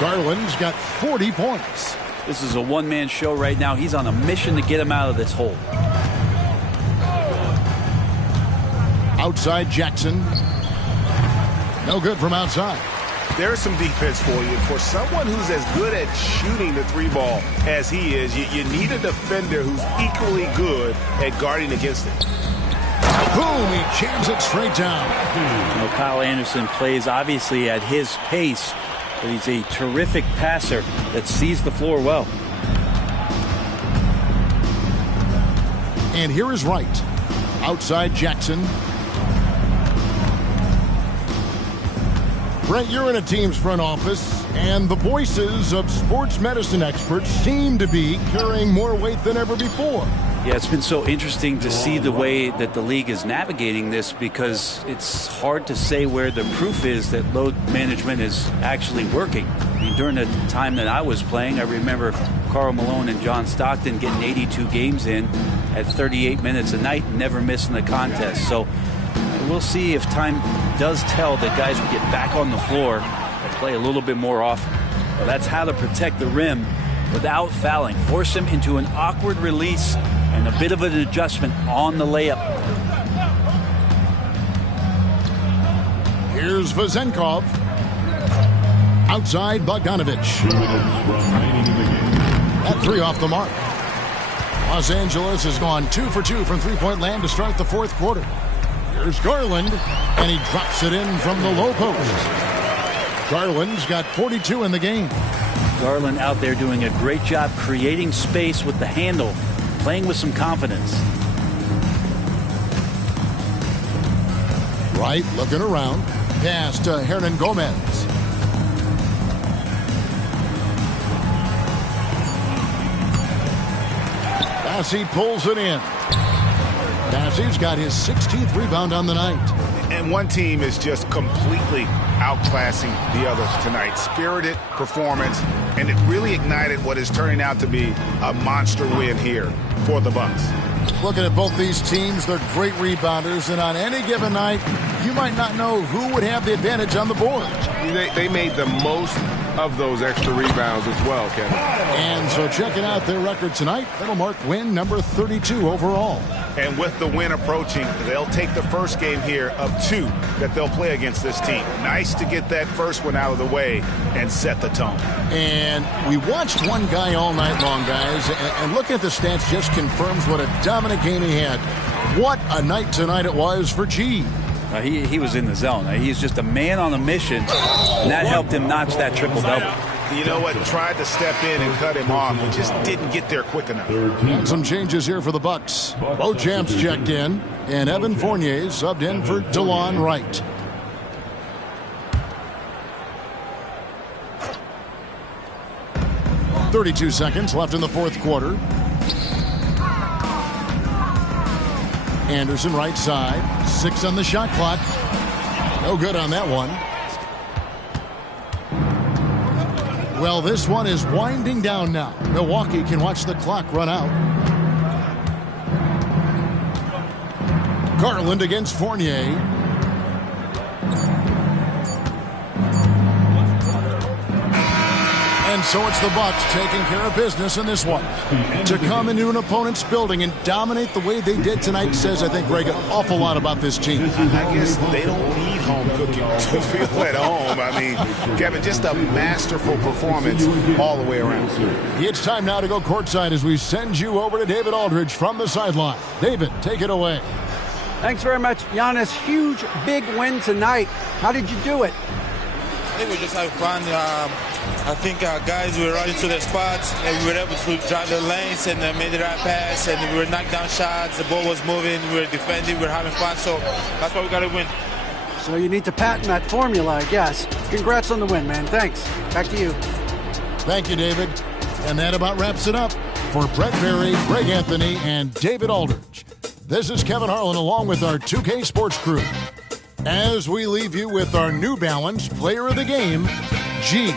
Garland's got 40 points. This is a one-man show right now. He's on a mission to get him out of this hole. Outside Jackson. No good from outside. There's some defense for you. For someone who's as good at shooting the 3-ball as he is, you need a defender who's equally good at guarding against it. Boom, he jams it straight down. You know, Kyle Anderson plays obviously at his pace, but he's a terrific passer that sees the floor well. And here is Wright. Outside Jackson. Brent, you're in a team's front office, and the voices of sports medicine experts seem to be carrying more weight than ever before. Yeah, it's been so interesting to see the way that the league is navigating this, because it's hard to say where the proof is that load management is actually working. I mean, during the time that I was playing, I remember Karl Malone and John Stockton getting 82 games in at 38 minutes a night and never missing a contest. So we'll see if time does tell that guys will get back on the floor and play a little bit more often. Well, that's how to protect the rim without fouling. Force him into an awkward release and a bit of an adjustment on the layup. Here's Vezenkov. Outside Bogdanovich. That three off the mark. Los Angeles has gone 2 for 2 from three-point land to start the fourth quarter. Here's Garland, and he drops it in from the low post. Garland's got 42 in the game. Garland out there doing a great job creating space with the handle, playing with some confidence. Wright looking around. Pass to Hernan Gomez. Bassey pulls it in. Bassey's got his 16th rebound on the night. And one team is just completely outclassing the others tonight. Spirited performance, and it really ignited what is turning out to be a monster win here for the Bucks. Looking at both these teams, they're great rebounders, and on any given night, you might not know who would have the advantage on the board. They made the most of those extra rebounds as well, Kevin. And so checking out their record tonight, that'll mark win number 32 overall. And with the win approaching, they'll take the first game here of 2 that they'll play against this team. Nice to get that first one out of the way and set the tone. And we watched one guy all night long, guys, and looking at the stats just confirms what a dominant game he had. What a night tonight it was for G. He was in the zone. He's just a man on a mission, and that helped him notch that triple-double. You know what? Tried to step in and cut him off, but just didn't get there quick enough. And some changes here for the Bucks. Both champs checked in, and Evan Fournier subbed in for DeLon Wright. .32 seconds left in the fourth quarter. Anderson right side. 6 on the shot clock. No good on that one. Well, this one is winding down now. Milwaukee can watch the clock run out. Garland against Fournier. And so it's the Bucks taking care of business in this one. To come into an opponent's building and dominate the way they did tonight says, I think, Greg, an awful lot about this team. I guess they don't need home cooking to feel at home. I mean, Kevin, just a masterful performance all the way around. It's time now to go courtside as we send you over to David Aldridge from the sideline. David, take it away. Thanks very much, Giannis. Huge, big win tonight. How did you do it? I think we just having fun. I think our guys were running to their spots, and we were able to drive the lanes and made the right pass, and we were knocking down shots. The ball was moving, we were defending, we were having fun, so that's why we got to win. So you need to patent that formula, I guess. Congrats on the win, man. Thanks. Back to you. Thank you, David. And that about wraps it up. For Brett Berry, Greg Anthony, and David Aldridge, this is Kevin Harlan along with our 2K Sports crew. As we leave you with our New Balance Player of the Game, G.